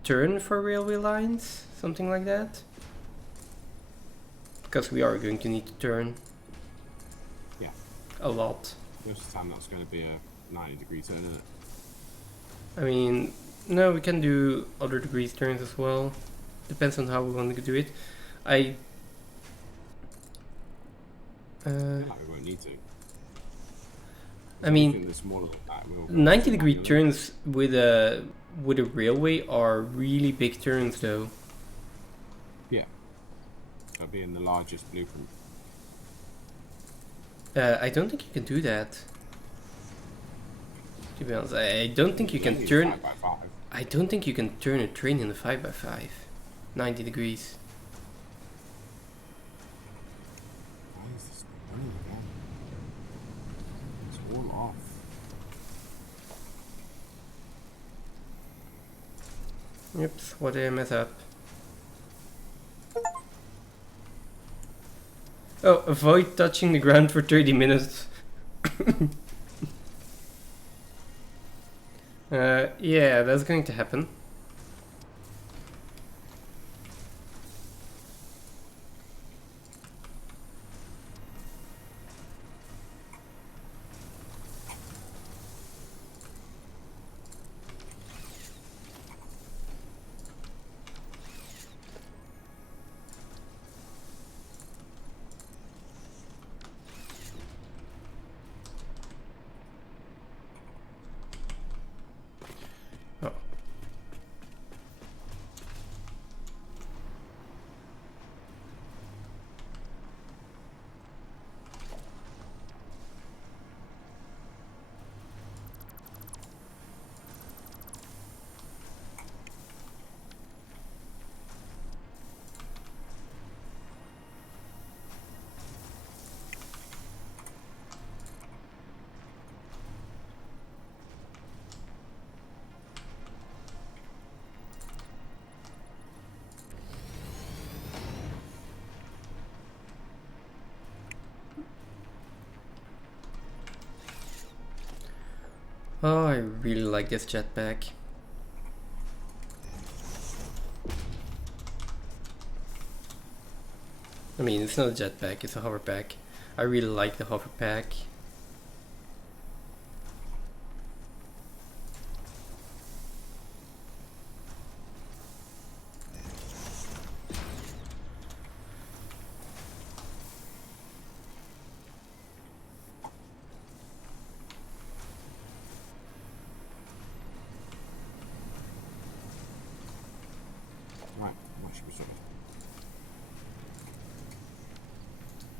turn for railway lines, something like that. Because we are going to need to turn. Yeah. A lot. Most of the time that's going to be a 90-degree turn, isn't it? I mean, no, we can do other degrees turns as well. Depends on how we want to do it. I feel like we won't need to. I mean, Anything that's smaller than that will 90-degree turns with a railway are really big turns, though. Yeah. That'll be in the largest blueprint. I don't think you can do that. To be honest, I don't think you can Only turn. 5x5. I don't think you can turn a train in a 5x5, 90 degrees. Why is this running again? It's all off. Oops, what did I mess up? Oh, avoid touching the ground for 30 minutes. Yeah, that's going to happen. Oh, I really like this jetpack. I mean, it's not a jetpack, it's a hoverpack. I really like the hoverpack. Right, that should be sorted.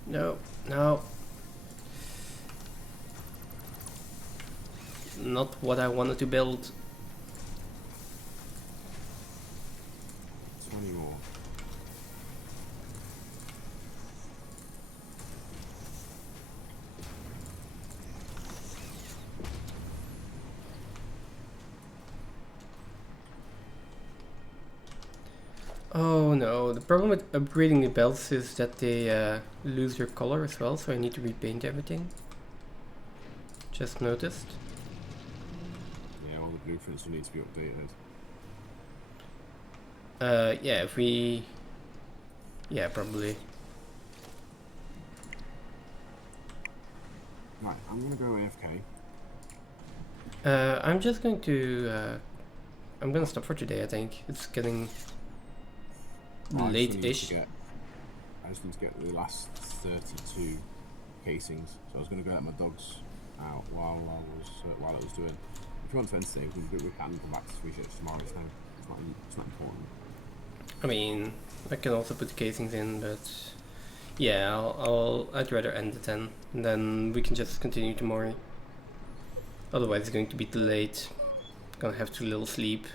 No, no. Not what I wanted to build. 20 more. Oh no, the problem with upgrading the belts is that they lose their color as well, so I need to repaint everything. Just noticed. Yeah, all the blueprints will need to be updated. Yeah, if we... Yeah, probably. Right, I'm gonna go AFK. I'm just going to... I'm gonna stop for today, I think. It's getting late-ish. I just need to get the last 32 casings. So I was gonna go let my dogs out while I was doing. If you want to end today, we can come back to research tomorrow. It's not important. I mean, I can also put the casings in, but yeah, I'd rather end it then. And then we can just continue tomorrow. Otherwise, it's going to be too late. Gonna have too little sleep,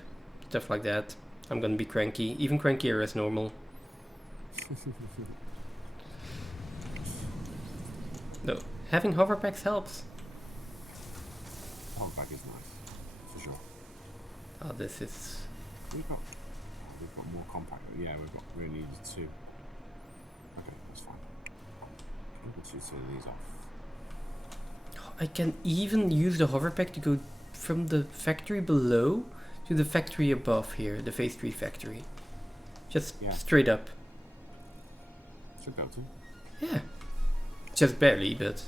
stuff like that. I'm gonna be cranky, even crankier as normal. Though having hoverpacks helps. Hoverpack is nice, for sure. Oh, this is. We've got more compact. Yeah, we needed two. Okay, that's fine. We'll put two of these off. I can even use the hoverpack to go from the factory below to the factory above here, the phase 3 factory. Just straight up. Should be able to. Yeah. Just barely, but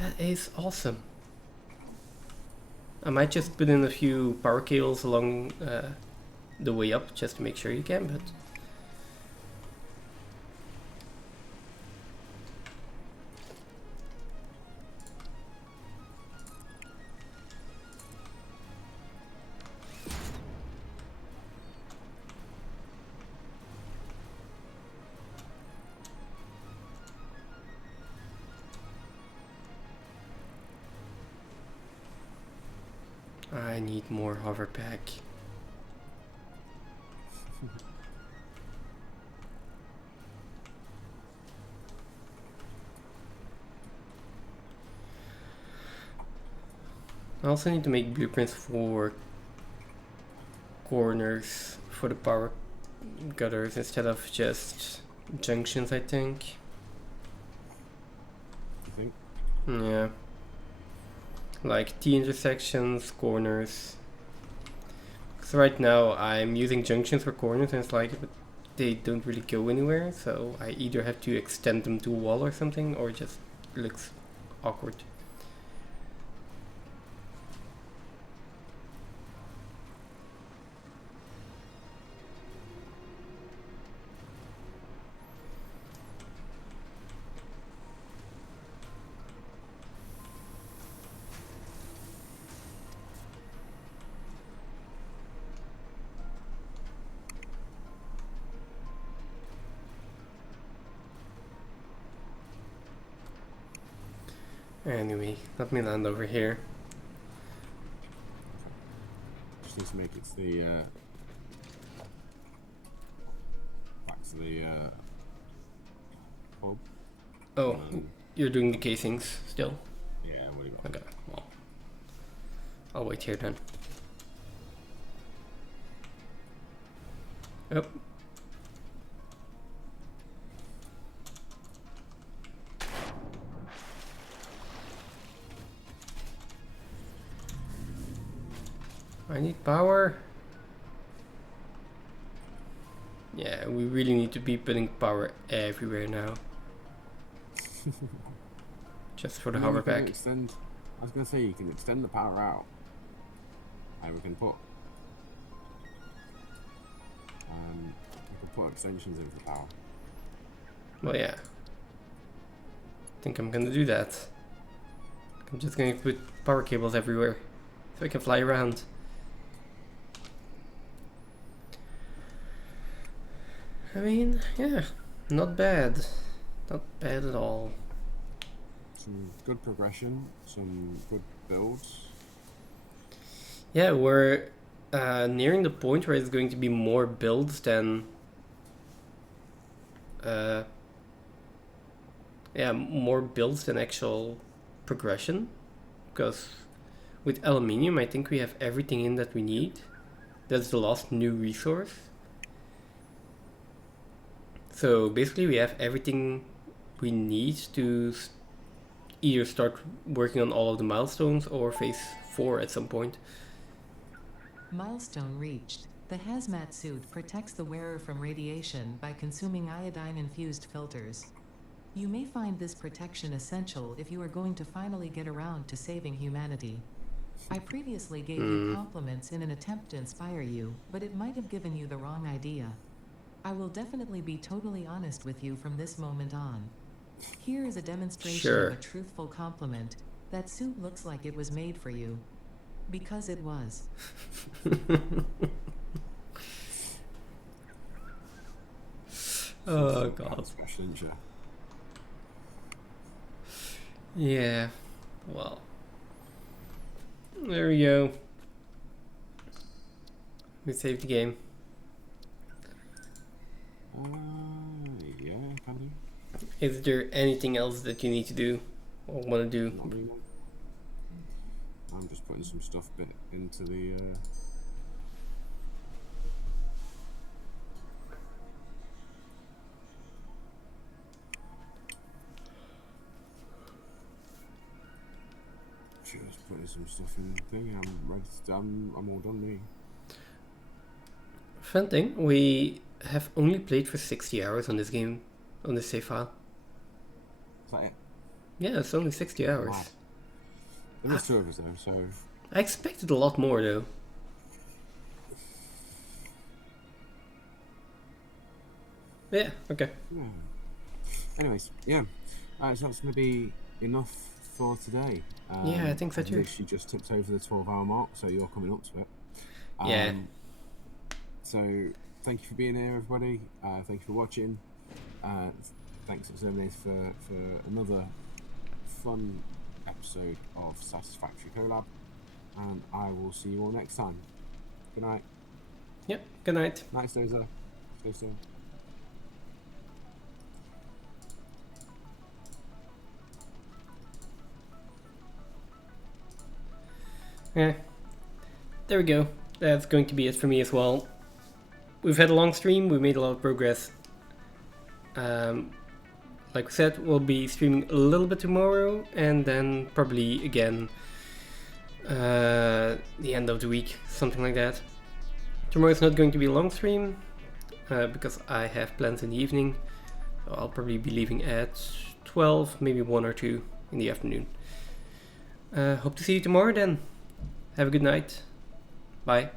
that is awesome. I might just put in a few power cables along the way up just to make sure you can, but I need more hoverpack. I also need to make blueprints for corners for the power gutters instead of just junctions, I think. You think? Yeah. Like T-intersections, corners. Because right now I'm using junctions for corners and it's like, but they don't really go anywhere, so I either have to extend them to a wall or something, or it just looks awkward. Anyway, let me land over here. Just need to make it to the back to the pub. Oh, you're doing the casings still? Yeah, what do you want? Okay, well, I'll wait here then. Oh. I need power. Yeah, we really need to be putting power everywhere now. Just for the I mean, hover you can pack. extend. I was gonna say you can extend the power out, and we can put. We can put extensions in for power. Well, yeah. I think I'm gonna do that. I'm just gonna put power cables everywhere so I can fly around. I mean, yeah, not bad. Not bad at all. Some good progression, some good builds. Yeah, we're nearing the point where it's going to be more builds than more builds than actual progression. Because with aluminium, I think we have everything in that we need. That's the last new resource. So basically, we have everything we need to either start working on all of the milestones or phase 4 at some point. Milestone reached. The hazmat suit protects the wearer from radiation by consuming iodine-infused filters. You may find this protection essential if you are going to finally get around to saving humanity. I previously gave you compliments in an attempt to inspire you, but it might have given you the wrong idea. I will definitely be totally honest with you from this moment on. Here is a demonstration of a truthful compliment. That suit looks like it was made for you. Because it was. Oh god. Yeah. Well. There we go. We saved the game. Yeah, can do. Is there anything else that you need to do or want to do? Not really. I'm just putting some stuff bit into the. Just putting some stuff in the thing. I'm ready to. I'm all done, me. Fun thing, we have only played for 60 hours on this game, on this save file. Is that it? Yeah, it's only 60 hours. Wow. There's 2 of us though, so. I expected a lot more though. Yeah, okay. Anyways, yeah. So that's going to be enough for today. Yeah, I think so too. She just tipped over the 12-hour mark, so you're coming up to it. Yeah. So thank you for being here, everybody. Thank you for watching. Thanks, Exterminator, for another fun episode of Satisfactory Collab. And I will see you all next time. Good night. Yep, good night. Night, Stozer. Stay soon. Yeah. There we go. That's going to be it for me as well. We've had a long stream, we made a lot of progress. Like we said, we'll be streaming a little bit tomorrow and then probably again the end of the week, something like that. Tomorrow is not going to be a long stream because I have plans in the evening. So I'll probably be leaving at 12, maybe 1 or 2 in the afternoon. Hope to see you tomorrow then. Have a good night. Bye.